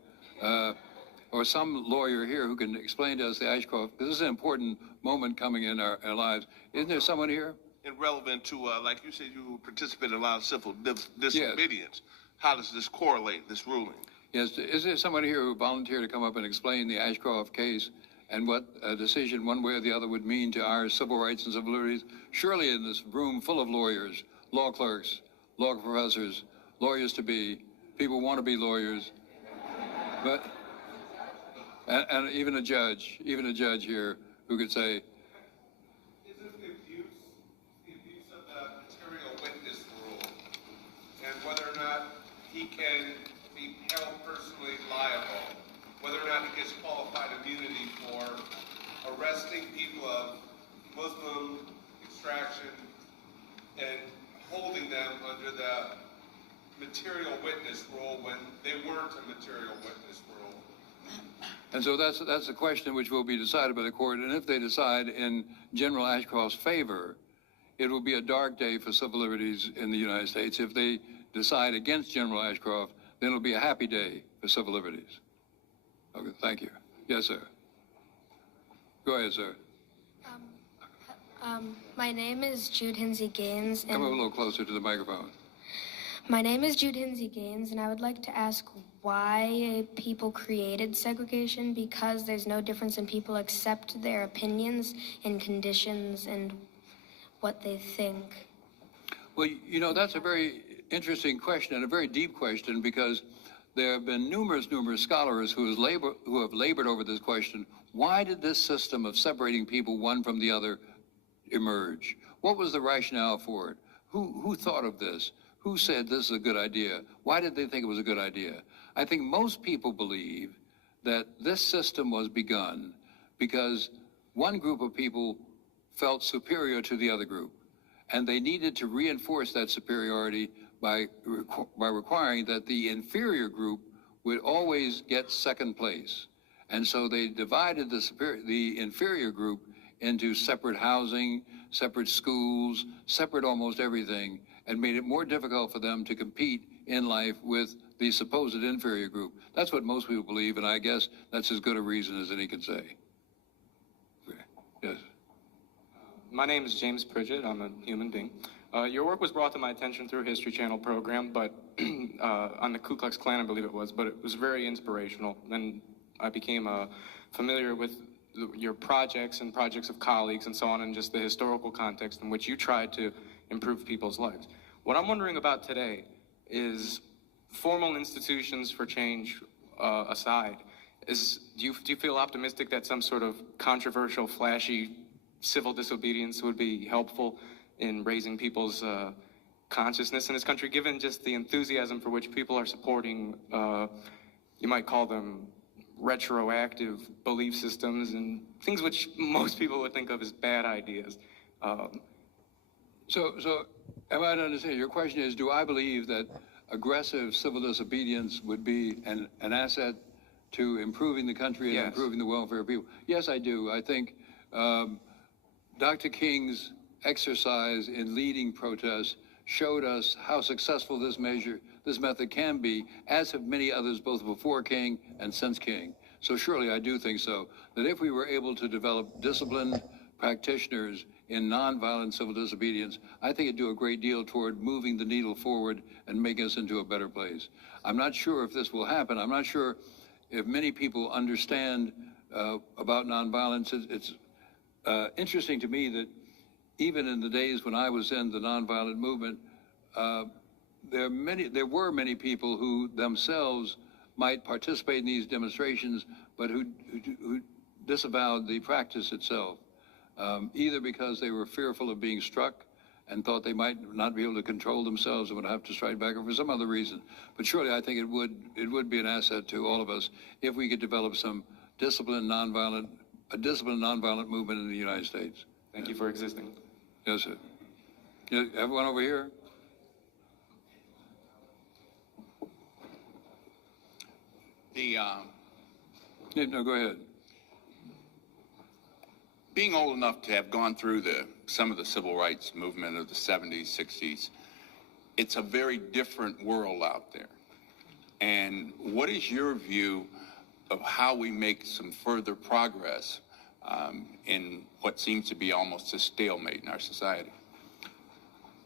Or some lawyer here who can explain to us the Ashcroft, because this is an important moment coming in our lives. Isn't there someone here? And relevant to, like you said, you participate in a lot of civil disobedience. Yes. How does this correlate, this ruling? Yes. Is there someone here who volunteered to come up and explain the Ashcroft case and what a decision one way or the other would mean to our civil rights and civil liberties? Surely in this room full of lawyers, law clerks, law professors, lawyers-to-be, people want to be lawyers, but, and even a judge here who could say, is it the abuse of the material witness rule, and whether or not he can be held personally liable, whether or not he gets qualified immunity for arresting people of Muslim extraction and holding them under the material witness rule when they weren't a material witness rule. And so that's the question which will be decided by the court. And if they decide in General Ashcroft's favor, it will be a dark day for civil liberties in the United States. If they decide against General Ashcroft, then it'll be a happy day for civil liberties. Okay, thank you. Yes, sir. Go ahead, sir. My name is Jude Hinsey Gaines. Come up a little closer to the microphone. My name is Jude Hinsey Gaines, and I would like to ask why people created segregation, because there's no difference in people except their opinions and conditions and what they think. Well, you know, that's a very interesting question and a very deep question, because there have been numerous scholars who have labored over this question. Why did this system of separating people one from the other emerge? What was the rationale for it? Who thought of this? Who said this is a good idea? Why did they think it was a good idea? I think most people believe that this system was begun because one group of people felt superior to the other group, and they needed to reinforce that superiority by requiring that the inferior group would always get second place. And so they divided the inferior group into separate housing, separate schools, separate almost everything, and made it more difficult for them to compete in life with the supposed inferior group. That's what most people believe, and I guess that's as good a reason as any can say. Okay. Yes. My name is James Pridgett. I'm a human being. Your work was brought to my attention through a History Channel program, but on the Ku Klux Klan, I believe it was, but it was very inspirational, and I became familiar with your projects and projects of colleagues and so on, and just the historical context in which you tried to improve people's lives. What I'm wondering about today is formal institutions for change aside, do you feel optimistic that some sort of controversial, flashy civil disobedience would be helpful in raising people's consciousness in this country, given just the enthusiasm for which people are supporting, you might call them retroactive belief systems and things which most people would think of as bad ideas? So am I to understand, your question is, do I believe that aggressive civil disobedience would be an asset to improving the country and improving the welfare of people. Yes, I do. I think Dr. King's exercise in leading protests showed us how successful this method can be, as have many others both before King and since King. So surely I do think so, that if we were able to develop disciplined practitioners in nonviolent civil disobedience, I think it'd do a great deal toward moving the needle forward and making us into a better place. I'm not sure if this will happen. I'm not sure if many people understand about nonviolence. It's interesting to me that even in the days when I was in the nonviolent movement, there were many people who themselves might participate in these demonstrations, but who disavowed the practice itself, either because they were fearful of being struck and thought they might not be able to control themselves and would have to strike back, or for some other reason. But surely I think it would be an asset to all of us if we could develop some disciplined nonviolent movement in the United States. Thank you for existing. Yes, sir. Yeah, everyone over here? No, go ahead. Being old enough to have gone through some of the civil rights movement of the 70s, 60s, it's a very different world out there. And what is your view of how we make some further progress in what seems to be almost a stalemate in our society?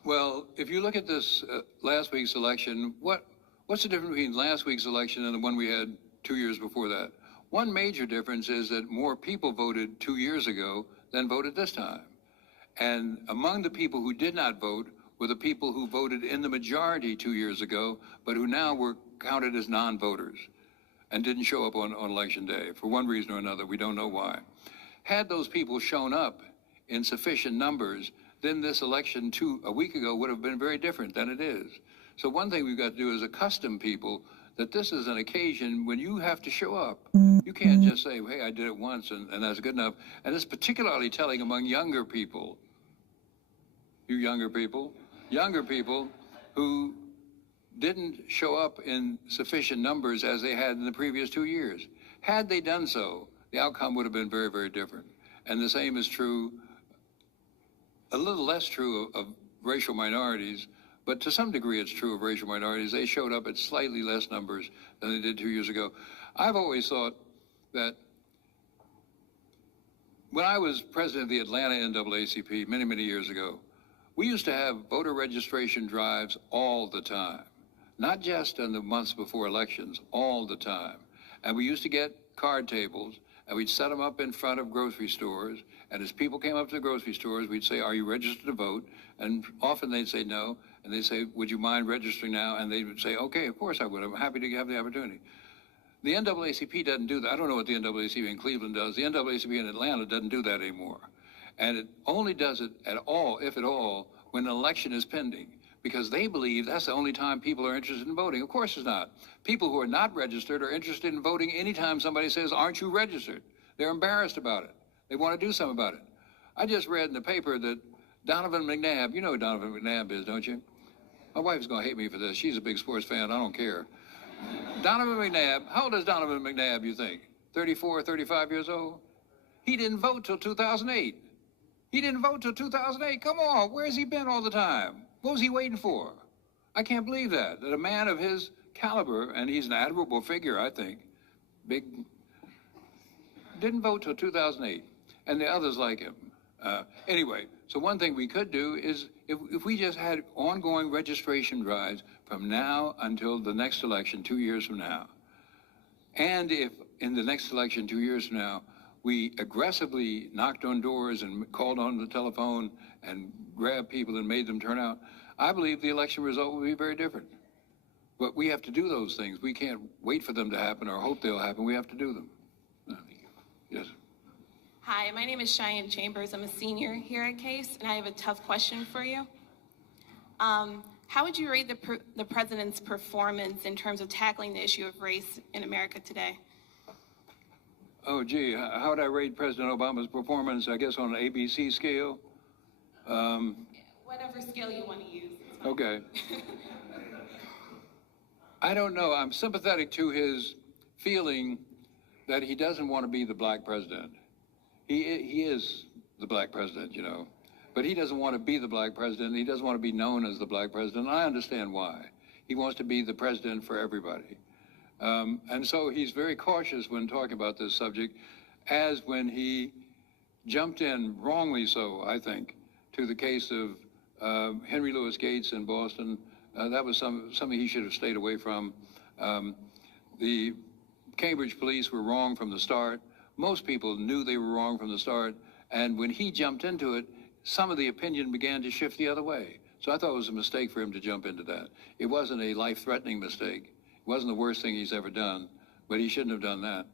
Well, if you look at this last week's election, what's the difference between last week's election and the one we had 2 years before that? One major difference is that more people voted 2 years ago than voted this time. And among the people who did not vote were the people who voted in the majority 2 years ago, but who now were counted as non-voters and didn't show up on election day for one reason or another. We don't know why. Had those people shown up in sufficient numbers, then this election a week ago would have been very different than it is. So one thing we've got to do is accustom people that this is an occasion when you have to show up. You can't just say, hey, I did it once and that's good enough. And it's particularly telling among younger people. You younger people who didn't show up in sufficient numbers as they had in the previous 2 years. Had they done so, the outcome would have been very, very different. And the same is true, a little less true of racial minorities, but to some degree it's true of racial minorities. They showed up at slightly less numbers than they did 2 years ago. I've always thought that when I was president of the Atlanta NAACP many, many years ago, we used to have voter registration drives all the time, not just in the months before elections, all the time. And we used to get card tables, and we'd set them up in front of grocery stores. And as people came up to the grocery stores, we'd say, are you registered to vote? And often they'd say no. And they'd say, would you mind registering now? And they would say, okay, of course I would. I'm happy to have the opportunity. The NAACP doesn't do that. I don't know what the NAACP in Cleveland does. The NAACP in Atlanta doesn't do that anymore. And it only does it at all, if at all, when an election is pending, because they believe that's the only time people are interested in voting. Of course it's not. People who are not registered are interested in voting anytime somebody says, aren't you registered? They're embarrassed about it. They want to do something about it. I just read in the paper that Donovan McNabb, you know who Donovan McNabb is, don't you? My wife's going to hate me for this. She's a big sports fan. I don't care. Donovan McNabb, how old is Donovan McNabb, you think? 34, 35 years old? He didn't vote till 2008. He didn't vote till 2008. Come on, where's he been all the time? What was he waiting for? I can't believe that a man of his caliber, and he's an admirable figure, I think, didn't vote till 2008, and the others like him. Anyway, so one thing we could do is if we just had ongoing registration drives from now until the next election 2 years from now, and if in the next election 2 years from now, we aggressively knocked on doors and called on the telephone and grabbed people and made them turn out, I believe the election result will be very different. But we have to do those things. We can't wait for them to happen or hope they'll happen. We have to do them. Yes. Hi, my name is Cheyenne Chambers. I'm a senior here at Case, and I have a tough question for you. How would you rate the president's performance in terms of tackling the issue of race in America today? Oh, gee, how would I rate President Obama's performance, I guess, on an ABC scale? Whatever scale you want to use. Okay. I don't know. I'm sympathetic to his feeling that he doesn't want to be the black president. He is the black president, you know, but he doesn't want to be the black president. He doesn't want to be known as the black president. I understand why. He wants to be the president for everybody. And so he's very cautious when talking about this subject, as when he jumped in, wrongly so, I think, to the case of Henry Louis Gates in Boston. That was something he should have stayed away from. The Cambridge police were wrong from the start. Most people knew they were wrong from the start. And when he jumped into it, some of the opinion began to shift the other way. So I thought it was a mistake for him to jump into that. It wasn't a life-threatening mistake. It wasn't the worst thing he's ever done, but he shouldn't have done that.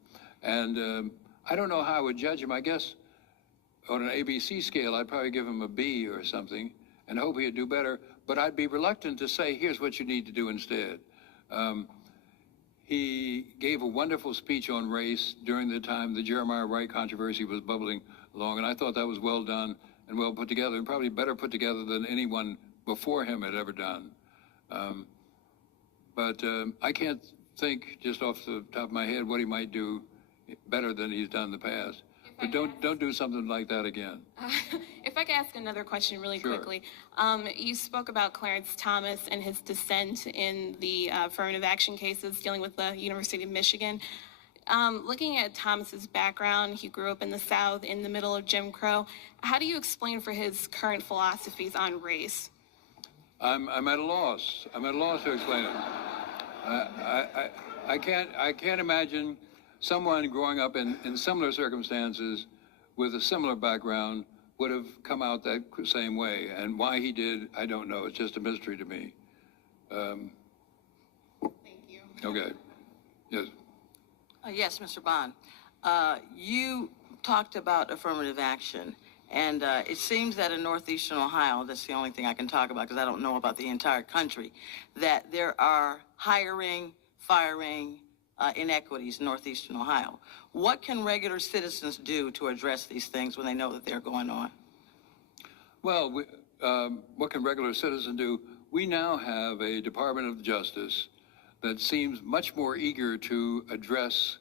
And I don't know how I would judge him. I guess on an ABC scale, I'd probably give him a B or something and hope he'd do better. But I'd be reluctant to say, here's what you need to do instead. He gave a wonderful speech on race during the time the Jeremiah Wright controversy was bubbling along, and I thought that was well done and well put together, and probably better put together than anyone before him had ever done. But I can't think just off the top of my head what he might do better than he's done in the past. But don't do something like that again. If I could ask another question really Sure. quickly. You spoke about Clarence Thomas and his dissent in the affirmative action cases dealing with the University of Michigan. Looking at Thomas's background, he grew up in the South in the middle of Jim Crow. How do you explain for his current philosophies on race? I'm at a loss. I'm at a loss to explain it. I can't imagine someone growing up in similar circumstances with a similar background would have come out that same way. And why he did, I don't know. It's just a mystery to me. Thank you. Okay. Yes. Yes, Mr. Bond. You talked about affirmative action, and it seems that in Northeastern Ohio, that's the only thing I can talk about because I don't know about the entire country, that there are hiring, firing, inequities in Northeastern Ohio. What can regular citizens do to address these things when they know that they're going on? Well, what can regular citizens do? We now have a Department of Justice that seems much more eager to address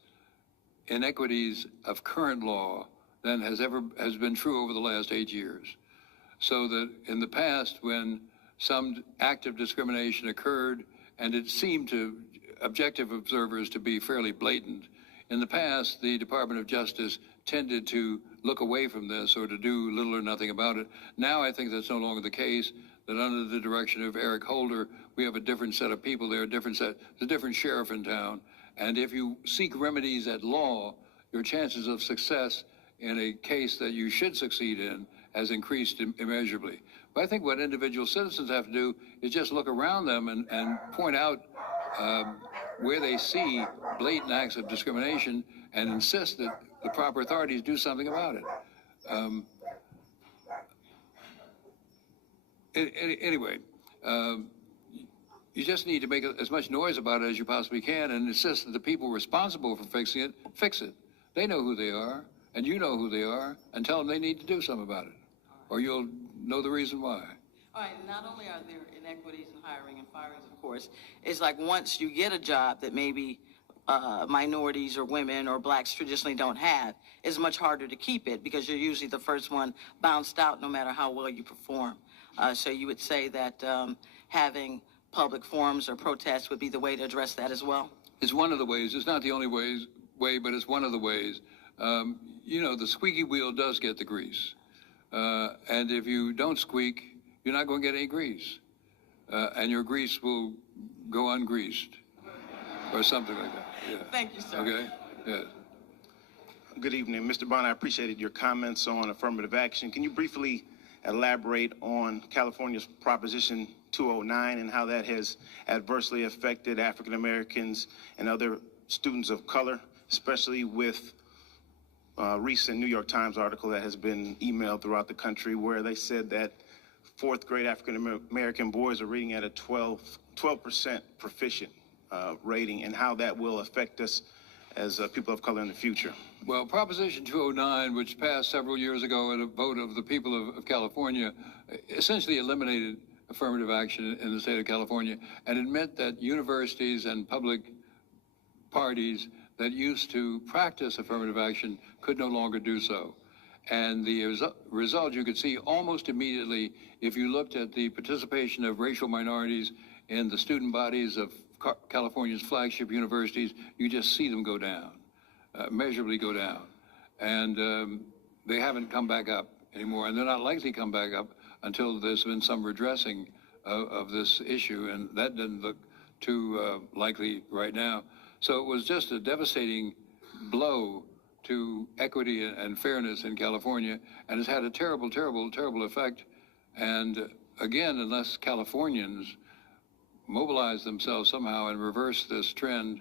inequities of current law than has been true over the last 8 years. So that in the past, when some act of discrimination occurred, and it seemed to objective observers to be fairly blatant, in the past, the Department of Justice tended to look away from this or to do little or nothing about it. Now I think that's no longer the case, that under the direction of Eric Holder, we have a different set of people there, there's a different sheriff in town. And if you seek remedies at law, your chances of success in a case that you should succeed in has increased immeasurably. But I think what individual citizens have to do is just look around them and point out where they see blatant acts of discrimination and insist that the proper authorities do something about it. Anyway, you just need to make as much noise about it as you possibly can and insist that the people responsible for fixing it, fix it. They know who they are, and you know who they are, and tell them they need to do something about it, or you'll know the reason why. All right, not only are there inequities in hiring and firings, of course, it's like once you get a job that maybe minorities or women or blacks traditionally don't have, it's much harder to keep it because you're usually the first one bounced out no matter how well you perform. So you would say that having public forums or protests would be the way to address that as well? It's one of the ways. It's not the only way, but it's one of the ways. You know, the squeaky wheel does get the grease. And if you don't squeak, you're not going to get any grease. And your grease will go ungreased or something like that. Yeah. Thank you, sir. Okay? Yeah. Good evening. Mr. Bond, I appreciated your comments on affirmative action. Can you briefly elaborate on California's Proposition 209 and how that has adversely affected African Americans and other students of color, especially with a recent New York Times article that has been emailed throughout the country where they said that fourth grade African American boys are reading at a 12% proficient rating, and how that will affect us as people of color in the future? Well, Proposition 209, which passed several years ago at a vote of the people of California, essentially eliminated affirmative action in the state of California and admit that universities and public parties that used to practice affirmative action could no longer do so. And the result you could see almost immediately if you looked at the participation of racial minorities in the student bodies of California's flagship universities. You just see them go down, measurably go down. And they haven't come back up anymore, and they're not likely to come back up until there's been some redressing of this issue, and that doesn't look too likely right now. So it was just a devastating blow to equity and fairness in California, and it's had a terrible, terrible, terrible effect. And again, unless Californians mobilize themselves somehow and reverse this trend,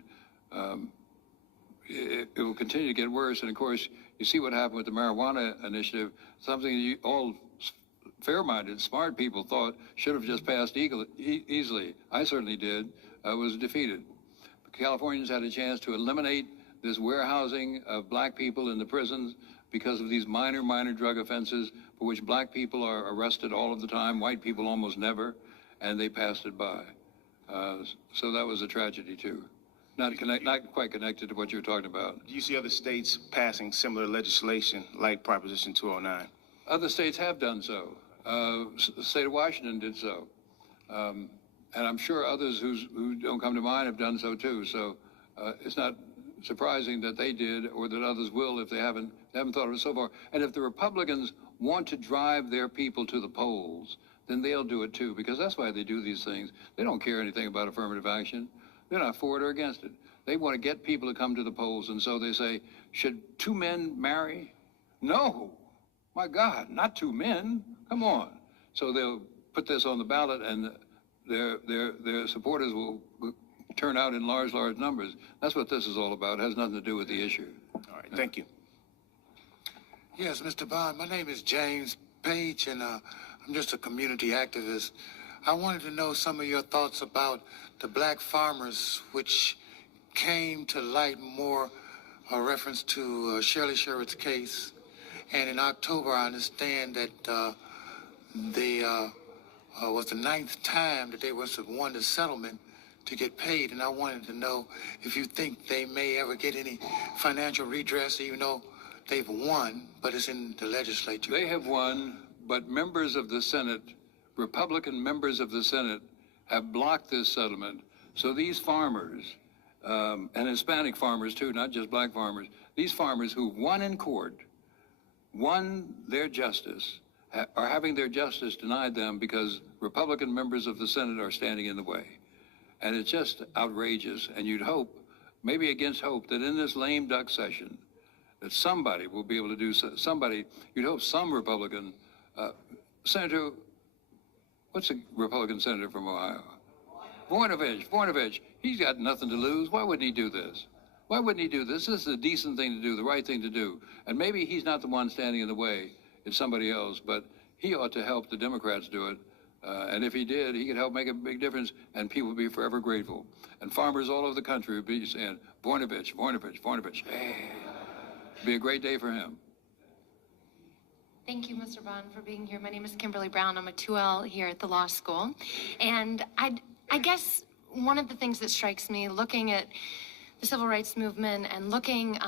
it will continue to get worse. And of course, you see what happened with the marijuana initiative, something all fair-minded, smart people thought should have just passed easily. I certainly did. Was defeated. Californians had a chance to eliminate this warehousing of black people in the prisons because of these minor drug offenses for which black people are arrested all of the time, white people almost never, and they passed it by. So that was a tragedy too. Not quite connected to what you're talking about. Do you see other states passing similar legislation like Proposition 209? Other states have done so. The state of Washington did so. And I'm sure others who don't come to mind have done so too. So it's not surprising that they did or that others will if they haven't thought of it so far. And if the Republicans want to drive their people to the polls, then they'll do it too, because that's why they do these things. They don't care anything about affirmative action. They're not for it or against it. They want to get people to come to the polls, and so they say, should two men marry? No, my God, not two men, come on. So they'll put this on the ballot, and their supporters will turn out in large numbers. That's what this is all about. It has nothing to do with the issue. All right, thank you. Yes, Mr. Bond, my name is James Page, and I'm just a community activist. I wanted to know some of your thoughts about the black farmers, which came to light more a reference to Shirley Sherwood's case. And in October, I understand that was the 9th time that they won the settlement to get paid. And I wanted to know if you think they may ever get any financial redress, even though they've won, but it's in the legislature. They have won, but members of the Senate, Republican members of the Senate, have blocked this settlement. So these farmers, and Hispanic farmers too, not just black farmers, these farmers who won in court, won their justice, are having their justice denied them because Republican members of the Senate are standing in the way. And it's just outrageous. And you'd hope, maybe against hope, that in this lame duck session, that somebody will be able to do so. Somebody, you'd hope some Republican, Senator, what's the Republican senator from Ohio? Voinovich, he's got nothing to lose. Why wouldn't he do this? Why wouldn't he do this? This is a decent thing to do, the right thing to do. And maybe he's not the one standing in the way, it's somebody else, but he ought to help the Democrats do it. And if he did, he could help make a big difference, and people would be forever grateful. And farmers all over the country would be saying, Voinovich. Hey, it'd be a great day for him. Thank you, Mr. Bond, for being here. My name is Kimberly Brown. I'm a 2L here at the law school. And I guess one of the things that strikes me looking at the civil rights movement and looking,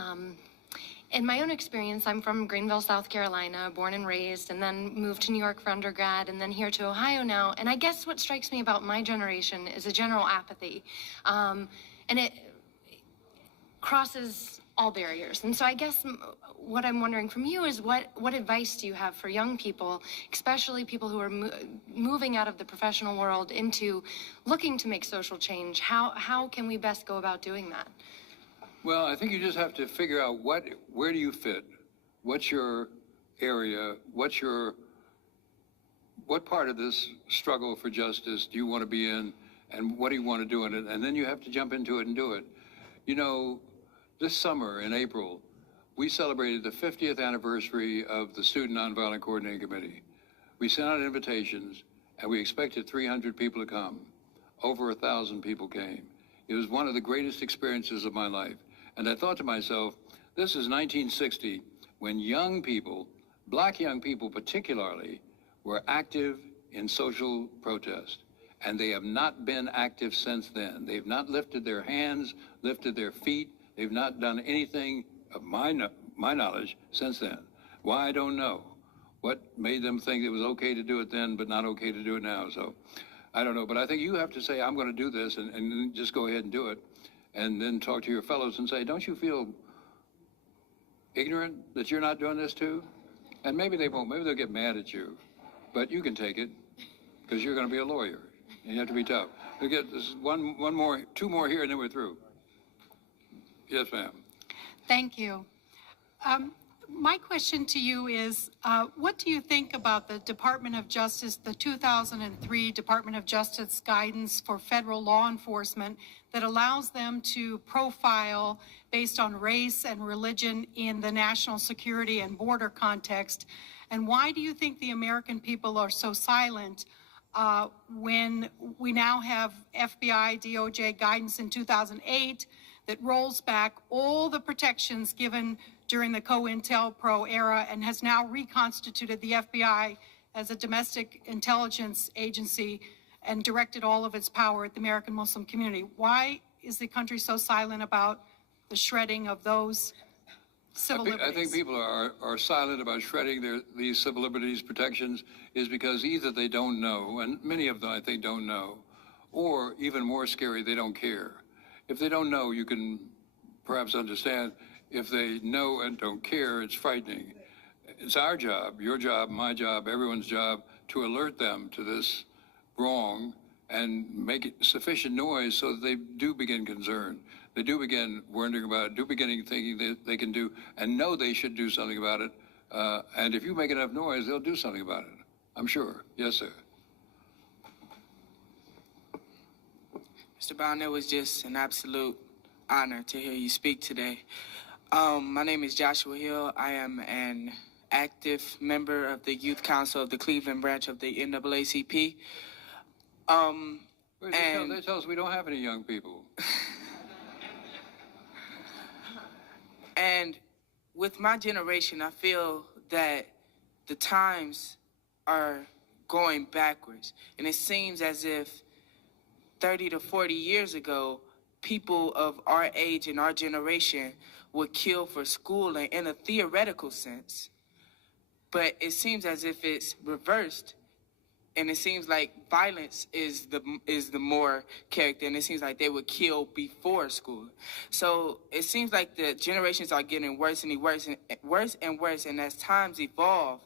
in my own experience, I'm from Greenville, South Carolina, born and raised, and then moved to New York for undergrad, and then here to Ohio now. And I guess what strikes me about my generation is a general apathy. And it crosses all barriers. And so I guess what I'm wondering from you is what advice do you have for young people, especially people who are moving out of the professional world into looking to make social change? How can we best go about doing that? Well, I think you just have to figure out where do you fit? What's your area? What part of this struggle for justice do you want to be in? And what do you want to do in it? And then you have to jump into it and do it. You know, this summer in April, we celebrated the 50th anniversary of the Student Nonviolent Coordinating Committee. We sent out invitations, and we expected 300 people to come. Over 1,000 people came. It was one of the greatest experiences of my life. And I thought to myself, this is 1960, when young people, black young people particularly, were active in social protest. And they have not been active since then. They've not lifted their hands, lifted their feet. They've not done anything of my knowledge since then. Why, I don't know. What made them think it was okay to do it then, but not okay to do it now? So I don't know. But I think you have to say, I'm going to do this, and just go ahead and do it. And then talk to your fellows and say, don't you feel ignorant that you're not doing this too? And maybe they won't. Maybe they'll get mad at you. But you can take it because you're going to be a lawyer. And you have to be tough. We get this two more here, and then we're through. Yes, ma'am. Thank you. My question to you is, what do you think about the Department of Justice, the 2003 Department of Justice guidance for federal law enforcement that allows them to profile based on race and religion in the national security and border context? And why do you think the American people are so silent when we now have FBI, DOJ guidance in 2008 that rolls back all the protections given during the COINTELPRO era and has now reconstituted the FBI as a domestic intelligence agency and directed all of its power at the American Muslim community? Why is the country so silent about the shredding of those civil liberties? I think people are silent about shredding these civil liberties protections is because either they don't know, and many of them I think don't know, or even more scary, they don't care. If they don't know, you can perhaps understand. If they know and don't care, it's frightening. It's our job, your job, my job, everyone's job to alert them to this wrong and make it sufficient noise so that they do begin concerned. They do begin wondering about it, do begin thinking that they can do and know they should do something about it. And if you make enough noise, they'll do something about it. I'm sure. Yes, sir. Mr. Bond, it was just an absolute honor to hear you speak today. My name is Joshua Hill. I am an active member of the Youth Council of the Cleveland branch of the NAACP. They tell us we don't have any young people. And with my generation, I feel that the times are going backwards. And it seems as if 30 to 40 years ago, people of our age and our generation would kill for schooling in a theoretical sense. But it seems as if it's reversed, and it seems like violence is the more character, and it seems like they would kill before school. So it seems like the generations are getting worse and worse and worse, and as times evolve,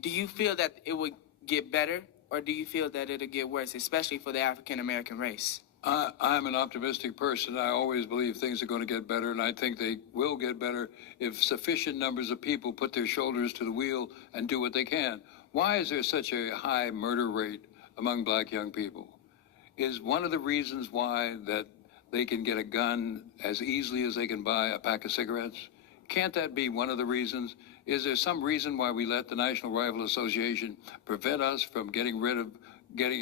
do you feel that it would get better, or do you feel that it'll get worse, especially for the African American race? I'm an optimistic person. I always believe things are going to get better, and I think they will get better if sufficient numbers of people put their shoulders to the wheel and do what they can. Why is there such a high murder rate among black young people? Is one of the reasons why that they can get a gun as easily as they can buy a pack of cigarettes? Can't that be one of the reasons? Is there some reason why we let the National Rifle Association prevent us from getting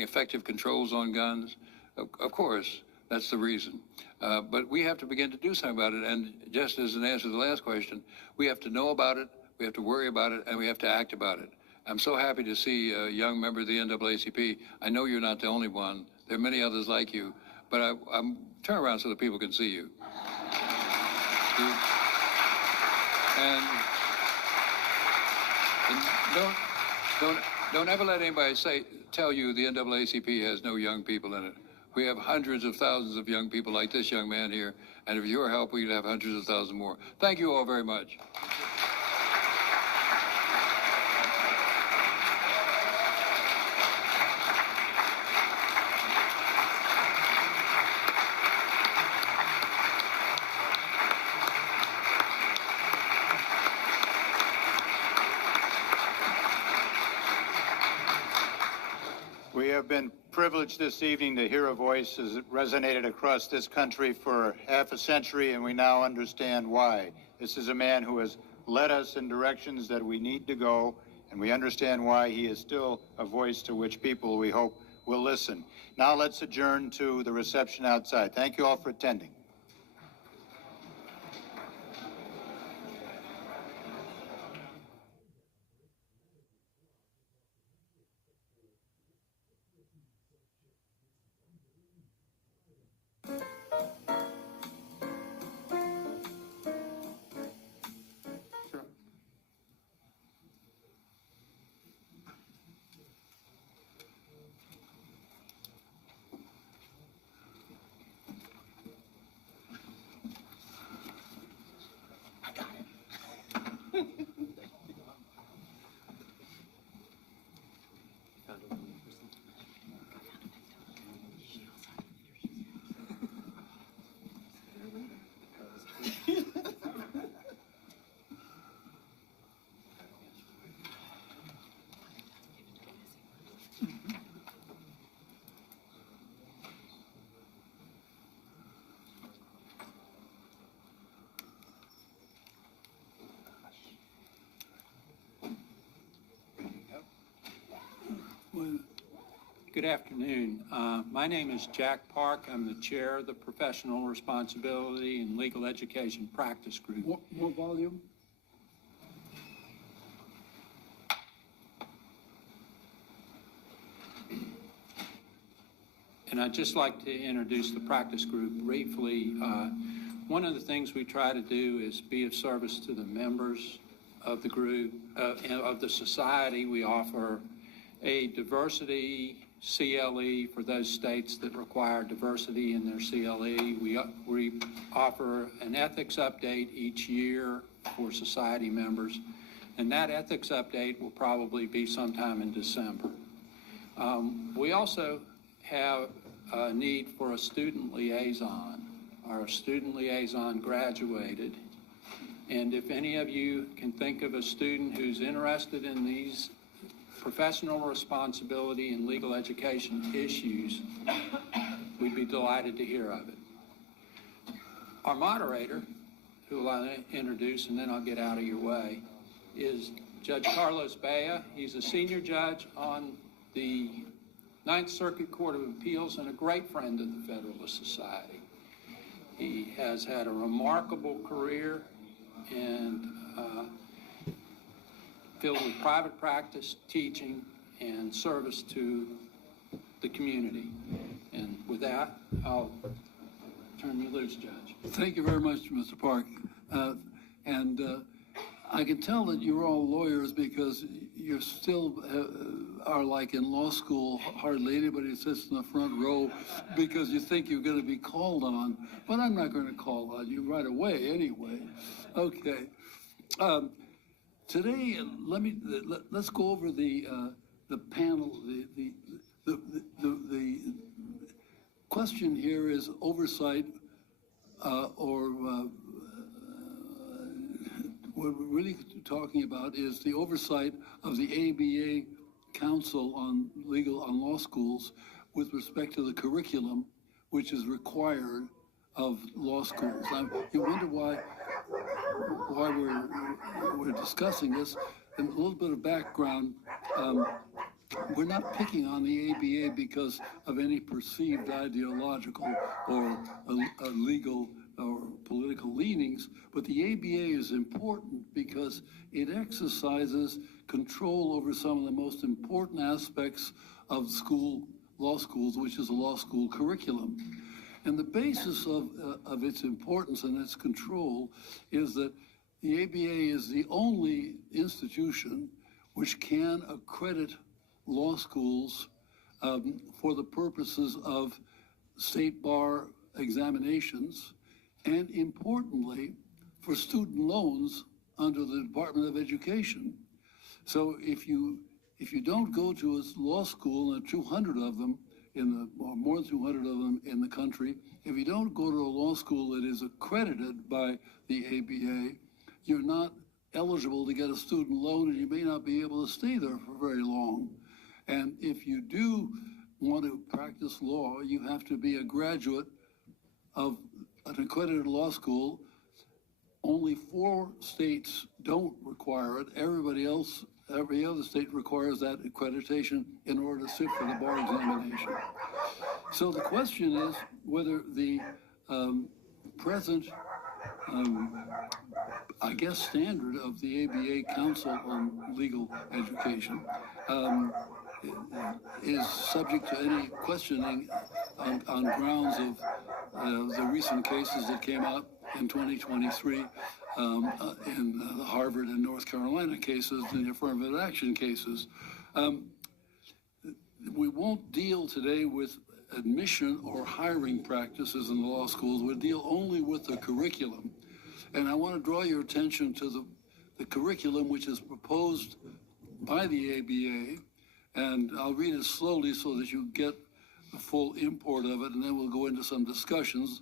effective controls on guns? Of course, that's the reason. But we have to begin to do something about it. And just as an answer to the last question, we have to know about it, we have to worry about it, and we have to act about it. I'm so happy to see a young member of the NAACP. I know you're not the only one. There are many others like you. But I'm turn around so that people can see you. And don't ever let anybody tell you the NAACP has no young people in it. We have hundreds of thousands of young people like this young man here, and with your help, we'd have hundreds of thousands more. Thank you all very much. We have been privileged this evening to hear a voice as it resonated across this country for half a century, and we now understand why. This is a man who has led us in directions that we need to go, and we understand why he is still a voice to which people, we hope, will listen. Now let's adjourn to the reception outside. Thank you all for attending. Good afternoon. My name is Jack Park. I'm the chair of the Professional Responsibility and Legal Education Practice Group. More volume? And I'd just like to introduce the practice group briefly. One of the things we try to do is be of service to the members of the group, of the society. We offer a diversity CLE for those states that require diversity in their CLE. We offer an ethics update each year for society members, and that ethics update will probably be sometime in December. We also have a need for a student liaison. Our student liaison graduated, and if any of you can think of a student who's interested in these professional responsibility and legal education issues, we'd be delighted to hear of it. Our moderator, who I'll introduce and then I'll get out of your way, is Judge Carlos Bea. He's a senior judge on the Ninth Circuit Court of Appeals and a great friend of the Federalist Society. He has had a remarkable career and filled with private practice, teaching, and service to the community. And with that, I'll turn you loose, Judge. Thank you very much, Mr. Park. I can tell that you're all lawyers because you still are like in law school, hardly anybody sits in the front row because you think you're going to be called on. But I'm not going to call on you right away anyway. Okay. Today, let's go over the panel. The question here is oversight, what we're really talking about is the oversight of the ABA Council on Law Schools with respect to the curriculum which is required of law schools. You wonder why we're discussing this. And a little bit of background, we're not picking on the ABA because of any perceived ideological or legal or political leanings, but the ABA is important because it exercises control over some of the most important aspects of law schools, which is a law school curriculum. And the basis of its importance and its control is that the ABA is the only institution which can accredit law schools for the purposes of state bar examinations, and importantly, for student loans under the Department of Education. So if you don't go to a law school, and 200 of them or more than 200 of them in the country, if you don't go to a law school that is accredited by the ABA, you're not eligible to get a student loan, and you may not be able to stay there for very long. And if you do want to practice law, you have to be a graduate of an accredited law school. Only 4 states don't require it. Every other state requires that accreditation in order to sit for the bar examination. So the question is whether the present, standard of the ABA Council on Legal Education is subject to any questioning on grounds of the recent cases that came out in 2023 in the Harvard and North Carolina cases and the affirmative action cases. We won't deal today with admission or hiring practices in the law schools. We'll deal only with the curriculum. And I want to draw your attention to the curriculum which is proposed by the ABA, and I'll read it slowly so that you get the full import of it, and then we'll go into some discussions.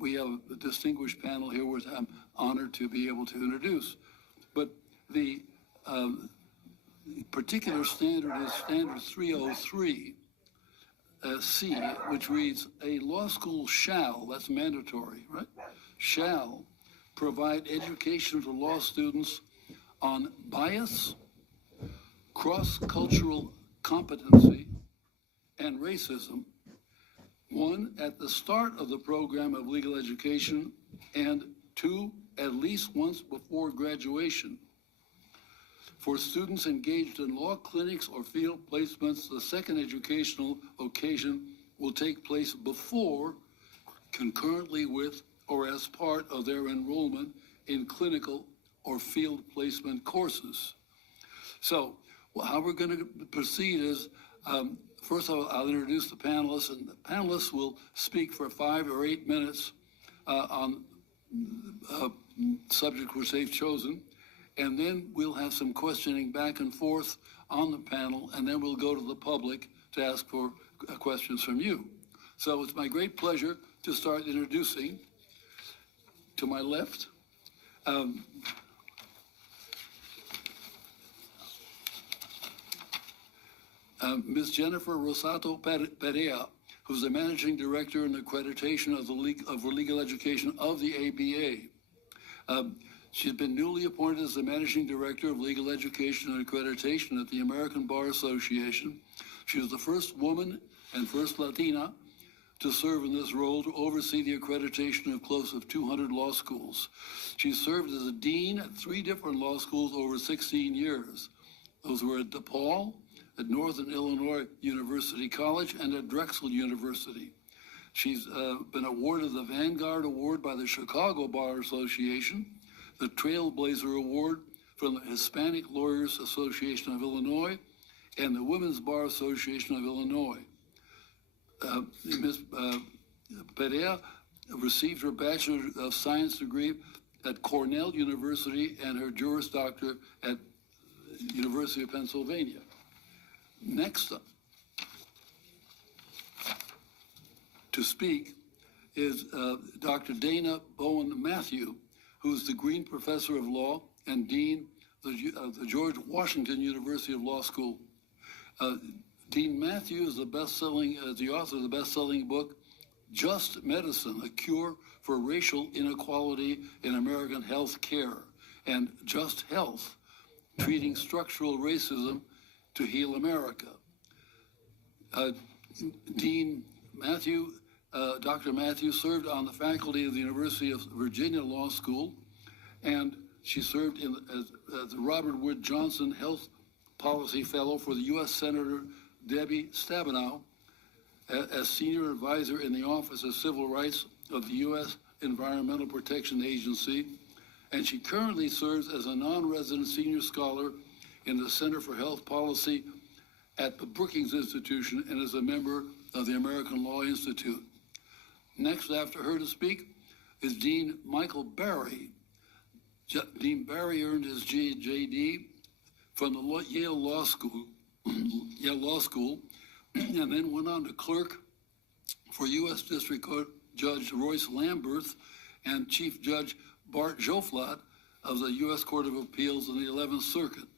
We have a distinguished panel here, which I'm honored to be able to introduce. But the particular standard is Standard 303 C, which reads, a law school shall, that's mandatory, right? Shall provide education to law students on bias, cross-cultural competency, and racism. One, at the start of the program of legal education, and two, at least once before graduation. For students engaged in law clinics or field placements, the second educational occasion will take place before, concurrently with, or as part of their enrollment in clinical or field placement courses. So how we're going to proceed is, first I'll introduce the panelists, and the panelists will speak for 5 or 8 minutes on subject which they've chosen, and then we'll have some questioning back and forth on the panel, and then we'll go to the public to ask for questions from you. So it's my great pleasure to start introducing, to my left, Ms. Jennifer Rosato Perea, who's the Managing Director and Accreditation of the Legal Education of the ABA. She's been newly appointed as the Managing Director of Legal Education and Accreditation at the American Bar Association. She was the first woman and first Latina to serve in this role to oversee the accreditation of close to 200 law schools. She served as a dean at 3 different law schools over 16 years. Those were at DePaul, at Northern Illinois University College, and at Drexel University. She's been awarded the Vanguard Award by the Chicago Bar Association, the Trailblazer Award from the Hispanic Lawyers Association of Illinois, and the Women's Bar Association of Illinois. Ms. Perea received her Bachelor of Science degree at Cornell University and her Juris Doctor at University of Pennsylvania. Next up to speak is Dr. Dana Bowen Matthew, who's the Green Professor of Law and Dean of the George Washington University of Law School. Dean Matthew is the author of the best-selling book, Just Medicine, A Cure for Racial Inequality in American Health Care, and Just Health, Treating Structural Racism to Heal America. Dean Matthew, Dr. Matthew served on the faculty of the University of Virginia Law School, and she served as the Robert Wood Johnson Health Policy Fellow for the U.S. Senator Debbie Stabenow, as Senior Advisor in the Office of Civil Rights of the U.S. Environmental Protection Agency, and she currently serves as a non-resident senior scholar in the Center for Health Policy at the Brookings Institution and is a member of the American Law Institute. Next after her to speak is Dean Michael Barry. Dean Barry earned his JD from the Yale Law School, and then went on to clerk for U.S. District Court Judge Royce Lamberth and Chief Judge Bart Joflat of the U.S. Court of Appeals in the 11th Circuit.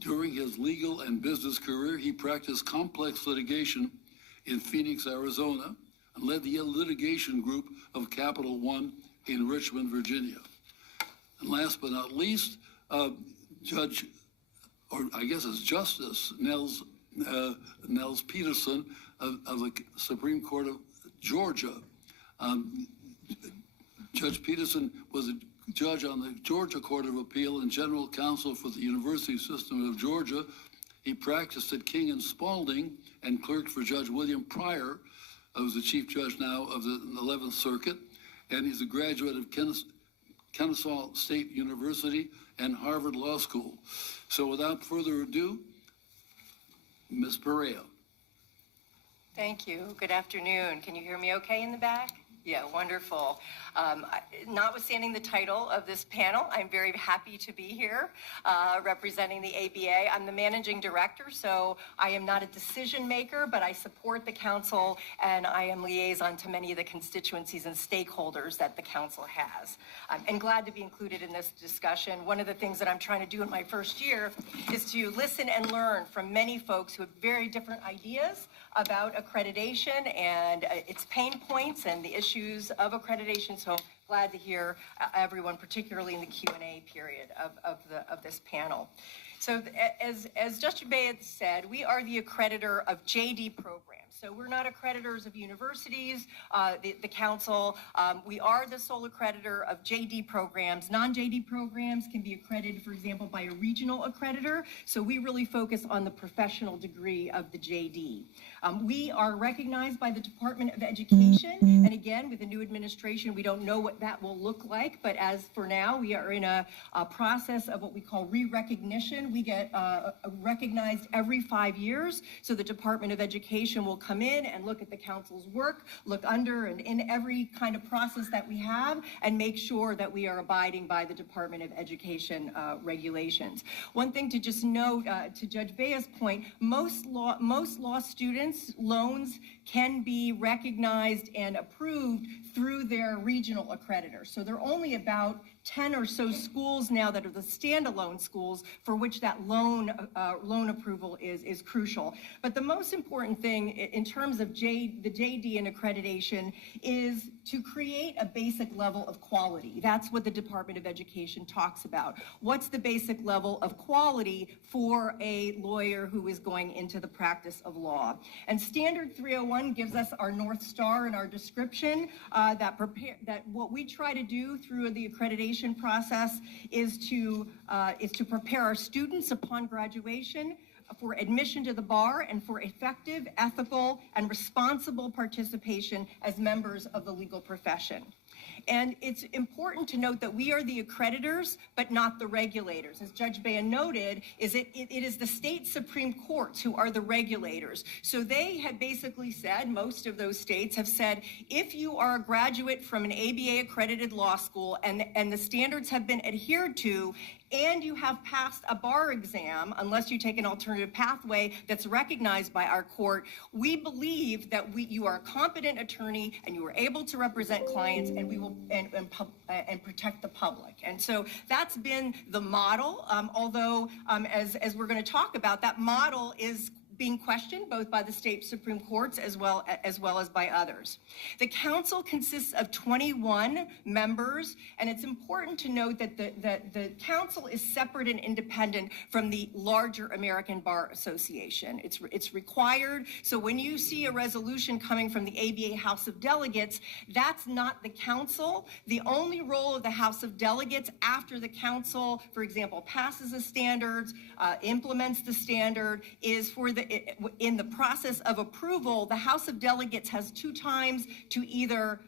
During his legal and business career, he practiced complex litigation in Phoenix, Arizona, and led the litigation group of Capital One in Richmond, Virginia. And last but not least, Judge, or I guess it's Justice Nels Peterson of the Supreme Court of Georgia. Judge Peterson was a judge on the Georgia Court of Appeal and general counsel for the University System of Georgia. He practiced at King and Spalding and clerked for Judge William Pryor, who's the chief judge now of the 11th Circuit, and he's a graduate of Kennesaw State University and Harvard Law School. So without further ado, Ms. Perea. Thank you. Good afternoon. Can you hear me okay in the back? Yeah, wonderful. Notwithstanding the title of this panel, I'm very happy to be here representing the ABA. I'm the managing director, so I am not a decision maker, but I support the council and I am liaison to many of the constituencies and stakeholders that the council has. I'm glad to be included in this discussion. One of the things that I'm trying to do in my first year is to listen and learn from many folks who have very different ideas about accreditation and its pain points and the issues of accreditation. So glad to hear everyone, particularly in the Q&A period of this panel. So as Judge Bea said, we are the accreditor of JD programs. So we're not accreditors of universities, the council. We are the sole accreditor of JD programs. Non-JD programs can be accredited, for example, by a regional accreditor. So we really focus on the professional degree of the JD. We are recognized by the Department of Education. And again, with the new administration, we don't know what that will look like. But as for now, we are in a process of what we call re-recognition. We get recognized every 5 years. So the Department of Education will come in and look at the council's work, look under and in every kind of process that we have, and make sure that we are abiding by the Department of Education regulations. One thing to just note, to Judge Bea's point, most law students' loans can be recognized and approved through their regional accreditor. So there are only about 10 or so schools now that are the standalone schools for which that loan approval is crucial. But the most important thing in terms of the JD and accreditation is to create a basic level of quality. That's what the Department of Education talks about. What's the basic level of quality for a lawyer who is going into the practice of law? And Standard 301 gives us our North Star and our description that what we try to do through the accreditation process is to prepare our students upon graduation for admission to the bar and for effective, ethical, and responsible participation as members of the legal profession. And it's important to note that we are the accreditors, but not the regulators. As Judge Bea noted, it is the state Supreme Courts who are the regulators. So they have basically said, most of those states have said, if you are a graduate from an ABA accredited law school and the standards have been adhered to, and you have passed a bar exam, unless you take an alternative pathway that's recognized by our court, we believe that you are a competent attorney and you are able to represent clients, and we will and protect the public. And so that's been the model, although as we're going to talk about, that model is being questioned both by the state Supreme Courts as well as by others. The council consists of 21 members, and it's important to note that the council is separate and independent from the larger American Bar Association. It's required, so when you see a resolution coming from the ABA House of Delegates, that's not the council. The only role of the House of Delegates after the council, for example, passes the standards, implements the standard, is for in the process of approval, the House of Delegates has 2 times to either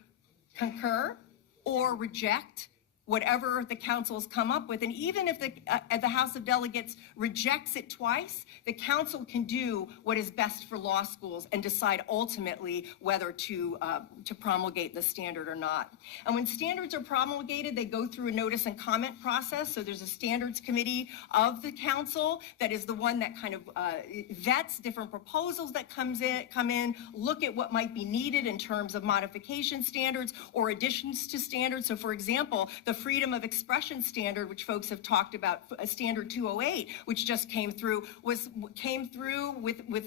concur or reject whatever the council has come up with. And even if the House of Delegates rejects it twice, the council can do what is best for law schools and decide ultimately whether to promulgate the standard or not. And when standards are promulgated, they go through a notice and comment process. So there's a standards committee of the council that is the one that kind of vets different proposals that come in, look at what might be needed in terms of modification standards or additions to standards. So for example, the freedom of expression standard, which folks have talked about, standard 208, which just came through with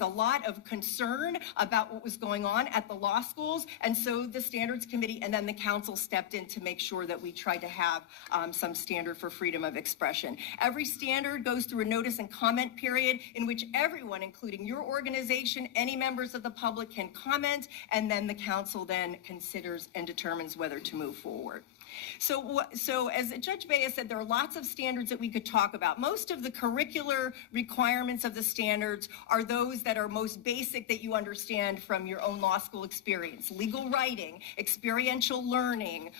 a lot of concern about what was going on at the law schools. And so the standards committee and then the council stepped in to make sure that we tried to have some standard for freedom of expression. Every standard goes through a notice and comment period in which everyone, including your organization, any members of the public, can comment, and then the council then considers and determines whether to move forward. So as Judge Bea said, there are lots of standards that we could talk about. Most of the curricular requirements of the standards are those that are most basic that you understand from your own law school experience. Legal writing, experiential learning,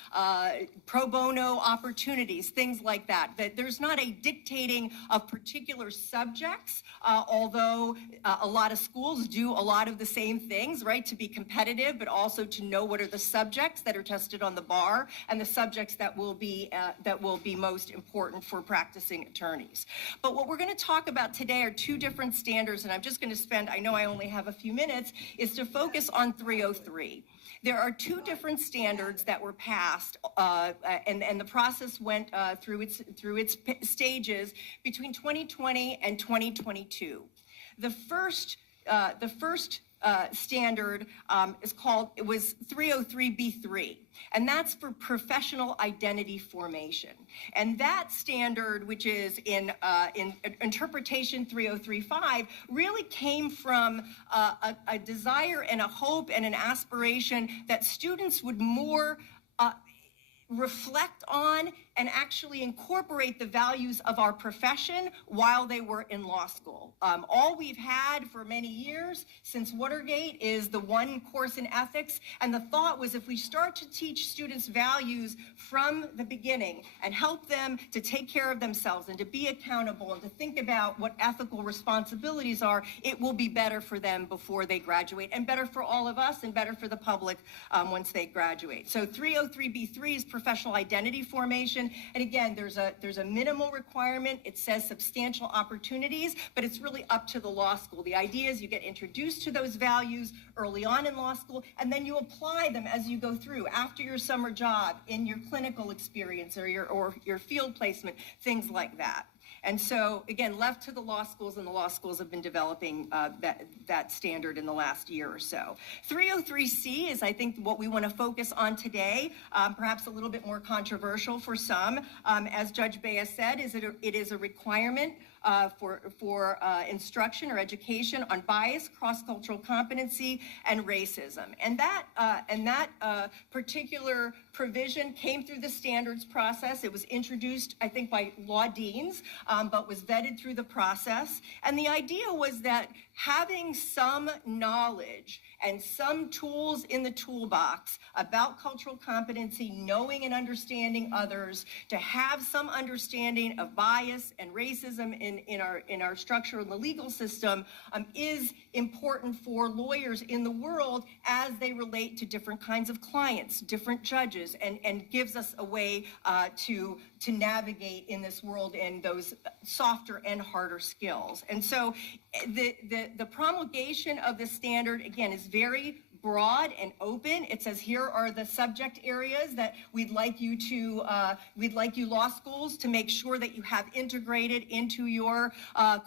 pro bono opportunities, things like that. That there's not a dictating of particular subjects, although a lot of schools do a lot of the same things, right, to be competitive, but also to know what are the subjects that are tested on the bar and the subjects that will be most important for practicing attorneys. But what we're going to talk about today are 2 different standards, and I'm just going to spend, I know I only have a few minutes, is to focus on 303. There are 2 different standards that were passed, and the process went through its stages between 2020 and 2022. The first standard it was 303B3, and that's for professional identity formation. And that standard, which is in interpretation 3035, really came from a desire and a hope and an aspiration that students would more reflect on and actually incorporate the values of our profession while they were in law school. All we've had for many years since Watergate is the one course in ethics, and the thought was if we start to teach students values from the beginning and help them to take care of themselves and to be accountable and to think about what ethical responsibilities are, it will be better for them before they graduate, and better for all of us and better for the public once they graduate. So 303B3 is professional identity formation. And again, there's a minimal requirement. It says substantial opportunities, but it's really up to the law school. The idea is you get introduced to those values early on in law school, and then you apply them as you go through, after your summer job, in your clinical experience or your field placement, things like that. And so, again, left to the law schools, and the law schools have been developing that standard in the last year or so. 303C is, I think, what we want to focus on today, perhaps a little bit more controversial for some. As Judge Bea said, it is a requirement for instruction or education on bias, cross-cultural competency, and racism. And that particular provision came through the standards process. It was introduced, I think, by law deans, but was vetted through the process. And the idea was that having some knowledge and some tools in the toolbox about cultural competency, knowing and understanding others, to have some understanding of bias and racism in our structure in the legal system is important for lawyers in the world as they relate to different kinds of clients, different judges, and gives us a way to navigate in this world in those softer and harder skills. And so the promulgation of the standard, again, is very broad and open. It says here are the subject areas that we'd like you law schools to make sure that you have integrated into your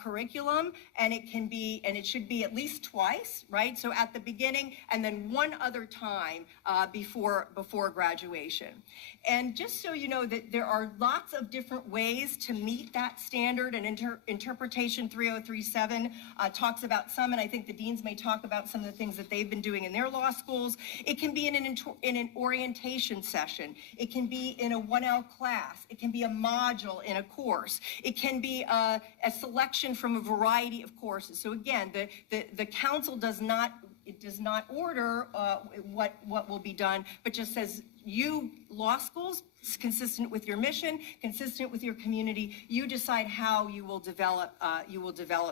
curriculum, and it should be at least twice, right? So at the beginning and then one other time before graduation. And just so you know that there are lots of different ways to meet that standard, and interpretation 3037 talks about some, and I think the deans may talk about some of the things that they've been doing in their law schools. It can be in an orientation session. It can be in a 1L class. It can be a module in a course. It can be a selection from a variety of courses. So again, the council does not order what will be done, but just says you law schools, consistent with your mission, consistent with your community, you decide how you will develop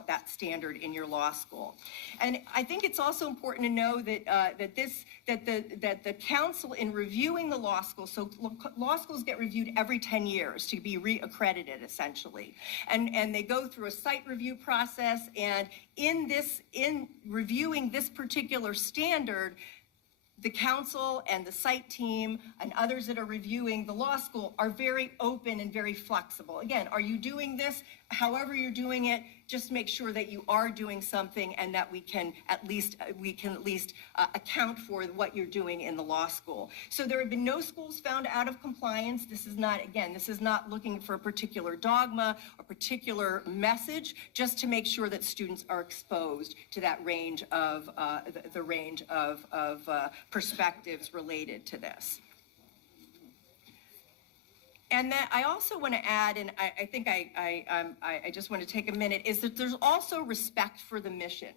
that standard in your law school. And I think it's also important to know that the council, in reviewing the law school, so law schools get reviewed every 10 years to be reaccredited, essentially, and they go through a site review process. And in reviewing this particular standard, the council and the site team and others that are reviewing the law school are very open and very flexible. Again, are you doing this? However you're doing it, just make sure that you are doing something and that we can at least account for what you're doing in the law school. So there have been no schools found out of compliance. This is not looking for a particular dogma or particular message, just to make sure that students are exposed to that range of the range of perspectives related to this. And then I also want to add, and I think I just want to take a minute, is that there's also respect for the mission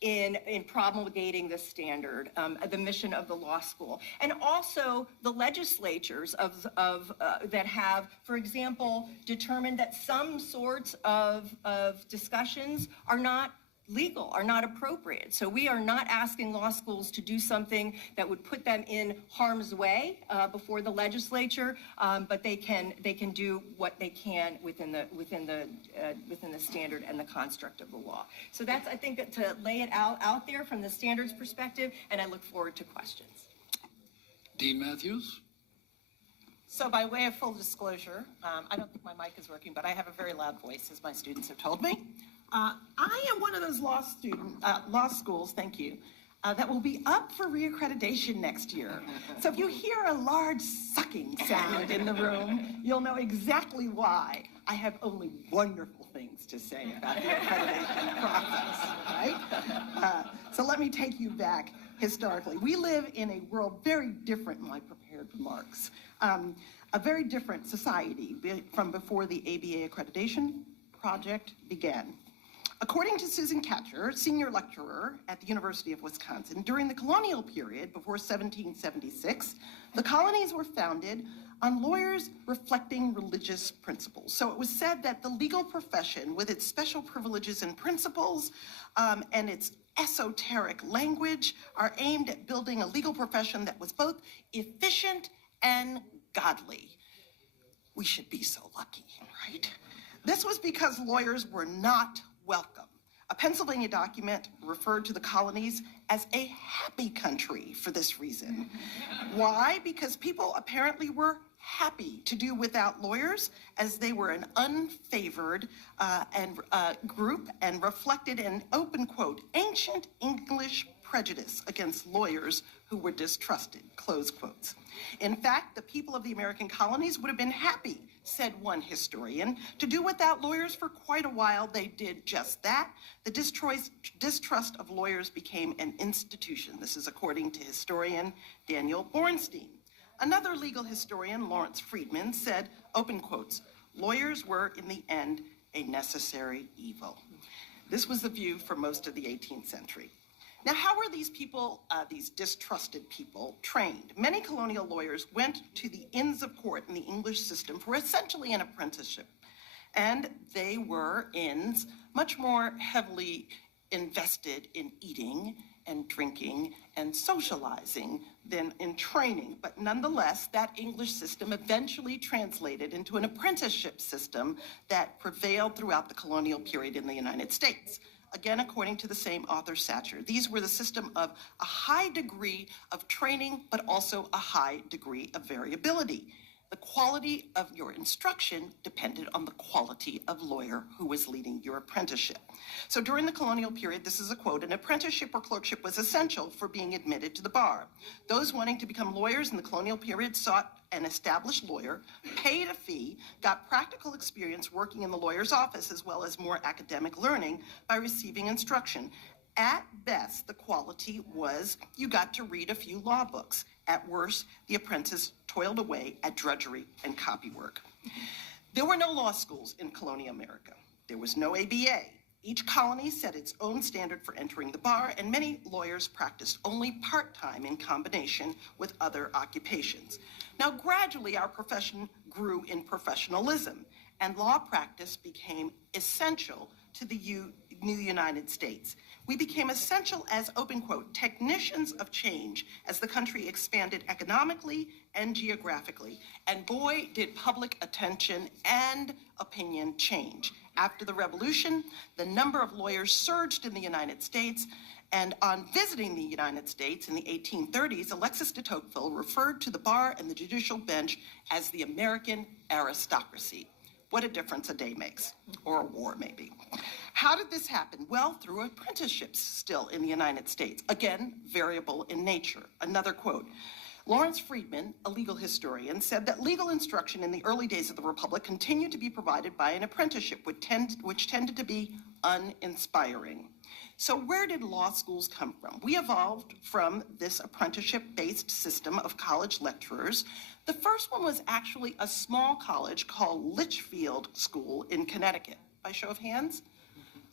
in promulgating the standard, the mission of the law school, and also the legislatures that have, for example, determined that some sorts of discussions are not legal, are not appropriate. So we are not asking law schools to do something that would put them in harm's way before the legislature, but they can do what they can within the standard and the construct of the law. So that's, I think, to lay it out there from the standards perspective, and I look forward to questions. Dean Matthews. So by way of full disclosure, I don't think my mic is working, but I have a very loud voice, as my students have told me. I am one of those law schools, thank you, that will be up for reaccreditation next year. So if you hear a large sucking sound in the room, you'll know exactly why. I have only wonderful things to say about the accreditation process, right? So let me take you back historically. We live in a world very different in my prepared remarks, a very different society from before the ABA accreditation project began. According to Susan Catcher, senior lecturer at the University of Wisconsin, during the colonial period before 1776, the colonies were founded on lawyers reflecting religious principles. So it was said that the legal profession, with its special privileges and principles and its esoteric language, are aimed at building a legal profession that was both efficient and godly. We should be so lucky, right? This was because lawyers were not welcome. A Pennsylvania document referred to the colonies as a happy country for this reason. Why? Because people apparently were happy to do without lawyers, as they were an unfavored group and reflected an open quote, ancient English prejudice against lawyers who were distrusted, close quotes. In fact, the people of the American colonies would have been happy, said one historian, to do without lawyers for quite a while. They did just that. The distrust of lawyers became an institution. This is according to historian Daniel Bornstein. Another legal historian, Lawrence Friedman, said, open quotes, lawyers were in the end a necessary evil. This was the view for most of the 18th century. Now, how were these people, these distrusted people, trained? Many colonial lawyers went to the Inns of Court in the English system for essentially an apprenticeship. And they were inns much more heavily invested in eating and drinking and socializing than in training. But nonetheless, that English system eventually translated into an apprenticeship system that prevailed throughout the colonial period in the United States. Again, according to the same author, Satcher, these were the system of a high degree of training, but also a high degree of variability. The quality of your instruction depended on the quality of lawyer who was leading your apprenticeship. So during the colonial period, this is a quote, an apprenticeship or clerkship was essential for being admitted to the bar. Those wanting to become lawyers in the colonial period sought an established lawyer, paid a fee, got practical experience working in the lawyer's office, as well as more academic learning by receiving instruction. At best, the quality was you got to read a few law books. At worst, the apprentice toiled away at drudgery and copywork. There were no law schools in colonial America. There was no ABA. Each colony set its own standard for entering the bar, and many lawyers practiced only part-time in combination with other occupations. Now, gradually, our profession grew in professionalism, and law practice became essential to the new United States. We became essential as, open quote, technicians of change as the country expanded economically and geographically. And boy, did public attention and opinion change. After the revolution, the number of lawyers surged in the United States, and on visiting the United States in the 1830s, Alexis de Tocqueville referred to the bar and the judicial bench as the American aristocracy. What a difference a day makes, or a war maybe. How did this happen? Well, through apprenticeships still in the United States. Again, variable in nature. Another quote. Lawrence Friedman, a legal historian, said that legal instruction in the early days of the Republic continued to be provided by an apprenticeship, which tended to be uninspiring. So where did law schools come from? We evolved from this apprenticeship-based system of college lecturers. The first one was actually a small college called Litchfield School in Connecticut. By show of hands?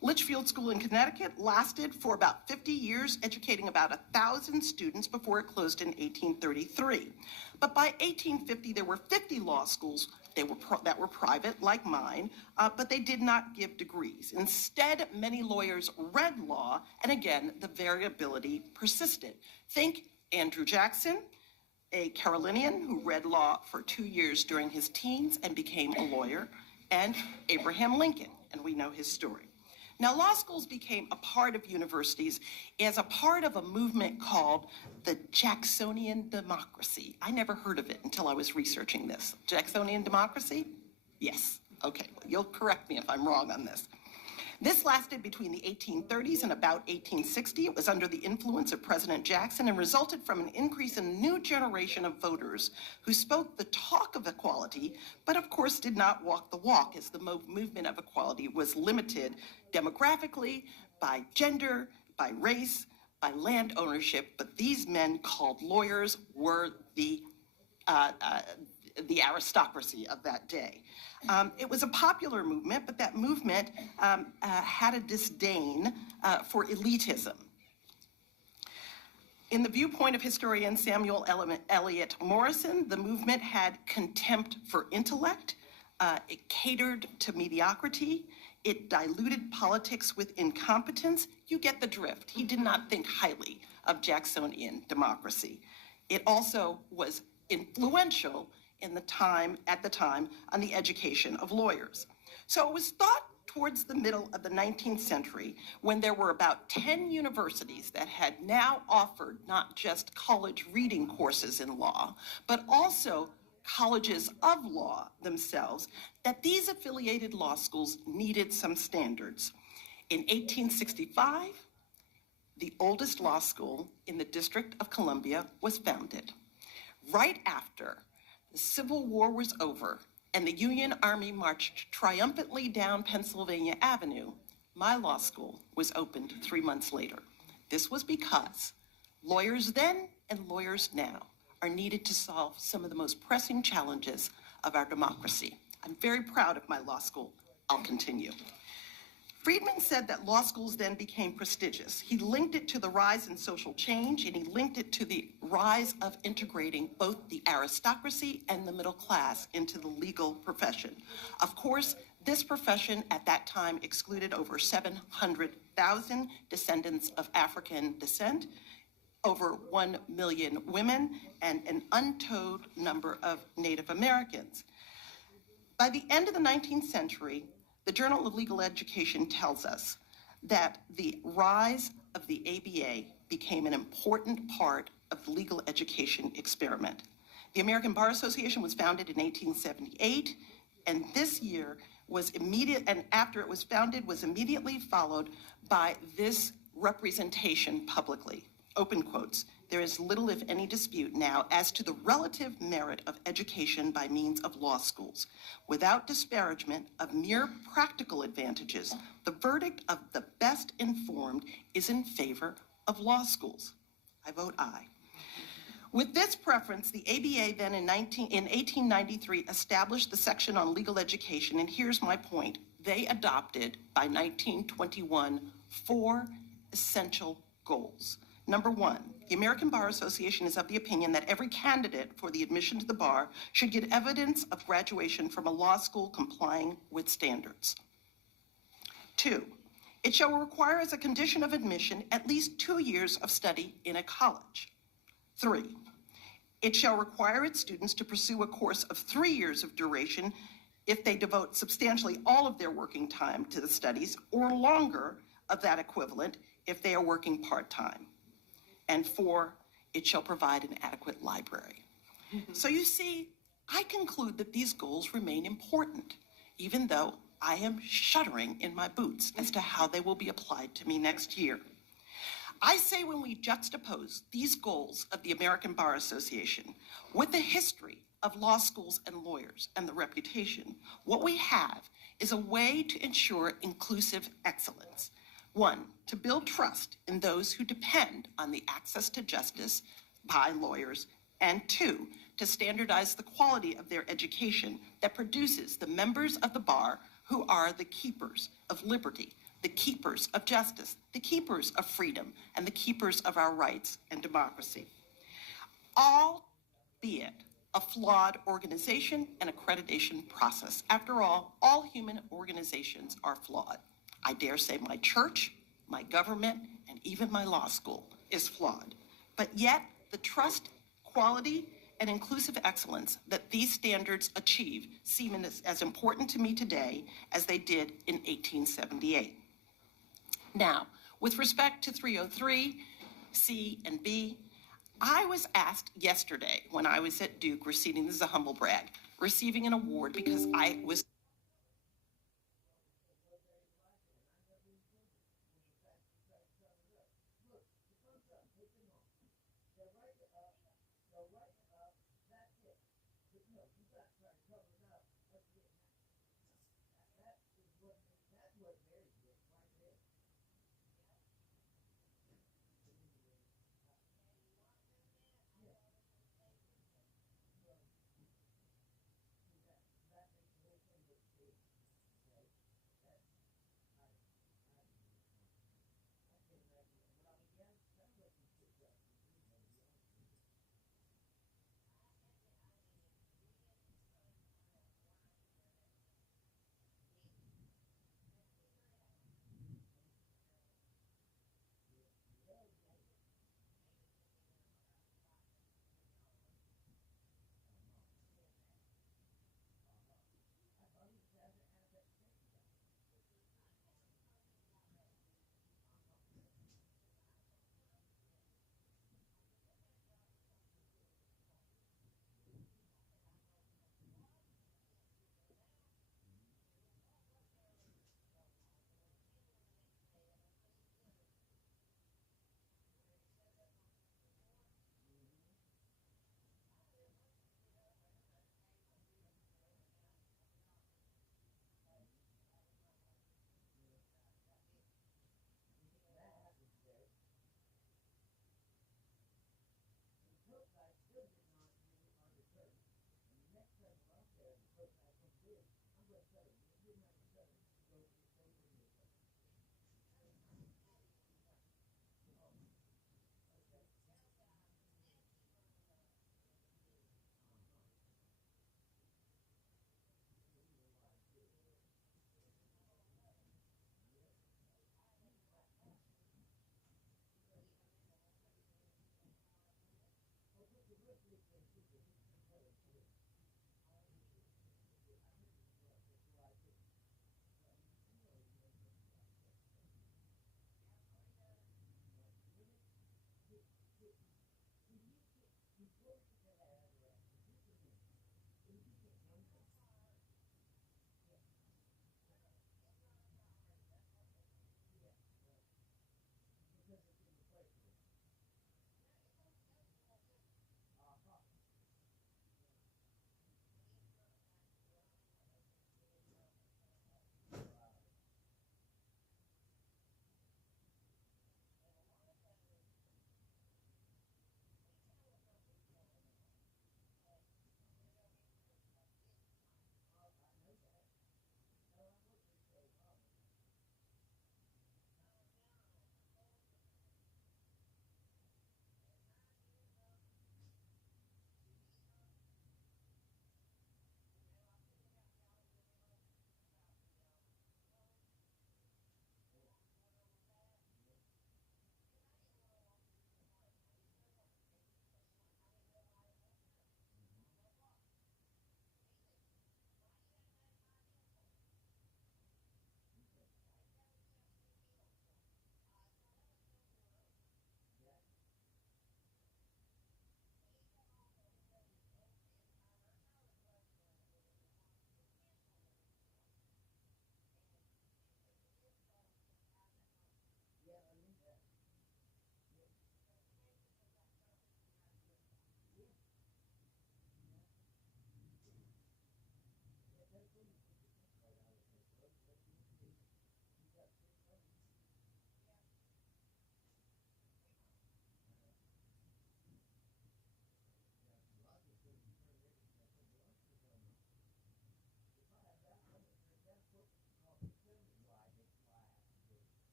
Litchfield School in Connecticut lasted for about 50 years, educating about 1,000 students before it closed in 1833. But by 1850, there were 50 law schools that were private, like mine, but they did not give degrees. Instead, many lawyers read law, and again, the variability persisted. Think Andrew Jackson, a Carolinian who read law for 2 years during his teens and became a lawyer, and Abraham Lincoln, and we know his story. Now, law schools became a part of universities as a part of a movement called the Jacksonian democracy. I never heard of it until I was researching this. Jacksonian democracy? Yes. Okay, well, you'll correct me if I'm wrong on this. This lasted between the 1830s and about 1860. It was under the influence of President Jackson and resulted from an increase in a new generation of voters who spoke the talk of equality, but of course did not walk the walk, as the movement of equality was limited demographically, by gender, by race, by land ownership. But these men called lawyers were the aristocracy of that day. It was a popular movement, but that movement had a disdain for elitism. In the viewpoint of historian Samuel Eliot Morrison, the movement had contempt for intellect, it catered to mediocrity, it diluted politics with incompetence. You get the drift. He did not think highly of Jacksonian democracy. It also was influential at the time on the education of lawyers. So it was thought towards the middle of the 19th century, when there were about 10 universities that had now offered not just college reading courses in law, but also colleges of law themselves, that these affiliated law schools needed some standards. In 1865, the oldest law school in the District of Columbia was founded. Right after the Civil War was over and the Union Army marched triumphantly down Pennsylvania Avenue, my law school was opened 3 months later. This was because lawyers then and lawyers now are needed to solve some of the most pressing challenges of our democracy. I'm very proud of my law school. I'll continue. Friedman said that law schools then became prestigious. He linked it to the rise in social change, and he linked it to the rise of integrating both the aristocracy and the middle class into the legal profession. Of course, this profession at that time excluded over 700,000 descendants of African descent, over 1 million women, and an untold number of Native Americans. By the end of the 19th century, the Journal of Legal Education tells us that the rise of the ABA became an important part of the legal education experiment. The American Bar Association was founded in 1878, and this year was after it was founded, was immediately followed by this representation publicly. Open quotes, "There is little, if any, dispute now as to the relative merit of education by means of law schools. Without disparagement of mere practical advantages, the verdict of the best informed is in favor of law schools." I vote aye. With this preference, the ABA then in 1893 established the section on legal education, and here's my point. They adopted, by 1921, 4 essential goals. Number 1, the American Bar Association is of the opinion that every candidate for the admission to the bar should get evidence of graduation from a law school complying with standards. 2, it shall require as a condition of admission at least 2 years of study in a college. 3, it shall require its students to pursue a course of 3 years of duration if they devote substantially all of their working time to the studies, or longer of that equivalent if they are working part-time. And 4, it shall provide an adequate library. So you see, I conclude that these goals remain important, even though I am shuddering in my boots as to how they will be applied to me next year. I say when we juxtapose these goals of the American Bar Association with the history of law schools and lawyers and the reputation, what we have is a way to ensure inclusive excellence. 1, to build trust in those who depend on the access to justice by lawyers, and 2, to standardize the quality of their education that produces the members of the bar who are the keepers of liberty, the keepers of justice, the keepers of freedom, and the keepers of our rights and democracy. Albeit a flawed organization and accreditation process. After all human organizations are flawed. I dare say my church, my government, and even my law school is flawed. But yet, the trust, quality, and inclusive excellence that these standards achieve seem as important to me today as they did in 1878. Now, with respect to 303, C, and B, I was asked yesterday when I was at Duke receiving, this is a humble brag, receiving an award because I was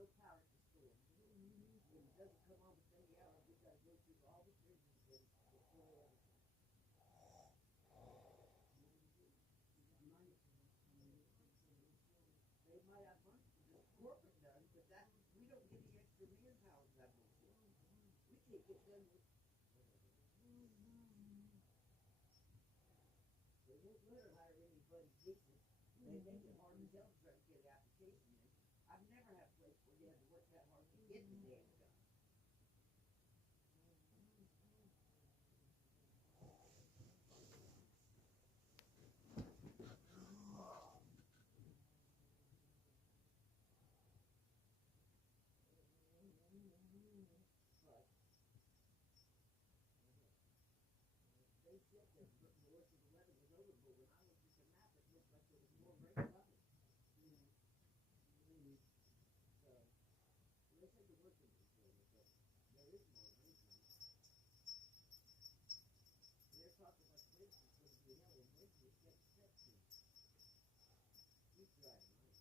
no power to store. When it doesn't come on within the hour, we gotta go through all the freezing things before everything. They might have money, the corporate does, but that, we don't get the extra manpower for that bullshit. We can't get them with. They won't let her hire anybody decent. They make it hard as hell to try to get an application in. I've never had a place where you had to work that hard to get the damn job. But they said that north of 11 was over, but when I looked at the map, it looked like there was more right above it. So, they said the working was over, but there is more rain coming. They're talking about Wednesday's supposed to be hell, and Wednesday's getting set to. Keep driving, right?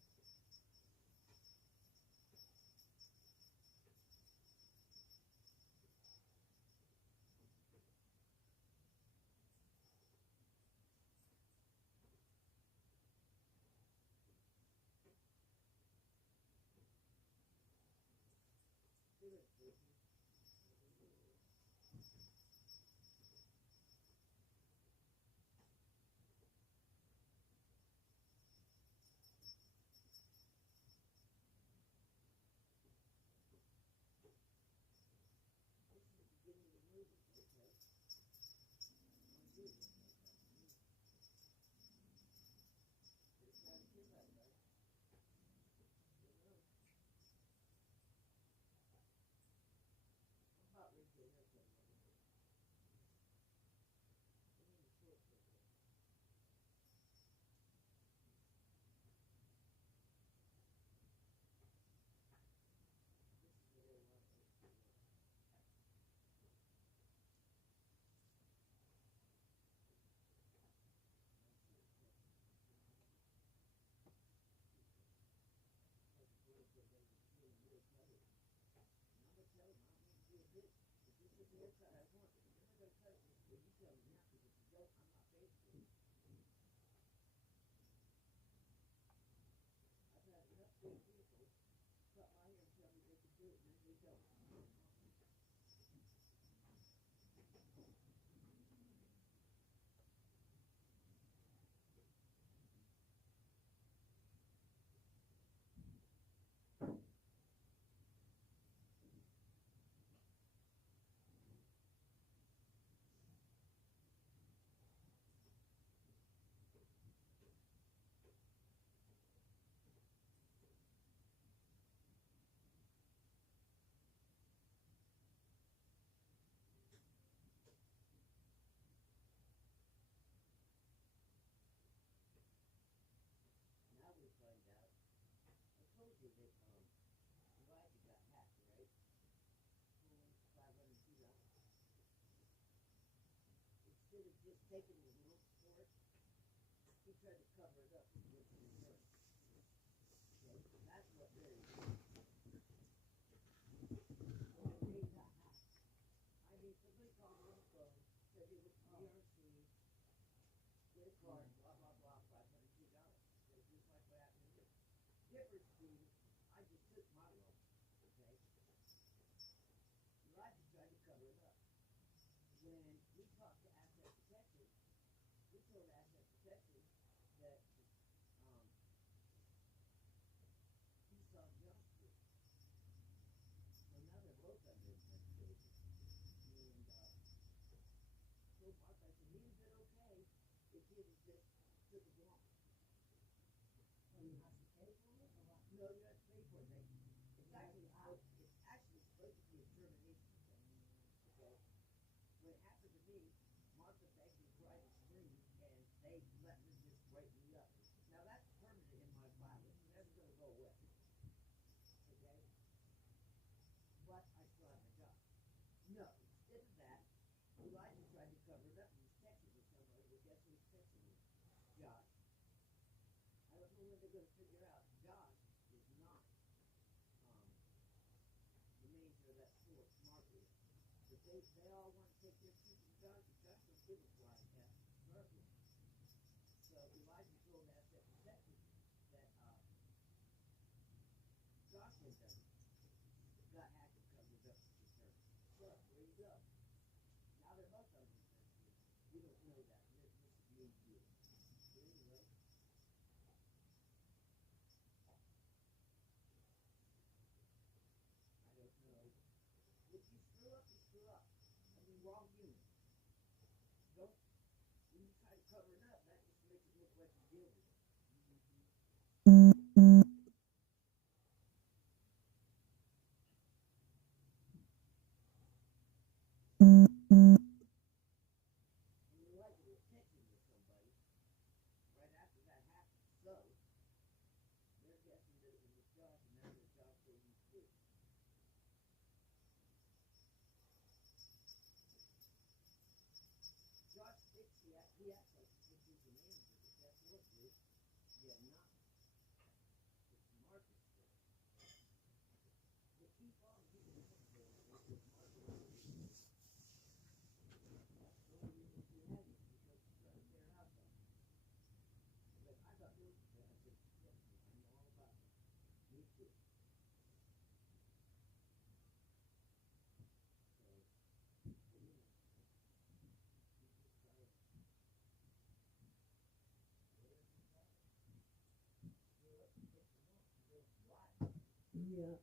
Now we find out. I told you that Elijah got hacked, right? $502. Instead of just taking the little for it, he tried to cover it up with the return. Okay, that's what Barry did. When they got hacked, I mean, somebody called me on the phone, said it was PRC, get a card, blah, blah, blah, $502. That's just like what happened here. Difference being, I just took my loan, okay? Elijah tried to cover it up. When we talked to Asset Protection, we told Asset Protection that he saw justice. So now they're both under investigation. And told Mark, I said, he'd have been okay if he had just took it along. So you have to pay for it or what? No, you have to pay for it. It's actually supposed to be a termination thing. Okay? When it happened to me, Martha begged me to write a screen, and they let me just write me up. Now that's permanent in my file. It's never gonna go away. Okay? But I still have my job. No, instead of that, Elijah tried to cover it up. He was texting with somebody. Well, guess who he's texting with? Josh. I don't know when they're gonna figure out Josh is not they all want to take their chief and Josh will give it like that verbally. So Elijah told that detective that Josh had done it. Got hacked and covered up with his service. So there you go. Now they're both under investigation. You don't know that. This is me and you. But anyway. I don't know. If you screw up, you screw up. I mean, wrong human. Don't, when you try to cover it up, that just makes it look like you deal with it. And you're like you're texting with somebody right after that happened. So, they're guessing that it was Josh, and that's what Josh told you to do. Josh thinks he acts like he thinks he's the manager, but guess what, dude? Yeah, not. It's Marcus. The chief on you can look for it. It's Marcus. The only reason you have it is because he's trying to tear it out of you. But I got real bad. I said, I know all about it. Me too. So, you know, you just try it. Yeah.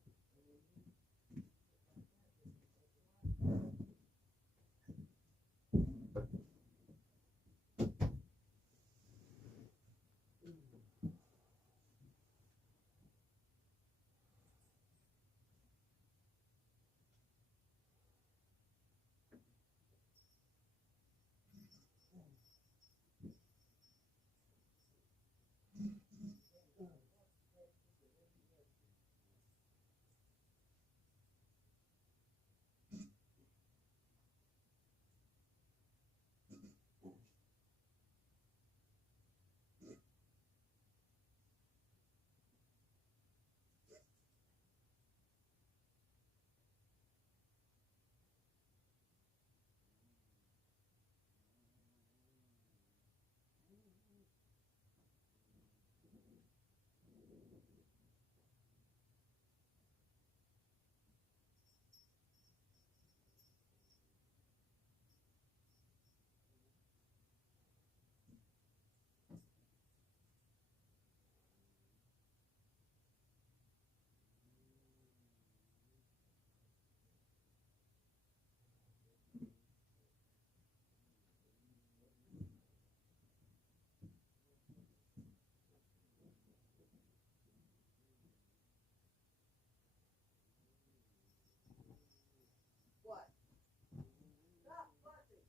What? Stop fussing.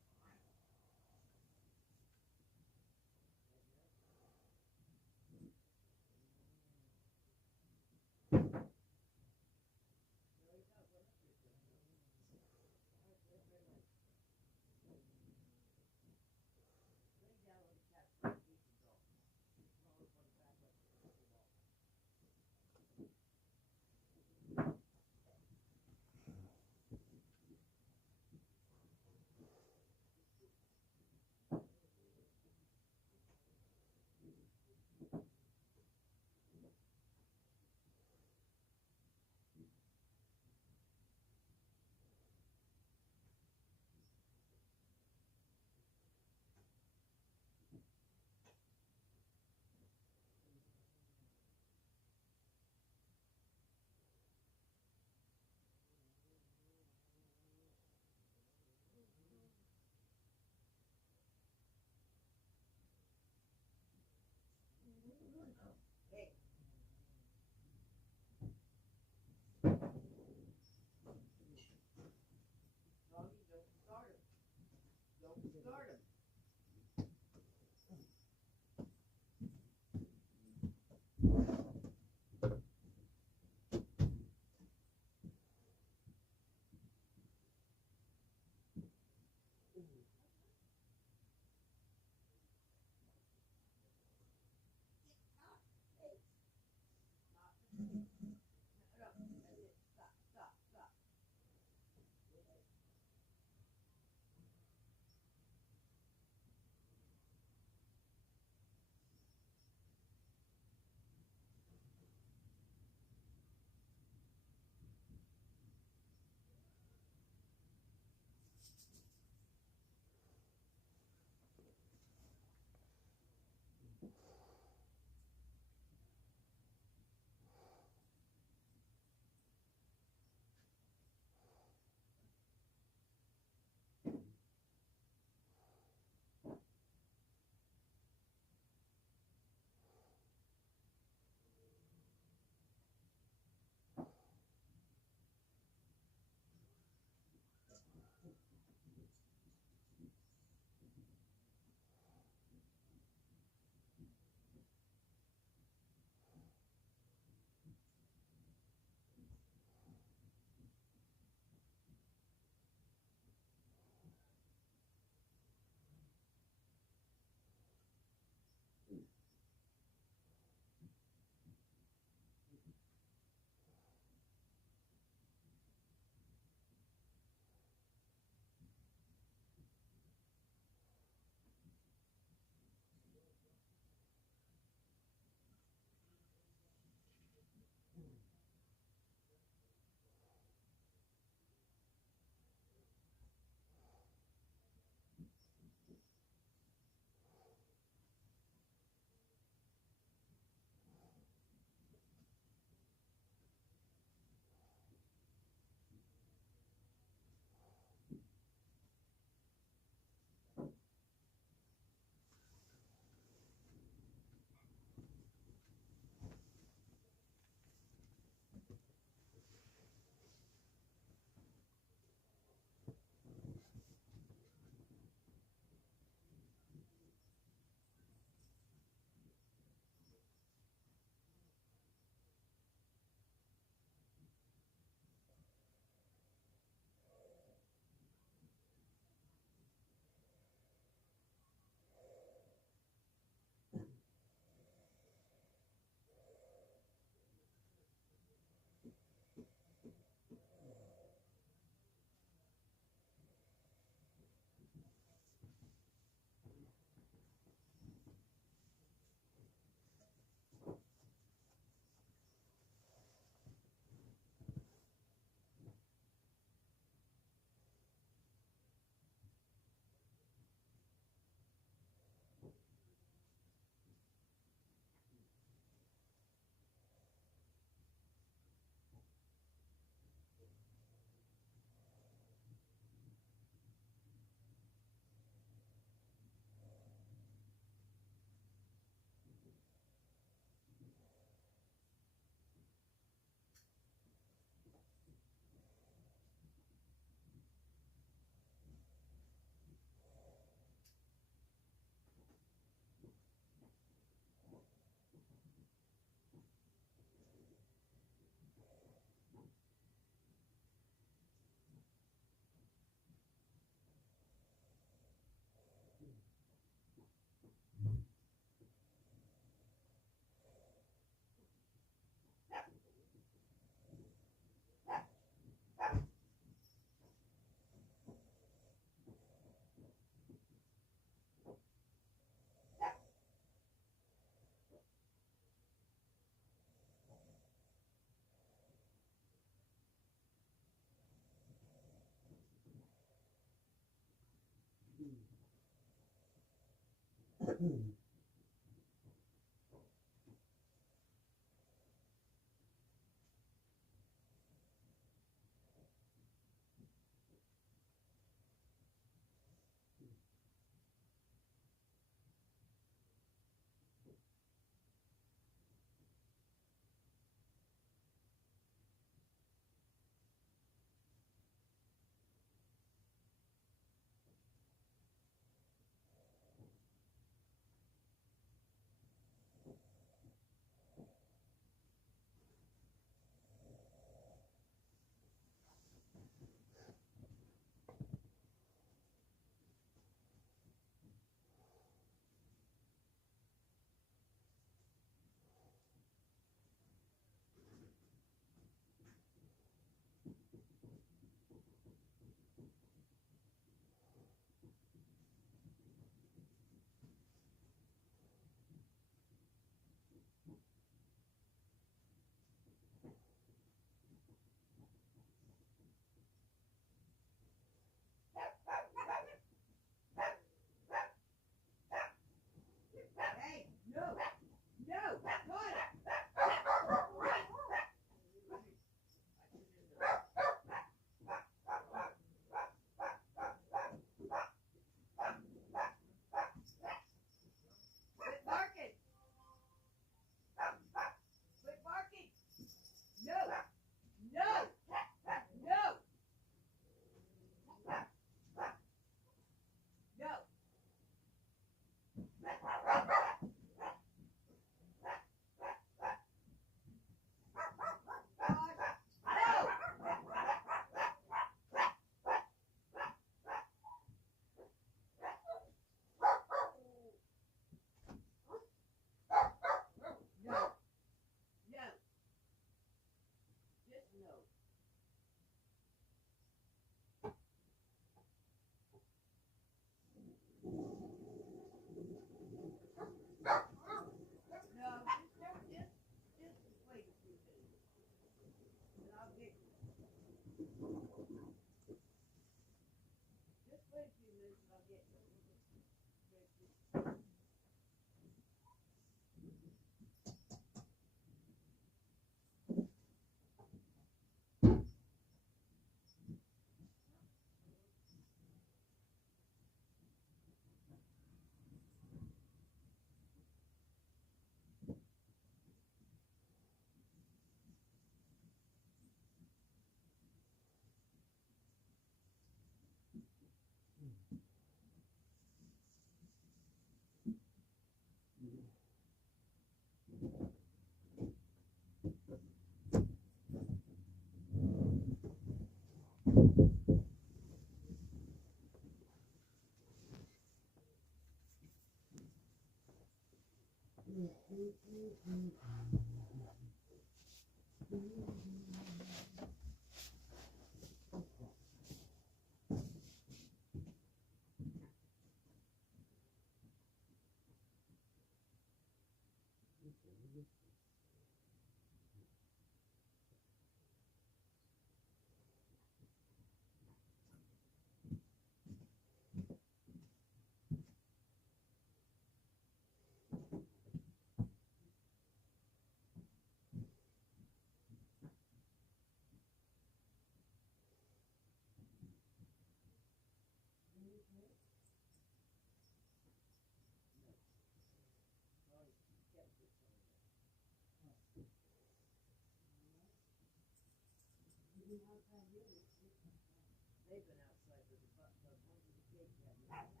They've been outside with the butt plug, one with the cake yet.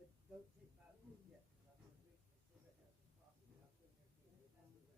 But don't take back food yet, because I'm gonna drink my cigarette and some coffee, and I'll clean their cake, that's the rest.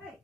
Hey,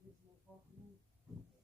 original Pokemon.